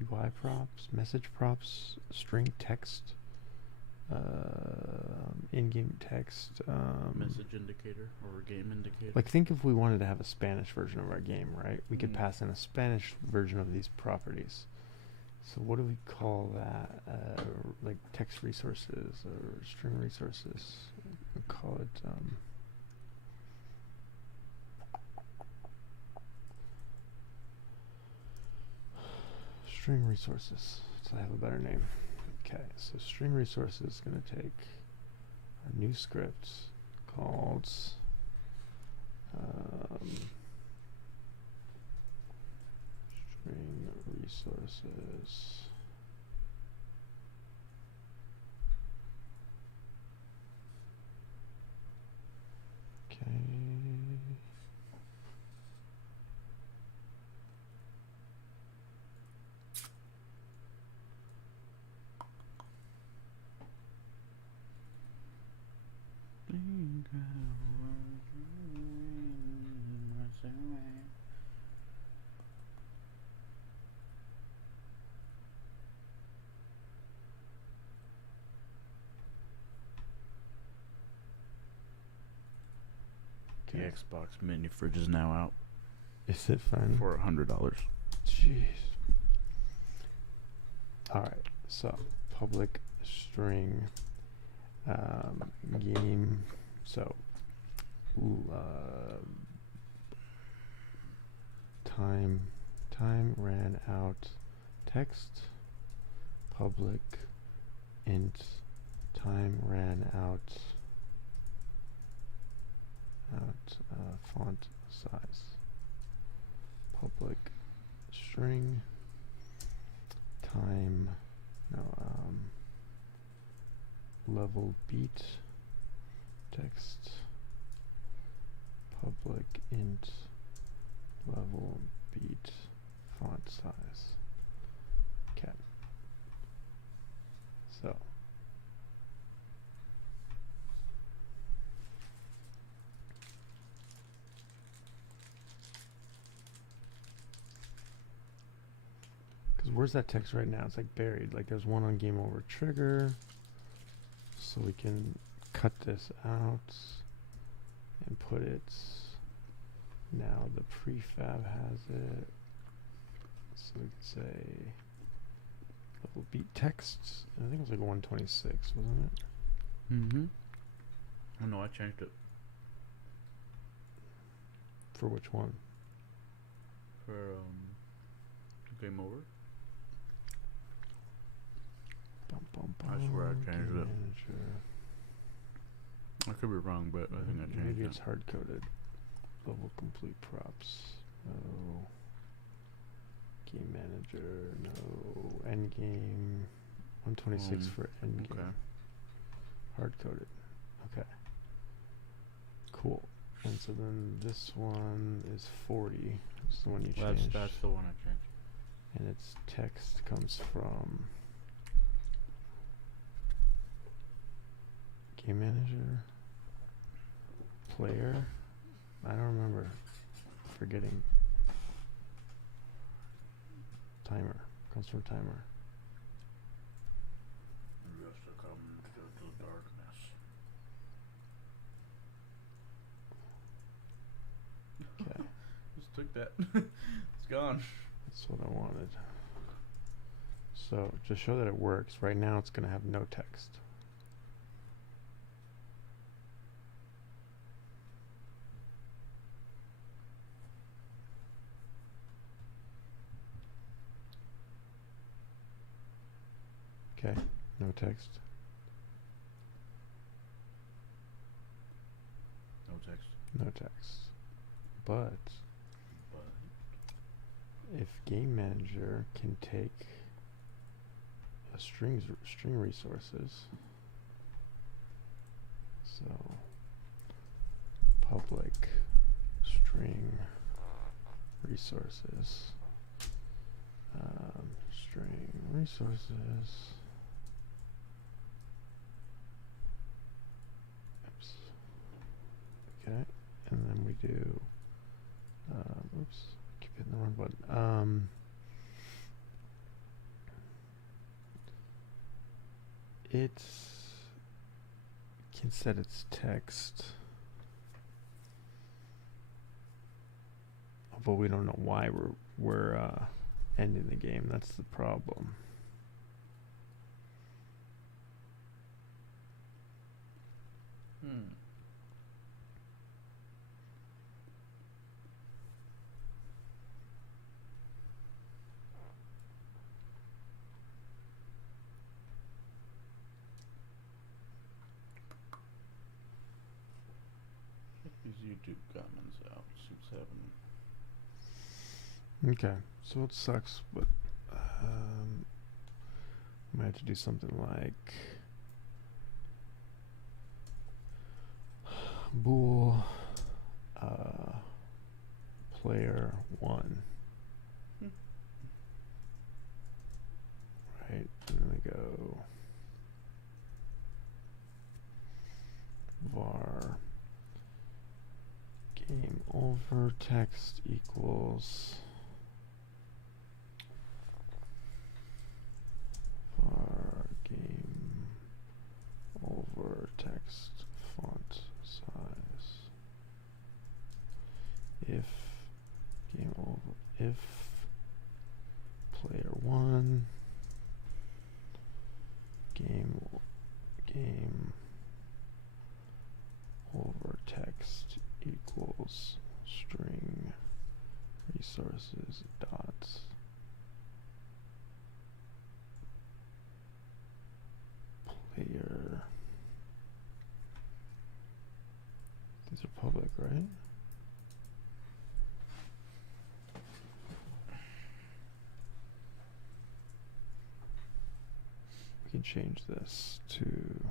UI props, message props, string text, in-game text, Message indicator or game indicator. like think if we wanted to have a Spanish version of our game, right? We could Mm. pass in a Spanish version of these properties. So what do we call that? Like text resources or string resources? We call it string resources. So I have a better name. Okay, so string resources is going to take a new script called string resources. Okay. The Okay. Xbox mini fridge is now out Is it fun? for $100. Jeez. Alright, so public string game. So time ran out text public int time ran out font size public string time level beat text public int level beat font size. Okay, so because where's that text right now? It's like buried. Like there's one on game over trigger, so we can cut this out and put it. Now the prefab has it, so we could say level beat text. I think it was like 126, wasn't it? Mm-hmm. Oh no, I changed it For which one? for game over. Bum, bum, I swear I bum, changed game it. manager. I could be wrong, but I think I changed Maybe it. it's hard coded. Level complete props. No. Game manager. No. End game. 126 for end game. Okay. Hard coded. Okay. Cool. And so then this one is 40. It's the one you changed. That's the one I changed. And its text comes from Game Manager, Player. I don't remember. Forgetting. Timer. Comes from Timer. Just to come to the darkness. Okay. Just took that. It's gone. That's what I wanted. So, to show that it works, right now it's going to have no text. Okay, no text. No text. No text. But But if Game Manager can take a string resources, so public string resources, string resources. Oops. Okay, and then we do. Oops, keep hitting the wrong button. It can set its text, but we don't know why we're ending the game. That's the problem. check these YouTube comments out. See what's happening. Okay, so it sucks, but might have to do something like bool player 1. Right, and then we go var game over text equals var game over text font size. If game over, if player 1 game over text equals string resources dot player. These are public, right? We can change this to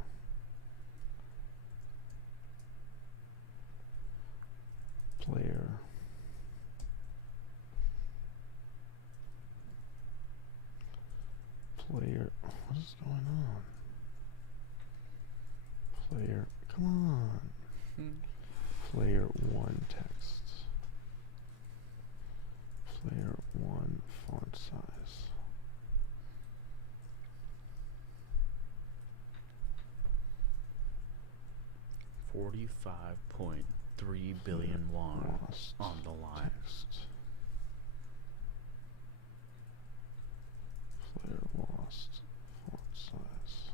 player what is going on? Player, come on. Player 1 text. Player 1 font size. $45.3 billion won Lost on the line. text. Player lost font size.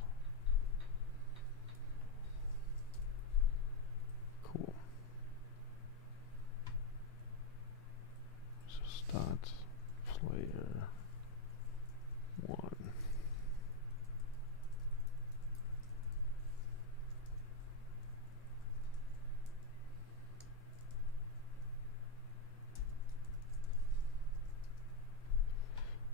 Cool. So dot player 1.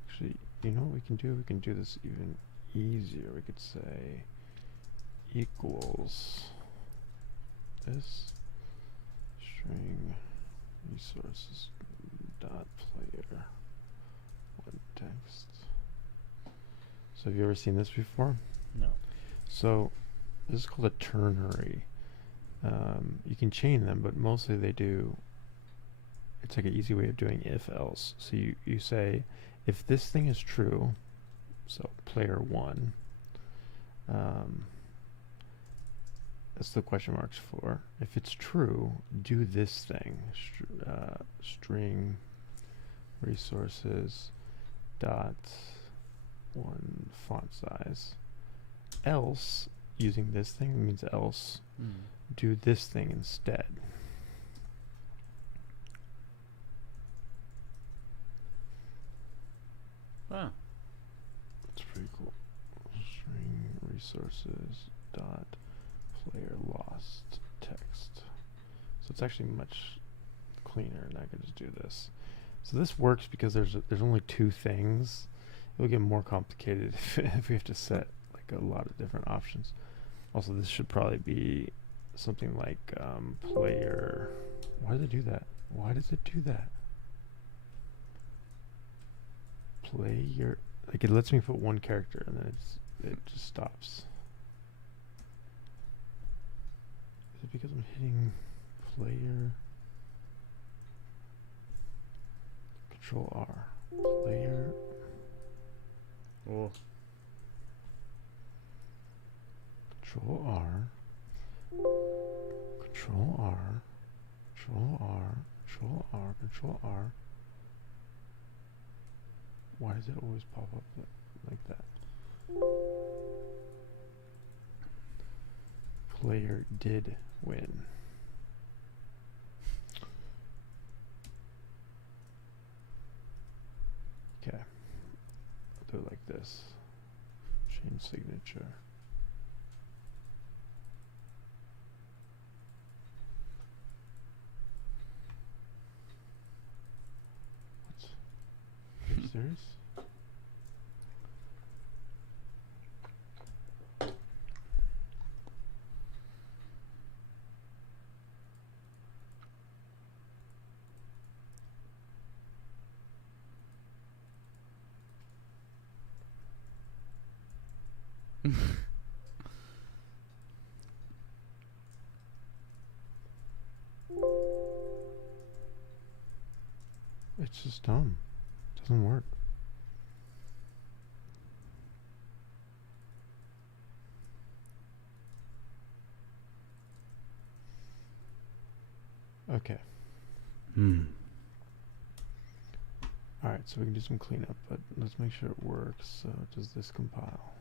Actually, you know what we can do? We can do this even easier. We could say equals this string resources dot player one text. So have you ever seen this before? No. So this is called a ternary. You can chain them, but mostly they do. It's like an easy way of doing if else. So you say if this thing is true, so player one. That's the question marks for. If it's true, do this thing. String resources dot one font size. Else, using this thing means else, do this thing instead. Wow. That's pretty cool. String resources dot player lost text. So it's actually much cleaner, and I can just do this. So this works because there's only two things. It'll get more complicated if we have to set like a lot of different options. Also, this should probably be something like player. Why does it do that? Why does it do that? Player. Like it lets me put one character and then it just stops. Is it because I'm hitting player? Control R. Player. Oh. Control R. Control R. Control R. Control R. Control R. Why does it always pop up like that? Player did win. Okay. I'll do it like this. Change signature. What? Are you serious? It's just dumb. It doesn't work. Okay. Alright, so we can do some cleanup, but let's make sure it works. So does this compile?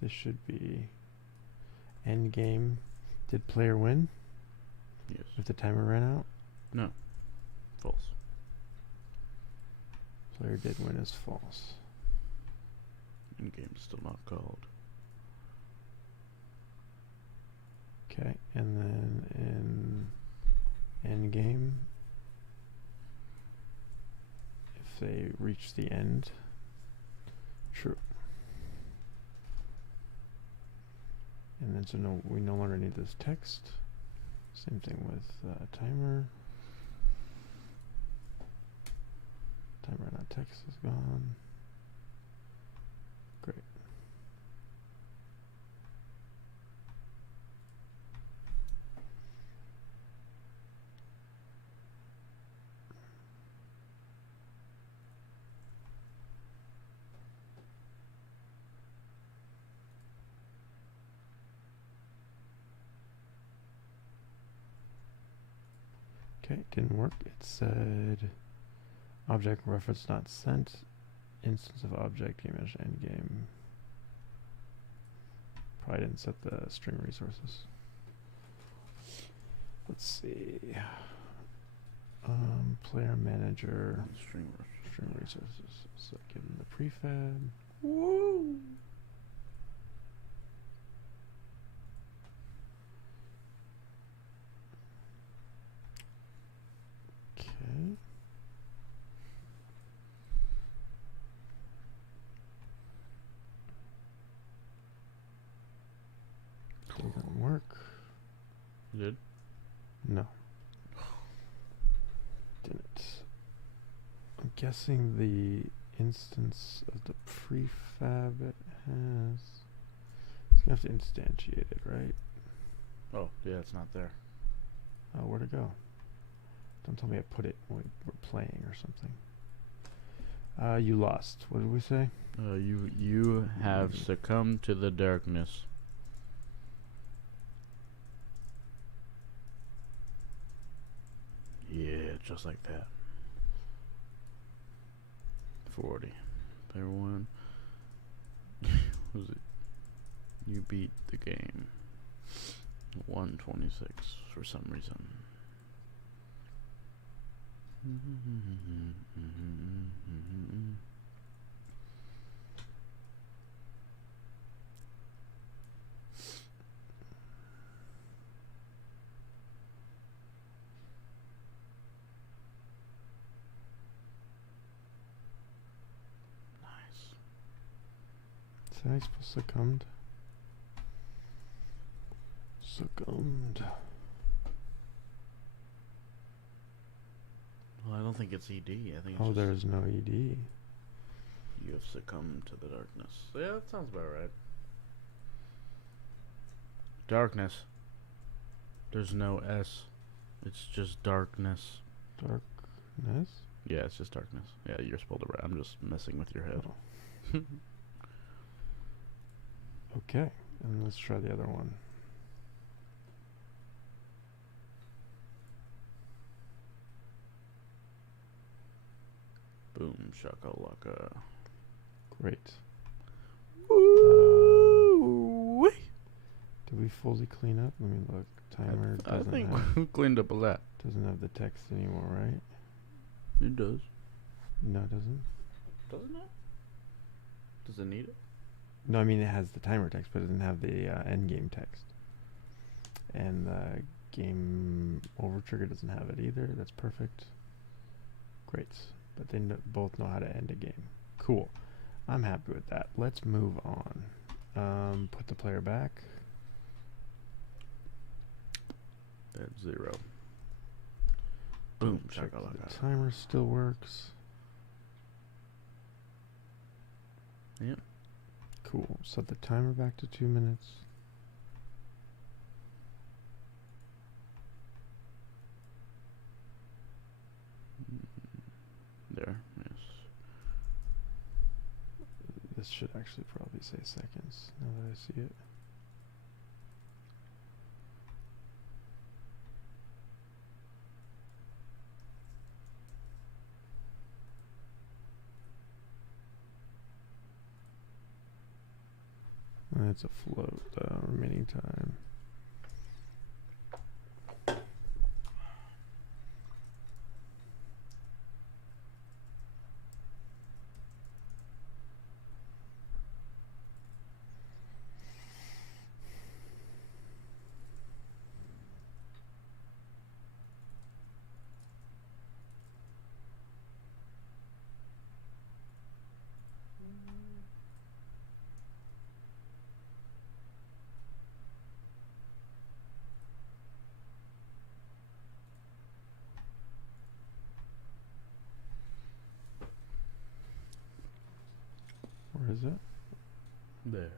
This should be end game. Did player win? Yes. If the timer ran out? No. False. Player did win is false. In game still not called. Okay, and then in end game, if they reach the end, true. And then so we no longer need this text. Same thing with timer. Timer not text is gone. Great. Okay, didn't work. It said object reference not sent, instance of object game as end game. Probably didn't set the string resources. Let's see. Player manager String resources. So give them the prefab. Woo! Okay. work. You did? No. Didn't. I'm guessing the instance of the prefab it has. It's gonna have to instantiate it, right? Oh, yeah, it's not there. Oh, where'd it go? Don't tell me I put it when we were playing or something. You lost. What did we say? You have succumbed to the darkness. Yeah, just like that. 40. Player 1. Was it? You beat the game. 126 for some reason. Nice. Is that how you supposed to succumbed? Succumbed. Well, I don't think it's ED. I think it's Oh, just there's no ED. you have succumbed to the darkness. Yeah, that sounds about right. Darkness. There's no S. It's just darkness. Darkness? Yeah, it's just darkness. Yeah, you're spelled it right. I'm just messing with your head. Oh. Okay, and let's try the other one. Boom, shakalaka. Great. Ooh, Did we fully clean up? Let me look. Timer I doesn't think have we cleaned up a lot. doesn't have the text anymore, right? It does. No, it doesn't. Doesn't it? Does it need it? No, I mean it has the timer text, but it doesn't have the end game text. And the game over trigger doesn't have it either. That's perfect. Great. But they both know how to end a game. Cool. I'm happy with that. Let's move on. Put the player back. That's 0. Boom, Check shakalaka. the timer still works. Yep. Cool. Set the timer back to 2 minutes. There, yes. This should actually probably say seconds now that I see it. That's a float, remaining time. Where is it? There.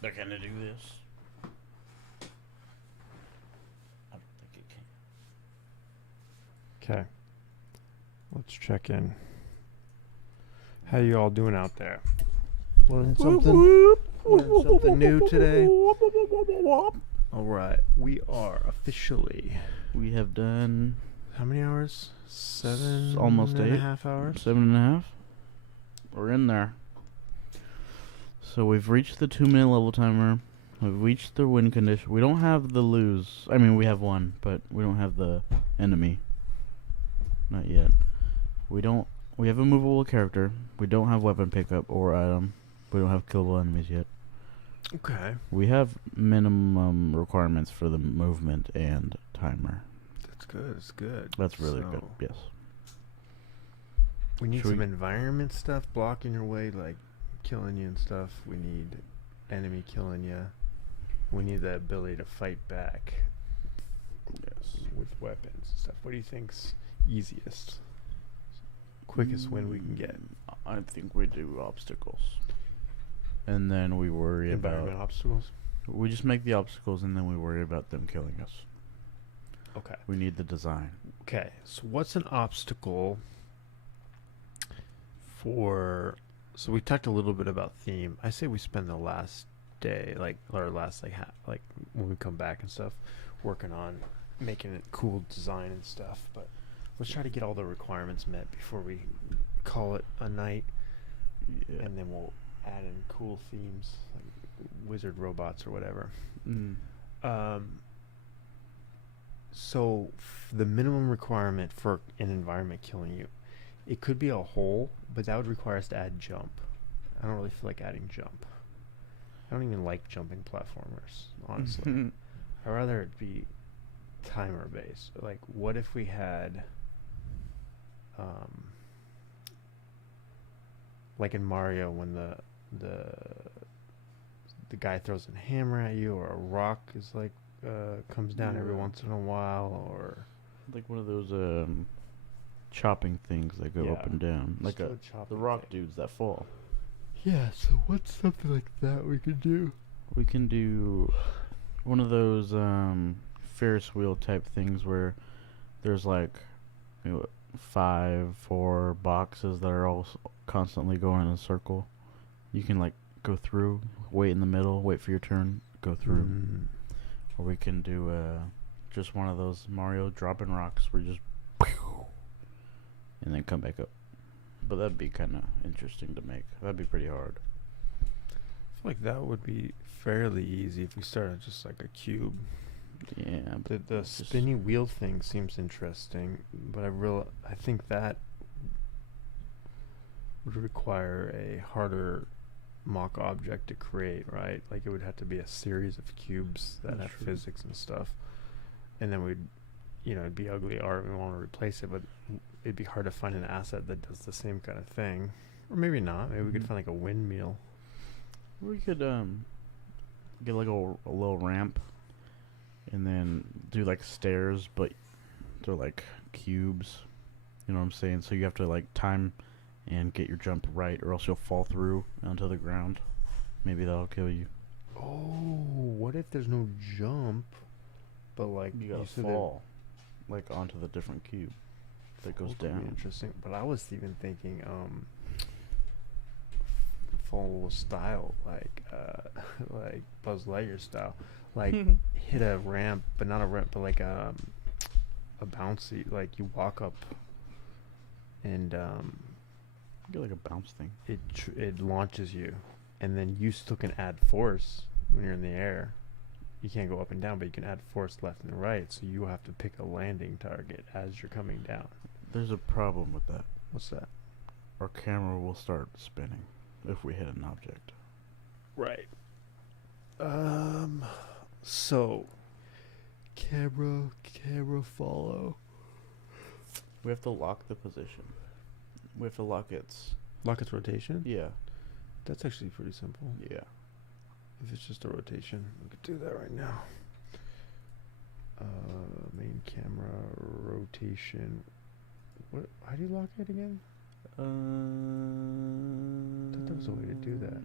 They're gonna do this. I don't think it can. Okay. Let's check in. How you all doing out there? Learning something? Learning something new today? All right. We are officially. We have done How many hours? 7. almost and a 8. half hours. 7.5. We're in there. So we've reached the 2-minute level timer. We've reached the win condition. We don't have the lose. I mean, we have one, but we don't have the enemy. Not yet. We have a movable character. We don't have weapon pickup or item. We don't have killable enemies yet. Okay. We have minimum requirements for the movement and timer. That's good. It's good. That's really good. So, Yes. We need Should some we- environment stuff blocking your way, like killing you and stuff. We need enemy killing you. We need the ability to fight back Yes. with weapons and stuff. What do you think's easiest? Quickest win we can get? I think we do obstacles. And then we worry Environment about... obstacles? We just make the obstacles and then we worry about them killing us. Okay. We need the design. Okay, so what's an obstacle for... So we talked a little bit about theme. I say we spend the last day, like, or last, like when we come back and stuff, working on making it cool design and stuff. But let's try to get all the requirements met before we call it a night. Yeah. And then we'll add in cool themes, like wizard robots or whatever. Mm. So the minimum requirement for an environment killing you, it could be a hole, but that would require us to add jump. I don't really feel like adding jump. I don't even like jumping platformers, honestly. I'd rather it be timer based. Like, what if we had, like in Mario, when the guy throws a hammer at you, or a rock is like comes down every Yeah. once in a while, or Like one of those chopping things that go Yeah. up and down. Like Still the chopping rock thing. dudes that fall. Yeah, so what's something like that we could do? We can do one of those Ferris wheel type things where there's like 4 boxes that are all constantly going in a circle. You can like go through, wait in the middle, wait for your turn, go through. Mm. Or we can do just one of those Mario dropping rocks where you just and then come back up. But that'd be kind of interesting to make. That'd be pretty hard. I feel like that would be fairly easy if we started just like a cube. Yeah, but The it's just- spinny wheel thing seems interesting, but I think that would require a harder mock object to create, right? Like it would have to be a series of cubes that That's have true. physics and stuff, and then we'd, it'd be ugly art. We want to replace it, but it'd be hard to find an asset that does the same kind of thing, or maybe not. Maybe we could Mhm. find like a windmill. we could get like a little ramp and then do like stairs, but they're like cubes. You know what I'm saying? So you have to like time and get your jump right, or else you'll fall through onto the ground. Maybe that'll kill you. Oh, what if there's no jump, but like You gotta said that fall like onto the different cube that goes fall could be down. interesting, but I was even thinking fall style, like like Buzz Lightyear style, like hit a ramp, but not a ramp, but like a bouncy, like you walk up and Get like a bounce thing. it launches you, and then you still can add force when you're in the air. You can't go up and down, but you can add force left and right, so you have to pick a landing target as you're coming down. There's a problem with that. What's that? Our camera will start spinning if we hit an object. Right. So camera follow. We have to lock the position. We have to lock its... Lock its rotation? Yeah. That's actually pretty simple. Yeah. If it's just a rotation, we could do that right now. Main camera rotation. What? How do you lock it again? I thought there was a way to do that.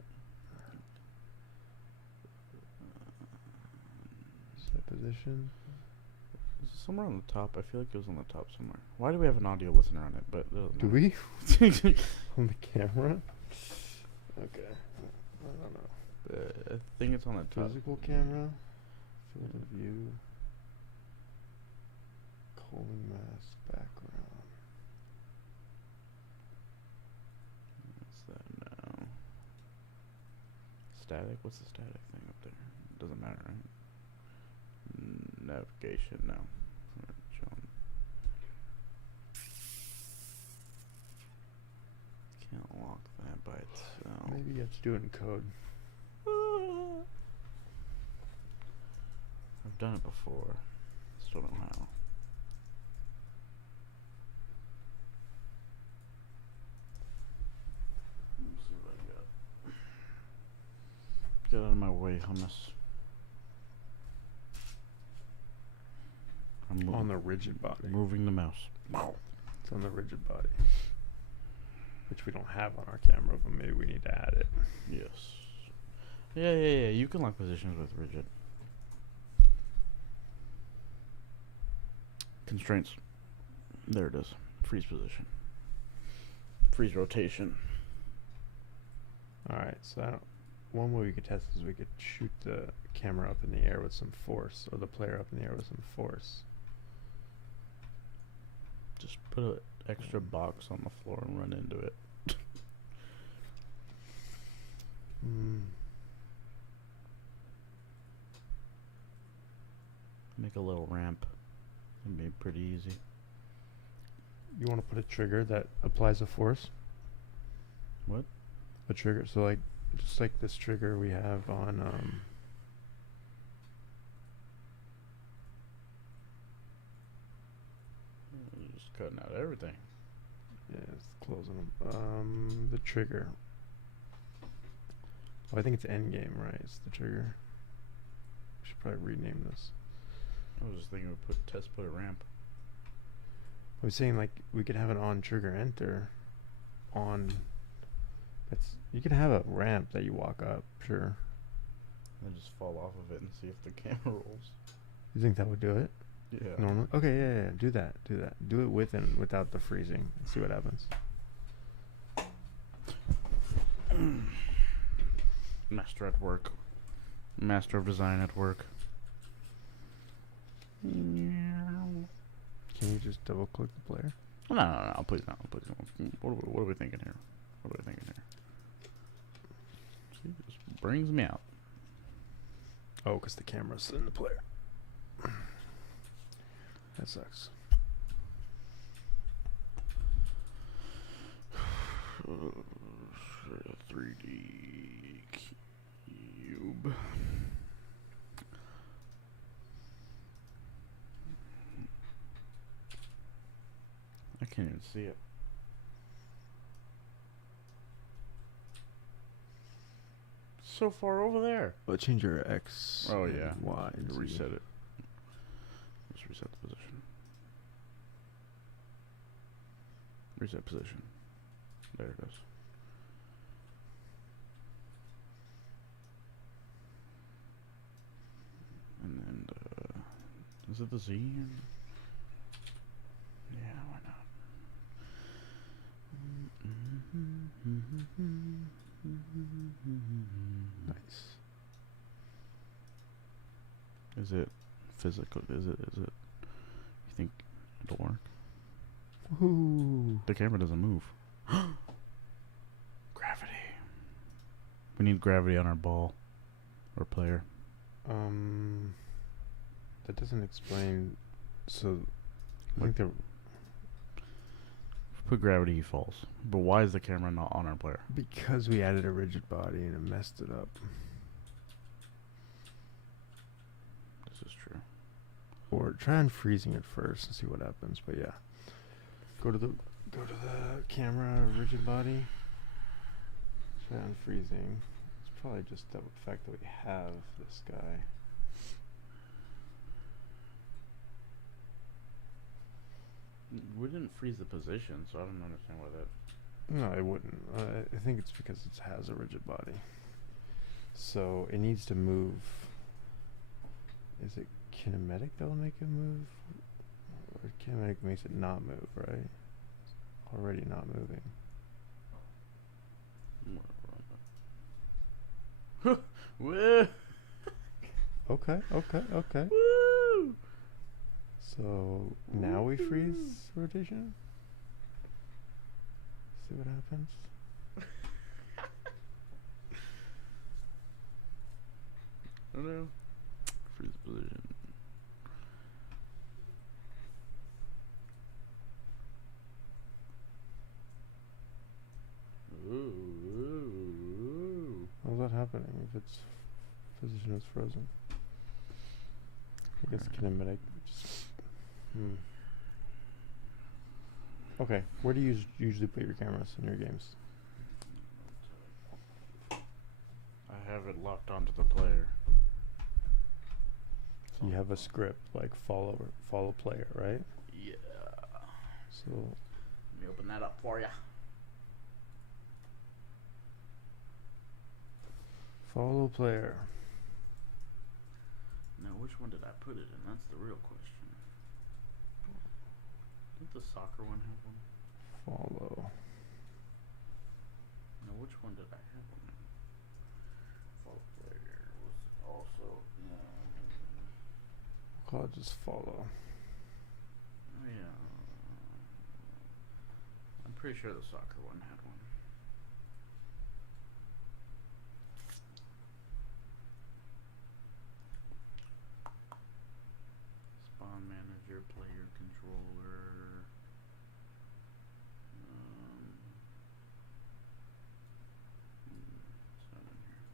Set position. Somewhere on the top. I feel like it was on the top somewhere. Why do we have an audio listener on it? But it doesn't Do matter. we? On the camera? Okay. I don't know. I think it's on the top. Physical camera. Field of view. Calling mask background. What's that now? Static? What's the static thing up there? Doesn't matter, right? Navigation, no. Alright, John. Can't lock that by itself. Maybe you have to do it in code. I've done it before. Still don't know how. Let me see what I got. my way, hummus. I'm On the rigid body. moving the mouse. It's on the rigid body. Which we don't have on our camera, but maybe we need to add it. Yes. Yeah. You can lock positions with rigid. Constraints. There it is. Freeze position. Freeze rotation. Alright, so one way we could test is we could shoot the camera up in the air with some force, or the player up in the air with some force. Just put an extra box on the floor and run into it. Make a little ramp. It'd be pretty easy. You want to put a trigger that applies a force? What? A trigger, so like, just like this trigger we have on, Just cutting out everything. yeah, it's closing them. The trigger. Oh, I think it's endgame, right? It's the trigger. We should probably rename this. I was just thinking we put a ramp. I was saying like we could have an on trigger enter on. That's you could have a ramp that you walk up, sure. And then just fall off of it and see if the camera rolls. You think that would do it? Yeah. Normally? Okay, yeah. Do that. Do it with and without the freezing and see what happens. Master at work. Master of design at work. Can you just double click the player? No, please no. What are we thinking here? See, it just brings me out. Oh, because the camera's in the player. That sucks. 3D cube. I can't even see it. So far over there. Well, change your X. Oh yeah. Y. And Z. Reset it. Just reset the position. Reset position. There it is. And then is it the Z? Yeah, why not? Nice. Is it physical? Is it? You think it'll work? Woohoo! The camera doesn't move. Gravity. We need gravity on our ball or player. That doesn't explain. So, I What? think the Put gravity, he falls. But why is the camera not on our player? because we added a rigid body and it messed it up. This is true. Or try unfreezing it first and see what happens. But yeah, go to the camera rigid body. Try unfreezing. It's probably just the fact that we have this guy. We didn't freeze the position, so I don't understand why that. No, it wouldn't. I think it's because it has a rigid body. So it needs to move. Is it kinematic that'll make it move? Or kinematic makes it not move, right? It's already not moving. Woo! Okay. Woo! So now we freeze rotation? See what happens? I don't know. Freeze position. Ooh. How's that happening if its position is frozen? I guess kinematic. Okay, where do you usually put your cameras in your games? I have it locked onto the player. So you have a script like follow player, right? Yeah. So Let me open that up for you. follow player. Now, which one did I put it in? That's the real question. Didn't the soccer one have one? Follow. Now, which one did I have one in? Follow player was also. I'll call it just follow. Oh, yeah. I'm pretty sure the soccer one had one. Spawn manager, player controller. It's not in here.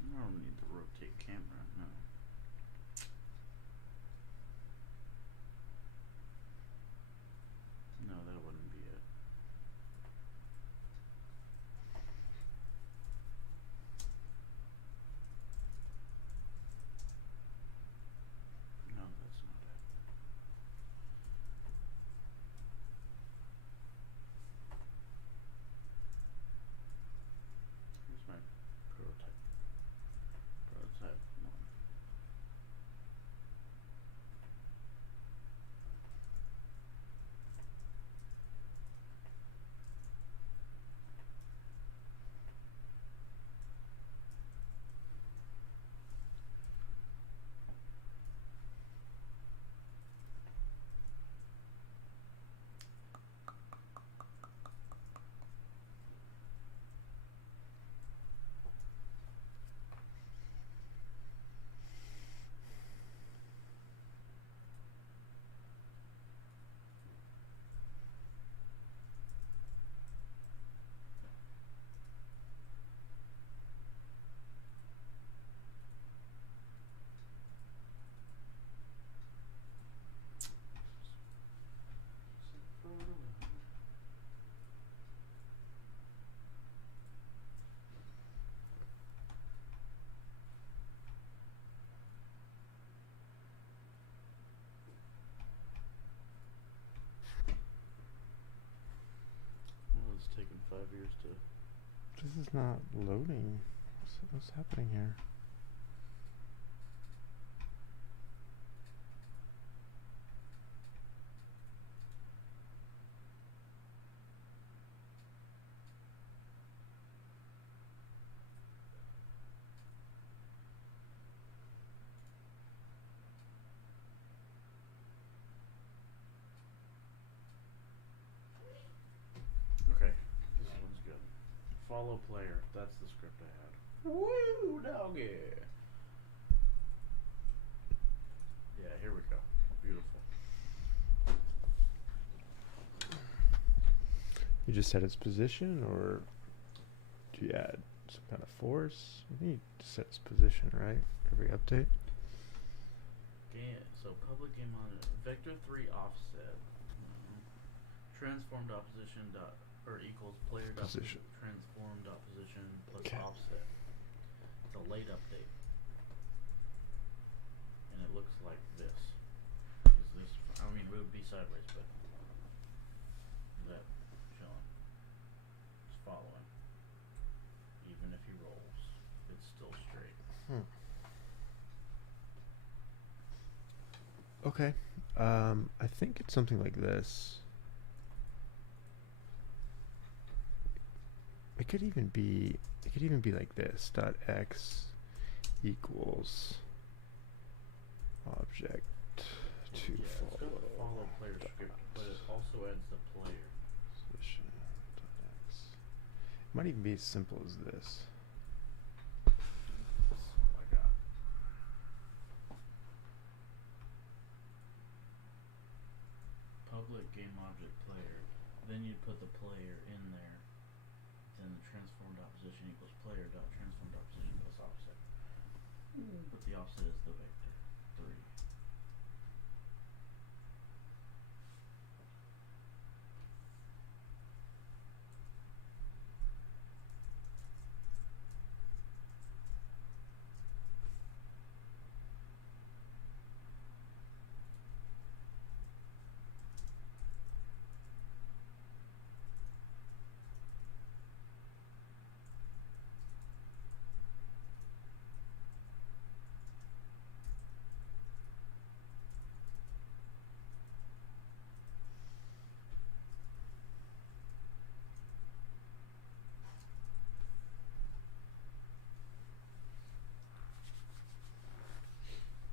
I don't need the rotate camera, no. No, that wouldn't be it. No, that's not it. Here's my prototype. Prototype one. Well, it's taken 5 years to. This is not loading. What's happening here? Okay, this one's good. Follow player. That's the script I had. Woo, doggy. Yeah, here we go. Beautiful. You just set its position, or do you add some kind of force? You need to set its position, right? Every update. Game. So public game on vector 3 offset. Transformed opposition dot or equals player dot Position. transformed opposition plus Okay. offset. It's a late update, and it looks like this. Is this? I mean, it would be sideways, but is that showing? It's following. Even if he rolls, it's still straight. Hmm. Okay. I think it's something like this. It could even be like this. Dot x equals object to Yeah, it's got the follow. follow player script, but it also adds the player. Position dot x. It might even be as simple as this. This is what I got. Public game object player. Then you'd put the player in there. Then the transformed opposition equals player dot transformed opposition plus offset. But the offset is the vector 3.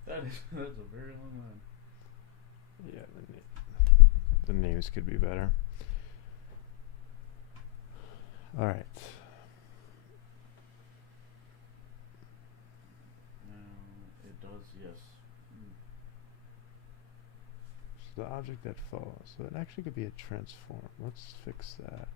That's a very long line. Yeah, the names could be better. All right. It does, yes. So the object that follows. So it actually could be a transform. Let's fix that.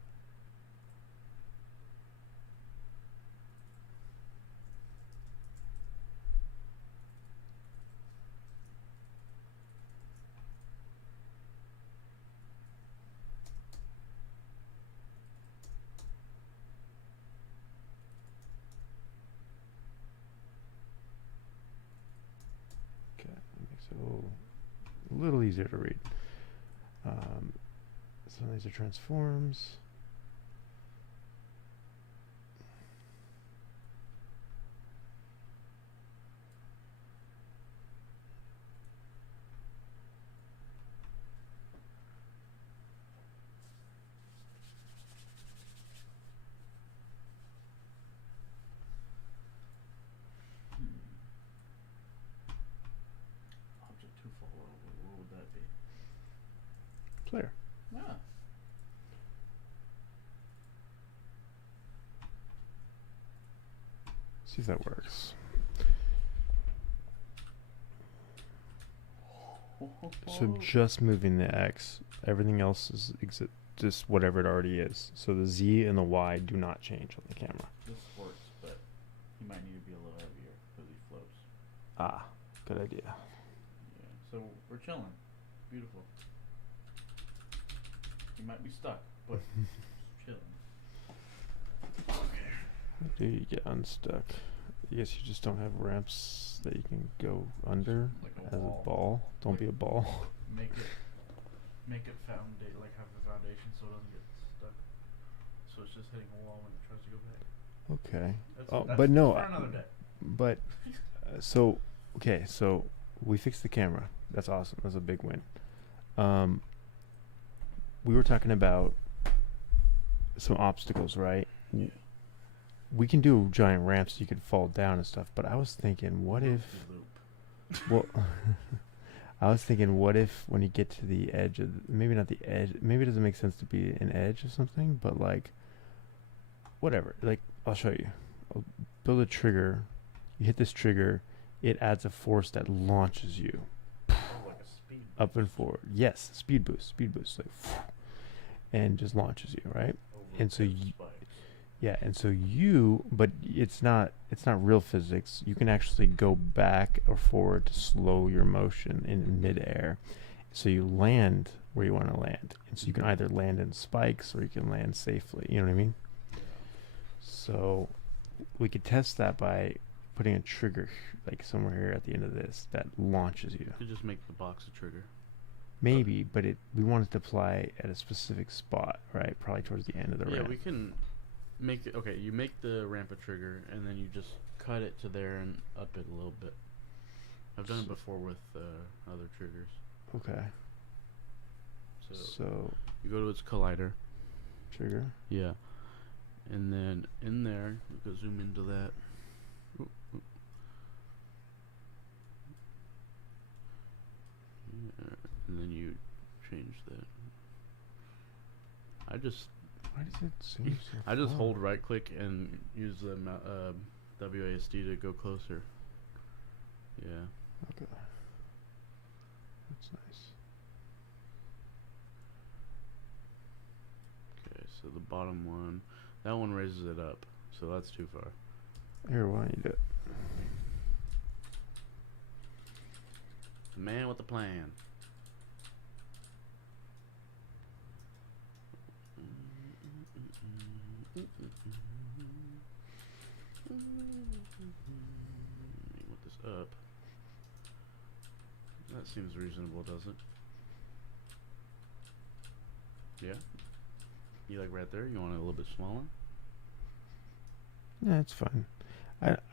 Okay, that makes it a little easier to read. So these are transforms. Object to follow. What would that be? Player. Ah. See if that works. So just moving the X, everything else is just whatever it already is. So the Z and the Y do not change on the camera. This works, but he might need to be a little heavier because he floats. Ah, good idea. Yeah. So we're chilling. Beautiful. He might be stuck, but chilling. How do you get unstuck? I guess you just don't have ramps that you can go under Like a as wall. a ball. Don't be a ball. Make it like have a foundation so it doesn't get stuck. So it's just hitting a wall when it tries to go back. Okay. That's But no. for another day. But so okay, so we fixed the camera. That's awesome. That's a big win. We were talking about some obstacles, right? Yeah. We can do giant ramps. You could fall down and stuff. But I was thinking, what if? Well, I was thinking, what if when you get to the edge of, maybe not the edge, maybe it doesn't make sense to be an edge or something, but like, whatever. Like, I'll show you. I'll build a trigger. You hit this trigger, it adds a force that launches you Oh, like a speed up and forward. Yes, speed boost, like, and just launches you, right? over And so pit y- spikes. Yeah, and so but it's not real physics. You can actually go back or forward to slow your motion in midair. So you land where you want to land. And so you can either land in spikes or you can land safely. You know what I mean? Yeah. So we could test that by putting a trigger like somewhere here at the end of this that launches you. You could just make the box a trigger. Maybe, but we want it to apply at a specific spot, right? Probably towards the end of the Yeah, ramp. we can make it. Okay, you make the ramp a trigger, and then you just cut it to there and up it a little bit. I've done it before with other triggers. Okay. So You go to its collider. trigger. Yeah. And then in there, we go zoom into that. Oop, oop. Yeah. And then you change that. Why does it seem so I just far? hold right click and use the WASD to go closer. Yeah. Okay. That's nice. Okay, so the bottom one, that one raises it up, so that's too far. Here, why don't you do it? The man with the plan. Put this up. That seems reasonable, doesn't it? Yeah. You like right there? You want it a little bit smaller? Yeah, it's fine.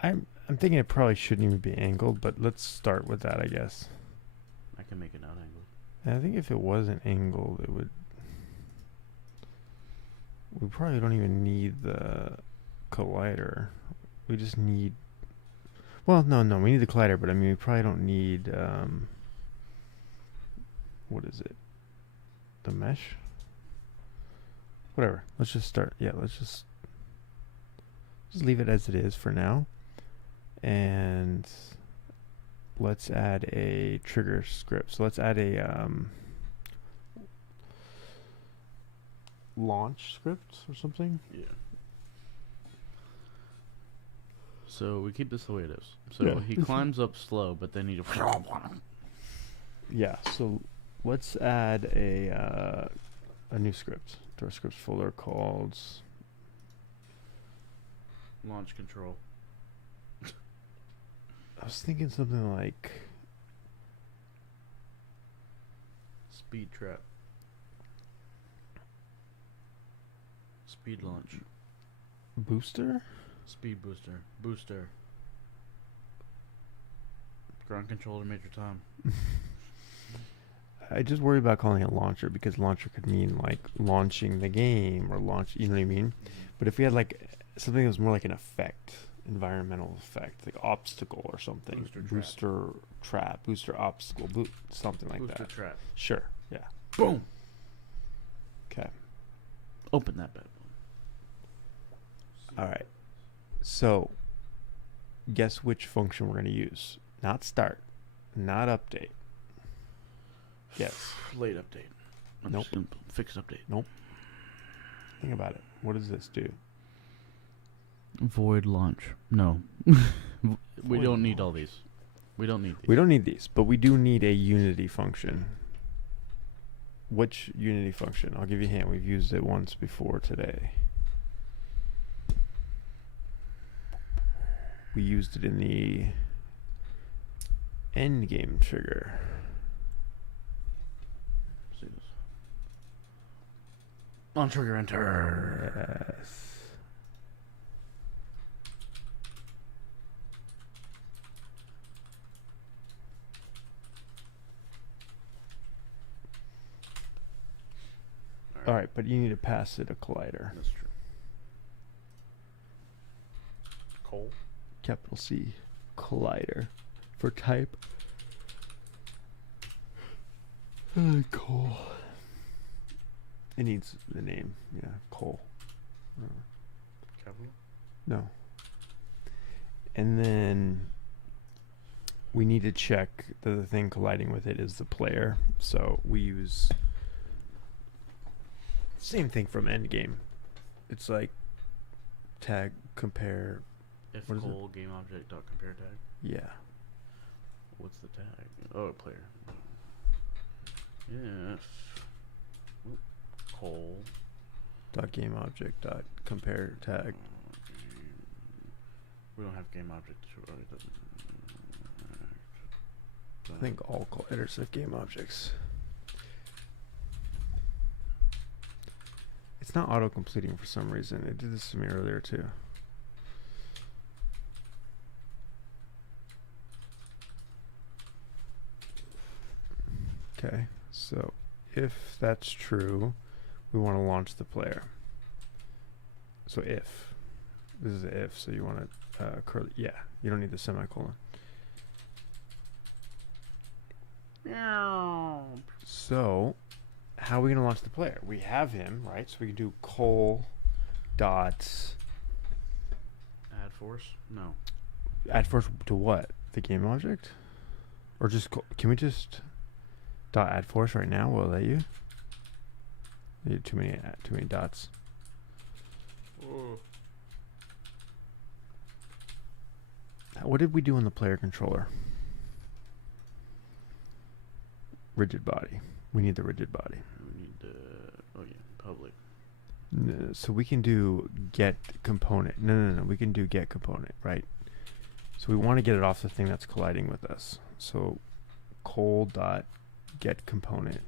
I'm thinking it probably shouldn't even be angled, but let's start with that, I guess. I can make it not angled. And I think if it wasn't angled, it would. We probably don't even need the collider. We just need. Well, no, we need the collider, but I mean, we probably don't need. What is it? The mesh? Whatever. Let's just start. Yeah, let's just leave it as it is for now. And let's add a trigger script. So let's add a launch script or something. Yeah. So we keep this the way it is. So Yeah. he climbs up slow, but then he Yeah. So let's add a new script to our scripts folder called. launch control. I was thinking something like Speed trap. Speed launch. booster. Speed booster. Booster. Ground controller, Major Tom. I just worry about calling it launcher because launcher could mean like launching the game or launch. You know what I mean? But if we had like something that was more like an effect, environmental effect, like obstacle or something, Booster trap. booster obstacle, something like Booster that. trap. Sure. Yeah. Boom. Okay. Open that bad boy. All right. So, guess which function we're going to use? Not start, not update. Yes. Late update. Nope. Simple. Fix update. Think about it. What does this do? Void launch. No. We Void don't need all these. We don't need these. We don't need these, but we do need a Unity function. Which Unity function? I'll give you a hint. We've used it once before today. We used it in the endgame trigger. See this. On trigger enter. Yes. All right, but you need to pass it a collider. That's true. Coal. Capital C, collider, for type. Coal. It needs the name. Yeah, coal. Capital. No. And then we need to check that the thing colliding with it is the player. So we use same thing from Endgame. It's like tag compare. If What is it? coal game object dot compare tag. Yeah. What's the tag? Oh, player. Yes. Oop. Coal. Dot game object dot compare tag. We don't have game object. So it doesn't. I think all colliders have game objects. It's not auto completing for some reason. It did this to me earlier too. Okay, so if that's true, we want to launch the player. So if this is a if, so you want to curly. Yeah, you don't need the semicolon. So how are we going to launch the player? We have him, right? So we can do col dots Add force? No. add force to what? The game object? Or just can we just dot add force right now? Will it let you? Too many dots. What did we do in the player controller? Rigid body. We need the rigid body. We need the public. So we can do get component. No. We can do get component, right? So we want to get it off the thing that's colliding with us. So col dot get component.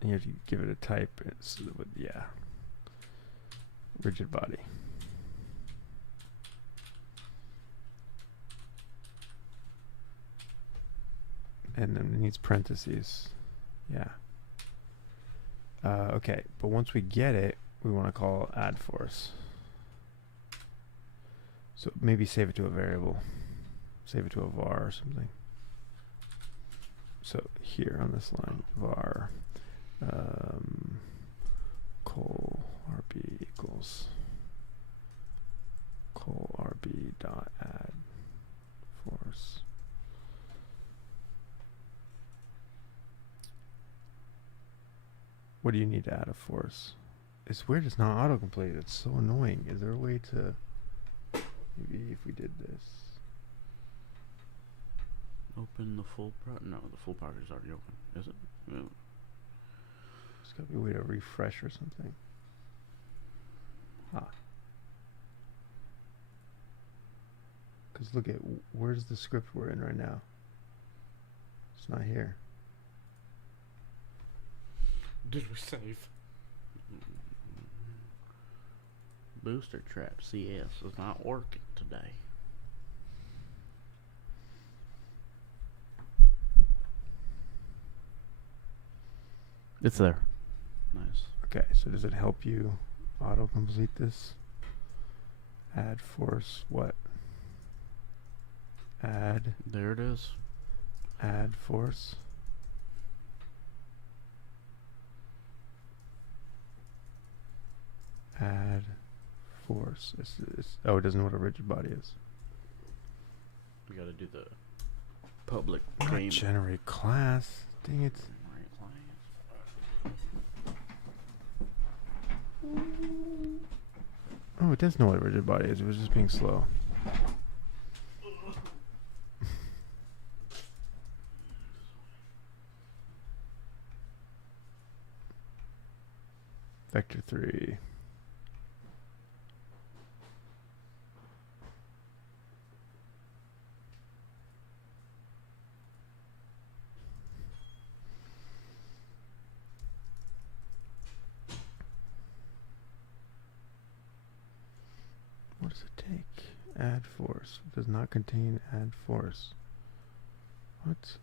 And you have to give it a type. Yeah. Rigid body. And then it needs parentheses. Yeah. Okay, but once we get it, we want to call add force. So maybe save it to a variable. Save it to a var or something. So here on this line, var col rb equals col rb dot add force. What do you need to add a force? It's weird it's not autocomplete. It's so annoying. Is there a way to... Maybe if we did this... Open the full no, the full project is already open. Is it? No. There's got to be a way to refresh or something. Because look at... Where's the script we're in right now? It's not here. Did we save? Booster Trap CS is not working today. It's there. Nice. Okay, so does it help you autocomplete this? Add force what? Add. There it is. Add force. Add force. Oh, it doesn't know what a rigid body is. We gotta do the public Not game. generate class. Dang it. Oh, it does know what a rigid body is. It was just being slow. Vector 3. What does it take? Add force. It does not contain add force. What?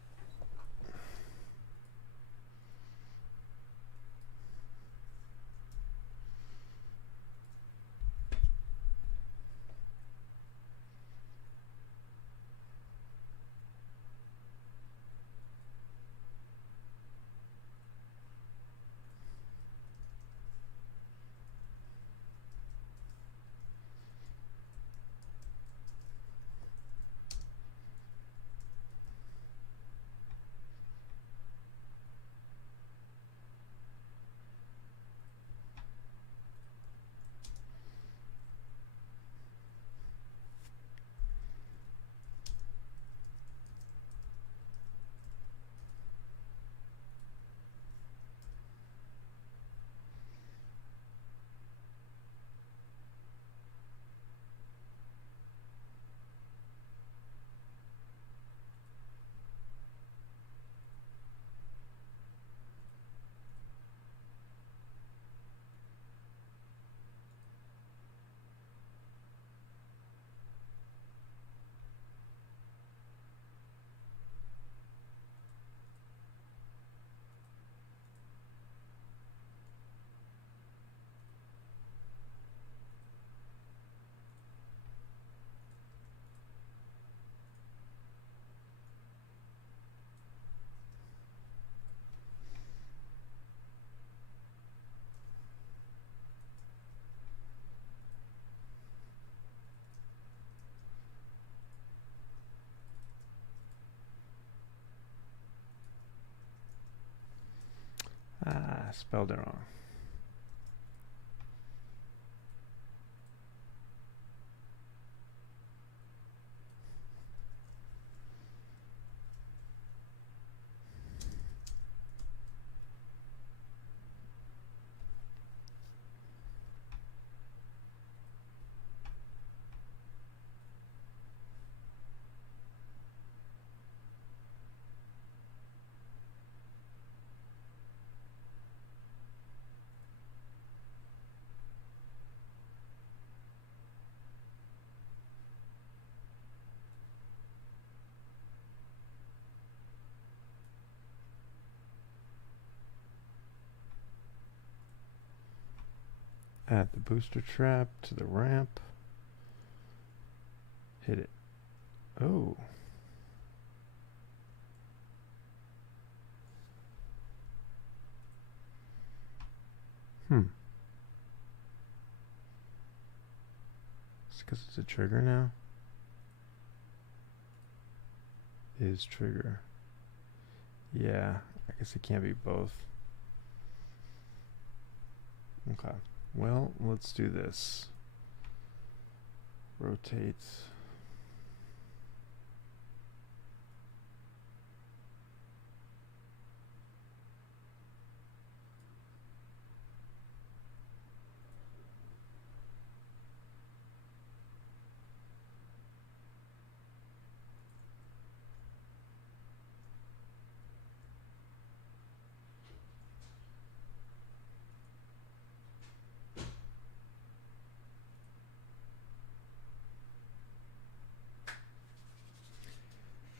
I spelled it wrong. Add the booster trap to the ramp. Hit it. Oh. It's because it's a trigger now. Is trigger. Yeah, I guess it can't be both. Okay. Well, let's do this. Rotate.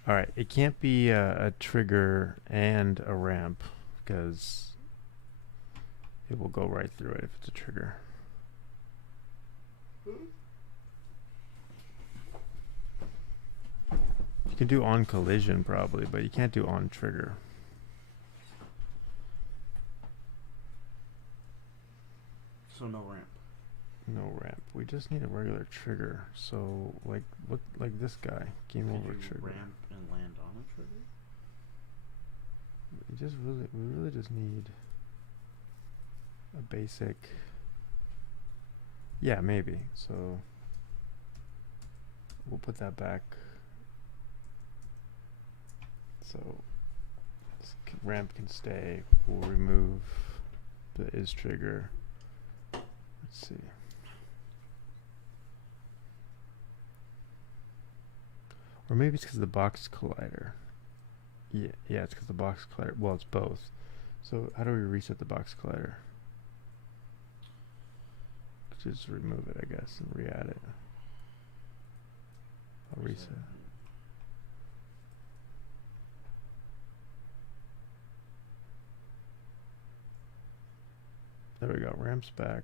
All right, it can't be a trigger and a ramp because it will go right through it if it's a trigger. You can do on collision probably, but you can't do on trigger. So no ramp. No ramp. We just need a regular trigger. So like this guy. Game Could over you trigger. ramp and land on a trigger? We really just need a basic. Yeah, maybe. So we'll put that back. So this ramp can stay. We'll remove the is trigger. Let's see. Or maybe it's because of the box collider. Yeah, it's because the box collider. Well, it's both. So how do we reset the box collider? Just remove it, I guess, and re-add it. I'll reset. There we go. Ramps back.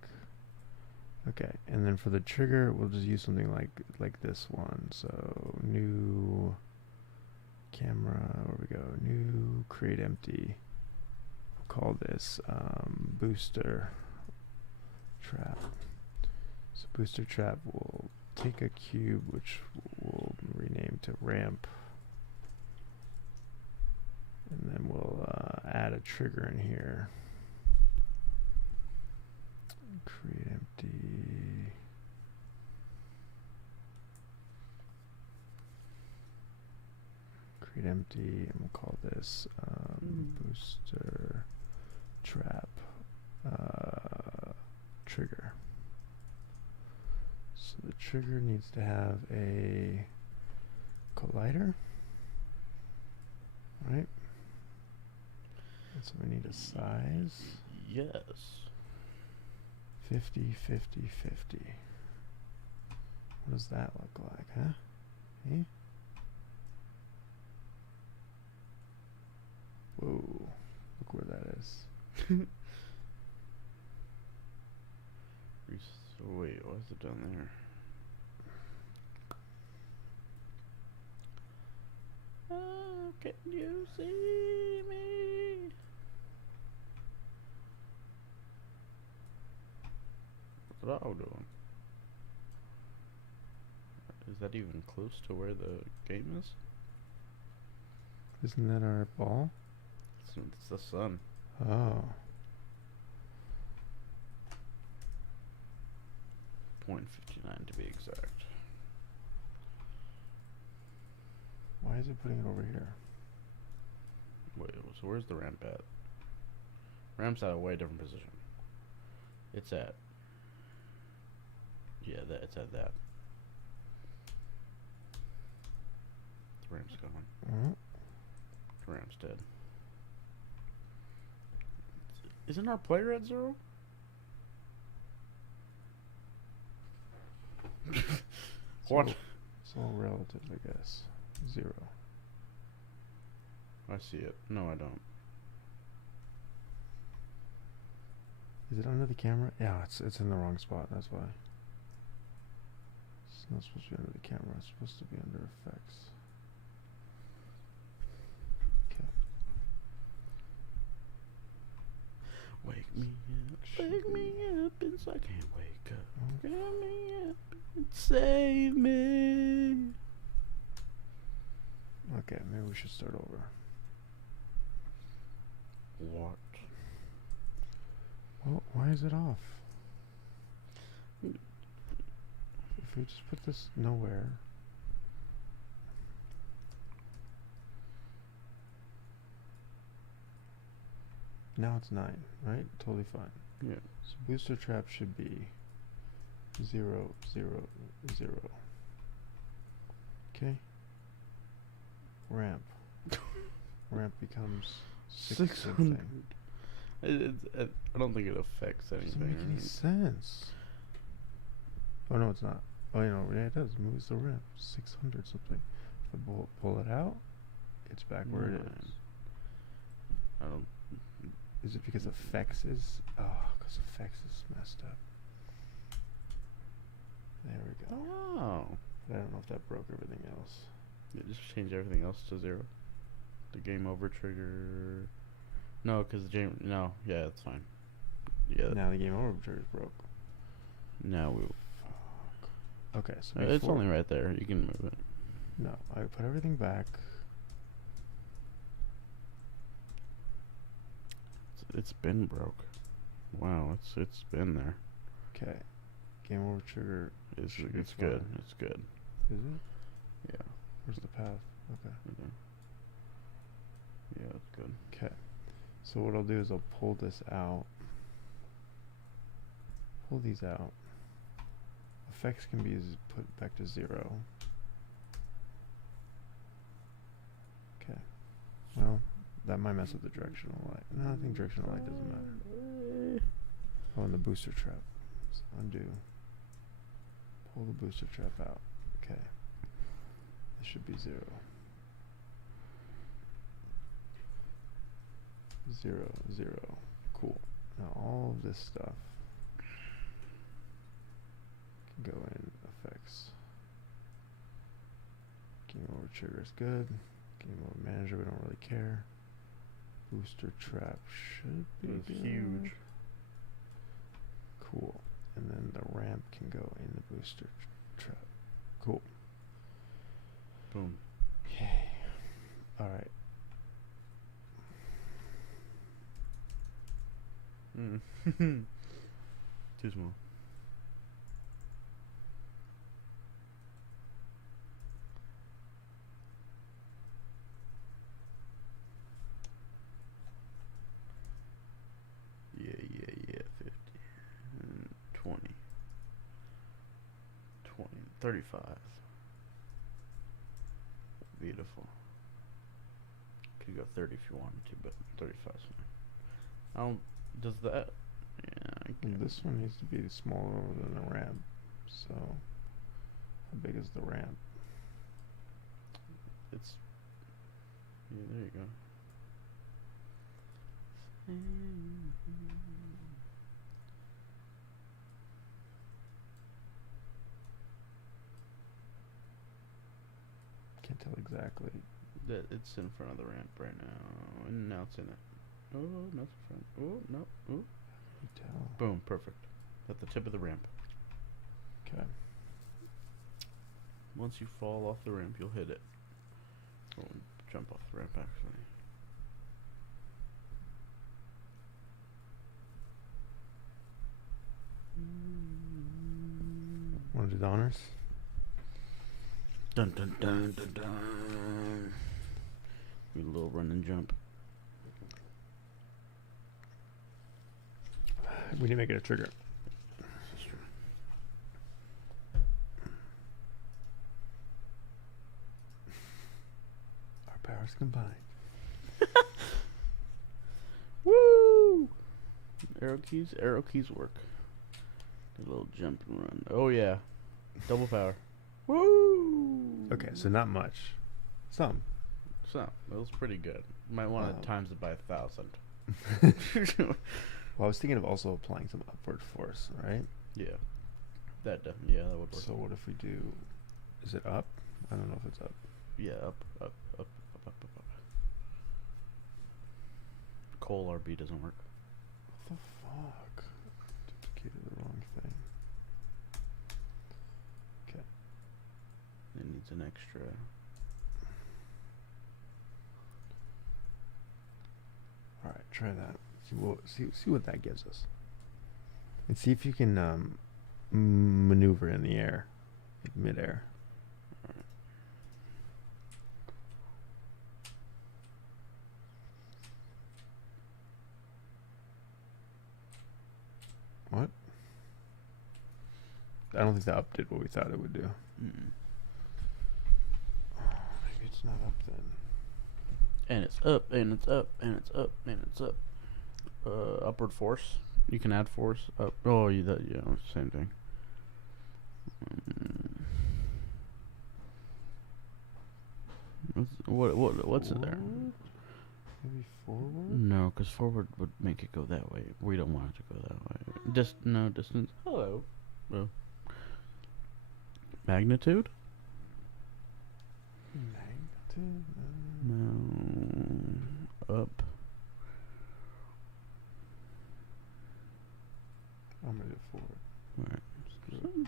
Okay, and then for the trigger, we'll just use something like this one. So new camera. Where we go? New create empty. We'll call this booster trap. So booster trap will take a cube, which we'll rename to ramp, and then we'll add a trigger in here. Create empty. Create empty, and we'll call this booster trap trigger. So the trigger needs to have a collider, right? And so we need a size. Yes. 50, 50, 50. What does that look like, huh? Eh? Whoa, look where that is. So wait, why is it down there? Oh, can you see me? What's that all doing? Is that even close to where the game is? Isn't that our ball? It's the sun. Oh. 2.59 to be exact. Why is it putting it over here? Wait, so where's the ramp at? Ramp's at a way different position. It's at. Yeah, it's at that. The ramp's gone. Mhm. The ramp's dead. Isn't our player at 0? What? It's all relative, I guess. 0. I see it. No, I don't. Is it under the camera? Yeah, it's in the wrong spot. That's why. It's not supposed to be under the camera. It's supposed to be under effects. Okay. Wake me up, I can't wake up. Okay. Get me up and save me. Okay, maybe we should start over. What? Well, why is it off? If we just put this nowhere. Now it's 9, right? Totally fine. Yeah. So booster trap should be 0, 0, 0. Okay. Ramp. Ramp becomes 6 something. I don't think it affects Doesn't anything. make any sense. Oh no, it's not. Oh, you know, yeah, it does. Moves the ramp 600 something. If I pull it out, it's back where it is. I don't. Is it because effects is? Oh, because effects is messed up. There we go. Oh. But I don't know if that broke everything else. Yeah, just change everything else to 0. The game over trigger. No, because the game. No, yeah, it's fine. Yeah. Now the game over trigger is broke. Now we. Fuck. Okay, so It's before- only right there. You can move it. No, I put everything back. It's been broke. Wow, it's been there. Okay, game over trigger. It's Should be it's good. fine. It's good. Is it? Yeah. Where's the path? Okay. Okay. Yeah, it's good. Okay. So what I'll do is I'll pull this out. Pull these out. Effects can be put back to 0. Okay. Well, that might mess with the directional light. No, I think directional light doesn't matter. Oh, and the booster trap. So undo. Pull the booster trap out. Okay. This should be 0. 0, 0. Cool. Now all of this stuff can go in effects. Game over trigger is good. Game over manager, we don't really care. Booster trap should be It's good. huge. Cool. And then the ramp can go in the booster trap. Cool. Boom. Yay. Alright. Too small. Yeah, 50 and 20 35. Beautiful. Could go 30 if you wanted to, but 35 is fine. Does that? Yeah, I And guess. this one needs to be smaller than the ramp. So, how big is the ramp? It's. Yeah, there you go. Can't tell exactly. That it's in front of the ramp right now, and now it's in it. Oh, no, it's in front. Oh, no. Oh, You tell. boom, perfect. At the tip of the ramp. Okay. Once you fall off the ramp, you'll hit it. Or jump off the ramp, actually. Want to do the honors? Dun dun dun dun dun. Do a little run and jump. We need to make it a trigger. Our powers combined. Woo! Arrow keys work. Do a little jump and run. Oh yeah, double power. Woo! Okay, so not much. Some. So that was pretty good. Might want Wow. to times it by 1,000. Well, I was thinking of also applying some upward force, right? Yeah, that would work. So what if we do? Is it up? I don't know if it's up. Yeah, up. Coal RB doesn't work. What the fuck? Duplicated the wrong thing. Okay. It needs an extra. All right, try that. See what that gives us. And see if you can maneuver in the air, like midair. What? I don't think the up did what we thought it would do. Mm-mm. Maybe it's not up then. And it's up, and it's up, and it's up, and it's up. Upward force. You can add force up. Oh, yeah, same thing. What's it there? Forward? Maybe forward? No, because forward would make it go that way. We don't want it to go that way. No distance. Hello. Oh. Magnitude? Magnitude? No. Up. I'm gonna do forward. Right.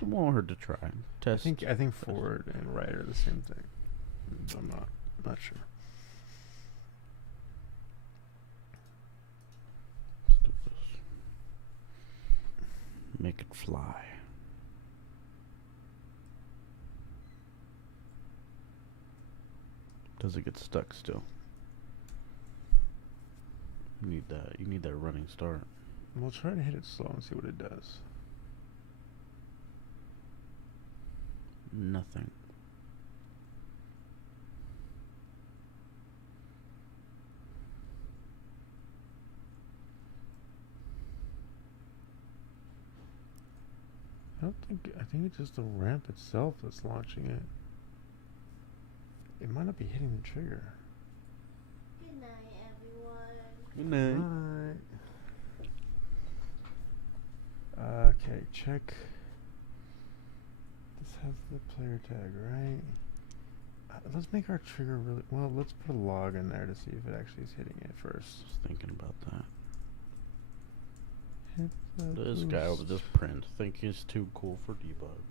It won't hurt to try. Test. I think forward and right are the same thing. I'm not sure. Let's do this. Make it fly. Does it get stuck still? You need that running start. We'll try to hit it slow and see what it does. Nothing. I think it's just the ramp itself that's launching it. It might not be hitting the trigger. Good night, everyone. Good night. Alright. Okay, check. This has the player tag, right? Let's make our trigger really well. Let's put a log in there to see if it actually is hitting it first. Just thinking about that. Hit the This guy will boost. just print. Think he's too cool for debug.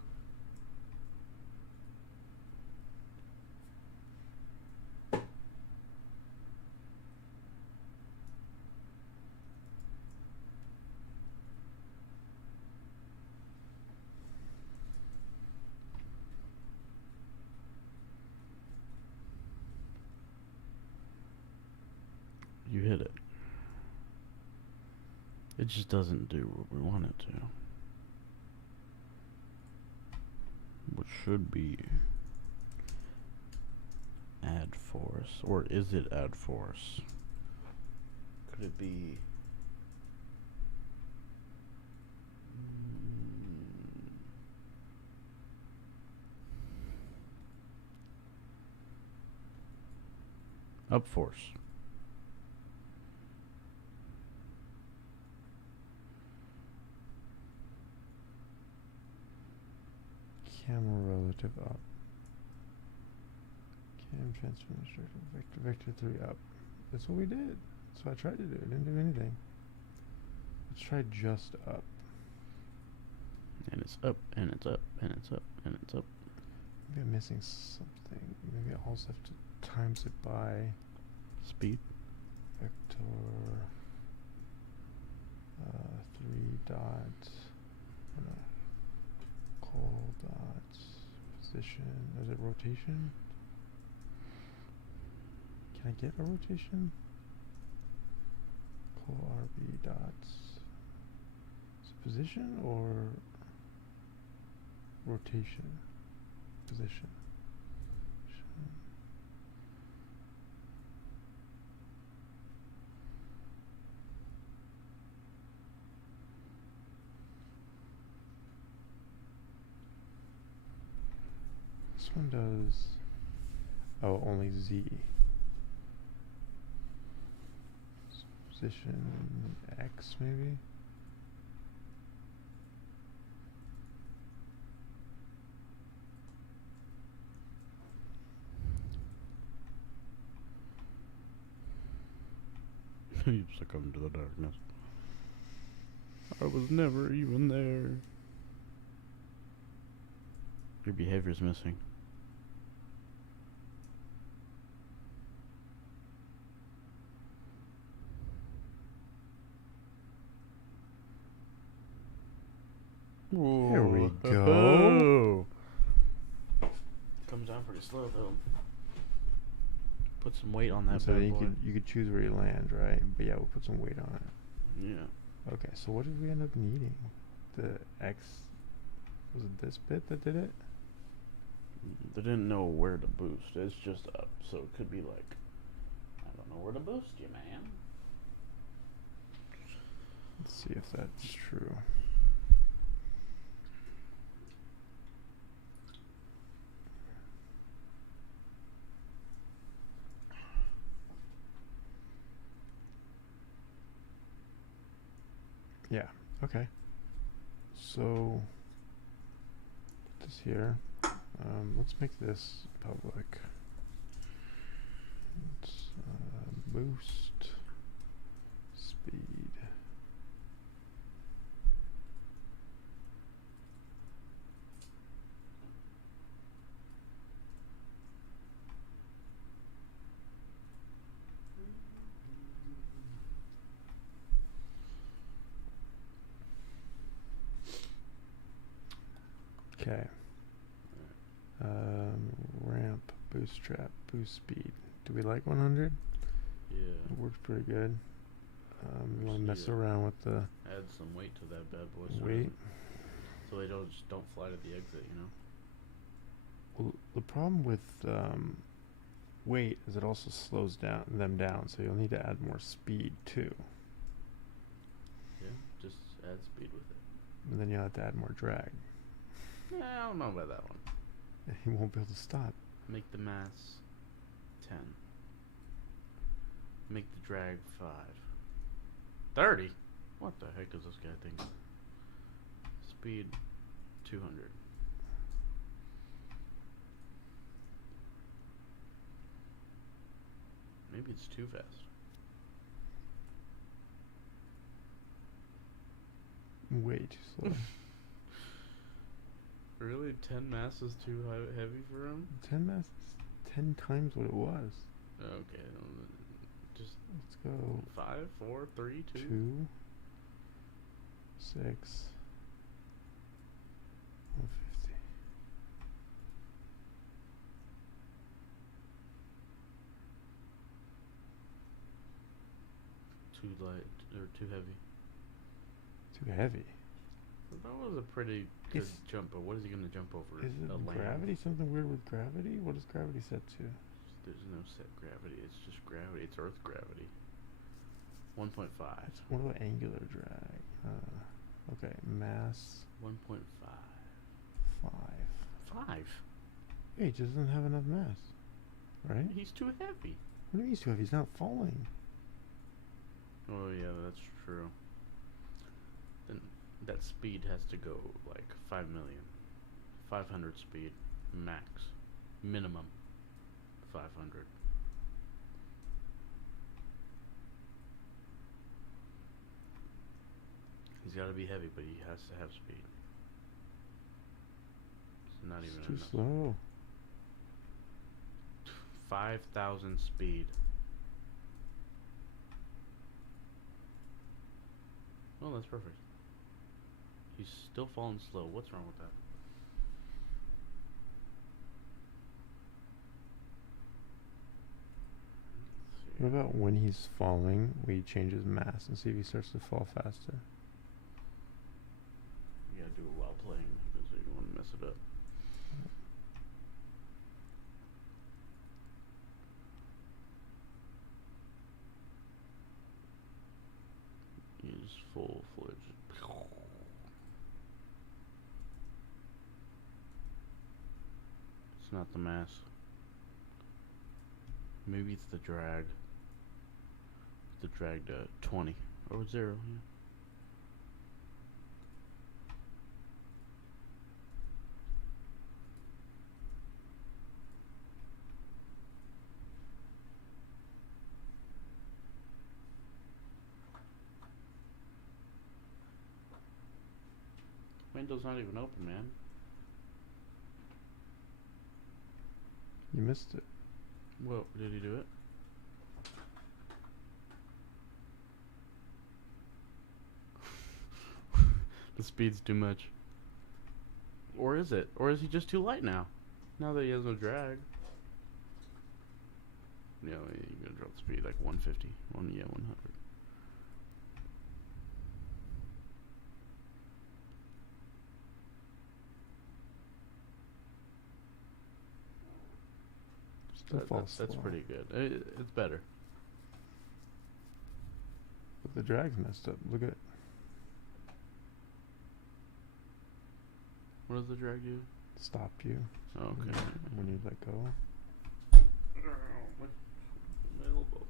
You hit it. It just doesn't do what we want it to. Which should be add force. Or is it add force? Could it be up force? Camera relative up. Cam transfer instructor vector 3 up. That's what we did. That's what I tried to do. It didn't do anything. Let's try just up. And it's up, and it's up, and it's up, and it's up. Maybe I'm missing something. Maybe I also have to times it by Speed. vector 3 dot col dot Position. Is it rotation? Can I get a rotation? Call RB dots. Is it position or rotation? Position. This one does. Oh, only Z. So position X maybe. You succumb to the darkness. I was never even there. Your behavior's missing. There we Whoa. go. Comes down pretty slow though. Put some weight on that So bad then boy. you could choose where you land, right? But yeah, we'll put some weight on it. Yeah. Okay, so what did we end up needing? The X, was it this bit that did it? They didn't know where to boost. It's just up, so it could be like, I don't know where to boost you, man. Let's see if that's true. Yeah, okay. So, put this here. Let's make this public. Let's boost speed. Okay. Ramp, boost trap, boost speed. Do we like 100? Yeah. It works pretty good. You want to Just mess need to around with the Add some weight to that bad boy. So weight. So they don't fly to the exit, you know? Well, the problem with weight is it also slows them down, so you'll need to add more speed too. Yeah. Just add speed with it. And then you'll have to add more drag. I don't know about that one. He won't be able to stop. Make the mass 10. Make the drag 5. 30? What the heck does this guy think? Speed 200. Maybe it's too fast. Way too slow. Really? 10 mass is too heavy for him? 10 mass is 10 times what it was. Okay. Just Let's go 5, 4, 3, 2. 2, 6, 150. Too light or too heavy. Too heavy. That was a pretty good Is- jump, but what is he gonna jump over? Is it A land? gravity? Something weird with gravity? What is gravity set to? There's no set gravity. It's just gravity. It's Earth gravity. 1.5. What about angular drag? Okay, mass 1.5. 5. 5. Hey, he just doesn't have enough mass. Right? He's too heavy. What do you mean he's too heavy? He's not falling. Oh yeah, that's true. Then that speed has to go like 5 million. 500 speed max. Minimum 500. He's got to be heavy, but he has to have speed. It's not even It's too enough. slow. 5,000 speed. Oh, that's perfect. He's still falling slow. What's wrong with that? What about when he's falling, we change his mass and see if he starts to fall faster? You gotta do it while playing because you don't want to mess it up. Use full fledged. It's not the mass. Maybe it's the drag. The drag to 20 or 0. Yeah. Window's not even open, man. You missed it. Well, did he do it? The speed's too much. Or is it? Or is he just too light now? Now that he has no drag. Yeah, you gotta drop the speed like 150. 100. Still falls That's slow. pretty good. It's better. But the drag's messed up. Look at it. What does the drag do? Stopped you. Oh, okay. When you let go. My elbow.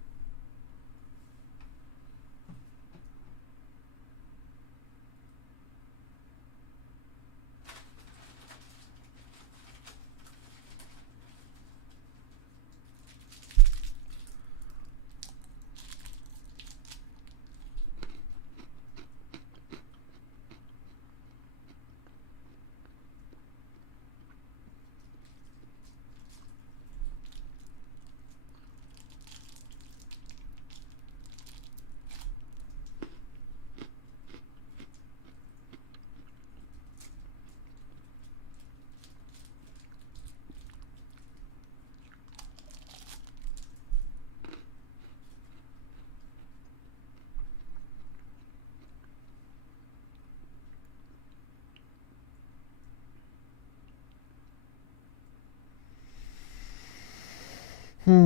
Change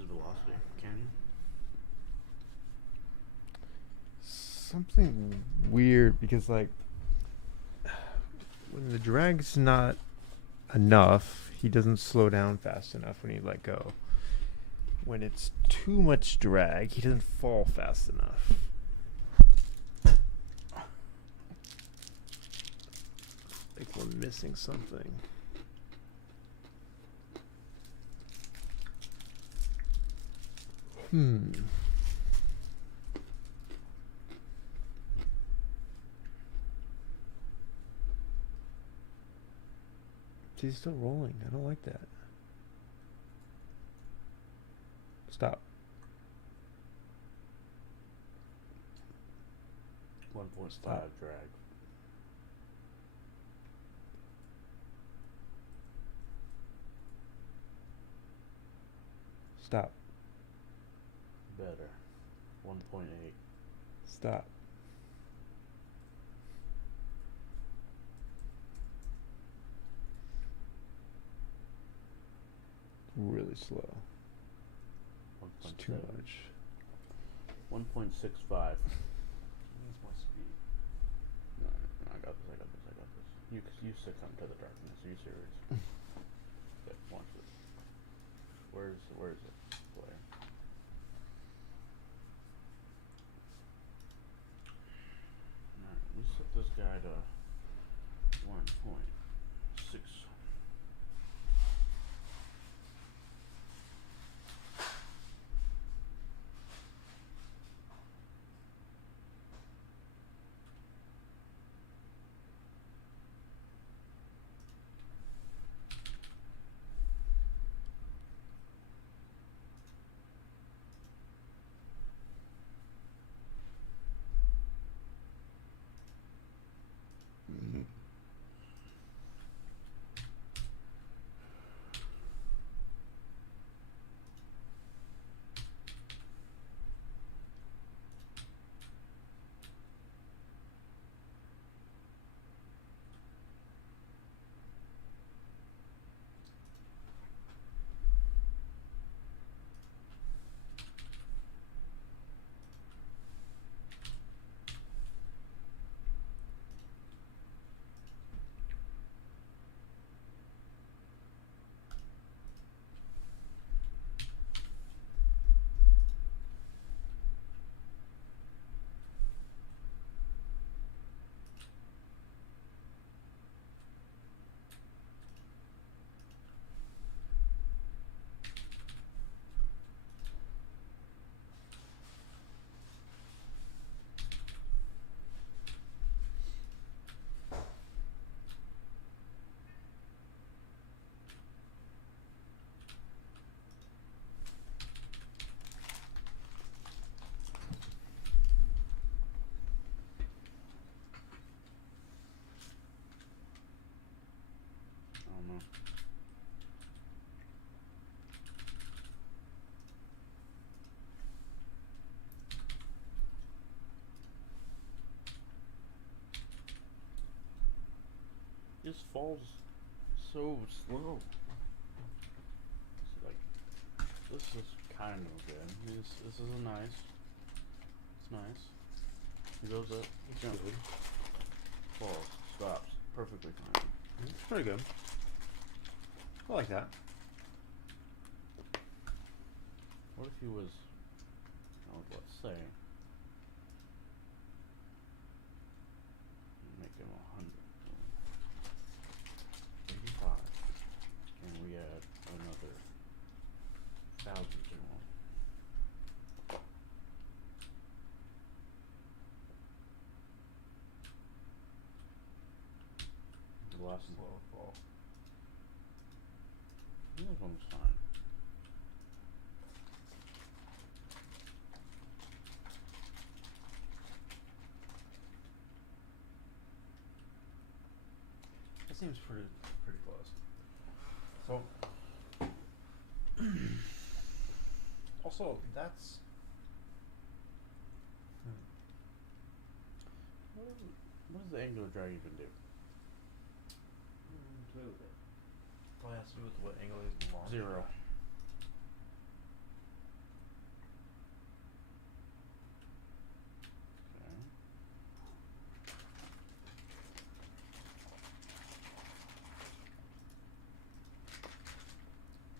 the velocity, can you? Something weird because like when the drag's not enough, he doesn't slow down fast enough when you let go. When it's too much drag, he doesn't fall fast enough. Like we're missing something. He's still rolling. I don't like that. Stop. 1.5 Stop. drag. Stop. Better. 1.8. Stop. Really slow. It's too 1.7. much. 1.65. That's my speed. No, I got this. You succumb to the darkness. Are you serious? Okay, watch this. Where is it? Player. Alright, we set this guy to 1.6. This falls so slow. It's like, this is kind of good. This is nice. It's nice. It goes up, jumps, falls, stops, perfectly fine. It's pretty good. I like that. What if he was, let's say, make him 185, and we add another 1,000 to him. The last Slow fall. this one's fine. That seems pretty close. So, also, that's What does the angular drag even do? play with it. Probably has to do with what angle is long. 0. Okay.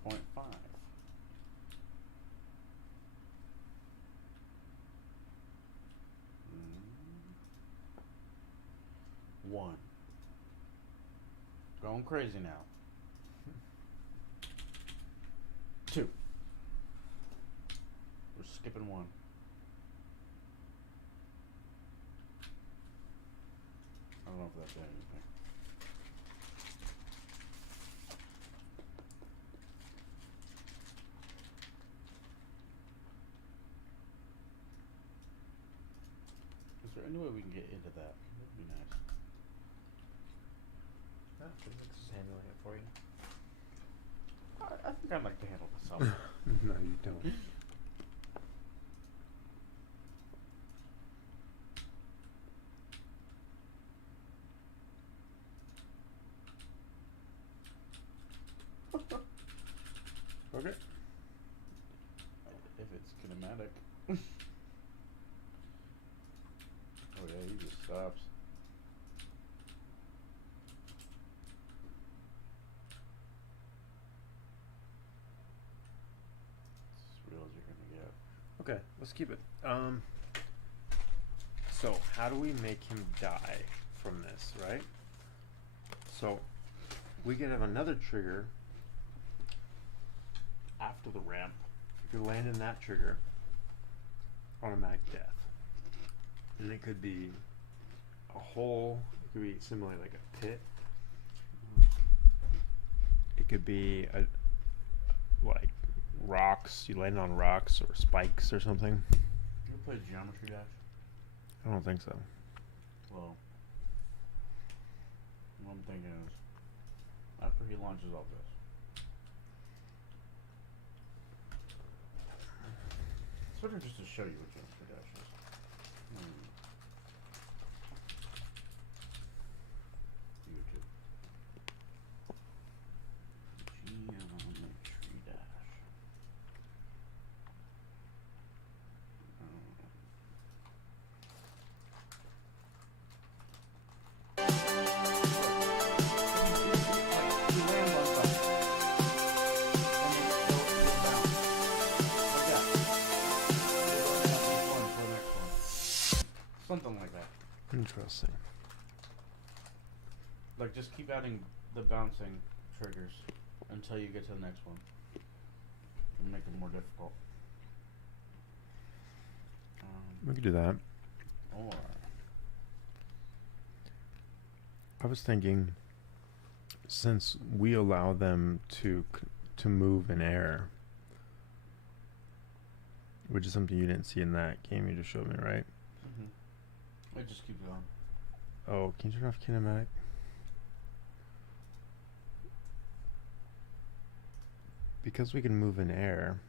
Point 5. Mm. 1. Going crazy now. 2. We're skipping 1. I don't know if that's anything. Is there any way we can get into that? That'd be nice. Ah, physics is handling it for you. I think I'd like to handle myself. No, you don't. Okay. If it's kinematic. Oh yeah, he just stops. It's as real as you're gonna get. Okay, let's keep it. So how do we make him die from this, right? So we can have another trigger after the ramp. You could land in that trigger, automatic death. And it could be a hole, it could be similarly like a pit. It could be a like rocks, you land on rocks or spikes or something. You ever played Geometry Dash? I don't think so. Well, what I'm thinking is, after he launches all this, it's better just to show you what Geometry Dash is. YouTube. Geometry Dash. Something like that. Interesting. Like, just keep adding the bouncing triggers until you get to the next one. And make it more difficult. We could do that. Or I was thinking, since we allow them to move in air, which is something you didn't see in that game you just showed me, right? it just keeps going. Oh, can you turn off kinematic? Because we can move in air,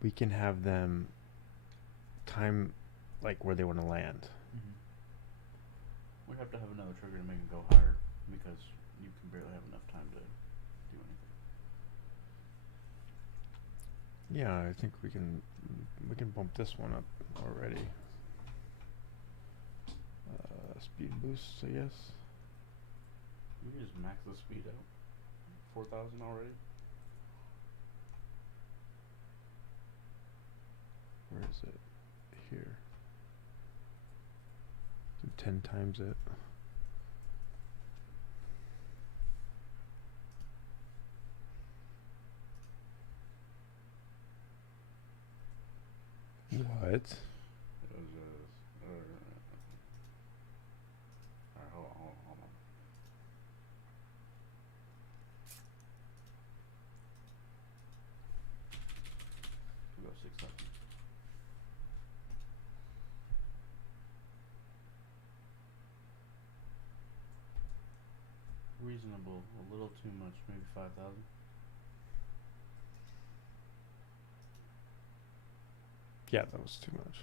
we can have them time like where they want to land. We have to have another trigger to make it go higher because you can barely have enough time to do anything. Yeah, I think we can bump this one up already. Speed boost, I guess. You can just max the speed out. 4,000 already. Where is it? Here. Do 10 times it. What? It was alright, hold on. We'll go 6,000. Reasonable, a little too much, maybe 5,000. Yeah, that was too much.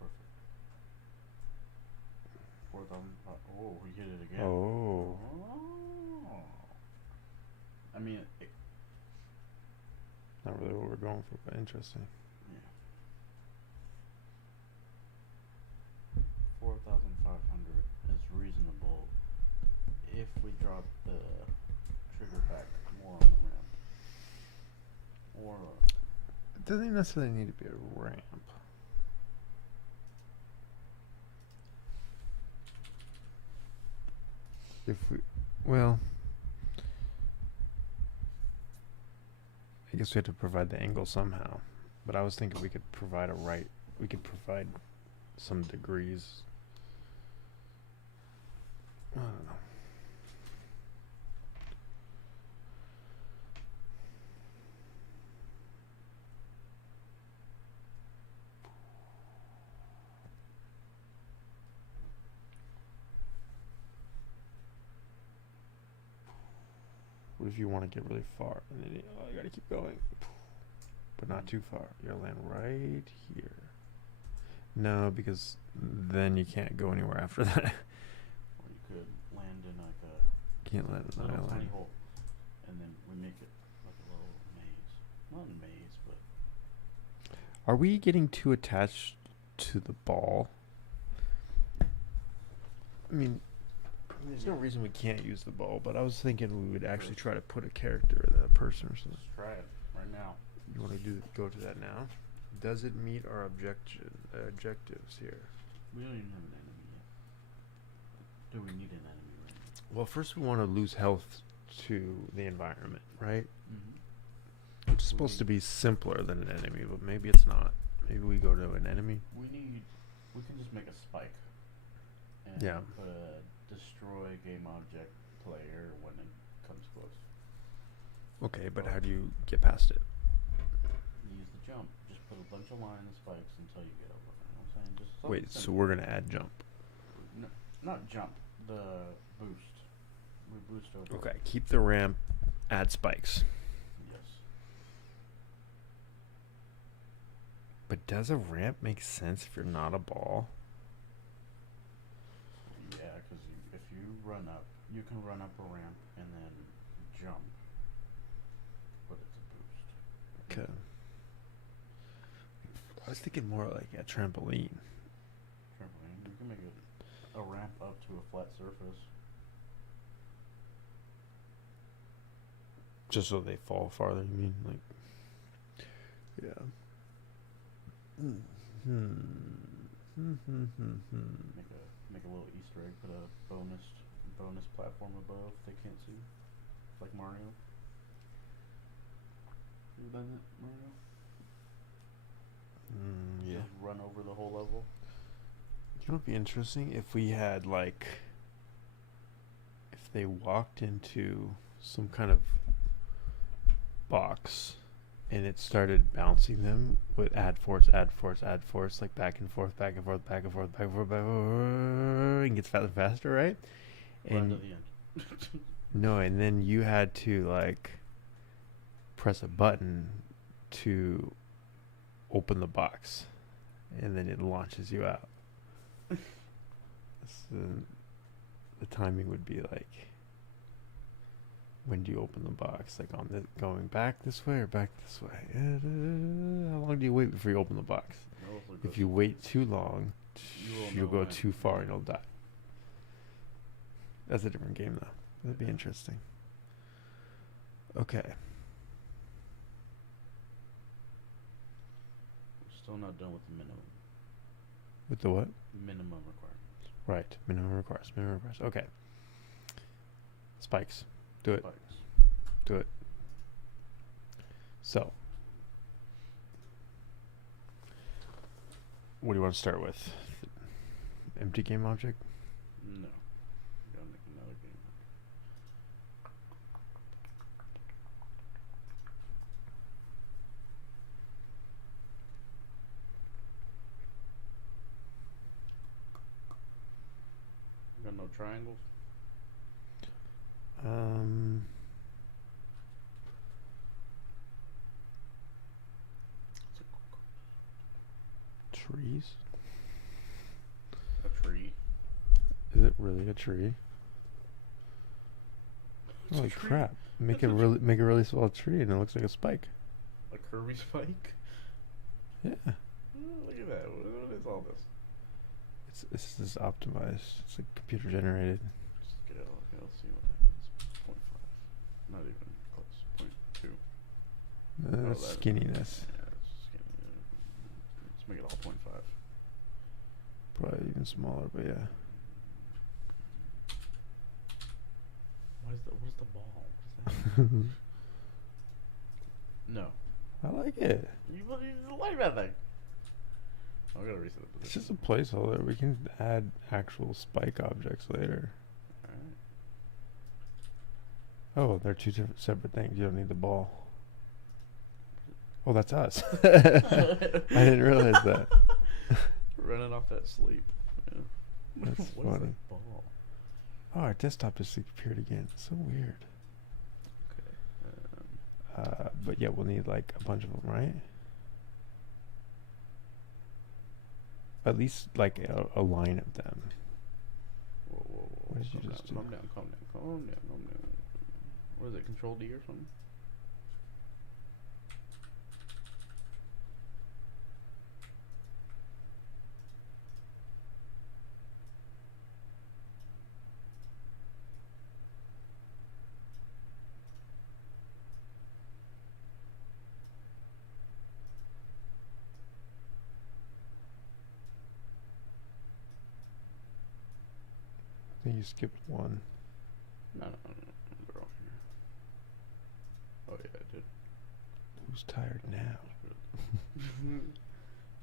Perfect. 4,000. Oh, we hit it again. Oh. Oh. I mean, Not really what we're going for, but interesting. yeah. 4,500 is reasonable if we drop the trigger back more on the ramp. Or It doesn't necessarily need to be a ramp. If we, well, I guess we had to provide the angle somehow. But I was thinking we could provide we could provide some degrees. I don't know. What if you want to get really far and then you gotta keep going, but not too far? You gotta land right here. No, because then you can't go anywhere after that. or you could land in like a Can't land on an little tiny island. hole, and then we make it like a little maze. Not a maze, but Are we getting too attached to the ball? I mean, there's no reason we can't use the ball, but I was thinking we would actually try to put a character in a person or something. let's try it right now. You want to go to that now? Does it meet our objectives here? We don't even have an enemy yet. Do we need an enemy right now? Well, first we want to lose health to the environment, right? Mm-hmm. It's supposed to be simpler than an enemy, but maybe it's not. Maybe we go to an enemy. We can just make a spike. And Yeah. put a destroy game object player when it comes close. Okay, but how do you get past it? Use the jump. Just put a bunch of line spikes until you get over. You know what I'm saying? Just something Wait, so simple. we're gonna add jump. No, not jump. The boost. We boost over. Okay, keep the ramp, add spikes. Yes. But does a ramp make sense if you're not a ball? Yeah, because if you run up, you can run up a ramp and then jump. But it's a boost. Okay. I was thinking more like a trampoline. Trampoline. You can make it a ramp up to a flat surface. Just so they fall farther, you mean? Like, yeah. Make a little Easter egg. Put a bonus platform above. They can't see. Like Mario. You done that, Mario? Yeah. Just run over the whole level. You know, it'd be interesting if we had like, if they walked into some kind of box and it started bouncing them with add force, like back and forth, and gets faster and faster, right? Run And to the end. No, and then you had to like press a button to open the box, and then it launches you out. So the timing would be like, when do you open the box? Like on the going back this way or back this way? How long do you wait before you open the box? If you wait too long, you'll go too far and you'll die. That's a different game though. That'd be interesting. Okay. We're still not done with the minimum. With the what? Minimum requirements. Right. Minimum requires. Minimum requires. Okay. Spikes. Do it. Spikes. Do it. So. What do you want to start with? Empty game object? No. Gotta make another game. Got no triangles? Um. Trees? A tree? Is it really a tree? It's a Holy tree. crap! Make That's a a really make a really small tree, and it looks like a spike. A Kirby spike? Yeah. Oh, look at that. What is all this? This is optimized. It's like computer generated. Just get it out. Okay, let's see what happens. 0.5. Not even close. 0.2. That's that- skinniness. Yeah, it's skinny. Let's make it all 0.5. Probably even smaller, but yeah. What is the ball? What is that? No. I like it. You like that thing. I'm gonna reset the It's position. just a placeholder. We can add actual spike objects later. Alright. Oh, they're two separate things. You don't need the ball. Oh, that's us. I didn't realize that. Running off that sleep. Yeah. That's What is funny. that ball? Oh, our desktop just appeared again. It's so weird. Okay. But yeah, we'll need like a bunch of them, right? At least like a line of them. Whoa, whoa, whoa. What did you Calm just down, do? Calm down, calm down, calm down, calm down. What is it, Control D or something? I think you skipped one. No, they're all here. Oh yeah, I did. Who's tired now?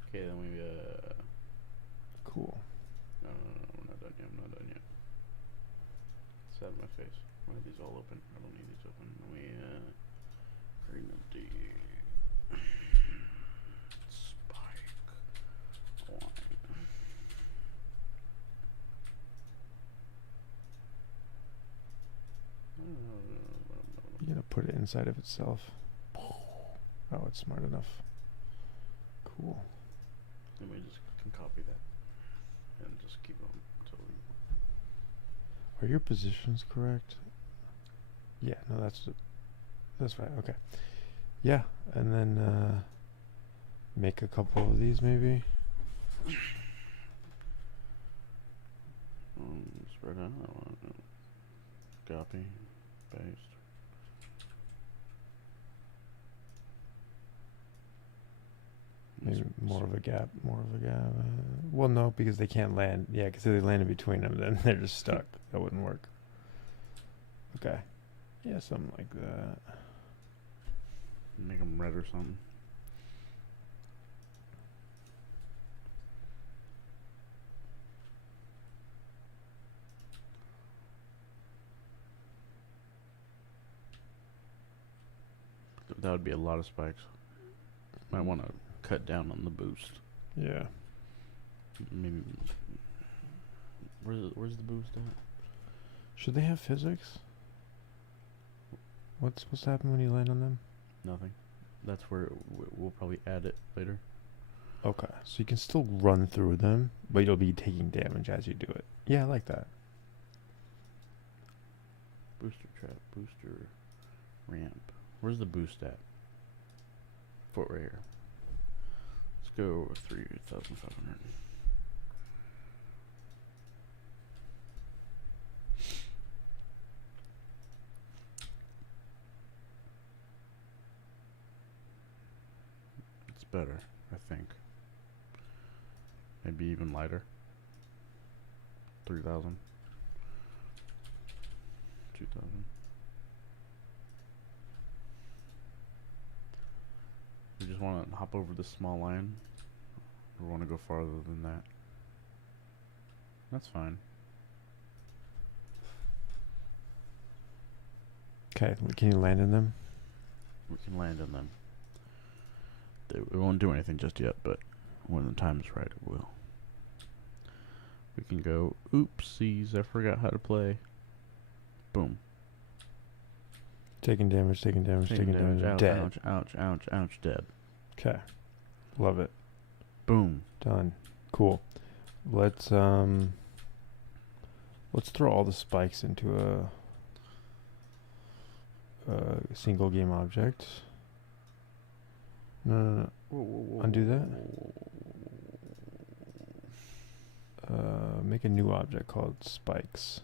Okay, then we Cool. no, we're not done yet. I'm not done yet. It's out of my face. Why are these all open? I don't need these open. Let me create an empty spike line. You're gonna put it inside of itself. Oh, it's smart enough. Cool. Then we just can copy that and just keep on until we. Are your positions correct? Yeah, no, that's right. Okay. Yeah, and then make a couple of these maybe. Spread out. Copy, paste. Maybe more of a gap. Well, no, because they can't land. Yeah, because if they land in between them, then they're just stuck. That wouldn't work. Okay. Yeah, something like that. Make them red or something. That would be a lot of spikes. Might want to cut down on the boost. Yeah. Maybe. Where's the boost at? Should they have physics? What's supposed to happen when you land on them? Nothing. That's where we'll probably add it later. Okay, so you can still run through them, but you'll be taking damage as you do it. Yeah, I like that. Booster trap, booster ramp. Where's the boost at? Foot right here. Let's go 3,500. It's better, I think. Maybe even lighter. 3,000. 2,000. We just want to hop over this small line. We want to go farther than that. That's fine. Okay, can you land in them? We can land in them. We won't do anything just yet, but when the time's right, it will. We can go, oopsies, I forgot how to play. Boom. Taking damage, taking damage, taking damage. Ouch, Dead. ouch, ouch, ouch, ouch, dead. Okay. Love it. Boom. Done. Cool. Let's throw all the spikes into a single game object. No. Undo that. Make a new object called spikes.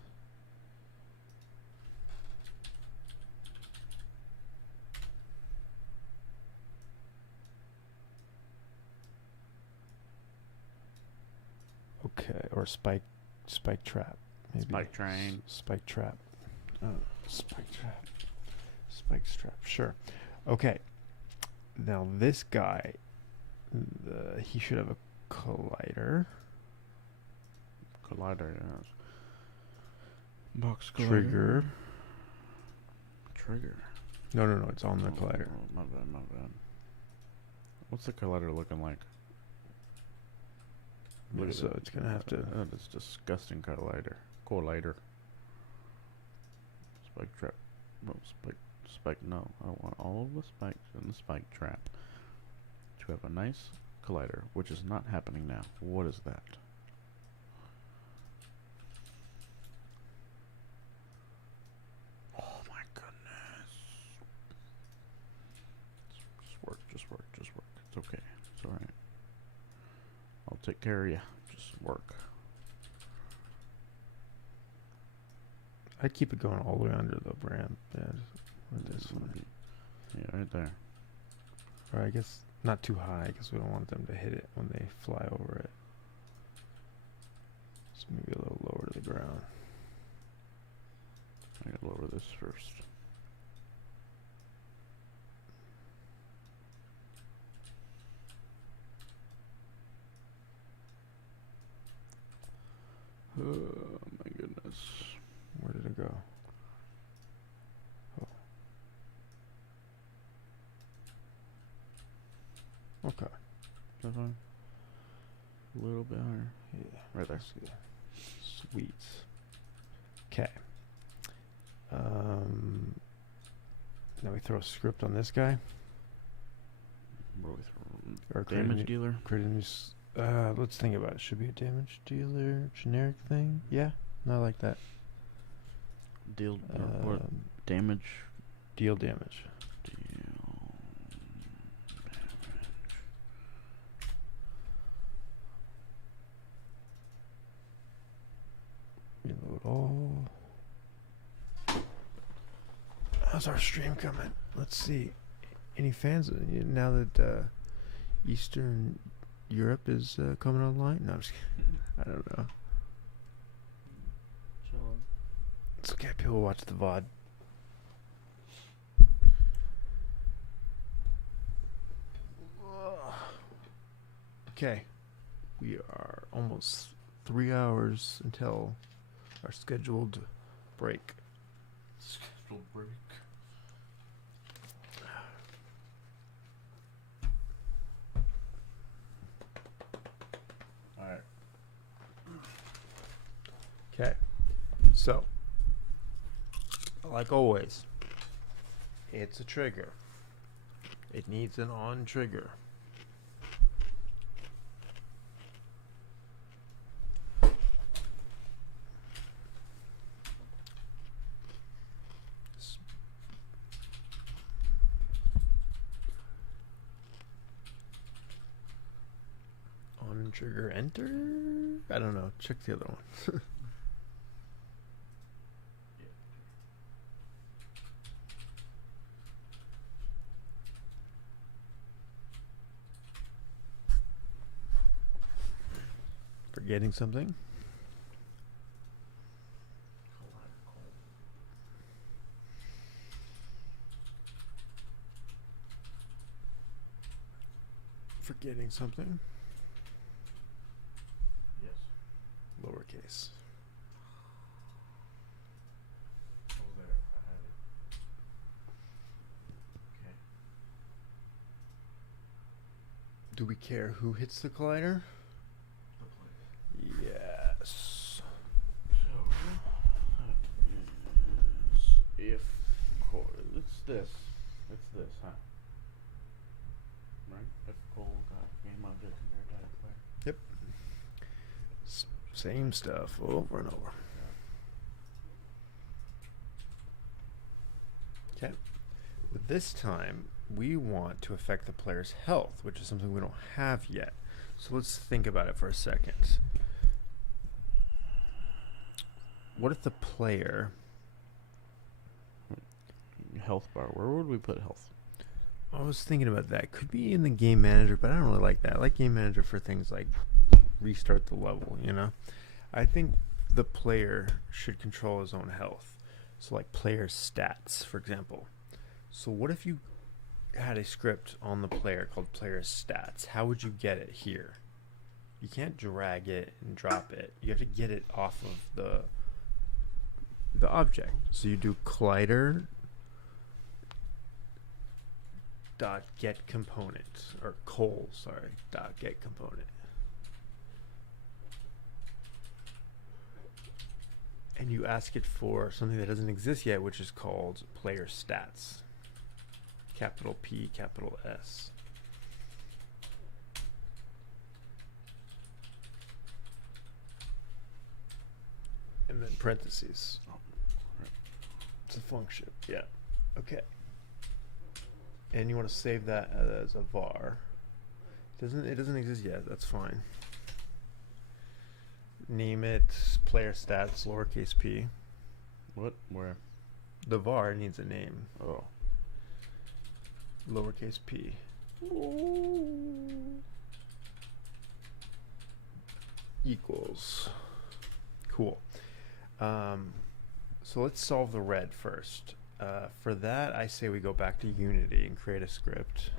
Okay, or spike trap. Maybe. Spike train. Spike trap. Spike trap. Spike trap. Sure. Okay. Now this guy, he should have a collider. Collider, yes. Box collider. Trigger. Trigger. No. It's on the collider. Oh, my bad. What's the collider looking like? Look at So it. it's gonna have to. That's disgusting collider. Collider. Spike trap. No, spike. No, I want all of the spikes in the spike trap to have a nice collider, which is not happening now. What is that? Oh my goodness. Just work. It's okay. It's alright. I'll take care of you. Just work. I'd keep it going all the way under the ramp. Yeah, this one. Yeah, right there. Or I guess not too high, because we don't want them to hit it when they fly over it. Just maybe a little lower to the ground. I gotta lower this first. Oh my goodness. Where did it go? Oh. Okay. Is that fine? A little bit higher. Yeah. Right there. That's good. Sweet. Okay. Now we throw a script on this guy. What are we Or throwing? Damage dealer? Create a new let's think about it. Should be a damage dealer generic thing? Yeah. No, I like that. Deal or what? Damage. Deal damage. Deal damage. Reload all. How's our stream coming? Let's see. Any fans now that Eastern Europe is coming online? No, I'm just kidding. I don't know. Chilling. It's okay. People watch the VOD. Okay. We are almost 3 hours until our scheduled break. Scheduled break. Alright. Okay. So, like always, It's a trigger. It needs an on trigger. On trigger enter? I don't know. Check the other one. Forgetting something? Forgetting something? Yes. Lowercase. Oh, there. I had it. Okay. Do we care who hits the collider? The player. Yes. So that is if it's this, huh? Right? If Cole got game object compared to that player. Yep. Same stuff over and over. Okay. But this time, we want to affect the player's health, which is something we don't have yet. So let's think about it for a second. What if the player... Health bar. Where would we put health? I was thinking about that. Could be in the game manager, but I don't really like that. I like game manager for things like restart the level, you know? I think the player should control his own health. So like player stats, for example. So what if you had a script on the player called player stats? How would you get it here? You can't drag it and drop it. You have to get it off of the object. So you do collider dot get component, or col, sorry, dot get component. And you ask it for something that doesn't exist yet, which is called player stats. Capital P, capital S. And then parentheses. It's a function. Yeah. Okay. And you want to save that as a var. It doesn't exist yet. That's fine. Name it player stats lowercase p. What? Where? The var needs a name. Oh. Lowercase p. Equals. Cool. So let's solve the red first. For that, I say we go back to Unity and create a script.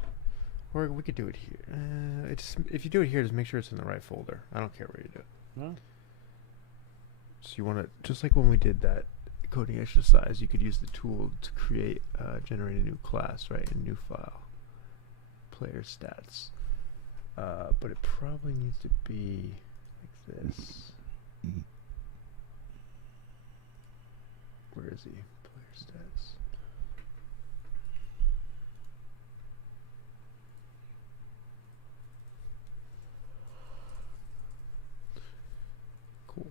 Or we could do it here. If you do it here, just make sure it's in the right folder. I don't care where you do it. No. So you want to, just like when we did that coding exercise, you could use the tool to create, generate a new class, right? A new file. Player stats. But it probably needs to be like this. Where is he? Player stats. Cool.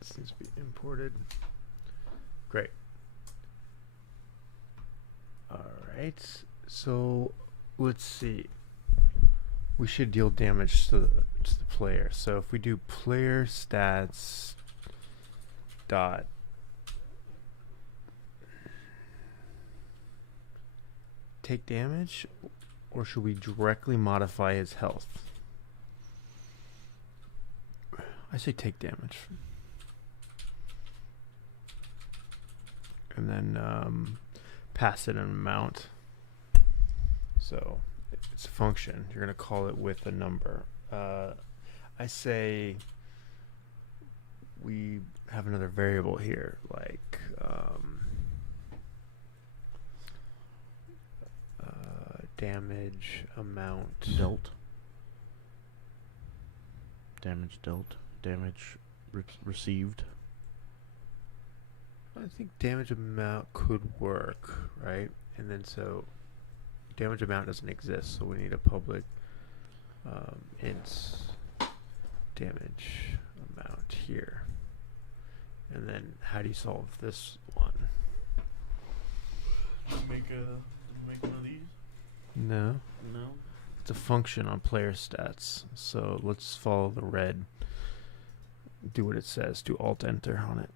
This needs to be imported. Great. Alright. So let's see. We should deal damage to the player. So if we do player stats dot take damage, or should we directly modify his health? I say take damage. And then pass it an amount. So it's a function. You're going to call it with a number. I say we have another variable here, like damage amount. Dealt. Damage dealt. Damage received. I think damage amount could work, right? And then so damage amount doesn't exist, so we need a public int damage amount here. And then how do you solve this one? Make one of these? No. No. It's a function on player stats. So let's follow the red. Do what it says. Do alt enter on it.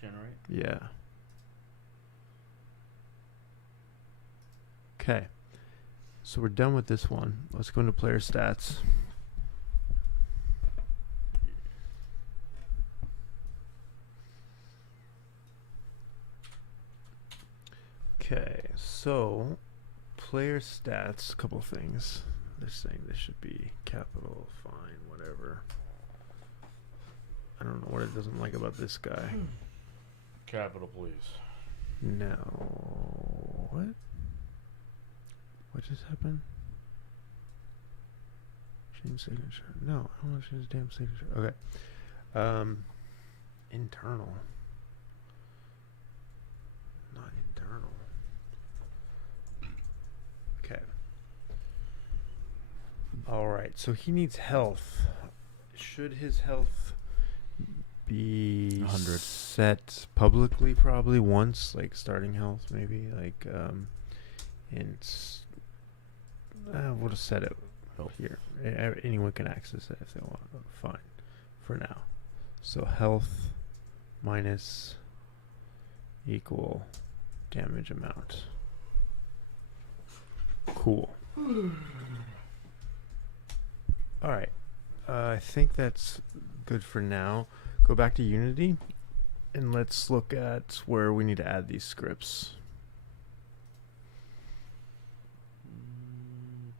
Generate. Yeah. Okay. So we're done with this one. Let's go into player stats. Okay, so player stats, a couple things. They're saying this should be capital, fine, whatever. I don't know what it doesn't like about this guy. Capital, please. No. What? What just happened? Change signature. No, I don't want to change the damn signature. Okay. Internal. Not internal. Okay. Alright, so he needs health. Should his health be 100. set publicly probably once, like starting health maybe, like and we'll just set it Health. here. Anyone can access it if they want. Fine for now. So health minus equal damage amount. Cool. Alright. I think that's good for now. Go back to Unity and let's look at where we need to add these scripts.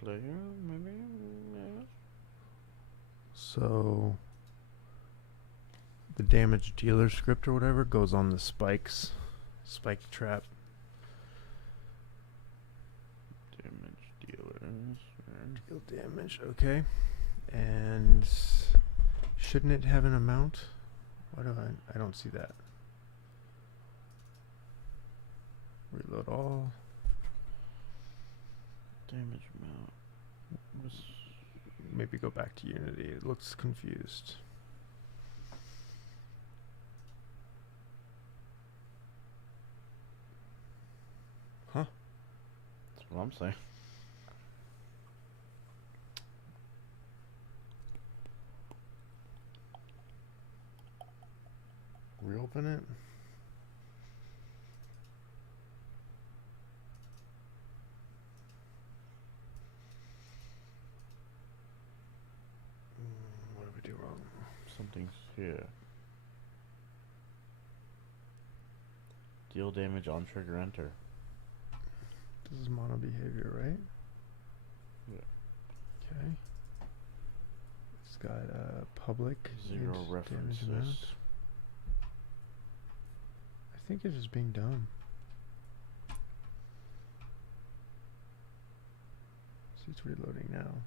Player, maybe. So the damage dealer script or whatever goes on the spikes. Spike trap. Damage dealers. Deal damage, okay. And shouldn't it have an amount? Why do I don't see that. Reload all. Damage amount. Maybe go back to Unity. It looks confused. Huh? That's what I'm saying. Reopen it. What did we do wrong? Something's here. Deal damage on trigger enter. This is mono behavior, right? Yeah. Okay. It's got public 0 int damage references. amount. I think it's just being dumb. See, it's reloading now.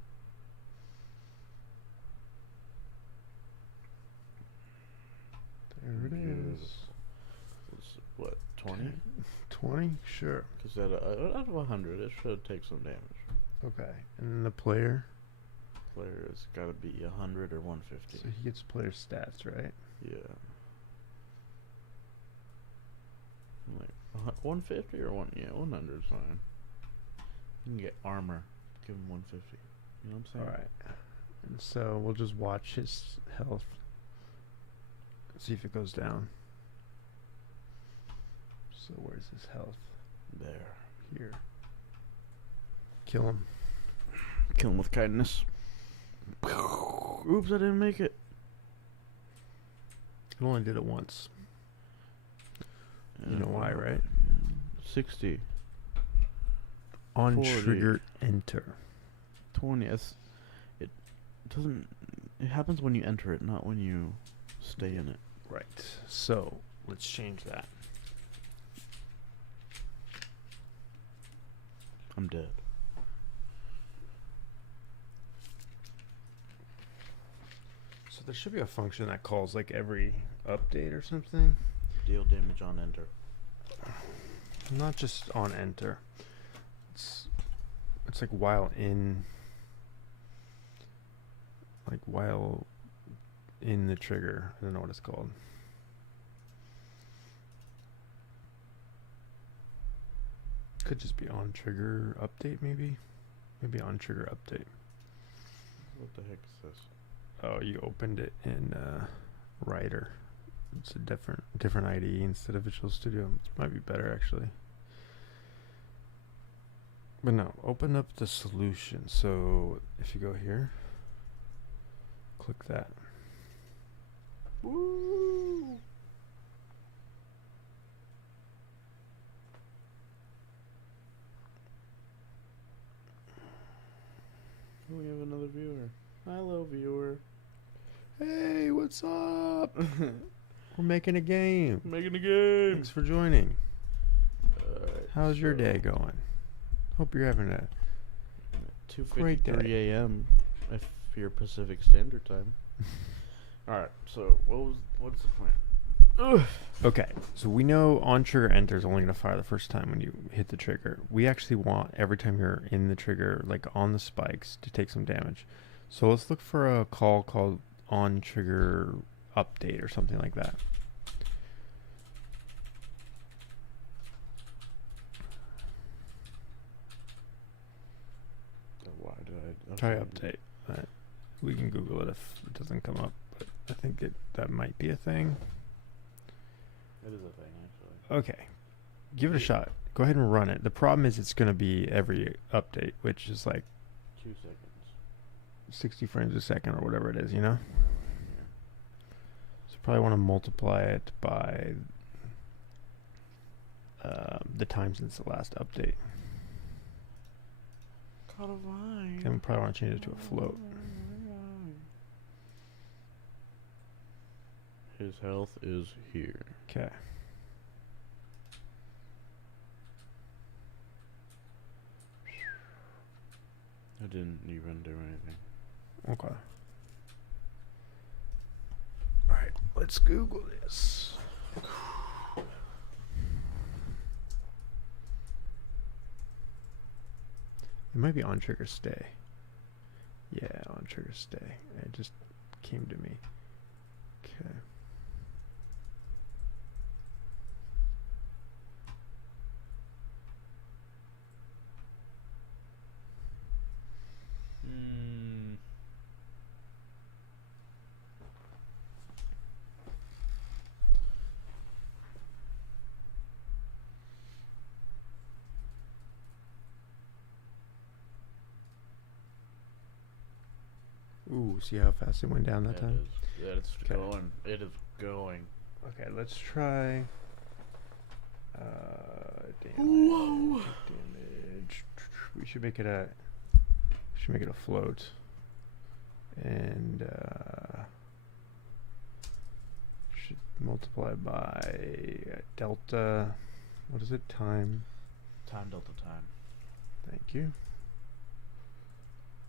There it is. It's what, 20? 20? Sure. Because out of 100, it should take some damage. Okay. And then the player. Player has got to be 100 or 150. So he gets player stats, right? Yeah. Like 150 or 100 is fine. You can get armor. Give him 150. You know what I'm saying? Alright. And so we'll just watch his health. See if it goes down. So where's his health? There. Here. Kill him. Kill him with kindness. Oops, I didn't make it. It only did it once. You know why, right? 60. On 40. trigger enter. 20. It doesn't. It happens when you enter it, not when you stay in it. Right. So let's change that. I'm dead. So There should be a function that calls like every update or something. Deal damage on enter. Not just on enter. It's like while in the trigger. I don't know what it's called. Could just be on trigger update maybe. Maybe on trigger update. What the heck is this? Oh, you opened it in Writer. It's a different IDE instead of Visual Studio. It might be better actually. But no, open up the solution. So if you go here, click that. Woo! We have another viewer. Hello, viewer. Hey, what's up? We're making a game. Making a game. Thanks for joining. Alright, How's your so day going? Hope you're having a great day. 2:53 a.m. if you're Pacific Standard Time. Alright, so what's the plan? Okay, so we know on trigger enter is only going to fire the first time when you hit the trigger. We actually want every time you're in the trigger, like on the spikes, to take some damage. So let's look for a call called on trigger update or something like that. Why did I? Try update. We can Google it if it doesn't come up, but I think that might be a thing. It is a thing, actually. Okay, give it a shot. Go ahead and run it. The problem is it's going to be every update, which is like 2 seconds. 60 frames a second or whatever it is, you know? So probably want to multiply it by the time since the last update. Caught a vine. And we probably want to change it to a float. His health is here. Okay. I didn't even do anything. Okay. Alright, let's Google this. It might be on trigger stay. Yeah, on trigger stay. It just came to me. Okay. Ooh, see how fast it went down that time? Yeah, it's 'Kay. going. It is going. Okay, let's try damage. Whoa. Damage. We should make it a float. And should multiply by delta. What is it? Time. Time delta time. Thank you.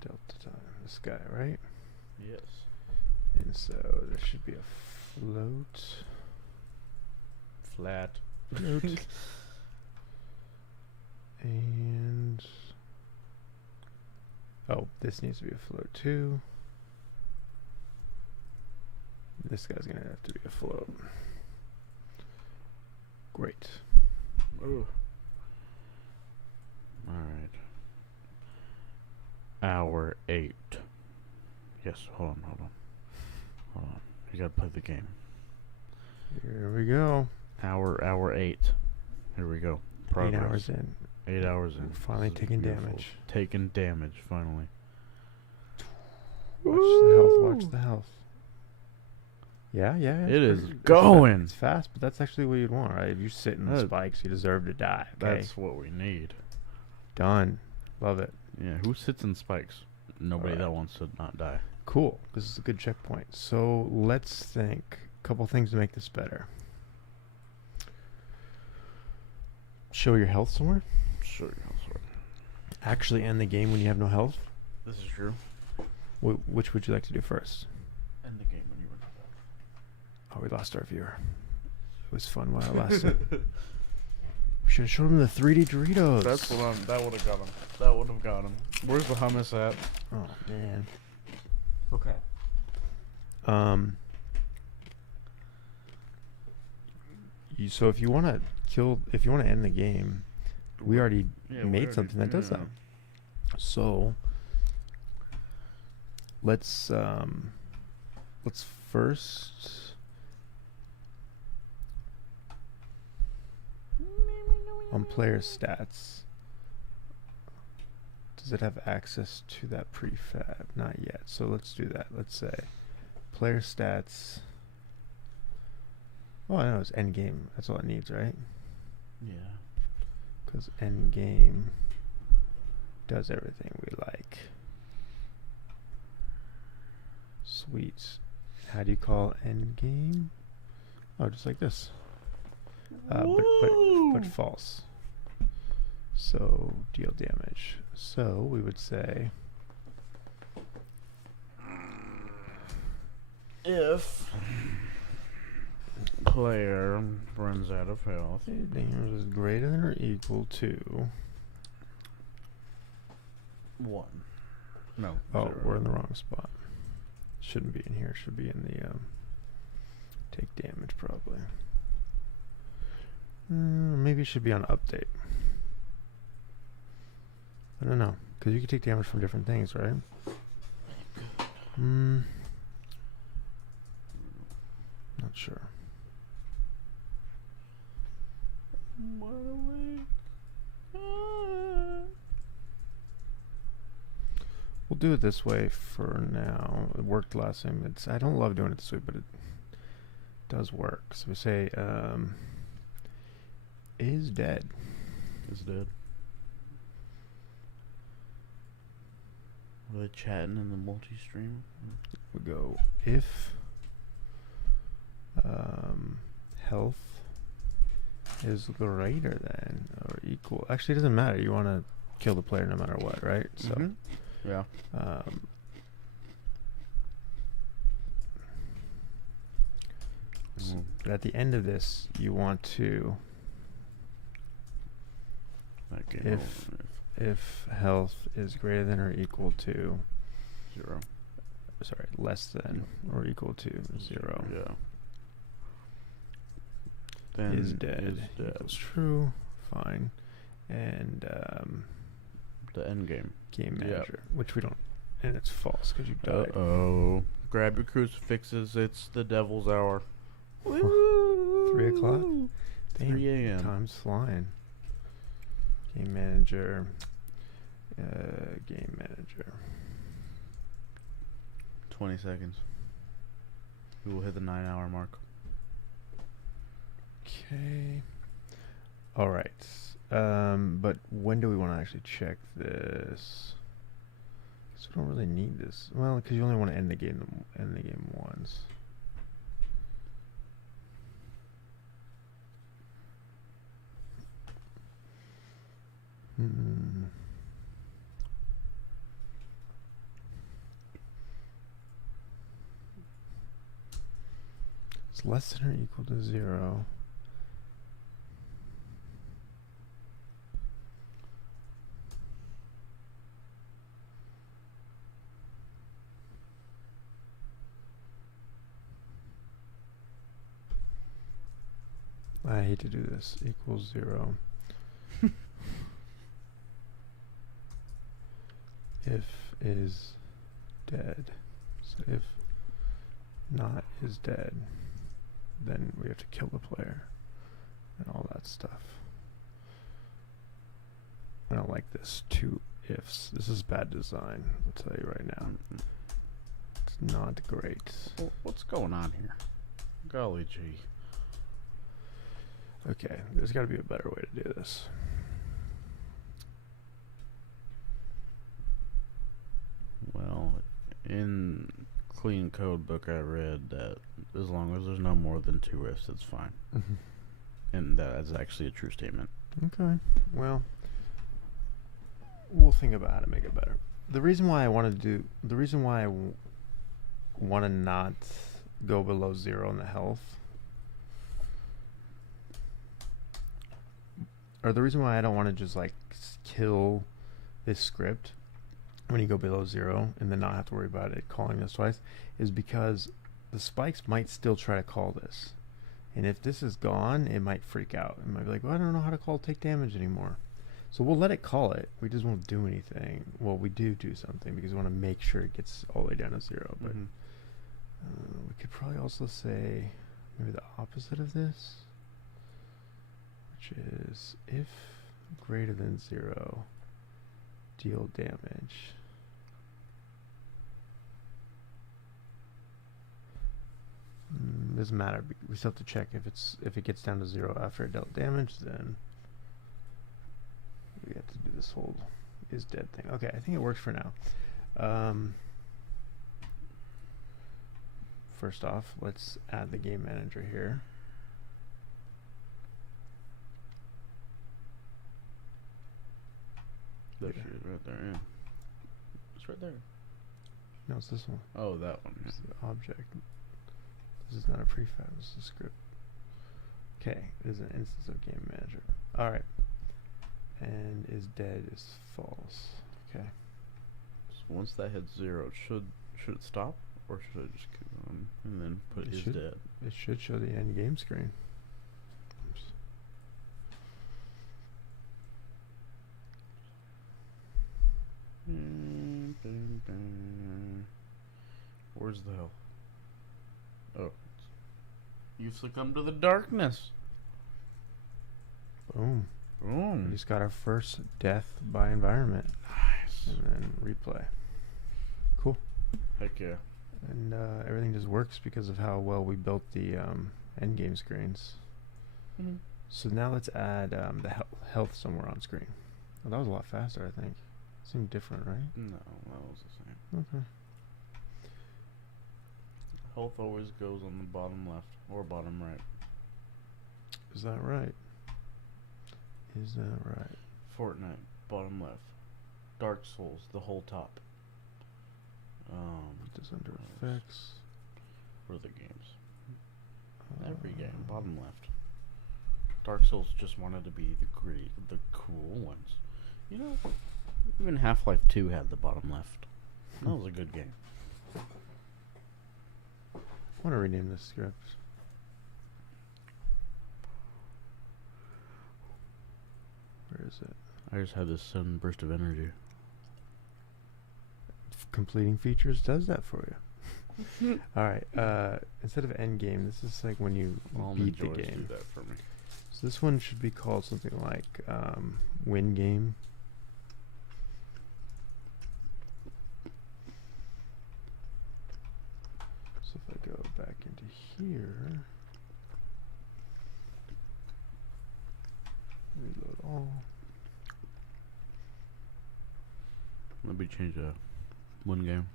Delta time. This guy, right? Yes. And so there should be a float. Flat. Float. And oh, this needs to be a float too. This guy's gonna have to be a float. Great. Ooh. Alright. Hour 8. Yes, hold on. You gotta play the game. Here we go. Hour 8. Here we go. 8 hours in. 8 hours in. We're finally This is taking beautiful. damage. Taking damage, finally. Watch the health. Watch the health. Yeah. It is pretty- going. It's fast, but that's actually what you'd want, right? If you sit in the That- spikes, you deserve to die. Okay? That's what we need. Done. Love it. Yeah, who sits in spikes? Nobody that Alright. wants to not die. Cool. This is a good checkpoint. So let's think. A couple things to make this better. Show your health somewhere. Sure, Actually end the game when you have no health. this is true. Which would you like to do first? End the game when Oh, we lost our viewer. It was fun while it lasted. We should have showed him the 3D Doritos. That's what that would have got him. That would have got him. Where's the hummus at? Oh man. Okay. So if you want to end the game, we already made something that does that. So let's first on player stats. Does it have access to that prefab? Not yet. So let's do that. Let's say player stats. Oh, I know it's end game. That's all it needs, right? Yeah. Because end game does everything we like. Sweet. How do you call end game? Oh, just like this. But false. So deal damage. So we would say if player runs out of health, damage is greater than or equal to 1. No. Oh, 0. we're in the wrong spot. Shouldn't be in here. Should be in the take damage probably. Maybe it should be on update. I don't know, because you can take damage from different things, right? Not sure. We'll do it this way for now. It worked last time. I don't love doing it this way, but it does work. So we say is dead. Is dead. Are they chatting in the multi-stream? We go if health is greater than or equal. Actually, it doesn't matter. You want to kill the player no matter what, right? So, yeah. But at the end of this, you want to if health is greater than or equal to 0. Sorry, less than or equal to 0. Yeah. Then Is dead. Equals true. Fine. And the end game. game manager, which we don't, and it's false because you died. Oh, grab your crucifixes. It's the devil's hour. 3 o'clock. 3 a.m. Time's flying. Game manager. Game manager. 20 seconds. We will hit the 9-hour mark. Okay. All right. But when do we want to actually check this? Because we don't really need this. Well, because you only want to end the game once. It's less than or equal to 0. I hate to do this. Equals 0. If is dead. So if not is dead, then we have to kill the player and all that stuff. I don't like this. 2 ifs. This is bad design, I'll tell you right now. It's not great. Well, what's going on here? Golly gee. Okay, there's got to be a better way to do this. Well, in clean code book I read that as long as there's no more than 2 ifs, it's fine. And that's actually a true statement. Okay, well, we'll think about how to make it better. The reason why I want to not go below 0 in the health. Or the reason why I don't want to just like kill this script when you go below 0 and then not have to worry about it calling this twice is because the spikes might still try to call this. And if this is gone, it might freak out. It might be like, well, I don't know how to call take damage anymore. So we'll let it call it. We just won't do anything. Well, we do something because we want to make sure it gets all the way down to 0. But we could probably also say maybe the opposite of this, which is if greater than 0, deal damage. Doesn't matter. We still have to check if it gets down to 0 after it dealt damage, then we have to do this whole is dead thing. Okay, I think it works for now. First off, let's add the game manager here. That shit is right there. Yeah. It's right there. No, it's this one. Oh, that one. It's the object. This is not a prefab, this is a script. Okay, it is an instance of game manager. Alright. And is dead is false. Okay. So once that hits 0, should it stop? Or should it just keep on and then put It is should. dead? It should show the end game screen. Oops. Where's the hell? Oh. You've succumbed to the darkness. Boom. We Boom. just got our first death by environment. Nice. And then replay. Cool. Heck yeah. And everything just works because of how well we built the end game screens. Mhm. So now let's add the health somewhere on screen. Well, that was a lot faster, I think. Seemed different, right? No, that was the same. Okay. Health always goes on the bottom left or bottom right. Is that right? Is that right? Fortnite, bottom left. Dark Souls, the whole top. Put this under what else? effects. What are the games? Every game, Um, bottom left. Dark Souls just wanted to be the cool ones. You know, even Half-Life 2 had the bottom left. That was a good game. I want to rename this script. Where is it? I just had this sudden burst of energy. Completing features does that for you. Alright, instead of end game, this is like when you All beat the Joys do game. that for me. So this one should be called something like win game. So if I go back into here, reload all. Let me change a one game.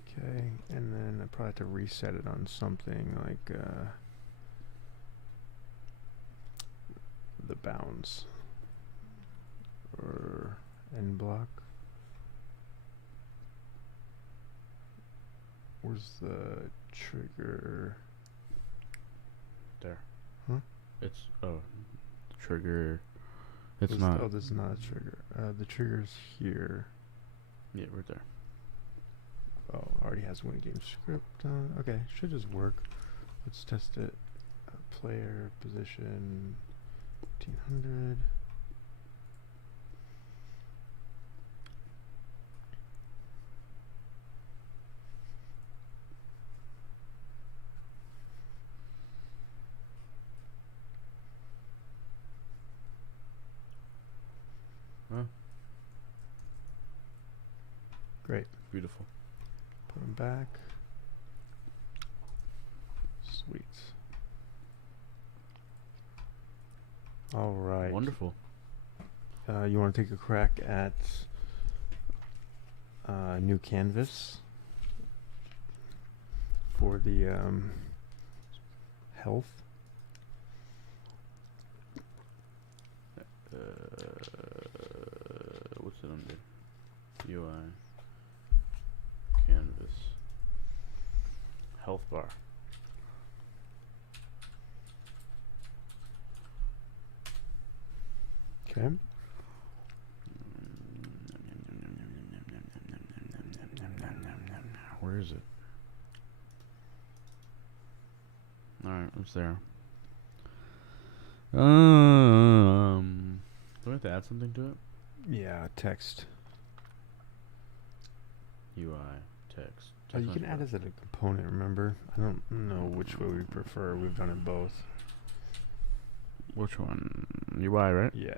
Okay, and then I probably have to reset it on something like the bounds or end block. Where's the trigger? There. Huh? It's trigger. It's This- not. Oh, this is not a trigger. The trigger's here. Yeah, right there. Oh, already has win game script on. Okay, should just work. Let's test it. Player position 1500. Huh? Great. Beautiful. Put them back. Sweet. All right. Wonderful. You want to take a crack at new canvas for the health. What's it under? UI. Canvas. Health bar. Okay. Where is it? Alright, it's there. Do we have to add something to it? Yeah, text. UI, text. Oh, you Text can add message. as a component, remember? I don't know which way we prefer. We've done it both. Which one? UI, right? Yeah.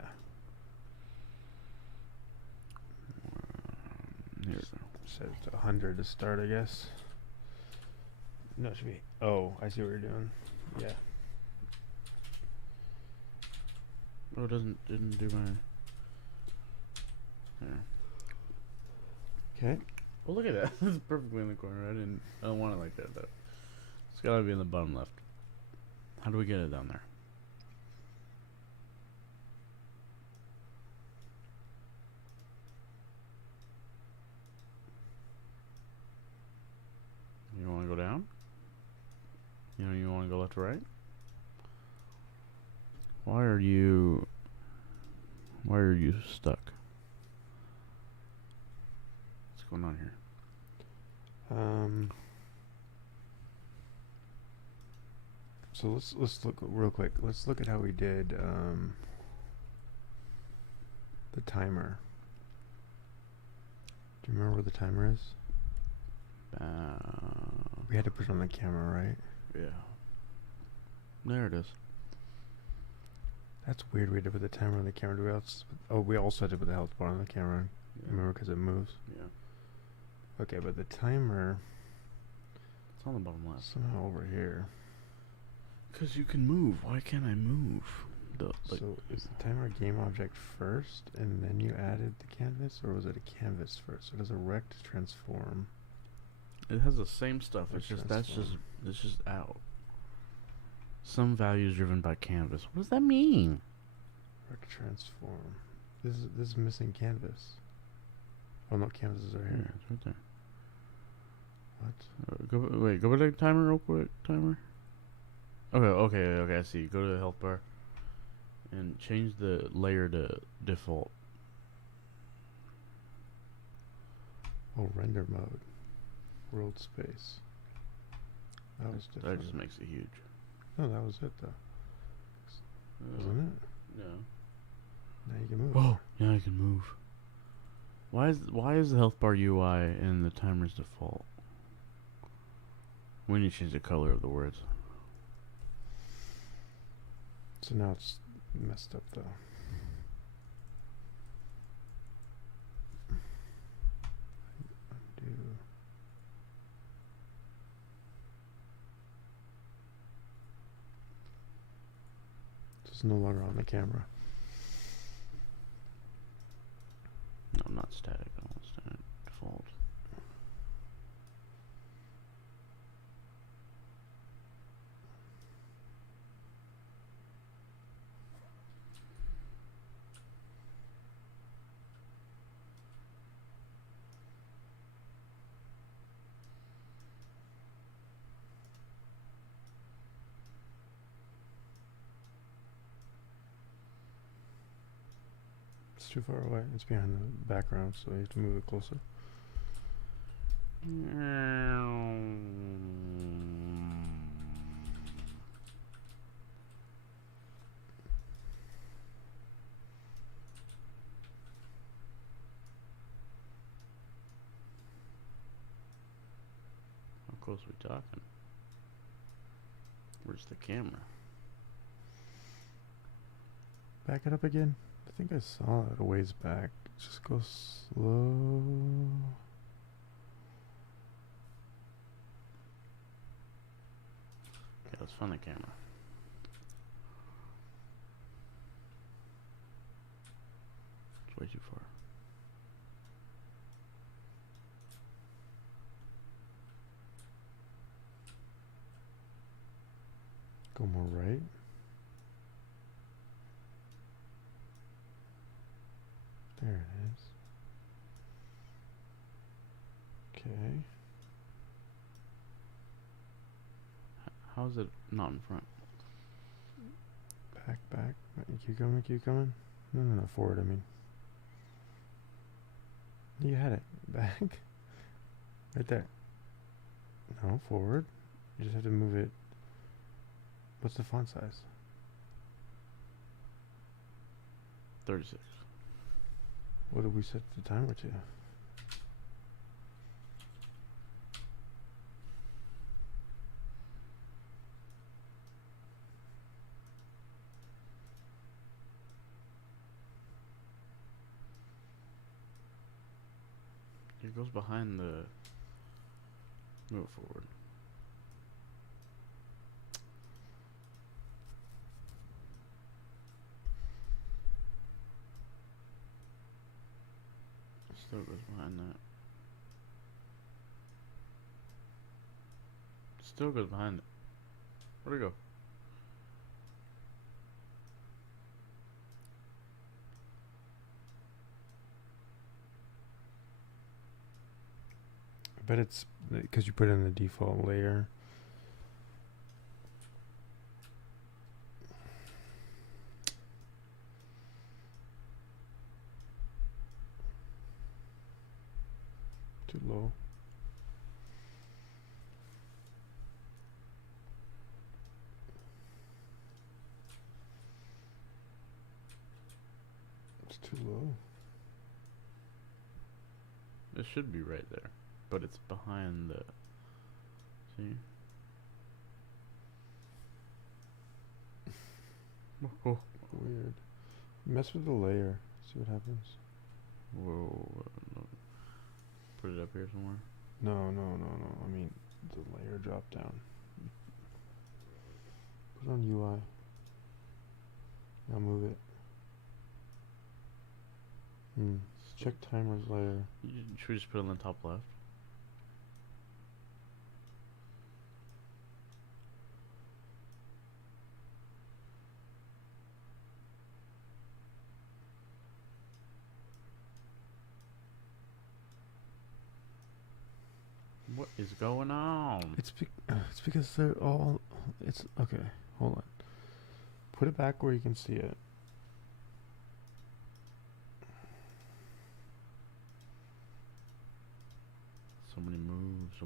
Here we go. Set it to 100 to start, I guess. No, it should be. Oh, I see what you're doing. Yeah. Oh, it didn't do my. Here. Okay. Oh, look at that. It's perfectly in the corner. I don't want it like that though. It's gotta be in the bottom left. How do we get it down there? You wanna go down? You wanna go left or right? Why are you stuck? What's going on here? So let's look real quick. Let's look at how we did the timer. Do you remember where the timer is? We had to put it on the camera, right? Yeah. There it is. That's weird. We had to put the timer on the camera. Do we else? Oh, we also had to put the health bar on the camera. Yeah. Remember, because it moves. Yeah. Okay, but the timer It's on the bottom left. somehow over here. Because you can move. Why can't I move? So is the timer a game object first, and then you added the canvas, or was it a canvas first? So does a rect transform? it has the same stuff. Or It's just transform. it's just out. Some values driven by canvas. What does that mean? Rect transform. This is missing canvas. Oh no, canvases are Yeah, here. it's right there. What? Go back to the timer real quick. Timer. Okay. I see. Go to the health bar, and change the layer to default. Oh, render mode. World space. That was different. That just makes it huge. No, that was it though. Wasn't it? No. Now you can move. Oh, yeah, I can move. Why is the health bar UI in the timer's default? We need to change the color of the words. So now it's messed up though. Undo. It's no longer on the camera. No, not static. I want static default. It's too far away. It's behind the background, so you have to move it closer. How close we talking? Where's the camera? Back it up again. I think I saw it a ways back. Just go slow. Okay, let's find the camera. It's way too far. Go more right. There it is. Okay. How is it not in front? Back. Keep coming. No, forward, I mean. You had it. Back. Right there. No, forward. You just have to move it. What's the font size? 36. What did we set the timer to? It goes behind the. Move it forward. Still goes behind that. Still goes behind it. Where'd it go? I bet it's because you put it in the default layer. Too low. It's too low. It should be right there, but it's behind the. See? Oh. Weird. Mess with the layer. See what happens. Whoa. No. Put it up here somewhere. No. I mean, the layer drop down. Put it on UI. Now move it. Check timers layer. Should we just put it on the top left? What is going on? It's because they're all. It's okay. Hold on. Put it back where you can see it. So many moves.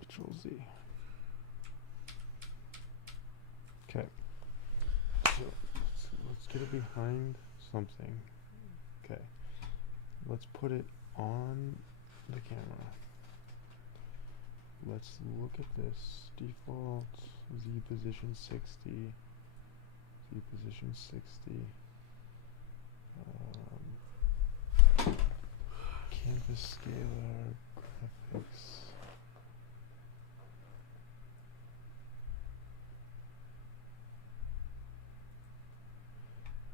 Control Z. Okay. So let's get it behind something. Okay. Let's put it on the camera. Let's look at this. Default Z position 60. Z position 60. Canvas scalar graphics.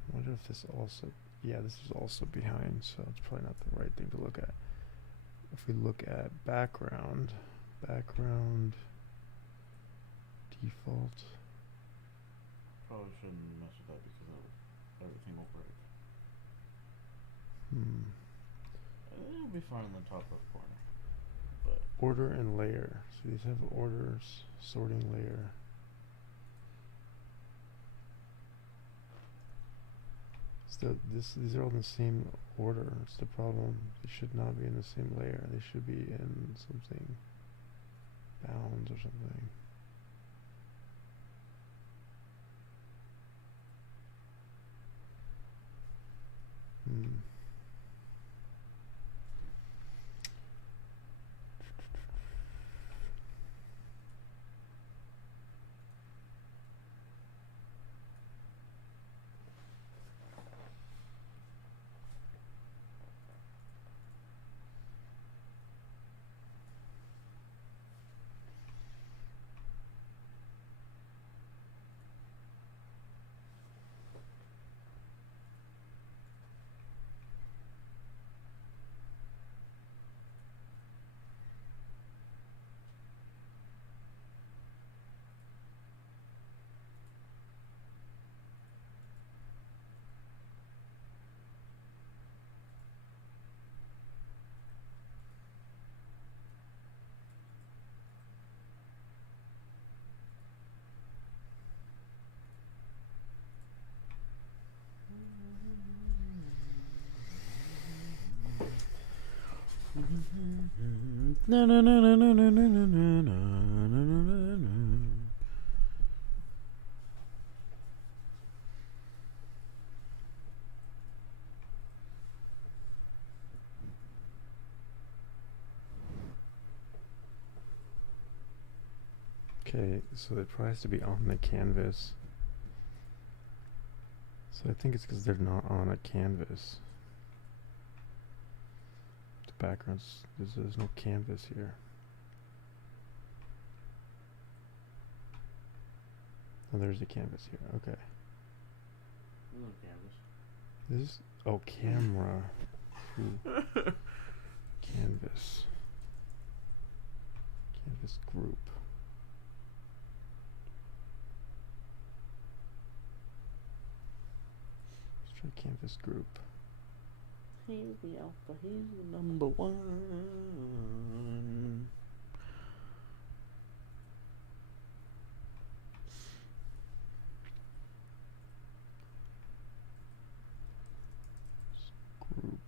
I wonder if this also. Yeah, this is also behind, so it's probably not the right thing to look at. If we look at background default. Probably shouldn't mess with that because everything will break. It'll be fine in the top left corner. But Order and layer. So these have orders, sorting layer. So these are all in the same order. It's the problem. They should not be in the same layer. They should be in something bounds or something. Na na na na na na na na na na na na. Okay, so it probably has to be on the canvas. So I think it's because they're not on a canvas. The backgrounds, there's no canvas here. Oh, there's a canvas here. Okay. This is, oh, camera. Ooh. Canvas. Canvas group. Let's try canvas group. He's the alpha, he's the number one. Group.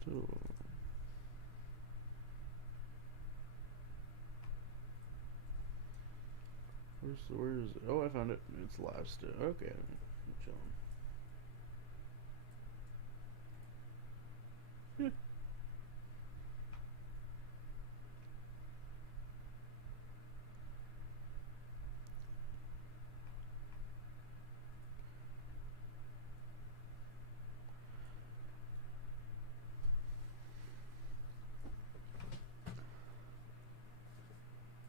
Still. Where is it? Oh, I found it. It's live still. Okay. I'm chilling. Yeah.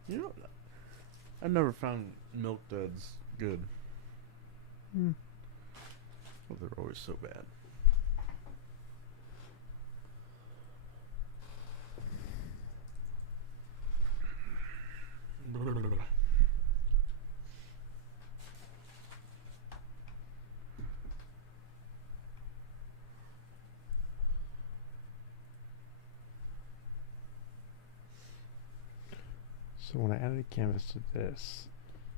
You know, I never found Milk Duds good. Hmm. Well, they're always so bad. So when I added a canvas to this,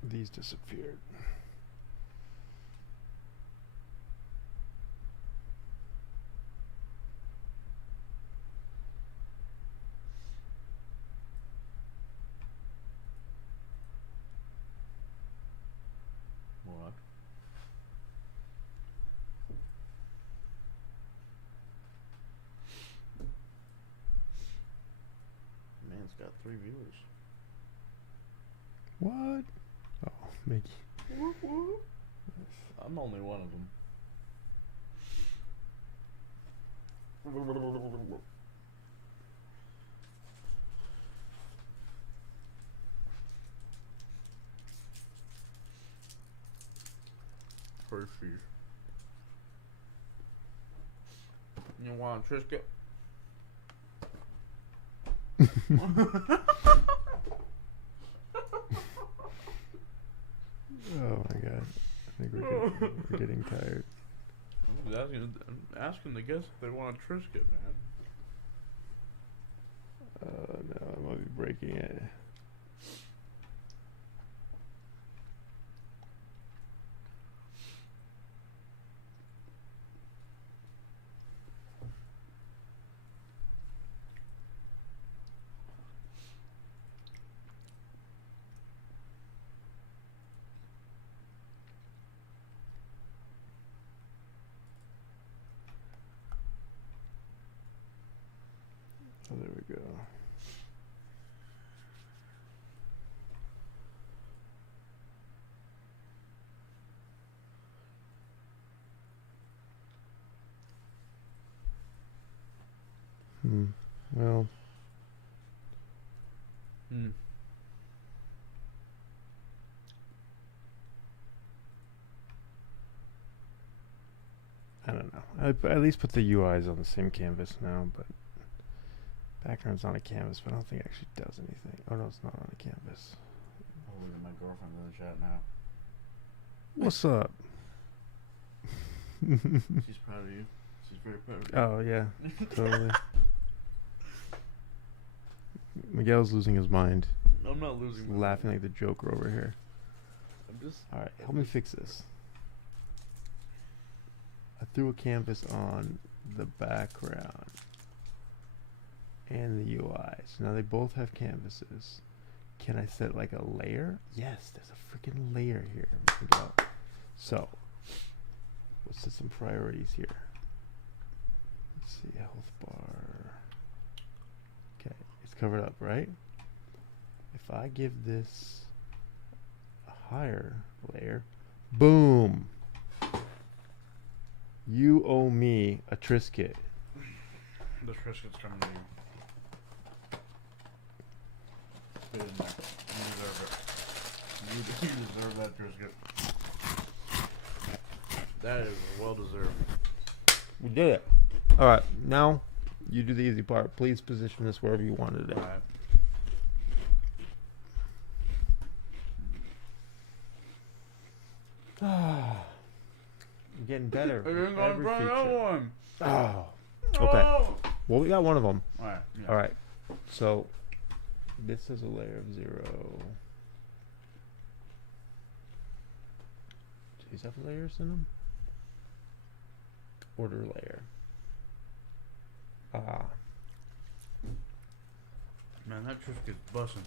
these disappeared. What? Man's got 3 viewers. What? Oh, Mickey. I'm only one of them. Hershey's. You want a Triscuit? Oh my god. I think we're getting tired. I'm asking the guests if they want a Triscuit, man. Oh no, I'm gonna be breaking it. Oh, there we go. Well, I don't know. At least put the UIs on the same canvas now, but Background's on a canvas, but I don't think it actually does anything. Oh no, it's not on a canvas. Oh, look at my girlfriend in the chat now. What's up? She's proud of you. She's very proud of you. Oh yeah, totally. Miguel's losing his mind. I'm not losing. He's laughing like the Joker over here. I'm just. All right, help me fix this. I threw a canvas on the background and the UI. So now they both have canvases. Can I set like a layer? Yes, there's a freaking layer here. Miguel. So, let's set some priorities here. Let's see, health bar. Okay, it's covered up, right? If I give this a higher layer, boom! You owe me a Triscuit. The Triscuit's coming to you. Spit in there. You deserve it. You deserve that Triscuit. That is well deserved. We did it. All right, now you do the easy part. Please position this wherever you wanted it. Alright. I'm getting better. I with didn't go in every front of that feature. one. Oh, okay. Oh! Well, we got one of them. Alright. Yeah. All right. So this is a layer of 0. Do these have layers in them? Order layer. Ah. Man, that Triscuit's busting.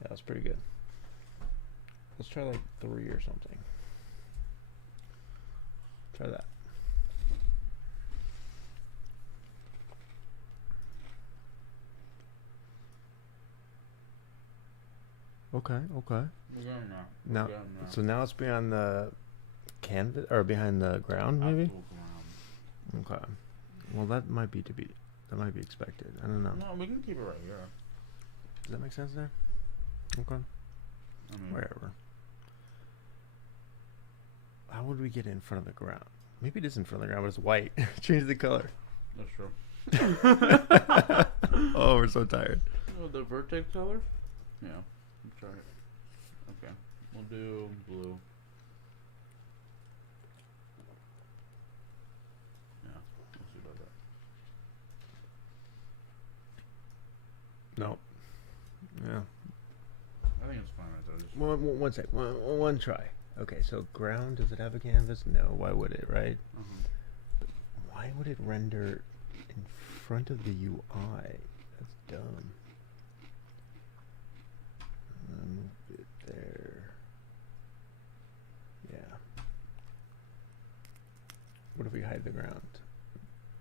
Yeah, that's pretty good. Let's try like 3 or something. Try that. Okay, okay. We're going now. We're Now, going now. so now it's behind the canvas or behind the ground, maybe. Absolute ground. Okay. Well, that might be expected. I don't know. No, we can keep it right here. Does that make sense there? Okay. I mean, Wherever. How would we get in front of the ground? Maybe it is in front of the ground, but it's white. Change the color. that's true. Oh, we're so tired. Oh, the vertex color? Yeah. Let's try it. Okay. We'll do blue. Yeah. We'll see about that. No. Yeah. I think it's fine right there. Just One sec. One try. Okay, so ground, does it have a canvas? No. Why would it, right? Why would it render in front of the UI? That's dumb. Move it there. Yeah. What if we hide the ground?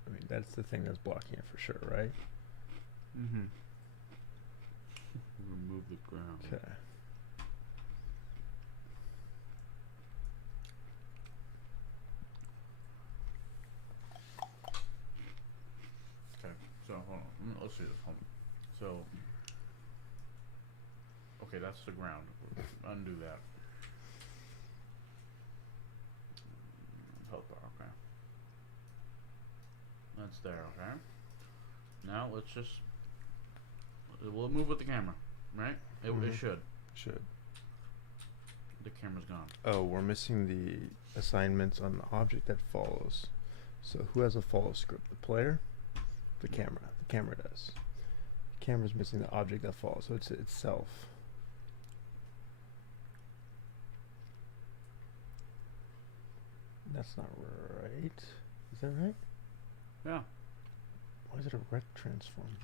I mean, that's the thing that's blocking it for sure, right? Mm-hmm. Remove the ground. Okay. Okay. So hold on. Let's see this. Hold on. So. Okay, that's the ground. Undo that. Health bar. Okay. That's there. Okay. Now let's just. We'll move with the camera, right? It Mhm. should. Should. The camera's gone. Oh, we're missing the assignments on the object that follows. So who has a follow script? The player? The camera. The camera does. The camera's missing the object that follows, so it's itself. That's not right. Is that right? Yeah. Why is it a rect transform?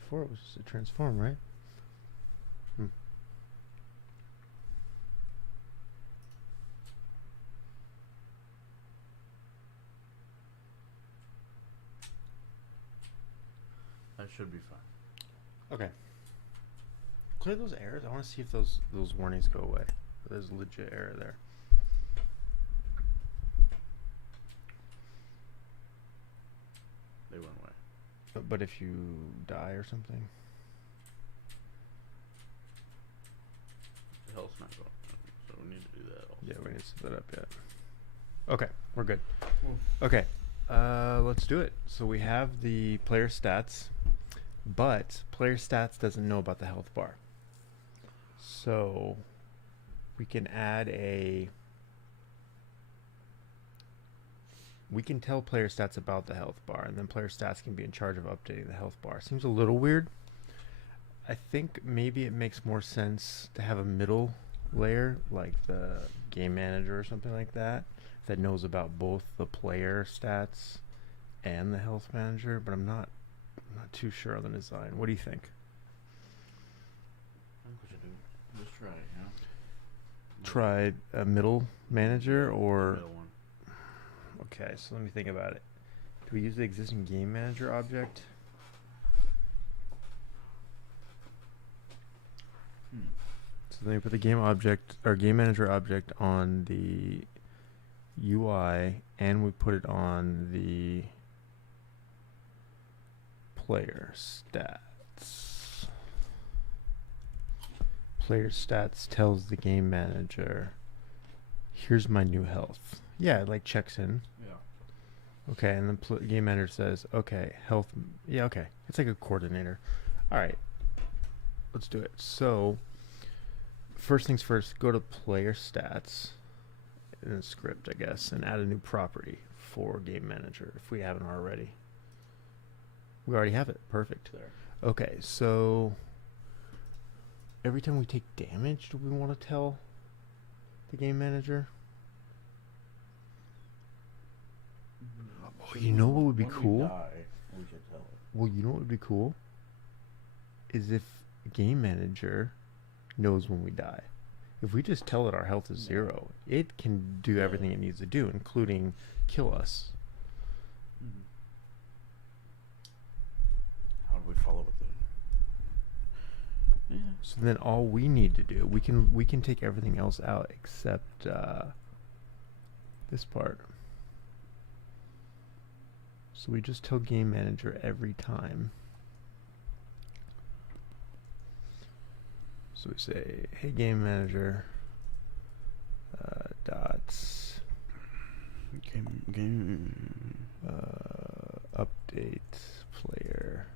Before it was just a transform, right? That should be fine. Okay. Clear those errors. I want to see if those warnings go away. There's a legit error there. They went away. But if you die or something, The health's not going. So we need to do that also. yeah, we need to set that up yet. Okay, we're good. Cool. Okay, let's do it. So we have the player stats. but player stats doesn't know about the health bar. So we can add we can tell player stats about the health bar, and then player stats can be in charge of updating the health bar. Seems a little weird. I think maybe it makes more sense to have a middle layer like the game manager or something like that knows about both the player stats and the health manager, but I'm not too sure on the design. What do you think? I think we should do. Let's try it. You know. Try a middle manager or Middle one. okay, so let me think about it. Do we use the existing game manager object? So then we put the game object or game manager object on the UI, and we put it on the player stats. Player stats tells the game manager, here's my new health. Yeah, it like checks in. Yeah. Okay, and then game manager says, okay, health. Yeah, okay. It's like a coordinator. All right, let's do it. So first things first, go to player stats in the script, I guess, and add a new property for game manager if we haven't already. We already have it. Perfect. There. Okay, so every time we take damage, do we want to tell the game manager? Oh, you know what would be When we cool? die, we should tell it. Well, you know what would be cool? Is if game manager knows when we die. If we just tell it our health is 0, it can do everything it needs to do, including kill us. How do we follow with the? Yeah. So then all we need to do, we can take everything else out except this part. So we just tell game manager every time. So we say, hey game manager, dots, Game. update player.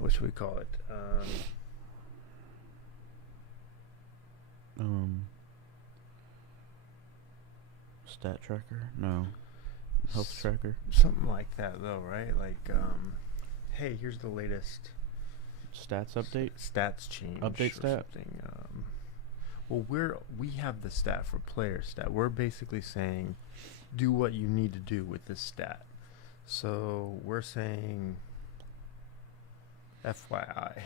What should we call it? Stat tracker? No. Health tracker. Something like that, though, right? Like, hey, here's the latest Stats update. stats change. Update or stat? something. Well, we have the stat for player stat. We're basically saying, do what you need to do with this stat. So we're saying, FYI.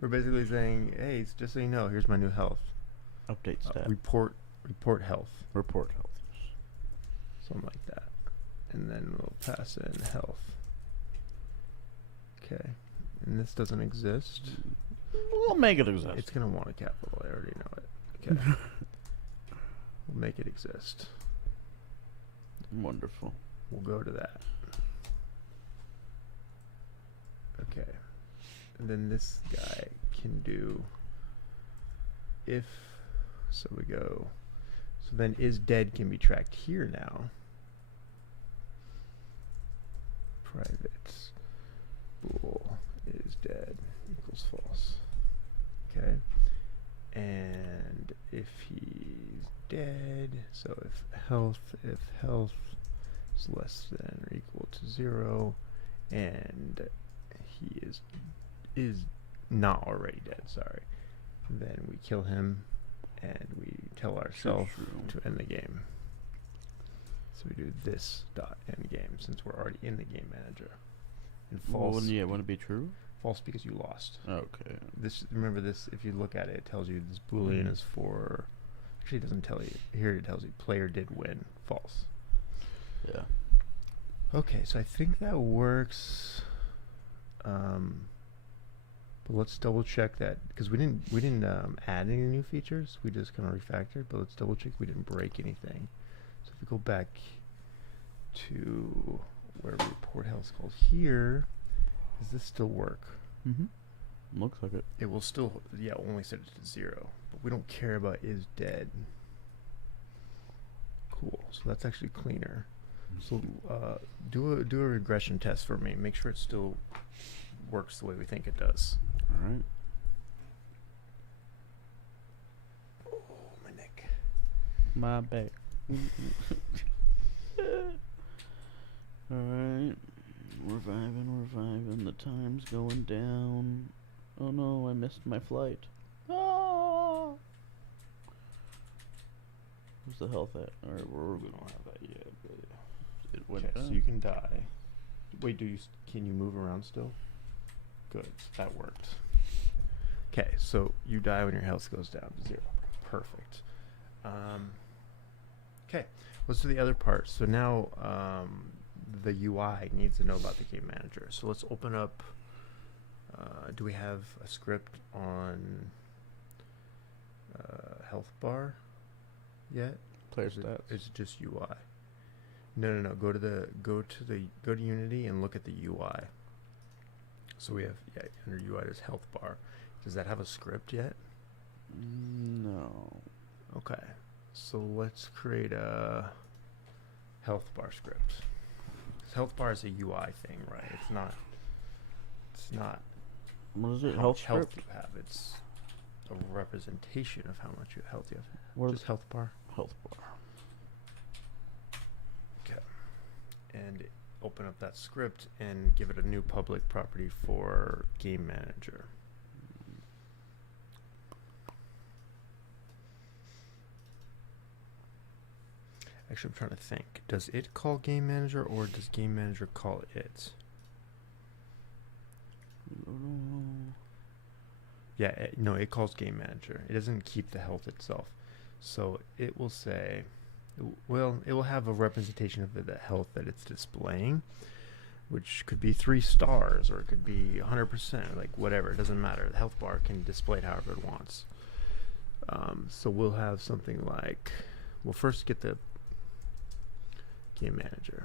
We're basically saying, hey, it's just so you know, here's my new health. Update stat. Report health. Report health. Something like that. And then we'll pass in health. Okay. And this doesn't exist. We'll make it exist. It's going to want a capital. I already know it. Okay. We'll make it exist. Wonderful. We'll go to that. Okay. And then this guy can do if, so we go, so then is dead can be tracked here now. Private bool is dead equals false. Okay. And if he's dead, so if health is less than or equal to 0, and he is not already dead, sorry, then we kill him and we tell ourselves to end the game. So we do this dot end game since we're already in the game manager. And false. Wouldn't it be true? False because you lost. Okay. Remember this, if you look at it, it tells you this boolean is for, actually it doesn't tell you, here it tells you player did win, false. Yeah. Okay, so I think that works. But let's double check that, because we didn't add any new features, we just kind of refactored, but let's double check we didn't break anything. So if we go back to where report health is called here, does this still work? Looks like it. It will still, yeah, only set it to 0, but we don't care about is dead. Cool, so that's actually cleaner. So do a regression test for me. Make sure it still works the way we think it does. All right. Oh, my neck. My back. Alright. Reviving. The time's going down. Oh no, I missed my flight. Ah! Where's the health at? Alright, We don't have that yet. But it went okay, so down. you can die. Wait, can you move around still? Good, that worked. Okay, so you die when your health goes down to 0. Perfect. Okay, let's do the other part. So now the UI needs to know about the game manager. So let's open up. Do we have a script on health bar yet? Player Is it- stats. Is it just UI? No. Go to Unity and look at the UI. So we have under UI there's health bar. Does that have a script yet? No. Okay. So let's create a health bar script. 'Cause health bar is a UI thing, right? It's not What is it? how Health much health script? you have. It's a representation of how much health you have. What Just is health bar. health bar? And open up that script and give it a new public property for game manager. Actually, I'm trying to think. Does it call game manager or does game manager call it? Yeah, no, it calls game manager. It doesn't keep the health itself. So it will say, it will have a representation of the health that it's displaying, which could be 3 stars or it could be 100%, like whatever. It doesn't matter. The health bar can display it however it wants. So we'll have something like, we'll first get the game manager.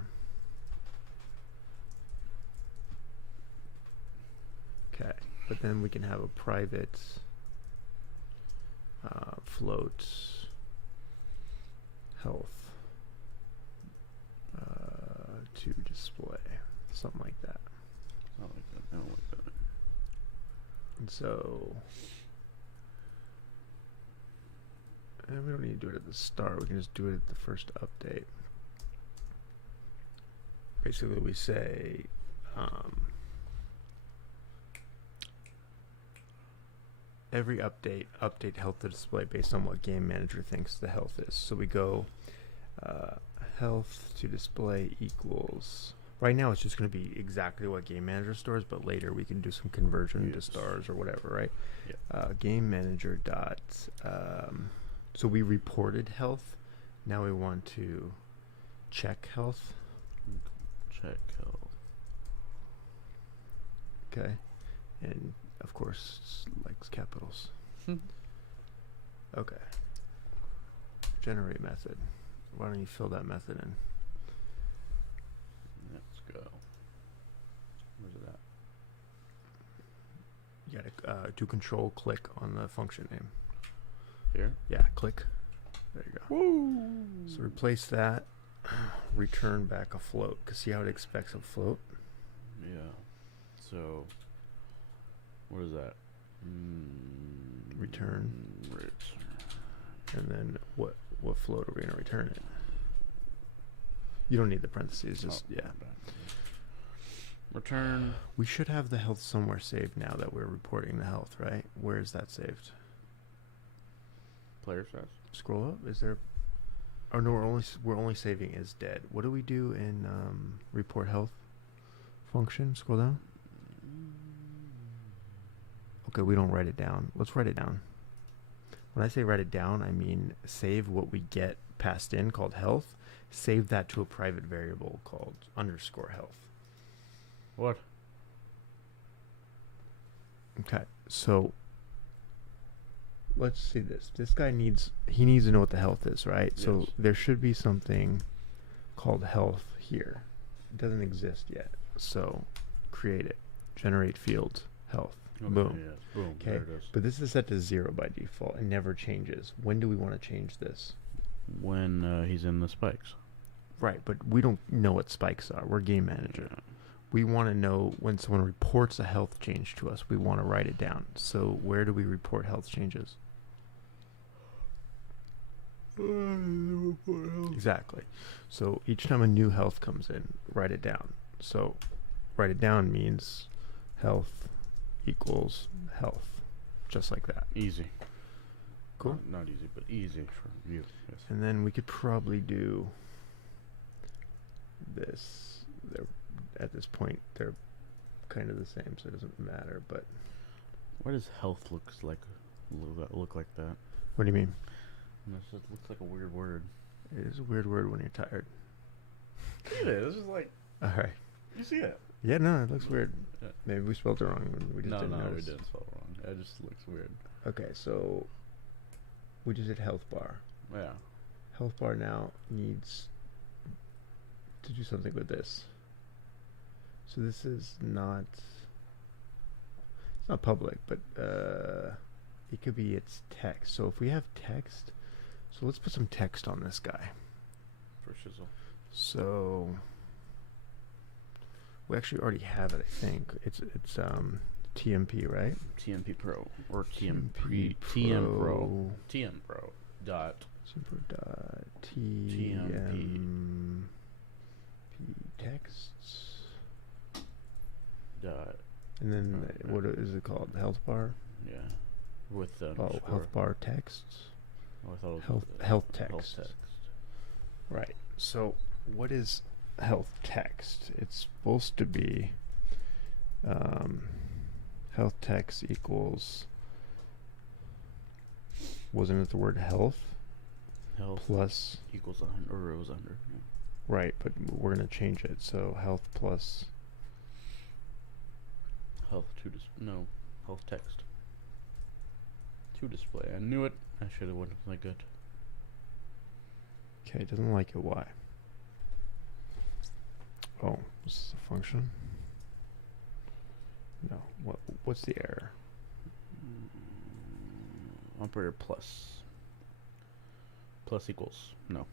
Okay, but then we can have a private float health to display, something like that. I don't like that. I don't like that. And so, and we don't need to do it at the start. We can just do it at the first update. Basically, we say every update health to display based on what game manager thinks the health is. So we go health to display equals. Right now it's just going to be exactly what game manager stores, but later we can do some conversion to Yes. stars or whatever, right? Yeah. Game manager dot. So we reported health. Now we want to check health. Check health. Okay, and of course likes capitals. Okay. Generate method. Why don't you fill that method in? Let's go. Where's it at? You gotta do control click on the function name. Here? Yeah, click. There you go. Woo! So replace that. Return back a float. Cause see how it expects a float. Yeah. So, what is that? Return. Return. And then what float are we gonna return it? You don't need the parentheses. Just Oh, yeah. bad. Return. We should have the health somewhere saved now that we're reporting the health, right? Where is that saved? Player stats. Scroll up. Is there? Oh no, we're only saving is dead. What do we do in report health function? Scroll down. Okay, we don't write it down. Let's write it down. When I say write it down, I mean save what we get passed in called health. Save that to a private variable called _health. What? Okay, so let's see this. This guy needs to know what the health is, right? So Yes. there should be something called health here. It doesn't exist yet. So create it. Generate field health. Okay, Boom. Yes. Boom. Okay, There it is. but this is set to 0 by default and never changes. When do we want to change this? When he's in the spikes. Right, but we don't know what spikes are. We're game manager. Yeah. We want to know when someone reports a health change to us. We want to write it down. So where do we report health changes? Exactly. So each time a new health comes in, write it down. So write it down means health equals health. Just like that. Easy. Cool. Not easy, but easy for you. Yes. And then we could probably do this. At this point, they're kind of the same, so it doesn't matter. But Why does health looks like look like that? what do you mean? This just looks like a weird word. It is a weird word when you're tired. It is. It's like All right. you see it. Yeah, no, it looks weird. Yeah. Maybe we spelled it wrong and we just No, didn't we notice. didn't spell it wrong. It just looks weird. Okay, so we just did health bar. Yeah. Health bar now needs to do something with this. So this is not, it's not public, but it could be its text. So if we have text, so let's put some text on this guy. For shizzle. So we actually already have it, I think. It's TMP, right? TMP Pro or TMP TM Pro. TM Pro dot Super dot TMP. texts. dot And then Oh, what is it called? Health bar? yeah with Oh, underscore. health bar texts. Oh, I thought it was Health with, health health text. text. Right. So what is health text? It's supposed to be health text equals, wasn't it the word health Health plus, equals 100 or it was under. Yeah. right, but we're going to change it. So health plus, Health to no health text to display. I knew it. I should have went like good. okay, it doesn't like it, why? Oh, this is a function? No, what's the error? Operator plus. Plus equals. No.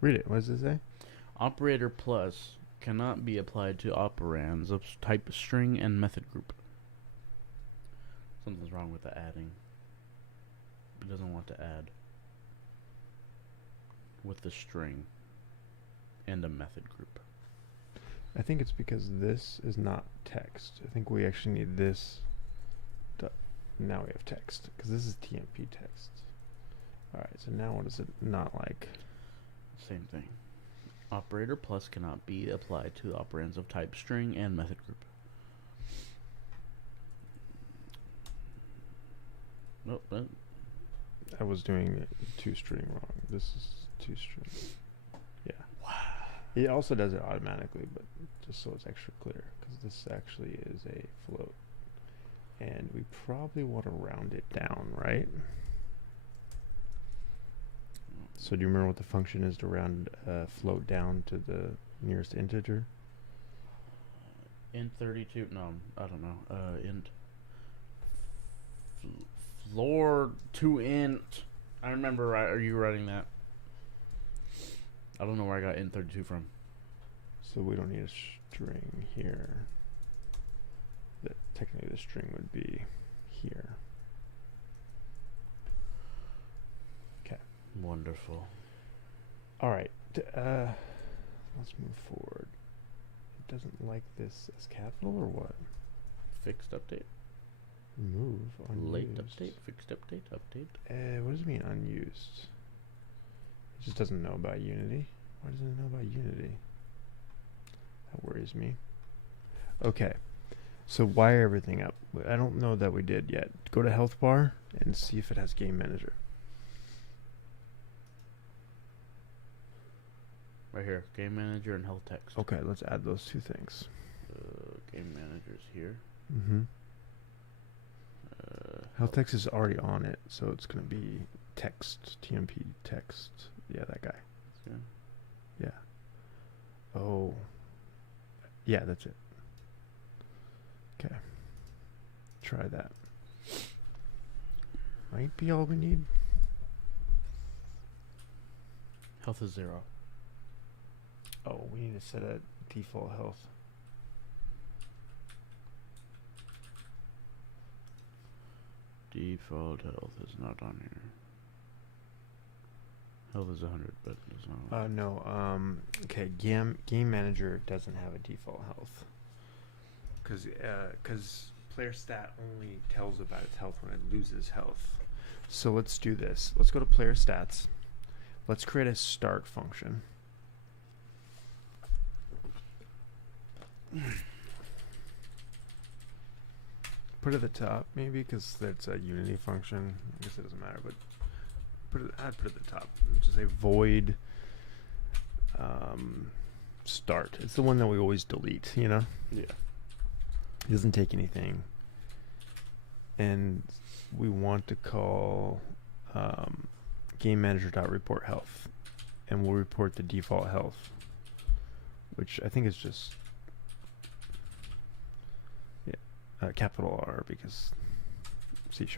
Read it, what does it say? Operator plus cannot be applied to operands of type string and method group. Something's wrong with the adding. It doesn't want to add with the string and a method group. I think it's because this is not text. I think we actually need this. Now we have text because this is TMP text. All right, so now what is it not like? Same thing. Operator plus cannot be applied to operands of type string and method group. Nope. I was doing two string wrong. This is two string. Yeah. Wow. It also does it automatically, but just so it's extra clear, because this actually is a float, and we probably want to round it down, right? So do you remember what the function is to round float down to the nearest integer? Int 32. No, I don't know. Int floor to int. I remember. Are you writing that? I don't know where I got int 32 from. So we don't need a string here. Technically the string would be here. Wonderful. All right. Let's move forward. It doesn't like this as capital or what? Fixed update. Move Late unused. update. Fixed update. Update. What does it mean unused? It just doesn't know about Unity. Why doesn't it know about Unity? That worries me. Okay. So wire everything up. I don't know that we did yet. Go to health bar and see if it has game manager. Right here. Game manager and health text. Okay, let's add those two things. Game manager's here. Mm-hmm. Health text is already on it, so it's going to be text, TMP text. Yeah, that guy. Yeah. Yeah. Oh. Yeah, that's it. Okay. Try that. Might be all we need. Health is 0. Oh, we need to set a default health. Default health is not on here. Health is 100, but it's not. No. Okay. Game manager doesn't have a default health. Because player stat only tells about its health when it loses health. So let's do this. Let's go to player stats. Let's create a start function. Put it at the top, maybe, because that's a Unity function. I guess it doesn't matter, but I'd put it at the top. Just say void start. It's the one that we always delete, you know? Yeah. It doesn't take anything. And we want to call game manager.report health. And we'll report the default health, which I think is just capital R because C#.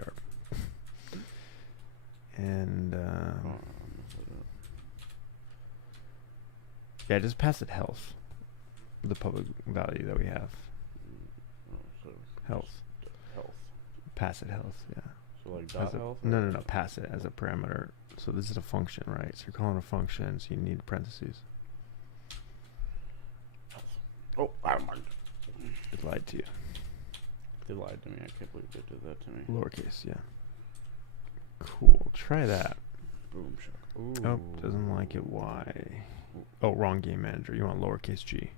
And yeah, just pass it health, the public value that we have. So Health. health. Pass it health, yeah. So like As dot a- health? no, pass it as a parameter. So this is a function, right? So you're calling a function, so you need parentheses. Oh, I don't mind. It lied to you. They lied to me. I can't believe they did that to me. Lowercase, yeah. Cool. Try that. Boom shot. Ooh. Oh, doesn't like it. Why? Oh, wrong game manager. You want lowercase g.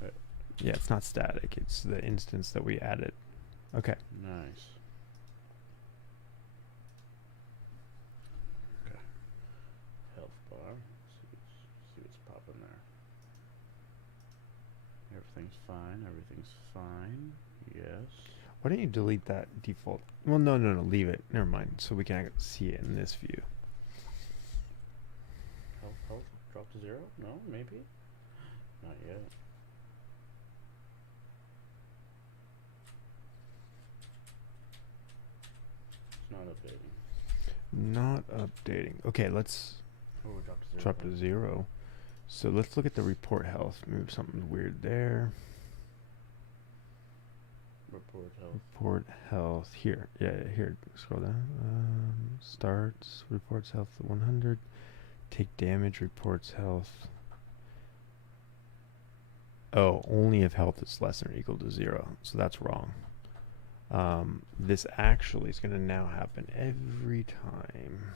Right. Yeah, it's not static. It's the instance that we added. Okay. Nice. Okay. Health bar. See what's popping there. Everything's fine. Everything's fine. Yes. Why don't you delete that default? Well, no, leave it. Never mind. So we can see it in this view. Health drop to 0? No, maybe. Not yet. It's not updating. Not updating. Okay, let's Oh, it dropped to 0. drop to 0. So let's look at the report health. Move something weird there. Report health. Report health here. Yeah, here. Scroll down. Starts reports health 100. Take damage reports health. Oh, only if health is less than or equal to 0. So that's wrong. This actually is going to now happen every time.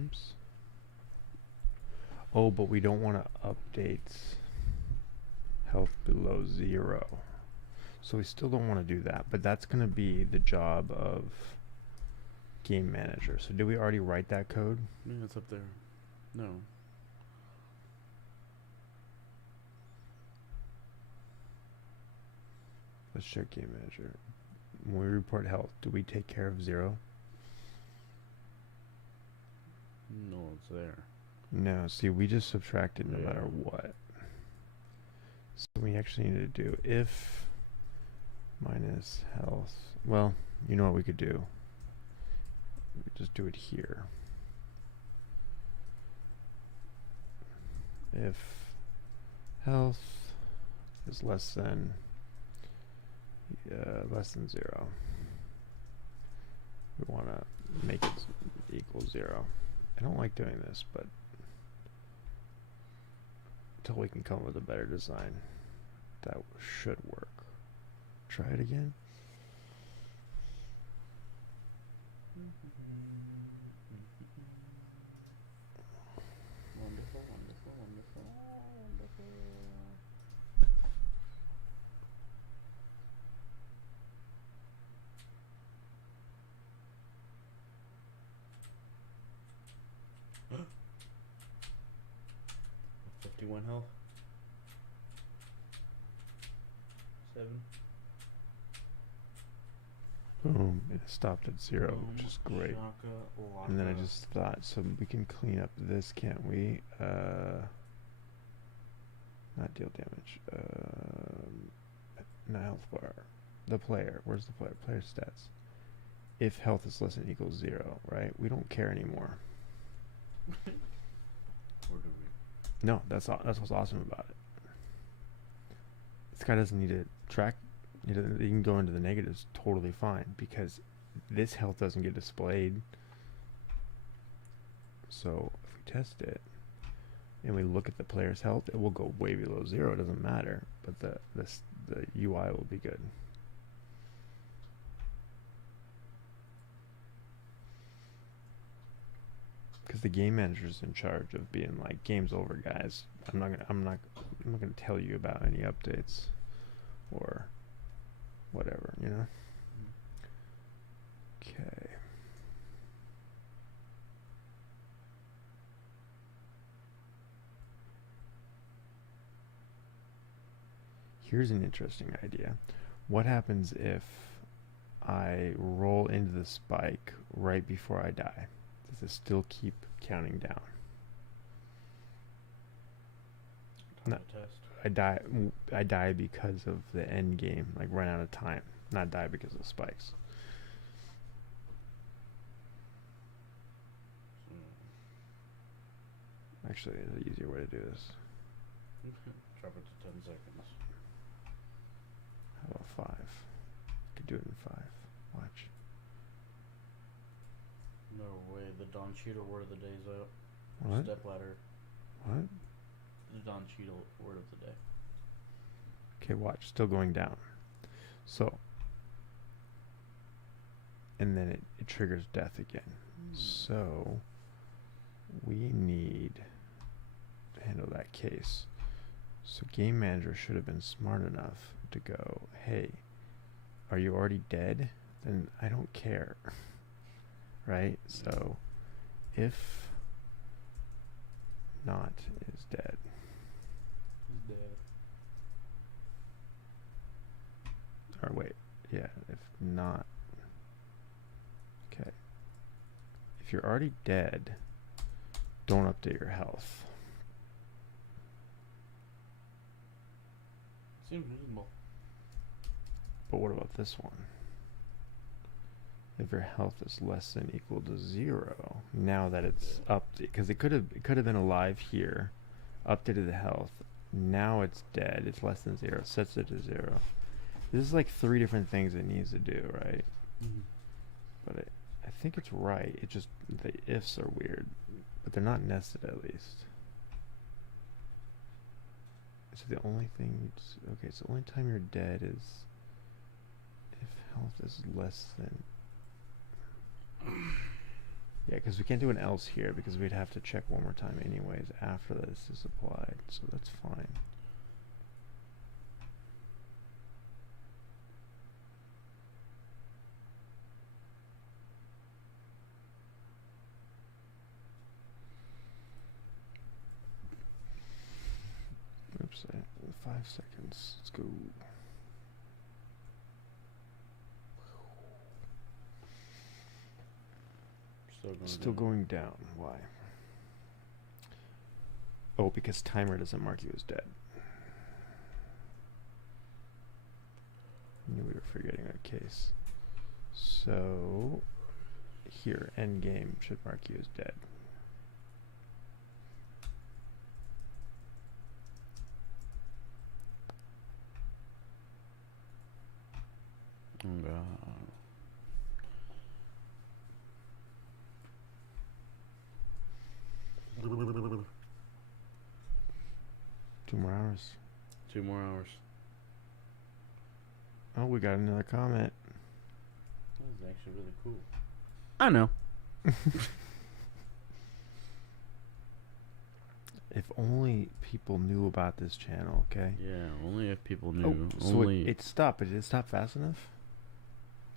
Oops. Oh, but we don't want to update health below 0. So we still don't want to do that, but that's going to be the job of game manager. So did we already write that code? Yeah, it's up there. No. Let's check game manager. When we report health, do we take care of 0? No, it's there. No, see, we just subtracted no Yeah. matter what. So we actually need to do if minus health. Well, you know what we could do? We could just do it here. If health is less than 0, we want to make it equal 0. I don't like doing this, but until we can come up with a better design, that should work. Try it again. Wonderful, wonderful, wonderful, wonderful. $51 health. 7. Boom, it stopped at 0, which Boom, is great. shaka, And then I laka. just thought, so we can clean up this, can't we? Not deal damage. Not health bar. The player. Where's the player? Player stats. If health is less than or equals 0, right? We don't care anymore. Or do we? No, that's what's awesome about it. This guy doesn't need to track. He can go into the negatives totally fine because this health doesn't get displayed. So if we test it and we look at the player's health, it will go way below 0. It doesn't matter, but the UI will be good. Because the game manager's in charge of being like, game's over, guys. I'm not gonna tell you about any updates or whatever, you know. Okay. Here's an interesting idea. What happens if I roll into the spike right before I die? Does it still keep counting down? Time No. to test. I die because of the end game, like run out of time, not die because of spikes. Actually, there's an easier way to do this. Drop it to 10 seconds. How about 5? Could do it in 5. Watch. No way. The Don Cheadle word of the day is out. What? Step ladder. What? The Don Cheadle word of the day. Okay, watch. Still going down. So, and then it triggers death again. So, we need to handle that case. So, game manager should have been smart enough to go, hey, are you already dead? Then I don't care. Right? So, if not is dead. He's dead. Or wait, yeah, if not. Okay. If you're already dead, don't update your health. Seems reasonable. But what about this one? If your health is less than equal to 0, now that it's updated, because it could have been alive here, updated the health. Now it's dead. It's less than 0. Sets it to 0. This is like 3 different things it needs to do, right? Mm-hmm. But I think it's right. It just the ifs are weird, but they're not nested at least. So the only thing, okay, so the only time you're dead is if health is less than. Yeah, because we can't do an else here because we'd have to check one more time anyways after this is applied, so that's fine. Oops, 5 seconds. Let's go. Still going down. Why? Oh, because timer doesn't mark you as dead. Knew we were forgetting a case. So here, end game should mark you as dead. Oh, God. 2 more hours. 2 more hours. Oh, we got another comment. That was actually really cool. I know. If only people knew about this channel, okay? Yeah, only if people knew. Oh, so only it stopped. But did it stop fast enough?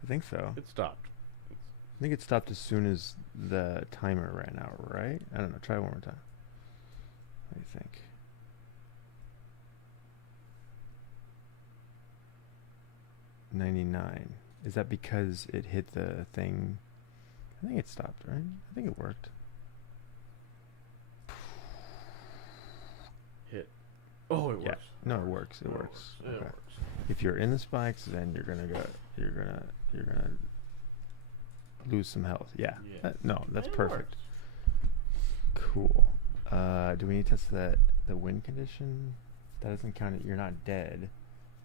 I think so. it stopped. I think it stopped as soon as the timer ran out, right? I don't know. Try it one more time. What do you think? $99. Is that because it hit the thing? I think it stopped, right? I think it worked. Hit. Oh, it Yeah. works. No, it works. It works. It Okay. works. If you're in the spikes, then you're gonna lose some health. Yeah. Yeah. No, that's It perfect. works. Cool. Do we need to test the win condition? That doesn't count it. You're not dead,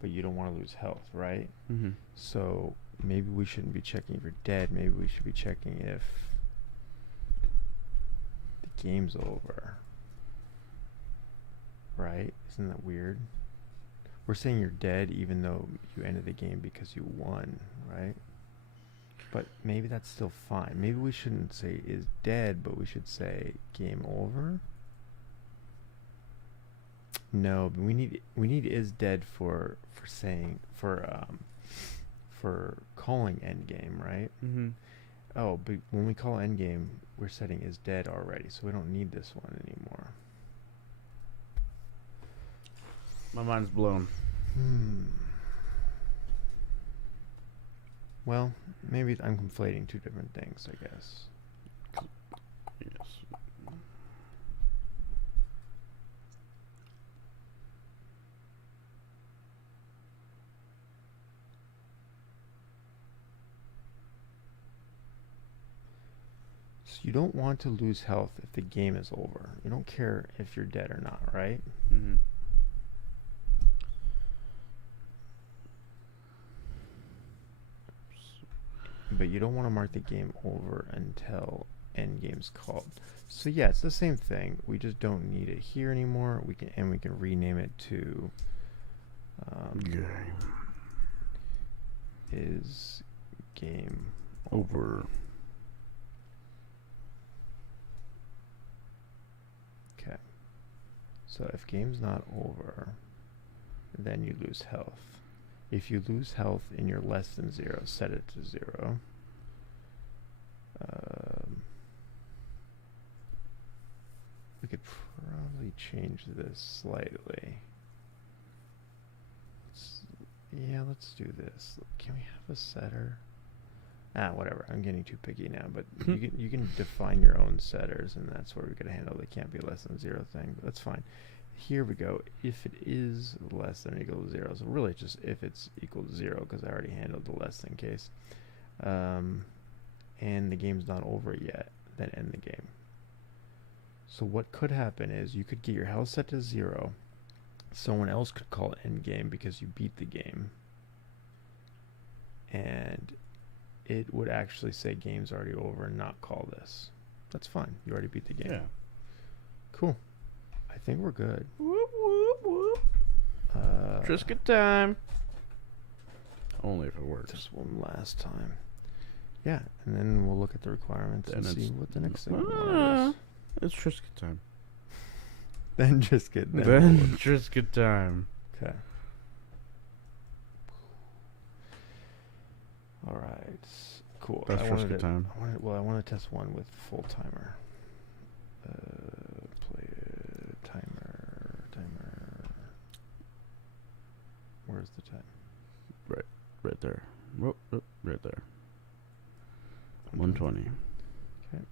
but you don't want to lose health, right? Mm-hmm. So maybe we shouldn't be checking if you're dead. Maybe we should be checking if the game's over. Right? Isn't that weird? We're saying you're dead even though you ended the game because you won, right? But maybe that's still fine. Maybe we shouldn't say is dead, but we should say game over. No, but we need is dead for saying for calling end game, right? Mm-hmm. Oh, but when we call end game, we're setting is dead already, so we don't need this one anymore. My mind's blown. Well, maybe I'm conflating two different things, I guess. Yes. So you don't want to lose health if the game is over. You don't care if you're dead or not, right? Mm-hmm. But you don't want to mark the game over until end game's called. So yeah, it's the same thing. We just don't need it here anymore. We can rename it to Game is game over. Okay. So if game's not over, then you lose health. If you lose health and you're less than 0, set it to 0. We could probably change this slightly. Let's do this. Can we have a setter? Whatever. I'm getting too picky now, but you can define your own setters, and that's where we gotta handle the can't be less than 0 thing. But that's fine. Here we go. If it is less than or equal to 0, so really just if it's equal to 0, because I already handled the less than case. And the game's not over yet, then end the game. So what could happen is you could get your health set to 0. Someone else could call end game because you beat the game. And it would actually say game's already over and not call this. That's fine. You already beat the game. Yeah. Cool. I think we're good. Whoop, whoop, whoop. Trisket time. Only if it works. Just one last time. Yeah, and then we'll look at the requirements Then and see it's- what the next thing Ah, is. It's Trisket time. Then just get Then Trisket time. Okay. All right. Cool. That's I wanted Trisket time. I want to test one with full timer. Play timer. Where's the time? Right there. Whoop, whoop, right there. 120. Okay.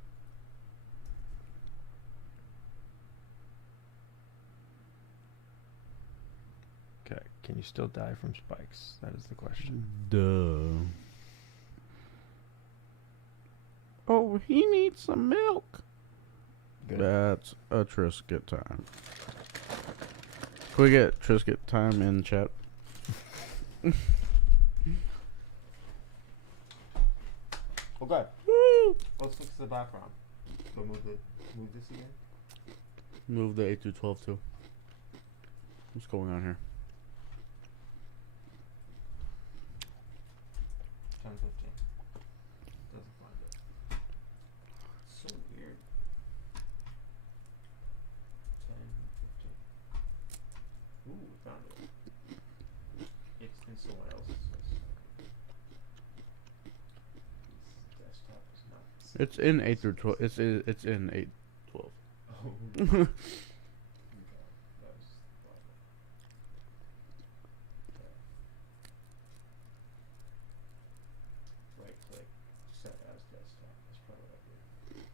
Okay. Can you still die from spikes? That is the question. Duh. Oh, he needs some milk. Good. That's a Trisket time. Can we get Trisket time in chat? Okay. Woo! Let's fix the background. So move this again. Move the 8 to 12 too. What's going on here? 10:15. Doesn't find it. So weird. 10:15. Ooh, we found it. It's in someone else's list. Desktop is not. It's in 8 through 12. It's in 8, 12. Oh. Okay. That was the problem. Okay. Right click, set as desktop. That's probably what I did.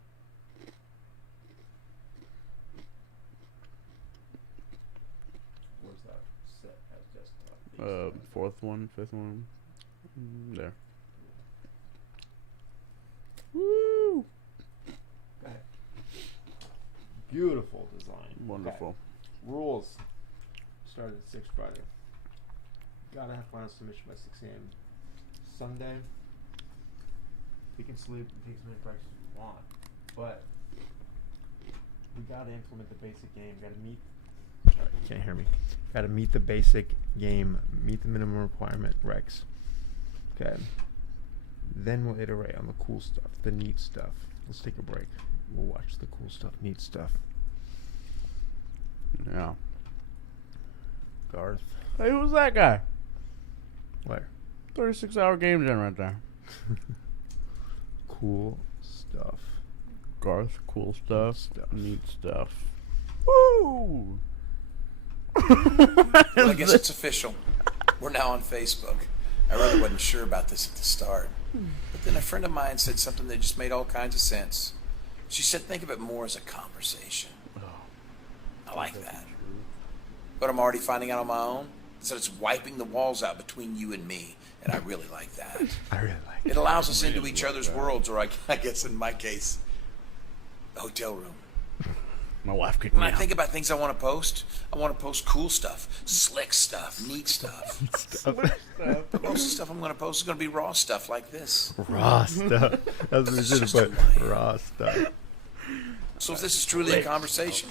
Where's that set as desktop? Fourth one, fifth one. There. Woo! Go ahead. Beautiful design. Wonderful. Okay. Rules. Started at 6 Friday. Gotta have final submission by 6 a.m. Sunday. We can sleep and take as many breaks as we want, but we gotta implement the basic game. Gotta meet. Sorry, you can't hear me. Gotta meet the basic game. Meet the minimum requirement recs. Okay. Then we'll iterate on the cool stuff, the neat stuff. Let's take a break. We'll watch the cool stuff, neat stuff. Yeah. Garth. Hey, who's that guy? Where? 36-hour game gen right there. Cool stuff. Garth, cool stuff, Stuff. neat stuff. Woo! Well, I guess it's official. We're now on Facebook. I really wasn't sure about this at the start. But then a friend of mine said something that just made all kinds of sense. She said, think of it more as a conversation. I like that. But I'm already finding out on my own. So it's wiping the walls out between you and me. And I really like that. I really like It allows us into each other's worlds, or I guess in my case, a hotel room. My wife kicked When me I out. think about things I want to post cool stuff, slick stuff, neat stuff. But most of the stuff I'm going to post is going to be raw stuff like this. raw stuff. That's what we It's should just put. who I am. Raw stuff. So if this is truly a conversation,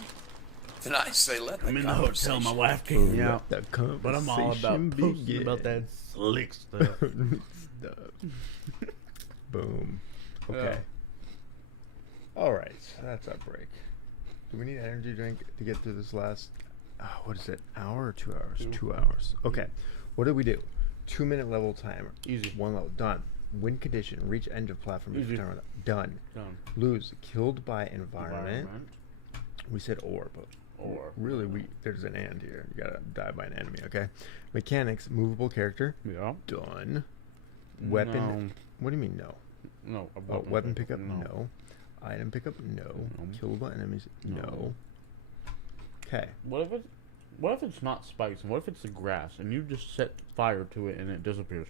then I say let the I'm in the conversation. hotel. My wife kicked me out. Let the But I'm all about conversation posting about begin. that slick stuff. Stuff. Boom. Okay. All right. So that's our break. Do we need an energy drink to get through this last? What is it? Hour or 2 hours? 2 hours. Okay. What did we do? 2-minute level timer. Easy. 1 level. Done. Win condition. Reach end of platform. Easy. Timer. Done. Done. Lose. Killed by environment. We said or, but Or. really there's an and here. You gotta die by an enemy. Okay. Mechanics. Movable character. Yeah. Done. Weapon. No. What do you mean no? No. A Oh, weapon pickup. No. No. Item pickup. No. No. Killed by enemies. No. No. Okay. What if it's not spikes? And what if it's the grass and you just set fire to it and it disappears?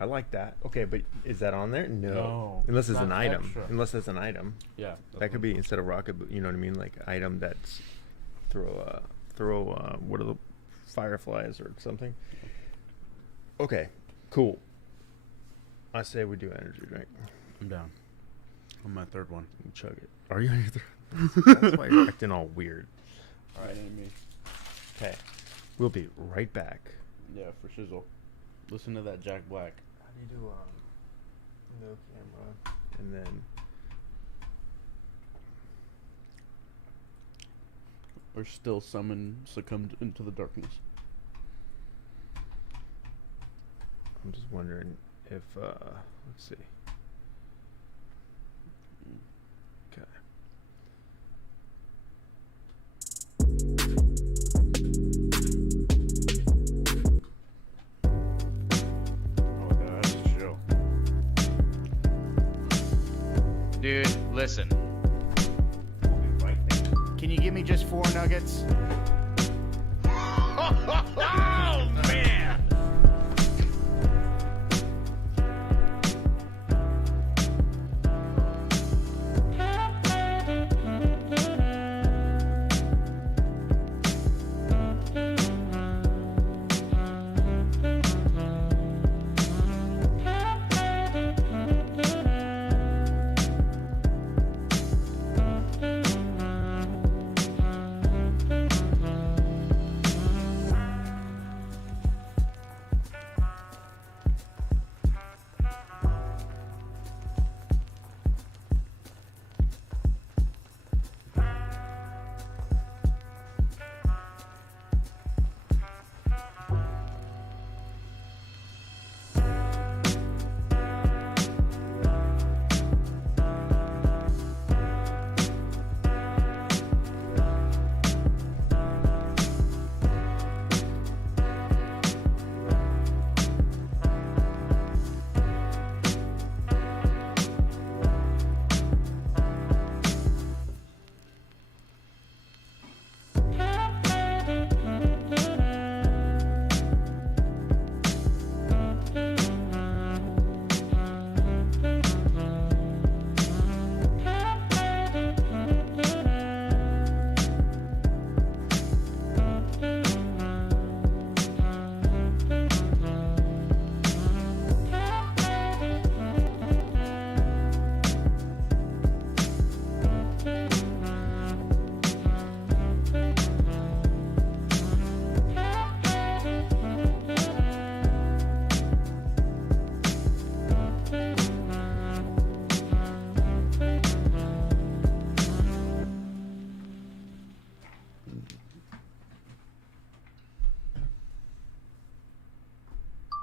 I like that. Okay, but is that on there? No. No, Unless it's an that's item. extra. Unless it's an item. Yeah. That could be instead of rocket boot. You know what I mean? Like item that's throw what are the fireflies or something. Okay. Cool. I say we do energy drink. I'm down. On my third one. You chug it. Are you on your third? That's why you're acting all weird. All right, enemy. Okay. We'll be right back. Yeah, for shizzle. Listen to that Jack Black. How do you do no camera and then Or still succumbed into the darkness. I'm just wondering if let's see. Okay. Oh, that's chill. Dude, listen. Can you give me just 4 nuggets? Oh, man!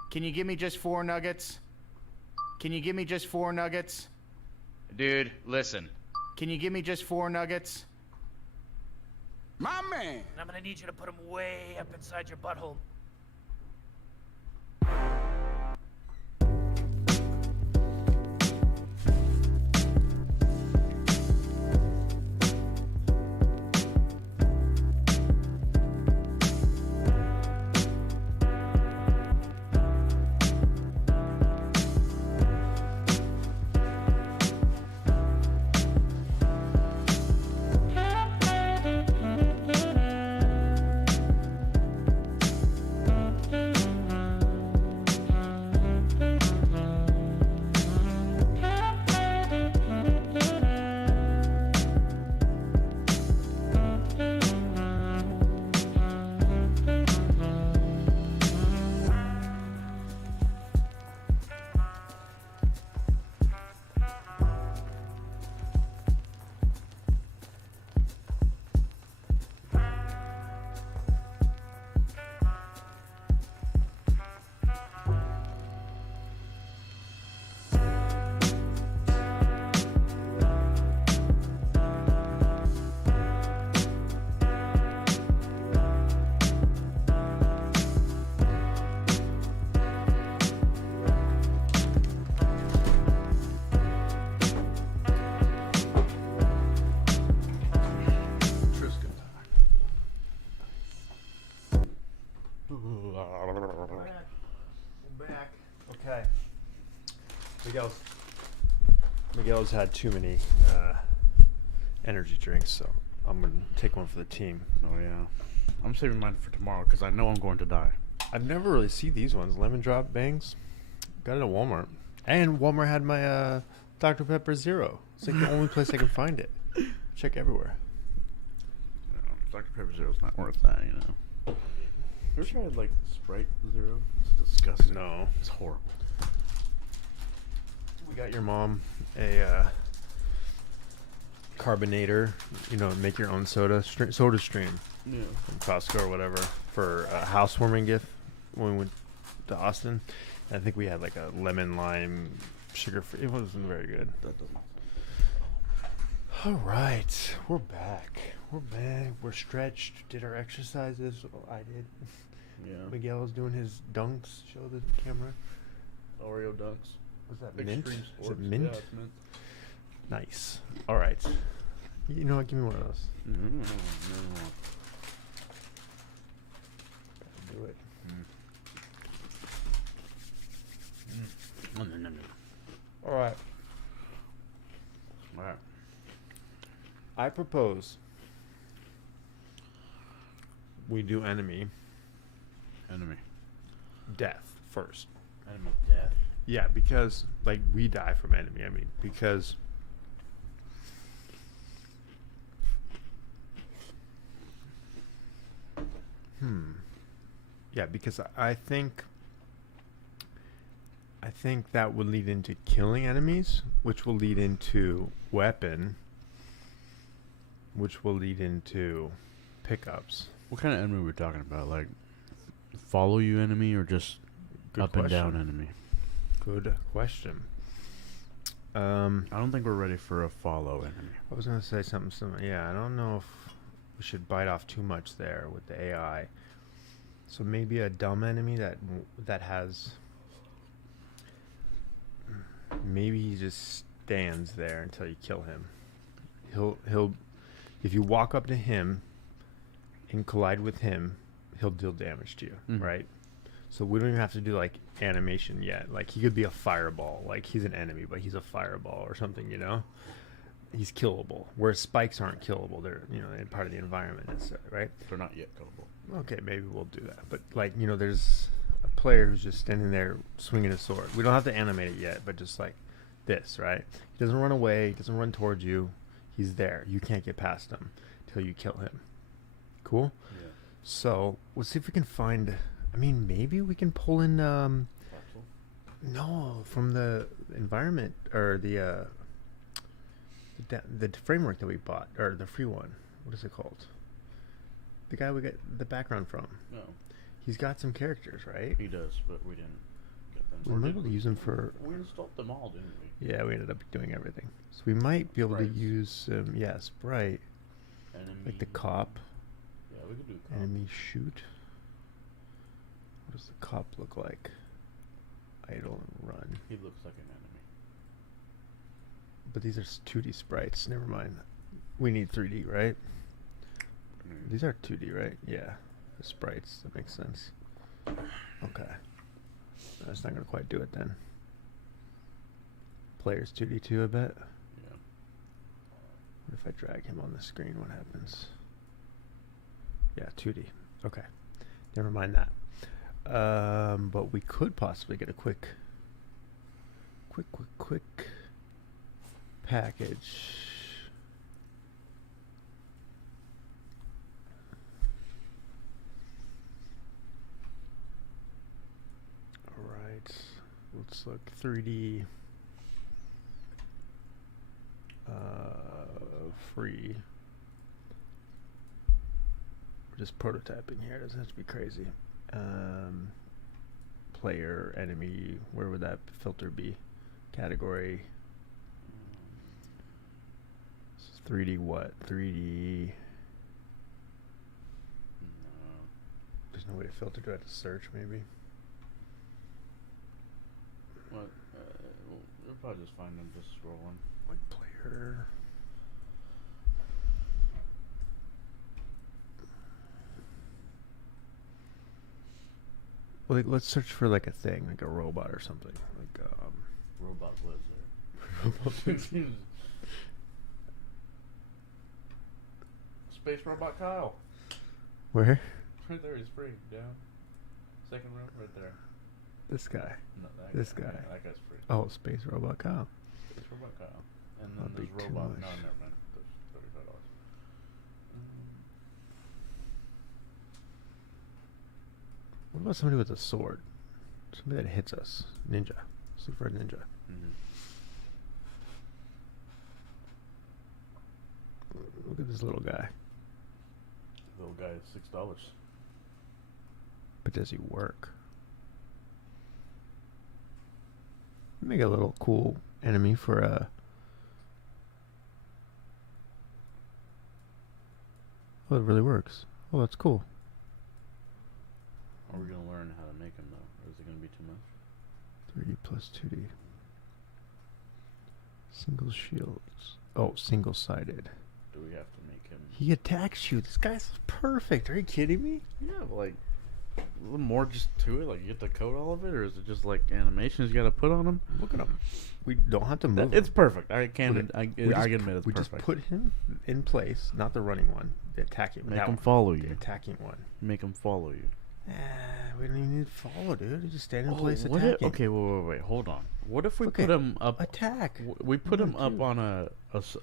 Can you give me just 4 nuggets? Can you give me just 4 nuggets? Dude, listen. Can you give me just 4 nuggets? My man. And I'm gonna need you to put them way up inside your butthole. Back. Okay. Miguel's had too many energy drinks, so I'm gonna take one for the team. Oh yeah. I'm saving mine for tomorrow because I know I'm going to die. I've never really seen these ones. Lemon drop bangs. Got it at Walmart. And Walmart had my Dr. Pepper Zero. It's like the only place I can find it. Check everywhere. Dr. Pepper Zero's not worth that, you know. You ever tried like Sprite Zero? It's disgusting. No. It's horrible. We got your mom a carbonator, you know, make your own soda stream Yeah. from Costco or whatever for a housewarming gift when we went to Austin. I think we had like a lemon lime sugar free. It wasn't very good. That doesn't. All right, we're back. We're back. We're stretched. Did our exercises. Well, I did. Yeah. Miguel was doing his dunks. Show the camera. Oreo dunks. Was that Extreme mint? Is sports. it mint? Yeah, it's mint. Nice. All right. You know what? Give me one of those. No. Do it. No. All right. All right. I propose we do enemy Enemy. death first. Enemy death. Yeah, because like we die from enemy. I mean, because yeah, because I think that would lead into killing enemies, which will lead into weapon, which will lead into pickups. What kind of enemy are we talking about? Like, follow you enemy or just Good up and down question. enemy? Good question. I don't think we're ready for a follow enemy. I was gonna say something similar. Yeah, I don't know if we should bite off too much there with the AI. So maybe a dumb enemy that has. Maybe he just stands there until you kill him. He'll if you walk up to him and collide with him, he'll deal damage to you, Mhm. right? So we don't even have to do like animation yet. Like he could be a fireball. Like he's an enemy, but he's a fireball or something, you know? He's killable. Whereas spikes aren't killable. They're, you know, part of the environment, right? They're not yet killable. Okay, maybe we'll do that. But like, you know, there's a player who's just standing there swinging a sword. We don't have to animate it yet, but just like this, right? He doesn't run away. He doesn't run towards you. He's there. You can't get past him till you kill him. Cool? Yeah. So let's see if we can find. I mean, maybe we can pull in. Capsule? No, from the environment or the framework that we bought, or the free one. What is it called? The guy we got the background from. No. He's got some characters, right? He does, but we didn't. We might be able to use them for. We installed them all, didn't we? Yeah, we ended up doing everything. So we might be able to Sprites. use, yeah, Sprite. Like the cop. Yeah, we could do cop. Enemy shoot. What does the cop look like? Idle and run. He looks like an enemy. But these are 2D sprites. Never mind. We need 3D, right? These are 2D, right? Yeah. The sprites. That makes sense. Okay. That's not going to quite do it then. Player's 2D too, I bet. Yeah. What if I drag him on the screen? What happens? Yeah, 2D. Okay. Never mind that. But we could possibly get a quick package. Alright. Let's look. 3D. Free. We're just prototyping here. It doesn't have to be crazy. Player, enemy, where would that filter be? Category. This is 3D what? 3D. No. There's no way to filter. Do I have to search maybe? What? We'll probably just find them just scrolling. What player? Well, like, let's search for like a thing, like a robot or something. Like Robot Blizzard. robot. Space Robot Kyle. Where? Right there, he's free. Down. Second room, right there. This guy. No, that This guy. guy. Yeah, that guy's free. Oh, Space Robot Kyle. Space Robot Kyle. And then That'd be there's too Robot. much. No, never mind. There's $35. What about somebody with a sword? Somebody that hits us. Ninja. Let's look for a ninja. Look at this little guy. Little guy is $6. But does he work? Make a little cool enemy for a. Oh, it really works. Oh, that's cool. Are we gonna learn how to make him though, or is it gonna be too much? 3D plus 2D. Single shields. Oh, single-sided. Do we have to make him? He attacks you. This guy's perfect. Are you kidding me? Yeah, but like a little more just to it. Like you get to code all of it, or is it just like animations you got to put on him? Look at him. We don't have to move. It's him. perfect. I can. We I just can admit it's we perfect. just put him in place, not the running one, the attacking one. Make That him one. follow The you. attacking one. Make him follow you. We don't even need to follow, dude. You just stand in place what attacking. okay, wait, hold on. What if we Okay, put him up? Attack. We put him Come up on, on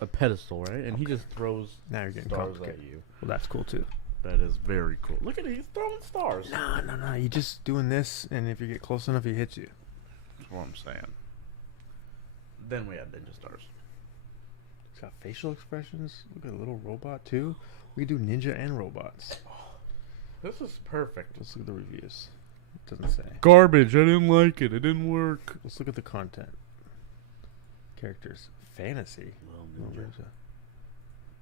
a pedestal, right? And he just throws Now you're getting stars complicated. at you. Well, that's cool too. That is very cool. Look at it, he's throwing stars. No. You just doing this, and if you get close enough, he hits you. That's what I'm saying. Then we add ninja stars. It's got facial expressions. Look at a little robot too. We do ninja and robots. This is perfect. Let's look at the reviews. It doesn't say. Garbage. I didn't like it. It didn't work. Let's look at the content. Characters. Fantasy. Little Oh, ninja. there's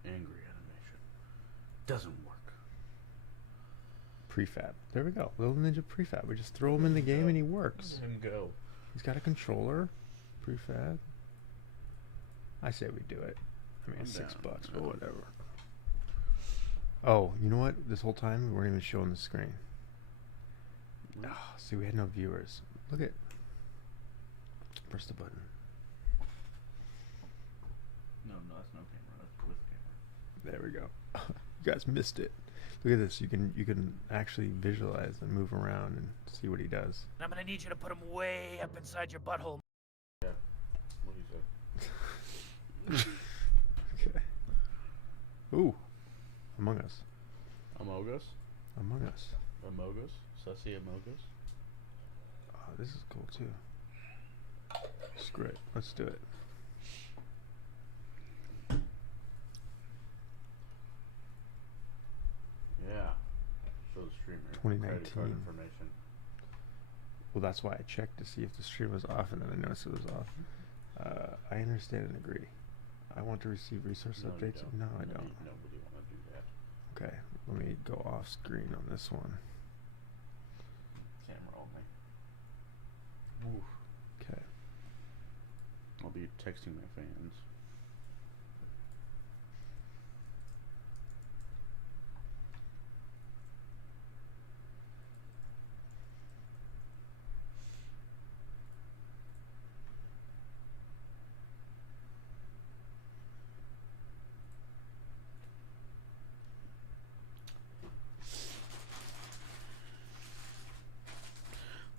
Angry animation. Doesn't work. a prefab. There we go. Little ninja prefab. We just throw him in the game and he works. Let him go. He's got a controller. Prefab. I say we do it. I mean, it's I'm $6, down. but whatever. Oh, you know what? This whole time we weren't even showing the screen. Oh, see, we had no viewers. Look at. Press the button. No, that's no camera. That's with camera. There we go. You guys missed it. Look at this. You can actually visualize and move around and see what he does. And I'm gonna need you to put him way up inside your butthole. Yeah. What do you say? Okay. Ooh. Among Us. Amogus? Among Us. Amogus? Sussy Amogus? Oh, this is cool too. Screw it. Let's do it. Yeah. Show the streamer. 2019. Credit card information. Well, that's why I checked to see if the stream was off, and then I noticed it was off. I understand and agree. I want to receive resource No, you updates. don't. No, I No, don't. Nobody want to do that. Okay, let me go off screen on this one. Camera only. Okay. I'll be texting my fans.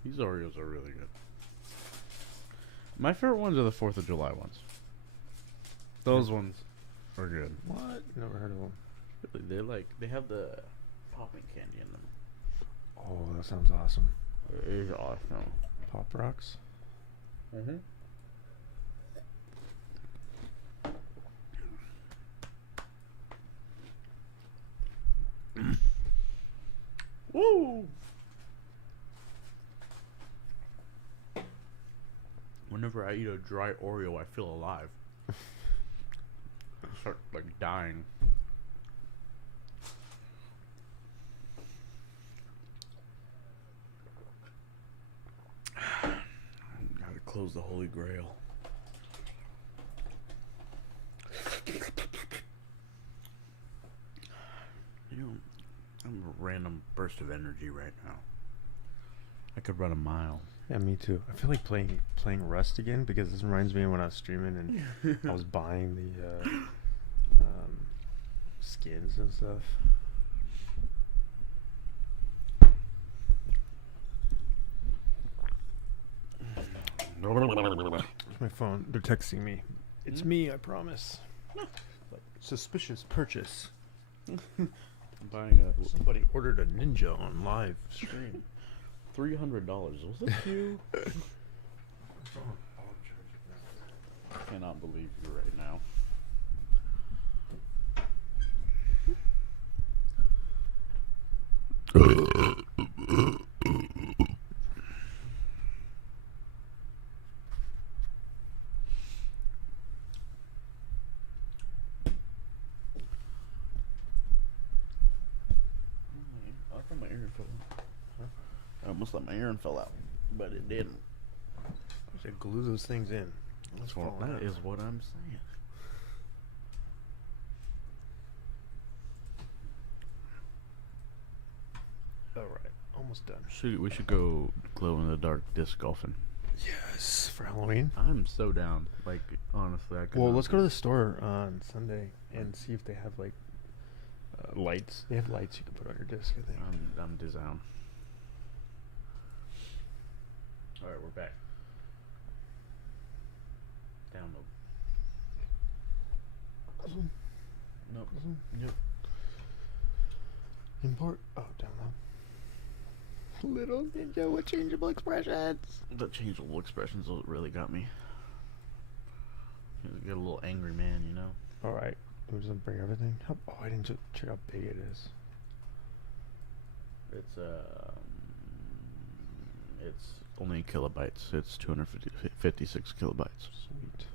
These Oreos are really good. My favorite ones are the 4th of July ones. Those ones are good. What? Never heard of them. Really, they have the popping candy in them. Oh, that sounds awesome. It is awesome. Pop Rocks. Mm-hmm. Woo! Whenever I eat a dry Oreo, I feel alive. I start like dying. Gotta close the Holy Grail. You know, I'm a random burst of energy right now. I could run a mile. Yeah, me too. I feel like playing Rust again because this reminds me of when I was streaming and I was buying the skins and stuff. Where's my phone? They're texting me. It's me, I promise. Like, suspicious purchase. I'm buying a. Somebody ordered a ninja on live stream. $300. Was it you? I cannot believe you right now. I thought my earring fell out. I almost let my earring fell out, but it didn't. I should glue those things in. That's what, that is what I'm saying. Alright, almost done. We should go glow in the dark disc golfing. Yes, for Halloween. I'm so down. Like, honestly, I could. Well, let's go to the store on Sunday and see if they have like lights. They have lights you can put on your disc, I think. I'm down. Alright, we're back. Download. Nope. Yep. Import. Oh, download. Little ninja with changeable expressions. The changeable expressions really got me. You get a little angry man, you know. Alright, we're just gonna bring everything. Oh, I didn't check how big it is. It's only kilobytes. It's 256 kilobytes. Sweet.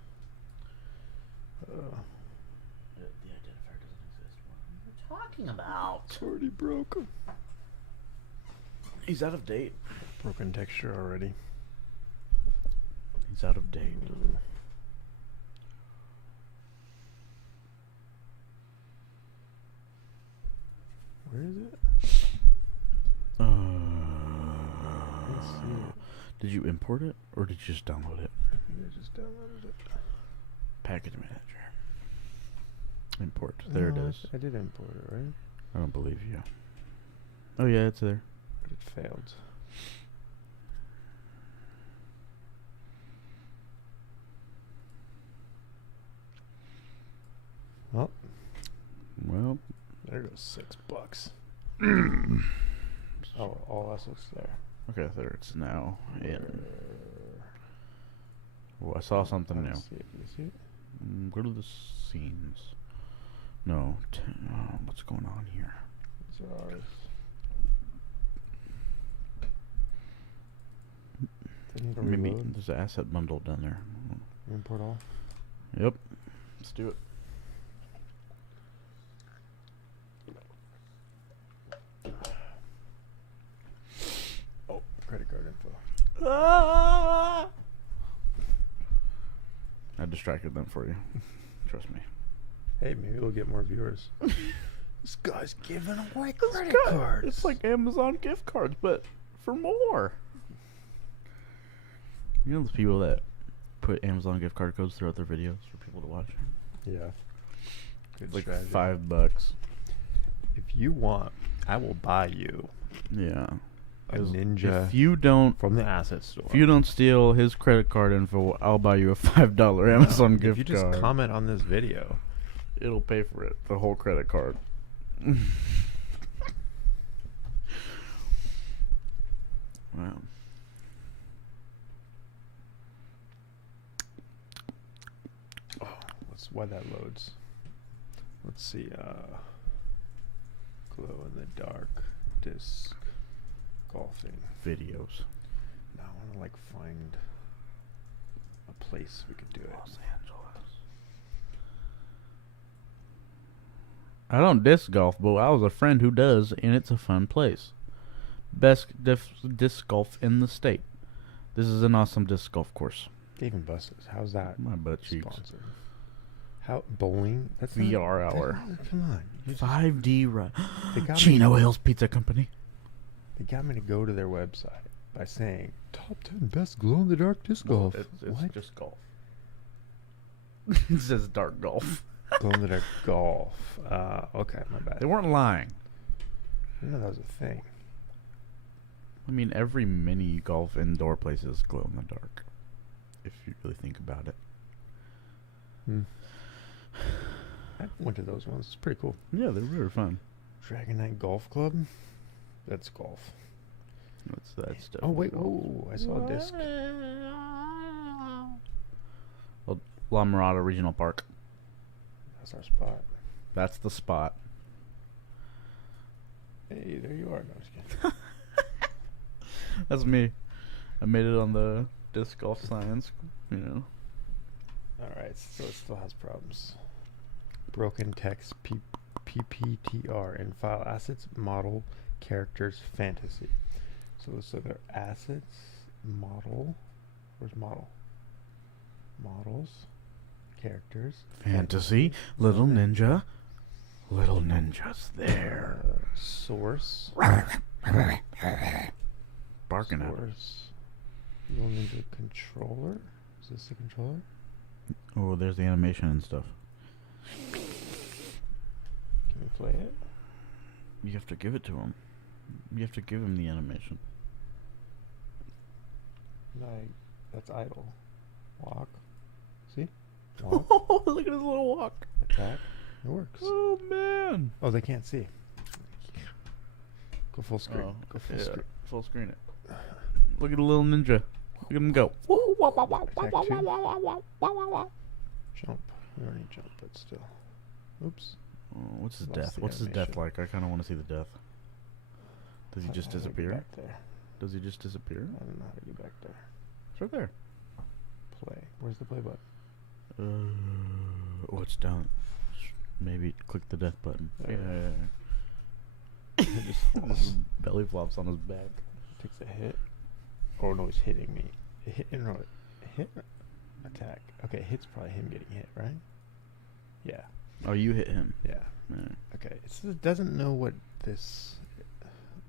The identifier doesn't exist. What are you talking about? It's already broke. He's out of date. Broken texture already. He's out of date. Where is it? Let's see it. Did you import it or did you just download it? I think I just downloaded it. Package manager. Import. There No, it is. I did import it, right? I don't believe you. Oh yeah, it's there. But it failed. Well, Well, there goes $6. Oh, all else looks there. okay, there it's now in. Oh, I saw something new. See it. You see it? Go to the scenes. No, what's going on here? These are ours. They need to Maybe reload. there's an asset bundle down there. Import all. Yep. Let's do it. Oh, credit card info. I distracted them for you. Trust me. Hey, maybe we'll get more viewers. This guy's giving away credit cards. It's like Amazon gift cards, but for more. You know those people that put Amazon gift card codes throughout their videos for people to watch? Yeah. Good It's like strategy. $5. If you want, I will buy you Yeah. a 'Cause ninja If you don't from the asset store. If you don't steal his credit card info, I'll buy you a $5 Amazon If gift you just card. comment on this video, It'll pay for it, the whole credit card. Wow. why that loads. Let's see. Glow in the dark disc golfing Videos. Now I want to like find a place we could do it. Los Angeles. I don't disc golf, but I was a friend who does, and it's a fun place. Best disc golf in the state. This is an awesome disc golf course. Dave and Buster's. How's that? My butt cheeks. Sponsored. How bowling? That's VR not, hour. Come on. You just- 5D run. They got Chino me- Hills Pizza Company. They got me to go to their website by saying top 10 best glow in the dark disc golf. It's What? just golf. It says dark golf. Glow in the dark golf. Okay, my bad. They weren't lying. I didn't know that was a thing. I mean, every mini golf indoor place is glow in the dark. If you really think about it. I went to those ones. It's pretty cool. Yeah, they're really fun. Dragon Knight Golf Club. That's golf. That's Oh wait, definitely whoa! I saw a disc. golf. La Mirada Regional Park. That's our spot. That's the spot. Hey, there you are. No, just kidding. That's me. I made it on the disc golf science. You know. All right, so it still has problems. Broken text PPTR in file assets model characters fantasy. So let's look at assets model. Where's model? Models characters Fantasy. Little ninja. Little ninja's there. Source. Barking at her. Source. Little Ninja controller. Is this the controller? Oh, there's the animation and stuff. Can we play it? You have to give it to him. You have to give him the animation. Like, that's idle. Walk. See? Walk. Oh, look at his little walk. Attack. It works. Oh, man. Oh, they can't see. Go full screen. Oh, Go full yeah. screen. Full screen it. Look at the little ninja. Look at him go. Attack 2. Jump. We don't need jump, but still. Oops. Oh, what's his Lost death? the What's his death animation. like? I kind of want to see the death. Does he just How do I get disappear? back there? Does he just disappear? I don't know how to get back there. It's right there. Play. Where's the play button? Oh, it's down. Maybe click the death button. There. Yeah. Just belly flops on his back. Takes a hit. Oh no, he's hitting me. No, hit? Attack. Okay, hit's probably him getting hit, right? Yeah. Oh, you hit him. Yeah. Yeah. Okay. It doesn't know what this.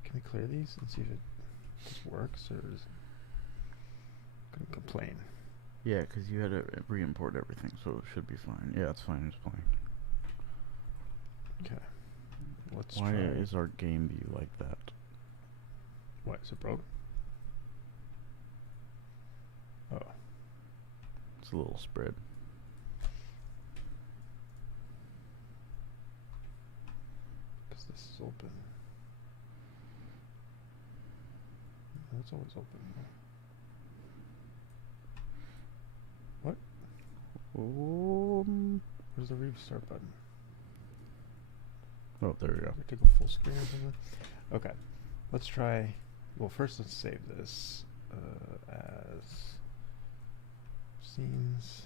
Can we clear these and see if it just works, or is it gonna complain? Yeah, because you had to re-import everything, so it should be fine. Yeah, it's fine. It's fine. Okay. Let's Why try. is our game view like that? What, is it broke? Oh. It's a little spread. Because this is open. No, it's always open. What? Where's the restart button? Oh, there we go. We take a full screen or something? Okay. Let's try. Well, first let's save this. as scenes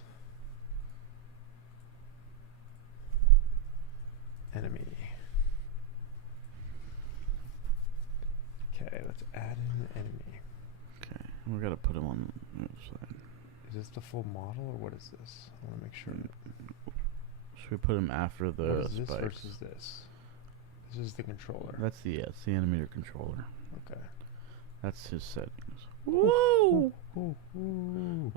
enemy. Okay, let's add an enemy. Okay, we gotta put him on the other side. Is this the full model or what is this? I want to make sure. Should we put him after the What is this spikes? versus this? This is the controller. That's the it's the animator controller. Okay. That's his settings. Woo! Ooh, ooh.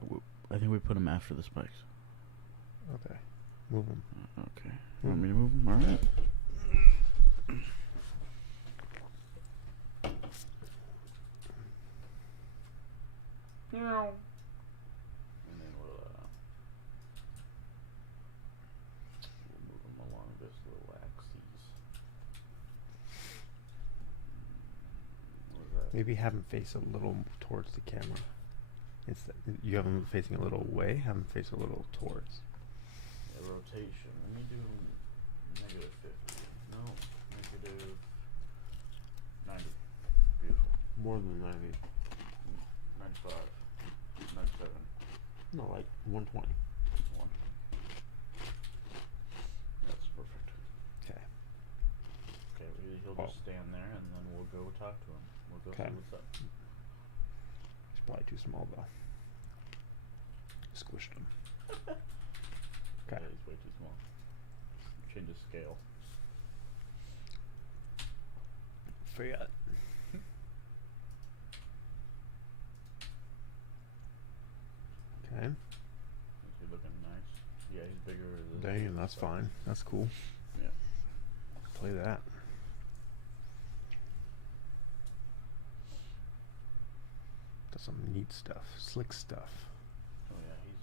I think we put him after the spikes. Okay. Move him. Okay. You want me to move him? All right. And then we'll move him along this little axis. What is that? Maybe have him face a little towards the camera. You have him facing a little away. Have him face a little towards. Yeah, rotation. Let me do negative 50. No, negative 90. Beautiful. More than 90. 95. 97. No, like 120. 1. That's perfect. Okay. Okay, he'll just stand there and then we'll go talk to him. We'll go Okay. see what's up. It's probably too small though. Squished him. Okay. Yeah, he's way too small. Change his scale. Forget. Okay. Is he looking nice? Yeah, he's bigger. Damn, that's fine. That's cool. Yeah. Play that. That's some neat stuff. Slick stuff. Oh yeah, he's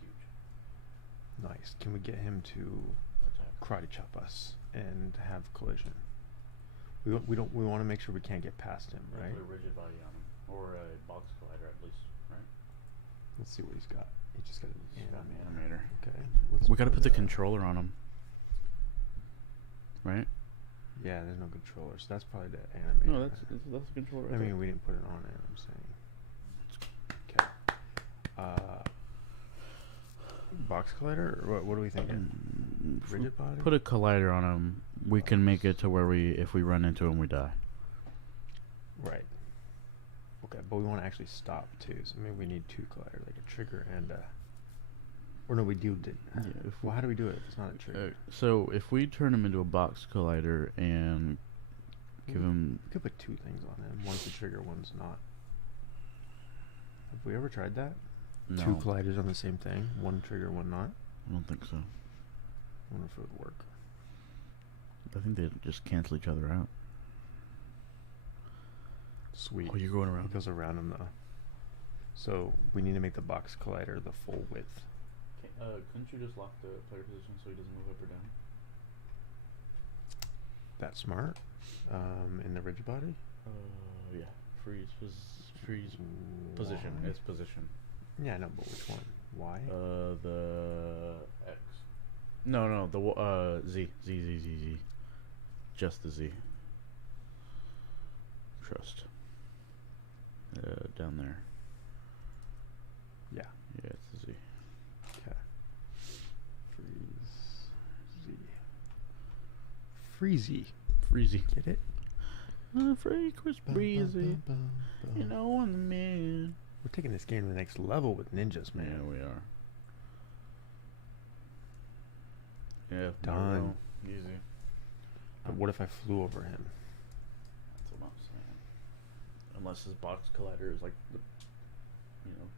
huge. Nice. Can we get him to Attack. karate chop us and have collision? We want to make sure we can't get past him, right? Put a rigid body on him, or a box collider at least, right? Let's see what he's got. He just got an He's got an animator. animator. Okay. Let's We gotta put the that. controller on him, right? Yeah, there's no controller, so that's probably the animator. No, that's the controller. I mean, we didn't put it on it. I'm saying. Okay. Box collider, or what are we thinking? If we Rigid body. put a collider on him, we can make it to where if we run into him, we die. Right. Okay, but we want to actually stop too, so maybe we need two colliders, like a trigger and a. Or no, we do. Yeah, Well, how do we do it if it's not a trigger? So if we turn him into a box collider and give him, We could put two things on him. One's a trigger, one's not. Have we ever tried that? no, Two colliders on the same thing, one trigger, one not. I don't think so. I wonder if it would work. I think they just cancel each other out. Sweet. Oh, you're going around. It goes around him though. So we need to make the box collider the full width. Couldn't you just lock the player position so he doesn't move up or down? That's smart. In the rigid body. Yeah. Freeze position. Why? It's position. Yeah, no, but which one? Why? The X. No, the Z. Just the Z. Trust. Down there. Yeah. Yeah, it's the Z. Okay. Freezy. Freezy. Get it? Free Chris Breezy. You know I'm the man. We're taking this game to the next level with ninjas, man. Yeah, we are. Yeah. Done. no, easy. But what if I flew over him? That's what I'm saying. Unless his box collider is like the,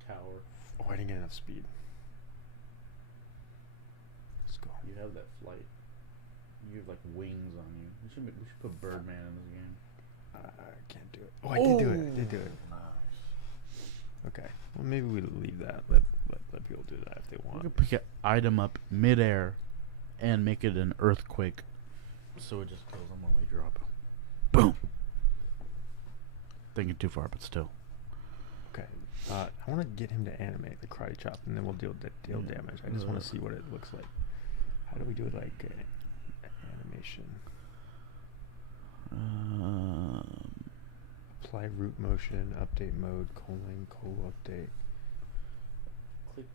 tower. Oh, I didn't get enough speed. Let's go. You have that flight. You have like wings on you. We should put Birdman in this game. I can't do it. Oh, I did do it. I did do it. Nice. Okay. Well, maybe we leave that. Let people do that if they We want. could pick an item up midair and make it an earthquake, so it just kills them when we drop. Boom. Thinking too far, but still. Okay. I want to get him to animate the karate chop, and then we'll deal damage. I just want to see what it looks like. How do we do it like animation? apply root motion, update mode, colo update. Click.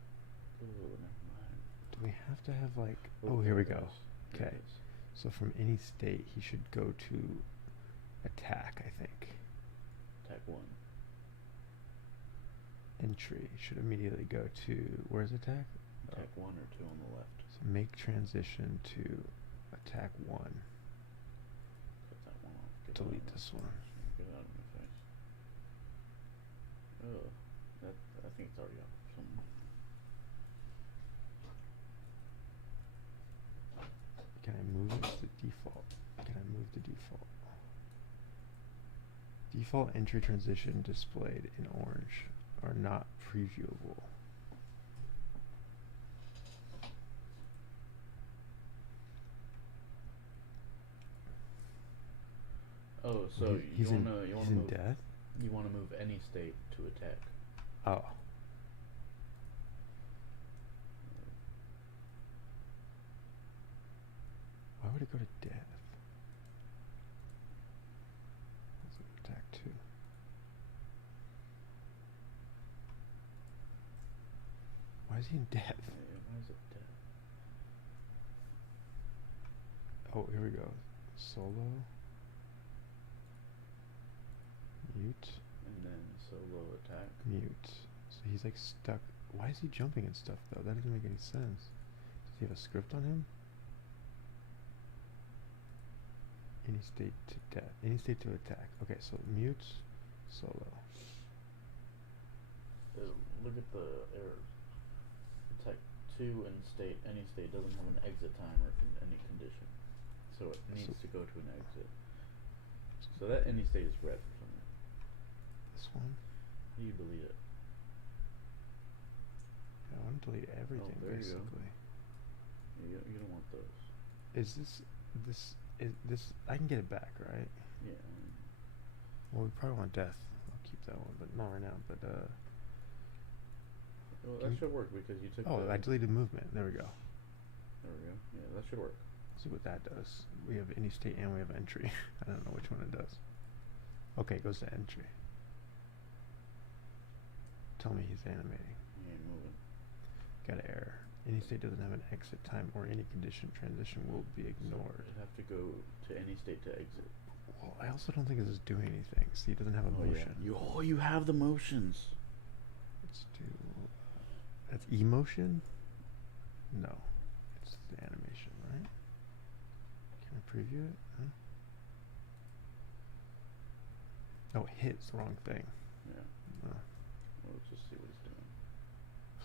Oh, never mind. Do we have to have like? Oh, Oh, here there we it go. is. There it Okay. is. So from any state, he should go to attack. I think Attack 1. entry should immediately go to where's attack? Attack 1 or 2 on the left. So make transition to attack 1. Cut that one off. Get Delete that this off. one. Get out of my face. Oh, that I think it's already up. Somewhere. Can I move it to the default? Can I move the default? Default entry transition displayed in orange are not previewable. Oh, so he's you in, wanna he's in move death? you wanna move any state to attack. Oh. Why would it go to death? Let's look at attack 2. Why is he in death? Why is it dead? Oh, here we go. Solo. Mute. And then solo attack. Mute. So he's like stuck. Why is he jumping and stuff though? That doesn't make any sense. Does he have a script on him? Any state to death. Any state to attack. Okay, so mute. Solo. Look at the errors. Attack 2 and state. Any state doesn't have an exit time or any condition. So it needs to go to an exit. So that any state is red for some reason. This one? You delete it. Yeah, I want to delete everything there you go. basically. You don't want those. Is this I can get it back, right? Yeah. Well, we probably want death. I'll keep that one, but not right now. But Well, Can that we- should work because you took. oh, the, I deleted movement. There we go. There we go. Yeah, that should work. See what that does. We have any state and we have entry. I don't know which one it does. Okay, it goes to entry. Tell me he's animating. He ain't moving. Got an error. Any state doesn't have an exit time or any condition transition will be So ignored. it'd have to go to any state to exit. Well, I also don't think this is doing anything. See, it doesn't have a motion. You have the motions. Let's do. That's emotion? No. It's the animation, right? Can I preview it? Huh? Oh, hit's the wrong thing. Yeah. No. Well, let's just see what he's doing.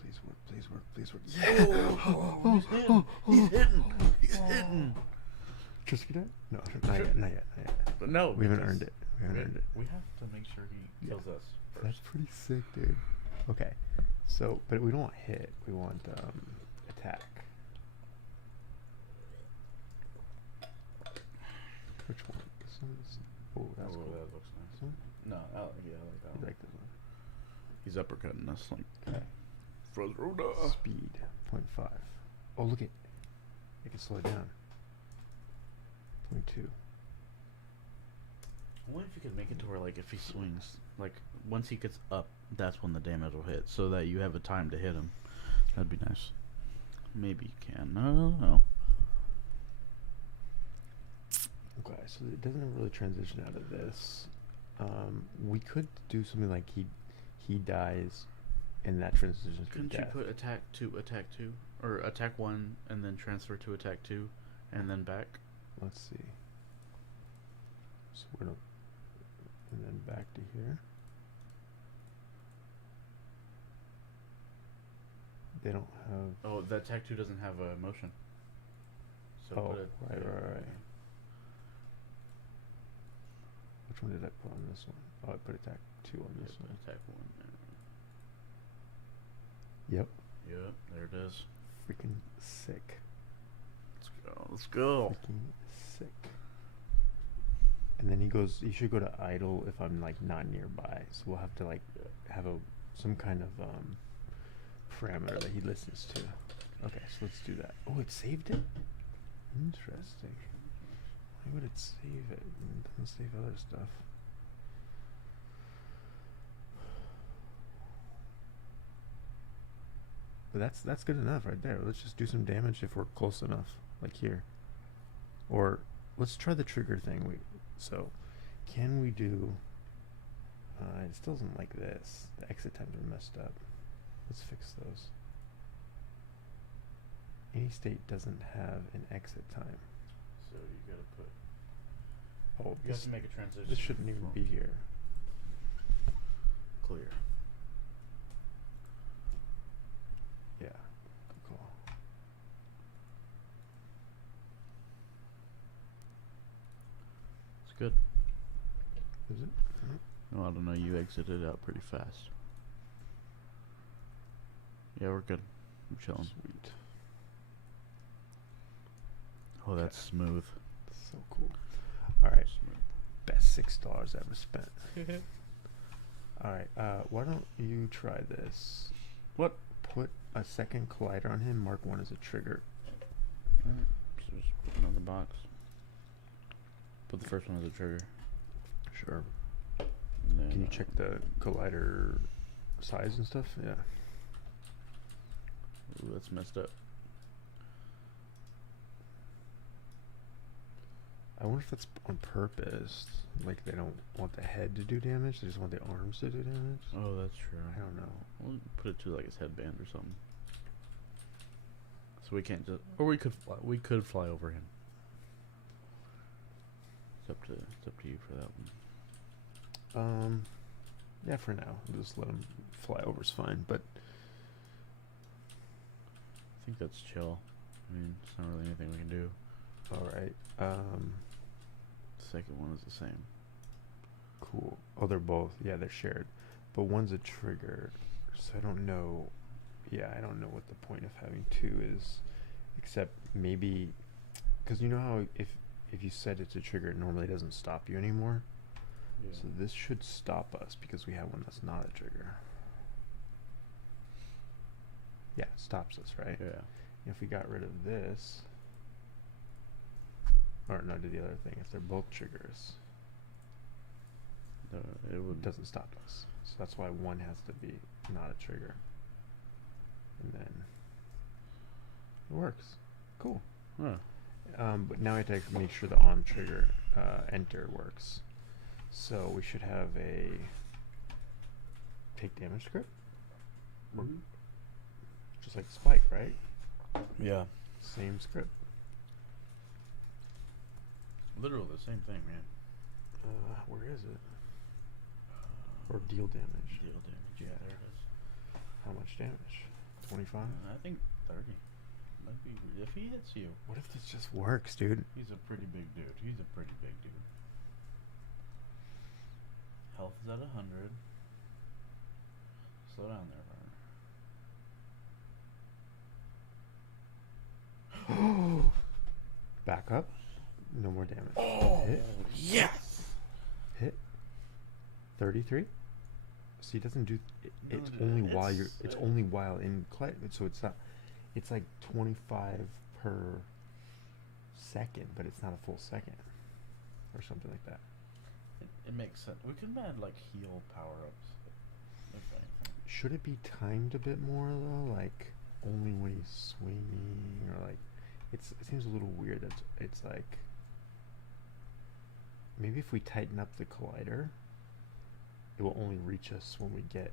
Please work, please work, please work. Yeah! He's hitting. He's hitting. He's hitting. Just get it? No, not yet, not yet, not yet. But no, We haven't because earned it. We haven't earned it. We have to make sure he kills us first. That's pretty sick, dude. Okay. So, but we don't want hit. We want attack. Which one? This one is. Oh, that's cool. That looks nice. This one? No, yeah, I like that I one. like this one. He's uppercutting us like Okay. Frozoda. Speed 0.5. Oh, look it. You can slow it down. 0.2. I wonder if you could make it to where, like, if he swings, like, once he gets up, that's when the damage will hit, so that you have a time to hit him. That'd be nice. Maybe you can. I don't know. Okay, so it doesn't really transition out of this. We could do something like he dies, and that transitions to Couldn't death. you put attack 2, or attack 1, and then transfer to attack 2, and then back? Let's see. So we're gonna, and then back to here. They don't have. Oh, the attack 2 doesn't have a motion. So Oh, put it, right. Which one did I put on this one? Oh, I put attack 2 on Yeah, this put one. attack 1 there. Yep. Yep, there it is. Freaking sick. Let's go. Let's go. Freaking sick. And then he should go to idle if I'm like not nearby. So we'll have to like have some kind of parameter that he listens to. Okay, so let's do that. Oh, it saved it? Interesting. Why would it save it? It doesn't save other stuff. But that's good enough right there. Let's just do some damage if we're close enough, like here. Or let's try the trigger thing. So can we do? It still isn't like this. The exit times are messed up. Let's fix those. Any state doesn't have an exit time. So you gotta put. Oh, You have to make a transition. this shouldn't even from be here. clear. Yeah, good call. It's good. Is it? No, I don't know. You exited out pretty fast. Yeah, we're good. I'm chilling. Sweet. Oh, that's smooth. So cool. All right, Smooth. best $6 ever spent. All right, why don't you try this? What? Put a second collider on him. Mark 1 as a trigger. Alright, so just put another box. Put the first one as a trigger. Sure. And then, Can you check the collider size and stuff? Yeah. Ooh, that's messed up. I wonder if that's on purpose. Like they don't want the head to do damage; they just want the arms to do damage. Oh, that's true. I don't know. We'll put it to like his headband or something. So we can't just, or we could fly over him. It's up to you for that one. Yeah, for now, we'll just let him fly over's fine. But I think that's chill. I mean, it's not really anything we can do. all right, The second one is the same. cool. Oh, they're both. Yeah, they're shared, but one's a trigger, so I don't know. Yeah, I don't know what the point of having two is, except maybe because you know how if you said it's a trigger, it normally doesn't stop you anymore. Yeah. So this should stop us because we have one that's not a trigger. Yeah, it stops us, right? Yeah. If we got rid of this, or no, do the other thing. If they're both triggers, It it would. doesn't stop us. So that's why one has to be not a trigger. And then it works. Cool. Huh. But now I have to make sure the on trigger enter works. So we should have a take damage script, just like Spike, right? Yeah. Same script. Literally the same thing, man. Where is it? Or deal damage. Deal damage. Yeah, there it is. How much damage? 25? I think 30. Might be if he hits you. What if this just works, dude? He's a pretty big dude. He's a pretty big dude. Health is at 100. Slow down there, Varner. Back up. No more damage. Oh, Hit. yes! Hit. 33. So he doesn't do. It's No, only while you're. it's, It's uh, only while in collect. So it's not. It's like 25 per second, but it's not a full second, or something like that. It makes sense. We could add like heal power ups. If anything. Should it be timed a bit more though? Like only when he's swinging, or like it seems a little weird. That it's like maybe if we tighten up the collider, it will only reach us when we get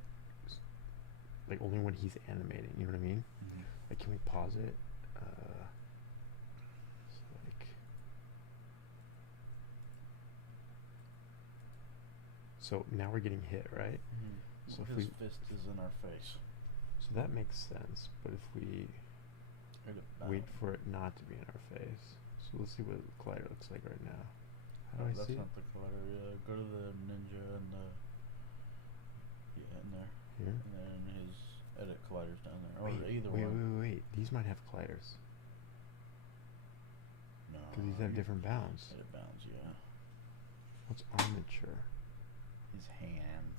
like only when he's animating. You know what I mean? Like, can we pause it? So like, so now we're getting hit, right? So if his we fist is in our face. So that makes sense, but if we Hit it wait down. for it not to be in our face, so let's see what the collider looks like right now. How do I That's see it? not the collider. Go to the ninja and the in there, Here? and then his edit colliders down there. Or Wait, either wait, one. wait. These might have colliders No, because these have different bounds. Edit bounds, yeah. What's armature? His hands.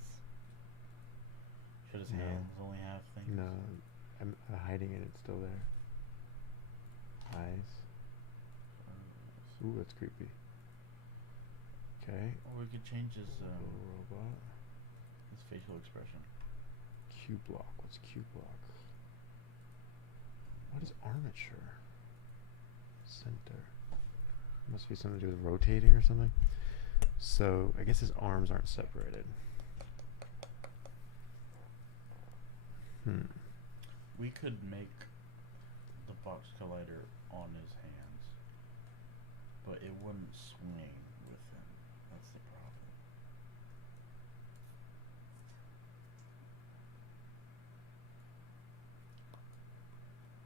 Should his No. hands only have things? No, I'm hiding it. It's still there. Eyes. Ooh, that's creepy. Okay. Or we could change his Robot. facial expression. Q block. What's Q block? What is armature? Center. Must be something to do with rotating or something. So I guess his arms aren't separated. We could make the box collider on his hands, but it wouldn't swing with him. That's the problem.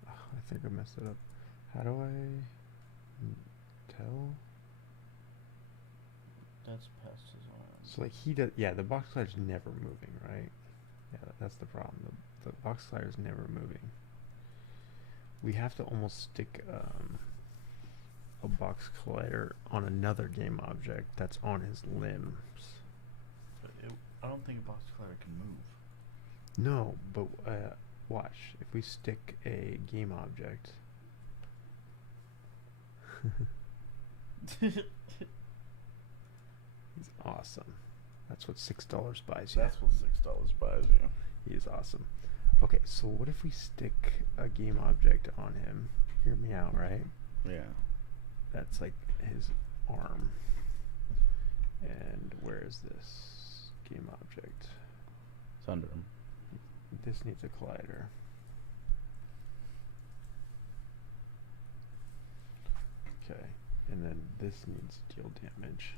I think I messed it up. How do I tell? That's past his arms. So like he does, yeah. The box collider's never moving, right? Yeah, that's the problem. The box collider's never moving. We have to almost stick a box collider on another game object that's on his limbs. But I don't think a box collider can move. No, but watch. If we stick a game object. He's awesome. That's what $6 buys you. That's what $6 buys you. He is awesome. Okay, so what if we stick a game object on him? Hear me out, right? Yeah. That's like his arm. And where is this game object? It's under him. This needs a collider. Okay, and then this needs deal damage.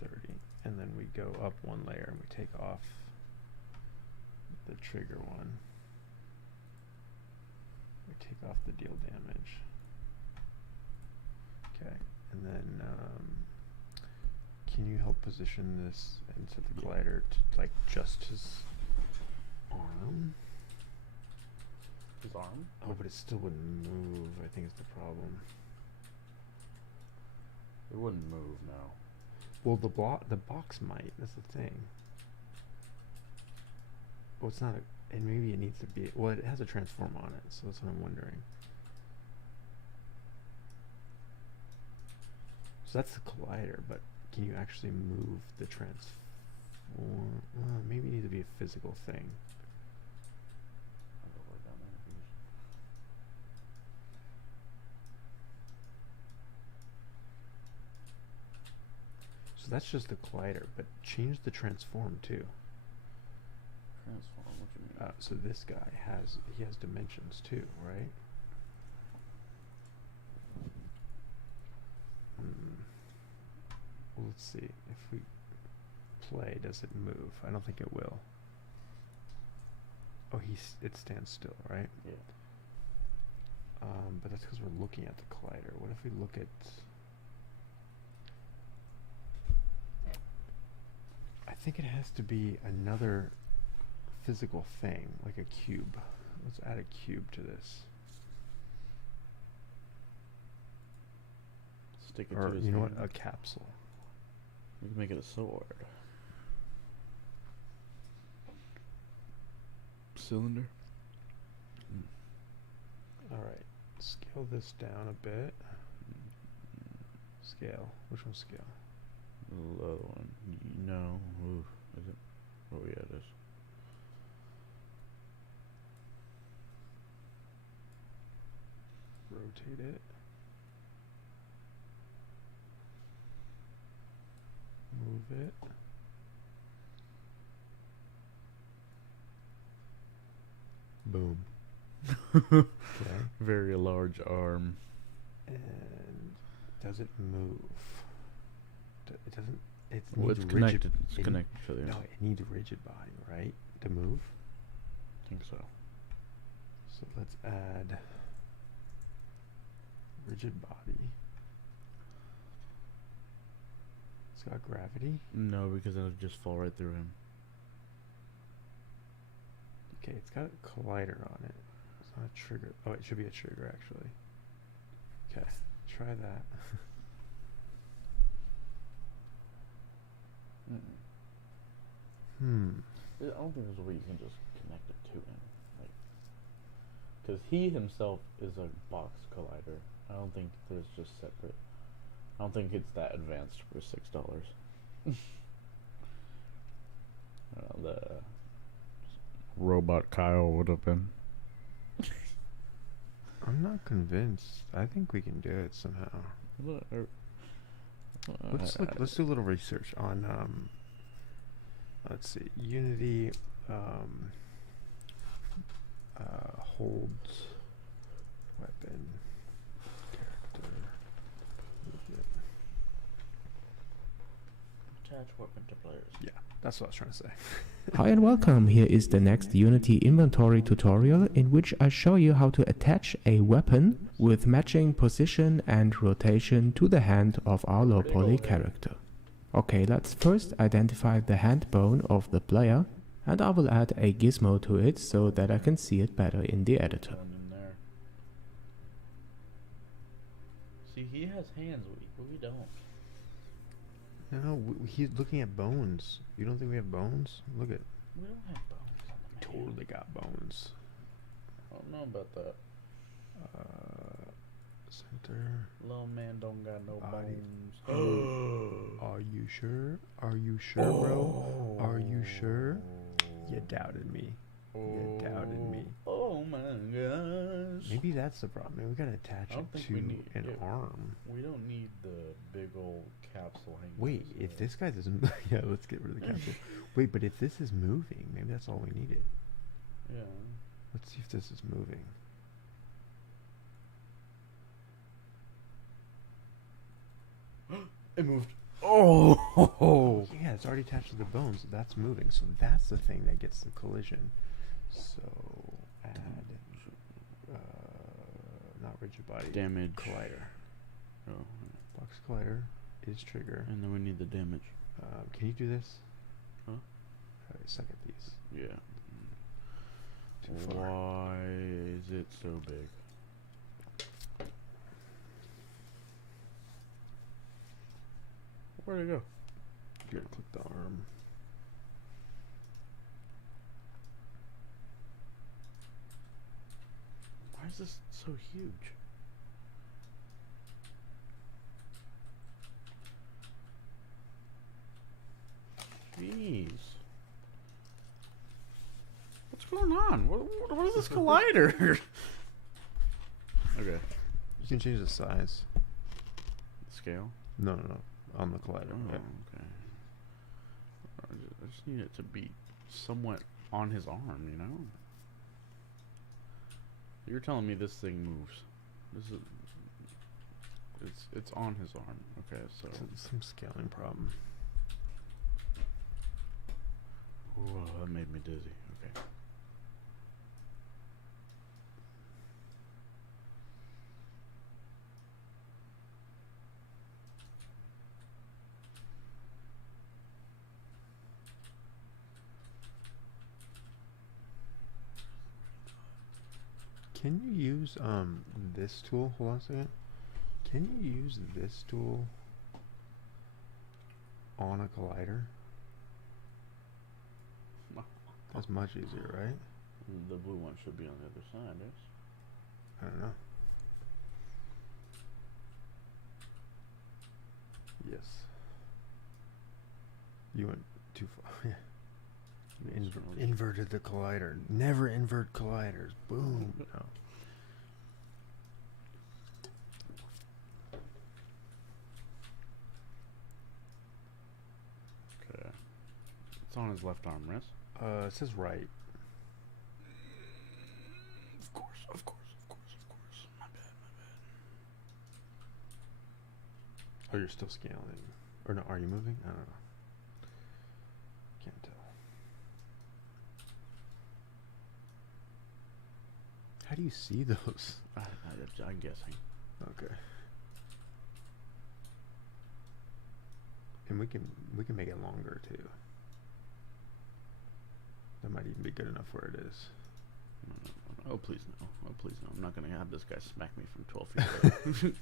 30. And then we go up one layer and we take off the trigger one. We take off the deal damage. Okay, and then can you help position this and set the collider to like just his arm? His arm? Oh, but it still wouldn't move. I think is the problem. It wouldn't move now. Well, the box might. That's the thing. Well, it's not. And maybe it needs to be. Well, it has a transform on it, so that's what I'm wondering. So that's the collider, but can you actually move the transform? Maybe it needs to be a physical thing. I'll go right down there. So that's just the collider, but change the transform too. Transform, what do you mean? So this guy has dimensions too, right? Well, let's see. If we play, does it move? I don't think it will. Oh, it stands still, right? Yeah. But that's because we're looking at the collider. What if we look at... I think it has to be another physical thing, like a cube. Let's add a cube to this. Stick it Or, to his you know what? hand. A capsule. We can make it a sword. Cylinder? Alright. Scale this down a bit. Scale. Which one's scale? The other one. No. Ooh, is it? Oh, yeah, it is. Rotate it. Move it. Boom. Okay. Very large arm. And does it move? It doesn't. It Well, needs it's rigid. connected. It's it connected to the. No, it needs a rigid body, right? To move. I think so. So let's add rigid body. It's got gravity. No, because it'll just fall right through him. Okay, it's got a collider on it. It's not a trigger. Oh, it should be a trigger actually. Okay, try that. I don't think there's a way you can just connect it to him, like, because he himself is a box collider. I don't think there's just separate. I don't think it's that advanced for $6. The robot Kyle would have been. I'm not convinced. I think we can do it somehow. Let's do a little research on let's see, Unity holds weapon character movement. Attach weapon to players. Yeah, that's what I was trying to say. Hi and welcome, here is the next Unity inventory tutorial in which I show you how to attach a weapon with matching position and rotation to the hand of our low poly character. Okay, let's first identify the hand bone of the player, and I will add a gizmo to it so that I can see it better in the editor. One in there. See, he has hands, we don't. No, he's looking at bones. You don't think we have bones? Look at. We don't have bones on the man. Totally got bones. I don't know about that. Center. Little man don't got no Body. bones. Are you sure? Are you sure, bro? Are you sure? You doubted me. You doubted me. Oh my gosh. Maybe that's the problem. Maybe we gotta attach I don't it think to we need an it. arm. We don't need the big old capsule hanging. Wait, on if the- this guy doesn't. Yeah, let's get rid of the capsule. Wait, but if this is moving, maybe that's all we needed. Yeah. Let's see if this is moving. It moved. Oh! Yeah, it's already attached to the bones. That's moving. So that's the thing that gets the collision. So add not rigid body. Damage. Collider. Oh. Box collider is trigger. And then we need the damage. Can you do this? Huh? Suck at these. Yeah. Too far. Why is it so big? Where'd it go? You gotta click the arm. Why is this so huge? Jeez. What's going on? What is this collider? Okay. You can change the size. Scale? No, no, no. On the collider. Oh, Yeah. okay. I just need it to be somewhat on his arm, you know? You're telling me this thing moves. This is it's on his arm. Okay, so Some scaling problem. Whoa, that made me dizzy. Okay. Can you use this tool? Hold on a second. Can you use this tool on a collider? That's much easier, right? The blue one should be on the other side, yes? I don't know. Yes. You went too far. Yeah. You inverted the collider. Never invert colliders. Boom. No. Okay. It's on his left arm, yes? It says right. Of course. My bad. Oh, you're still scaling. Or no, are you moving? I don't know. Can't tell. How do you see those? I'm guessing. Okay. And we can make it longer too. That might even be good enough where it is. No. Oh, please no. Oh, please no. I'm not going to have this guy smack me from 12 feet away.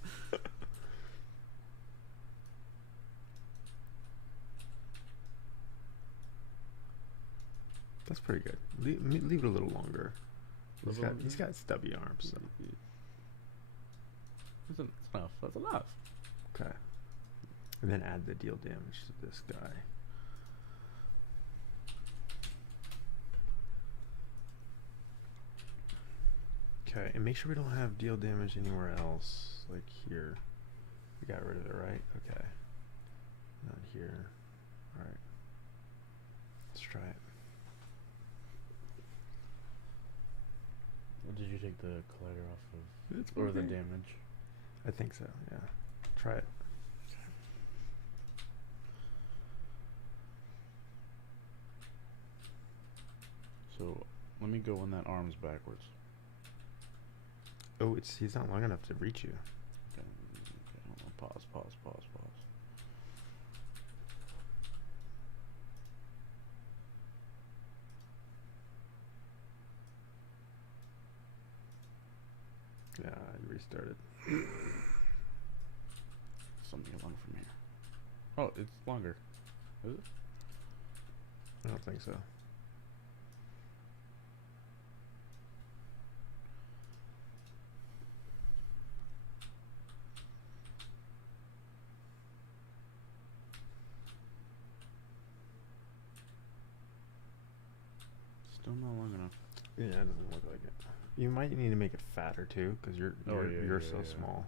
That's pretty good. Leave it a little longer. He's got stubby arms. So. That's enough. That's enough. Okay. And then add the deal damage to this guy. Okay, and make sure we don't have deal damage anywhere else, like here. We got rid of it, right? Okay. Not here. Alright. Let's try it. Did you take the collider off of, It's or the okay. damage? I think so, yeah. Try it. So let me go when that arm's backwards. Oh, he's not long enough to reach you. Okay, hold on, pause. Yeah, I restarted. Something along from here. Oh, it's longer. Is it? I don't think so. Still not long enough. Yeah, it doesn't look like it. You might need to make it fatter too, because you're Oh, yeah, you're yeah, so yeah. small.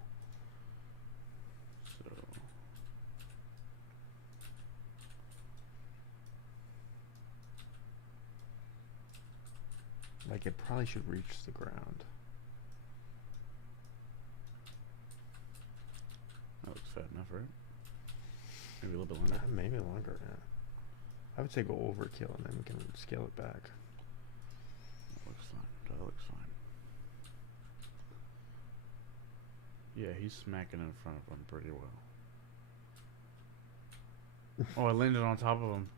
So Like it probably should reach the ground. that looks fat enough, right? Maybe a little bit longer. Maybe longer. Yeah. I would say go overkill and then we can scale it back. That looks fine. That looks fine. Yeah, he's smacking in front of him pretty well. Oh, I landed on top of him.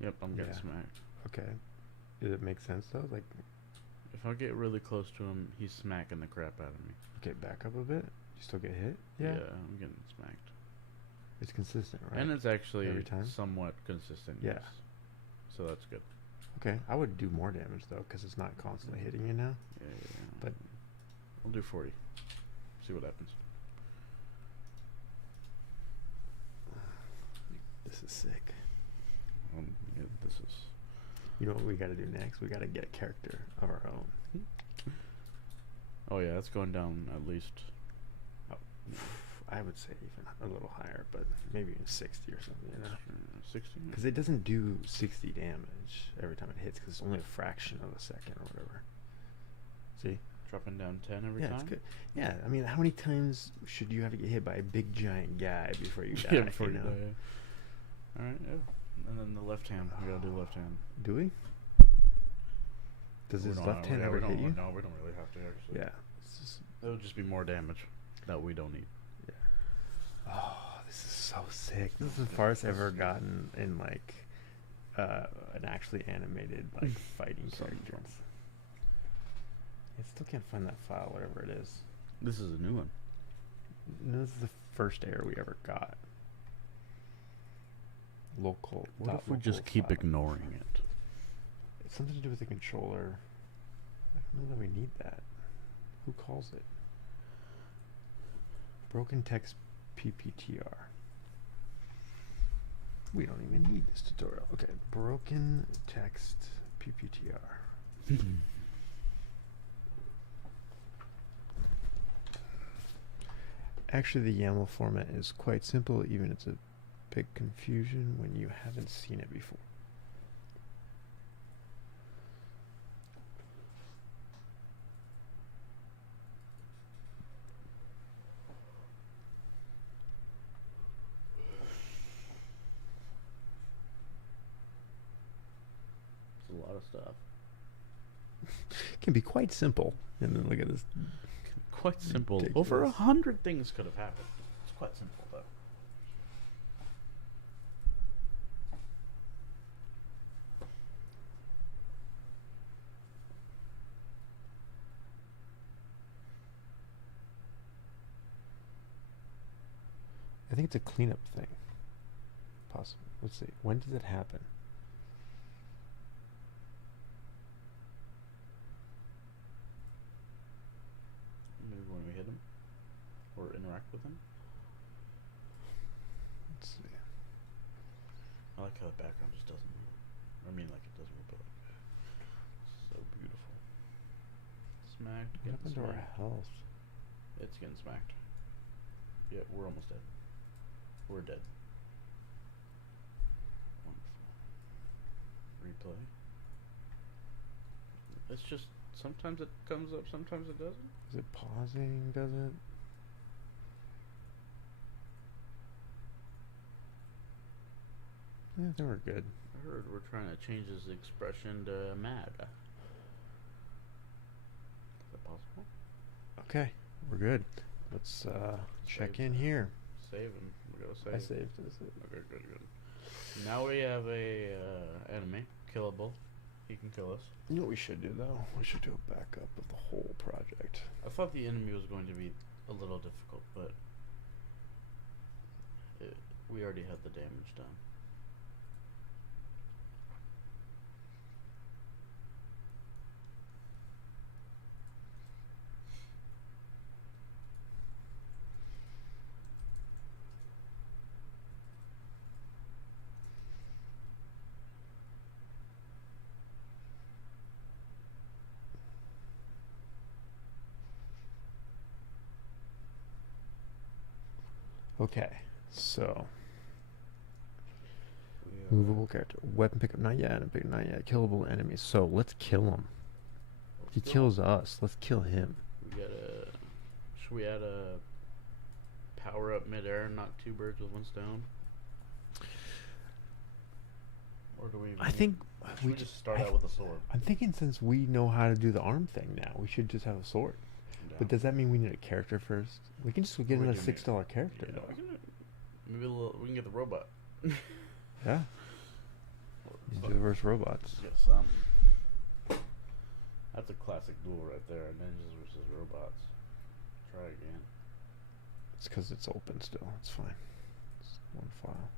Yep, I'm getting Yeah. smacked. Okay. Does it make sense though? Like, If I get really close to him, he's smacking the crap out of me. okay, back up a bit. You still get hit? I'm getting smacked. It's consistent, right? And it's actually Every time? somewhat consistent. Yeah. Yes. So that's good. Okay, I would do more damage though, because it's not constantly hitting you now. Yeah. But I'll do 40. See what happens. this is sick. Yeah, this is. You know what we got to do next? We got to get a character of our own. Oh yeah, it's going down at least. I would say even a little higher, but maybe even 60 or something, you know? 60. Because it doesn't do 60 damage every time it hits, because it's only a fraction of a second or whatever. See? Dropping down 10 every Yeah, time. it's good. Yeah, I mean, how many times should you have to get hit by a big giant guy before you die? Yeah, before you know? die. Yeah. All right. Yeah. And then the left hand. We gotta do left hand. Do we? Does We his don't left have- hand yeah, ever we hit don't- you? No, we don't really have to actually. Yeah. It's just, It would just be more damage that we don't need. oh, this is so sick. This is the farthest I've ever gotten in like an actually animated like fighting Something character. I still can't find that file, whatever it is. This is a new one. No, this is the first error we ever got. Local. What if we just keep ignoring it? It's something to do with the controller. I don't know that we need that. Who calls it? Broken text PPTR. We don't even need this tutorial. Okay, broken text PPTR. Actually, the YAML format is quite simple, even it's a big confusion when you haven't seen it before. It's a lot of stuff. Can be quite simple. And then look at this. Quite simple. Ridiculous. Over 100 things could have happened. It's quite simple though. I think it's a cleanup thing. Possible. Let's see. When does it happen? Maybe when we hit him or interact with him. background just doesn't move. I mean, like, it does move, but like, so beautiful. Smacked. What happened to our Smacked. health? It's getting smacked. Yeah, we're almost dead. We're dead. Wonderful. Replay. It's just sometimes it comes up, sometimes it doesn't. Is it pausing? Does it? Yeah, I think we're good. I heard we're trying to change his expression to mad. Is that possible? Okay, we're good. Let's check in here. Save him. We gotta save. I saved this. Okay, good, good. Now we have a enemy, killable. He can kill us. You know what we should do though? We should do a backup of the whole project. I thought the enemy was going to be a little difficult, but we already had the damage done. Okay, so movable character, weapon pickup not yet, and pick not yet, killable enemies. So let's kill him. He kills us. Let's kill him. We gotta. Should we add a power up midair and knock two birds with one stone? Or do we? I think we just start out with a sword. I'm thinking since we know how to do the arm thing now, we should just have a sword. But does that mean we need a character first? We can just get We another do need- $6 character Yeah, though. maybe we can get the robot. Yeah. Ninja versus robots. Get some. That's a classic duel right there. Ninjas versus robots. Try again. It's because it's open still. It's fine. It's one file.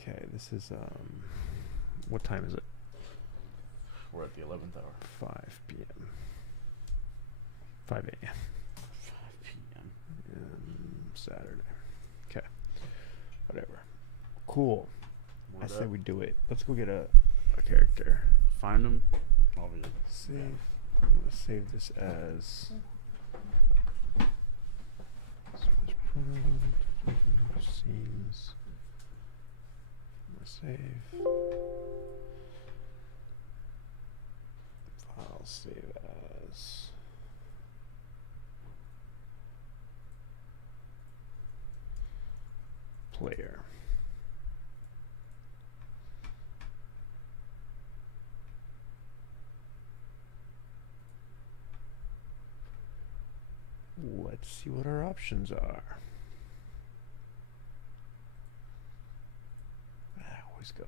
Okay, this is what time is it? We're at the 11th hour. 5 p.m. 5 a.m. 5 p.m. Saturday. Okay. Whatever. Cool. We're I say done. we do it. Let's go get a character. Find them. Obviously. Save. I'm gonna save this as scenes. I'm gonna save. File save as player. Let's see what our options are. Always go.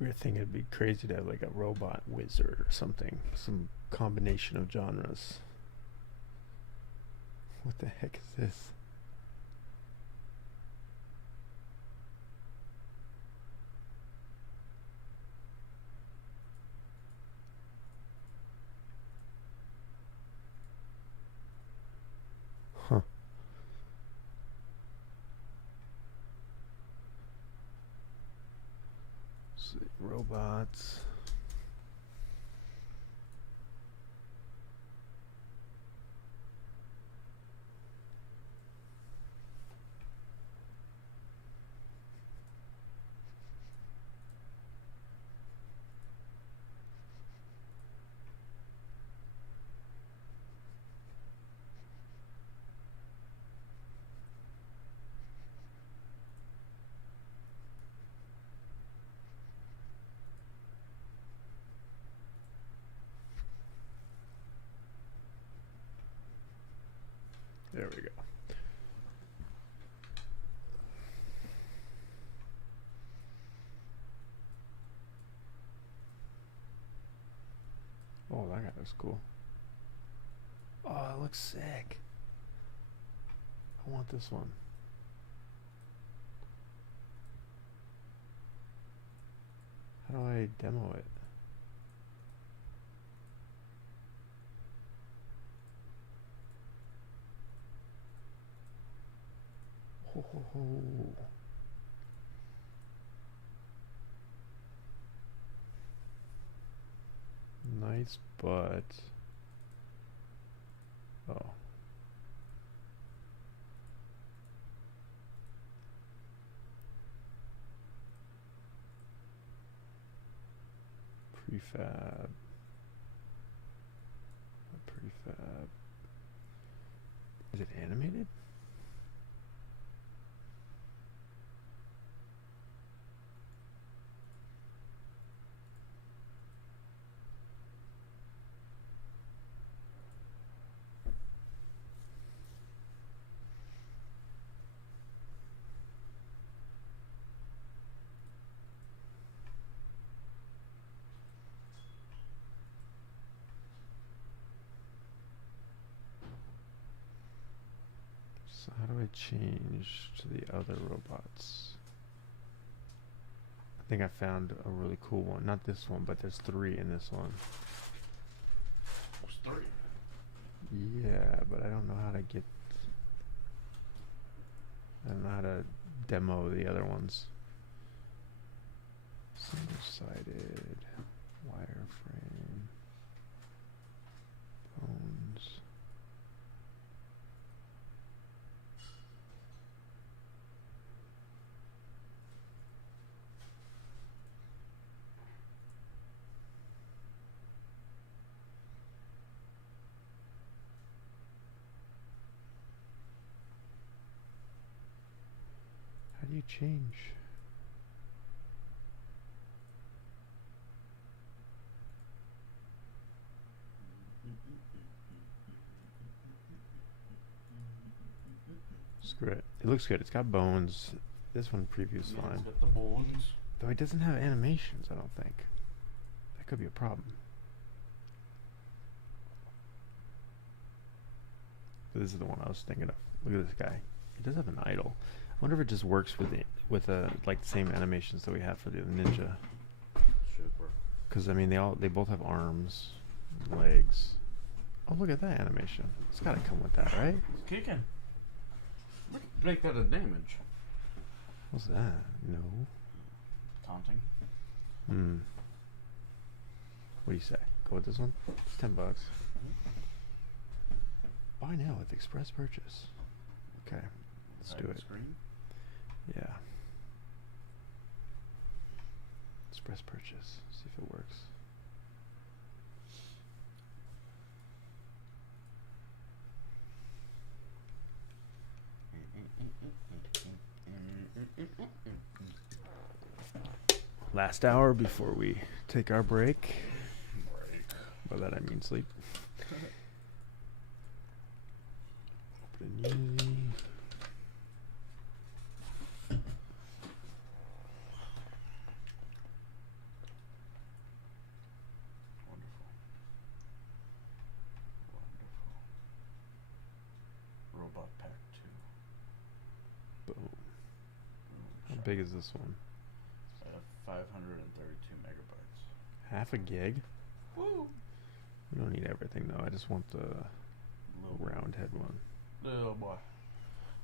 We were thinking it'd be crazy to have like a robot wizard or something, some combination of genres. What the heck is this? Huh. Let's see, robots. There we go. Oh, that guy looks cool. Oh, it looks sick. I want this one. How do I demo it? Ho, ho, ho. Nice, but oh. Prefab. Prefab. Is it animated? So how do I change to the other robots? I think I found a really cool one. Not this one, but there's 3 in this one. There's 3. Yeah, but I don't know how to get... I don't know how to demo the other ones. Single-sided, wireframe, bones. How do you change? Screw it. It looks good. It's got bones. This one preview's Yeah, fine. it's got the bones. Though it doesn't have animations, I don't think. That could be a problem. This is the one I was thinking of. Look at this guy. He does have an idle. I wonder if it just works with the, like the same animations that we have for the ninja. Should work. Because I mean, they both have arms, legs. Oh, look at that animation. It's got to come with that, right? It's kicking. Make that a damage. What's that? No. Taunting. Hmm. What do you say? Go with this one? It's $10. Buy now with express purchase. Okay, let's do Hide it. Screen. Yeah. Express purchase. See if it works. Last hour before we take our break. By that I mean sleep. Open Unity. Wonderful. Robot Pack 2. Boom. How big is this one? 532 megabytes. Half a gig? Woo! You don't need everything though. I just want the round head one. Little boy.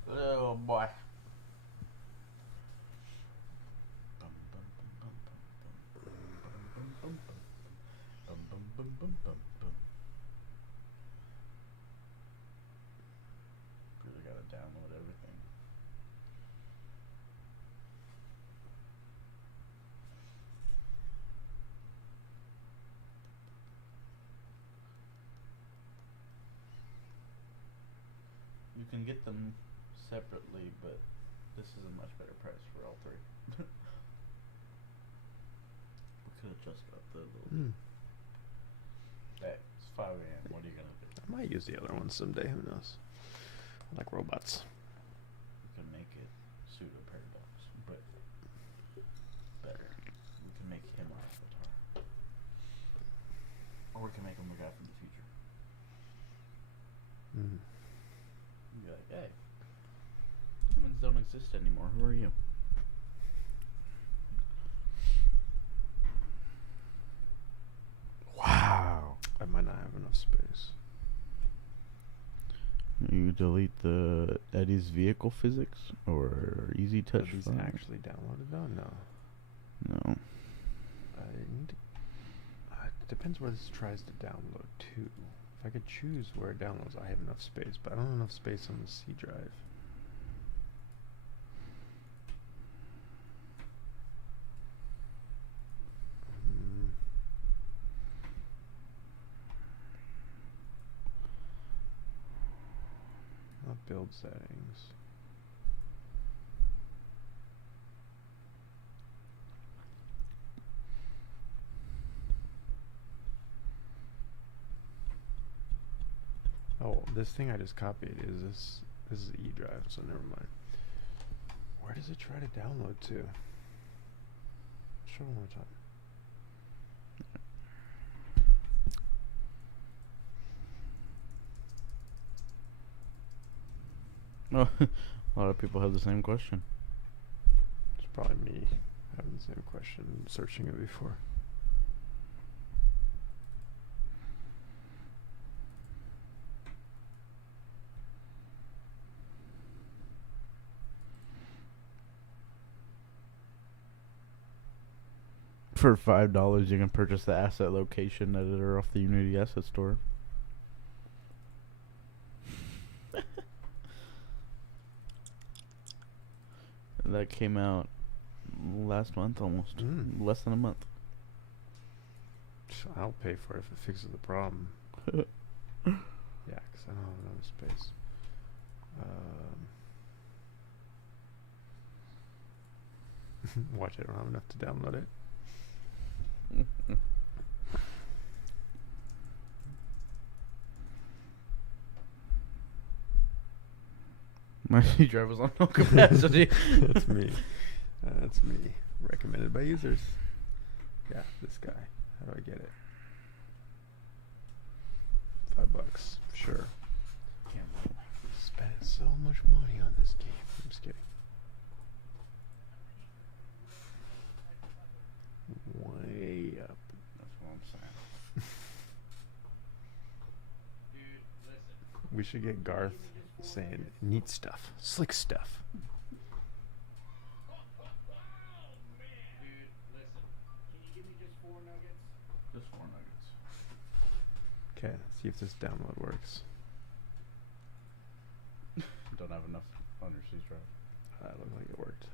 Little boy. Really gotta download everything. You can get them separately, but this is a much better price for all 3. We could have just got the little. Hmm. Hey, it's 5 a.m. What are you gonna do? I might use the other one someday. Who knows? I like robots. We can make it pseudo paradox, but better. We can make him our avatar, or we can make him the guy from the future. Mm. Be like, hey, humans don't exist anymore. Who are you? delete the Eddie's vehicle physics or easy touch? Are these file? actually downloaded though? No. No. I need to, it depends where this tries to download to. If I could choose where it downloads, I have enough space, but I don't have enough space on the C drive. Not build settings. Oh, this thing I just copied is this. This is E drive, so never mind. Where does it try to download to? Show one more time. Oh, a lot of people have the same question. It's probably me having the same question, searching it before. For $5, you can purchase the asset location editor off the Unity Asset Store. That came out last month, almost less than a month. I'll pay for it if it fixes the problem. Yeah, because I don't have enough space. Watch, I don't have enough to download it. My C drive was on no capacity. That's me. That's me. Recommended by users. Yeah, this guy. How do I get it? $5. Sure. Spending so much money on this game. I'm just kidding. Way up. That's what I'm saying. Dude, listen. We should get Garth saying neat stuff, slick stuff. Dude, listen. Can you give me just 4 nuggets? Just 4 nuggets. Okay, let's see if this download works. Don't have enough on your C drive. That looked like it worked.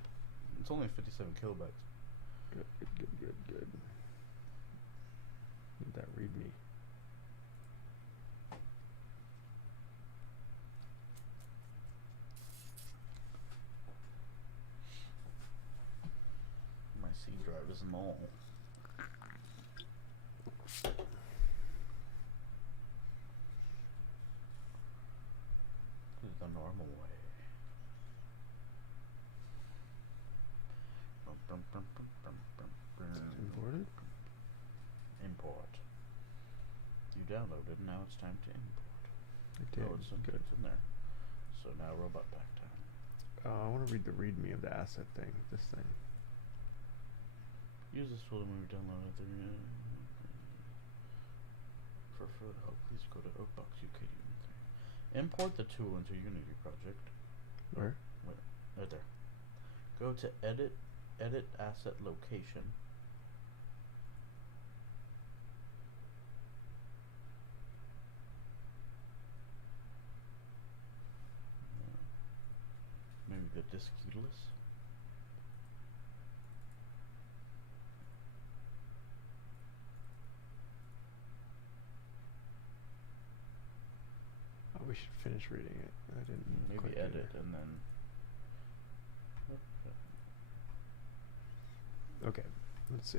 It's only 57 kilobytes. Good, good, good, good, good. Need that read me. My C drive is null. This is the normal way. Imported? Import. You downloaded, now it's time to import. I did. Oh, it's Good. It's in there. So now robot pack time. I want to read the readme of the asset thing. This thing. Use this tool to move download it. For further help, please go to Oakbox UK Unity. Import the tool into Unity project. Where? Right there. Go to edit asset location. Maybe the disk utilus. Oh, we should finish reading it. I didn't. Maybe quite do edit that. and then. Okay, let's see.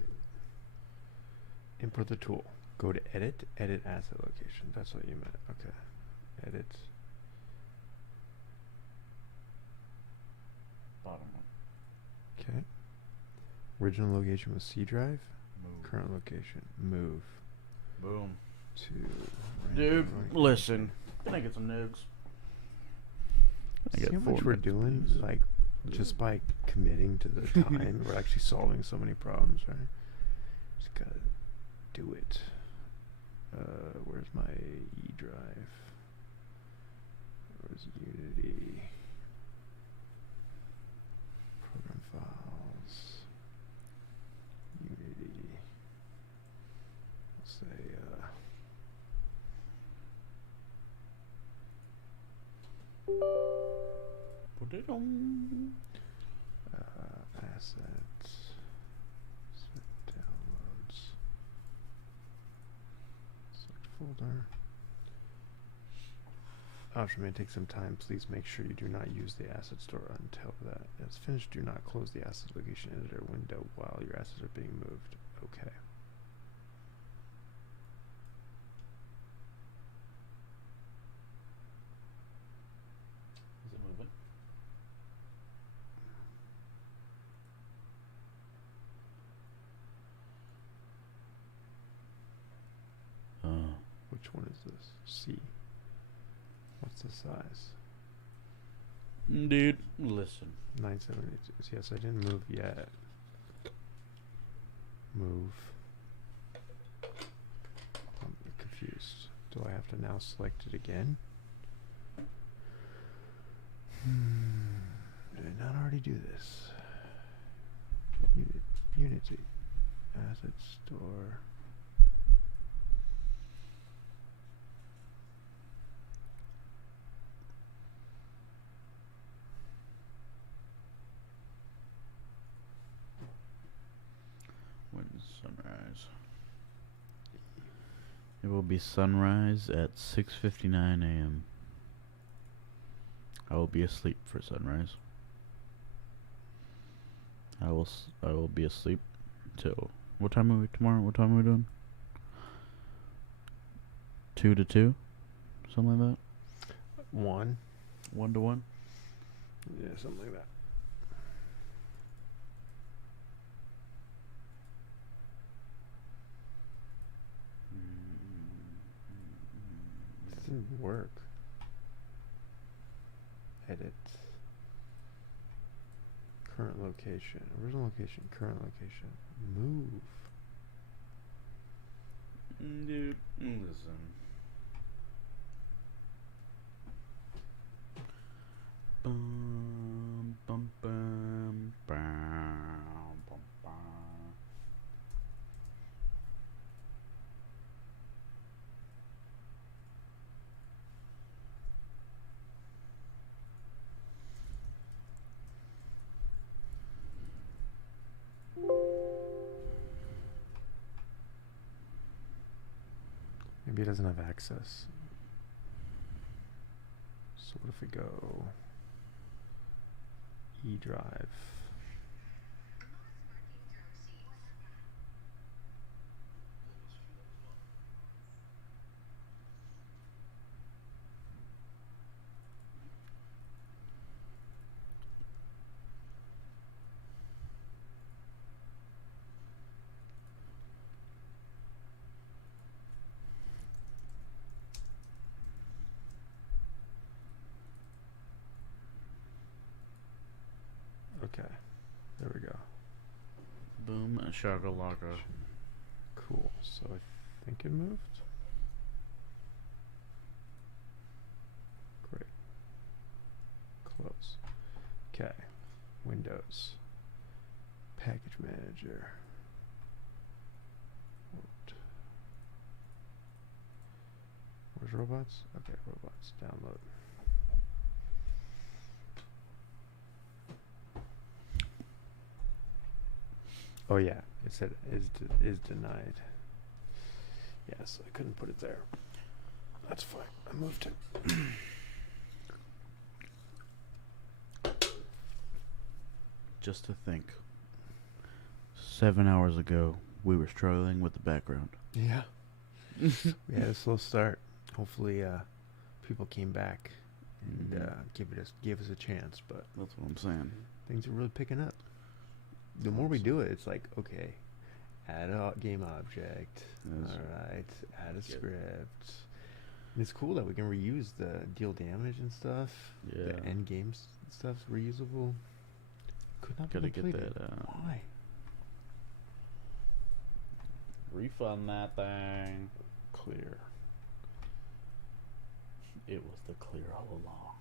Import the tool. Go to edit asset location. That's what you meant. Okay. Edit. Bottom one. Okay. Original location was C drive. Move. Current location. Move Boom. to. Dude, random listen. Can I get some nugs? See how much we're doing, like, just by committing to the time. We're actually solving so many problems, right? Just gotta do it. Where's my E drive? Where's Unity? Program files. Unity. Let's say, Put it on. assets. Set downloads. Select folder. Option may take some time. Please make sure you do not use the asset store until that is finished. Do not close the asset location editor window while your assets are being moved. Okay. Is it moving? Which one is this? C. What's the size? Dude, listen. 9786. Yes, I didn't move yet. Move. I'm confused. Do I have to now select it again? Did I not already do this? Unity. Asset store. When's sunrise? It will be sunrise at 6:59 a.m. I will be asleep for sunrise. I will be asleep till what time are we tomorrow? What time are we doing? 2 to 2, something like that. 1. 1 to 1. Yeah, something like that. It didn't work. Edit. Current location. Original location. Current location. Move. Dude, listen. Bum, bum, bum, bum, bum, bum. Maybe it doesn't have access. So what if we go E drive? Okay, there we go. Boom, shakalaka. Cool. So I think it moved. Great. Close. Okay. Windows. Package manager. What? Where's robots? Okay, robots. Download. Oh yeah, it said is denied. Yes, I couldn't put it there. That's fine. I moved it. Just to think. 7 hours ago, we were struggling with the background. Yeah. We had a slow start. Hopefully, people came back and gave us a chance. But that's what I'm saying. Things are really picking up. The more we do it, it's like, okay, add a game object. All right, add a script. And it's cool that we can reuse the deal damage and stuff. Yeah. The end games stuff's reusable. Could not be Gotta get completed. that. Why? Refund that thing. Clear. It was the clear all along.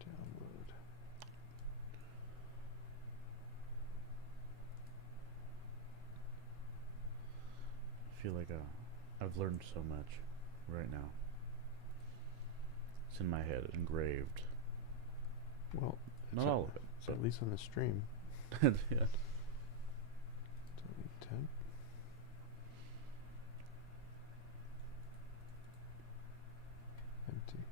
Download. I feel like I've learned so much right now. It's in my head, engraved. Well, Not it's all of it. It's at least on the stream. Yeah. Temp. Empty.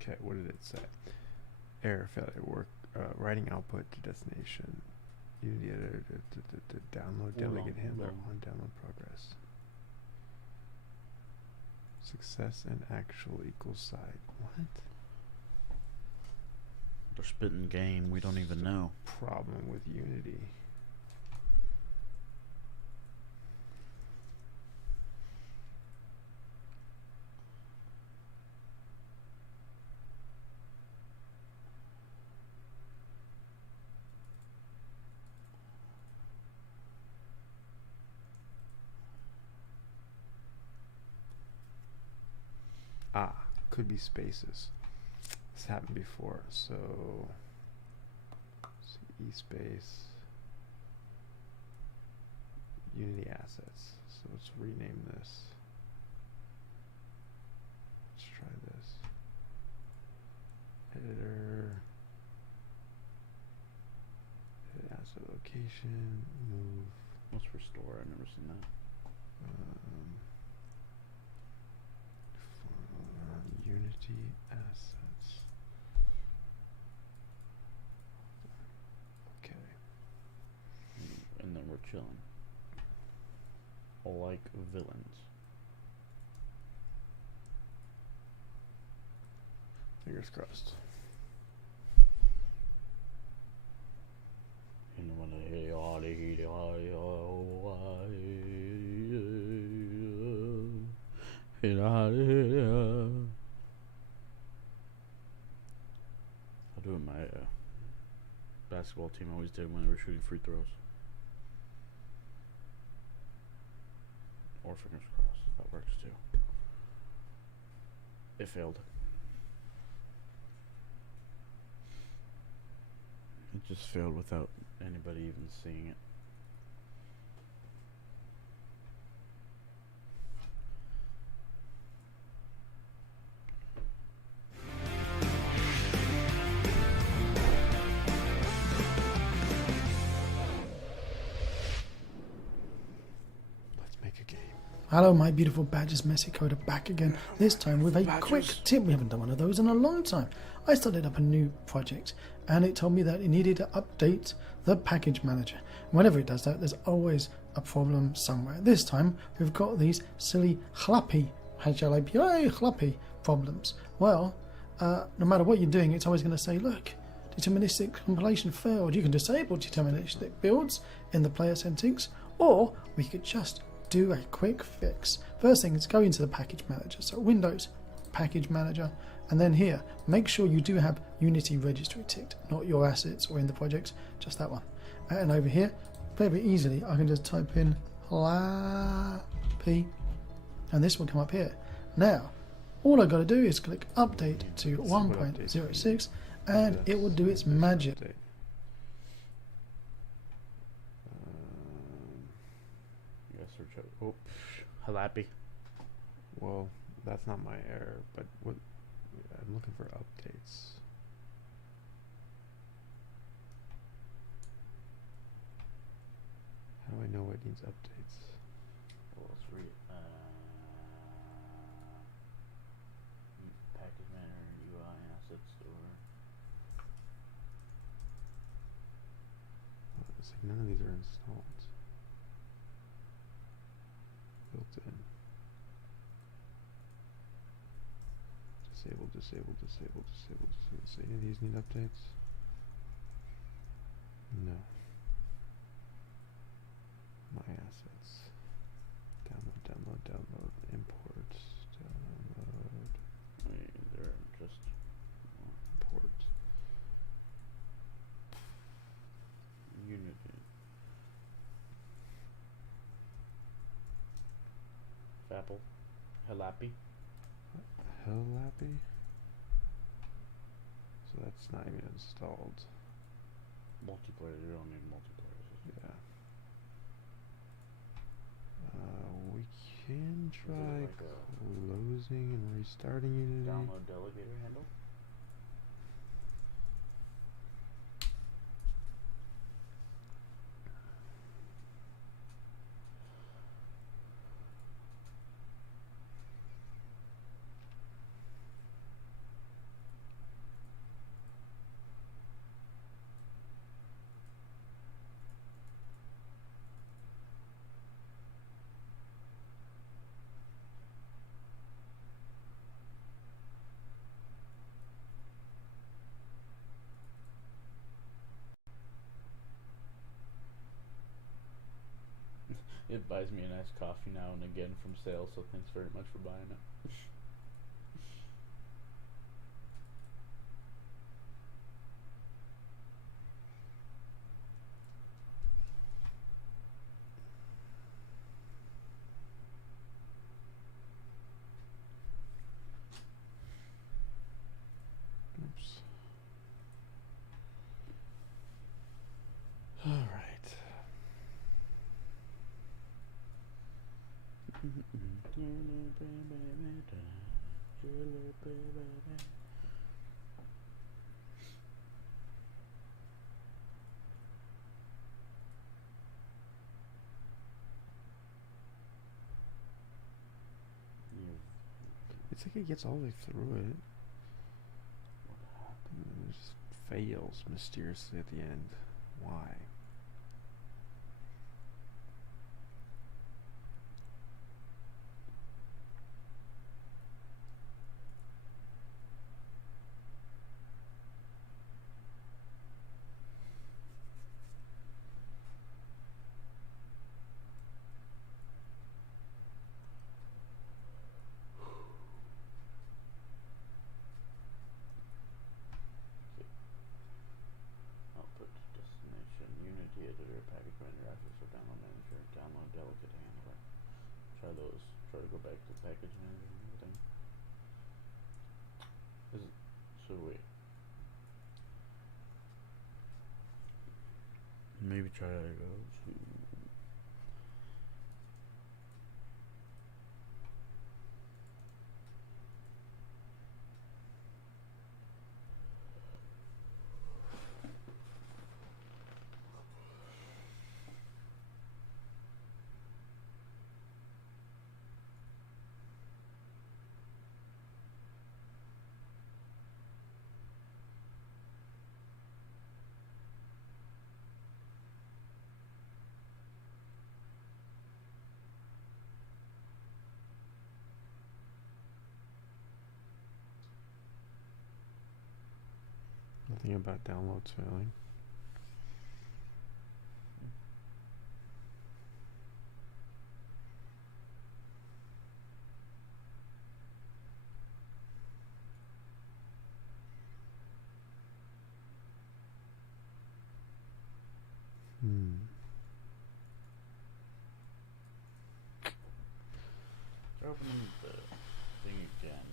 Okay, what did it say? Error failure work. Writing output to destination. Unity editor to download delegate handler on download progress. Success and actual equals side. What? They're spitting game. We don't even know. Problem with Unity. Could be spaces. This happened before, so E space Unity assets. So let's rename this. Let's try this. Editor. Edit asset location. Move. Let's restore. I've never seen that. Unity assets. Okay. And then we're chilling. Like villains. Fingers crossed. I'll do what my basketball team always did when they were shooting free throws. Or fingers crossed. That works too. It failed. It just failed without anybody even seeing it. Hello, my beautiful badges, Messi Coda back again. This time with a quick tip. We haven't done one of those in a long time. I started up a new project and it told me that it needed to update the package manager. Whenever it does that, there's always a problem somewhere. This time we've got these silly chlappy, chlappy problems. Well, no matter what you're doing, it's always going to say, look, deterministic compilation failed. You can disable deterministic builds in the player settings, or we could just do a quick fix. First thing is go into the package manager. So Windows, package manager, and then here, make sure you do have Unity registry ticked, not your assets or in the project, just that one. And over here, very easily, I can just type in P, and this will come up here. Now, all I've got to do is click update to 1.06, and it will do its magic. Oh, Halappy. Well, that's not my error, but what I'm looking for updates. How do I know what needs updates? Well, let's read package manager, UI, asset store. It's like none of these are installed. Built in. Disable, disable, disable, disable, disable. So any of these need updates? No. My assets. Apple. Helapi. Helapi? So that's not even installed. Multiplayer, you don't need multiplayer. Yeah. We can try like closing and restarting Unity. Download delegator handle. It buys me a nice coffee now and again from sale, so thanks very much for buying it. Oops. All right. It's like it gets all the way through it. And it just fails mysteriously at the end. Why? Output, destination, Unity editor, package manager, access for download manager, download delegate handler. Try those. Try to go back to package manager and everything. Is it, so wait. Maybe try to go to Nothing about downloads failing. try opening the thing again.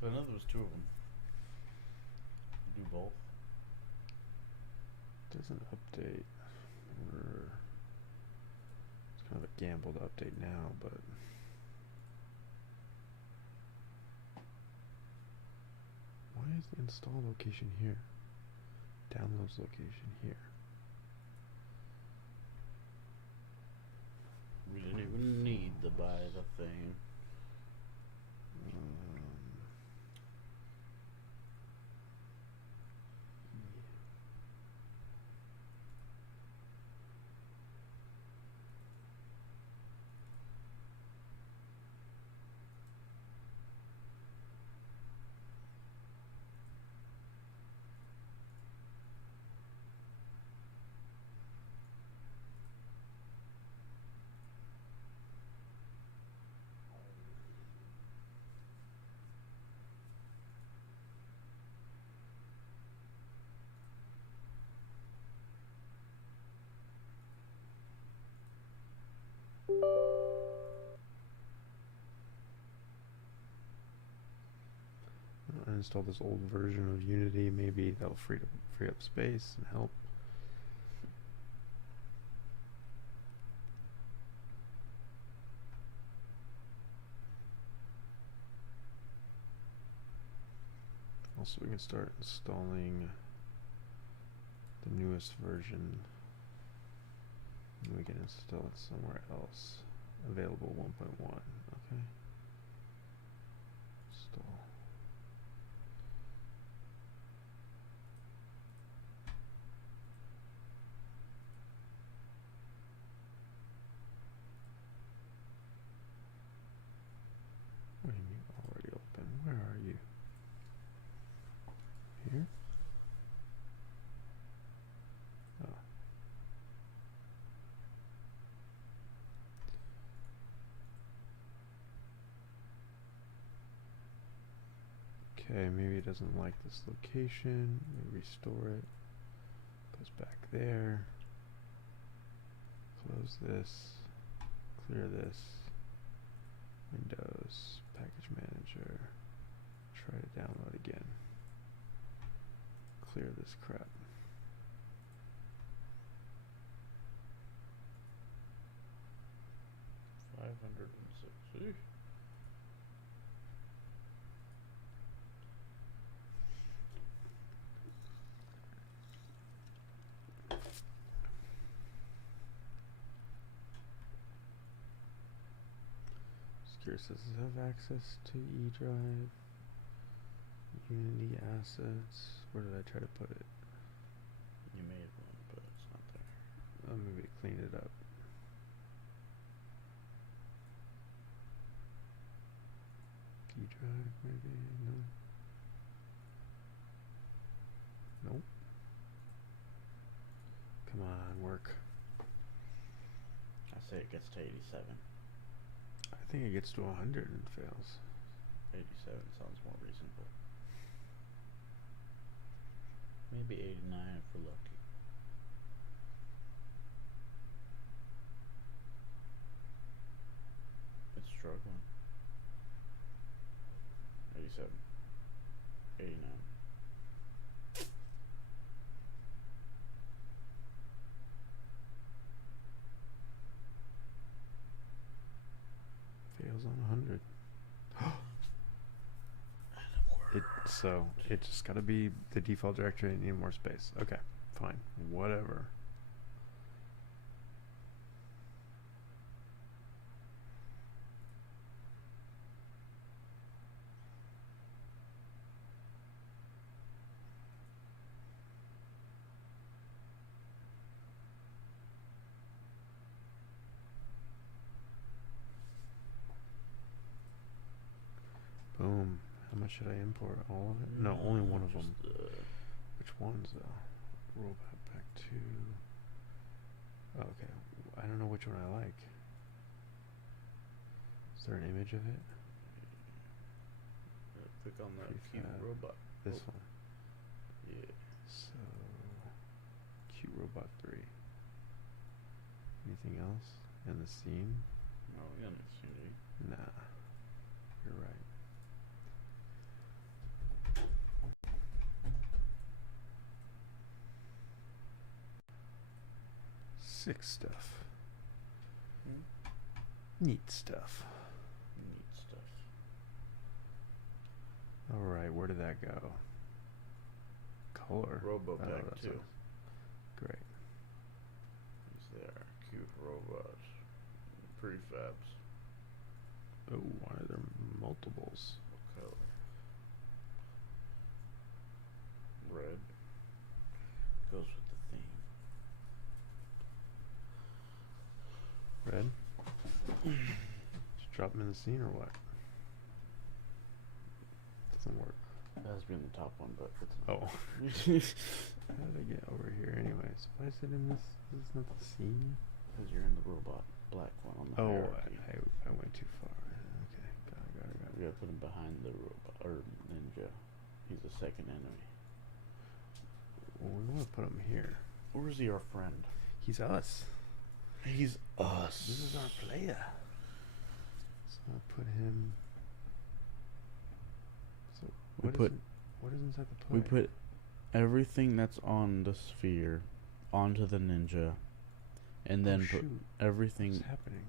So I know there was two of them. Do both. Doesn't update. It's kind of a gamble to update now, but why is the install location here? Downloads location here. We didn't even need to buy the thing. uninstall this old version of Unity. Maybe that'll free up space and help. Also, we can start installing the newest version. And we can install it somewhere else. Available 1.1. Okay. Install. What do you mean already open? Where are you? Here? Oh. Okay, maybe it doesn't like this location. Maybe restore it. Goes back there. Close this. Clear this. Windows. Package Manager. Try to download again. Clear this crap. $560. Secure says does it have access to eDrive? Unity assets. Where did I try to put it? You made one, but it's not there. Oh, maybe clean it up. eDrive, maybe? No. Nope. Come on, work. I say it gets to 87. I think it gets to 100 and fails. 87 sounds more reasonable. Maybe 89 if we're lucky. It's struggling. 87. 89. Fails on 100. So it just gotta be the default directory and need more space. Okay, fine, whatever. Boom. How much should I import? All of it? No, only one of them. Which ones though? Robot pack 2. Oh, okay. I don't know which one I like. Is there an image of it? Click on that cute Prefab. robot. This one. Yeah. So, cute robot 3. Anything else in the scene? No, we don't need to. Nah. You're right. Sick stuff. Neat stuff. Neat stuff. Alright, where did that go? Color. Robopack that's 2. Great. He's there. Cute robot. Prefabs. Oh, why are there multiples? What color? Red. Goes with the theme. Red? Just drop them in the scene or what? Doesn't work. It has to be in the top one, but it's Oh. How did I get over here anyways? Why is it in this? This is not the scene? Because you're in the robot black one on the Oh, hierarchy. I went too far. Okay, got it. We gotta put him behind the robot, or ninja. He's the second enemy. Well, we want to put him here. Or is he our friend? He's us. He's us. This is our player. So I'll put him. So We what put is it? What is inside the We player? put everything that's on the sphere onto the ninja, and then put shoot. everything. What's happening?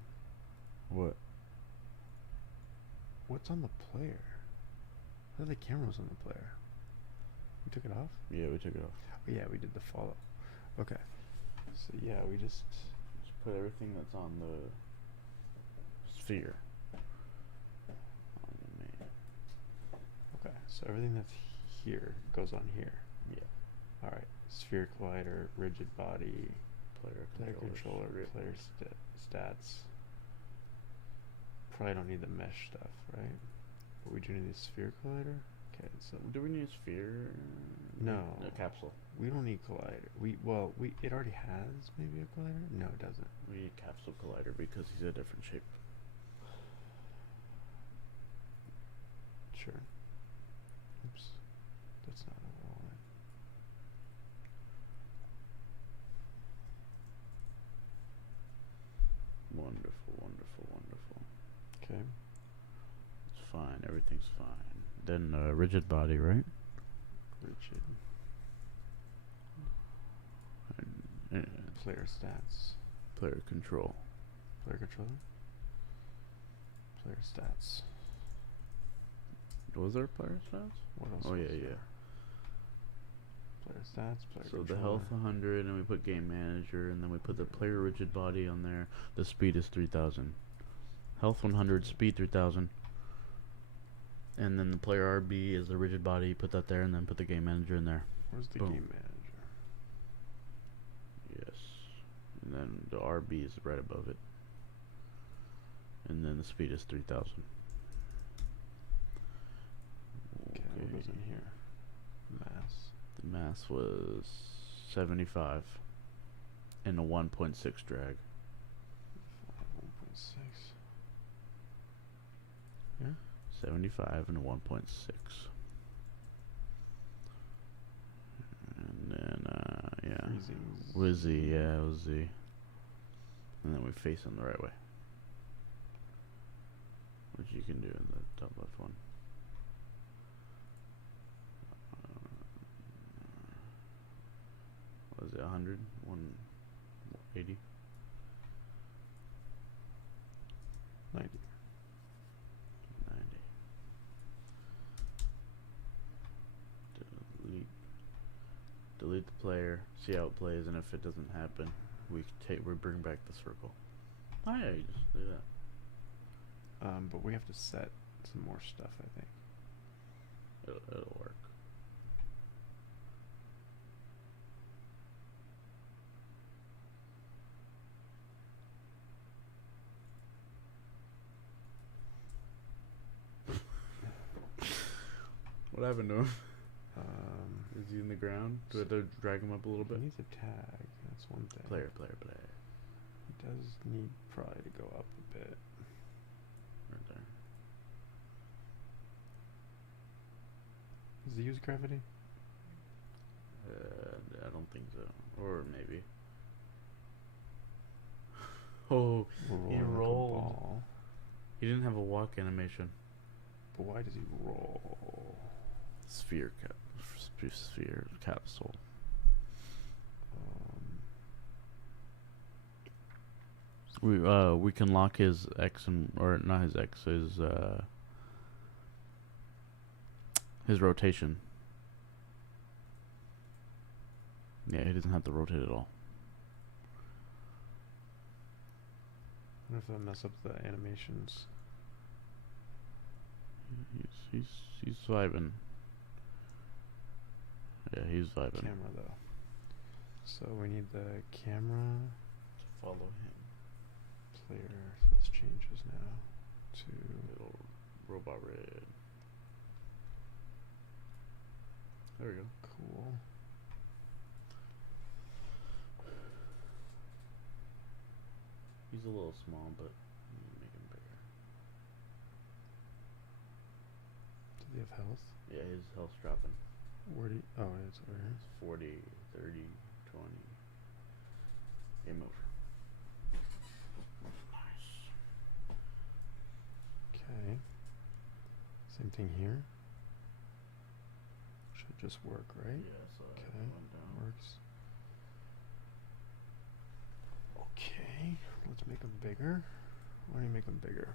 What? What's on the player? I thought the camera was on the player. We took it off? Yeah, we took it off. Oh, yeah, we did the follow. Okay. So yeah, we just Put everything that's on the sphere on the main. okay. So everything that's here goes on here. Yeah. All right. Sphere collider, rigid body, Player controller, player stats. Probably don't need the mesh stuff, right? But we do need the sphere collider. Okay, so Do we need a sphere? No. A capsule. we don't need collider. We it already has maybe a collider. No, it doesn't. We need capsule collider because he's a different shape. Sure. Oops, that's not a wall. Wonderful, wonderful, wonderful. Okay. It's fine. Everything's fine. Then rigid body, right? Rigid. And, Player stats. player control. Player controller. Player stats. Was there player stats? What else? Oh was yeah, there? yeah. Player stats. Player So controller. the health 100, and we put game manager, and then we put the player rigid body on there. The speed is 3000. Health 100, speed 3000. And then the player RB is the rigid body. Put that there, and then put the game manager in there. Where's the Boom. game manager? Yes. And then the RB is right above it. And then the speed is 3000. Okay, what goes in here? Mass. The mass was 75 and a 1.6 drag. 1.6. Yeah. 75 and a 1.6. And then yeah. Freezing Wizzy, yeah, Wizzy. And then we face them the right way. Which you can do in the top left one. What was it, 100? 180? 90. 90. Delete the player, see how it plays, and if it doesn't happen, we bring back the circle. Oh yeah, you just do that. But we have to set some more stuff, I think. It'll work. What happened to him? Is he in the ground? Do I have to drag him up a little bit? He needs a tag. That's one thing. Player. He does need probably to go up a bit. Right there. Does he use gravity? I don't think so. Or maybe. Oh, Roll he like a rolled. ball. He didn't have a walk animation. But why does he roll? Sphere capsule. We can lock his X or not his X, his rotation. Yeah, he doesn't have to rotate at all. I wonder if that mess up the animations. He's vibing. Yeah, he's vibing. Camera though. So we need the camera To follow him. player. So this changes now to Little robot red. There we go. cool. He's a little small, but make him bigger. Does he have health? Yeah, his health's dropping. Where do you, oh, it's over here. It's 40, 30, 20. Game over. Nice. Okay. Same thing here. just work, right? Yeah, so Okay, went down. works. Okay, let's make them bigger. Why don't you make them bigger?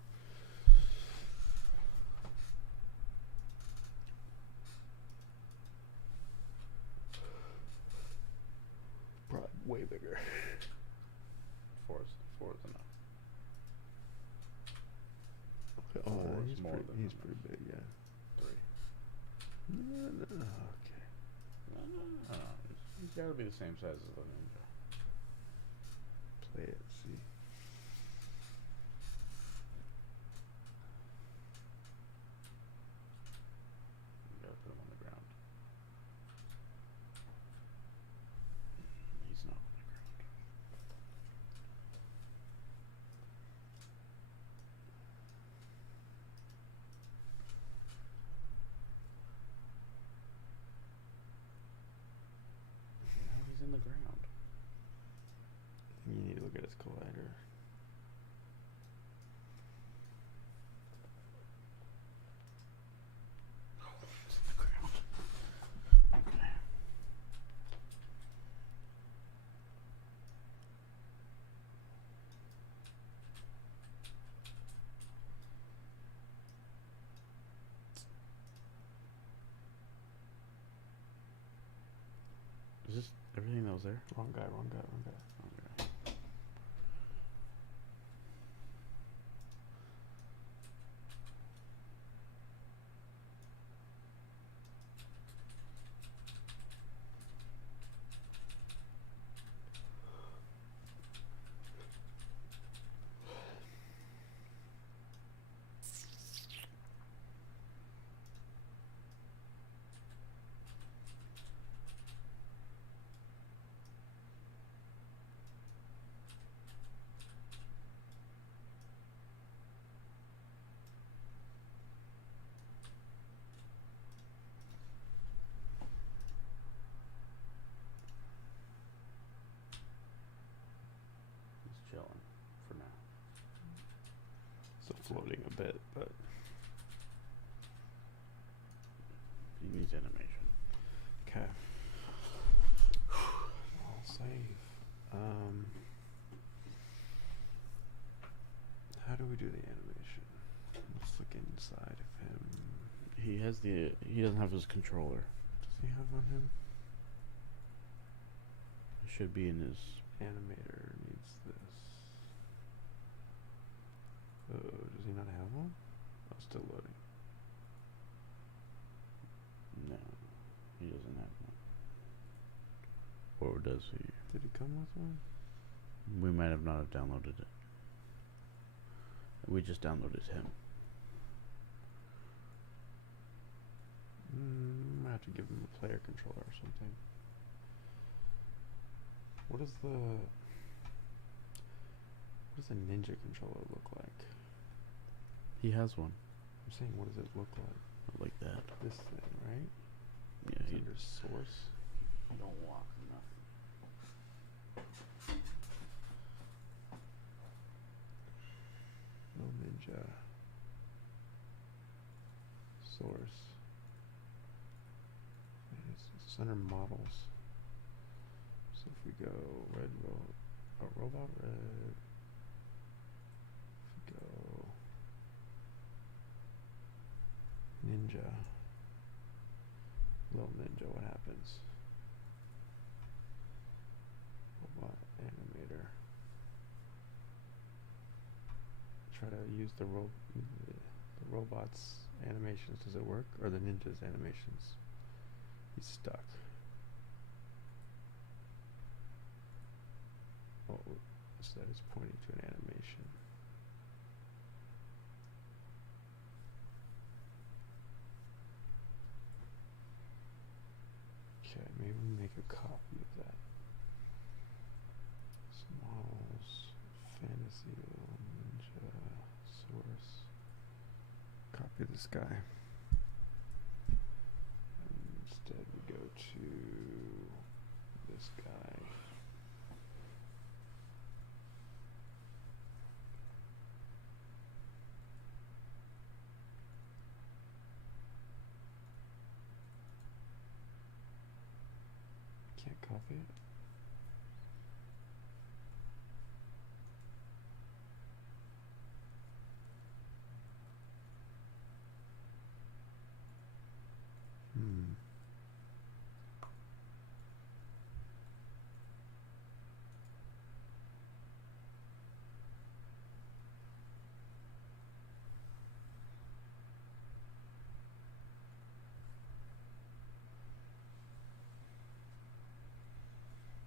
Probably way bigger. Four is enough. Oh, Four is he's more pretty, than he's enough. pretty big, yeah. 3. Okay. No. He's got to be the same size as the ninja. Play it, see. You gotta put him on the ground. He's not on the ground. Now he's in the ground. You need to look at his collider. It's in the ground. Okay. Is this everything that was there? Wrong guy, wrong guy, wrong guy. Okay. He's chilling for now. Still floating a bit, but He needs animation. okay. I'll save. How do we do the animation? Let's look inside of him. He doesn't have his controller. Does he have on him? It should be in his. Animator needs this. Oh, does he not have one? Oh, still loading. No, he doesn't have one. Or does he? Did he come with one? We might have not have downloaded it. We just downloaded him. I have to give him a player controller or something. What does a ninja controller look like? He has one. I'm saying, what does it look like? Like that. This thing, right? Yeah, It's he under source. don't walk nothing. No ninja. Source. It's under models. So if we go red robot red. If we go ninja. Little ninja, what happens? Robot animator. Try to use the robot's animations. Does it work? Or the ninja's animations? He's stuck. Oh, so that is pointing to an animation. Okay, maybe we make a copy of that. Models, fantasy, ninja, source. Copy this guy. And instead we go to this guy. Copy it. Hmm.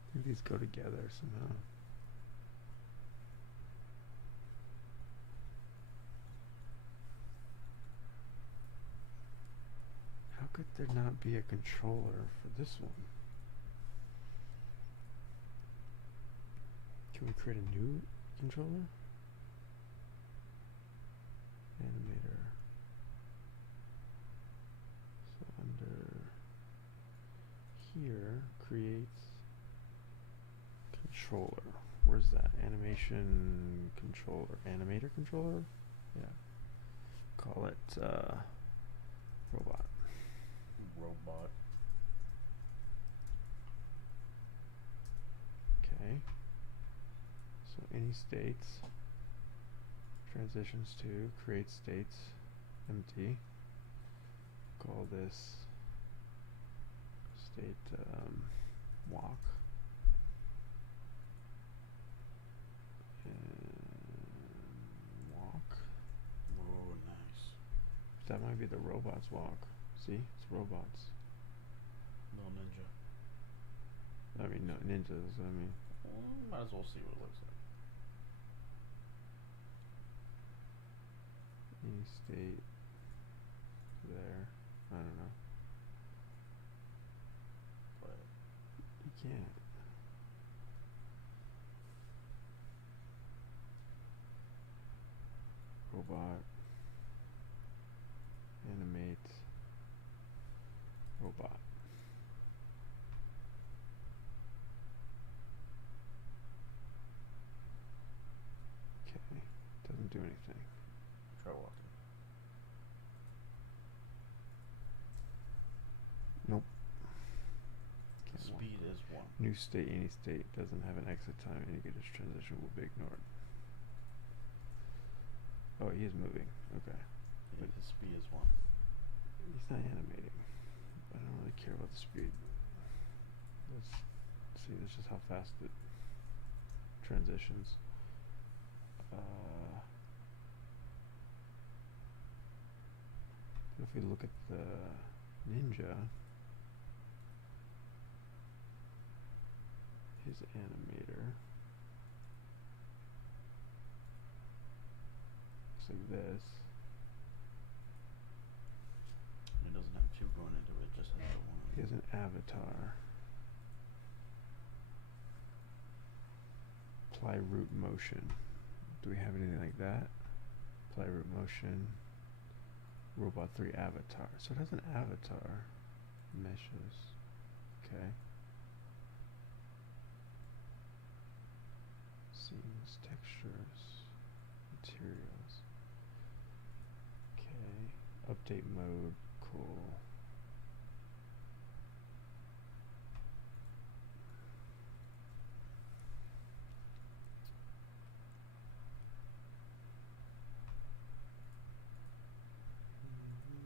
I think these go together somehow. How could there not be a controller for this one? Can we create a new controller? Animator. So under here, create controller. Where's that? Animation controller. Animator controller? Yeah. Call it robot. Robot. Okay. So any states. Transitions to create states. Empty. Call this state walk. Walk. Oh, nice. That might be the robots walk. See? It's robots. Little ninja. I mean, no, ninjas, I mean. Well, might as well see what it looks like. Any state there. I don't know. But You can't. Robot. Animate. Robot. Okay. Doesn't do anything. try walking. Nope. Can't walk. Speed is 1. New state, any state doesn't have an exit time. Any good transition will be ignored. Oh, he is moving. Okay. Yeah, But his speed is 1. he's not animating. I don't really care about the speed. Let's see, this is how fast it transitions. If we look at the ninja, his animator looks like this. It doesn't have 2 going into it, just has the 1. He has an avatar. Apply root motion. Do we have anything like that? Apply root motion. Robot 3 avatar. So it has an avatar. Meshes. Okay. Scenes, textures, materials. Okay. Update mode. Cool.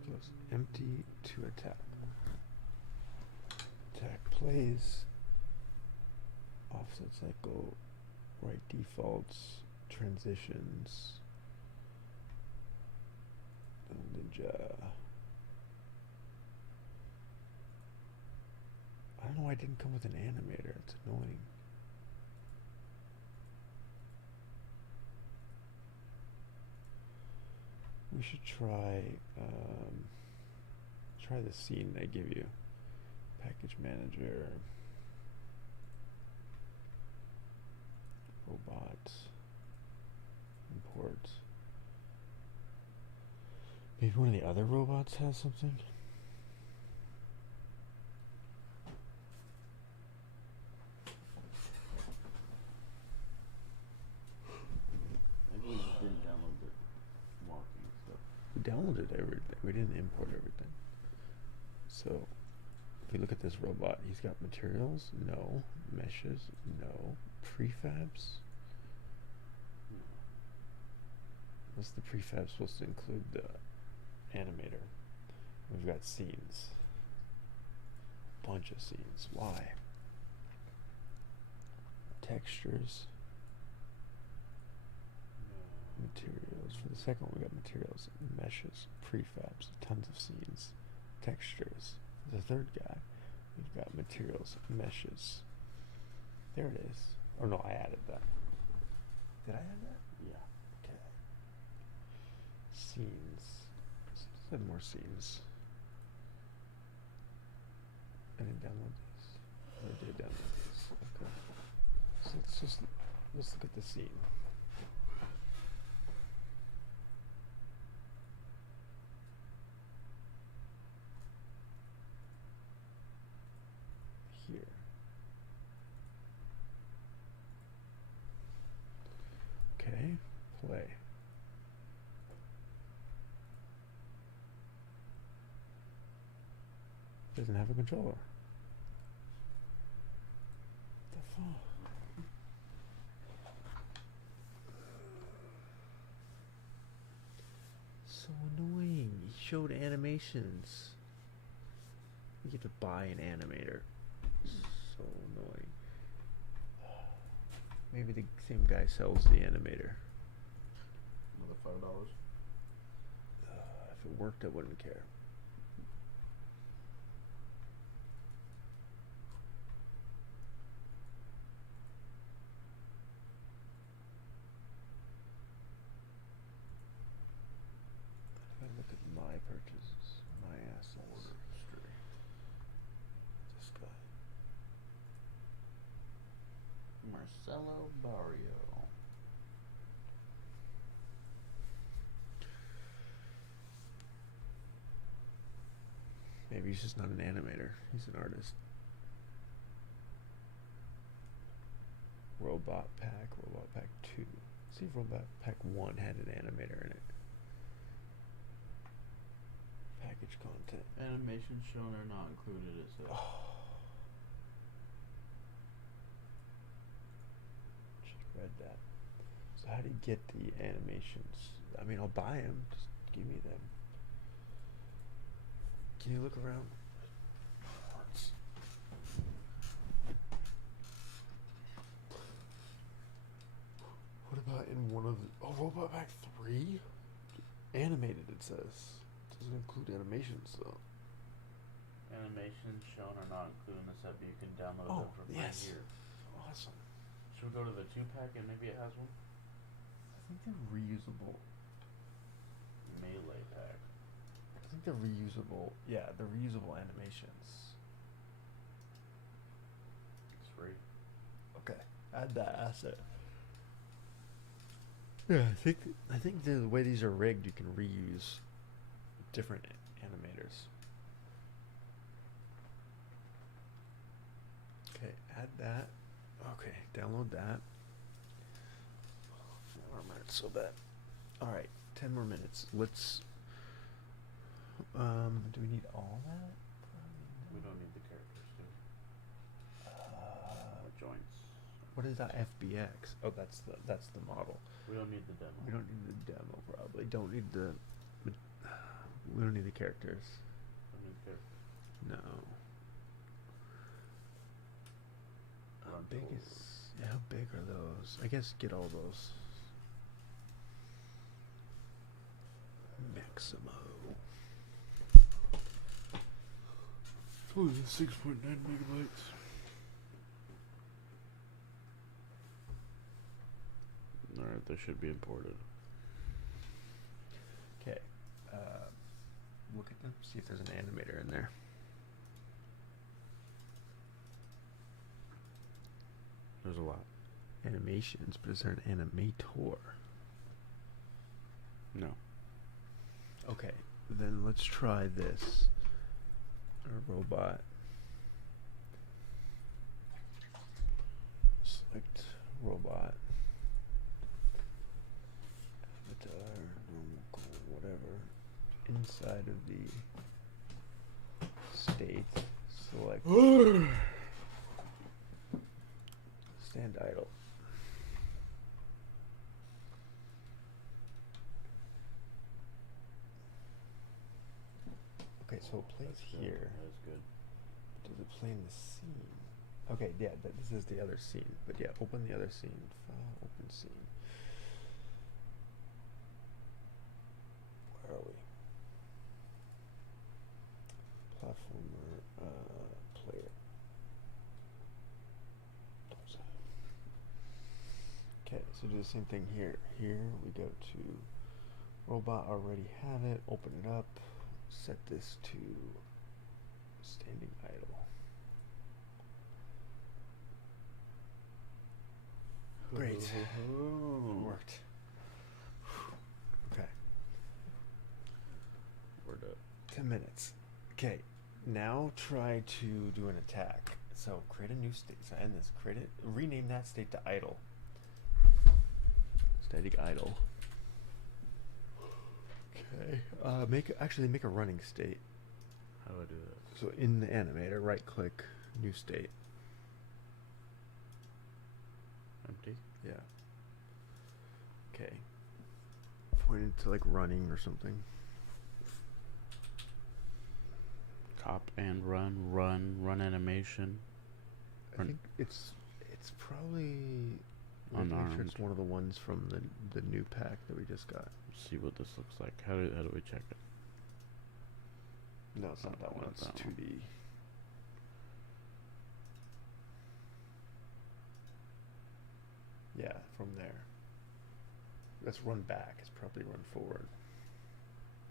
Goes empty to attack. Attack plays. Offset cycle. Right defaults. Transitions. Ninja. I don't know why it didn't come with an animator. It's annoying. We should try the scene they give you. Package manager. Robot. Import. Maybe one of the other robots has something? Maybe we just didn't download the walking stuff. We downloaded everything. We didn't import everything. So, If we look at this robot, he's got materials, no. Meshes, no. Prefabs. What's the prefab supposed to include? The animator. We've got scenes. Bunch of scenes. Why? Textures. Materials. For the second one, we got materials, meshes, prefabs, tons of scenes, textures. The third guy, we've got materials, meshes. There it is. Oh no, I added that. Did I add that? Yeah. Okay. Scenes. Let's add more scenes. I didn't download these. I did download these. Okay. So let's look at the scene. Here. Okay, play. Doesn't have a controller. The fuck? So annoying. He showed animations. You get to buy an animator. So annoying. Maybe the same guy sells the animator. Another $5. If it worked, I wouldn't care. If I look at my purchases, my assets. This guy. Marcelo Barrio. Maybe he's just not an animator. He's an artist. Robot Pack 2. See if Robot Pack 1 had an animator in it. Package content. Animations shown are not included, it says. Just read that. So how do you get the animations? I mean, I'll buy them. Just give me them. Can you look around? Parts. What about in one of the... Oh, Robot Pack 3? Animated, it says. Doesn't include animations, though. Animations shown are not included in the set, but you can download Oh, them from yes. right here. Awesome. Should we go to the 2-pack and maybe it has one? I think they're reusable. Melee pack. I think they're reusable. Yeah, they're reusable animations. It's free. Okay, add that asset. Yeah, I think the way these are rigged, you can reuse different animators. Okay, add that. Okay, download that. Armor, it's so bad. All right, 10 more minutes. Let's. Do we need all that? We don't need the characters, do we? Joints. What is that FBX? Oh, that's the model. We don't need the demo. We don't need the demo, probably. Don't need the. We don't need the characters. Don't need the characters. No. How Run big forward. is? Yeah, how big are those? I guess get all those. Maximo. Oh, 6.9 megabytes. Alright, they should be imported. Okay. Look at them. See if there's an animator in there. There's a lot. Animations, but is there an animator? No. Okay, then let's try this. A robot. Select robot. Avatar, normal, whatever. Inside of the state, select stand idle. Okay, so it plays here. That's good. Does it play in the scene? Okay, yeah, this is the other scene. But yeah, open the other scene. File, open scene. Where are we? Platformer, player. Okay, so do the same thing here. Here we go to robot, already have it, open it up, set this to standing idle. Great. It worked. Okay. We're done. 10 minutes. Okay. Now try to do an attack. So create a new state. So end this. Create it. Rename that state to idle. Static idle. Okay. Make a running state. How do I do that? So in the animator, right click, new state. Empty? Yeah. Okay. Point it to like running or something. Cop and run animation. I think it's probably I'm pretty sure it's one of the ones from the new pack that we just got. Let's see what this looks like. How do we check it? No, it's not that one. It's 2D. Yeah, from there. Let's run back. It's probably run forward.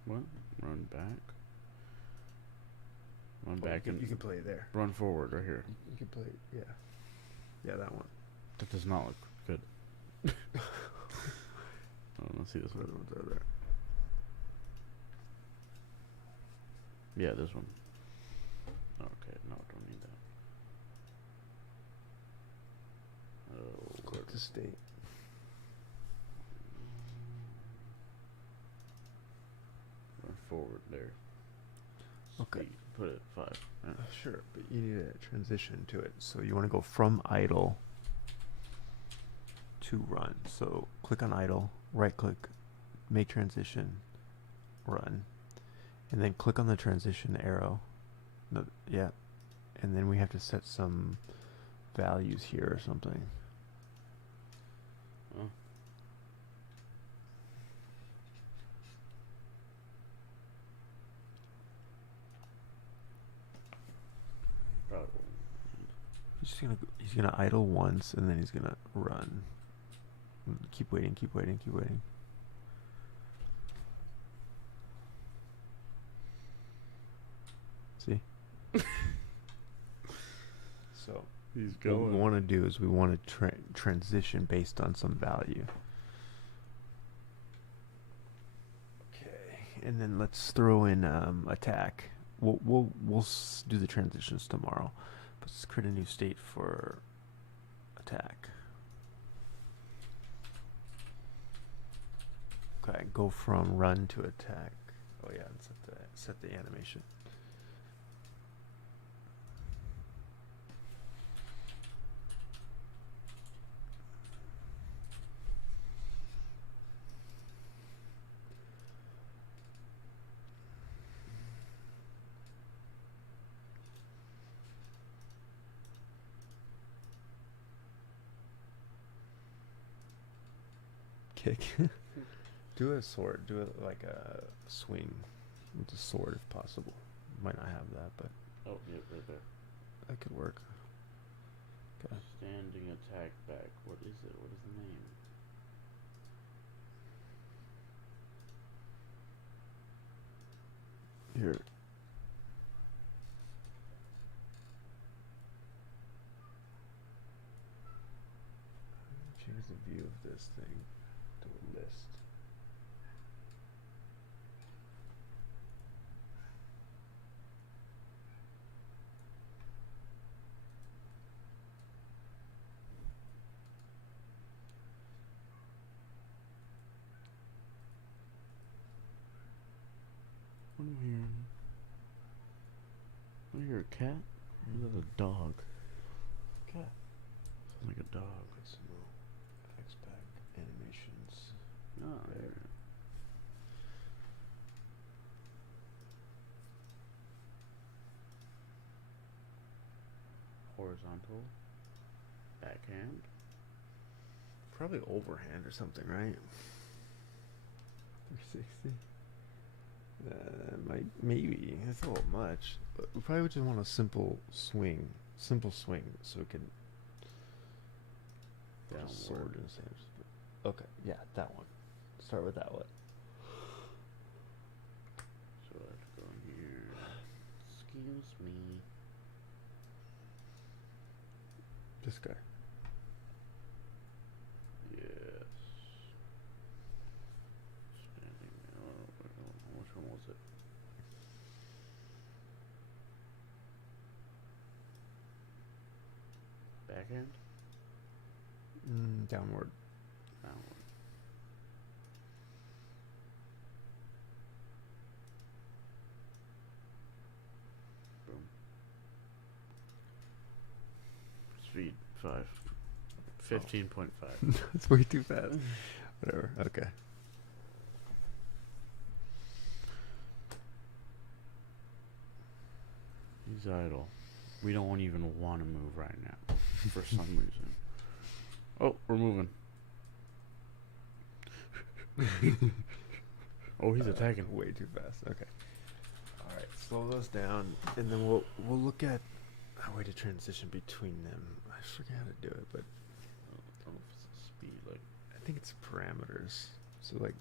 What? Run back? Run Oh, back and you can play it there. Run forward right here. You can play, yeah. Yeah, that one. That does not look good. Oh, let's see this one. One's over there. Yeah, this one. Okay, no, don't need that. Oh, Click the state. Run forward there. Okay. Speed. Put it 5. Yeah. Sure, but you need a transition to it. So you want to go from idle to run. So click on idle, right click, make transition, run. And then click on the transition arrow. No, yeah. And then we have to set some values here or something. Oh. He's gonna idle once and then he's gonna run. Keep waiting, keep waiting, keep waiting. See? So he's what going. we want to do is we want to transition based on some value. Okay, and then let's throw in attack. We'll do the transitions tomorrow. Let's create a new state for attack. Okay, go from run to attack. Oh yeah, and set the animation. Kick. Do a sword. Do it like a swing with the sword if possible. Might not have that, but Oh, yeah, right there. that could work. Okay. Standing attack back. What is it? What is the name? Here. Change the view of this thing to a list. What am I hearing? I hear a cat. Look at a dog. Cat. Sounds like a dog. Effects pack animations. Oh, There. Horizontal. Backhand. Probably overhand or something, right? 360. Maybe that's a little much. But we probably would just want a simple swing, so it can put a sword Downward. in his hands. Okay, yeah, that one. Start with that one. So I have to go in here. Excuse me. This guy. Yes. Standing. Which one was it? Backhand? Downward. Downward. Boom. Speed 5. 15.5. That's way too fast. Whatever. Okay. He's idle. We don't even want to move right now for some reason. Oh, we're moving. Oh, he's attacking. Way too fast. Okay. All right. Slow those down, and then we'll look at a way to transition between them. I forget how to do it, but I don't know if it's a speed, like. I think it's parameters. So like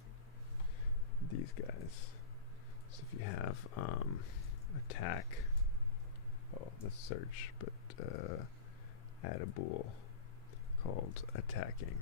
these guys. So if you have attack. Oh, let's search, but add a bool called attacking.